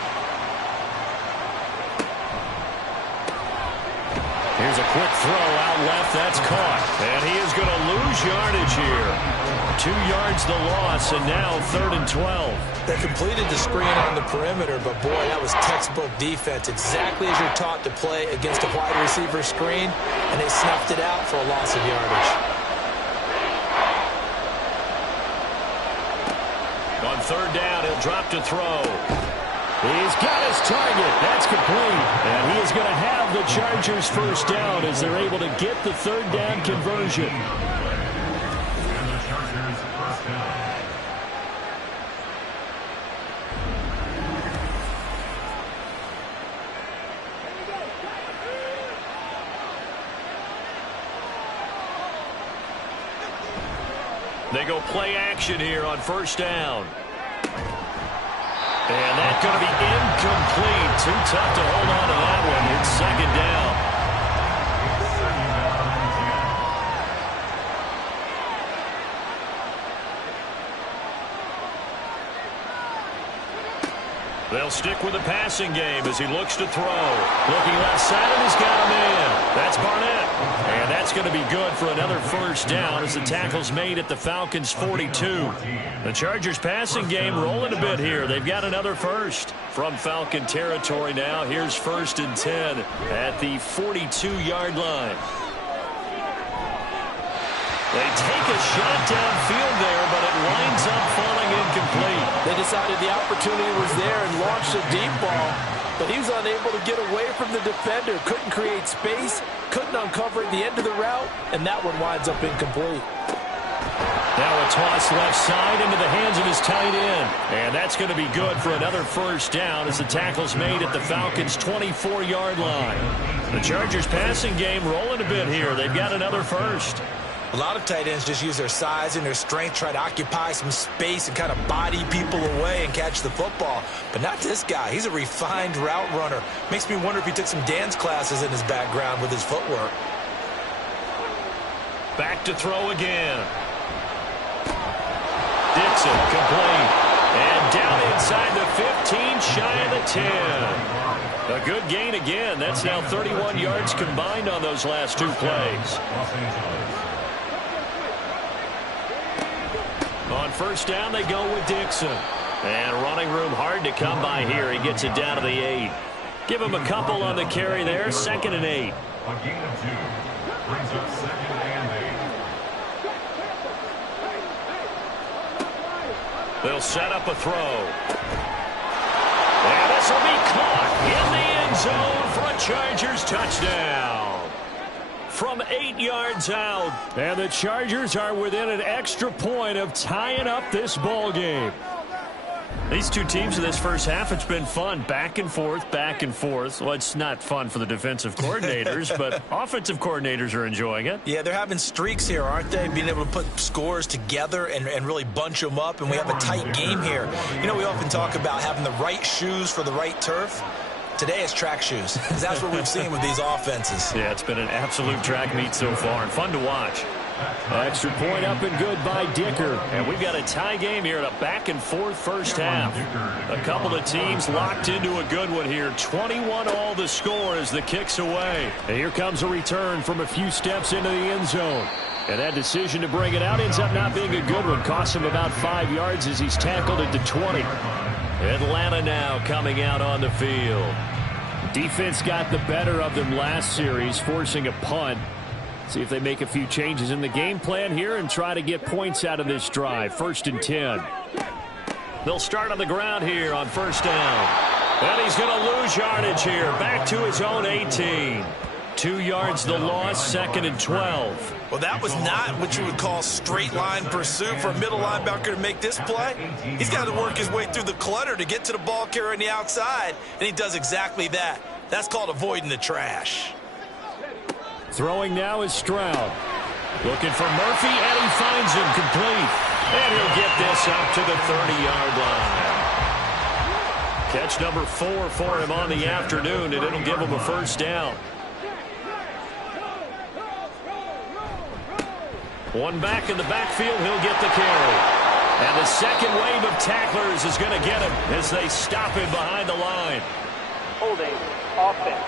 Here's a quick throw out left. That's caught. And he is going to lose yardage here. 2 yards the loss, and now 3rd and 12. They completed the screen on the perimeter, but boy, that was textbook defense. Exactly as you're taught to play against a wide receiver screen, and they snuffed it out for a loss of yardage. On 3rd down, he'll drop to throw. He's got his target. That's complete. And he is going to have the Chargers first down as they're able to get the 3rd down conversion. And the Chargers first down. They go play action here on 1st down. And that's going to be incomplete. Too tough to hold on to that one. It's 2nd down. They'll stick with the passing game as he looks to throw. Looking left side, and he's got him in. That's Barnett. And that's going to be good for another first down as the tackle's made at the Falcons' 42. The Chargers' passing game rolling a bit here. They've got another first. From Falcon territory now, here's 1st and 10 at the 42-yard line. They take a shot downfield there, but it winds up falling incomplete. They decided the opportunity was there and launched a deep ball, but he was unable to get away from the defender. Couldn't create space, couldn't uncover at the end of the route, and that one winds up incomplete. Now a toss left side into the hands of his tight end. And that's going to be good for another first down as the tackle's made at the Falcons' 24-yard line. The Chargers' passing game rolling a bit here. They've got another first. A lot of tight ends just use their size and their strength, try to occupy some space and kind of body people away and catch the football. But not this guy. He's a refined route runner. Makes me wonder if he took some dance classes in his background with his footwork. Back to throw again. Dixon complete. And down inside the 15, shy of the 10. A good gain again. That's now 31 yards combined on those last two plays. On first down, they go with Dixon. And running room hard to come by here. He gets it down to the 8. Give him a couple on the carry there. 2nd and 8. A gain of 2. Brings up 2nd and 8. They'll set up a throw. And this will be caught in the end zone for a Chargers touchdown. From 8 yards out. And the Chargers are within an extra point of tying up this ball game. These two teams in this first half, it's been fun. Back and forth, back and forth. Well, it's not fun for the defensive coordinators, but offensive coordinators are enjoying it. Yeah, they're having streaks here, aren't they? Being able to put scores together and really bunch them up, and we have a tight game here. You know, we often talk about having the right shoes for the right turf. Today it's track shoes, because that's what we've seen with these offenses. Yeah, it's been an absolute track meet so far, and fun to watch. Extra point up and good by Dicker. And we've got a tie game here in a back-and-forth first half. A couple of teams locked into a good one here. 21-all the score as the kick's away. And here comes a return from a few steps into the end zone. And that decision to bring it out ends up not being a good one. Costs him about 5 yards as he's tackled at the 20. Atlanta now coming out on the field. Defense got the better of them last series, forcing a punt. See if they make a few changes in the game plan here and try to get points out of this drive. 1st and 10. They'll start on the ground here on first down. And he's going to lose yardage here. Back to his own 18. 2 yards the loss, 2nd and 12. Well, that was not what you would call straight line pursuit for a middle linebacker to make this play. He's got to work his way through the clutter to get to the ball carrier on the outside, and he does exactly that. That's called avoiding the trash. Throwing now is Stroud. Looking for Murphy, and he finds him complete. And he'll get this up to the 30-yard line. Catch number 4 for him on the afternoon, and it'll give him a first down. One back in the backfield, he'll get the carry. And the second wave of tacklers is going to get him as they stop him behind the line. Holding offense.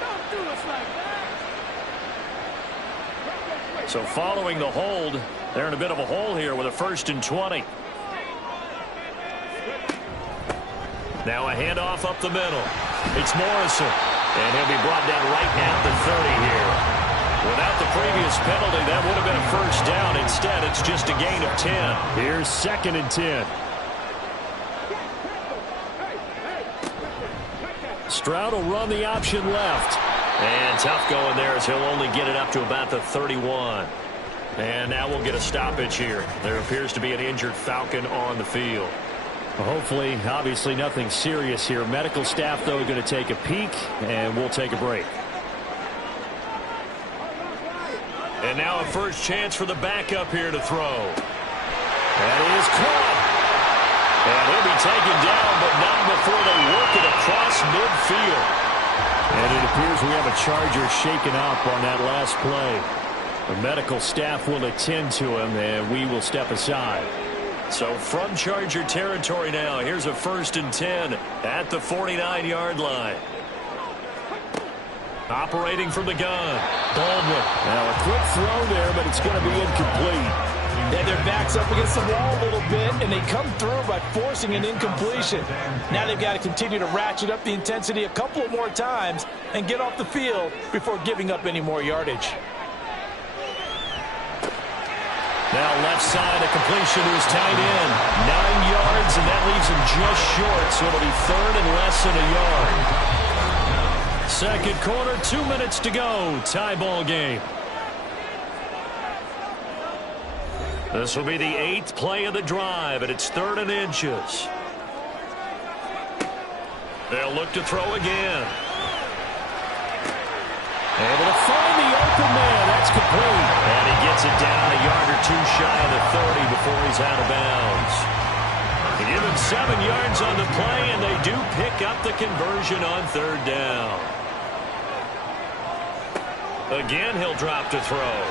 Don't do us like that. So following the hold, they're in a bit of a hole here with a 1st and 20. Now a handoff up the middle. It's Morrison. And he'll be brought down right at the 30 here. Without the previous penalty, that would have been a first down. Instead, it's just a gain of 10. Here's 2nd and 10. Stroud will run the option left. And tough going there as he'll only get it up to about the 31. And now we'll get a stoppage here. There appears to be an injured Falcon on the field. Well, hopefully, obviously nothing serious here. Medical staff, though, going to take a peek, and we'll take a break. And now a first chance for the backup here to throw. That is caught. And he'll be taken down, but not before they work it across midfield. And it appears we have a Charger shaken up on that last play. The medical staff will attend to him, and we will step aside. So from Charger territory now, here's a 1st and 10 at the 49-yard line. Operating from the gun, Baldwin. Now a quick throw there, but it's going to be incomplete. Yeah, their back's up against the wall a little bit, and they come through by forcing an incompletion. Now they've got to continue to ratchet up the intensity a couple of more times and get off the field before giving up any more yardage. Now left side, a completion to his tight end. 9 yards, and that leaves him just short, so it'll be 3rd and less than a yard. Second quarter, 2 minutes to go. Tie ball game. This will be the 8th play of the drive, and it's 3rd and inches. They'll look to throw again. Able to find the open man. That's complete. And he gets it down a yard or 2 shy of the 30 before he's out of bounds. They give him 7 yards on the play, and they do pick up the conversion on 3rd down. Again, he'll drop to throw.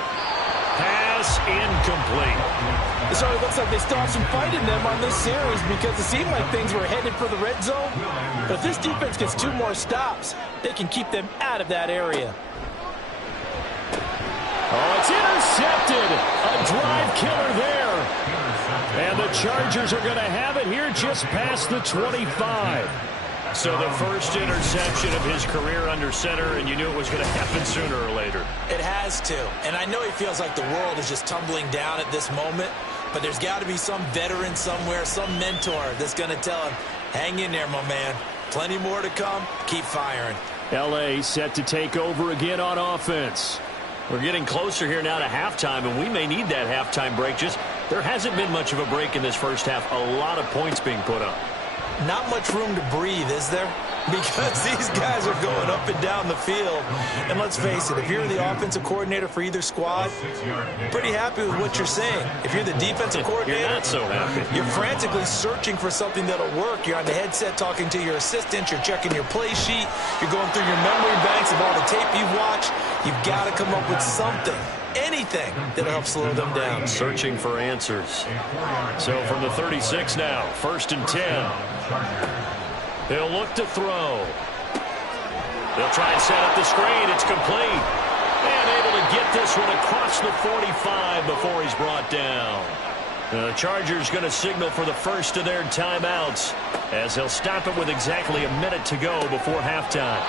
Pass incomplete. So it looks like they still have some fight in them on this series because it seemed like things were headed for the red zone. But if this defense gets 2 more stops, they can keep them out of that area. Oh, it's intercepted. A drive killer there. And the Chargers are going to have it here just past the 25. So the first interception of his career under center, and you knew it was going to happen sooner or later. It has to. And I know he feels like the world is just tumbling down at this moment, but there's got to be some veteran somewhere, some mentor that's going to tell him, hang in there, my man. Plenty more to come. Keep firing. L.A. set to take over again on offense. We're getting closer here now to halftime, and we may need that halftime break. Just there hasn't been much of a break in this first half. A lot of points being put up. Not much room to breathe, is there? Because these guys are going up and down the field. And let's face it, if you're the offensive coordinator for either squad, pretty happy with what you're saying. If you're the defensive coordinator, you're not so happy. You're frantically searching for something that'll work. You're on the headset talking to your assistant. You're checking your play sheet. You're going through your memory banks of all the tape you've watched. You've got to come up with something, anything that'll help slow them down. Searching for answers. So from the 36 now, 1st and 10. He'll look to throw. They'll try and set up the screen. It's complete. And able to get this one across the 45 before he's brought down. The Chargers going to signal for the first of their timeouts as he'll stop it with exactly a minute to go before halftime.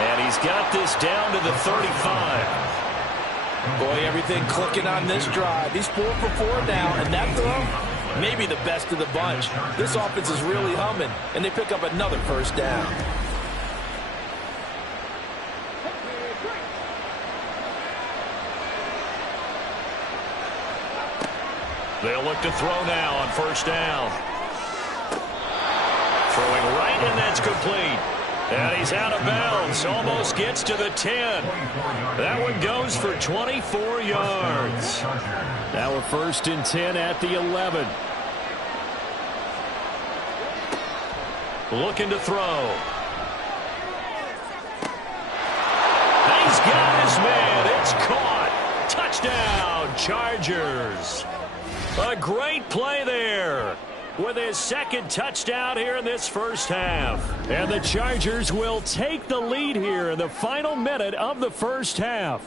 And he's got this down to the 35. Boy, everything clicking on this drive. He's 4 for 4 now, and that throw, maybe the best of the bunch. This offense is really humming, and they pick up another first down. They'll look to throw now on 1st down. Throwing right, and that's complete. And he's out of bounds. Almost gets to the 10. That one goes for 24 yards. Now a 1st and 10 at the 11. Looking to throw. He's got his man. It's caught. Touchdown, Chargers. A great play there with his 2nd touchdown here in this first half. And the Chargers will take the lead here in the final minute of the first half.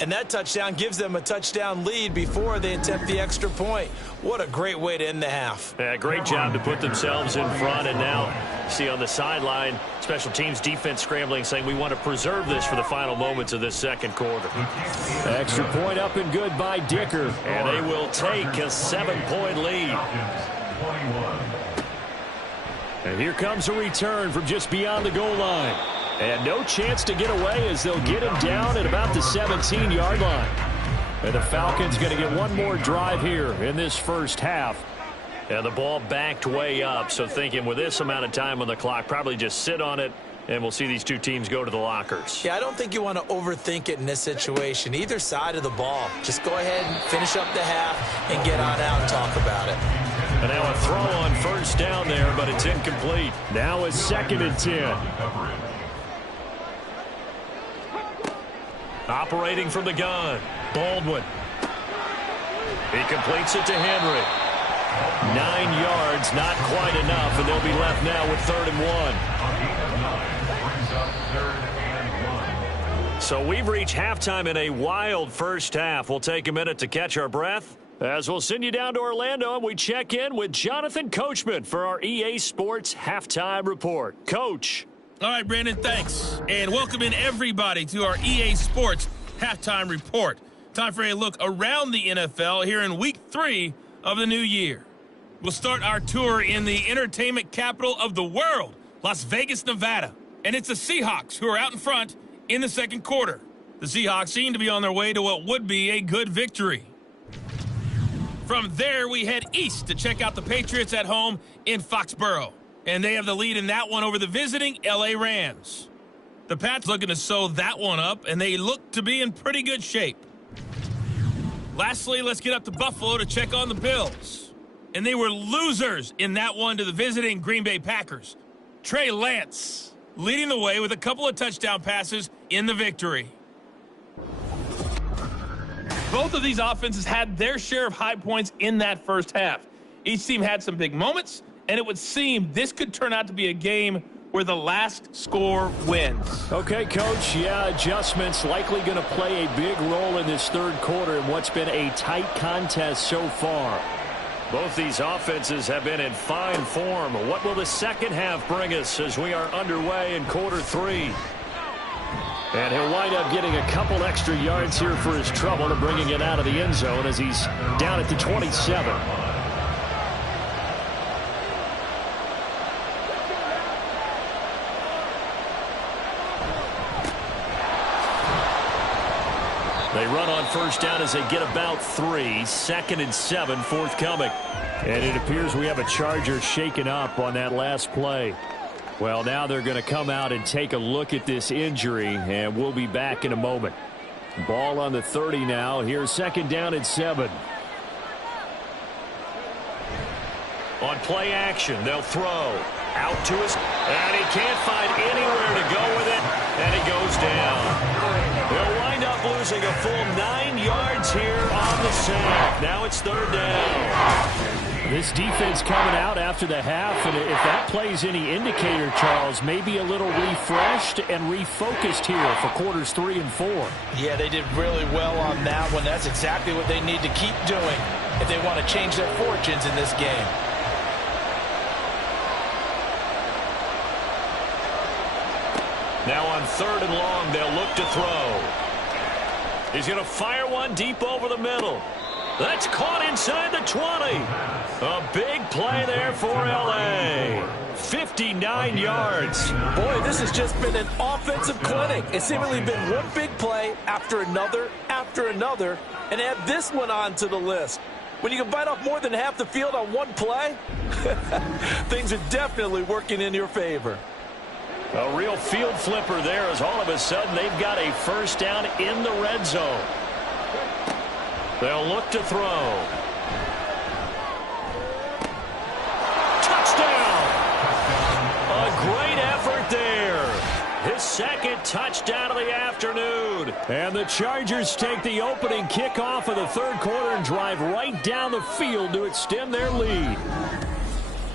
And that touchdown gives them a touchdown lead before they attempt the extra point. What a great way to end the half. Yeah, great job to put themselves in front. And now, see on the sideline, special teams defense scrambling, saying we want to preserve this for the final moments of this second quarter. Extra point up and good by Dicker. And they will take a 7-point lead. And here comes a return from just beyond the goal line. And no chance to get away as they'll get him down at about the 17-yard line. And the Falcons going to get one more drive here in this first half. And the ball backed way up, so thinking with this amount of time on the clock, probably just sit on it, and we'll see these two teams go to the lockers. Yeah, I don't think you want to overthink it in this situation. Either side of the ball. Just go ahead and finish up the half and get on out and talk about it. And now a throw on 1st down there, but it's incomplete. Now a 2nd and 10. Operating from the gun, Baldwin. He completes it to Henry. 9 yards, not quite enough, and they'll be left now with 3rd and 1. A gain of 9 brings up 3rd and 1. So we've reached halftime in a wild first half. We'll take a minute to catch our breath as we'll send you down to Orlando and we check in with Jonathan Coachman for our EA Sports Halftime Report. Coach. All right, Brandon, thanks. And welcome in everybody to our EA Sports Halftime Report. Time for a look around the NFL here in Week 3 of the new year. We'll start our tour in the entertainment capital of the world, Las Vegas, Nevada. And it's the Seahawks who are out in front in the second quarter. The Seahawks seem to be on their way to what would be a good victory. From there, we head east to check out the Patriots at home in Foxborough. And they have the lead in that one over the visiting LA Rams. The Pats looking to sew that one up, and they look to be in pretty good shape. Lastly, let's get up to Buffalo to check on the Bills. And they were losers in that one to the visiting Green Bay Packers. Trey Lance leading the way with a couple of touchdown passes in the victory. Both of these offenses had their share of high points in that first half. Each team had some big moments, and it would seem this could turn out to be a game where the last score wins. Okay, Coach, adjustments likely going to play a big role in this third quarter in what's been a tight contest so far. Both these offenses have been in fine form. What will the second half bring us as we are underway in quarter 3? And he'll wind up getting a couple extra yards here for his trouble and bringing it out of the end zone as he's down at the 27. They run on first down as they get about 3. 2nd and 7 forthcoming. And it appears we have a Charger shaken up on that last play. Well, now they're going to come out and take a look at this injury, and we'll be back in a moment. Ball on the 30 now. Here's 2nd down and 7. On play action, they'll throw. Out to his, and he can't find anywhere to go with it, and he goes down. They'll wind up losing a full 9 yards here on the sack. Now it's 3rd down. This defense coming out after the half, and if that plays any indicator, Charles, maybe a little refreshed and refocused here for quarters 3 and 4. Yeah, they did really well on that one. That's exactly what they need to keep doing if they want to change their fortunes in this game. Now on 3rd and long, they'll look to throw. He's going to fire one deep over the middle. That's caught inside the 20. A big play there for L.A. 59 yards. Boy, this has just been an offensive clinic. It's seemingly been one big play after another, and add this one on to the list. When you can bite off more than half the field on one play, things are definitely working in your favor. A real field flipper there as all of a sudden they've got a first down in the red zone. They'll look to throw. Touchdown! A great effort there. His 2nd touchdown of the afternoon. And the Chargers take the opening kickoff of the third quarter and drive right down the field to extend their lead.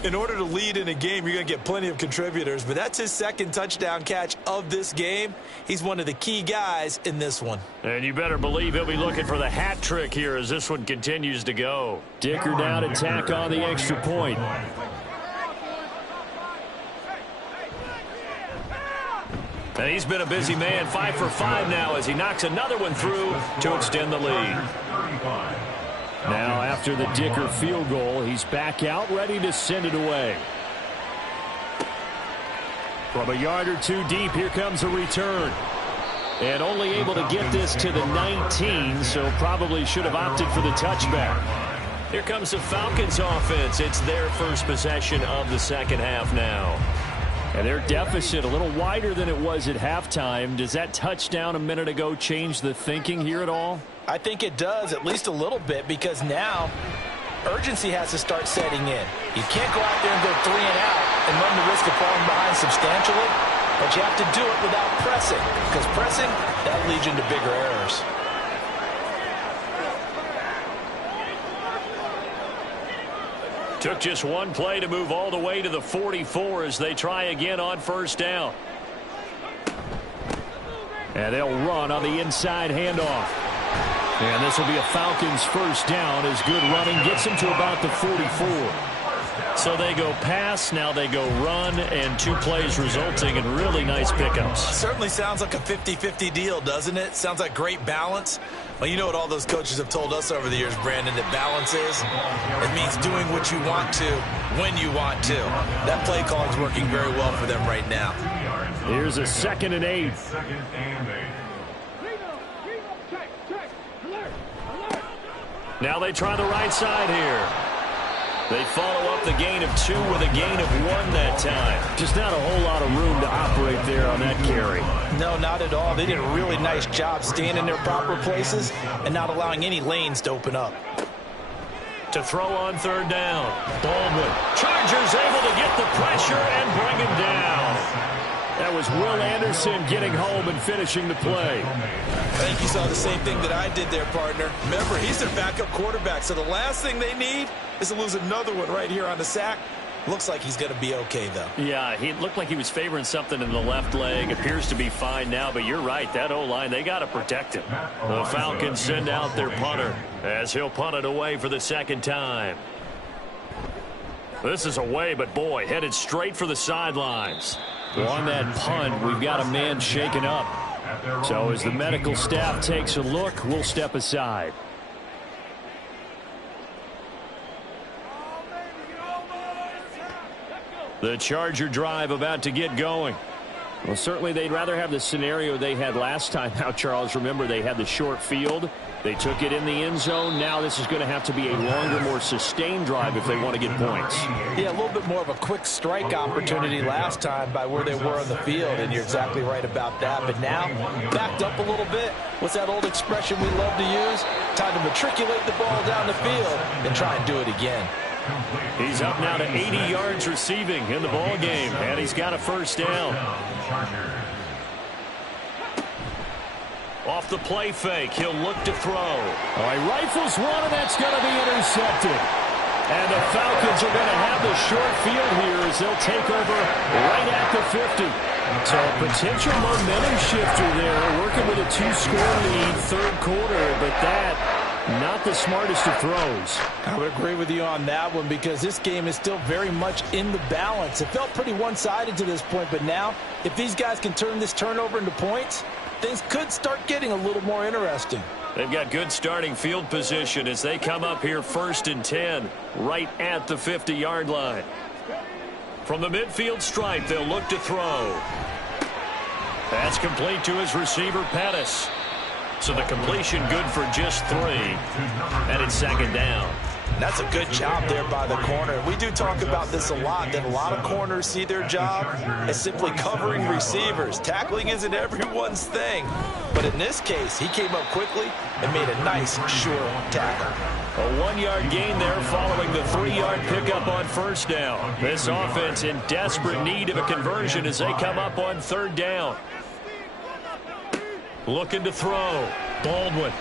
In order to lead in a game, you're going to get plenty of contributors, but that's his 2nd touchdown catch of this game. He's one of the key guys in this one. And you better believe he'll be looking for the hat trick here as this one continues to go. Dicker down to tack on the extra point. And he's been a busy man, 5 for 5 now as he knocks another one through to extend the lead. Now after the Dicker field goal, he's back out ready to send it away. From a yard or 2 deep, here comes a return. And only able to get this to the 19, so probably should have opted for the touchback. Here comes the Falcons offense. It's their first possession of the second half now. And their deficit a little wider than it was at halftime. Does that touchdown a minute ago change the thinking here at all? I think it does, at least a little bit, because now urgency has to start setting in. You can't go out there and go 3 and out and run the risk of falling behind substantially, but you have to do it without pressing, because pressing, that leads you into bigger errors. Took just one play to move all the way to the 44 as they try again on first down. And they'll run on the inside handoff. And this will be a Falcons first down as good running gets them to about the 44. So they go pass, now they go run, and 2 plays resulting in really nice pickups. Certainly sounds like a 50-50 deal, doesn't it? Sounds like great balance. Well, you know what all those coaches have told us over the years, Brandon, that balance is? It means doing what you want to when you want to. That play call is working very well for them right now. Here's a 2nd and 8. Now they try the right side here. They follow up the gain of 2 with a gain of 1 that time. Just not a whole lot of room to operate there on that carry. No, not at all. They did a really nice job staying in their proper places and not allowing any lanes to open up. To throw on 3rd down. Baldwin. Chargers able to get the pressure and bring him down. That was Will Anderson getting home and finishing the play. I think you saw the same thing that I did there, partner. Remember, he's their backup quarterback, so the last thing they need is to lose another one right here on the sack. Looks like he's going to be okay, though. Yeah, he looked like he was favoring something in the left leg. Appears to be fine now, but you're right. That O-line, they got to protect him. The Falcons send out their punter as he'll punt it away for the 2nd time. This is away, but boy, headed straight for the sidelines. Well, on that punt, we've got a man shaken up. So as the medical staff takes a look, we'll step aside. The Charger drive about to get going. Well, certainly they'd rather have the scenario they had last time. Now, Charles, remember they had the short field. They took it in the end zone. Now this is going to have to be a longer, more sustained drive if they want to get points. Yeah, a little bit more of a quick strike opportunity last time by where they were on the field, and you're exactly right about that. But now, backed up a little bit. What's that old expression we love to use? Time to matriculate the ball down the field and try and do it again. He's up now to 80 yards receiving in the ball game, and he's got a first down. Off the play fake, he'll look to throw. All right, rifles one, and that's going to be intercepted. And the Falcons are going to have the short field here as they'll take over right at the 50. So a potential momentum shifter there, working with a 2-score lead, 3rd quarter, but that not the smartest of throws. I would agree with you on that one because this game is still very much in the balance. It felt pretty one-sided to this point, but now if these guys can turn this turnover into points, things could start getting a little more interesting. They've got good starting field position as they come up here 1st and 10 right at the 50-yard line. From the midfield stripe, they'll look to throw. That's complete to his receiver, Pettis. So the completion good for just 3, and it's 2nd down. That's a good job there by the corner. We do talk about this a lot, that a lot of corners see their job as simply covering receivers. Tackling isn't everyone's thing. But in this case, he came up quickly and made a nice, sure tackle. A 1-yard gain there following the 3-yard pickup on first down. This offense in desperate need of a conversion as they come up on 3rd down. Looking to throw. Baldwin.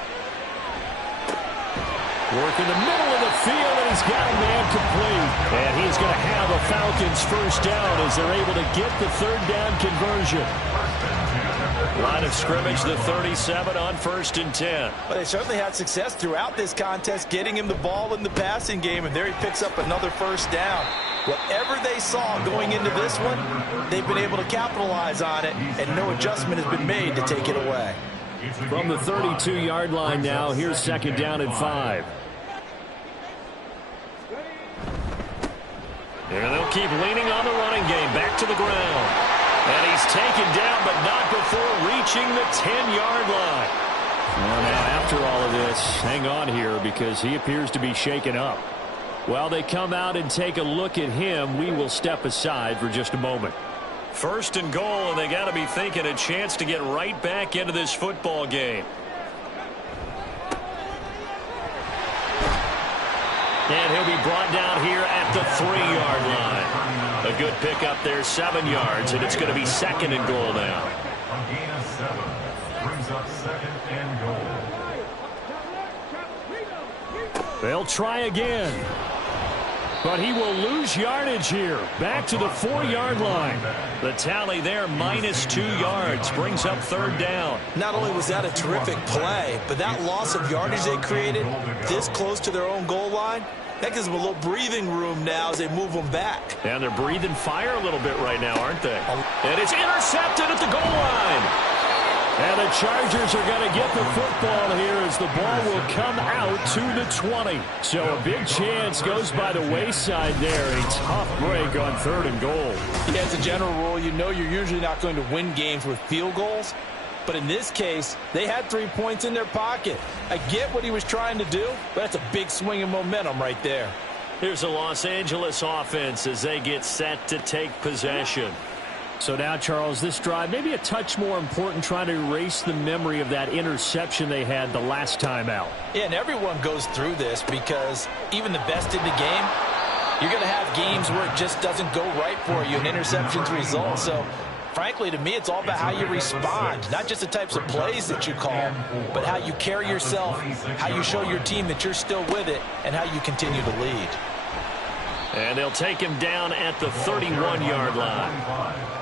Working the middle of the field, and he's got a man complete. And he's going to have a Falcons first down as they're able to get the 3rd down conversion. Line of scrimmage, the 37 on 1st and 10. Well, they certainly had success throughout this contest, getting him the ball in the passing game, and there he picks up another first down. Whatever they saw going into this one, they've been able to capitalize on it, and no adjustment has been made to take it away. From the 32-yard line now, here's 2nd down and 5. And they'll keep leaning on the running game, back to the ground. And he's taken down, but not before reaching the 10-yard line. Well, now, after all of this, hang on here because he appears to be shaken up. While they come out and take a look at him, we will step aside for just a moment. 1st and goal, and they got to be thinking a chance to get right back into this football game. And he'll be brought down here at the 3-yard line. A good pickup there, 7 yards, and it's going to be 2nd and goal now. A gain of 7 brings up 2nd and goal. They'll try again. But he will lose yardage here. Back to the 4-yard line. The tally there, -2 yards, brings up 3rd down. Not only was that a terrific play, but that loss of yardage they created this close to their own goal line, that gives them a little breathing room now as they move them back. And they're breathing fire a little bit right now, aren't they? And it's intercepted at the goal line. And the Chargers are going to get the football here as the ball will come out to the 20. So a big chance goes by the wayside there. A tough break on 3rd and goal. Yeah, as a general rule, you know you're usually not going to win games with field goals. But in this case, they had 3 points in their pocket. I get what he was trying to do, but that's a big swing of momentum right there. Here's the Los Angeles offense as they get set to take possession. So now, Charles, this drive maybe a touch more important, trying to erase the memory of that interception they had the last time out. Yeah, and everyone goes through this because even the best in the game, you're going to have games where it just doesn't go right for you, and interceptions result. So, frankly, to me, it's all about how you respond, not just the types of plays that you call, but how you carry yourself, how you show your team that you're still with it, and how you continue to lead. And they'll take him down at the 31-yard line.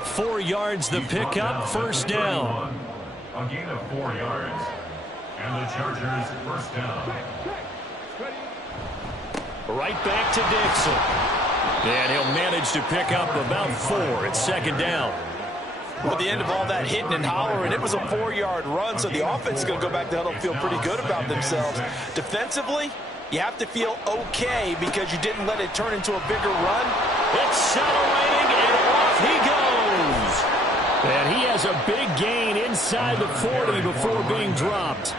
4 yards the pickup, 1st down. A gain of 4 yards. And the Chargers 1st down. Right back to Dixon. And he'll manage to pick up about 4. It's 2nd down. Well, at the end of all that hitting and hollering, it was a 4-yard run, so the offense is going to go back to huddle and feel pretty good about themselves. Defensively, you have to feel okay because you didn't let it turn into a bigger run. Accelerating, and off he goes. And he has a big gain inside the 40 before being dropped.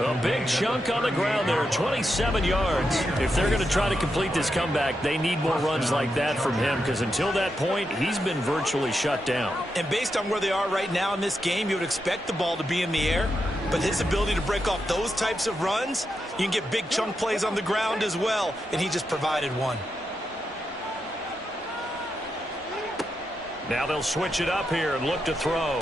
A big chunk on the ground there, 27 yards. If they're going to try to complete this comeback, they need more runs like that from him, because until that point, he's been virtually shut down. And based on where they are right now in this game, you would expect the ball to be in the air. But his ability to break off those types of runs, you can get big chunk plays on the ground as well, and he just provided one. Now they'll switch it up here and look to throw.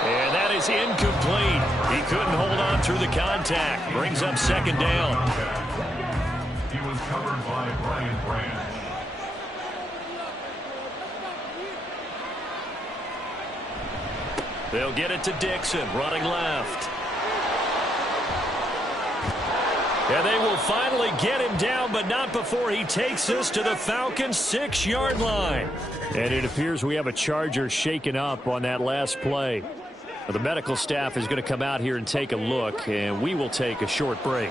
And that is incomplete. He couldn't hold on through the contact. Brings up 2nd down. He was covered by Brian Branch. They'll get it to Dixon, running left. And they will finally get him down, but not before he takes us to the Falcons' 6-yard line. And it appears we have a Charger shaken up on that last play. The medical staff is going to come out here and take a look, and we will take a short break.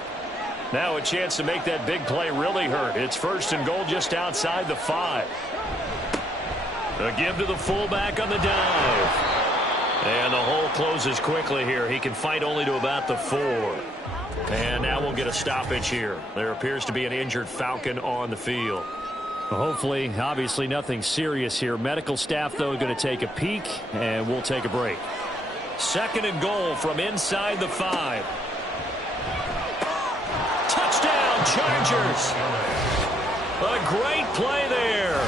Now a chance to make that big play really hurt. It's 1st and goal just outside the 5. A give to the fullback on the dive. And the hole closes quickly here. He can fight only to about the 4. And now we'll get a stoppage here. There appears to be an injured Falcon on the field. Well, hopefully, obviously nothing serious here. Medical staff, though, going to take a peek, and we'll take a break. 2nd and goal from inside the 5. Touchdown, Chargers. A great play there.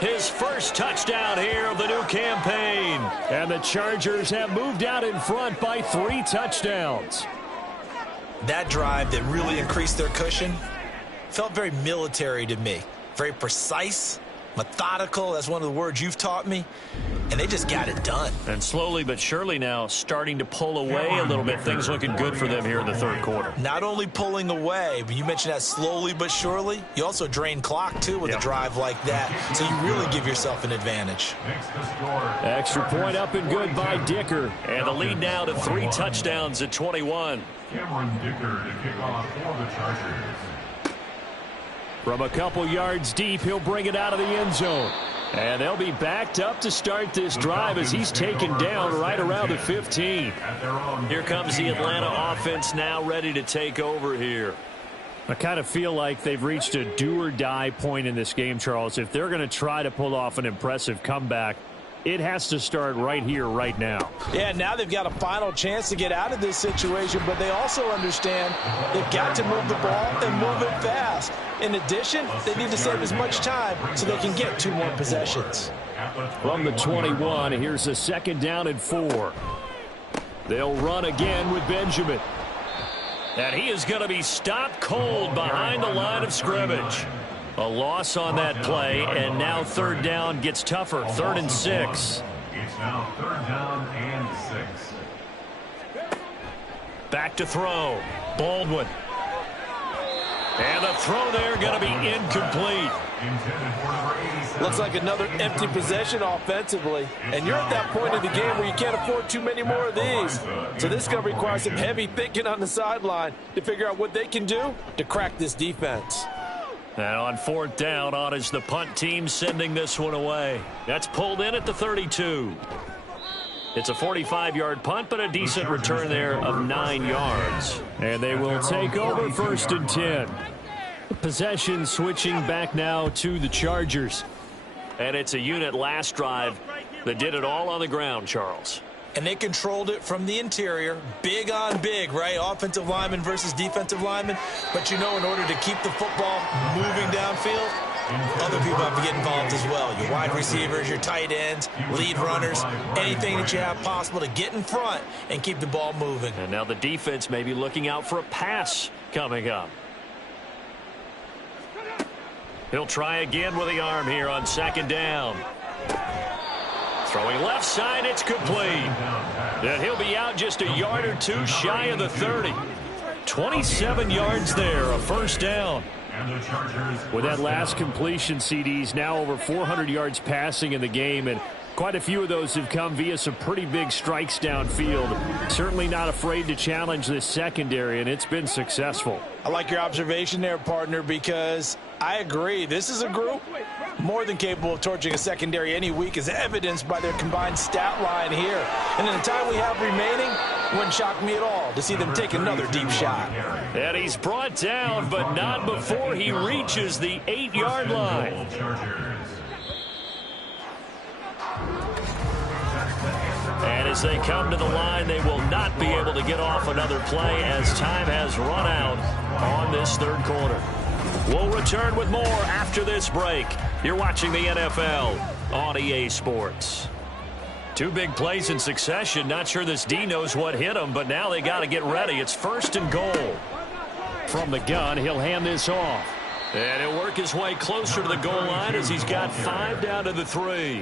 His first touchdown here of the new campaign. And the Chargers have moved out in front by 3 touchdowns. That drive that really increased their cushion felt very military to me. Very precise, methodical. That's one of the words you've taught me. And they just got it done. And slowly but surely now starting to pull away a little bit. Things looking good for them here in the 3rd quarter. Not only pulling away, but you mentioned that slowly but surely. You also drain clock, too, with a drive like that. So you really give yourself an advantage. Extra point up and good by Dicker. And the lead now to 3 touchdowns at 21. Cameron Dicker to kick off for the Chargers. From a couple yards deep, he'll bring it out of the end zone. And they'll be backed up to start this drive as he's taken down right around the 15. Here comes the Atlanta offense now ready to take over here. I kind of feel like they've reached a do-or-die point in this game, Charles. If they're going to try to pull off an impressive comeback, it has to start right here, right now. Yeah, now they've got a final chance to get out of this situation, but they also understand they've got to move the ball and move it fast. In addition, they need to save as much time so they can get 2 more possessions. From the 21, here's a 2nd down and 4. They'll run again with Benjamin. And he is going to be stopped cold behind the line of scrimmage. A loss on that play, and now third down gets tougher. 3rd and 6. It's now 3rd down and 6. Back to throw. Baldwin. And the throw there going to be incomplete. Looks like another empty possession offensively. And you're at that point in the game where you can't afford too many more of these. So this is going to require some heavy thinking on the sideline to figure out what they can do to crack this defense. And on 4th down, on is the punt team sending this one away. That's pulled in at the 32. It's a 45-yard punt, but a decent return there of 9 yards. And they will take over 1st and 10. Possession switching back now to the Chargers. And it's a unit last drive that did it all on the ground, Charles. And they controlled it from the interior. Big on big, right? Offensive lineman versus defensive lineman. But you know, in order to keep the football moving downfield, other people have to get involved as well. Your wide receivers, your tight ends, lead runners, anything that you have possible to get in front and keep the ball moving. And now the defense may be looking out for a pass coming up. He'll try again with the arm here on 2nd down. Throwing left side, it's complete. And he'll be out just a yard or two shy of the 30. 27 yards there, a 1st down. With that last completion, CD's now over 400 yards passing in the game, and quite a few of those have come via some pretty big strikes downfield. Certainly not afraid to challenge this secondary, and it's been successful. I like your observation there, partner, because I agree. This is a group more than capable of torching a secondary any week, as evidenced by their combined stat line here. And in the time we have remaining, wouldn't shock me at all to see them take another deep shot. And he's brought down, but not before he reaches the 8-yard line. And as they come to the line, they will not be able to get off another play as time has run out on this 3rd quarter. We'll return with more after this break. You're watching the NFL on EA Sports. 2 big plays in succession. Not sure this D knows what hit him, but now they got to get ready. It's 1st and goal. From the gun, he'll hand this off. And he'll work his way closer to the goal line as he's got 5 down to the 3.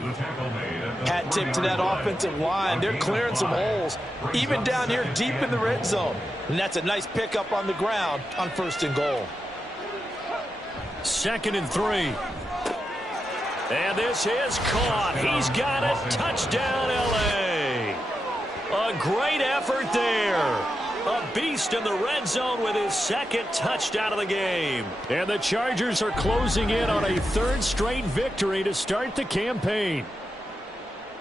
Hat tip to that offensive line. They're clearing some holes, even down here deep in the red zone. And that's a nice pickup on the ground on 1st and goal. 2nd and 3. And this is caught. He's got it. Touchdown, L.A. A great effort there. A beast in the red zone with his 2nd touchdown of the game. And the Chargers are closing in on a 3rd straight victory to start the campaign.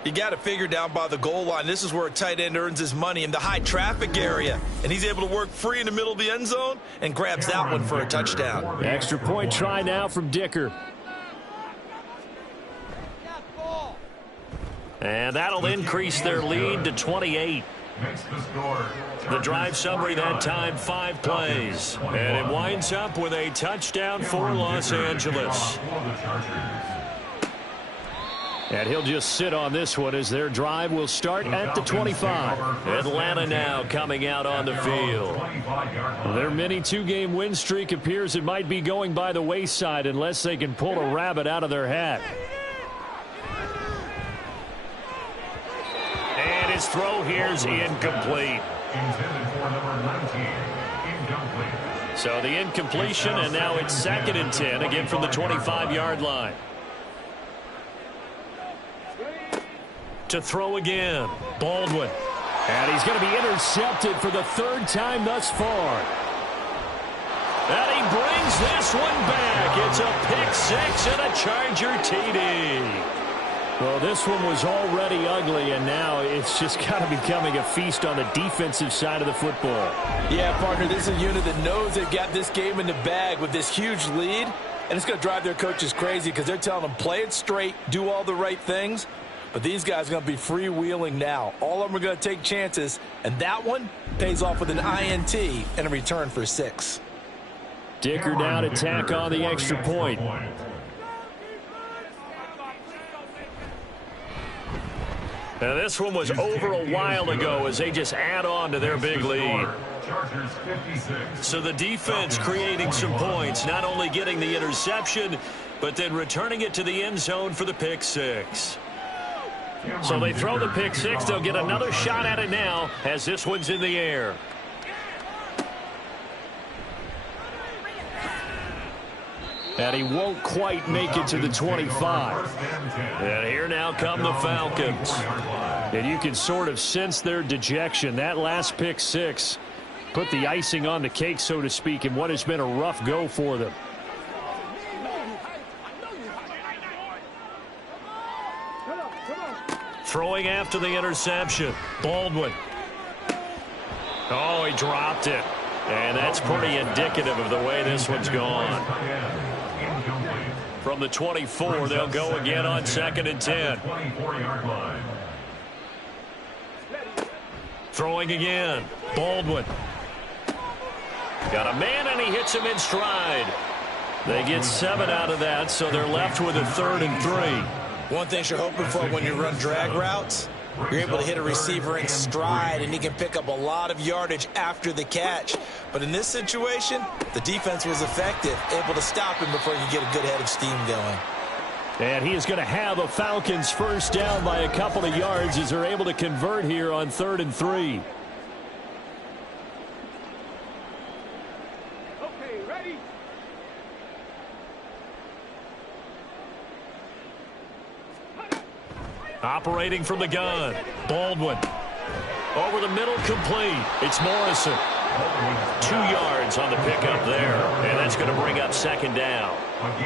You got to figure down by the goal line. This is where a tight end earns his money, in the high traffic area. And he's able to work free in the middle of the end zone and grabs that one for a touchdown. Extra point try now from Dicker. And that'll increase their lead to 28. The drive summary that time, 5 plays. And it winds up with a touchdown for Los Angeles. And he'll just sit on this one as their drive will start at the 25. Atlanta now coming out on the field. Their mini 2-game win streak appears it might be going by the wayside unless they can pull a rabbit out of their hat. And his throw here's incomplete. So the incompletion, and now it's 2nd and 10, again from the 25-yard line. To throw again, Baldwin. And he's going to be intercepted for the 3rd time thus far. And he brings this one back. It's a pick 6 and a Charger TD. Well, this one was already ugly, and now it's just kind of becoming a feast on the defensive side of the football. Yeah, partner, this is a unit that knows they've got this game in the bag with this huge lead, and it's going to drive their coaches crazy because they're telling them play it straight, do all the right things. But these guys are going to be freewheeling now. All of them are going to take chances, and that one pays off with an INT and a return for 6. Dicker now to tack on the extra point. Now this one was over a while ago as they just add on to their big lead. Chargers 56. So the defense creating some points, not only getting the interception, but then returning it to the end zone for the pick six. So they throw the pick six. They'll get another shot at it now as this one's in the air. And he won't quite make it to the 25. And here now come the Falcons. And you can sort of sense their dejection. That last pick six put the icing on the cake, so to speak, in what has been a rough go for them. Throwing after the interception. Baldwin. Oh, he dropped it. And that's pretty indicative of the way this one's gone. From the 24, they'll go again on 2nd and 10. Throwing again. Baldwin. Got a man, and he hits him in stride. They get 7 out of that, so they're left with a 3rd and 3. One thing you're hoping for when you run drag routes, you're able to hit a receiver in stride, and he can pick up a lot of yardage after the catch. But in this situation, the defense was effective, able to stop him before you get a good head of steam going. And he is going to have a Falcons first down by a couple of yards as they're able to convert here on 3rd and 3. Okay, ready? Operating from the gun. Baldwin. Over the middle, complete. It's Morrison. 2 yards on the pickup there. And that's going to bring up 2nd down.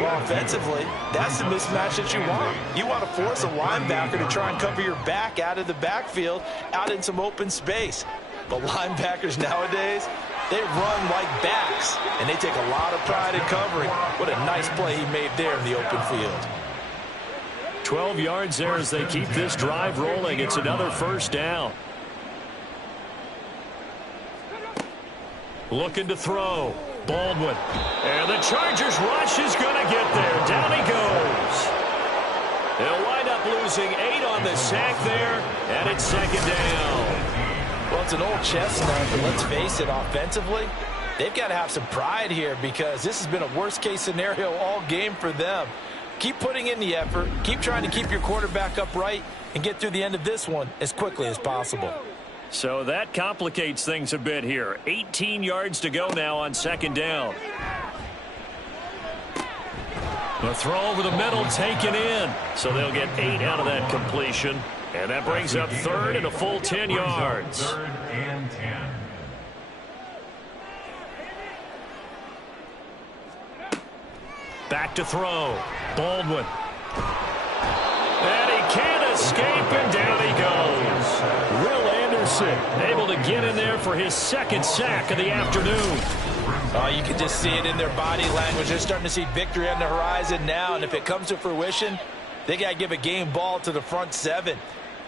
Well, offensively, that's the mismatch that you want. You want to force a linebacker to try and cover your back out of the backfield, out in some open space. But linebackers nowadays, they run like backs, and they take a lot of pride in covering. What a nice play he made there in the open field. 12 yards there as they keep this drive rolling. It's another first down. Looking to throw. Baldwin. And the Chargers rush is going to get there. Down he goes. They'll wind up losing 8 on the sack there, and it's 2nd down. Well, it's an old chestnut, but let's face it, offensively, they've got to have some pride here because this has been a worst-case scenario all game for them. Keep putting in the effort. Keep trying to keep your quarterback upright and get through the end of this one as quickly as possible. So that complicates things a bit here. 18 yards to go now on 2nd down. The throw over the middle taken in. So they'll get 8 out of that completion. And that brings up 3rd and a full 10 yards. 3rd and 10. Back to throw. Baldwin. And he can't escape, and down he goes. Will Anderson Able to get in there for his 2nd sack of the afternoon. Oh, you can just see it in their body language. They're starting to see victory on the horizon now, and if it comes to fruition, they got to give a game ball to the front 7.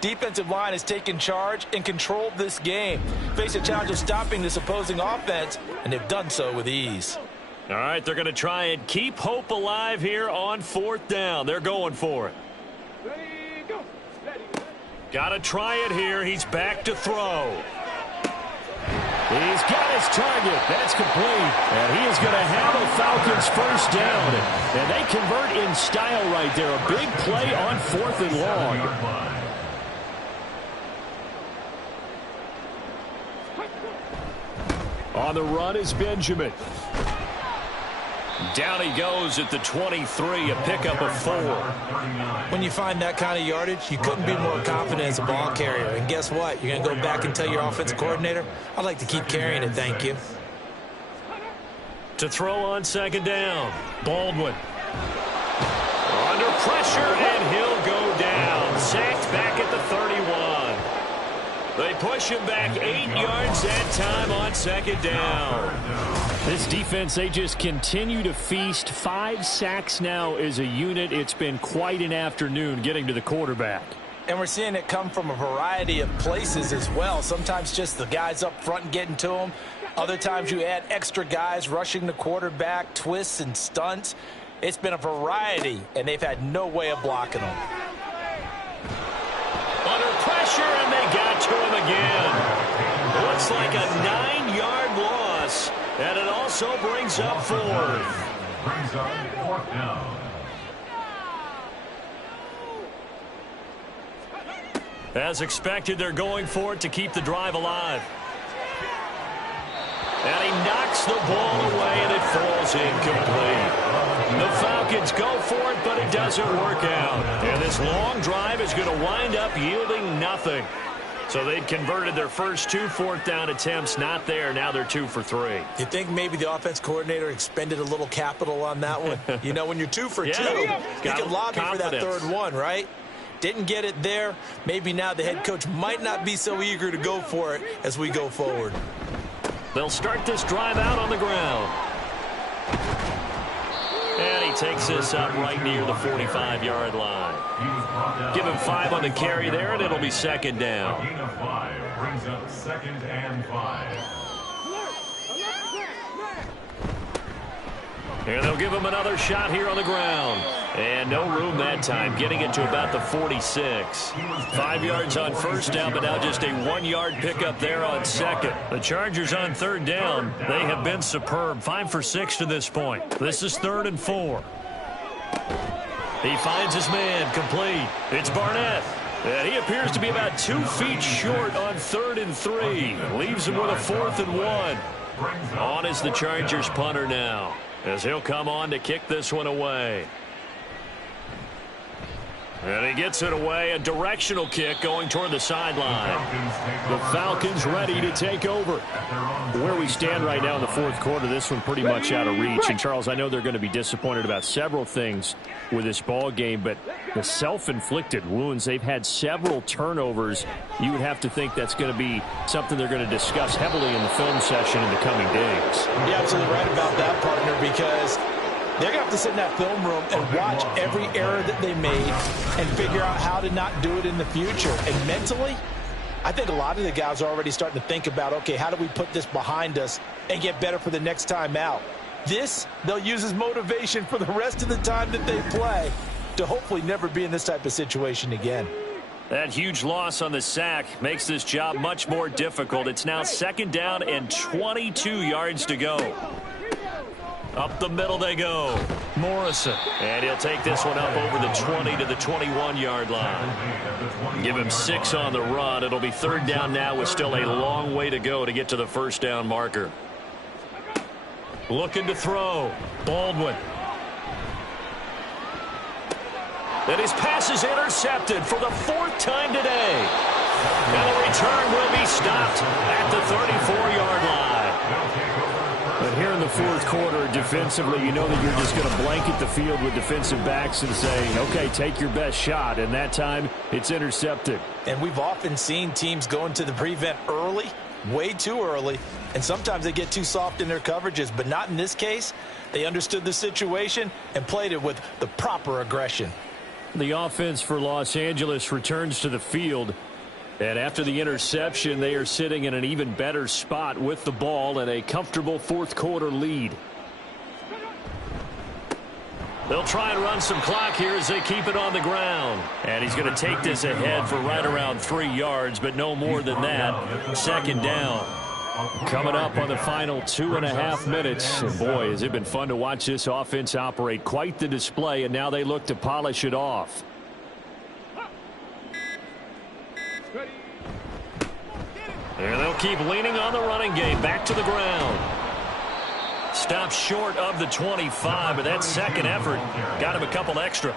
Defensive line has taken charge and controlled this game. Face a challenge of stopping this opposing offense, and they've done so with ease. All right, they're going to try and keep hope alive here on 4th down. They're going for it. Ready, go. Ready. Got to try it here. He's back to throw. He's got his target. That's complete. And he is going to have a Falcons first down. And they convert in style right there. A big play on 4th and long. On the run is Benjamin. Down he goes at the 23, a pickup of 4. When you find that kind of yardage, you couldn't be more confident as a ball carrier. And guess what? You're going to go back and tell your offensive coordinator, I'd like to keep carrying it, thank you. To throw on 2nd down, Baldwin. Under pressure, and he'll go down. Sacked back at the 31. They push him back 8 yards that time on 2nd down. This defense, they just continue to feast. 5 sacks now as a unit. It's been quite an afternoon getting to the quarterback. And we're seeing it come from a variety of places as well. Sometimes just the guys up front and getting to him. Other times you add extra guys rushing the quarterback, twists and stunts. It's been a variety, and they've had no way of blocking them. Under pressure, and they got to him again. Looks like a 9-yard loss, and it also brings up fourth. Brings up fourth down. As expected, they're going for it to keep the drive alive. And he knocks the ball away, and it falls incomplete. The Falcons go for it, but it doesn't work out. And this long drive is going to wind up yielding nothing. So they'd converted their first 2 fourth-down attempts. Not there. Now they're 2 for 3. You think maybe the offense coordinator expended a little capital on that one? You know, when you're 2 for 2, you can lobby for that third one, right? Didn't get it there. Maybe now the head coach might not be so eager to go for it as we go forward. They'll start this drive out on the ground. And he takes this up right near the 45-yard line. Give him 5 on the carry there, and it'll be second down. Gain of 5 brings up second and 5. And they'll give him another shot here on the ground. And no room that time, getting it to about the 46. 5 yards on first down, but now just a 1-yard pickup there on second. The Chargers on third down, they have been superb. 5 for 6 to this point. This is 3rd and 4. He finds his man, complete. It's Barnett. And he appears to be about 2 feet short on 3rd and 3. Leaves him with a 4th and 1. On is the Chargers punter now, as he'll come on to kick this one away. And he gets it away, a directional kick going toward the sideline. The Falcons ready to take over. Where we stand right now in the fourth quarter, this one pretty much out of reach. And, Charles, I know they're going to be disappointed about several things with this ball game, but the self-inflicted wounds, they've had several turnovers. You would have to think that's going to be something they're going to discuss heavily in the film session in the coming days. You're absolutely right about that, partner, because they're going to have to sit in that film room and watch every error that they made and figure out how to not do it in the future. And mentally, I think a lot of the guys are already starting to think about, okay, how do we put this behind us and get better for the next time out? This, they'll use as motivation for the rest of the time that they play to hopefully never be in this type of situation again. That huge loss on the sack makes this job much more difficult. It's now second down and 22 yards to go. Up the middle they go. Morrison. And he'll take this one up over the 20 to the 21-yard line. Give him 6 on the run. It'll be third down now with still a long way to go to get to the first down marker. Looking to throw. Baldwin. And his pass is intercepted for the 4th time today. And the return will be stopped at the 34-yard line. But here in the fourth quarter, defensively, you know that you're just going to blanket the field with defensive backs and say, okay, take your best shot. And that time, it's intercepted. And we've often seen teams go into the prevent early, way too early, and sometimes they get too soft in their coverages. But not in this case. They understood the situation and played it with the proper aggression. The offense for Los Angeles returns to the field. And after the interception, they are sitting in an even better spot with the ball and a comfortable fourth quarter lead. They'll try and run some clock here as they keep it on the ground. And he's going to take this ahead for right around 3 yards, but no more than that. Second down. Coming up on the final 2.5 minutes. And boy, has it been fun to watch this offense operate. Quite the display, and now they look to polish it off. And they'll keep leaning on the running game. Back to the ground. Stopped short of the 25, but that second effort got him a couple extra.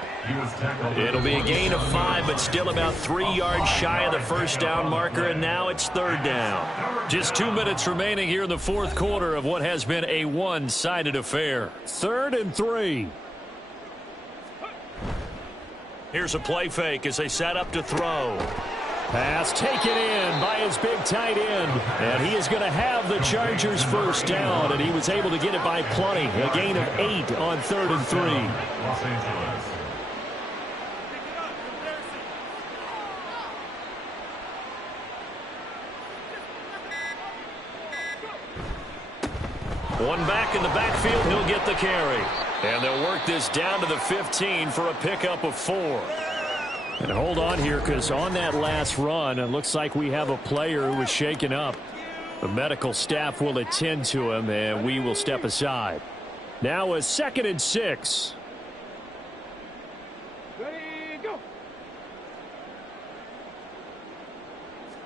It'll be a gain of 5, but still about 3 yards shy of the first down marker, and now it's third down. Just 2 minutes remaining here in the fourth quarter of what has been a one-sided affair. 3rd and 3. Here's a play fake as they set up to throw. Pass taken in by his big tight end. And he is going to have the Chargers first down, and he was able to get it by plenty. A gain of 8 on 3rd and 3. Los Angeles. One back in the backfield, he'll get the carry. And they'll work this down to the 15 for a pickup of 4. And hold on here, because on that last run, it looks like we have a player who was shaken up. The medical staff will attend to him, and we will step aside. Now a 2nd and 6. Ready, go.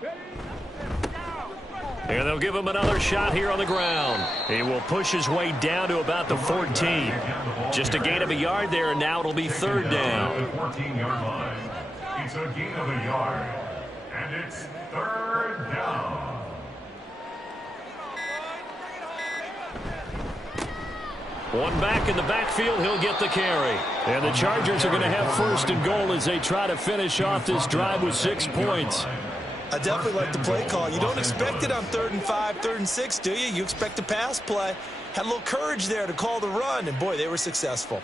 Ready, And they'll give him another shot here on the ground. He will push his way down to about the 14. Just a gain of a yard there, and now it'll be 3rd down. 14-yard line. It's a gain of a yard. And it's 3rd down. One back in the backfield, he'll get the carry. And the Chargers are going to have 1st and goal as they try to finish off this drive with 6 points. I definitely like the play call. You don't expect it on 3rd and 5, 3rd and 6, do you? You expect a pass play. Had a little courage there to call the run, and boy, they were successful.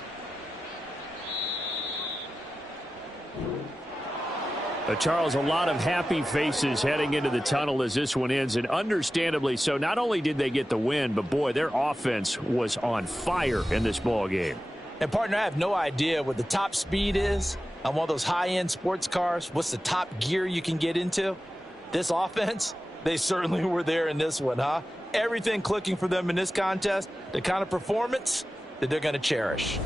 Charles, a lot of happy faces heading into the tunnel as this one ends, and understandably so. Not only did they get the win, but boy, their offense was on fire in this ball game. And partner, I have no idea what the top speed is on one of those high-end sports cars. What's the top gear you can get into? This offense, they certainly were there in this one, huh? Everything clicking for them in this contest, the kind of performance that they're going to cherish.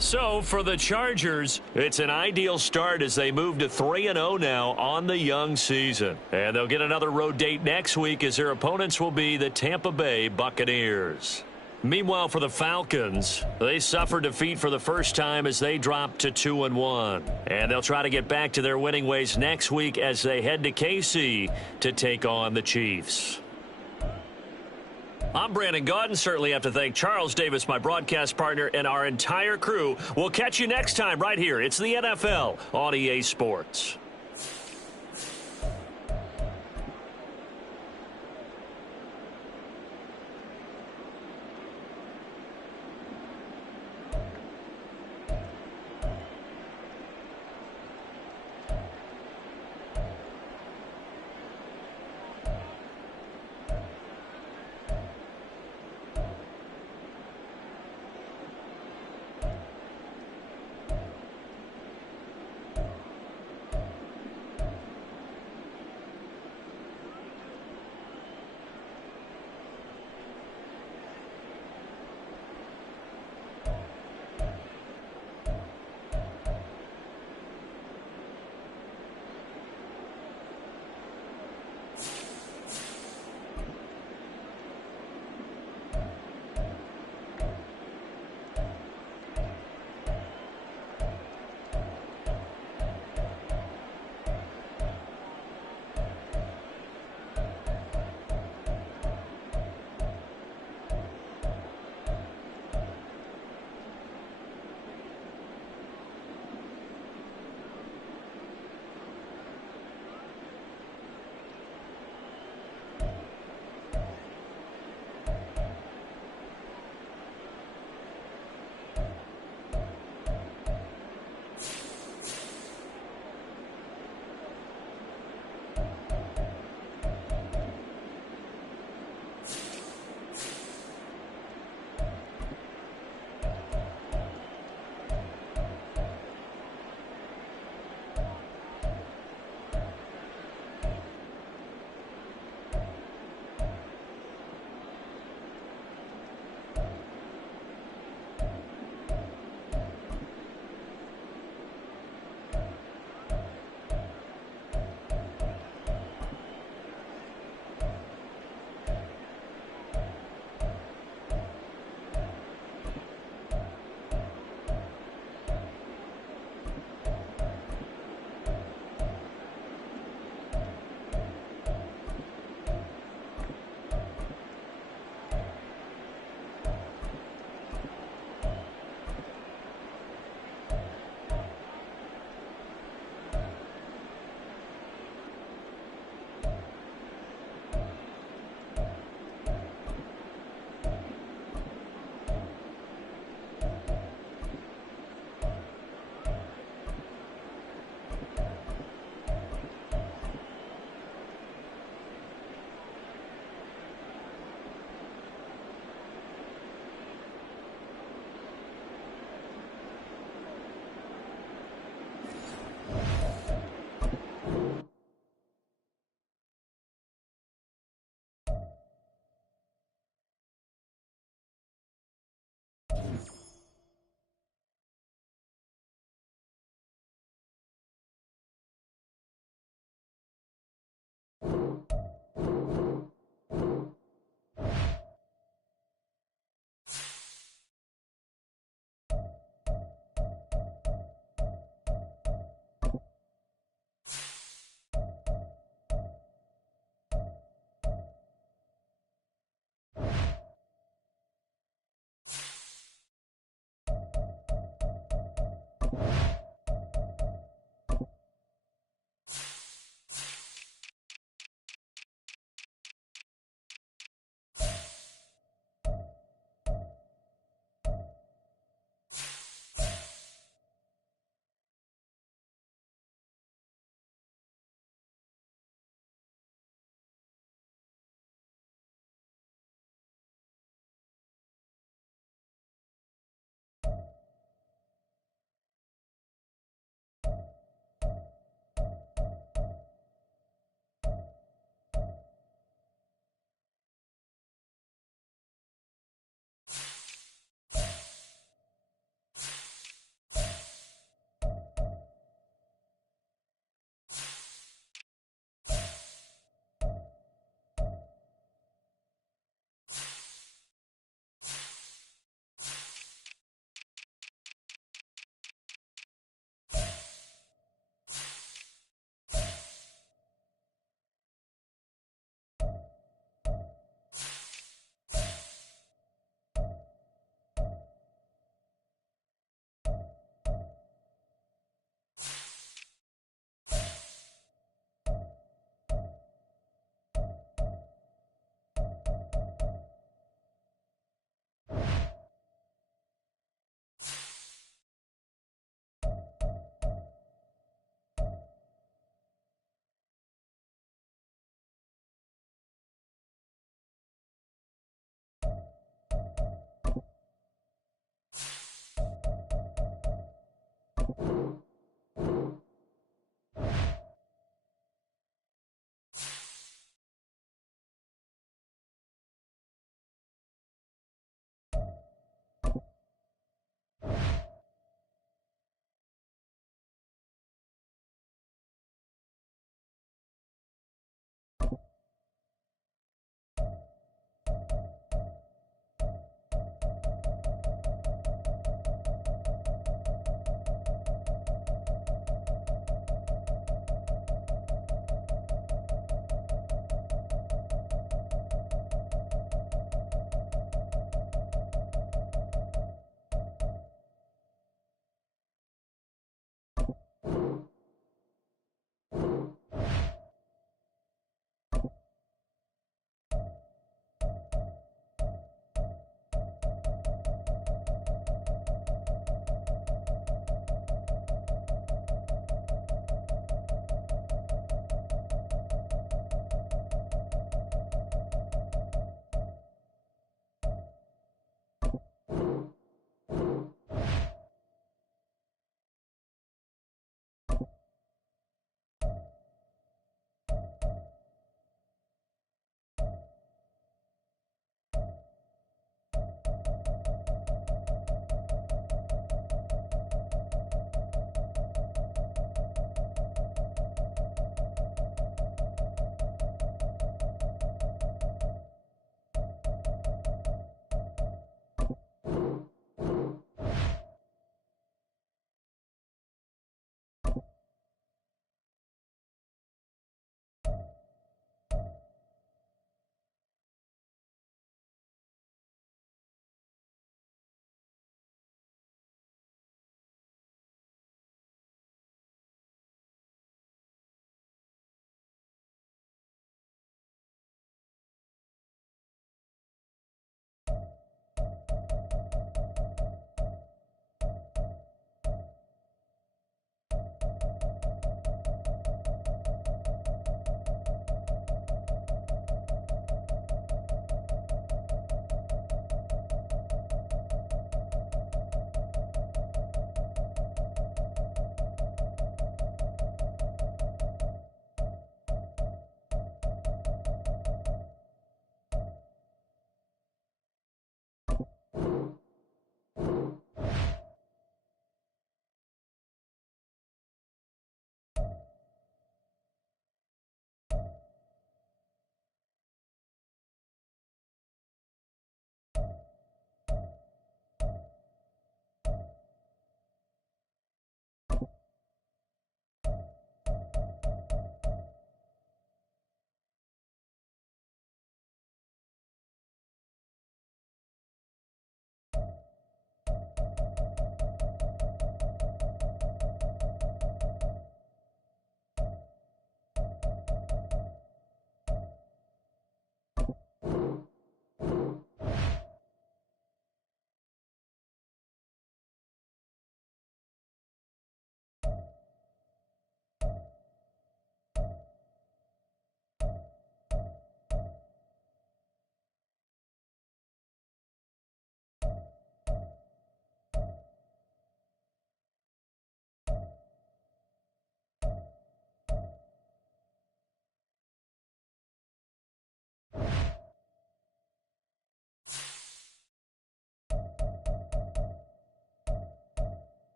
So for the Chargers, it's an ideal start as they move to 3-0 now on the young season. And they'll get another road date next week as their opponents will be the Tampa Bay Buccaneers. Meanwhile, for the Falcons, they suffered defeat for the first time as they dropped to 2-1. And they'll try to get back to their winning ways next week as they head to KC to take on the Chiefs. I'm Brandon Gaudin. Certainly have to thank Charles Davis, my broadcast partner, and our entire crew. We'll catch you next time right here. It's the NFL on EA Sports.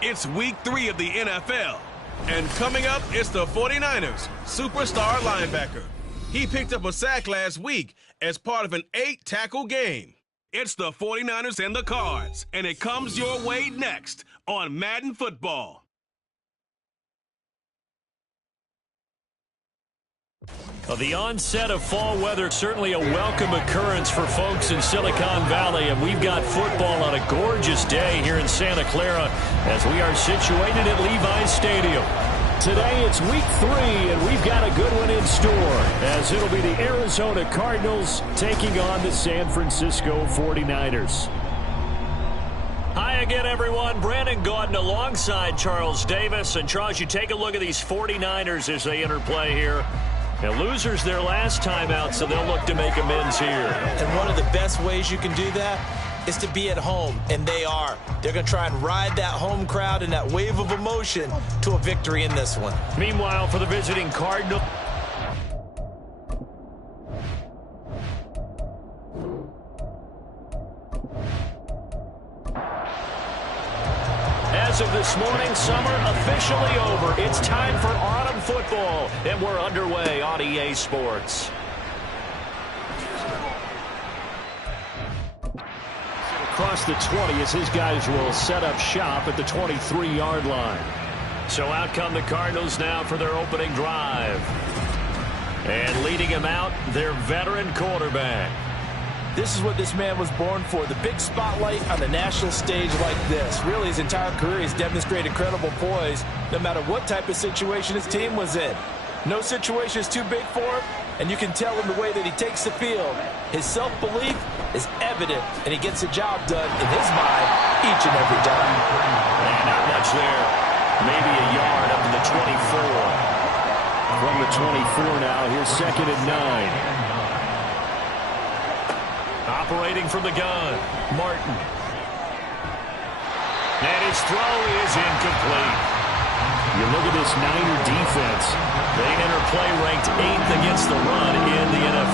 It's week 3 of the NFL. And coming up, it's the 49ers superstar linebacker. He picked up a sack last week as part of an 8-tackle game. It's the 49ers and the Cards, and it comes your way next on Madden Football. The onset of fall weather, certainly a welcome occurrence for folks in Silicon Valley, and we've got football on a gorgeous day here in Santa Clara as we are situated at Levi's Stadium. Today it's week 3, and we've got a good one in store as it'll be the Arizona Cardinals taking on the San Francisco 49ers. Hi again, everyone. Brandon Gaudin alongside Charles Davis. And Charles, you take a look at these 49ers as they enter play here. Now, losers their last time out, so they'll look to make amends here. And one of the best ways you can do that is to be at home, and they are. They're going to try and ride that home crowd and that wave of emotion to a victory in this one. Meanwhile, for the visiting Cardinals, as of this morning, summer officially over. It's time for autumn football, and we're underway on EA Sports. Across the 20 as his guys will set up shop at the 23-yard line. So out come the Cardinals now for their opening drive. And leading him out, their veteran quarterback. This is what this man was born for, the big spotlight on the national stage like this. Really, his entire career, he's demonstrated incredible poise, no matter what type of situation his team was in. No situation is too big for him, and you can tell in the way that he takes the field. His self-belief is evident, and he gets the job done in his mind each and every time. And not much there. Maybe a yard up to the 24. From the 24 now, here's 2nd and 9. Operating from the gun, Martin. And his throw is incomplete. You look at this Niner defense. They enter play ranked 8th against the run in the NFL.